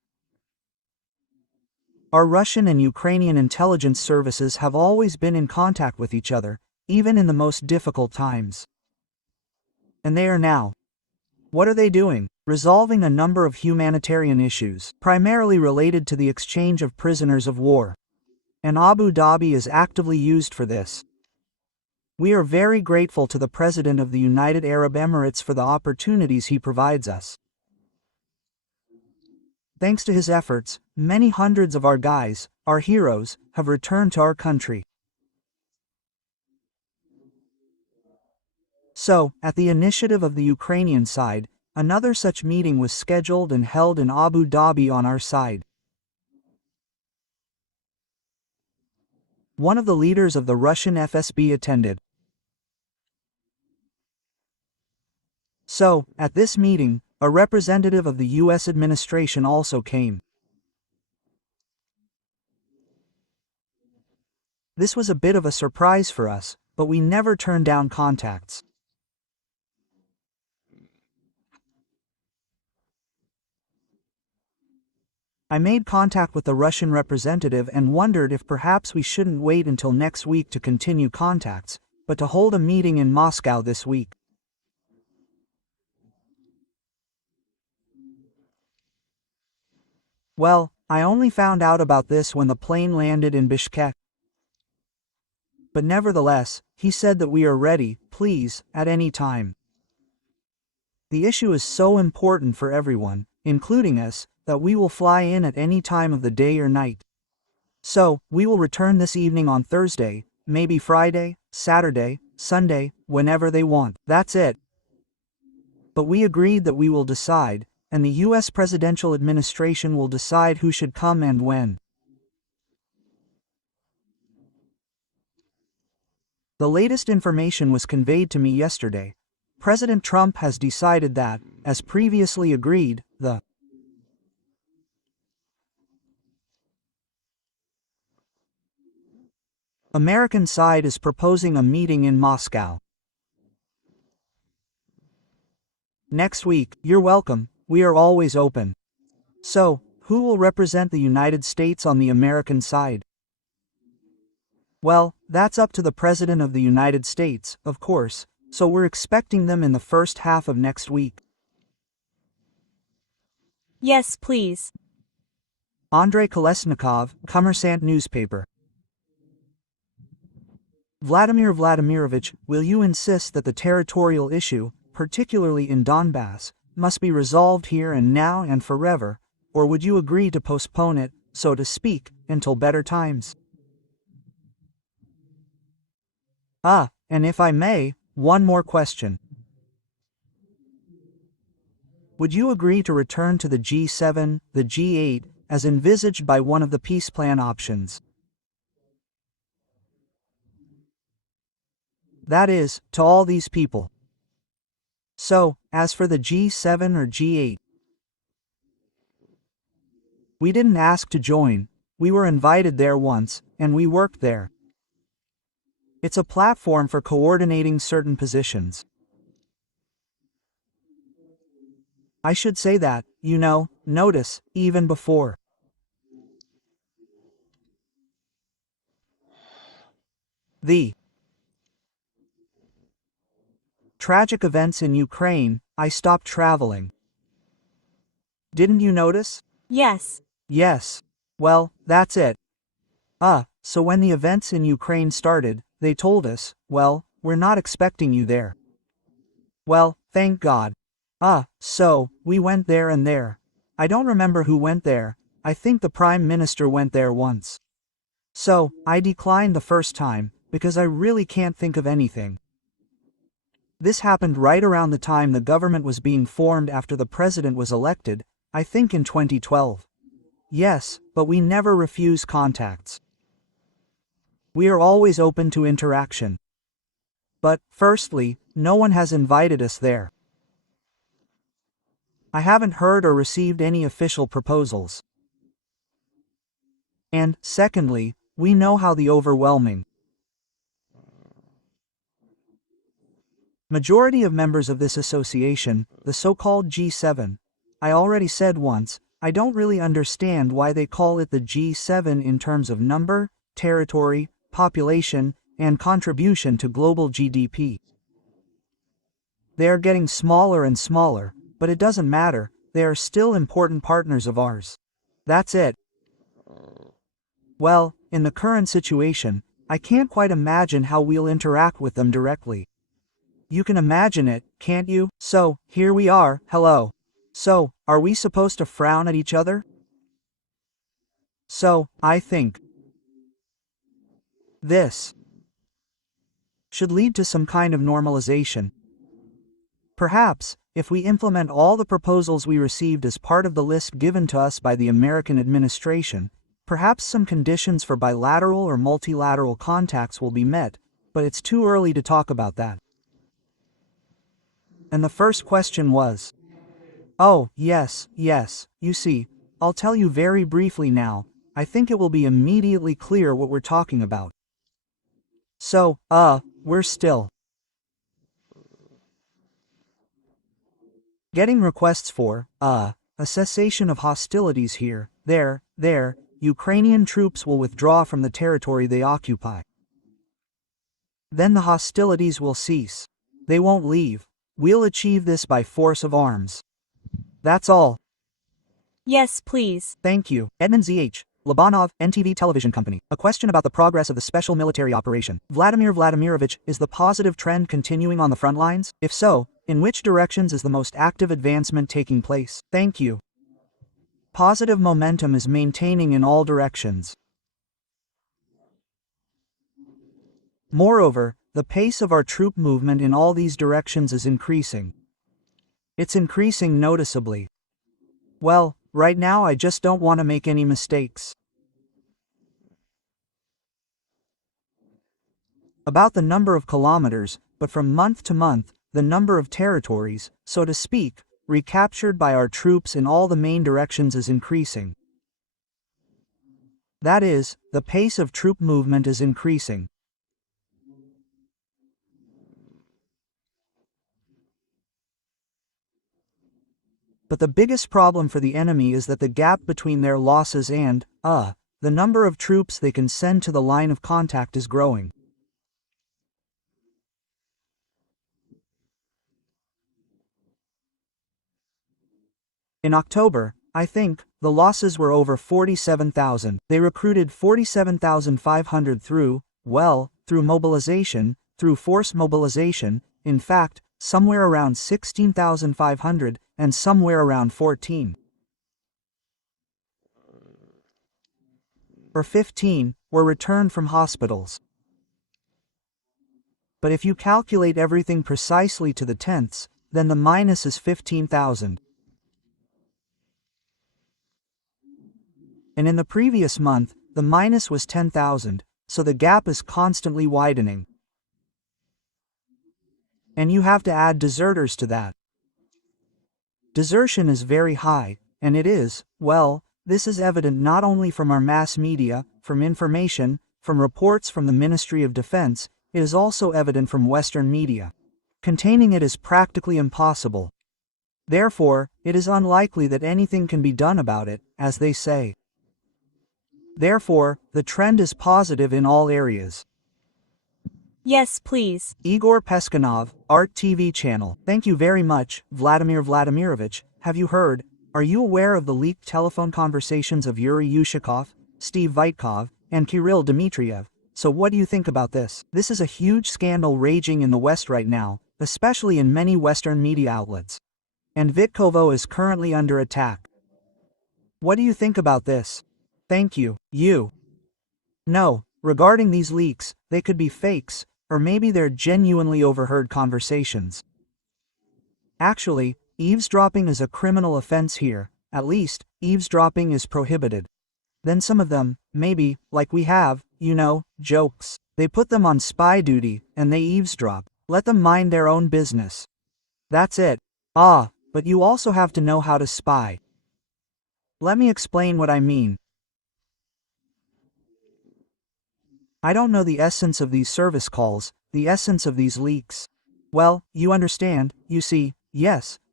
Our Russian and Ukrainian intelligence services have always been in contact with each other, even in the most difficult times. And they are now. What are they doing? Resolving a number of humanitarian issues, primarily related to the exchange of prisoners of war. And Abu Dhabi is actively used for this. We are very grateful to the President of the United Arab Emirates for the opportunities he provides us. Thanks to his efforts, many hundreds of our guys, our heroes, have returned to our country. So, at the initiative of the Ukrainian side, another such meeting was scheduled and held in Abu Dhabi on our side. One of the leaders of the Russian FSB attended. So, at this meeting, a representative of the U.S. administration also came. This was a bit of a surprise for us, but we never turned down contacts. I made contact with the Russian representative and wondered if perhaps we shouldn't wait until next week to continue contacts, but to hold a meeting in Moscow this week. Well, I only found out about this when the plane landed in Bishkek. But nevertheless, he said that we are ready, please, at any time. The issue is so important for everyone, including us, that we will fly in at any time of the day or night. So, we will return this evening on Thursday, maybe Friday, Saturday, Sunday, whenever they want. That's it. But we agreed that we will decide, and the U.S. presidential administration will decide who should come and when. The latest information was conveyed to me yesterday. President Trump has decided that, as previously agreed, the American side is proposing a meeting in Moscow. Next week. You're welcome, we are always open. So, who will represent the United States on the American side? Well, that's up to the President of the United States, of course, so we're expecting them in the first half of next week. Yes, please. Andrei Kolesnikov, Kommersant newspaper. Vladimir Vladimirovich, will you insist that the territorial issue, particularly in Donbass, must be resolved here and now and forever, or would you agree to postpone it, so to speak, until better times? And if I may, one more question. Would you agree to return to the G7, the G8, as envisaged by one of the peace plan options? That is, to all these people. So, as for the G7 or G8, we didn't ask to join, we were invited there once, and we worked there. It's a platform for coordinating certain positions. I should say that, notice, even before the tragic events in Ukraine, I stopped traveling. Didn't you notice? Yes. Yes. Well, that's it. So when the events in Ukraine started, they told us, well, we're not expecting you there. Well, thank God. So, we went there and there. I don't remember who went there, I think the Prime Minister went there once. So, I declined the first time, because I really can't think of anything. This happened right around the time the government was being formed after the president was elected, I think in 2012. Yes, but we never refuse contacts. We are always open to interaction. But, firstly, no one has invited us there. I haven't heard or received any official proposals. And, secondly, we know how the overwhelming majority of members of this association, the so-called G7, I already said once, I don't really understand why they call it the G7 in terms of number, territory, population, and contribution to global GDP. They are getting smaller and smaller, but it doesn't matter, they are still important partners of ours. That's it. Well, in the current situation, I can't quite imagine how we'll interact with them directly. You can imagine it, can't you? So, here we are, hello. So, are we supposed to frown at each other? So, I think this should lead to some kind of normalization. Perhaps, if we implement all the proposals we received as part of the list given to us by the American administration, perhaps some conditions for bilateral or multilateral contacts will be met, but it's too early to talk about that. And the first question was, oh, yes, you see, I'll tell you very briefly now, I think it will be immediately clear what we're talking about. So, we're still getting requests for, a cessation of hostilities here, there, Ukrainian troops will withdraw from the territory they occupy. Then the hostilities will cease. They won't leave. We'll achieve this by force of arms. That's all. Yes, please. Thank you. Edmund Z.H. Labanov, NTV Television Company. A question about the progress of the special military operation. Vladimir Vladimirovich, is the positive trend continuing on the front lines? If so, in which directions is the most active advancement taking place? Thank you. Positive momentum is maintaining in all directions. Moreover, the pace of our troop movement in all these directions is increasing. It's increasing noticeably. Well, right now I just don't want to make any mistakes. About the number of kilometers, but from month to month, the number of territories, so to speak, recaptured by our troops in all the main directions is increasing. That is, the pace of troop movement is increasing. But the biggest problem for the enemy is that the gap between their losses and, the number of troops they can send to the line of contact is growing. In October, I think, the losses were over 47,000. They recruited 47,500 through mobilization, through forced mobilization, in fact, somewhere around 16,500, and somewhere around 14 or 15 were returned from hospitals. But if you calculate everything precisely to the tenths, then the minus is 15,000. And in the previous month, the minus was 10,000, so the gap is constantly widening. And you have to add deserters to that. Desertion is very high, and it is, well, this is evident not only from our mass media, from information, from reports from the Ministry of Defense, it is also evident from Western media. Containing it is practically impossible. Therefore, it is unlikely that anything can be done about it, as they say. Therefore, the trend is positive in all areas. Yes, please. Igor Peskanov, Art TV channel. Thank you very much, Vladimir Vladimirovich. Have you heard? Are you aware of the leaked telephone conversations of Yuri Yushakov, Steve Vitkov, and Kirill Dmitriev? So what do you think about this? This is a huge scandal raging in the West right now, especially in many Western media outlets. And Vitkovo is currently under attack. What do you think about this? Thank you. No, regarding these leaks, they could be fakes, or maybe they're genuinely overheard conversations. Actually, eavesdropping is a criminal offense here. At least, eavesdropping is prohibited. Then some of them, maybe, like we have, jokes. They put them on spy duty, and they eavesdrop. Let them mind their own business. That's it. But you also have to know how to spy. Let me explain what I mean. I don't know the essence of these service calls, the essence of these leaks. Well, you understand, you see, yes,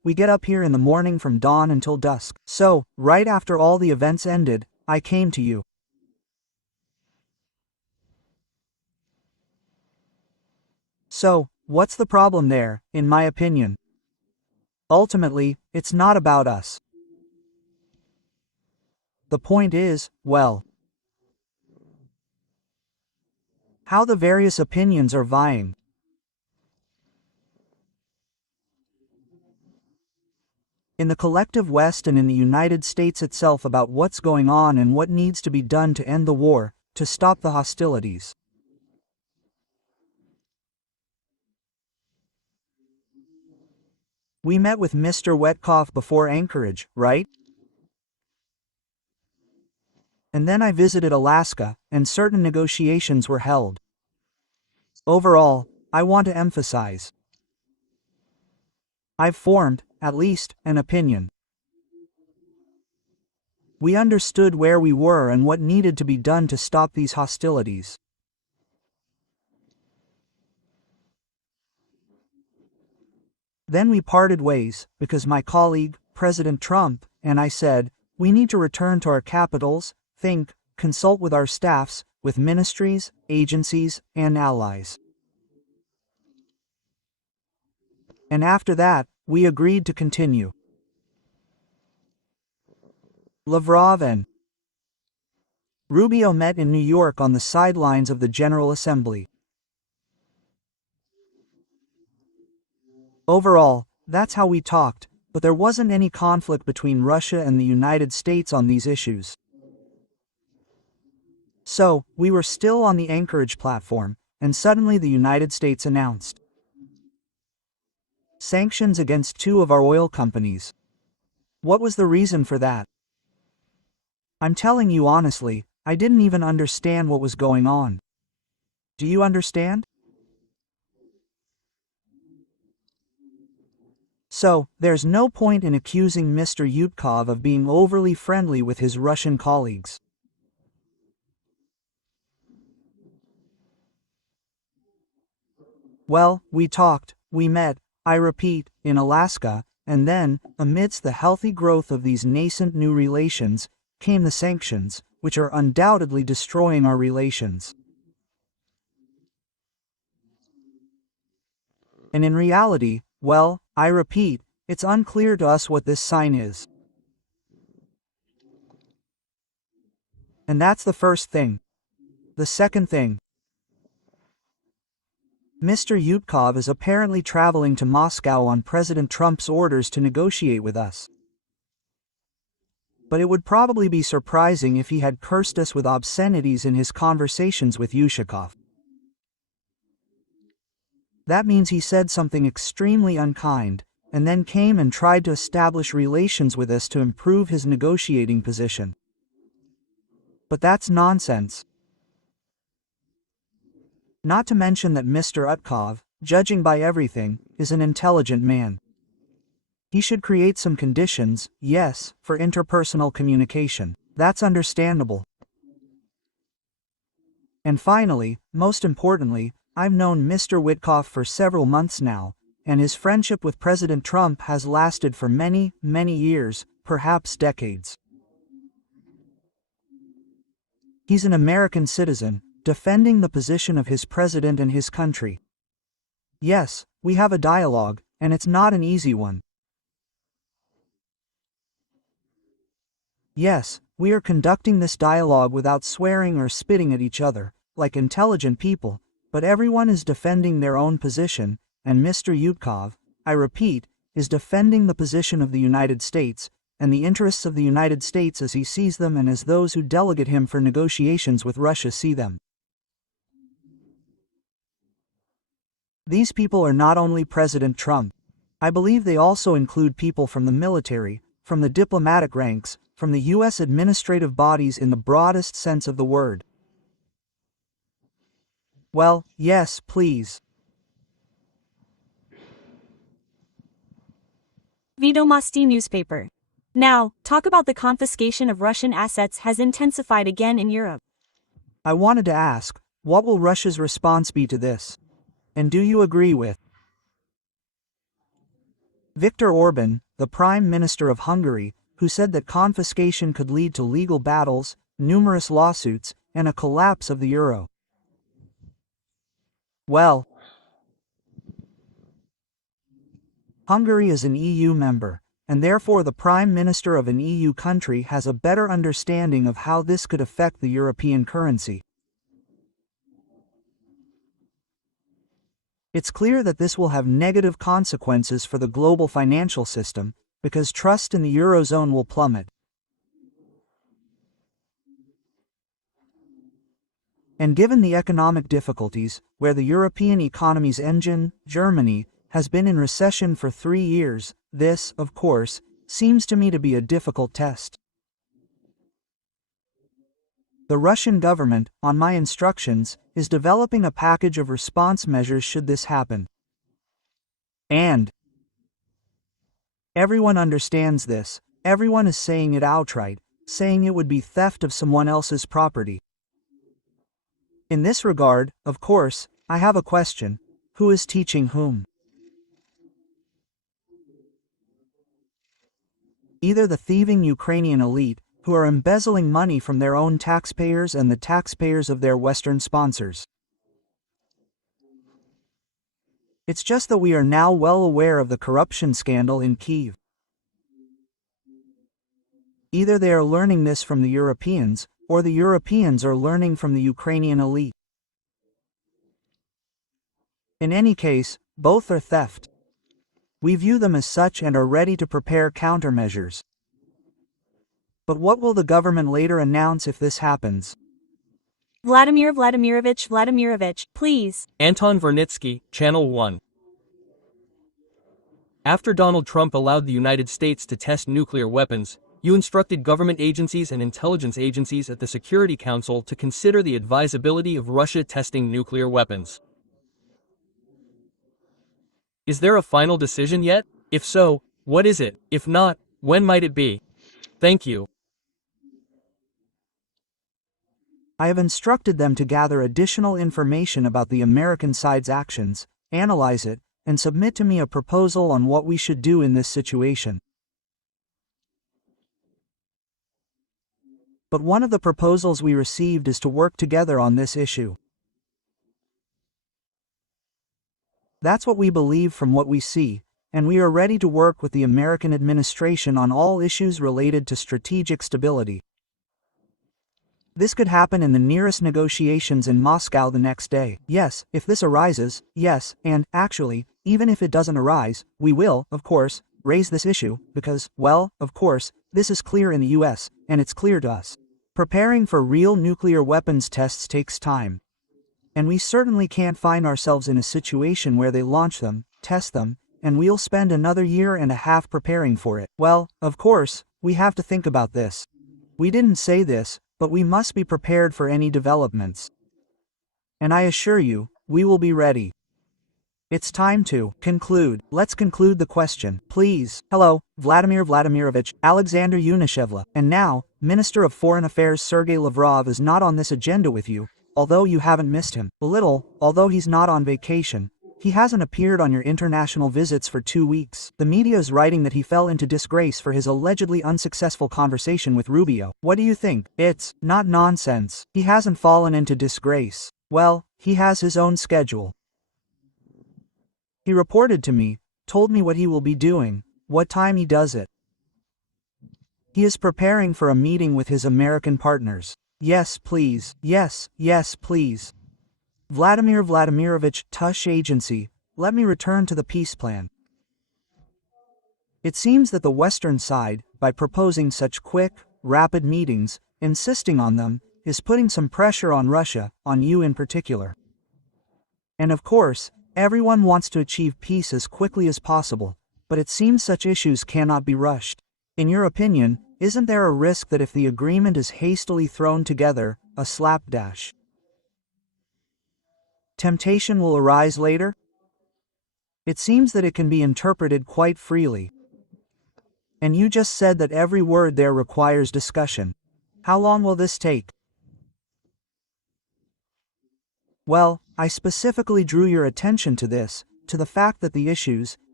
we get up here in the morning from dawn until dusk. So, right after all the events ended, I came to you. So, what's the problem there, in my opinion? Ultimately, it's not about us. The point is, well, how the various opinions are vying. In the collective West and in the United States itself about what's going on and what needs to be done to end the war, to stop the hostilities. We met with Mr. Witkoff before Anchorage, right? And then I visited Alaska, and certain negotiations were held. Overall, I want to emphasize, I've formed, at least, an opinion. We understood where we were and what needed to be done to stop these hostilities. Then we parted ways, because my colleague, President Trump, and I said, we need to return to our capitals, think, consult with our staffs, with ministries, agencies, and allies. And after that, we agreed to continue. Lavrov and Rubio met in New York on the sidelines of the General Assembly. Overall, that's how we talked, but there wasn't any conflict between Russia and the United States on these issues. So, we were still on the Anchorage platform, and suddenly the United States announced sanctions against 2 of our oil companies. What was the reason for that? I'm telling you honestly, I didn't even understand what was going on. Do you understand? So, there's no point in accusing Mr. Yutkov of being overly friendly with his Russian colleagues. Well, we talked, we met, I repeat, in Alaska, and then, amidst the healthy growth of these nascent new relations, came the sanctions, which are undoubtedly destroying our relations. And in reality, well, I repeat, it's unclear to us what this sign is. And that's the first thing. The second thing. Mr. Yutkov is apparently traveling to Moscow on President Trump's orders to negotiate with us. But it would probably be surprising if he had cursed us with obscenities in his conversations with Yushakov. That means he said something extremely unkind, and then came and tried to establish relations with us to improve his negotiating position. But that's nonsense. Not to mention that Mr. Utkov, judging by everything, is an intelligent man. He should create some conditions, yes, for interpersonal communication. That's understandable. And finally, most importantly, I've known Mr. Witkoff for several months now, and his friendship with President Trump has lasted for many, many years, perhaps decades. He's an American citizen, defending the position of his president and his country. Yes, we have a dialogue, and it's not an easy one. Yes, we are conducting this dialogue without swearing or spitting at each other, like intelligent people, but everyone is defending their own position, and Mr. Yutkov, I repeat, is defending the position of the United States, and the interests of the United States as he sees them and as those who delegate him for negotiations with Russia see them. These people are not only President Trump. I believe they also include people from the military, from the diplomatic ranks, from the U.S. administrative bodies in the broadest sense of the word. Well, yes, please. Vedomosti newspaper. Now, talk about the confiscation of Russian assets has intensified again in Europe. I wanted to ask, what will Russia's response be to this? And do you agree with Viktor Orban, the Prime Minister of Hungary, who said that confiscation could lead to legal battles, numerous lawsuits, and a collapse of the euro. Well, Hungary is an EU member, and therefore the Prime Minister of an EU country has a better understanding of how this could affect the European currency. It's clear that this will have negative consequences for the global financial system, because trust in the Eurozone will plummet. And given the economic difficulties, where the European economy's engine, Germany, has been in recession for 3 years, this, of course, seems to me to be a difficult test. The Russian government, on my instructions, is developing a package of response measures should this happen. And everyone understands this, everyone is saying it outright, saying it would be theft of someone else's property. In this regard, of course, I have a question: who is teaching whom? Either the thieving Ukrainian elite, who are embezzling money from their own taxpayers and the taxpayers of their Western sponsors. It's just that we are now well aware of the corruption scandal in Kyiv. Either they are learning this from the Europeans, or the Europeans are learning from the Ukrainian elite. In any case, both are theft. We view them as such and are ready to prepare countermeasures. But what will the government later announce if this happens? Vladimirovich, please. Anton Vernitsky, Channel 1. After Donald Trump allowed the United States to test nuclear weapons, you instructed government agencies and intelligence agencies at the Security Council to consider the advisability of Russia testing nuclear weapons. Is there a final decision yet? If so, what is it? If not, when might it be? Thank you. I have instructed them to gather additional information about the American side's actions, analyze it, and submit to me a proposal on what we should do in this situation. But one of the proposals we received is to work together on this issue. That's what we believe from what we see, and we are ready to work with the American administration on all issues related to strategic stability. This could happen in the nearest negotiations in Moscow the next day. Yes, if this arises, yes, and, actually, even if it doesn't arise, we will, of course, raise this issue, because, well, of course, this is clear in the US, and it's clear to us. Preparing for real nuclear weapons tests takes time. And we certainly can't find ourselves in a situation where they launch them, test them, and we'll spend another year and a half preparing for it. Well, of course, we have to think about this. We didn't say this, but we must be prepared for any developments. And I assure you, we will be ready. It's time to conclude. Let's conclude the question, please. Hello, Vladimir Vladimirovich, Alexander Yunishevla. And now, Minister of Foreign Affairs Sergei Lavrov is not on this agenda with you, although you haven't missed him. A little, although he's not on vacation. He hasn't appeared on your international visits for 2 weeks. The media is writing that he fell into disgrace for his allegedly unsuccessful conversation with Rubio. What do you think? It's not nonsense. He hasn't fallen into disgrace. Well, he has his own schedule. He reported to me, told me what he will be doing, what time he does it. He is preparing for a meeting with his American partners. Yes, please. Yes, please. Vladimir Vladimirovich, Tush Agency, let me return to the peace plan. It seems that the Western side, by proposing such quick, rapid meetings, insisting on them, is putting some pressure on Russia, on you in particular. And of course, everyone wants to achieve peace as quickly as possible, but it seems such issues cannot be rushed. In your opinion, isn't there a risk that if the agreement is hastily thrown together, a slapdash temptation will arise later? It seems that it can be interpreted quite freely. And you just said that every word there requires discussion. How long will this take? Well, I specifically drew your attention to this, to the fact that the issues,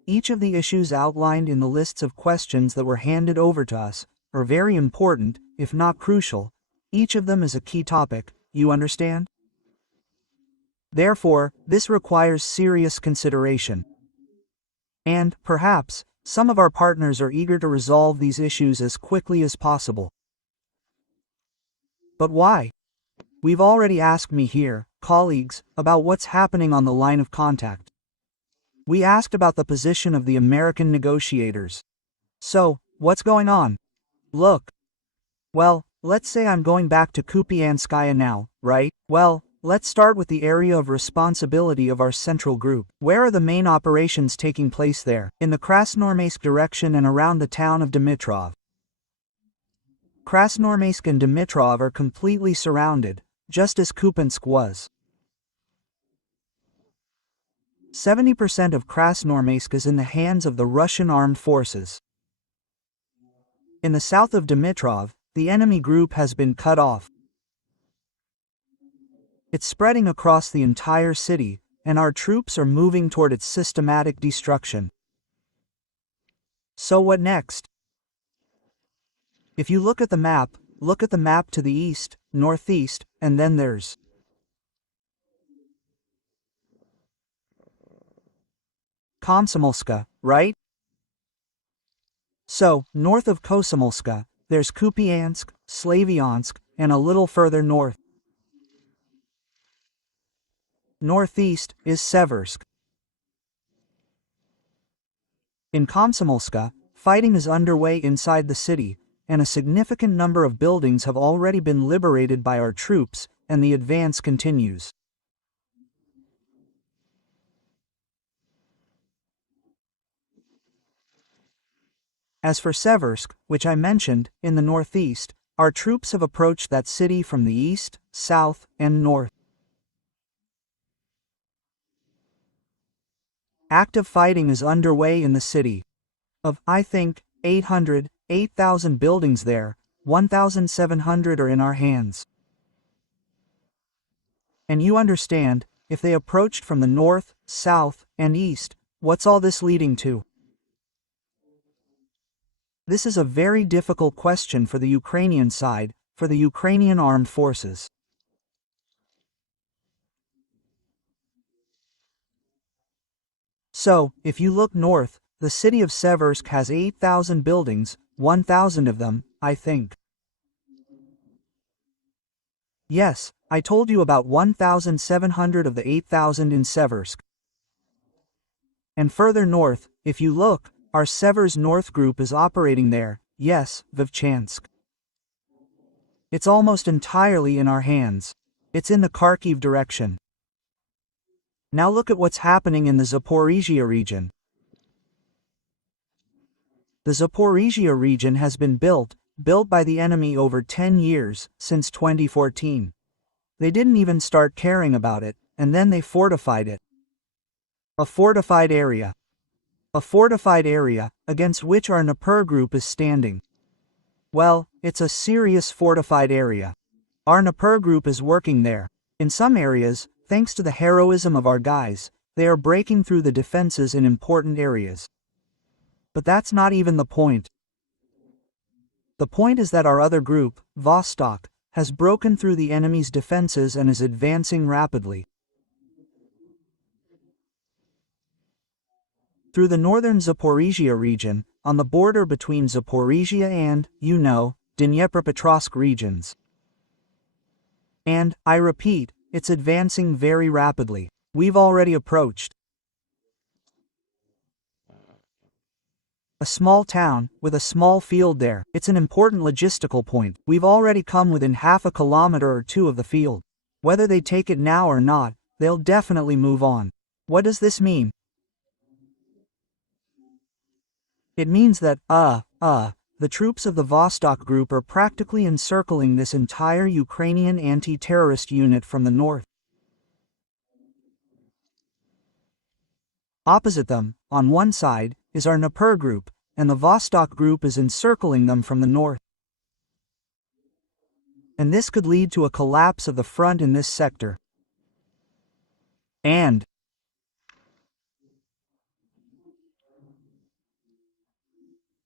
Each of the issues outlined in the lists of questions that were handed over to us are very important, if not crucial. Each of them is a key topic, you understand? Therefore, this requires serious consideration. And, perhaps, some of our partners are eager to resolve these issues as quickly as possible. But why? We've already asked me here, colleagues, about what's happening on the line of contact. We asked about the position of the American negotiators. So, what's going on? Look. Well, let's say I'm going back to Kupianskaya now, right? Well, let's start with the area of responsibility of our central group. Where are the main operations taking place there? In the Krasnoarmeysk direction and around the town of Dimitrov. Krasnoarmeysk and Dimitrov are completely surrounded, just as Kupiansk was. 70% of Krasnoarmeysk is in the hands of the Russian armed forces. In the south of Dimitrov, the enemy group has been cut off. It's spreading across the entire city, and our troops are moving toward its systematic destruction. So what next? If you look at the map to the east, northeast, and then there's Komsomolska, right? So, north of Komsomolska, there's Kupiansk, Slavyansk, and a little further north. Northeast is Seversk. In Komsomolska, fighting is underway inside the city, and a significant number of buildings have already been liberated by our troops, and the advance continues. As for Seversk, which I mentioned, in the northeast, our troops have approached that city from the east, south, and north. Active fighting is underway in the city. Of, I think, 8,000 buildings there, 1,700 are in our hands. And you understand, if they approached from the north, south, and east, what's all this leading to? This is a very difficult question for the Ukrainian side, for the Ukrainian armed forces. So, if you look north, the city of Seversk has 8,000 buildings, 1,000 of them, I think. Yes, I told you about 1,700 of the 8,000 in Seversk. And further north, if you look, our Severs North group is operating there, yes, Vovchansk. It's almost entirely in our hands. It's in the Kharkiv direction. Now look at what's happening in the Zaporizhzhia region. The Zaporizhzhia region has been built by the enemy over 10 years, since 2014. They didn't even start caring about it, and then they fortified it. A fortified area. A fortified area, against which our Dnieper group is standing. Well, it's a serious fortified area. Our Dnieper group is working there. In some areas, thanks to the heroism of our guys, they are breaking through the defenses in important areas. But that's not even the point. The point is that our other group, Vostok, has broken through the enemy's defenses and is advancing rapidly. Through the northern Zaporizhzhia region, on the border between Zaporizhzhia and, Dnipropetrovsk regions. And, I repeat, it's advancing very rapidly. We've already approached a small town, with a small field there. It's an important logistical point. We've already come within half a kilometer or two of the field. Whether they take it now or not, they'll definitely move on. What does this mean? It means that, the troops of the Vostok group are practically encircling this entire Ukrainian anti-terrorist unit from the north. Opposite them, on one side, is our Dnieper group, and the Vostok group is encircling them from the north. And this could lead to a collapse of the front in this sector. And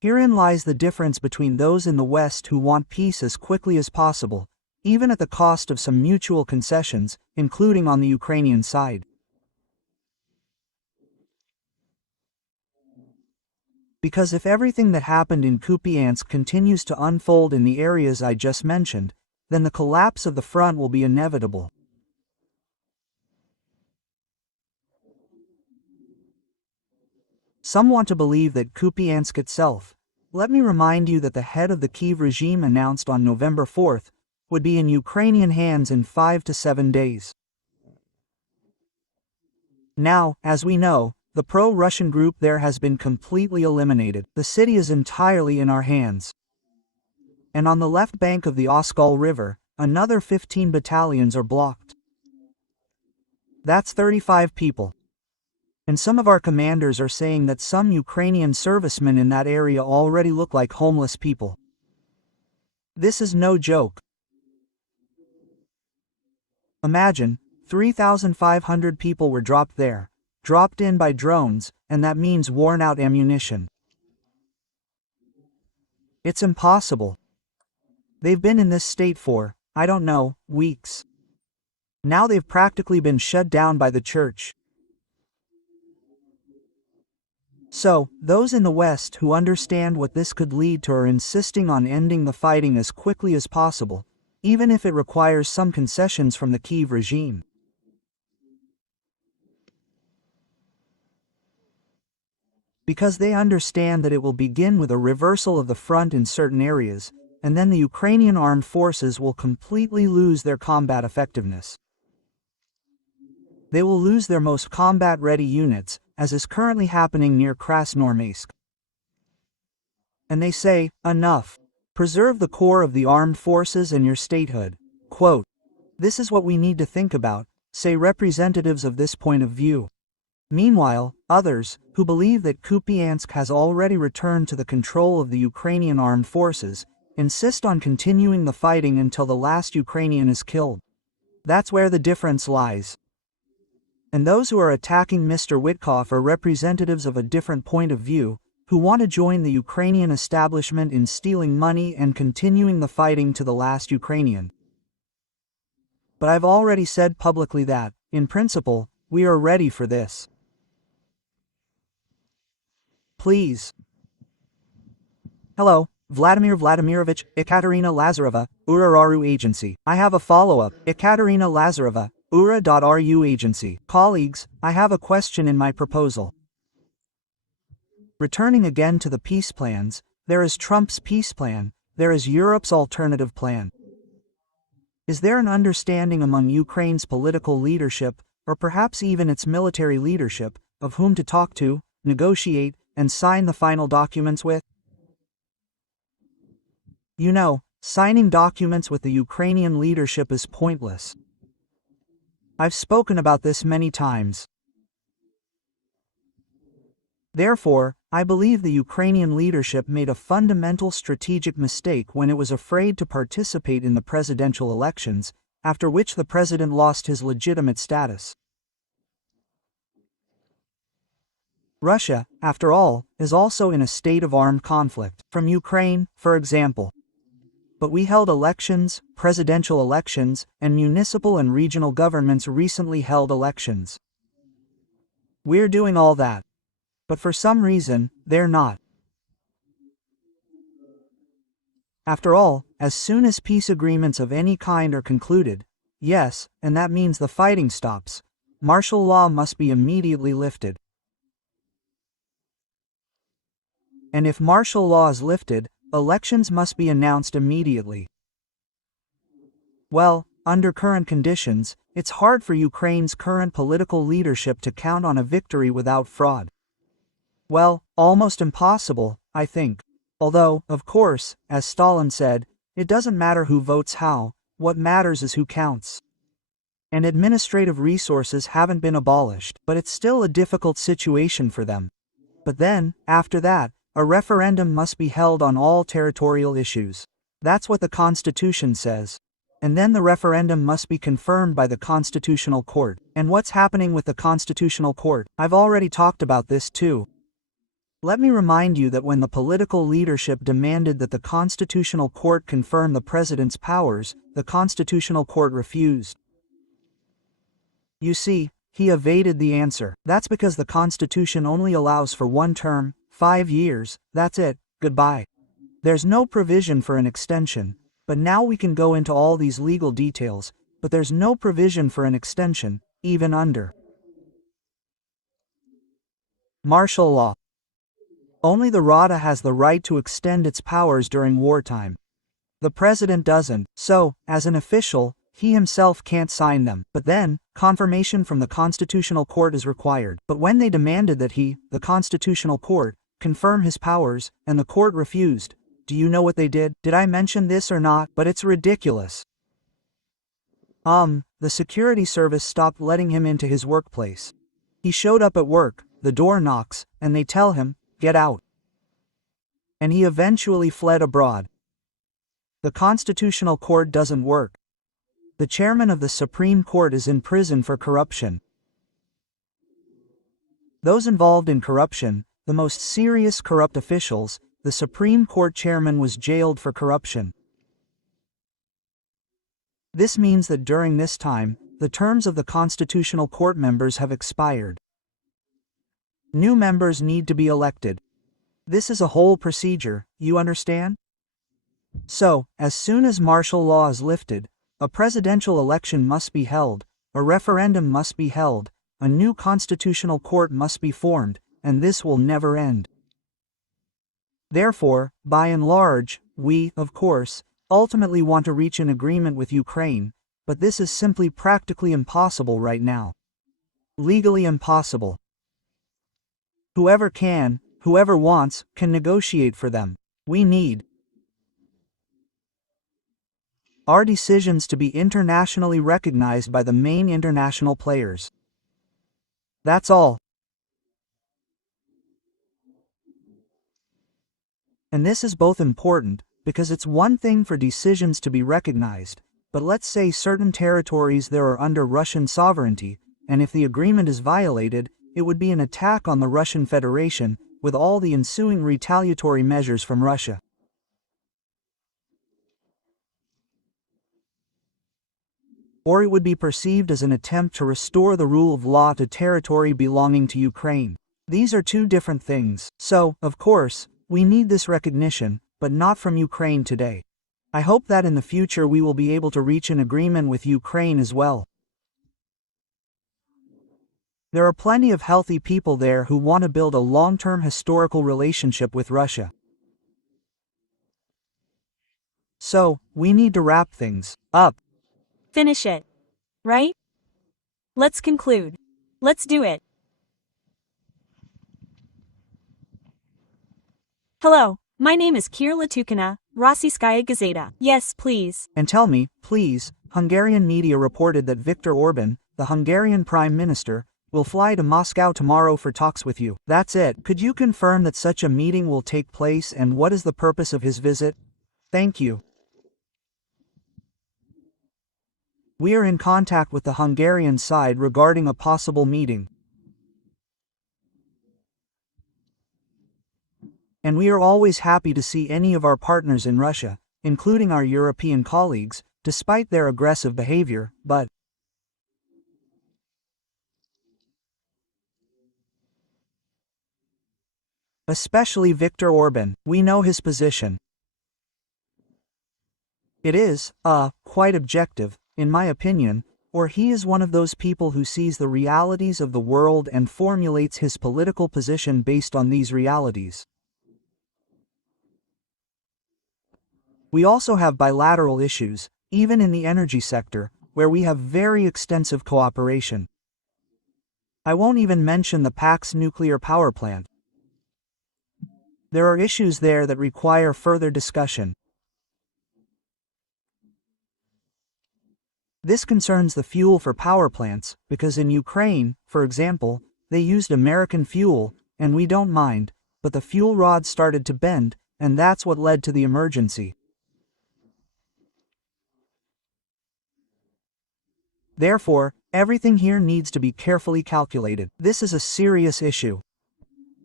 Herein lies the difference between those in the West who want peace as quickly as possible, even at the cost of some mutual concessions, including on the Ukrainian side. Because if everything that happened in Kupiansk continues to unfold in the areas I just mentioned, then the collapse of the front will be inevitable. Some want to believe that Kupiansk itself, let me remind you that the head of the Kyiv regime announced on November 4th, would be in Ukrainian hands in 5 to 7 days. Now, as we know, the pro-Russian group there has been completely eliminated. The city is entirely in our hands. And on the left bank of the Oskol River, another 15 battalions are blocked. That's 35 people. And some of our commanders are saying that some Ukrainian servicemen in that area already look like homeless people. This is no joke. Imagine, 3,500 people were dropped there, dropped in by drones, and that means worn-out ammunition. It's impossible. They've been in this state for, I don't know, weeks. Now they've practically been shut down by the church. So, those in the West who understand what this could lead to are insisting on ending the fighting as quickly as possible, even if it requires some concessions from the Kyiv regime. Because they understand that it will begin with a reversal of the front in certain areas, and then the Ukrainian armed forces will completely lose their combat effectiveness. They will lose their most combat-ready units, as is currently happening near Krasnoarmeysk. And they say, enough. Preserve the core of the armed forces and your statehood. Quote, this is what we need to think about, say representatives of this point of view. Meanwhile, others, who believe that Kupiansk has already returned to the control of the Ukrainian armed forces, insist on continuing the fighting until the last Ukrainian is killed. That's where the difference lies. And those who are attacking Mr. Witkoff are representatives of a different point of view, who want to join the Ukrainian establishment in stealing money and continuing the fighting to the last Ukrainian. But I've already said publicly that, in principle, we are ready for this. Please. Hello, Vladimir Vladimirovich, Ekaterina Lazareva, URA.RU Agency. I have a follow-up. Ekaterina Lazareva, URA.RU Agency. Colleagues, I have a question in my proposal. Returning again to the peace plans, there is Trump's peace plan, there is Europe's alternative plan. Is there an understanding among Ukraine's political leadership, or perhaps even its military leadership, of whom to talk to, negotiate, and sign the final documents with? You know, signing documents with the Ukrainian leadership is pointless. I've spoken about this many times. Therefore, I believe the Ukrainian leadership made a fundamental strategic mistake when it was afraid to participate in the presidential elections, after which the president lost his legitimate status. Russia, after all, is also in a state of armed conflict, from Ukraine, for example. But we held elections, presidential elections, and municipal and regional governments recently held elections. We're doing all that. But for some reason, they're not. After all, as soon as peace agreements of any kind are concluded, yes, and that means the fighting stops, martial law must be immediately lifted. And if martial law is lifted, elections must be announced immediately. Well, under current conditions, it's hard for Ukraine's current political leadership to count on a victory without fraud. Well, almost impossible, I think. Although, of course, as Stalin said, it doesn't matter who votes how, what matters is who counts. And administrative resources haven't been abolished, but it's still a difficult situation for them. But then, after that, a referendum must be held on all territorial issues. That's what the Constitution says. And then the referendum must be confirmed by the Constitutional Court. And what's happening with the Constitutional Court? I've already talked about this too. Let me remind you that when the political leadership demanded that the Constitutional Court confirm the president's powers, the Constitutional Court refused. You see, he evaded the answer. That's because the Constitution only allows for one term, 5 years, that's it, goodbye. There's no provision for an extension, but now we can go into all these legal details, but there's no provision for an extension, even under martial law. Only the Rada has the right to extend its powers during wartime. The president doesn't, so, as an official, he himself can't sign them. But then, confirmation from the Constitutional Court is required. But when they demanded that he, the Constitutional Court, confirm his powers, and the court refused, do you know what they did? Did I mention this or not? But it's ridiculous. The security service stopped letting him into his workplace. He showed up at work, the door knocks, and they tell him, "Get out." And he eventually fled abroad. The Constitutional Court doesn't work. The chairman of the Supreme Court is in prison for corruption. Those involved in corruption, the most serious corrupt officials, the Supreme Court chairman was jailed for corruption. This means that during this time, the terms of the Constitutional Court members have expired. New members need to be elected. This is a whole procedure, you understand? So, as soon as martial law is lifted, a presidential election must be held, a referendum must be held, a new constitutional court must be formed, and this will never end. Therefore, by and large, we, of course, ultimately want to reach an agreement with Ukraine, but this is simply practically impossible right now. Legally impossible. Whoever can, whoever wants, can negotiate for them. We need our decisions to be internationally recognized by the main international players. That's all. And this is both important, because it's one thing for decisions to be recognized, but let's say certain territories there are under Russian sovereignty, and if the agreement is violated, it would be an attack on the Russian Federation, with all the ensuing retaliatory measures from Russia. Or it would be perceived as an attempt to restore the rule of law to territory belonging to Ukraine. These are two different things. So, of course, we need this recognition, but not from Ukraine today. I hope that in the future we will be able to reach an agreement with Ukraine as well. There are plenty of healthy people there who want to build a long-term historical relationship with Russia. So, we need to wrap things up. Finish it. Right? Let's conclude. Let's do it. Hello, my name is Kira Latukina, Rossiyskaya Gazeta. Yes, please. And tell me, please, Hungarian media reported that Viktor Orban, the Hungarian Prime Minister, will fly to Moscow tomorrow for talks with you. That's it. Could you confirm that such a meeting will take place and what is the purpose of his visit? Thank you. We are in contact with the Hungarian side regarding a possible meeting. And we are always happy to see any of our partners in Russia, including our European colleagues, despite their aggressive behavior, but especially Viktor Orban. We know his position. It is, quite objective, in my opinion, or he is one of those people who sees the realities of the world and formulates his political position based on these realities. We also have bilateral issues, even in the energy sector, where we have very extensive cooperation. I won't even mention the Pax nuclear power plant. There are issues there that require further discussion. This concerns the fuel for power plants, because in Ukraine, for example, they used American fuel, and we don't mind, but the fuel rod started to bend, and that's what led to the emergency. Therefore, everything here needs to be carefully calculated. This is a serious issue.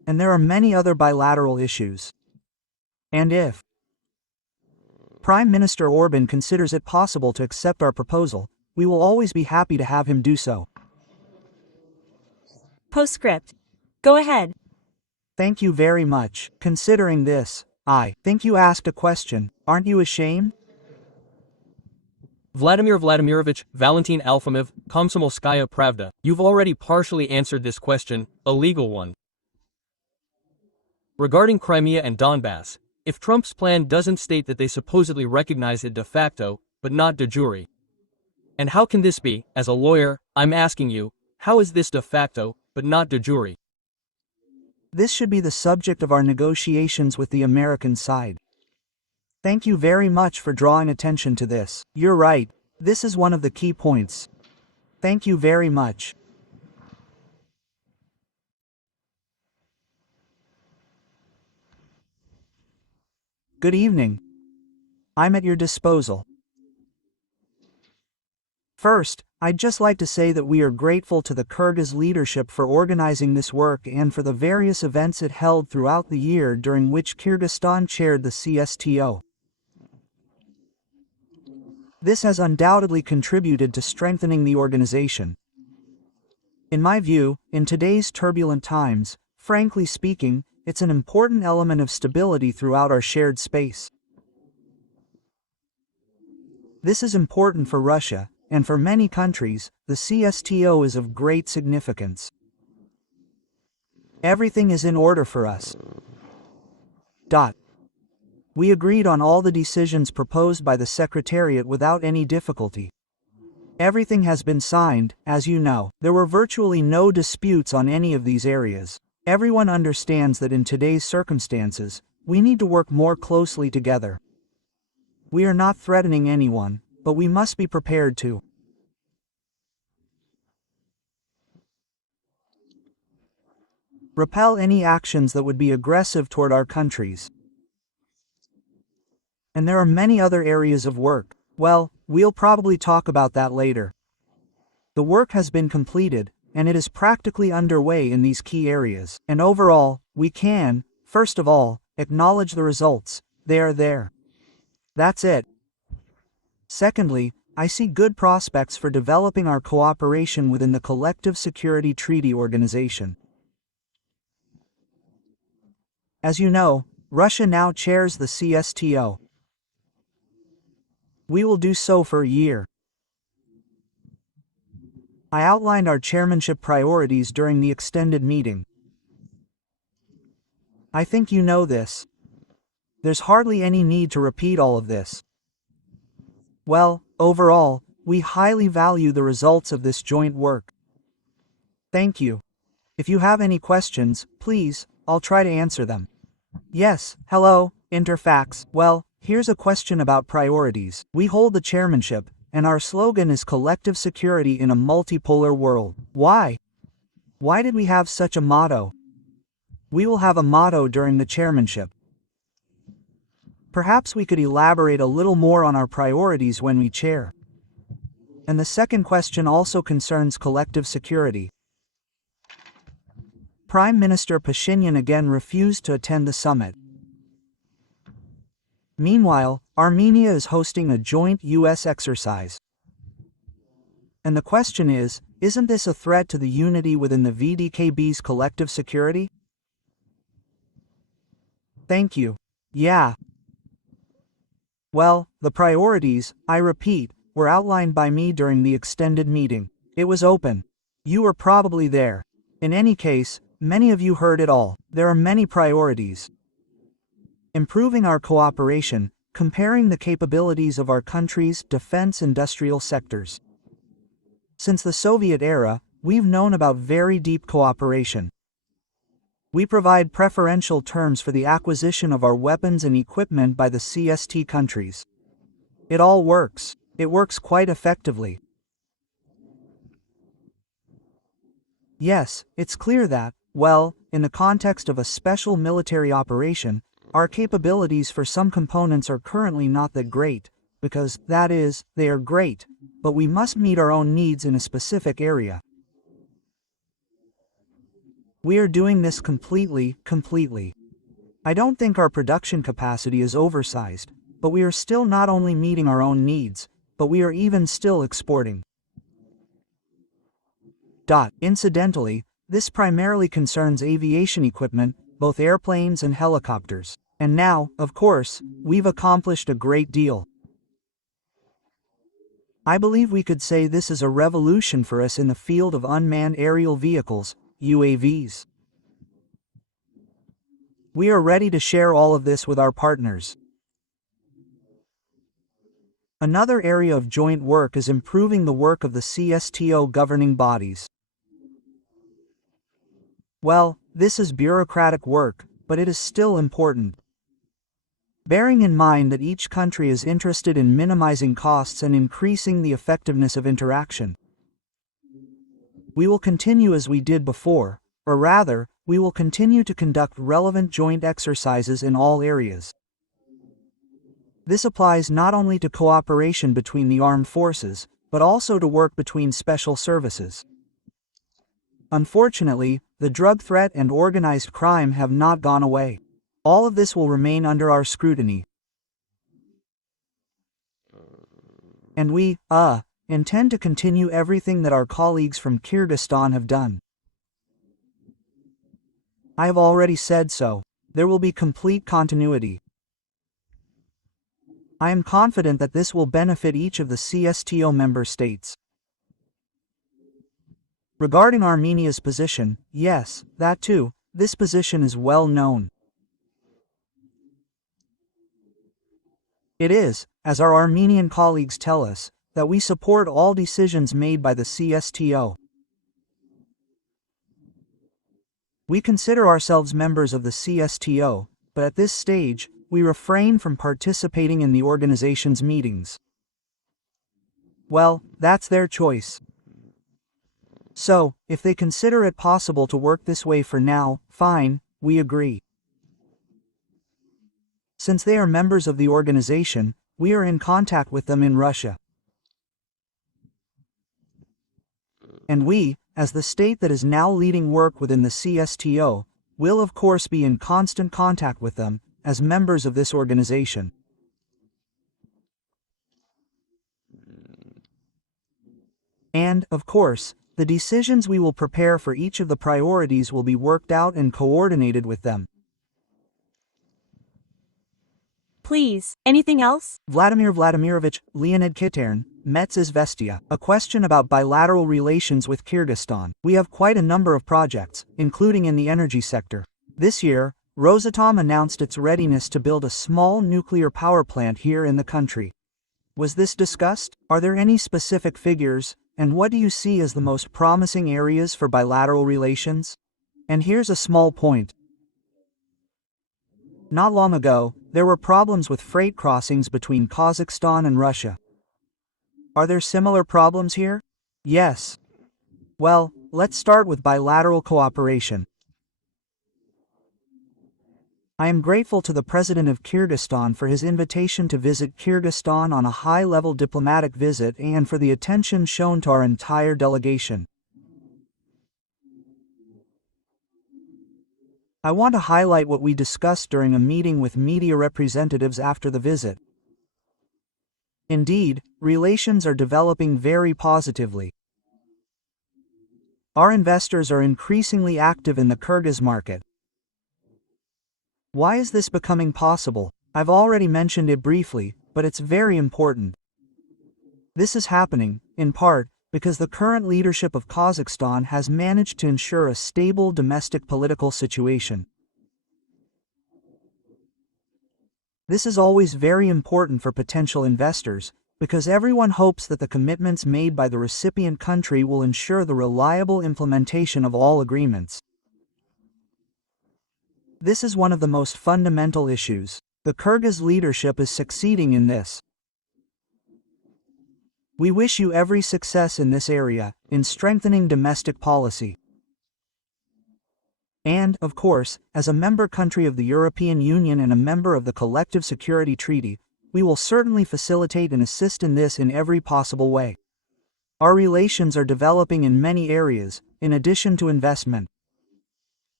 and there are many other bilateral issues. And if Prime Minister Orban considers it possible to accept our proposal, we will always be happy to have him do so. Postscript. Go ahead. Thank you very much. Considering this, I think you asked a question, aren't you ashamed? Vladimir Vladimirovich Valentin Alfimov, Komsomolskaya Pravda, you've already partially answered this question, a legal one. Regarding Crimea and Donbass, if Trump's plan doesn't state that they supposedly recognize it de facto, but not de jure. And how can this be? As a lawyer, I'm asking you, how is this de facto, but not de jure? This should be the subject of our negotiations with the American side. Thank you very much for drawing attention to this. You're right, this is one of the key points. Thank you very much. Good evening. I'm at your disposal. First, I'd just like to say that we are grateful to the Kyrgyz leadership for organizing this work and for the various events it held throughout the year during which Kyrgyzstan chaired the CSTO. This has undoubtedly contributed to strengthening the organization. In my view, in today's turbulent times, frankly speaking, it's an important element of stability throughout our shared space. This is important for Russia, and for many countries, the CSTO is of great significance. Everything is in order for us. We agreed on all the decisions proposed by the Secretariat without any difficulty. Everything has been signed, as you know. There were virtually no disputes on any of these areas. Everyone understands that in today's circumstances, we need to work more closely together. We are not threatening anyone, but we must be prepared to repel any actions that would be aggressive toward our countries. And there are many other areas of work. Well, we'll probably talk about that later. The work has been completed, and it is practically underway in these key areas. And overall, we can, first of all, acknowledge the results. They are there. That's it. Secondly, I see good prospects for developing our cooperation within the Collective Security Treaty Organization. As you know, Russia now chairs the CSTO. We will do so for a year. I outlined our chairmanship priorities during the extended meeting. I think you know this. There's hardly any need to repeat all of this. Well, overall, we highly value the results of this joint work. Thank you. If you have any questions, please, I'll try to answer them. Yes, hello, Interfax. Well, here's a question about priorities. We hold the chairmanship, and our slogan is collective security in a multipolar world. Why? Why did we have such a motto? We will have a motto during the chairmanship. Perhaps we could elaborate a little more on our priorities when we chair. And the second question also concerns collective security. Prime Minister Pashinyan again refused to attend the summit. Meanwhile, Armenia is hosting a joint U.S. exercise. And the question is, isn't this a threat to the unity within the VDKB's collective security? Thank you. Yeah. Well, the priorities, I repeat, were outlined by me during the extended meeting. It was open. You were probably there. In any case, many of you heard it all. There are many priorities. Improving our cooperation, comparing the capabilities of our country's defense industrial sectors. Since the Soviet era, we've known about very deep cooperation. We provide preferential terms for the acquisition of our weapons and equipment by the CST countries. It all works. It works quite effectively. Yes, it's clear that, well, in the context of a special military operation, our capabilities for some components are currently not that great, because, that is, they are great, but we must meet our own needs in a specific area. We are doing this completely. I don't think our production capacity is oversized, but we are still not only meeting our own needs, but we are even still exporting. Incidentally, this primarily concerns aviation equipment, both airplanes and helicopters. And now, of course, we've accomplished a great deal. I believe we could say this is a revolution for us in the field of unmanned aerial vehicles, UAVs. We are ready to share all of this with our partners. Another area of joint work is improving the work of the CSTO governing bodies. Well, this is bureaucratic work, but it is still important. Bearing in mind that each country is interested in minimizing costs and increasing the effectiveness of interaction. We will continue as we did before, or rather, we will continue to conduct relevant joint exercises in all areas. This applies not only to cooperation between the armed forces, but also to work between special services. Unfortunately, the drug threat and organized crime have not gone away. All of this will remain under our scrutiny. And we, intend to continue everything that our colleagues from Kyrgyzstan have done. I have already said so. There will be complete continuity. I am confident that this will benefit each of the CSTO member states. Regarding Armenia's position, yes, that too, this position is well known. It is, as our Armenian colleagues tell us, that we support all decisions made by the CSTO. We consider ourselves members of the CSTO, but at this stage, we refrain from participating in the organization's meetings. Well, that's their choice. So, if they consider it possible to work this way for now, fine, we agree. Since they are members of the organization, we are in contact with them in Russia. And we, as the state that is now leading work within the CSTO, will of course be in constant contact with them, as members of this organization. And, of course, the decisions we will prepare for each of the priorities will be worked out and coordinated with them. Please, anything else? Vladimir Vladimirovich, Leonid Kitern, Metz Izvestia. A question about bilateral relations with Kyrgyzstan. We have quite a number of projects, including in the energy sector. This year, Rosatom announced its readiness to build a small nuclear power plant here in the country. Was this discussed? Are there any specific figures, and what do you see as the most promising areas for bilateral relations? And here's a small point. Not long ago, there were problems with freight crossings between Kazakhstan and Russia. Are there similar problems here? Yes. Well, let's start with bilateral cooperation. I am grateful to the President of Kyrgyzstan for his invitation to visit Kyrgyzstan on a high-level diplomatic visit and for the attention shown to our entire delegation. I want to highlight what we discussed during a meeting with media representatives after the visit. Indeed, relations are developing very positively. Our investors are increasingly active in the Kyrgyz market. Why is this becoming possible? I've already mentioned it briefly, but it's very important. This is happening, in part, because the current leadership of Kazakhstan has managed to ensure a stable domestic political situation. This is always very important for potential investors, because everyone hopes that the commitments made by the recipient country will ensure the reliable implementation of all agreements. This is one of the most fundamental issues. The Kyrgyz leadership is succeeding in this. We wish you every success in this area, in strengthening domestic policy. And, of course, as a member country of the European Union and a member of the Collective Security Treaty, we will certainly facilitate and assist in this in every possible way. Our relations are developing in many areas, in addition to investment.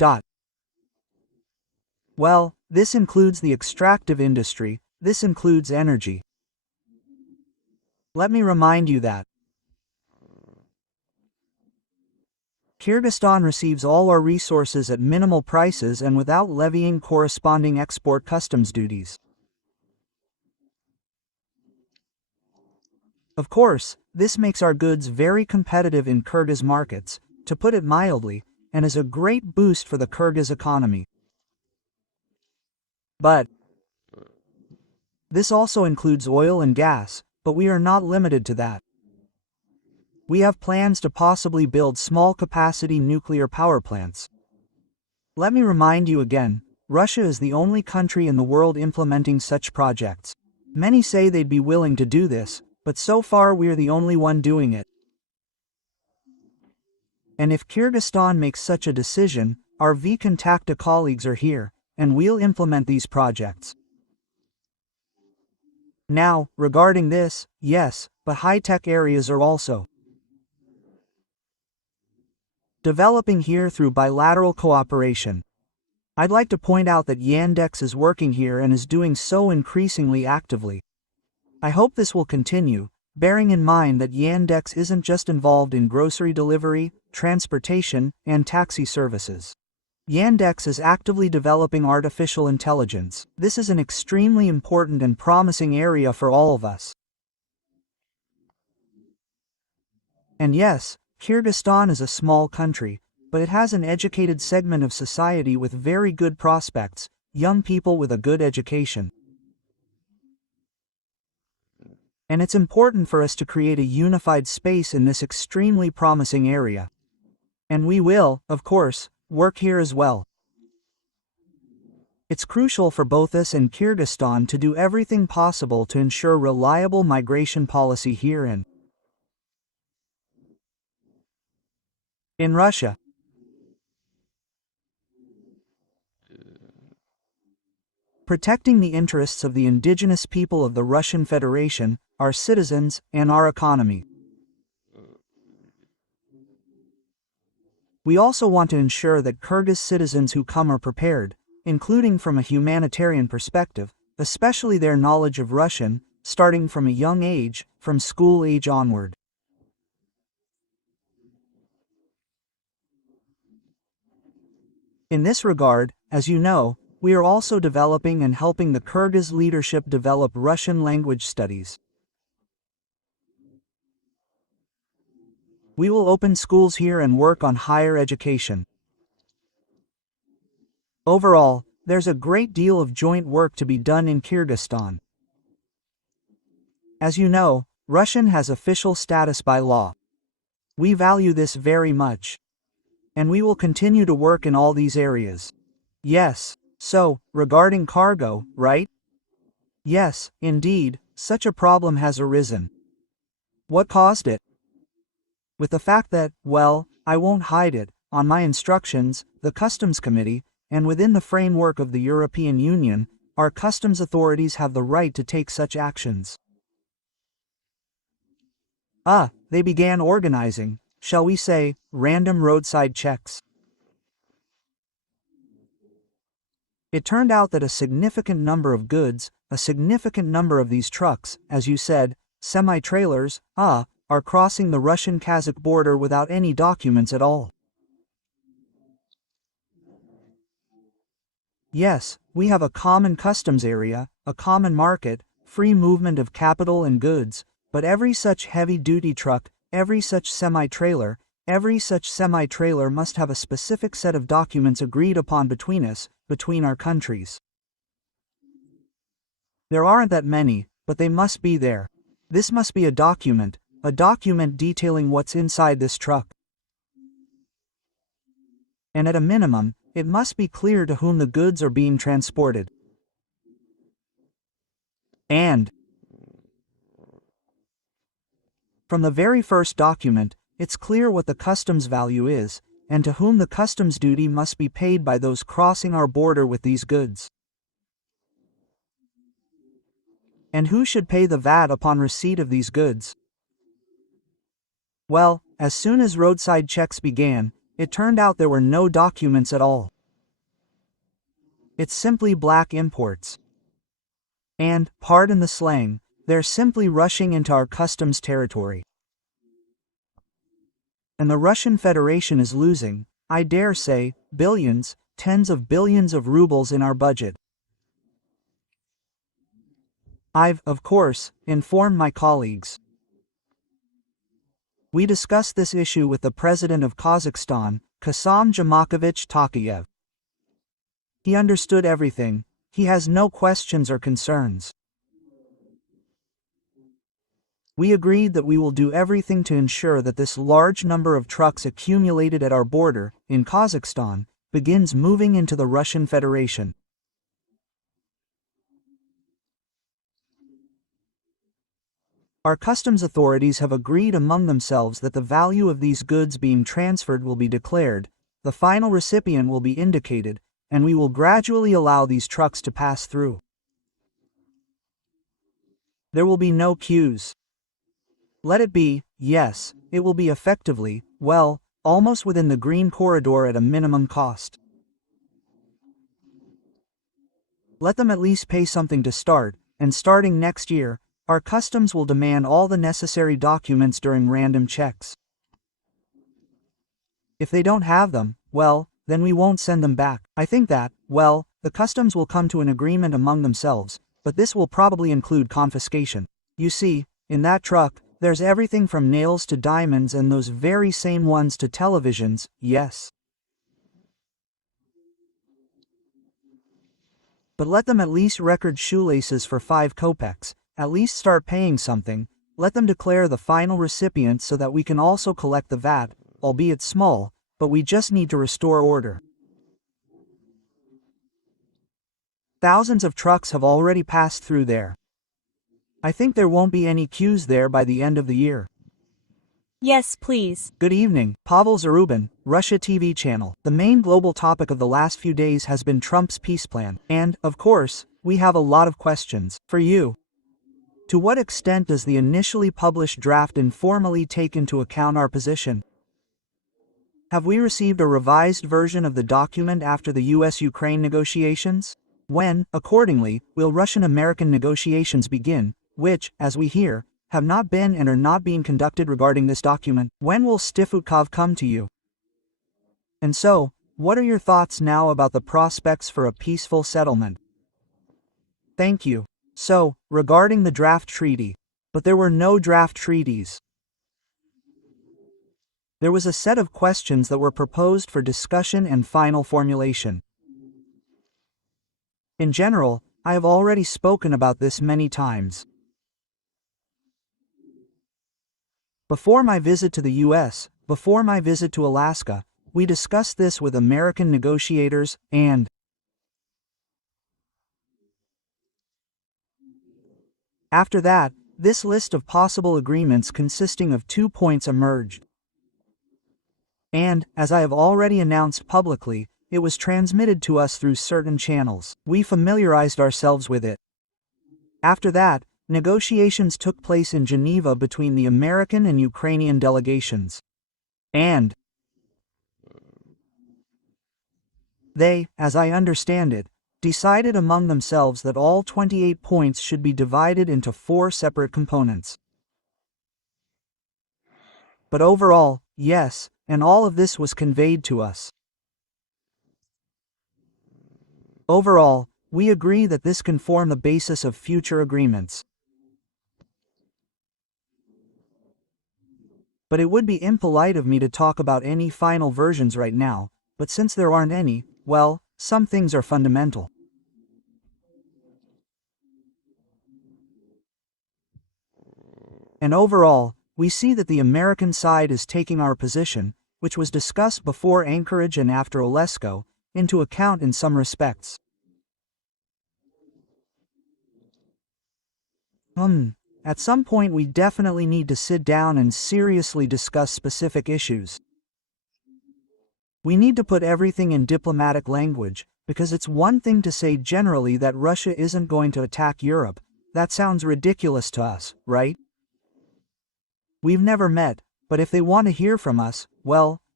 Well, this includes the extractive industry, this includes energy. Let me remind you that Kyrgyzstan receives all our resources at minimal prices and without levying corresponding export customs duties. Of course, this makes our goods very competitive in Kyrgyz markets, to put it mildly, and is a great boost for the Kyrgyz economy. But this also includes oil and gas, but we are not limited to that. We have plans to possibly build small-capacity nuclear power plants. Let me remind you again, Russia is the only country in the world implementing such projects. Many say they'd be willing to do this, but so far we're the only one doing it. And if Kyrgyzstan makes such a decision, our V-Contacta colleagues are here, and we'll implement these projects. Now, regarding this, yes, but high-tech areas are also developing here through bilateral cooperation. I'd like to point out that Yandex is working here and is doing so increasingly actively. I hope this will continue, bearing in mind that Yandex isn't just involved in grocery delivery, transportation, and taxi services. Yandex is actively developing artificial intelligence. This is an extremely important and promising area for all of us. And yes, Kyrgyzstan is a small country, but it has an educated segment of society with very good prospects, young people with a good education. And it's important for us to create a unified space in this extremely promising area. And we will, of course, work here as well. It's crucial for both us and Kyrgyzstan to do everything possible to ensure reliable migration policy here and in Russia. Protecting the interests of the indigenous people of the Russian Federation, our citizens, and our economy. We also want to ensure that Kyrgyz citizens who come are prepared, including from a humanitarian perspective, especially their knowledge of Russian, starting from a young age, from school age onward. In this regard, as you know, we are also developing and helping the Kyrgyz leadership develop Russian language studies. We will open schools here and work on higher education. Overall, there's a great deal of joint work to be done in Kyrgyzstan. As you know, Russian has official status by law. We value this very much. And we will continue to work in all these areas. Yes, so, regarding cargo, right? Yes, indeed, such a problem has arisen. What caused it? With the fact that, well, I won't hide it, on my instructions, the Customs Committee, and within the framework of the European Union, our customs authorities have the right to take such actions. They began organizing, shall we say, random roadside checks. It turned out that a significant number of goods, a significant number of these trucks, as you said, semi-trailers, are crossing the Russian-Kazakh border without any documents at all. Yes, we have a common customs area, a common market, free movement of capital and goods, but every such heavy-duty truck, every such semi-trailer must have a specific set of documents agreed upon between us, between our countries. There aren't that many, but they must be there. This must be a document detailing what's inside this truck. And at a minimum, it must be clear to whom the goods are being transported. And from the very first document, it's clear what the customs value is, and to whom the customs duty must be paid by those crossing our border with these goods. And who should pay the VAT upon receipt of these goods? Well, as soon as roadside checks began, It turned out there were no documents at all. It's simply black imports. And, pardon the slang, they're simply rushing into our customs territory. And the Russian Federation is losing, I dare say, billions, tens of billions of rubles in our budget. I've, of course, informed my colleagues. We discussed this issue with the President of Kazakhstan, Kassym-Jomart Tokayev. He understood everything, he has no questions or concerns. We agreed that we will do everything to ensure that this large number of trucks accumulated at our border, in Kazakhstan, begins moving into the Russian Federation. Our customs authorities have agreed among themselves that the value of these goods being transferred will be declared, the final recipient will be indicated, and we will gradually allow these trucks to pass through. There will be no queues. Let it be, yes, it will be effectively, well, almost within the green corridor at a minimum cost. Let them at least pay something to start, and starting next year, our customs will demand all the necessary documents during random checks. If they don't have them, well, then we won't send them back. I think that, well, the customs will come to an agreement among themselves, but this will probably include confiscation. You see, in that truck, there's everything from nails to diamonds and those very same ones to televisions, yes. But let them at least record shoelaces for 5 kopecks, at least start paying something, let them declare the final recipient so that we can also collect the VAT, albeit small, but we just need to restore order. Thousands of trucks have already passed through there. I think there won't be any queues there by the end of the year. Yes, please. Good evening, Pavel Zarubin, Russia TV channel. The main global topic of the last few days has been Trump's peace plan, and, of course, we have a lot of questions for you. To what extent does the initially published draft informally take into account our position? Have we received a revised version of the document after the US-Ukraine negotiations? When, accordingly, will Russian-American negotiations begin, which, as we hear, have not been and are not being conducted regarding this document? When will Stifutkov come to you? And so, what are your thoughts now about the prospects for a peaceful settlement? Thank you. So, regarding the draft treaty, but there were no draft treaties. There was a set of questions that were proposed for discussion and final formulation. In general, I have already spoken about this many times. Before my visit to the US, before my visit to Alaska, we discussed this with American negotiators, and after that, this list of possible agreements consisting of 2 points emerged. And, as I have already announced publicly, it was transmitted to us through certain channels. We familiarized ourselves with it. After that, negotiations took place in Geneva between the American and Ukrainian delegations. And they, as I understand it, decided among themselves that all 28 points should be divided into 4 separate components. But overall, yes, and all of this was conveyed to us. Overall, we agree that this can form the basis of future agreements. But it would be impolite of me to talk about any final versions right now, but since there aren't any, well, some things are fundamental. And overall, we see that the American side is taking our position, which was discussed before Anchorage and after Olesko, into account in some respects. At some point we definitely need to sit down and seriously discuss specific issues. We need to put everything in diplomatic language, because it's one thing to say generally that Russia isn't going to attack Europe. That sounds ridiculous to us, right? We've never met, but if they want to hear from us, well,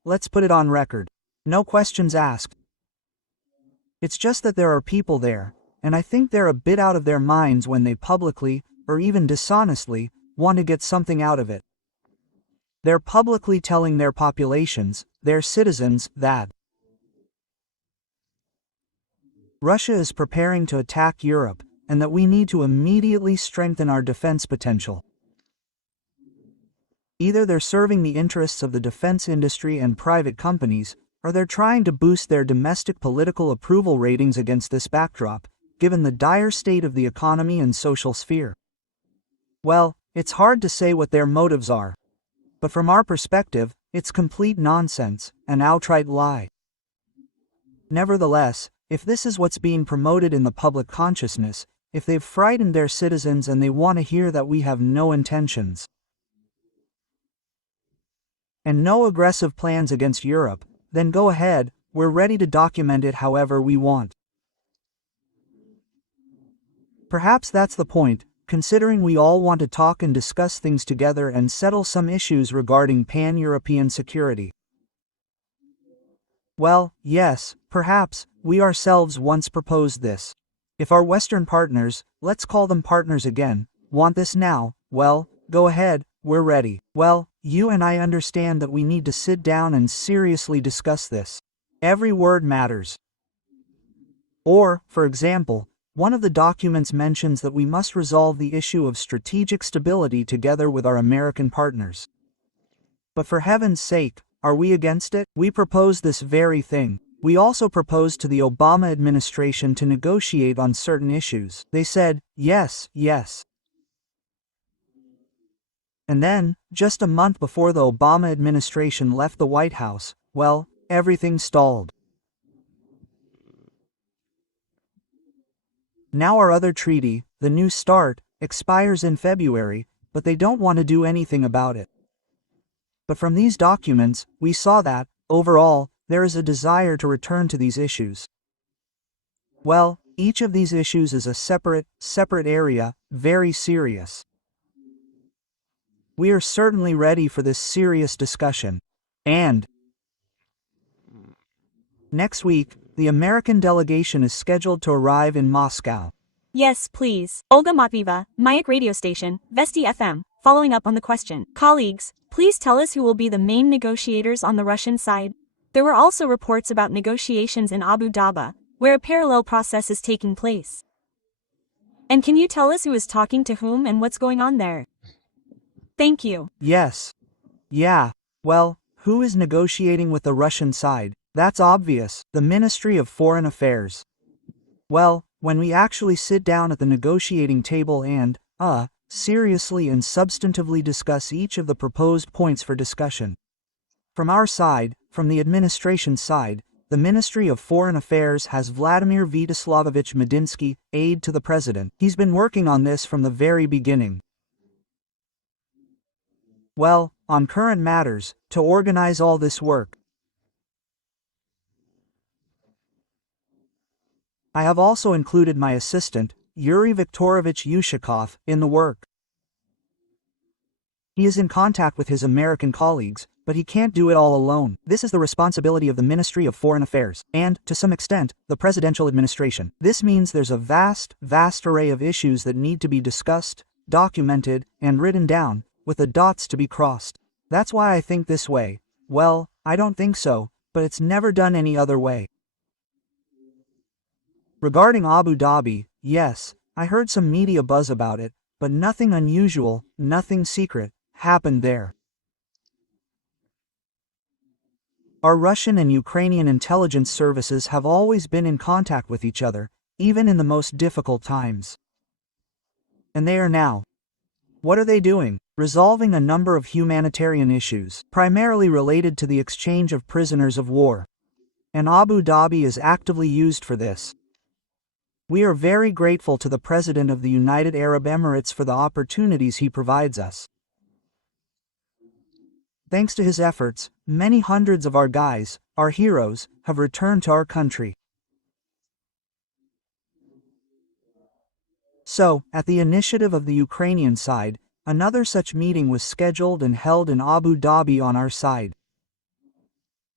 let's put it on record. No questions asked. It's just that there are people there, and I think they're a bit out of their minds when they publicly, or even dishonestly, want to get something out of it. They're publicly telling their populations, their citizens, that Russia is preparing to attack Europe, and that we need to immediately strengthen our defense potential. Either they're serving the interests of the defense industry and private companies, or they're trying to boost their domestic political approval ratings against this backdrop, given the dire state of the economy and social sphere. Well, it's hard to say what their motives are. But from our perspective, it's complete nonsense, an outright lie. Nevertheless, if this is what's being promoted in the public consciousness, if they've frightened their citizens and they want to hear that we have no intentions and no aggressive plans against Europe, then go ahead, we're ready to document it however we want. Perhaps that's the point, considering we all want to talk and discuss things together and settle some issues regarding pan-European security. Well, yes, perhaps, we ourselves once proposed this. If our Western partners, let's call them partners again, want this now, well, go ahead, we're ready. Well, you and I understand that we need to sit down and seriously discuss this. Every word matters. Or, for example, one of the documents mentions that we must resolve the issue of strategic stability together with our American partners. But for heaven's sake, are we against it? We propose this very thing. We also proposed to the Obama administration to negotiate on certain issues. They said, yes, yes. And then, just a month before the Obama administration left the White House, well, everything stalled. Now our other treaty, the New START, expires in February, but they don't want to do anything about it. But from these documents, we saw that, overall, there is a desire to return to these issues. Well, each of these issues is a separate area, very serious. We are certainly ready for this serious discussion. And next week, the American delegation is scheduled to arrive in Moscow. Yes, please. Olga Matvieva, Mayak radio station, Vesti FM, following up on the question. Colleagues, please tell us who will be the main negotiators on the Russian side. There were also reports about negotiations in Abu Dhabi, where a parallel process is taking place. And can you tell us who is talking to whom and what's going on there? Thank you. Yes. Yeah. Well, who is negotiating with the Russian side? That's obvious, the Ministry of Foreign Affairs. Well, when we actually sit down at the negotiating table and, seriously and substantively discuss each of the proposed points for discussion. From our side, from the administration side, the Ministry of Foreign Affairs has Vladimir Vyacheslamovich Medinsky, aide to the president. He's been working on this from the very beginning. Well, on current matters, to organize all this work. I have also included my assistant, Yuri Viktorovich Yushakov, in the work. He is in contact with his American colleagues, but he can't do it all alone. This is the responsibility of the Ministry of Foreign Affairs, and, to some extent, the presidential administration. This means there's a vast array of issues that need to be discussed, documented, and written down, with the dots to be crossed. That's why I think this way. Well, I don't think so, but it's never done any other way. Regarding Abu Dhabi, yes, I heard some media buzz about it, but nothing unusual, nothing secret, happened there. Our Russian and Ukrainian intelligence services have always been in contact with each other, even in the most difficult times. And they are now. What are they doing? Resolving a number of humanitarian issues, primarily related to the exchange of prisoners of war. And Abu Dhabi is actively used for this. We are very grateful to the President of the United Arab Emirates for the opportunities he provides us. Thanks to his efforts, many hundreds of our guys, our heroes, have returned to our country. So, at the initiative of the Ukrainian side, another such meeting was scheduled and held in Abu Dhabi on our side.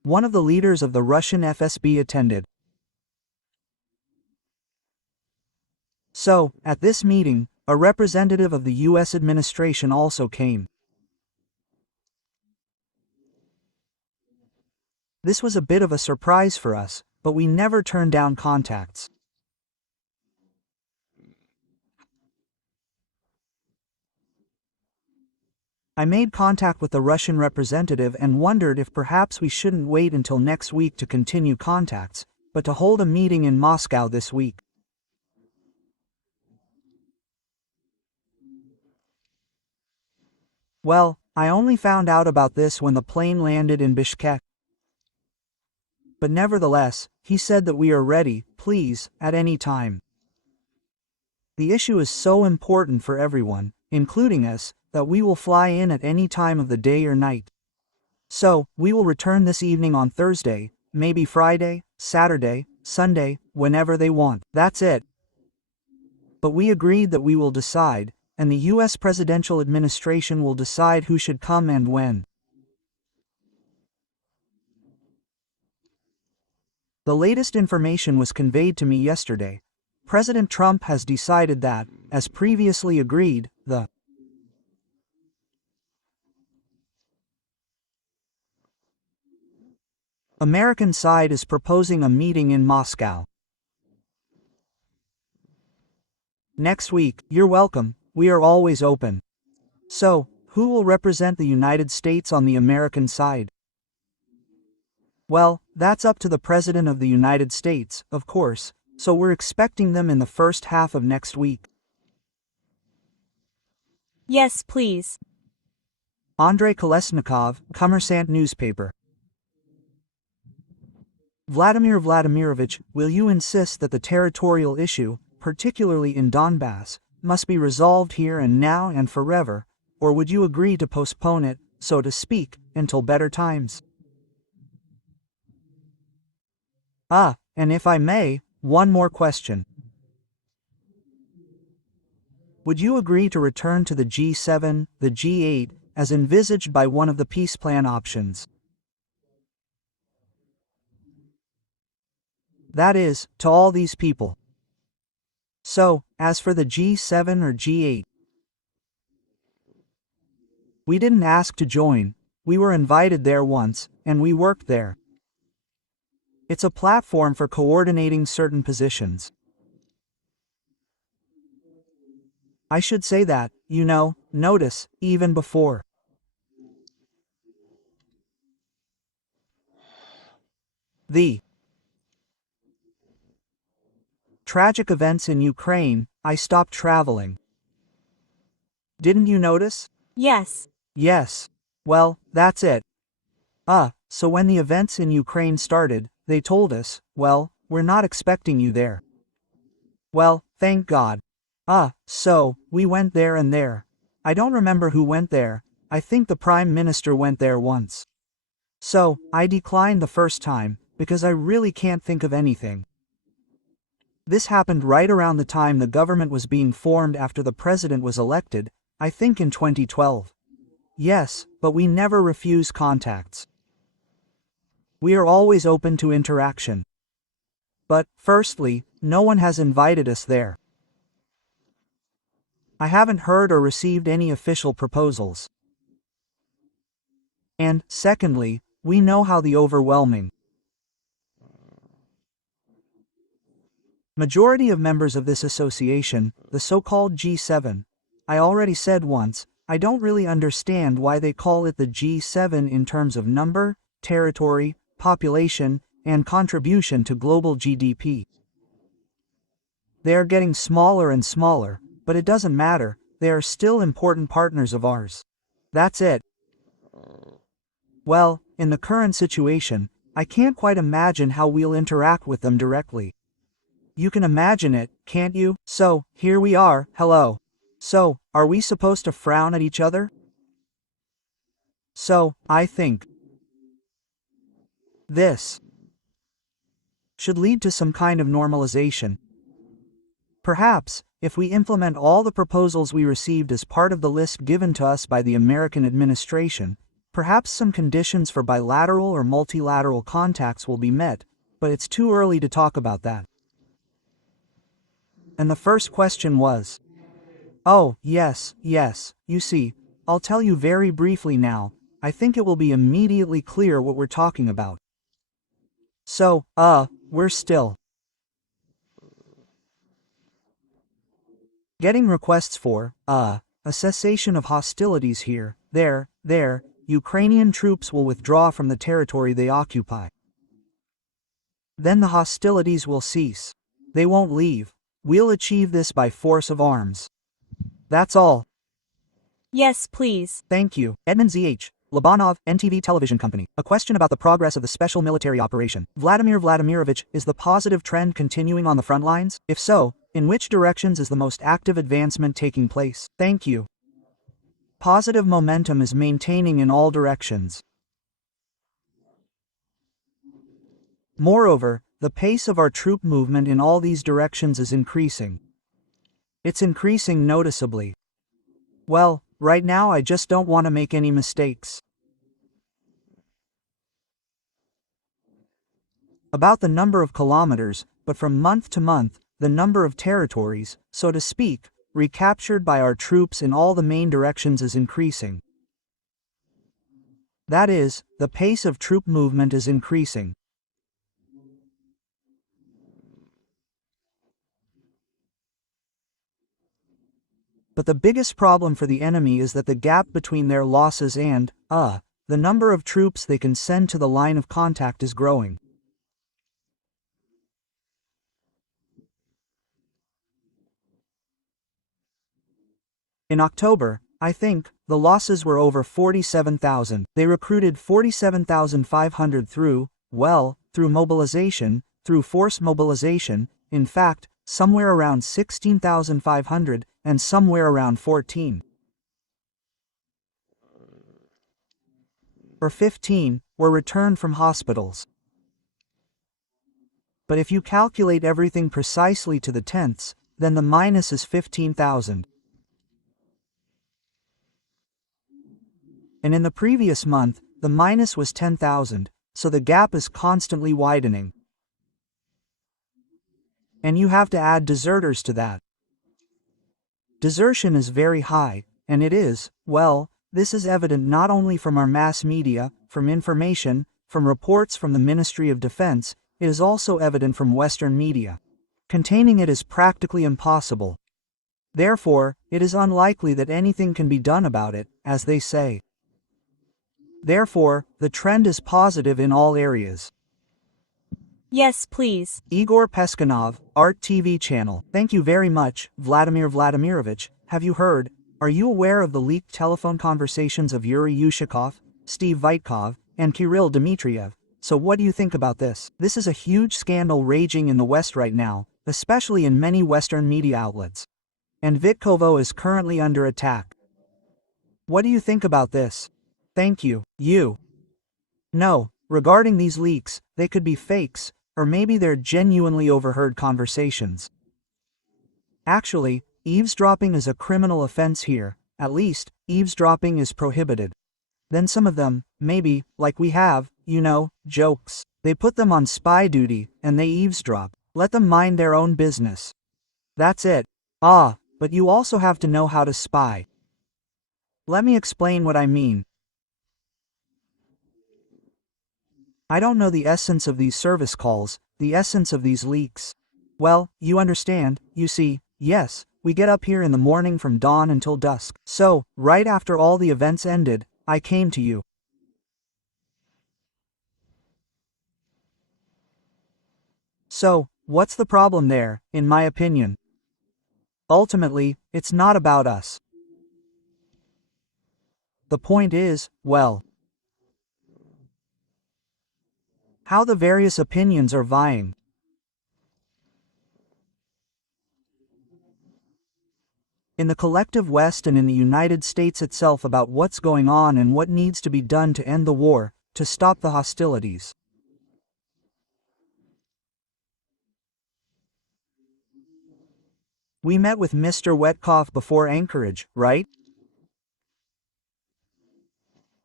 One of the leaders of the Russian FSB attended. So, at this meeting, a representative of the U.S. administration also came. This was a bit of a surprise for us, but we never turned down contacts. I made contact with the Russian representative and wondered if perhaps we shouldn't wait until next week to continue contacts, but to hold a meeting in Moscow this week. Well, I only found out about this when the plane landed in Bishkek. But nevertheless, he said that we are ready, please, at any time. The issue is so important for everyone, including us, that we will fly in at any time of the day or night. So, we will return this evening on Thursday, maybe Friday, Saturday, Sunday, whenever they want. That's it. But we agreed that we will decide, and the U.S. presidential administration will decide who should come and when. The latest information was conveyed to me yesterday. President Trump has decided that, as previously agreed, the American side is proposing a meeting in Moscow. Next week. You're welcome, we are always open. So, who will represent the United States on the American side? Well, that's up to the President of the United States, of course, so we're expecting them in the first half of next week. Yes, please. Andrei Kolesnikov, Kommersant newspaper. Vladimir Vladimirovich, will you insist that the territorial issue, particularly in Donbass, must be resolved here and now and forever, or would you agree to postpone it, so to speak, until better times? And if I may, one more question. Would you agree to return to the G7, the G8, as envisaged by one of the peace plan options? That is, to all these people. So, as for the G7 or G8, we didn't ask to join, we were invited there once, and we worked there. It's a platform for coordinating certain positions. I should say that, notice, even before the tragic events in Ukraine, I stopped traveling. Didn't you notice? Yes. Yes. Well, that's it. So when the events in Ukraine started, they told us, well, we're not expecting you there. Well, thank God. So, we went there and there. I don't remember who went there, I think the Prime Minister went there once. So, I declined the first time, because I really can't think of anything. This happened right around the time the government was being formed after the president was elected, I think in 2012. Yes, but we never refuse contacts. We are always open to interaction. But, firstly, no one has invited us there. I haven't heard or received any official proposals. And, secondly, we know how the overwhelming majority of members of this association, the so-called G7, I already said once, I don't really understand why they call it the G7 in terms of number, territory, population, and contribution to global GDP. They are getting smaller and smaller, but it doesn't matter, they are still important partners of ours. That's it. Well, in the current situation, I can't quite imagine how we'll interact with them directly. You can imagine it, can't you? So, here we are, hello. So, are we supposed to frown at each other? So, I think this should lead to some kind of normalization. Perhaps, if we implement all the proposals we received as part of the list given to us by the American administration, Perhaps some conditions for bilateral or multilateral contacts will be met, but it's too early to talk about that. And the first question was, oh, yes, you see, I'll tell you very briefly now, I think it will be immediately clear what we're talking about. So, we're still getting requests for, a cessation of hostilities here, there, Ukrainian troops will withdraw from the territory they occupy. Then the hostilities will cease. They won't leave. We'll achieve this by force of arms. That's all. Yes, please. Thank you. Edmund Z.H. Labanov, NTV Television Company. A question about the progress of the special military operation. Vladimir Vladimirovich, is the positive trend continuing on the front lines? If so, in which directions is the most active advancement taking place? Thank you. Positive momentum is maintaining in all directions. Moreover, the pace of our troop movement in all these directions is increasing. It's increasing noticeably. Well, right now I just don't want to make any mistakes. About the number of kilometers, but from month to month, the number of territories, so to speak, recaptured by our troops in all the main directions is increasing. That is, the pace of troop movement is increasing. But the biggest problem for the enemy is that the gap between their losses and, the number of troops they can send to the line of contact is growing. In October, I think, the losses were over 47,000. They recruited 47,500 through mobilization, through force mobilization, in fact, somewhere around 16,500, and somewhere around 14 or 15 were returned from hospitals. But if you calculate everything precisely to the tenths, then the minus is 15,000. And in the previous month, the minus was 10,000, so the gap is constantly widening. And you have to add deserters to that. Desertion is very high, and it is, well, this is evident not only from our mass media, from information, from reports from the Ministry of Defense, it is also evident from Western media. Containing it is practically impossible. Therefore, it is unlikely that anything can be done about it, as they say. Therefore, the trend is positive in all areas. Yes, please. Igor Peskanov, Art TV channel. Thank you very much, Vladimir Vladimirovich. Have you heard? Are you aware of the leaked telephone conversations of Yuri Yushakov, Steve Vitkov, and Kirill Dmitriev? So what do you think about this? This is a huge scandal raging in the West right now, especially in many Western media outlets. And Vitkovo is currently under attack. What do you think about this? Thank you. No, regarding these leaks, they could be fakes, or maybe they're genuinely overheard conversations. Actually, eavesdropping is a criminal offense here. At least, eavesdropping is prohibited. Then some of them, maybe, like we have, jokes. They put them on spy duty, and they eavesdrop. Let them mind their own business. That's it. But you also have to know how to spy. Let me explain what I mean. I don't know the essence of these service calls, the essence of these leaks. Well, you understand, you see, yes, we get up here in the morning from dawn until dusk. So, right after all the events ended, I came to you. So, what's the problem there, in my opinion? Ultimately, it's not about us. The point is, well, how the various opinions are vying. In the collective West and in the United States itself about what's going on and what needs to be done to end the war, to stop the hostilities. We met with Mr. Wetkov before Anchorage, right?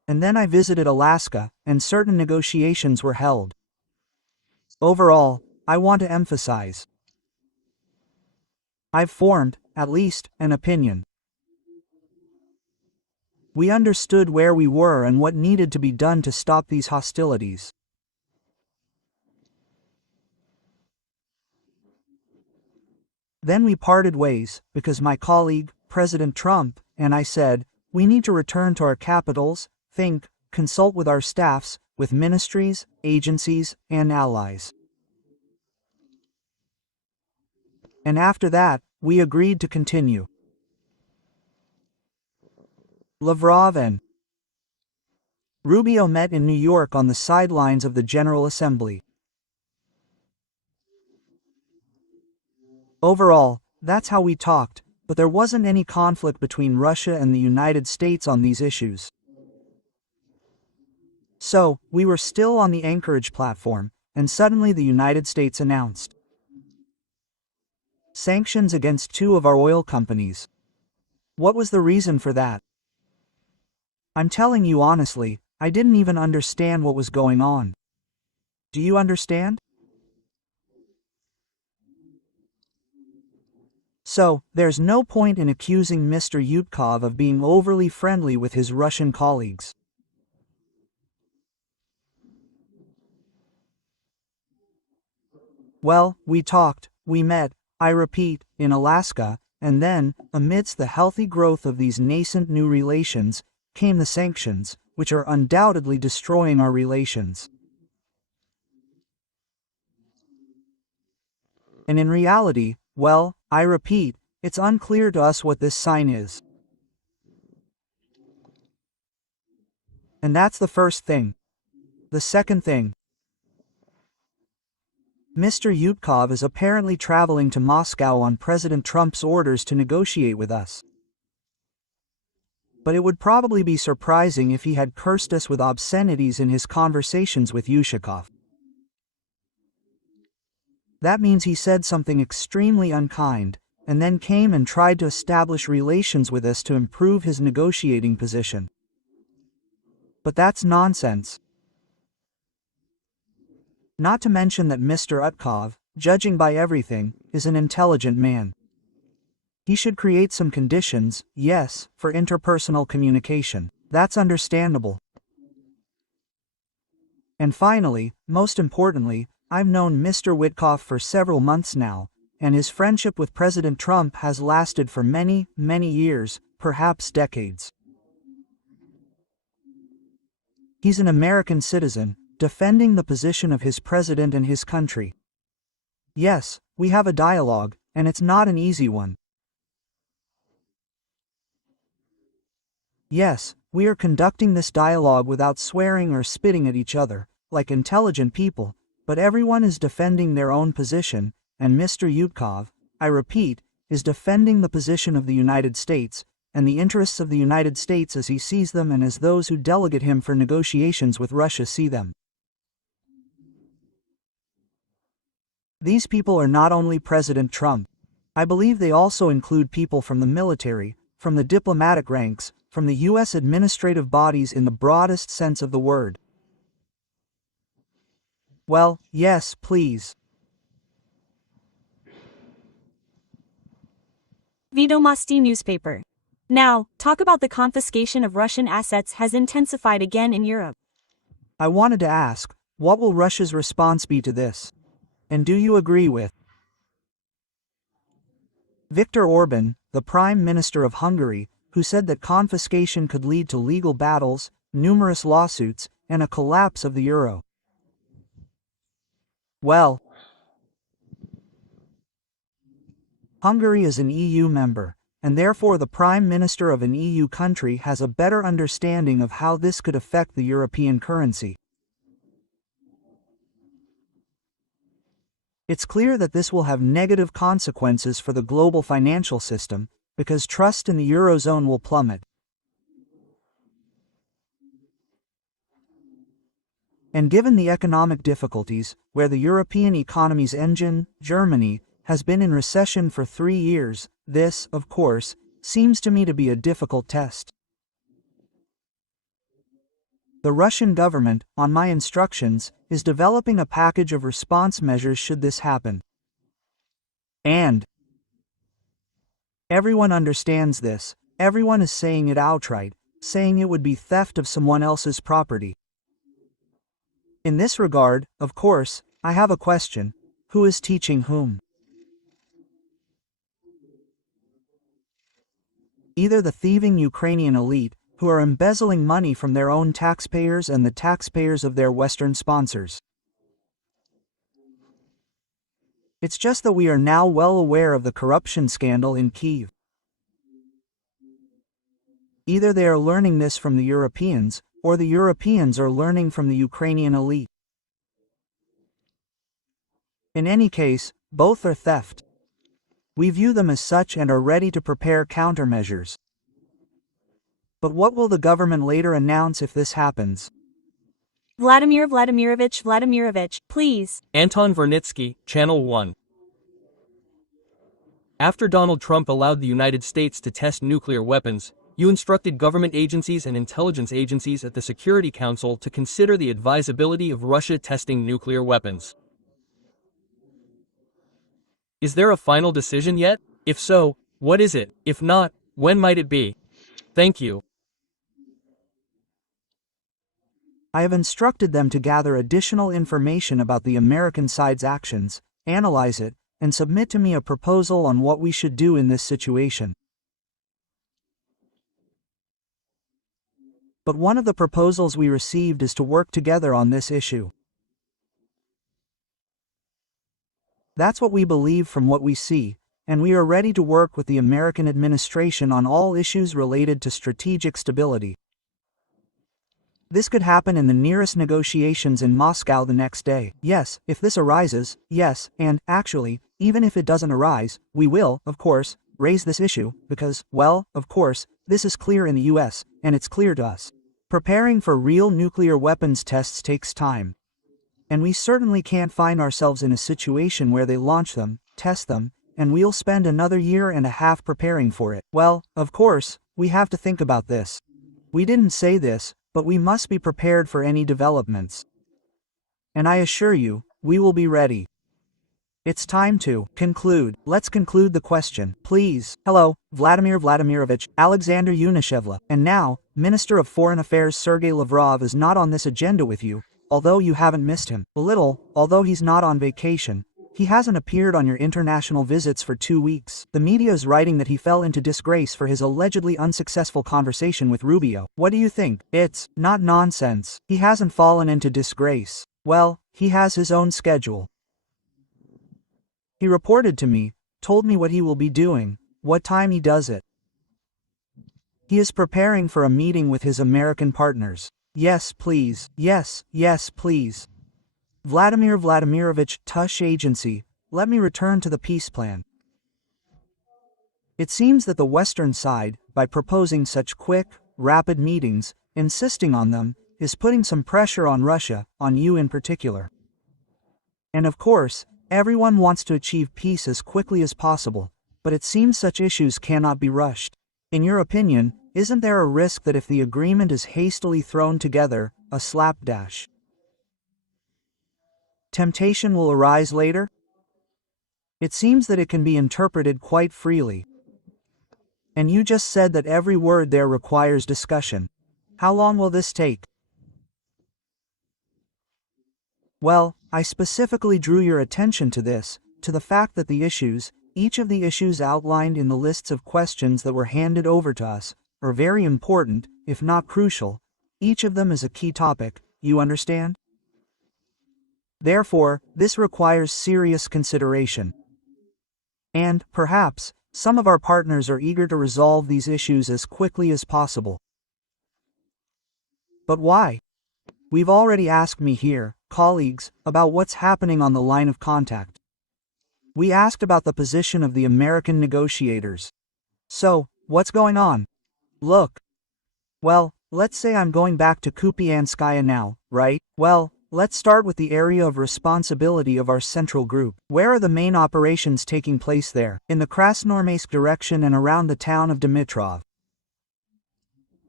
And then I visited Alaska, and certain negotiations were held. Overall, I want to emphasize, I've formed, at least, an opinion. We understood where we were and what needed to be done to stop these hostilities. Then we parted ways, because my colleague, President Trump, and I said, we need to return to our capitals, think, consult with our staffs, with ministries, agencies, and allies. And after that, we agreed to continue. Lavrov and Rubio met in New York on the sidelines of the General Assembly. Overall, that's how we talked, but there wasn't any conflict between Russia and the United States on these issues. So, we were still on the Anchorage platform, and suddenly the United States announced sanctions against 2 of our oil companies. What was the reason for that? I'm telling you honestly, I didn't even understand what was going on. Do you understand? So, there's no point in accusing Mr. Yutkov of being overly friendly with his Russian colleagues. Well, we talked, we met, I repeat, in Alaska, and then, amidst the healthy growth of these nascent new relations, came the sanctions, which are undoubtedly destroying our relations. And in reality, well, I repeat, it's unclear to us what this sign is. And that's the first thing. The second thing. Mr. Yutkov is apparently traveling to Moscow on President Trump's orders to negotiate with us. But it would probably be surprising if he had cursed us with obscenities in his conversations with Yushakov. That means he said something extremely unkind, and then came and tried to establish relations with us to improve his negotiating position. But that's nonsense. Not to mention that Mr. Utkov, judging by everything, is an intelligent man. He should create some conditions, yes, for interpersonal communication. That's understandable. And finally, most importantly, I've known Mr. Witkoff for several months now, and his friendship with President Trump has lasted for many, many years, perhaps decades. He's an American citizen, defending the position of his president and his country. Yes, we have a dialogue, and it's not an easy one. Yes, we are conducting this dialogue without swearing or spitting at each other, like intelligent people, but everyone is defending their own position, and Mr. Yutkov, I repeat, is defending the position of the United States, and the interests of the United States as he sees them and as those who delegate him for negotiations with Russia see them. These people are not only President Trump. I believe they also include people from the military, from the diplomatic ranks, from the U.S. administrative bodies in the broadest sense of the word. Well, yes, please. Vedomosti newspaper. Now, talk about the confiscation of Russian assets has intensified again in Europe. I wanted to ask, what will Russia's response be to this? And do you agree with Viktor Orban, the Prime Minister of Hungary, who said that confiscation could lead to legal battles, numerous lawsuits, and a collapse of the euro? Well, Hungary is an EU member, and therefore the Prime Minister of an EU country has a better understanding of how this could affect the European currency. It's clear that this will have negative consequences for the global financial system, because trust in the Eurozone will plummet. And given the economic difficulties, where the European economy's engine, Germany, has been in recession for 3 years, this, of course, seems to me to be a difficult test. The Russian government, on my instructions, is developing a package of response measures should this happen. And everyone understands this. Everyone is saying it outright, saying it would be theft of someone else's property. In this regard, of course, I have a question. Who is teaching whom? Either the thieving Ukrainian elite, who are embezzling money from their own taxpayers and the taxpayers of their Western sponsors. It's just that we are now well aware of the corruption scandal in Kyiv. Either they are learning this from the Europeans, or the Europeans are learning from the Ukrainian elite. In any case, both are theft. We view them as such and are ready to prepare countermeasures. But what will the government later announce if this happens? Vladimir Vladimirovich, please. Anton Vernitsky, Channel 1. After Donald Trump allowed the United States to test nuclear weapons, you instructed government agencies and intelligence agencies at the Security Council to consider the advisability of Russia testing nuclear weapons. Is there a final decision yet? If so, what is it? If not, when might it be? Thank you. I have instructed them to gather additional information about the American side's actions, analyze it, and submit to me a proposal on what we should do in this situation. But one of the proposals we received is to work together on this issue. That's what we believe from what we see, and we are ready to work with the American administration on all issues related to strategic stability. This could happen in the nearest negotiations in Moscow the next day. Yes, if this arises, yes, and, actually, even if it doesn't arise, we will, of course, raise this issue, because, well, of course, this is clear in the US, and it's clear to us. Preparing for real nuclear weapons tests takes time. And we certainly can't find ourselves in a situation where they launch them, test them, and we'll spend another year and a half preparing for it. Well, of course, we have to think about this. We didn't say this, but we must be prepared for any developments. And I assure you, we will be ready. It's time to conclude. Let's conclude the question, please. Hello, Vladimir Vladimirovich, Alexander Yunishevla. And now, Minister of Foreign Affairs Sergei Lavrov is not on this agenda with you, although you haven't missed him. A little, although he's not on vacation. He hasn't appeared on your international visits for 2 weeks. The media is writing that he fell into disgrace for his allegedly unsuccessful conversation with Rubio. What do you think? It's not nonsense. He hasn't fallen into disgrace. Well, he has his own schedule. He reported to me, told me what he will be doing, what time he does it. He is preparing for a meeting with his American partners. Yes, please. Yes, please. Vladimir Vladimirovich, Tush Agency, let me return to the peace plan. It seems that the Western side, by proposing such quick, rapid meetings, insisting on them, is putting some pressure on Russia, on you in particular. And of course, everyone wants to achieve peace as quickly as possible, but it seems such issues cannot be rushed. In your opinion, isn't there a risk that if the agreement is hastily thrown together, a slapdash temptation will arise later? It seems that it can be interpreted quite freely. And you just said that every word there requires discussion. How long will this take? Well, I specifically drew your attention to this, to the fact that the issues, each of the issues outlined in the lists of questions that were handed over to us, are very important, if not crucial. Each of them is a key topic, you understand? Therefore, this requires serious consideration. And, perhaps, some of our partners are eager to resolve these issues as quickly as possible. But why? We've already asked me here, colleagues, about what's happening on the line of contact. We asked about the position of the American negotiators. So, what's going on? Look. Well, let's say I'm going back to Kupianskaya now, right? Well, let's start with the area of responsibility of our central group. Where are the main operations taking place there? In the Krasnoarmeysk direction and around the town of Dimitrov.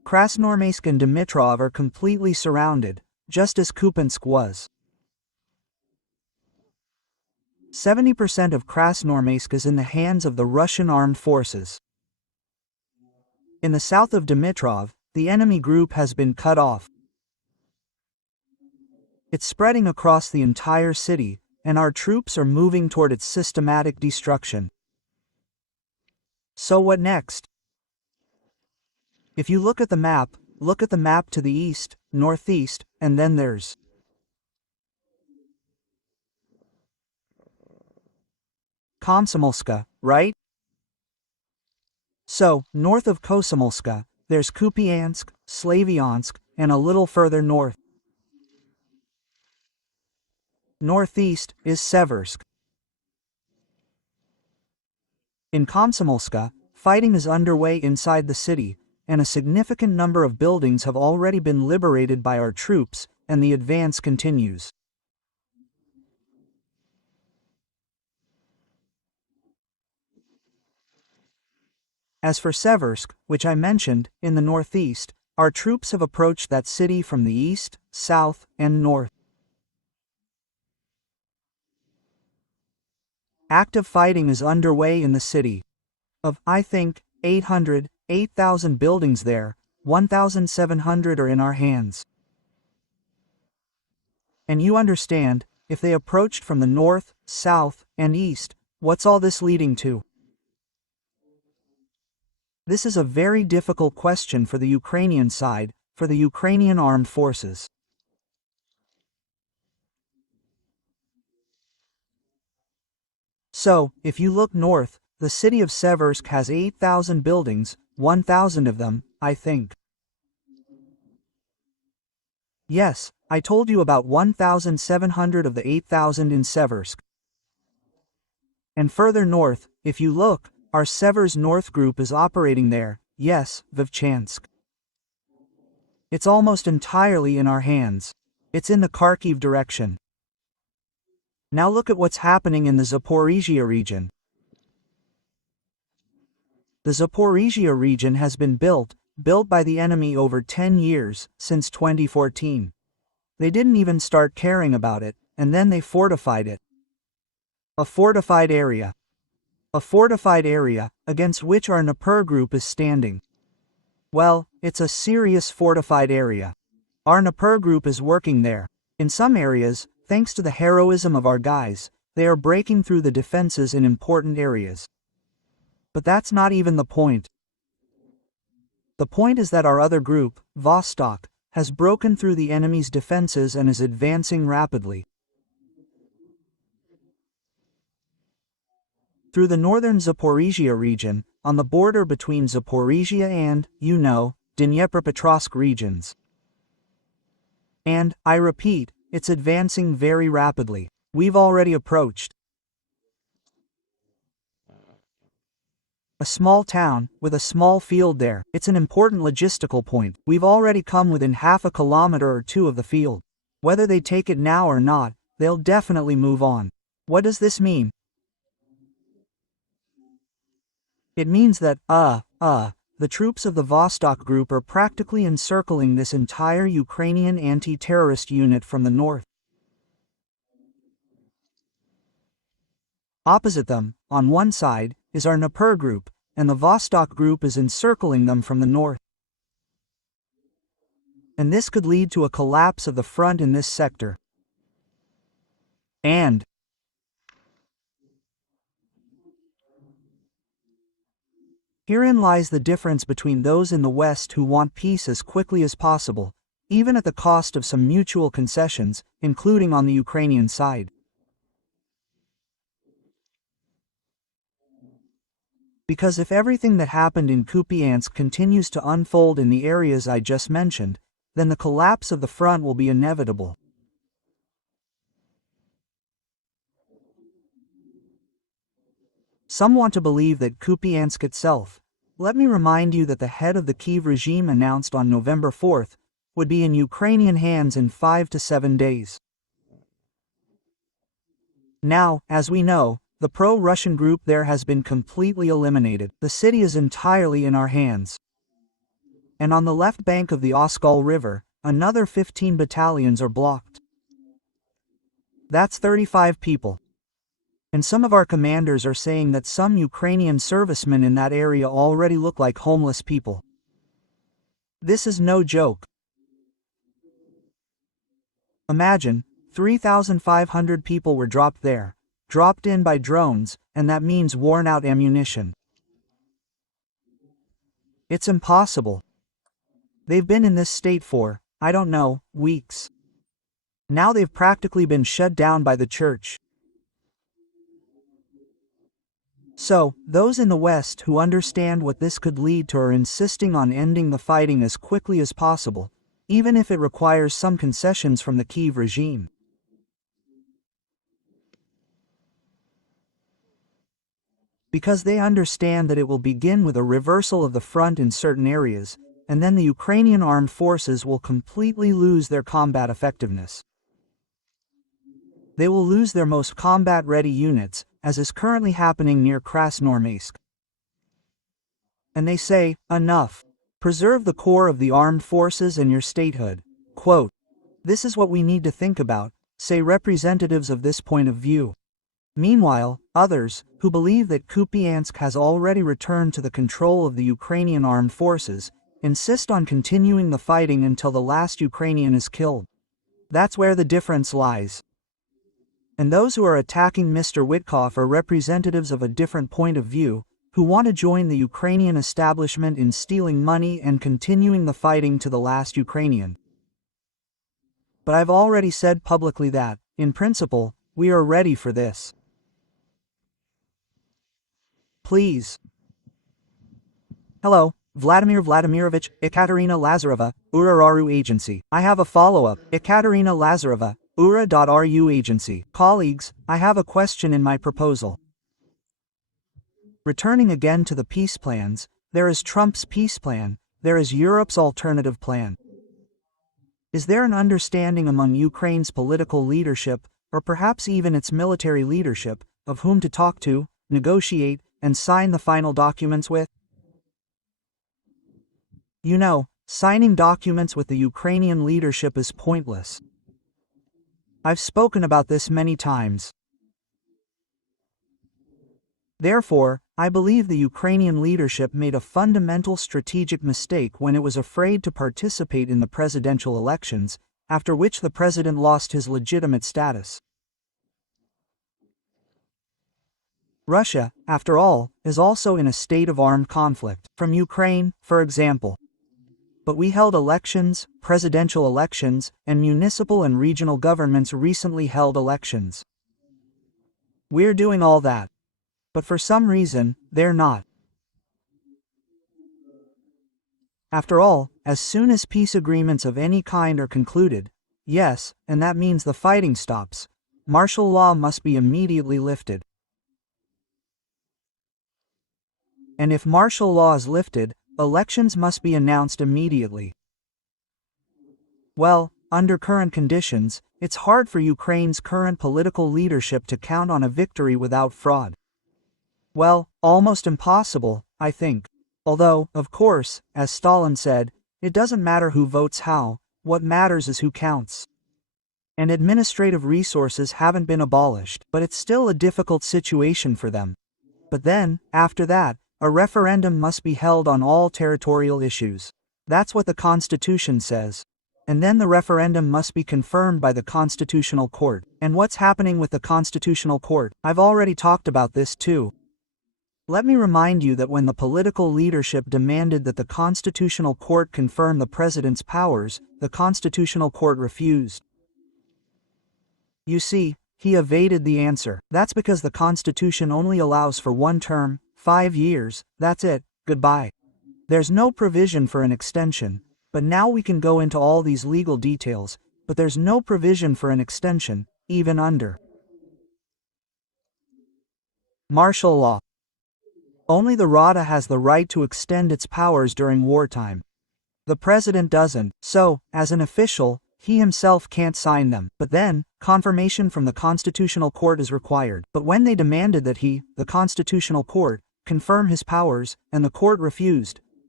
Krasnoarmeysk and Dmitrov are completely surrounded, just as Kupiansk was. 70% of Krasnoarmeysk is in the hands of the Russian armed forces. In the south of Dmitrov, the enemy group has been cut off. It's spreading across the entire city, and our troops are moving toward its systematic destruction. So what next? If you look at the map to the east, northeast, and then there's Komsomolska, right? So, north of Komsomolska, there's Kupiansk, Slavyansk, and a little further north. Northeast is Seversk. In Komsomolska, fighting is underway inside the city, and a significant number of buildings have already been liberated by our troops, and the advance continues. As for Seversk, which I mentioned, in the northeast, our troops have approached that city from the east, south, and north. Active fighting is underway in the city. Of, I think, 8,000 buildings there, 1,700 are in our hands. And you understand, if they approached from the north, south, and east, what's all this leading to? This is a very difficult question for the Ukrainian side, for the Ukrainian armed forces. So, if you look north, the city of Seversk has 8,000 buildings, 1,000 of them, I think. Yes, I told you about 1,700 of the 8,000 in Seversk. And further north, if you look, our Seversk North group is operating there, yes, Vovchansk. It's almost entirely in our hands. It's in the Kharkiv direction. Now look at what's happening in the Zaporizhzhia region. The Zaporizhzhia region has been built by the enemy over 10 years, since 2014. They didn't even start caring about it, and then they fortified it. A fortified area. A fortified area, against which our Dnipro group is standing. Well, it's a serious fortified area. Our Dnipro group is working there. In some areas, thanks to the heroism of our guys, they are breaking through the defenses in important areas. But that's not even the point. The point is that our other group, Vostok, has broken through the enemy's defenses and is advancing rapidly. Through the northern Zaporizhzhia region, on the border between Zaporizhzhia and, Dnipropetrovsk regions. And, I repeat, it's advancing very rapidly. We've already approached a small town, with a small field there. It's an important logistical point. We've already come within half a kilometer or two of the field. Whether they take it now or not, they'll definitely move on. What does this mean? It means that, the troops of the Vostok group are practically encircling this entire Ukrainian anti-terrorist unit from the north. Opposite them, on one side, is our Dnipro group, and the Vostok group is encircling them from the north. And this could lead to a collapse of the front in this sector. And herein lies the difference between those in the West who want peace as quickly as possible, even at the cost of some mutual concessions, including on the Ukrainian side. Because if everything that happened in Kupiansk continues to unfold in the areas I just mentioned, then the collapse of the front will be inevitable. Some want to believe that Kupiansk itself, let me remind you that the head of the Kyiv regime announced on November 4th, would be in Ukrainian hands in 5 to 7 days. Now, as we know, the pro-Russian group there has been completely eliminated. The city is entirely in our hands. and on the left bank of the Oskol River, another 15 battalions are blocked. That's 35 people. And some of our commanders are saying that some Ukrainian servicemen in that area already look like homeless people. This is no joke. Imagine, 3,500 people were dropped there, dropped in by drones, and that means worn-out ammunition. It's impossible. They've been in this state for, I don't know, weeks. Now they've practically been shut down by the church. So, those in the West who understand what this could lead to are insisting on ending the fighting as quickly as possible, even if it requires some concessions from the Kyiv regime. Because they understand that it will begin with a reversal of the front in certain areas, and then the Ukrainian armed forces will completely lose their combat effectiveness. They will lose their most combat-ready units, as is currently happening near Krasnoarmeysk. And they say, enough. Preserve the core of the armed forces and your statehood. Quote, this is what we need to think about, say representatives of this point of view. Meanwhile, others, who believe that Kupiansk has already returned to the control of the Ukrainian armed forces, insist on continuing the fighting until the last Ukrainian is killed. That's where the difference lies. And those who are attacking Mr. Witkoff are representatives of a different point of view, who want to join the Ukrainian establishment in stealing money and continuing the fighting to the last Ukrainian. But I've already said publicly that, in principle, we are ready for this. Please. Hello, Vladimir Vladimirovich, Ekaterina Lazareva, URA.RU Agency. I have a follow-up. Ekaterina Lazareva, URA.RU Agency. Colleagues, I have a question in my proposal. Returning again to the peace plans, there is Trump's peace plan, there is Europe's alternative plan. Is there an understanding among Ukraine's political leadership, or perhaps even its military leadership, of whom to talk to, negotiate, and sign the final documents with? You know, signing documents with the Ukrainian leadership is pointless. I've spoken about this many times. Therefore, I believe the Ukrainian leadership made a fundamental strategic mistake when it was afraid to participate in the presidential elections, after which the president lost his legitimate status. Russia, after all, is also in a state of armed conflict, from Ukraine, for example. But we held elections, presidential elections, and municipal and regional governments recently held elections. We're doing all that. But for some reason, they're not. After all, as soon as peace agreements of any kind are concluded, yes, and that means the fighting stops, martial law must be immediately lifted. And if martial law is lifted, elections must be announced immediately. Well, under current conditions, it's hard for Ukraine's current political leadership to count on a victory without fraud. Well, almost impossible, I think. Although, of course, as Stalin said, it doesn't matter who votes how, what matters is who counts. And administrative resources haven't been abolished, but it's still a difficult situation for them. But then, after that, a referendum must be held on all territorial issues. That's what the Constitution says. And then the referendum must be confirmed by the Constitutional Court. And what's happening with the Constitutional Court? I've already talked about this too. Let me remind you that when the political leadership demanded that the Constitutional Court confirm the president's powers, the Constitutional Court refused. You see, he evaded the answer. That's because the Constitution only allows for one term, 5 years, that's it, goodbye. There's no provision for an extension, but now we can go into all these legal details, but there's no provision for an extension, even under martial law. Only the Rada has the right to extend its powers during wartime. The president doesn't, so, as an official, he himself can't sign them. But then, confirmation from the Constitutional Court is required. But when they demanded that he, the Constitutional Court, confirm his powers, and the court refused,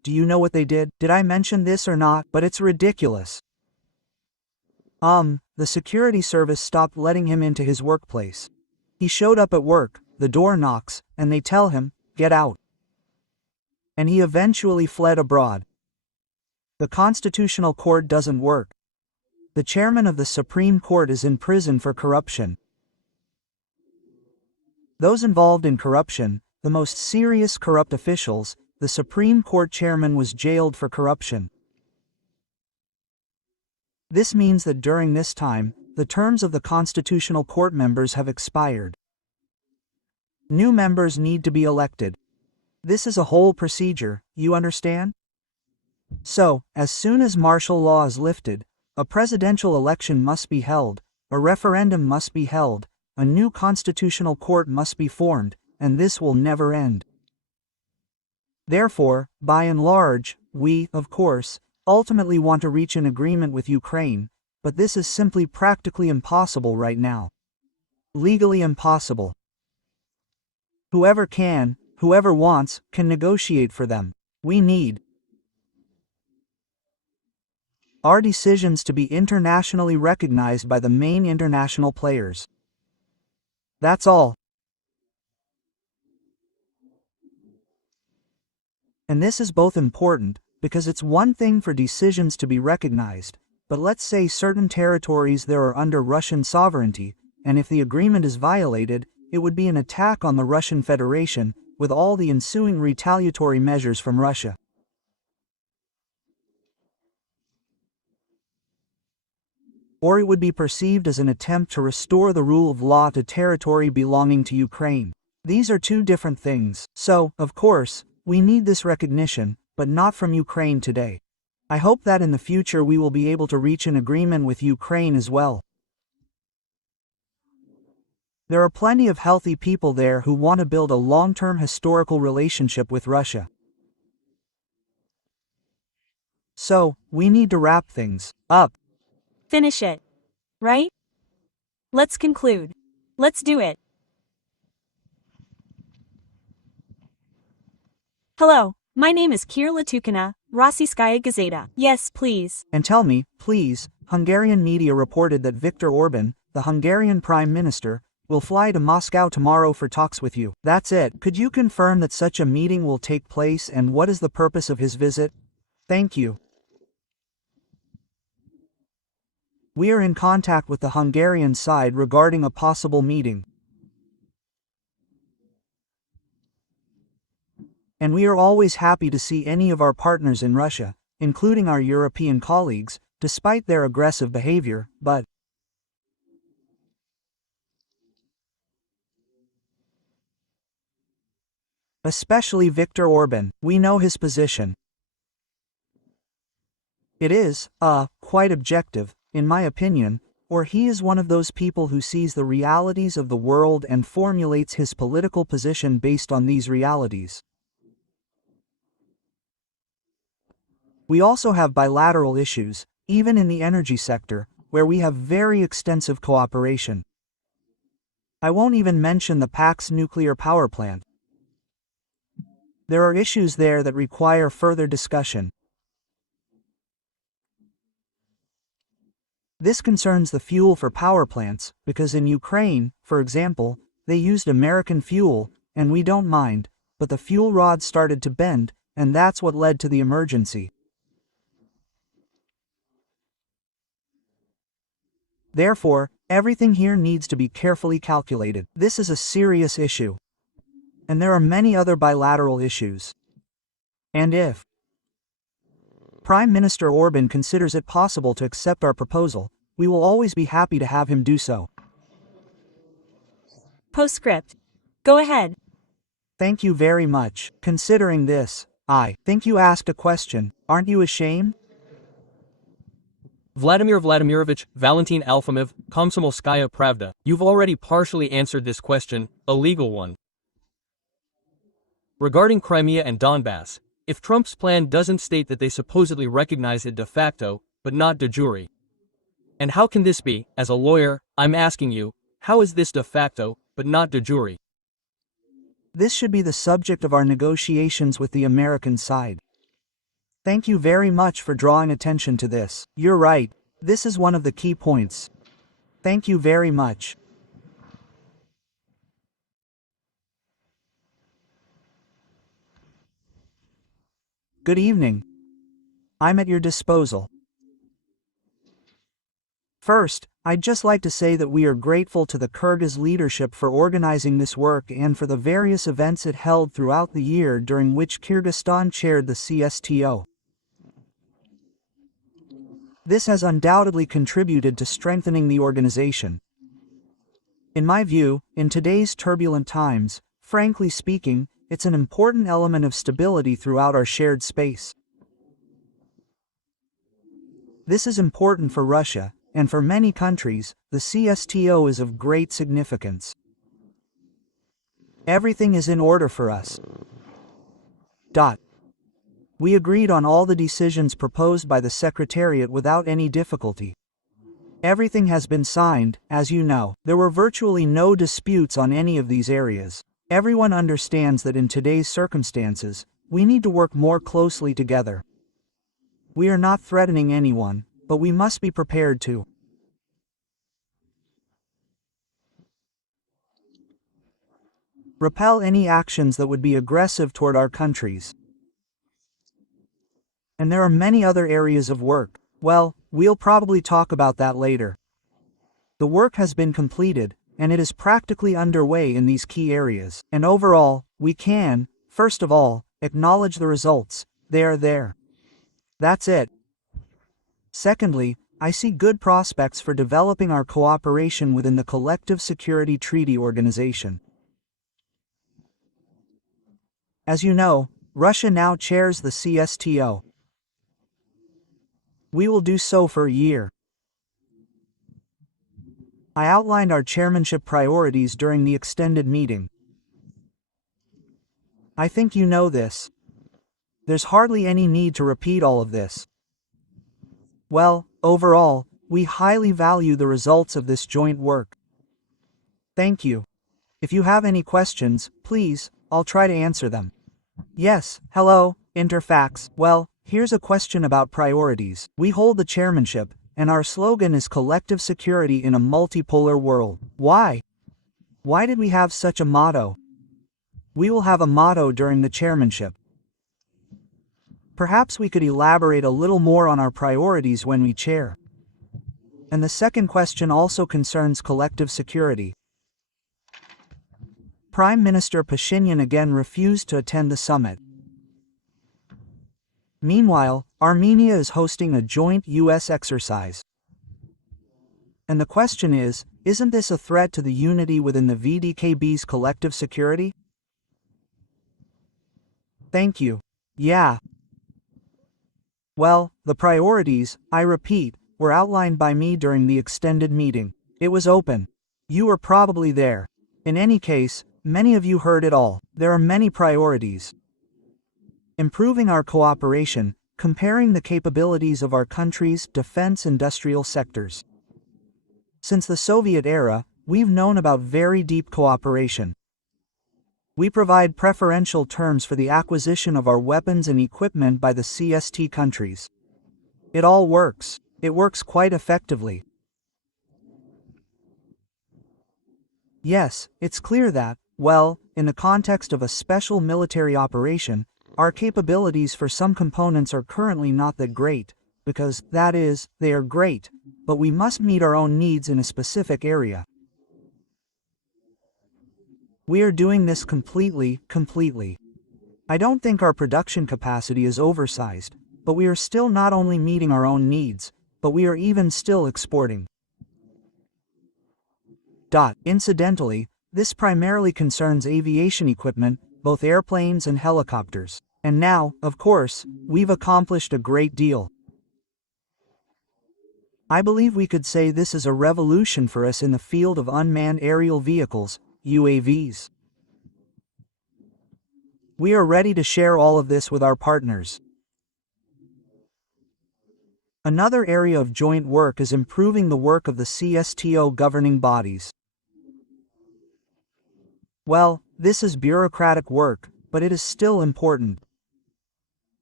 Do you know what they did? Did I mention this or not? But it's ridiculous. The security service stopped letting him into his workplace. He showed up at work, the door knocks, and they tell him, "Get out." And he eventually fled abroad. The Constitutional Court doesn't work. The chairman of the Supreme Court is in prison for corruption. Those involved in corruption, the most serious corrupt officials, the Supreme Court chairman was jailed for corruption. This means that during this time, the terms of the Constitutional Court members have expired. New members need to be elected. This is a whole procedure, you understand? So, as soon as martial law is lifted, a presidential election must be held, a referendum must be held, a new constitutional court must be formed, and this will never end. Therefore, by and large, we, of course, ultimately want to reach an agreement with Ukraine, but this is simply practically impossible right now. Legally impossible. Whoever can, whoever wants, can negotiate for them. We need our decisions to be internationally recognized by the main international players. That's all. And this is both important, because it's one thing for decisions to be recognized, but let's say certain territories there are under Russian sovereignty, and if the agreement is violated, it would be an attack on the Russian Federation, with all the ensuing retaliatory measures from Russia. Or it would be perceived as an attempt to restore the rule of law to territory belonging to Ukraine. These are two different things. So, of course, we need this recognition, but not from Ukraine today. I hope that in the future we will be able to reach an agreement with Ukraine as well. There are plenty of healthy people there who want to build a long-term historical relationship with Russia. So, we need to wrap things up. Finish it. Right? Let's conclude. Let's do it. Hello, my name is Kira Latukina, Rossiyskaya Gazeta. Yes, please. And tell me, please, Hungarian media reported that Viktor Orban, the Hungarian Prime Minister, will fly to Moscow tomorrow for talks with you. That's it. Could you confirm that such a meeting will take place and what is the purpose of his visit? Thank you. We are in contact with the Hungarian side regarding a possible meeting. And we are always happy to see any of our partners in Russia, including our European colleagues, despite their aggressive behavior, but especially Viktor Orban. We know his position. It is, quite objective, in my opinion, or he is one of those people who sees the realities of the world and formulates his political position based on these realities. We also have bilateral issues, even in the energy sector, where we have very extensive cooperation. I won't even mention the Pax nuclear power plant. There are issues there that require further discussion. This concerns the fuel for power plants, because in Ukraine, for example, they used American fuel, and we don't mind, but the fuel rod started to bend, and that's what led to the emergency. Therefore, everything here needs to be carefully calculated. This is a serious issue. And there are many other bilateral issues. And if Prime Minister Orban considers it possible to accept our proposal, we will always be happy to have him do so. Postscript. Go ahead. Thank you very much. Considering this, I think you asked a question. Aren't you ashamed? Vladimir Vladimirovich Valentin Alfimov, Komsomolskaya Pravda. You've already partially answered this question, a legal one. Regarding Crimea and Donbass, if Trump's plan doesn't state that they supposedly recognize it de facto, but not de jure. And how can this be? As a lawyer, I'm asking you, how is this de facto, but not de jure? This should be the subject of our negotiations with the American side. Thank you very much for drawing attention to this. You're right, this is one of the key points. Thank you very much. Good evening. I'm at your disposal. First, I'd just like to say that we are grateful to the Kyrgyz leadership for organizing this work and for the various events it held throughout the year during which Kyrgyzstan chaired the CSTO. This has undoubtedly contributed to strengthening the organization. In my view, in today's turbulent times, frankly speaking, it's an important element of stability throughout our shared space. This is important for Russia, and for many countries, the CSTO is of great significance. Everything is in order for us. We agreed on all the decisions proposed by the Secretariat without any difficulty. Everything has been signed, as you know. There were virtually no disputes on any of these areas. Everyone understands that in today's circumstances, we need to work more closely together. We are not threatening anyone, but we must be prepared to repel any actions that would be aggressive toward our countries. And there are many other areas of work. Well, we'll probably talk about that later. The work has been completed, and it is practically underway in these key areas. And overall, we can, first of all, acknowledge the results. They are there. That's it. Secondly, I see good prospects for developing our cooperation within the Collective Security Treaty Organization. As you know, Russia now chairs the CSTO. We will do so for a year. I outlined our chairmanship priorities during the extended meeting. I think you know this. There's hardly any need to repeat all of this. Well, overall, we highly value the results of this joint work. Thank you. If you have any questions, please, I'll try to answer them. Yes, hello, Interfax. Well, here's a question about priorities. We hold the chairmanship, and our slogan is collective security in a multipolar world. Why? Why did we have such a motto? We will have a motto during the chairmanship. Perhaps we could elaborate a little more on our priorities when we chair. And the second question also concerns collective security. Prime Minister Pashinyan again refused to attend the summit. Meanwhile, Armenia is hosting a joint U.S. exercise. And the question is, isn't this a threat to the unity within the VDKB's collective security? Thank you. Yeah. Well, the priorities, I repeat, were outlined by me during the extended meeting. It was open. You were probably there. In any case, many of you heard it all. There are many priorities. Improving our cooperation, comparing the capabilities of our country's defense industrial sectors. Since the Soviet era, we've known about very deep cooperation. We provide preferential terms for the acquisition of our weapons and equipment by the CST countries. It all works. It works quite effectively. Yes, it's clear that, well, in the context of a special military operation, our capabilities for some components are currently not that great, because, that is, they are great, but we must meet our own needs in a specific area. We are doing this completely. I don't think our production capacity is oversized, but we are still not only meeting our own needs, but we are even still exporting. Incidentally, this primarily concerns aviation equipment, both airplanes and helicopters. And now, of course, we've accomplished a great deal. I believe we could say this is a revolution for us in the field of unmanned aerial vehicles, UAVs. We are ready to share all of this with our partners. Another area of joint work is improving the work of the CSTO governing bodies. Well, this is bureaucratic work, but it is still important.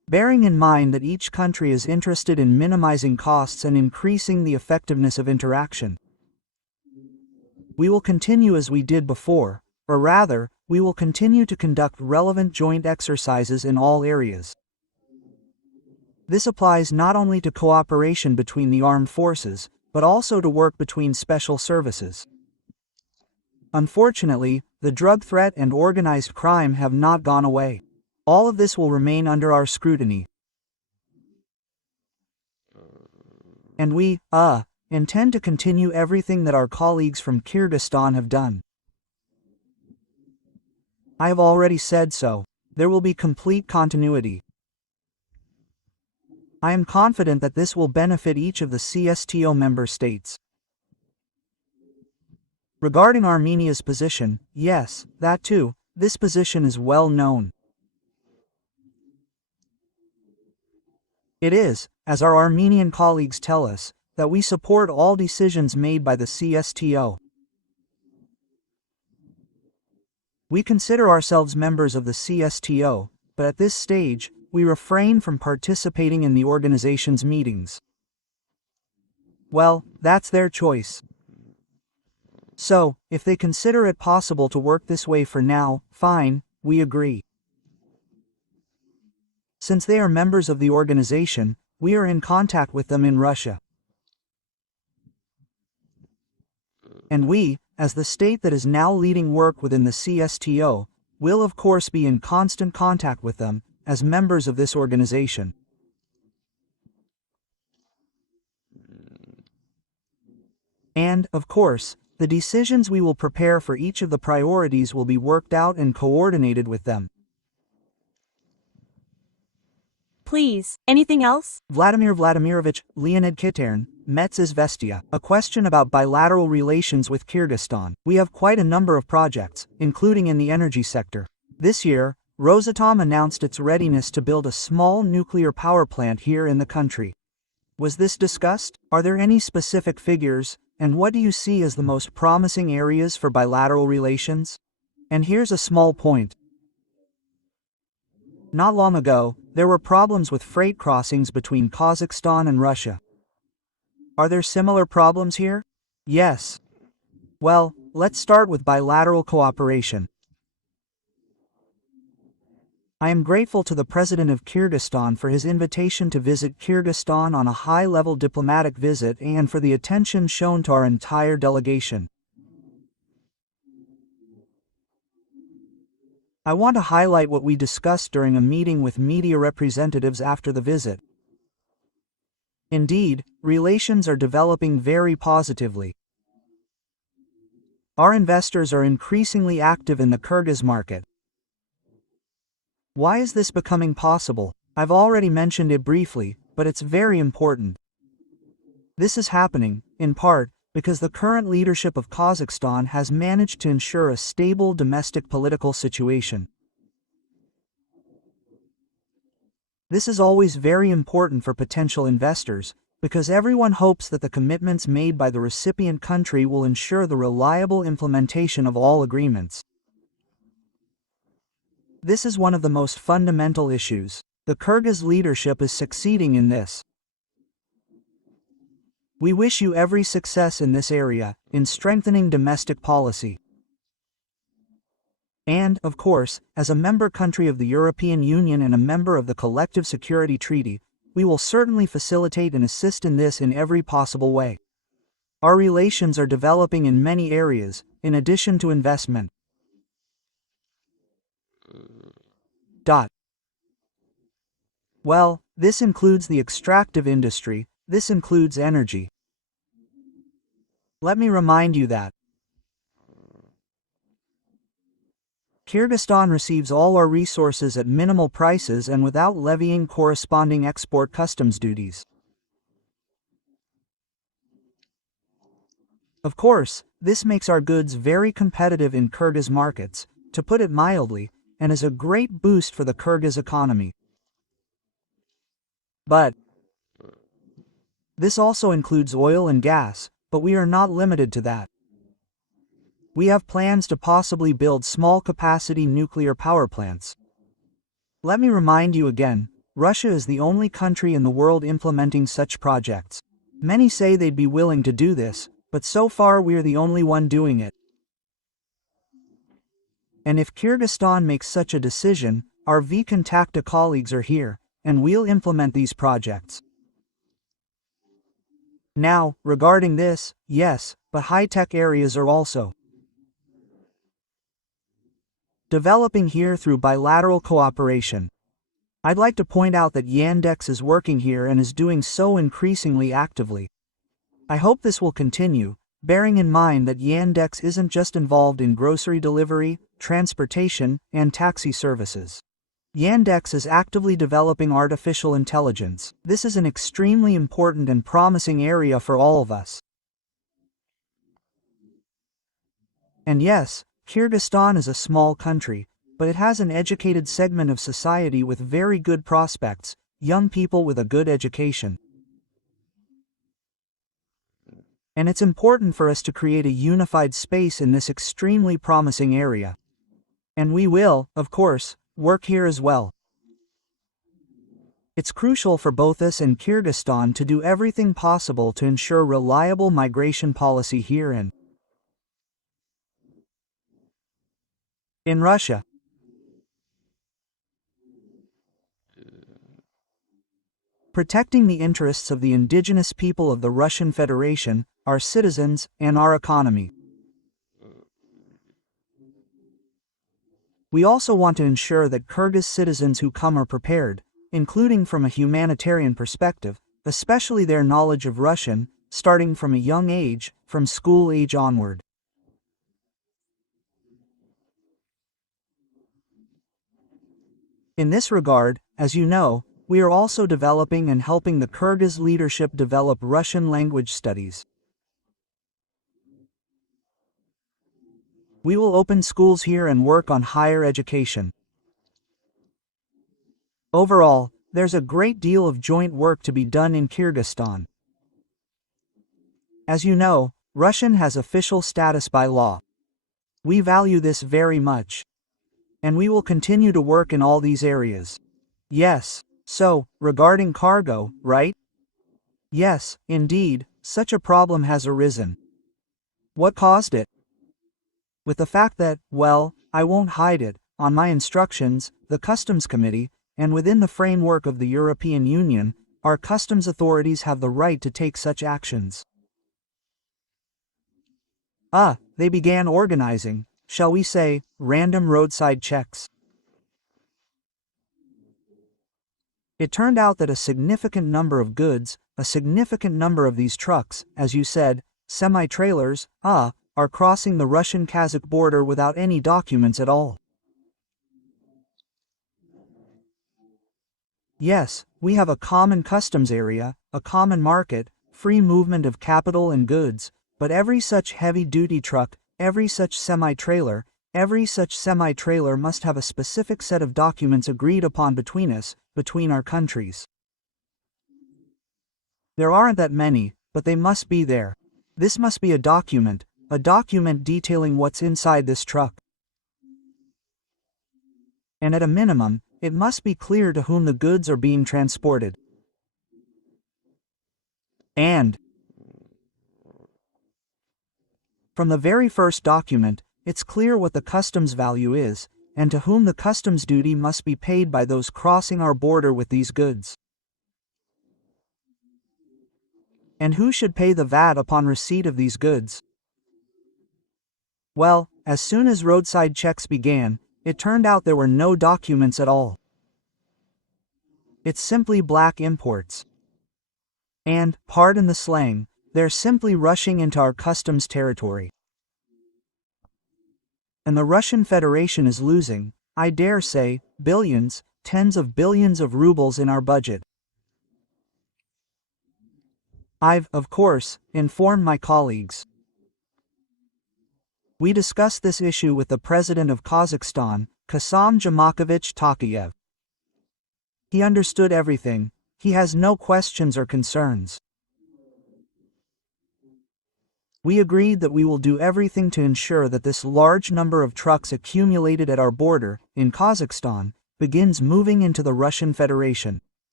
bearing in mind that each country is interested in minimizing costs and increasing the effectiveness of interaction. We will continue as we did before, or rather, we will continue to conduct relevant joint exercises in all areas. This applies not only to cooperation between the armed forces, but also to work between special services. Unfortunately, the drug threat and organized crime have not gone away. All of this will remain under our scrutiny. And we, intend to continue everything that our colleagues from Kyrgyzstan have done. I have already said so. There will be complete continuity. I am confident that this will benefit each of the CSTO member states. Regarding Armenia's position, yes, that too, this position is well known. It is, as our Armenian colleagues tell us, that we support all decisions made by the CSTO. We consider ourselves members of the CSTO, but at this stage, we refrain from participating in the organization's meetings. Well, that's their choice. So, if they consider it possible to work this way for now, fine, we agree. Since they are members of the organization, we are in contact with them in Russia. And we, as the state that is now leading work within the CSTO, will of course be in constant contact with them, as members of this organization. And, of course, the decisions we will prepare for each of the priorities will be worked out and coordinated with them. Please, anything else? Vladimir Vladimirovich, Leonid Kitern, Metz Izvestia. A question about bilateral relations with Kyrgyzstan. We have quite a number of projects, including in the energy sector. This year, Rosatom announced its readiness to build a small nuclear power plant here in the country. Was this discussed? Are there any specific figures, and what do you see as the most promising areas for bilateral relations? And here's a small point. Not long ago, there were problems with freight crossings between Kazakhstan and Russia. Are there similar problems here? Yes. Well, let's start with bilateral cooperation. I am grateful to the President of Kyrgyzstan for his invitation to visit Kyrgyzstan on a high-level diplomatic visit and for the attention shown to our entire delegation. I want to highlight what we discussed during a meeting with media representatives after the visit. Indeed, relations are developing very positively. Our investors are increasingly active in the Kyrgyz market. Why is this becoming possible? I've already mentioned it briefly, but it's very important. This is happening, in part, because the current leadership of Kazakhstan has managed to ensure a stable domestic political situation. This is always very important for potential investors, because everyone hopes that the commitments made by the recipient country will ensure the reliable implementation of all agreements. This is one of the most fundamental issues. The Kyrgyz leadership is succeeding in this. We wish you every success in this area, in strengthening domestic policy. And, of course, as a member country of the European Union and a member of the Collective Security Treaty, we will certainly facilitate and assist in this in every possible way. Our relations are developing in many areas, in addition to investment. Well, this includes the extractive industry, this includes energy. Let me remind you that Kyrgyzstan receives all our resources at minimal prices and without levying corresponding export customs duties. Of course, this makes our goods very competitive in Kyrgyz markets, to put it mildly, and is a great boost for the Kyrgyz economy. But this also includes oil and gas, but we are not limited to that. We have plans to possibly build small-capacity nuclear power plants. Let me remind you again, Russia is the only country in the world implementing such projects. Many say they'd be willing to do this, but so far we're the only one doing it. And if Kyrgyzstan makes such a decision, our V-Contacta colleagues are here, and we'll implement these projects. Now, regarding this, yes, but high-tech areas are also developing here through bilateral cooperation. I'd like to point out that Yandex is working here and is doing so increasingly actively. I hope this will continue, bearing in mind that Yandex isn't just involved in grocery delivery, transportation, and taxi services. Yandex is actively developing artificial intelligence. This is an extremely important and promising area for all of us. And yes, Kyrgyzstan is a small country, but it has an educated segment of society with very good prospects, young people with a good education. And it's important for us to create a unified space in this extremely promising area. And we will, of course, work here as well. It's crucial for both us and Kyrgyzstan to do everything possible to ensure reliable migration policy here and in Russia. Protecting the interests of the indigenous people of the Russian Federation, our citizens, and our economy. We also want to ensure that Kyrgyz citizens who come are prepared, including from a humanitarian perspective, especially their knowledge of Russian, starting from a young age, from school age onward. In this regard, as you know, we are also developing and helping the Kyrgyz leadership develop Russian language studies. We will open schools here and work on higher education. Overall, there's a great deal of joint work to be done in Kyrgyzstan. As you know, Russian has official status by law. We value this very much. And we will continue to work in all these areas. Yes, so, regarding cargo, right? Yes, indeed, such a problem has arisen. What caused it? With the fact that, well, I won't hide it, on my instructions, the Customs Committee, and within the framework of the European Union, our customs authorities have the right to take such actions. They began organizing, shall we say, random roadside checks. It turned out that a significant number of goods, a significant number of these trucks, as you said, semi-trailers, are crossing the Russian-Kazakh border without any documents at all. Yes, we have a common customs area, a common market, free movement of capital and goods, but every such heavy-duty truck, every such semi-trailer must have a specific set of documents agreed upon between us, between our countries. There aren't that many, but they must be there. This must be a document detailing what's inside this truck. And at a minimum, it must be clear to whom the goods are being transported. And from the very first document, it's clear what the customs value is, and to whom the customs duty must be paid by those crossing our border with these goods. And who should pay the VAT upon receipt of these goods? Well, as soon as roadside checks began, it turned out there were no documents at all. It's simply black imports. And, pardon the slang, they're simply rushing into our customs territory. And the Russian Federation is losing, I dare say, billions, tens of billions of rubles in our budget. I've, of course, informed my colleagues. We discussed this issue with the President of Kazakhstan, Kassym-Jomart Tokayev. He understood everything, he has no questions or concerns. We agreed that we will do everything to ensure that this large number of trucks accumulated at our border, in Kazakhstan, begins moving into the Russian Federation.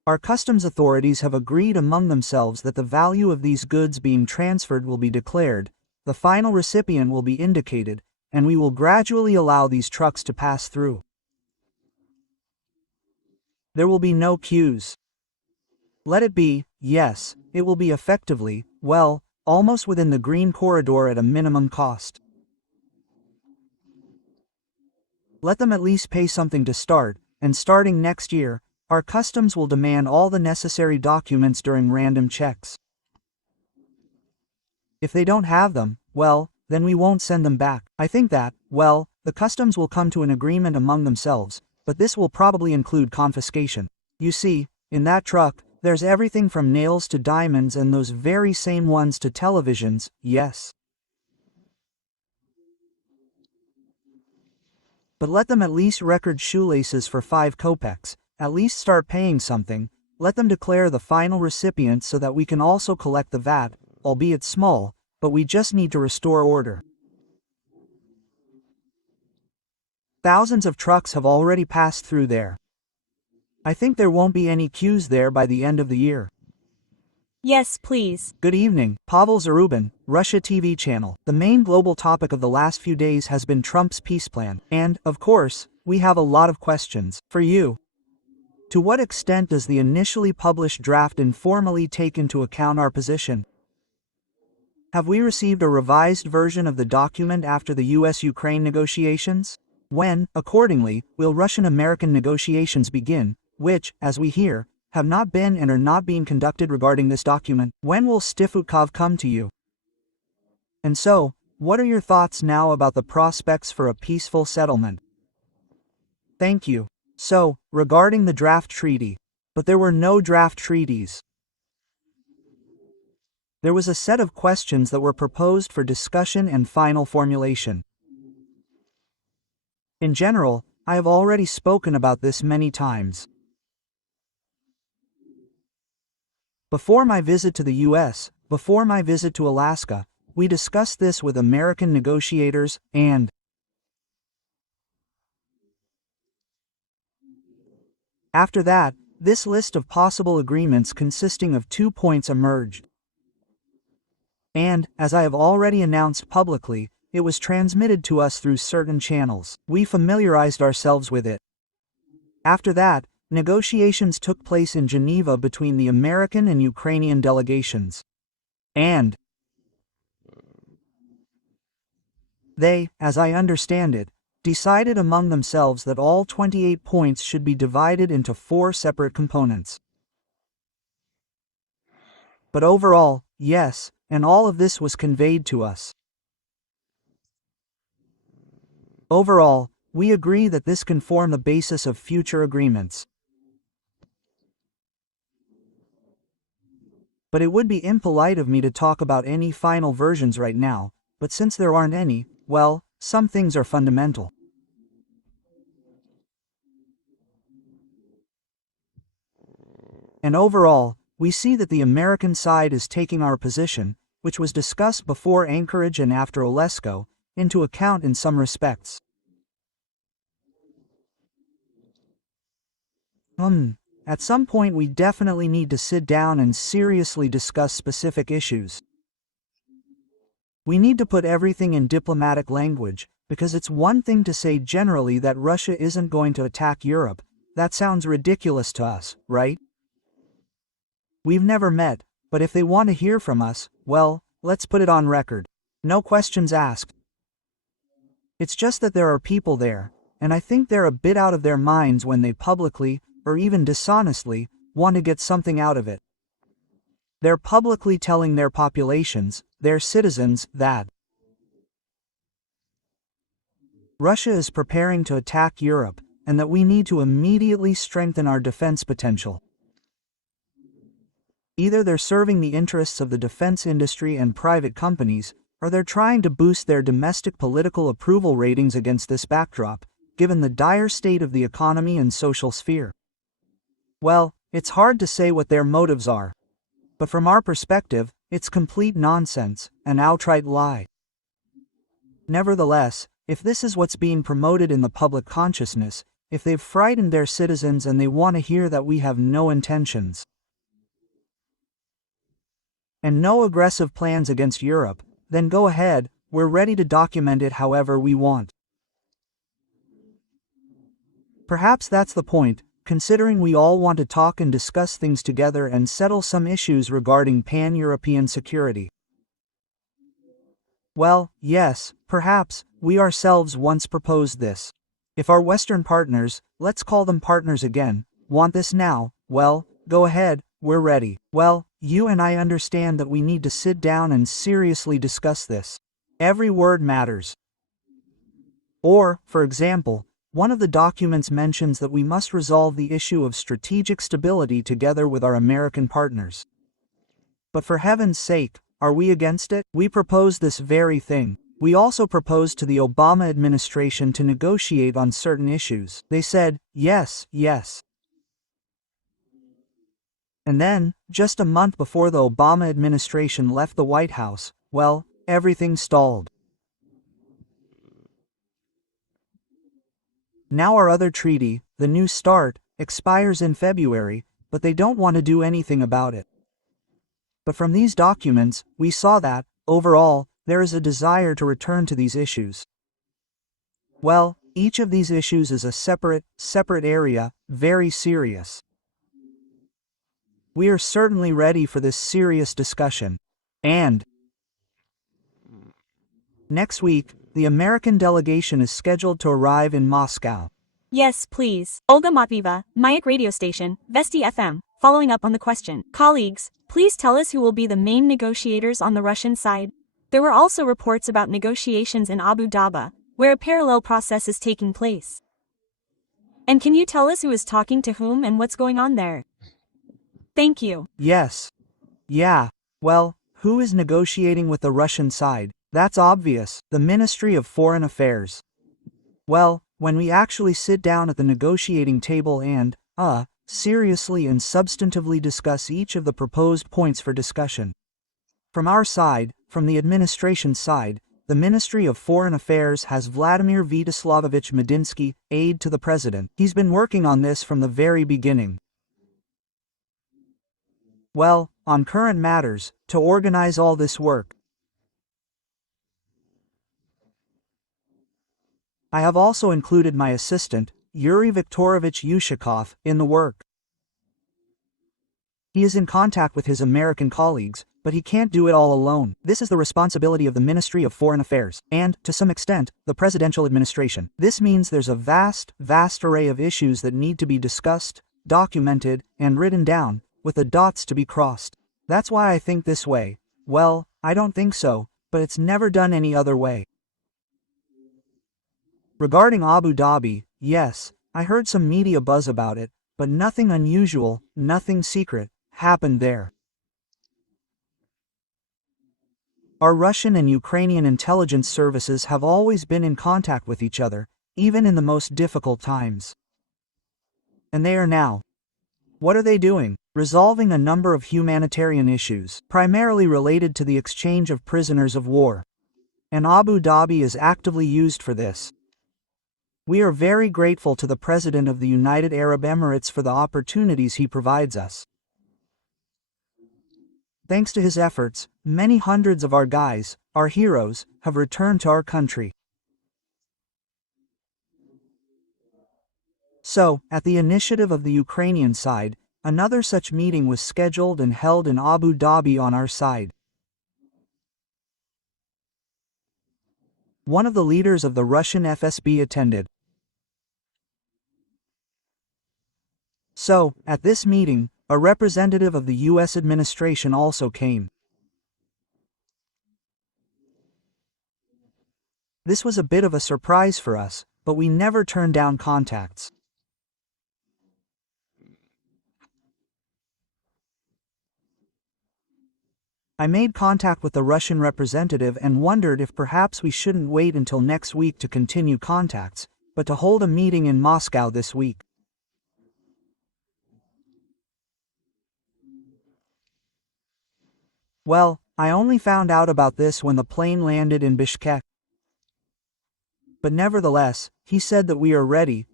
Our customs authorities have agreed among themselves that the value of these goods being transferred will be declared, the final recipient will be indicated, and we will gradually allow these trucks to pass through. There will be no queues. Let it be, yes, it will be effectively, well, almost within the green corridor at a minimum cost. Let them at least pay something to start, and starting next year, our customs will demand all the necessary documents during random checks. If they don't have them, well, then we won't send them back. I think that, well, the customs will come to an agreement among themselves, but this will probably include confiscation. You see, in that truck, there's everything from nails to diamonds and those very same ones to televisions, yes. But let them at least record shoelaces for 5 kopecks, at least start paying something, let them declare the final recipient so that we can also collect the VAT, albeit small, but we just need to restore order. Thousands of trucks have already passed through there. I think there won't be any queues there by the end of the year. Yes, please. Good evening, Pavel Zarubin, Russia TV channel. The main global topic of the last few days has been Trump's peace plan, and, of course, we have a lot of questions for you. To what extent does the initially published draft informally take into account our position? Have we received a revised version of the document after the US-Ukraine negotiations? When, accordingly, will Russian-American negotiations begin, which, as we hear, have not been and are not being conducted regarding this document? When will Stifutkov come to you? And so, what are your thoughts now about the prospects for a peaceful settlement? Thank you. So, regarding the draft treaty. But there were no draft treaties. There was a set of questions that were proposed for discussion and final formulation. In general, I have already spoken about this many times. Before my visit to the US, before my visit to Alaska, we discussed this with American negotiators, and after that, this list of possible agreements consisting of 2 points emerged. And, as I have already announced publicly, it was transmitted to us through certain channels. We familiarized ourselves with it. After that, negotiations took place in Geneva between the American and Ukrainian delegations. And they, as I understand it, decided among themselves that all 28 points should be divided into 4 separate components. But overall, yes, and all of this was conveyed to us. Overall, we agree that this can form the basis of future agreements. But it would be impolite of me to talk about any final versions right now, but since there aren't any, well, some things are fundamental. And overall, we see that the American side is taking our position, which was discussed before Anchorage and after Olesko, into account in some respects. At some point we definitely need to sit down and seriously discuss specific issues. We need to put everything in diplomatic language, because it's one thing to say generally that Russia isn't going to attack Europe. That sounds ridiculous to us, right? We've never met, but if they want to hear from us, well, let's put it on record. No questions asked. It's just that there are people there, and I think they're a bit out of their minds when they publicly, or even dishonestly, want to get something out of it. They're publicly telling their populations, their citizens, that Russia is preparing to attack Europe, and that we need to immediately strengthen our defense potential. Either they're serving the interests of the defense industry and private companies, or they're trying to boost their domestic political approval ratings against this backdrop, given the dire state of the economy and social sphere. Well, it's hard to say what their motives are. But from our perspective, it's complete nonsense, an outright lie. Nevertheless, if this is what's being promoted in the public consciousness, if they've frightened their citizens and they want to hear that we have no intentions and no aggressive plans against Europe, then go ahead, we're ready to document it however we want. Perhaps that's the point, considering we all want to talk and discuss things together and settle some issues regarding pan-European security. Well, yes, perhaps, we ourselves once proposed this. If our Western partners, let's call them partners again, want this now, well, go ahead, we're ready. Well, you and I understand that we need to sit down and seriously discuss this. Every word matters. Or, for example, one of the documents mentions that we must resolve the issue of strategic stability together with our American partners. But for heaven's sake, are we against it? We propose this very thing. We also proposed to the Obama administration to negotiate on certain issues. They said, yes, yes. And then, just a month before the Obama administration left the White House, well, everything stalled. Now our other treaty, the New START, expires in February, but they don't want to do anything about it. But from these documents, we saw that, overall, there is a desire to return to these issues. Well, each of these issues is a separate area, very serious. We are certainly ready for this serious discussion. And next week, the American delegation is scheduled to arrive in Moscow. Yes, please. Olga Matvieva, Mayak radio station, Vesti FM, following up on the question. Colleagues, please tell us who will be the main negotiators on the Russian side. There were also reports about negotiations in Abu Dhabi, where a parallel process is taking place. And can you tell us who is talking to whom and what's going on there? Thank you. Yes. Yeah. Well, who is negotiating with the Russian side? That's obvious, the Ministry of Foreign Affairs. Well, when we actually sit down at the negotiating table and, seriously and substantively discuss each of the proposed points for discussion. From our side, from the administration side, the Ministry of Foreign Affairs has Vladimir Vyacheslamovich Medinsky, aide to the president. He's been working on this from the very beginning. Well, on current matters, to organize all this work. I have also included my assistant, Yuri Viktorovich Yushakov, in the work. He is in contact with his American colleagues, but he can't do it all alone. This is the responsibility of the Ministry of Foreign Affairs, and, to some extent, the presidential administration. This means there's a vast array of issues that need to be discussed, documented, and written down, with the dots to be crossed. That's why I think this way. Well, I don't think so, but it's never done any other way. Regarding Abu Dhabi, yes, I heard some media buzz about it, but nothing unusual, nothing secret, happened there. Our Russian and Ukrainian intelligence services have always been in contact with each other, even in the most difficult times. And they are now. What are they doing? Resolving a number of humanitarian issues, primarily related to the exchange of prisoners of war. And Abu Dhabi is actively used for this. We are very grateful to the President of the United Arab Emirates for the opportunities he provides us. Thanks to his efforts, many hundreds of our guys, our heroes, have returned to our country. So, at the initiative of the Ukrainian side, another such meeting was scheduled and held in Abu Dhabi on our side. One of the leaders of the Russian FSB attended. So, at this meeting, a representative of the U.S. administration also came. This was a bit of a surprise for us, but we never turned down contacts. I made contact with the Russian representative and wondered if perhaps we shouldn't wait until next week to continue contacts, but to hold a meeting in Moscow this week. Well, I only found out about this when the plane landed in Bishkek. But nevertheless, he said that we are ready,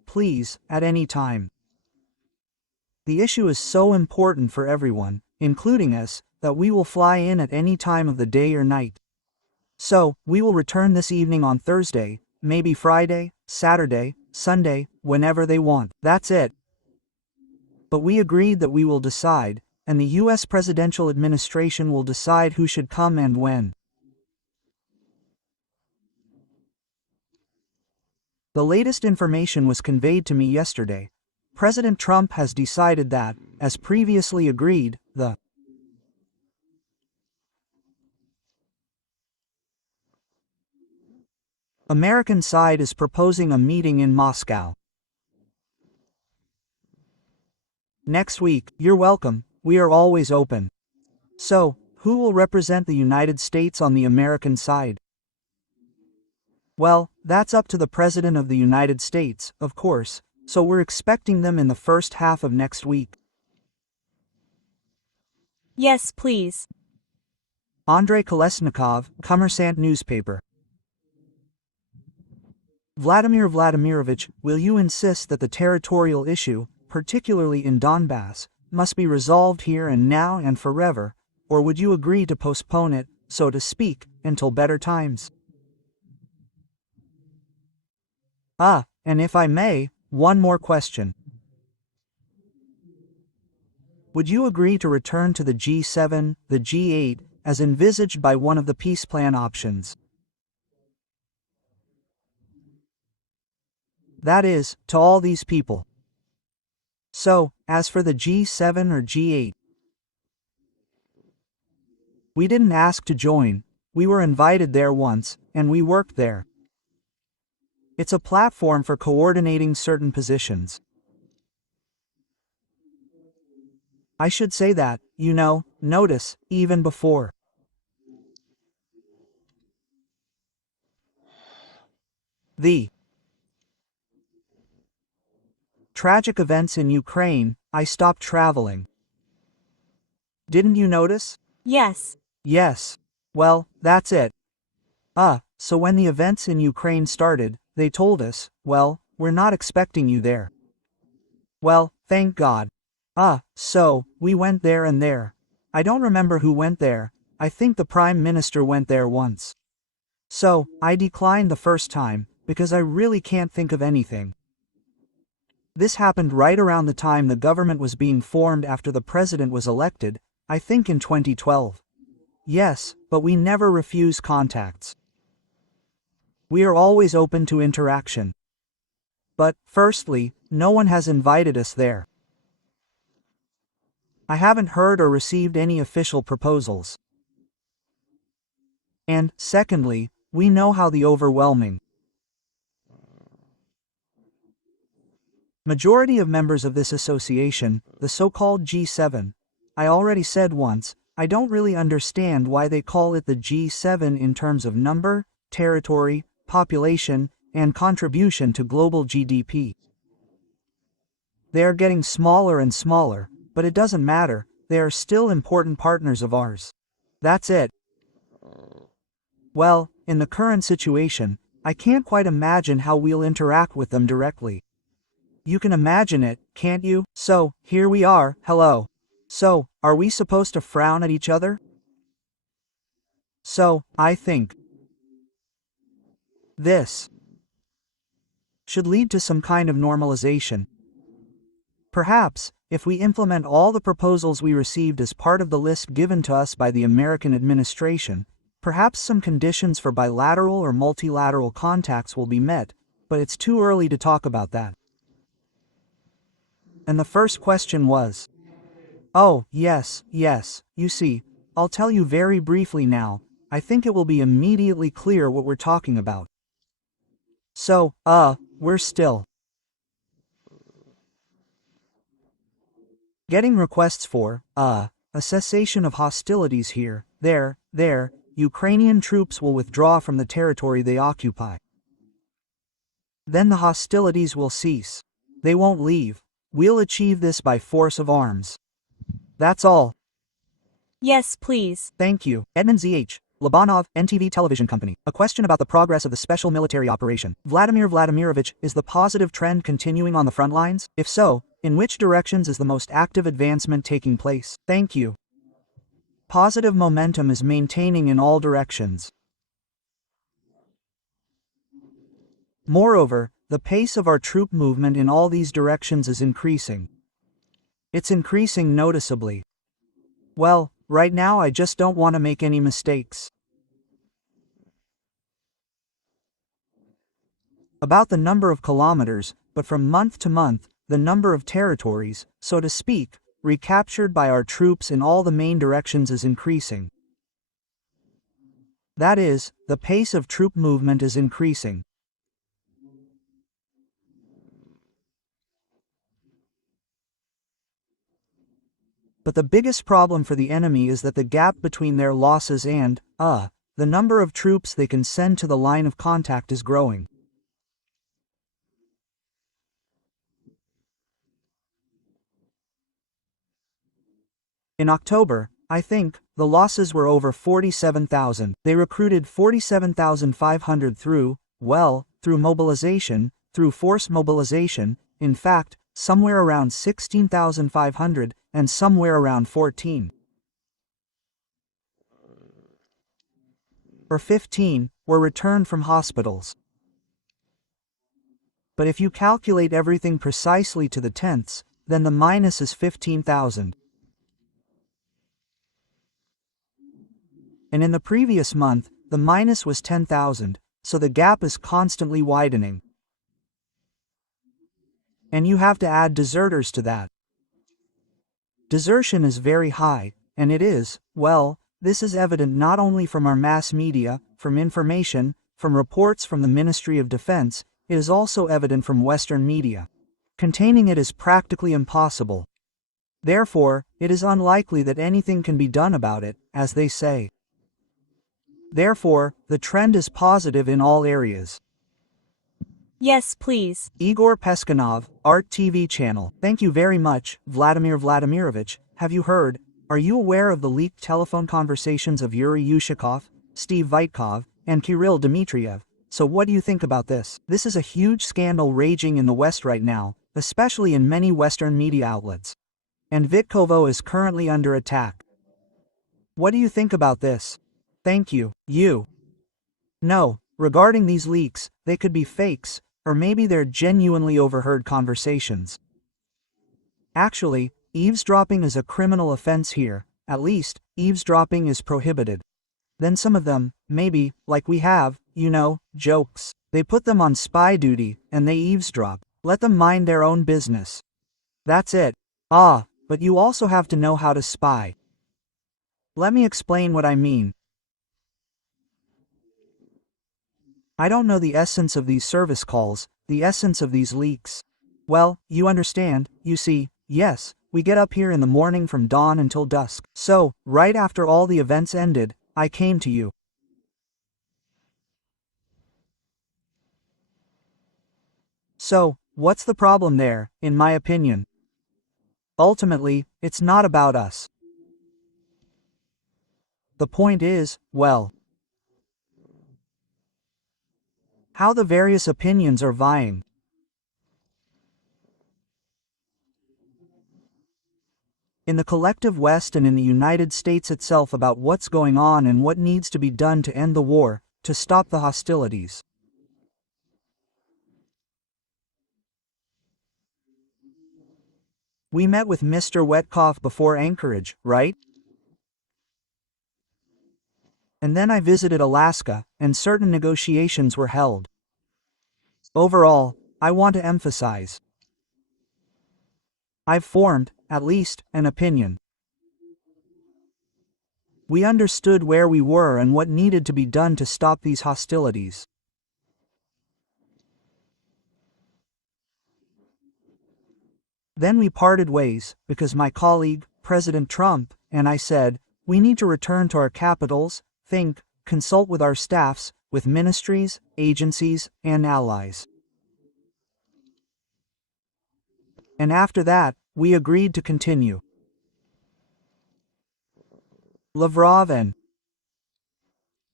please, at any time. The issue is so important for everyone, including us, that we will fly in at any time of the day or night. So, we will return this evening on Thursday, maybe Friday, Saturday, Sunday, whenever they want. That's it. But we agreed that we will decide, and the U.S. presidential administration will decide who should come and when. The latest information was conveyed to me yesterday. President Trump has decided that, as previously agreed, the American side is proposing a meeting in Moscow next week. You're welcome, we are always open. So, who will represent the United States on the American side? Well, that's up to the President of the United States, of course, so we're expecting them in the first half of next week. Yes, please. Andrei Kolesnikov, Kommersant newspaper. Vladimir Vladimirovich, will you insist that the territorial issue, particularly in Donbass, must be resolved here and now and forever, or would you agree to postpone it, so to speak, until better times? And if I may, one more question. Would you agree to return to the G7, the G8, as envisaged by one of the peace plan options? That is, to all these people. So, as for the G7 or G8, we didn't ask to join, we were invited there once, and we worked there. It's a platform for coordinating certain positions. I should say that, notice, even before the tragic events in Ukraine, I stopped traveling. Didn't you notice? Yes. Yes. Well, that's it. So when the events in Ukraine started, they told us, well, we're not expecting you there. Well, thank God. So, we went there and there. I don't remember who went there, I think the Prime Minister went there once. So, I declined the first time, because I really can't think of anything. This happened right around the time the government was being formed after the president was elected, I think in 2012. Yes, but we never refuse contacts. We are always open to interaction. But, firstly, no one has invited us there. I haven't heard or received any official proposals. And, secondly, we know how the overwhelming majority of members of this association, the so-called G7, I already said once, I don't really understand why they call it the G7 in terms of number, territory, population, and contribution to global GDP. They are getting smaller and smaller, but it doesn't matter, they are still important partners of ours. That's it. Well, in the current situation, I can't quite imagine how we'll interact with them directly. You can imagine it, can't you? So, here we are, hello. So, are we supposed to frown at each other? So, I think this should lead to some kind of normalization. Perhaps, if we implement all the proposals we received as part of the list given to us by the American administration, perhaps some conditions for bilateral or multilateral contacts will be met, but it's too early to talk about that. And the first question was, oh, yes, you see, I'll tell you very briefly now, I think it will be immediately clear what we're talking about. So, we're still getting requests for, a cessation of hostilities here, there, Ukrainian troops will withdraw from the territory they occupy. Then the hostilities will cease. They won't leave. We'll achieve this by force of arms. That's all. Yes, please. Thank you. Edmund ZH. Labanov, NTV television company. A question about the progress of the special military operation. Vladimir Vladimirovich, is the positive trend continuing on the front lines? If so, in which directions is the most active advancement taking place? Thank you. Positive momentum is maintaining in all directions. Moreover, the pace of our troop movement in all these directions is increasing. It's increasing noticeably. Well, right now I just don't want to make any mistakes. About the number of kilometers, but from month to month, the number of territories, so to speak, recaptured by our troops in all the main directions is increasing. That is, the pace of troop movement is increasing. But the biggest problem for the enemy is that the gap between their losses and, the number of troops they can send to the line of contact is growing. In October, I think, the losses were over 47,000. They recruited 47,500 through mobilization, through forced mobilization, in fact, somewhere around 16,500, and somewhere around 14. Or 15, were returned from hospitals. But if you calculate everything precisely to the tenths, then the minus is 15,000. And in the previous month, the minus was 10,000, so the gap is constantly widening. And you have to add deserters to that. Desertion is very high, and it is, well, this is evident not only from our mass media, from information, from reports from the Ministry of Defense, it is also evident from Western media. Containing it is practically impossible. Therefore, it is unlikely that anything can be done about it, as they say. Therefore, the trend is positive in all areas. Yes, please. Igor Peskanov, Art TV channel. Thank you very much, Vladimir Vladimirovich. Have you heard? Are you aware of the leaked telephone conversations of Yuri Yushakov, Steve Vitkov, and Kirill Dmitriev? So what do you think about this? This is a huge scandal raging in the West right now, especially in many Western media outlets. And Vitkovo is currently under attack. What do you think about this? Thank you. No, regarding these leaks, they could be fakes, or maybe they're genuinely overheard conversations. Actually, eavesdropping is a criminal offense here. At least, eavesdropping is prohibited. Then some of them, maybe, like we have, jokes. They put them on spy duty, and they eavesdrop. Let them mind their own business. That's it. But you also have to know how to spy. Let me explain what I mean. I don't know the essence of these service calls, the essence of these leaks. Well, you understand, you see, yes, we get up here in the morning from dawn until dusk. So, right after all the events ended, I came to you. So, what's the problem there, in my opinion? Ultimately, it's not about us. The point is, well, how the various opinions are vying. In the collective West and in the United States itself about what's going on and what needs to be done to end the war, to stop the hostilities. We met with Mr. Wetkov before Anchorage, right? And then I visited Alaska, and certain negotiations were held. Overall, I want to emphasize. I've formed, at least, an opinion. We understood where we were and what needed to be done to stop these hostilities. Then we parted ways, because my colleague, President Trump, and I said, we need to return to our capitals, think, consult with our staffs, with ministries, agencies, and allies. And after that, we agreed to continue. Lavrov and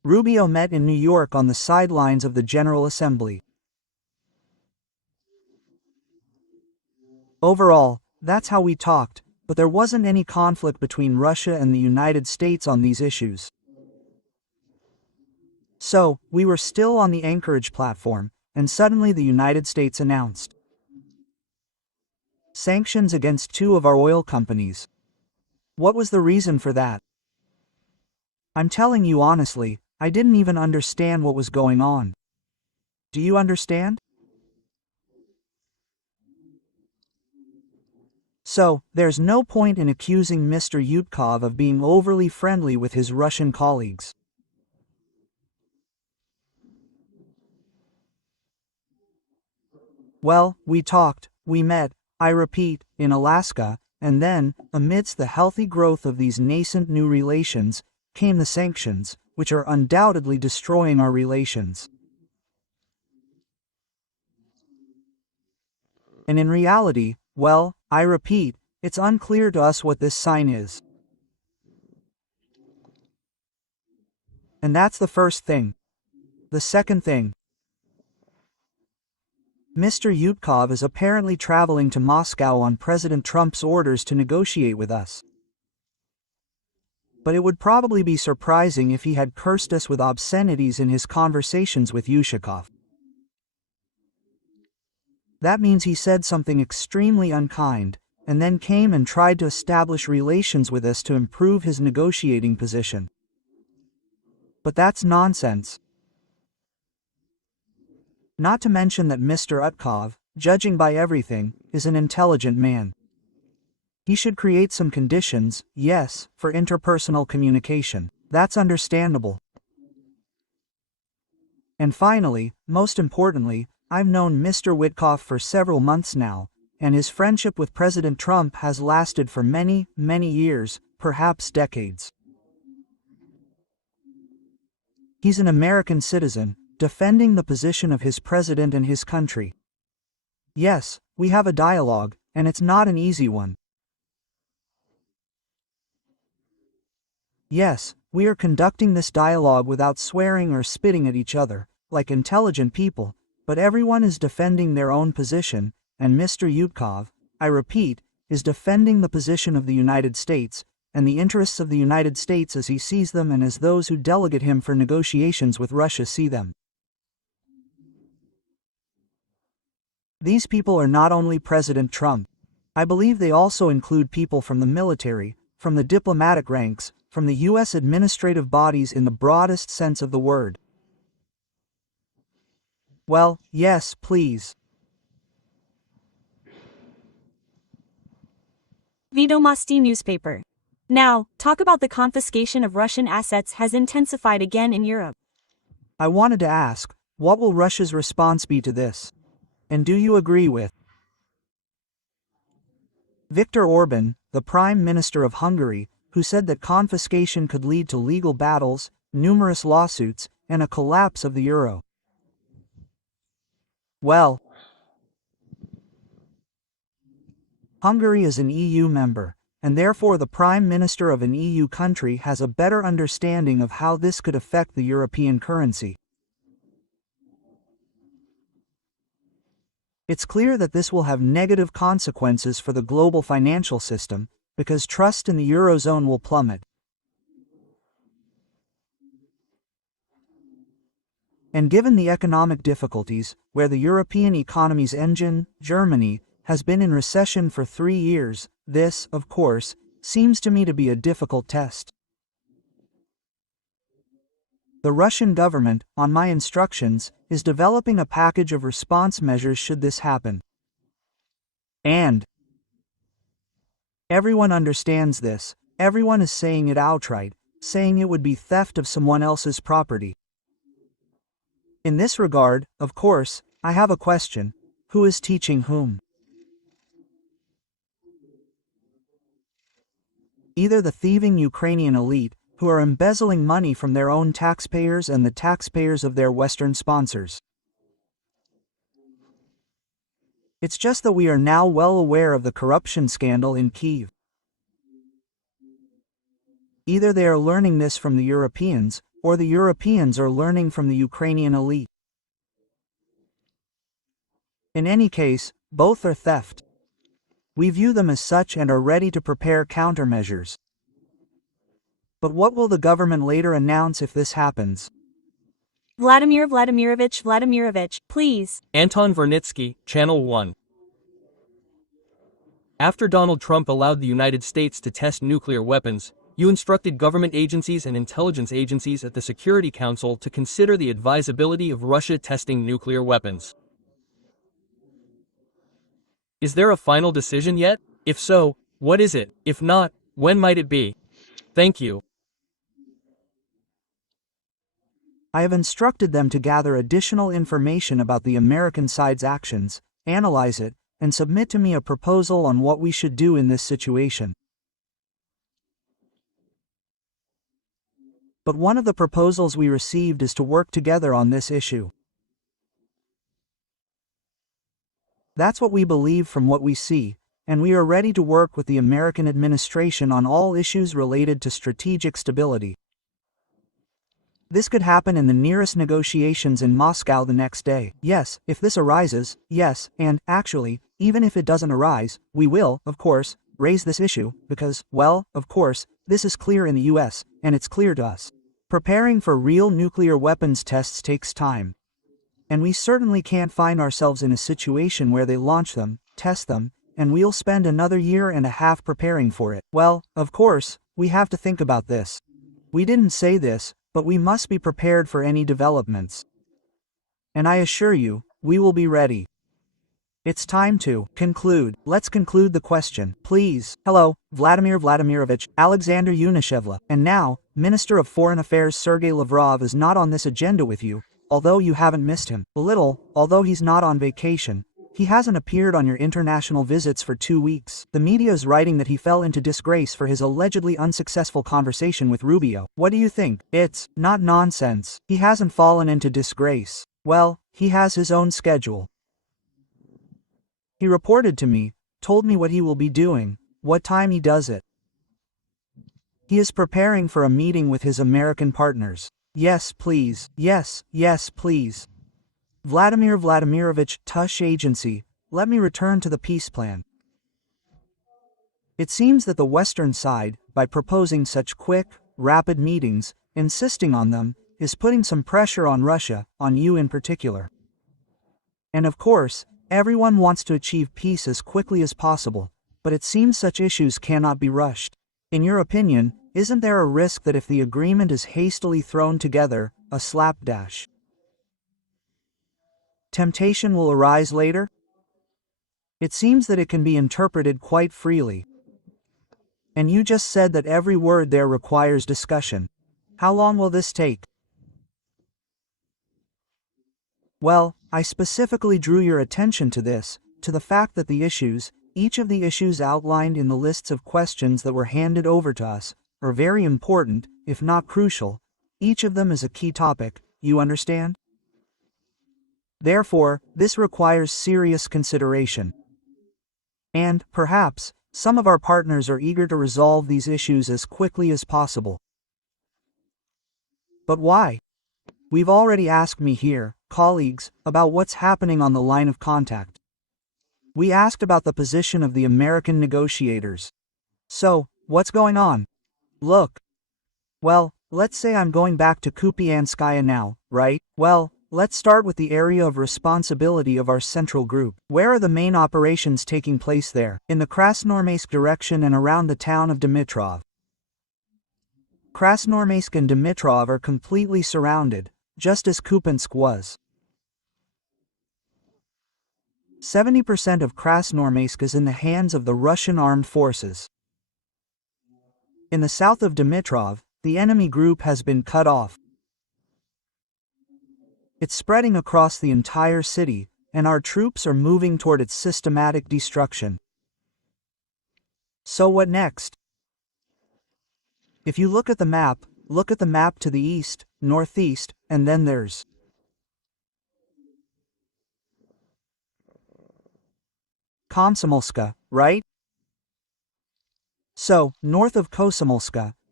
Rubio met in New York on the sidelines of the General Assembly. Overall, that's how we talked, but there wasn't any conflict between Russia and the United States on these issues. So, we were still on the Anchorage platform, and suddenly the United States announced sanctions against 2 of our oil companies. What was the reason for that? I'm telling you honestly, I didn't even understand what was going on. Do you understand? So, there's no point in accusing Mr. Yutkov of being overly friendly with his Russian colleagues. Well, we talked, we met, I repeat, in Alaska, and then, amidst the healthy growth of these nascent new relations, came the sanctions, which are undoubtedly destroying our relations. And in reality, well, I repeat, it's unclear to us what this sign is. And that's the first thing. The second thing. Mr. Yutkov is apparently traveling to Moscow on President Trump's orders to negotiate with us. But it would probably be surprising if he had cursed us with obscenities in his conversations with Yushakov. That means he said something extremely unkind, and then came and tried to establish relations with us to improve his negotiating position. But that's nonsense. Not to mention that Mr. Utkov, judging by everything, is an intelligent man. He should create some conditions, yes, for interpersonal communication. That's understandable. And finally, most importantly, I've known Mr. Witkoff for several months now, and his friendship with President Trump has lasted for many, many years, perhaps decades. He's an American citizen, defending the position of his president and his country. Yes, we have a dialogue, and it's not an easy one. Yes, we are conducting this dialogue without swearing or spitting at each other, like intelligent people, but everyone is defending their own position, and Mr. Yutkov, I repeat, is defending the position of the United States, and the interests of the United States as he sees them and as those who delegate him for negotiations with Russia see them. These people are not only President Trump. I believe they also include people from the military, from the diplomatic ranks, from the U.S. administrative bodies in the broadest sense of the word. Well, yes, please. Vedomosti newspaper. Now, talk about the confiscation of Russian assets has intensified again in Europe. I wanted to ask, what will Russia's response be to this? And do you agree with Viktor Orban, the Prime Minister of Hungary, who said that confiscation could lead to legal battles, numerous lawsuits, and a collapse of the euro? Well, Hungary is an EU member, and therefore the Prime Minister of an EU country has a better understanding of how this could affect the European currency. It's clear that this will have negative consequences for the global financial system, because trust in the Eurozone will plummet. And given the economic difficulties, where the European economy's engine, Germany, has been in recession for 3 years, this, of course, seems to me to be a difficult test. The Russian government, on my instructions, is developing a package of response measures should this happen. And everyone understands this, everyone is saying it outright, saying it would be theft of someone else's property. In this regard, of course, I have a question: who is teaching whom? Either the thieving Ukrainian elite, who are embezzling money from their own taxpayers and the taxpayers of their Western sponsors. It's just that we are now well aware of the corruption scandal in Kyiv. Either they are learning this from the Europeans, or the Europeans are learning from the Ukrainian elite. In any case, both are theft. We view them as such and are ready to prepare countermeasures. But what will the government later announce if this happens? Vladimir Vladimirovich, please. Anton Vernitsky, Channel 1. After Donald Trump allowed the United States to test nuclear weapons, you instructed government agencies and intelligence agencies at the Security Council to consider the advisability of Russia testing nuclear weapons. Is there a final decision yet? If so, what is it? If not, when might it be? Thank you. I have instructed them to gather additional information about the American side's actions, analyze it, and submit to me a proposal on what we should do in this situation. But one of the proposals we received is to work together on this issue. That's what we believe from what we see, and we are ready to work with the American administration on all issues related to strategic stability. This could happen in the nearest negotiations in Moscow the next day. Yes, if this arises, yes, and, actually, even if it doesn't arise, we will, of course, raise this issue, because, well, of course, this is clear in the US, and it's clear to us. Preparing for real nuclear weapons tests takes time. And we certainly can't find ourselves in a situation where they launch them, test them, and we'll spend another year and a half preparing for it. Well, of course, we have to think about this. We didn't say this, but we must be prepared for any developments. And I assure you, we will be ready. It's time to conclude. Let's conclude the question, please. Hello, Vladimir Vladimirovich, Alexander Yunishevla. And now, Minister of Foreign Affairs Sergei Lavrov is not on this agenda with you, although you haven't missed him. A little, although he's not on vacation. He hasn't appeared on your international visits for 2 weeks. The media is writing that he fell into disgrace for his allegedly unsuccessful conversation with Rubio. What do you think? It's not nonsense. He hasn't fallen into disgrace. Well, he has his own schedule. He reported to me, told me what he will be doing, what time he does it. He is preparing for a meeting with his American partners. Yes, please. Yes, please. Vladimir Vladimirovich, Tush Agency, let me return to the peace plan. It seems that the Western side, by proposing such quick, rapid meetings, insisting on them, is putting some pressure on Russia, on you in particular. And of course, everyone wants to achieve peace as quickly as possible, but it seems such issues cannot be rushed. In your opinion, isn't there a risk that if the agreement is hastily thrown together, a slapdash temptation will arise later? It seems that it can be interpreted quite freely. And you just said that every word there requires discussion. How long will this take? Well, I specifically drew your attention to this, to the fact that the issues, each of the issues outlined in the lists of questions that were handed over to us, are very important, if not crucial. Each of them is a key topic, you understand? Therefore, this requires serious consideration. And, perhaps, some of our partners are eager to resolve these issues as quickly as possible. But why? We've already asked me here, colleagues, about what's happening on the line of contact. We asked about the position of the American negotiators. So, what's going on? Look. Well, let's say I'm going back to Kupianskaya now, right? Well, let's start with the area of responsibility of our central group. Where are the main operations taking place there? In the Krasnoarmeysk direction and around the town of Dimitrov. Krasnoarmeysk and Dimitrov are completely surrounded, just as Kupiansk was. 70% of Krasnoarmeysk is in the hands of the Russian armed forces. In the south of Dimitrov, the enemy group has been cut off. It's spreading across the entire city, and our troops are moving toward its systematic destruction. So what next? If you look at the map to the east, northeast, and then there's Komsomolska, right? So, north of Komsomolska,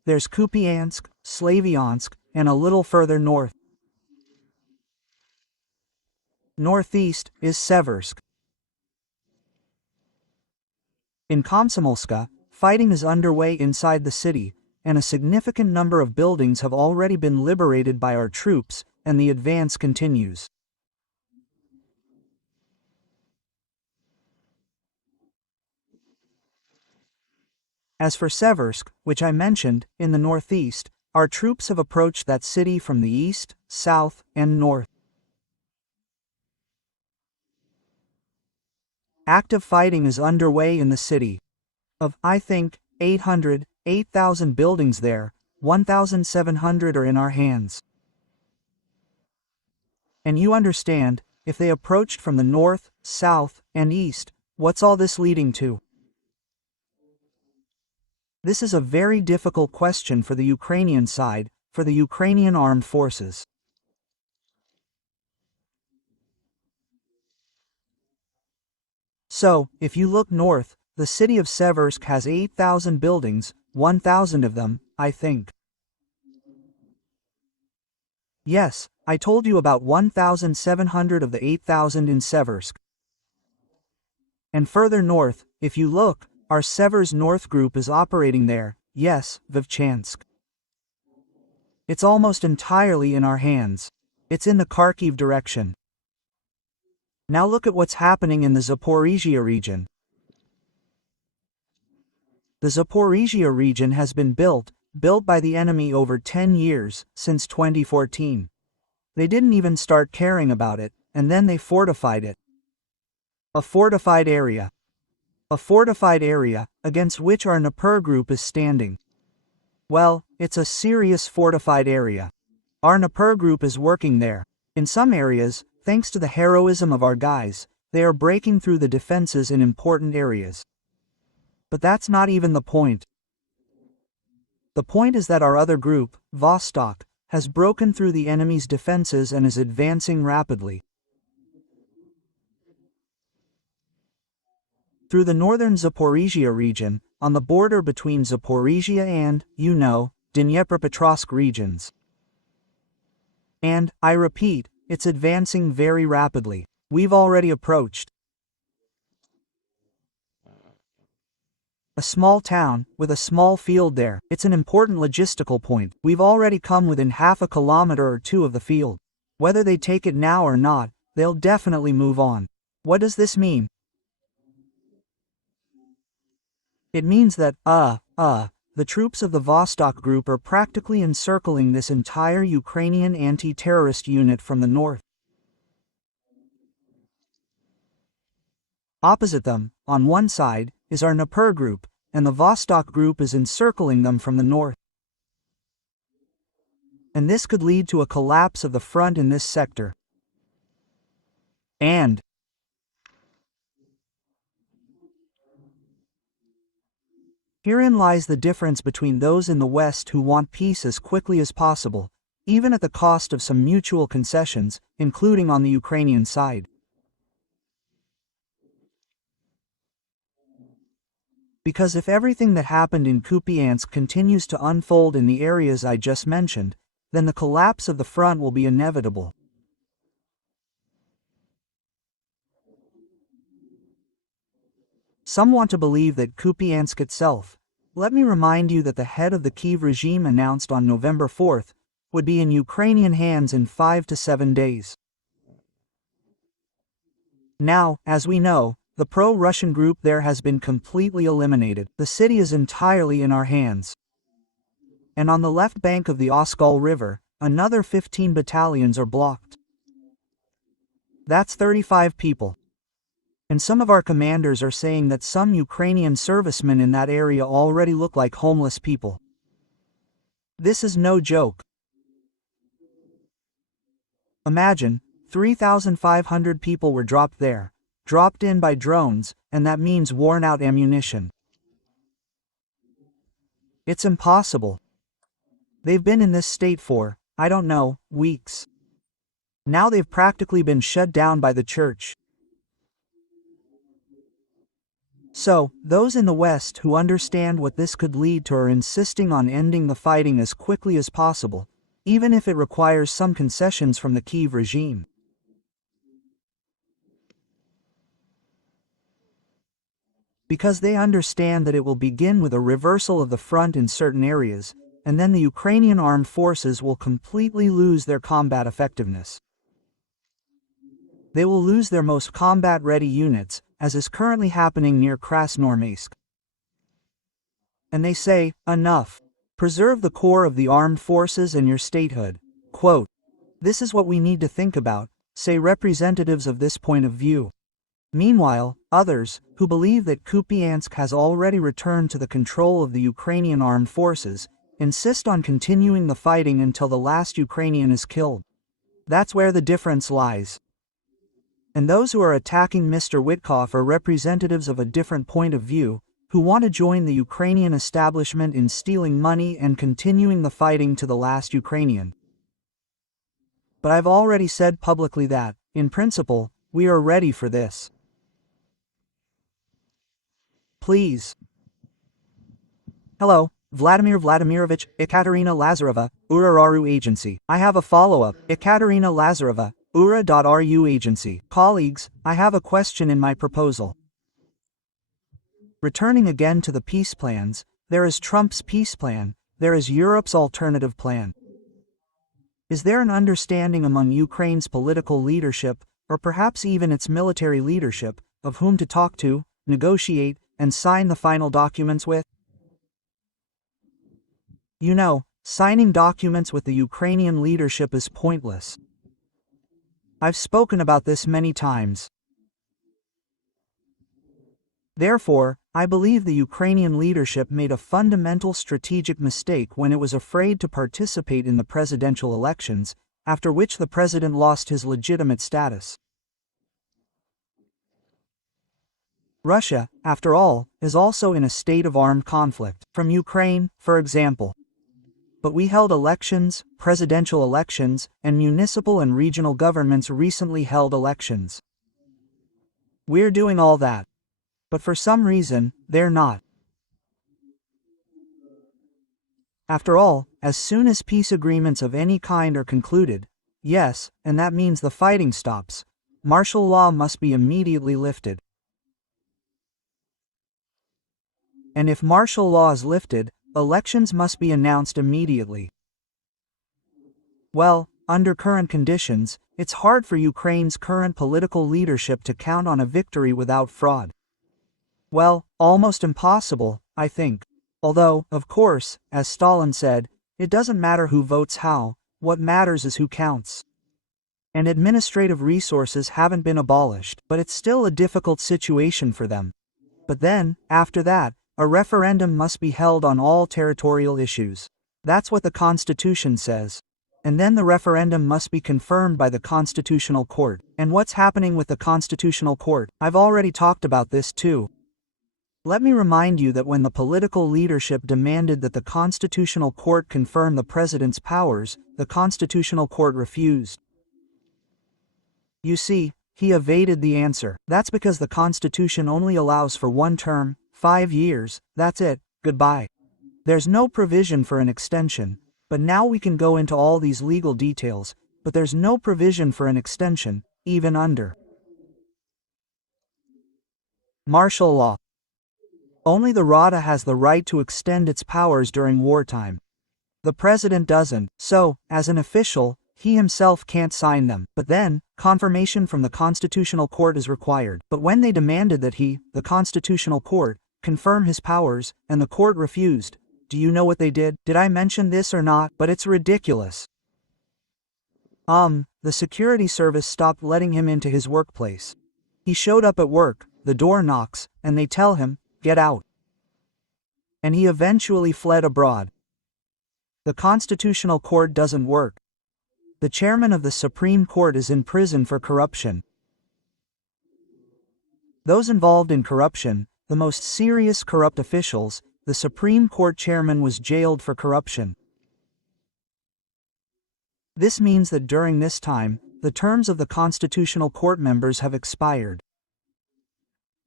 there's Kupiansk, Slavyansk, and a little further north. Northeast is Seversk. In Komsomolska, fighting is underway inside the city, and a significant number of buildings have already been liberated by our troops, and the advance continues. As for Seversk, which I mentioned, in the northeast, our troops have approached that city from the east, south, and north. Active fighting is underway in the city. Of, I think, 8,000 buildings there, 1,700 are in our hands. And you understand, if they approached from the north, south, and east, what's all this leading to? This is a very difficult question for the Ukrainian side, for the Ukrainian armed forces. So, if you look north, the city of Seversk has 8,000 buildings, 1,000 of them, I think. Yes, I told you about 1,700 of the 8,000 in Seversk. And further north, if you look, our Severs North group is operating there, yes, Vovchansk. It's almost entirely in our hands. It's in the Kharkiv direction. Now look at what's happening in the Zaporizhzhia region. The Zaporizhzhia region has been built by the enemy over 10 years, since 2014. They didn't even start caring about it, and then they fortified it. A fortified area. A fortified area, against which our Dnieper group is standing. Well, it's a serious fortified area. Our Dnieper group is working there. In some areas, thanks to the heroism of our guys, they are breaking through the defenses in important areas. But that's not even the point. The point is that our other group, Vostok, has broken through the enemy's defenses and is advancing rapidly. Through the northern Zaporizhzhia region, on the border between Zaporizhzhia and, Dnipropetrovsk regions. And, I repeat, it's advancing very rapidly. We've already approached a small town, with a small field there. It's an important logistical point. We've already come within half a kilometer or two of the field. Whether they take it now or not, they'll definitely move on. What does this mean? It means that, the troops of the Vostok group are practically encircling this entire Ukrainian anti-terrorist unit from the north. Opposite them, on one side, is our Dnieper group, and the Vostok group is encircling them from the north. And this could lead to a collapse of the front in this sector. And herein lies the difference between those in the West who want peace as quickly as possible, even at the cost of some mutual concessions, including on the Ukrainian side. Because if everything that happened in Kupiansk continues to unfold in the areas I just mentioned, then the collapse of the front will be inevitable. Some want to believe that Kupiansk itself, let me remind you that the head of the Kyiv regime announced on November 4th, would be in Ukrainian hands in 5 to 7 days. Now, as we know, the pro-Russian group there has been completely eliminated. The city is entirely in our hands. And on the left bank of the Oskol River, another 15 battalions are blocked. That's 35 people. And some of our commanders are saying that some Ukrainian servicemen in that area already look like homeless people. This is no joke. Imagine, 3,500 people were dropped there, dropped in by drones, and that means worn-out ammunition. It's impossible. They've been in this state for, I don't know, weeks. Now they've practically been shut down by the church. So, those in the West who understand what this could lead to are insisting on ending the fighting as quickly as possible, even if it requires some concessions from the Kyiv regime. Because they understand that it will begin with a reversal of the front in certain areas, and then the Ukrainian armed forces will completely lose their combat effectiveness. They will lose their most combat-ready units, as is currently happening near Krasnoarmeysk. And they say, enough. Preserve the core of the armed forces and your statehood. Quote, this is what we need to think about, say representatives of this point of view. Meanwhile, others, who believe that Kupiansk has already returned to the control of the Ukrainian armed forces, insist on continuing the fighting until the last Ukrainian is killed. That's where the difference lies. And those who are attacking Mr. Witkoff are representatives of a different point of view, who want to join the Ukrainian establishment in stealing money and continuing the fighting to the last Ukrainian. But I've already said publicly that, in principle, we are ready for this. Please. Hello, Vladimir Vladimirovich, Ekaterina Lazareva, Ura.ru Agency. I have a follow-up. Ekaterina Lazareva, Ura.ru Agency. Colleagues, I have a question in my proposal. Returning again to the peace plans, there is Trump's peace plan, there is Europe's alternative plan. Is there an understanding among Ukraine's political leadership, or perhaps even its military leadership, of whom to talk to, negotiate, and sign the final documents with? You know, signing documents with the Ukrainian leadership is pointless. I've spoken about this many times. Therefore, I believe the Ukrainian leadership made a fundamental strategic mistake when it was afraid to participate in the presidential elections, after which the president lost his legitimate status. Russia, after all, is also in a state of armed conflict, from Ukraine, for example. But we held elections, presidential elections, and municipal and regional governments recently held elections. We're doing all that. But for some reason, they're not. After all, as soon as peace agreements of any kind are concluded, yes, and that means the fighting stops, martial law must be immediately lifted. And if martial law is lifted, elections must be announced immediately. Well, under current conditions, it's hard for Ukraine's current political leadership to count on a victory without fraud. Well, almost impossible, I think. Although, of course, as Stalin said, it doesn't matter who votes how, what matters is who counts. And administrative resources haven't been abolished, but it's still a difficult situation for them. But then, after that, a referendum must be held on all territorial issues. That's what the Constitution says. And then the referendum must be confirmed by the Constitutional Court. And what's happening with the Constitutional Court? I've already talked about this too. Let me remind you that when the political leadership demanded that the Constitutional Court confirm the president's powers, the Constitutional Court refused. You see, he evaded the answer. That's because the Constitution only allows for one term, 5 years, that's it, goodbye. There's no provision for an extension, but now we can go into all these legal details, but there's no provision for an extension, even under martial law. Only the Rada has the right to extend its powers during wartime. The president doesn't, so, as an official, he himself can't sign them. But then, confirmation from the Constitutional Court is required. But when they demanded that he, the Constitutional Court, confirm his powers, and the court refused, do you know what they did? Did I mention this or not? But it's ridiculous. The security service stopped letting him into his workplace. He showed up at work, the door knocks, and they tell him, get out. And he eventually fled abroad. The Constitutional Court doesn't work. The chairman of the Supreme Court is in prison for corruption. Those involved in corruption, the most serious corrupt officials, the Supreme Court chairman was jailed for corruption. This means that during this time, the terms of the Constitutional Court members have expired.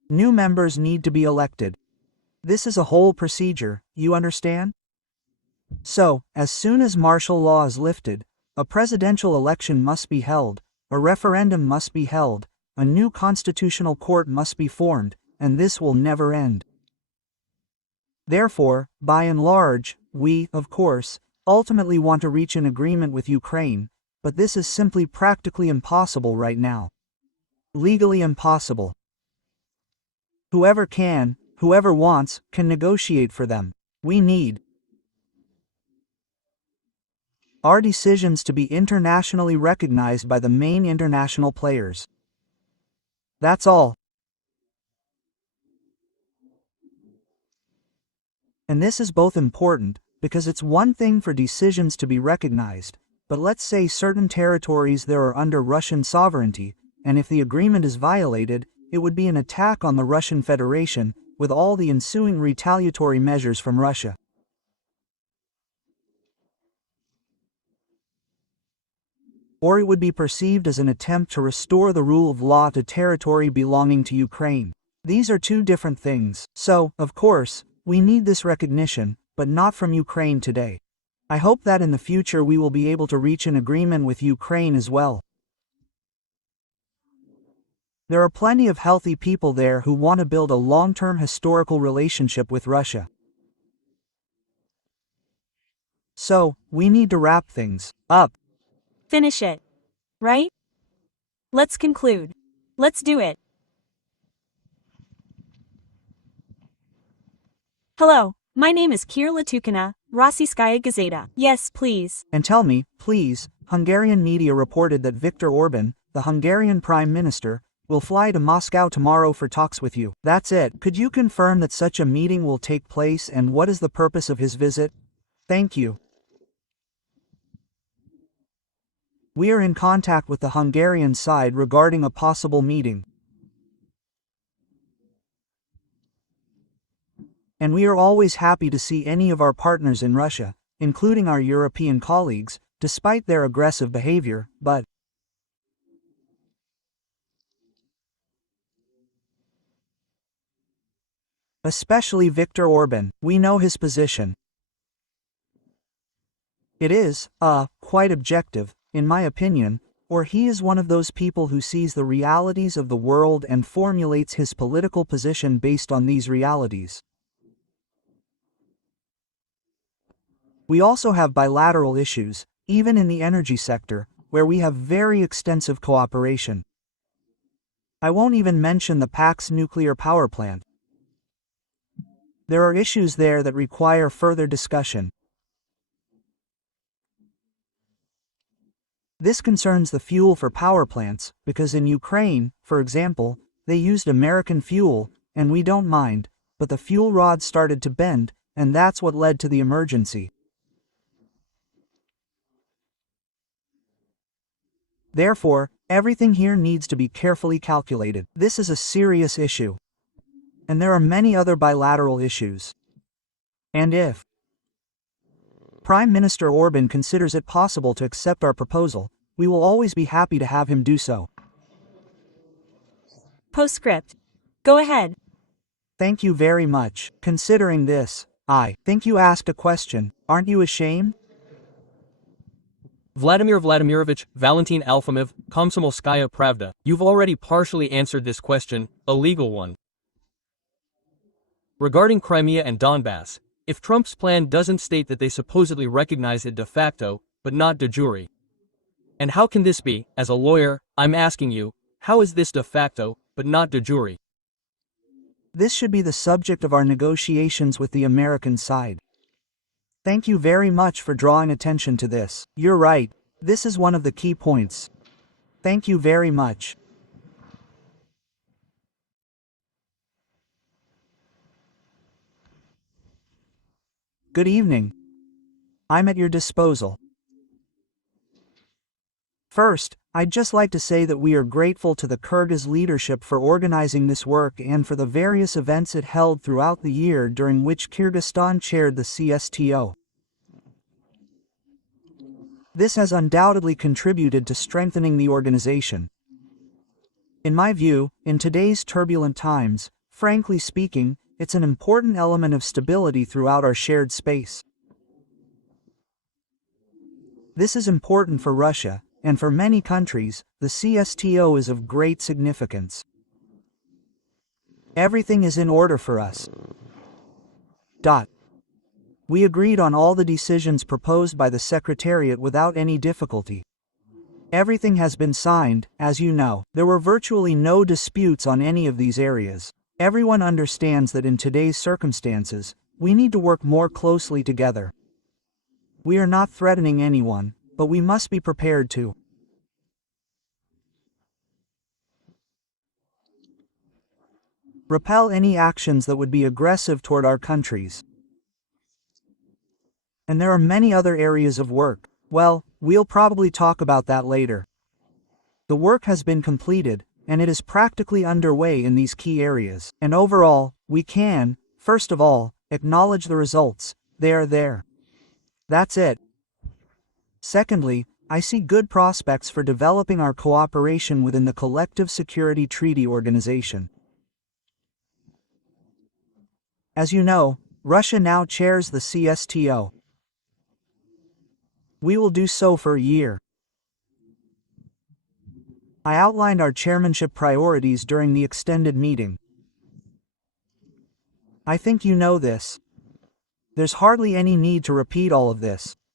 New members need to be elected. This is a whole procedure, you understand? So, as soon as martial law is lifted, a presidential election must be held, a referendum must be held, a new constitutional court must be formed, and this will never end. Therefore, by and large, we, of course, ultimately want to reach an agreement with Ukraine, but this is simply practically impossible right now. Legally impossible. Whoever can, whoever wants, can negotiate for them. We need our decisions to be internationally recognized by the main international players. That's all. And this is both important, because it's one thing for decisions to be recognized, but let's say certain territories there are under Russian sovereignty, and if the agreement is violated, it would be an attack on the Russian Federation, with all the ensuing retaliatory measures from Russia. Or it would be perceived as an attempt to restore the rule of law to territory belonging to Ukraine. These are two different things, so, of course, we need this recognition, but not from Ukraine today. I hope that in the future we will be able to reach an agreement with Ukraine as well. There are plenty of healthy people there who want to build a long-term historical relationship with Russia. So, we need to wrap things up. Finish it. Right? Let's conclude. Let's do it. Hello, my name is Kira Latukina, Rossiyskaya Gazeta. Yes, please. And tell me, please, Hungarian media reported that Viktor Orban, the Hungarian Prime Minister, will fly to Moscow tomorrow for talks with you. That's it. Could you confirm that such a meeting will take place and what is the purpose of his visit? Thank you. We are in contact with the Hungarian side regarding a possible meeting. And we are always happy to see any of our partners in Russia, including our European colleagues, despite their aggressive behavior, but especially Viktor Orban, we know his position. It is, quite objective, in my opinion, or he is one of those people who sees the realities of the world and formulates his political position based on these realities. We also have bilateral issues, even in the energy sector, where we have very extensive cooperation. I won't even mention the PAX nuclear power plant. There are issues there that require further discussion. This concerns the fuel for power plants, because in Ukraine, for example, they used American fuel, and we don't mind, but the fuel rod started to bend, and that's what led to the emergency. Therefore, everything here needs to be carefully calculated. This is a serious issue. And there are many other bilateral issues. And if Prime Minister Orban considers it possible to accept our proposal, we will always be happy to have him do so. Postscript. Go ahead. Thank you very much. Considering this, I think you asked a question, aren't you ashamed? Vladimir Vladimirovich Valentin Alfimov, Komsomolskaya Pravda. You've already partially answered this question, a legal one. Regarding Crimea and Donbass, if Trump's plan doesn't state that they supposedly recognize it de facto, but not de jure. And how can this be? As a lawyer, I'm asking you, how is this de facto, but not de jure? This should be the subject of our negotiations with the American side. Thank you very much for drawing attention to this. You're right, this is one of the key points. Thank you very much. Good evening. I'm at your disposal. First, I'd just like to say that we are grateful to the Kyrgyz leadership for organizing this work and for the various events it held throughout the year during which Kyrgyzstan chaired the CSTO. This has undoubtedly contributed to strengthening the organization. In my view, in today's turbulent times, Frankly speaking, it's an important element of stability throughout our shared space. This is important for Russia, and for many countries, the CSTO is of great significance. Everything is in order for us. We agreed on all the decisions proposed by the Secretariat without any difficulty. Everything has been signed, as you know. There were virtually no disputes on any of these areas. Everyone understands that in today's circumstances, we need to work more closely together. We are not threatening anyone, but we must be prepared to repel any actions that would be aggressive toward our countries. And there are many other areas of work. Well, we'll probably talk about that later. The work has been completed, and it is practically underway in these key areas. And overall, we can, first of all, acknowledge the results. They are there. That's it. Secondly, I see good prospects for developing our cooperation within the Collective Security Treaty Organization. As you know, Russia now chairs the CSTO. We will do so for a year. I outlined our chairmanship priorities during the extended meeting. I think you know this. There's hardly any need to repeat all of this.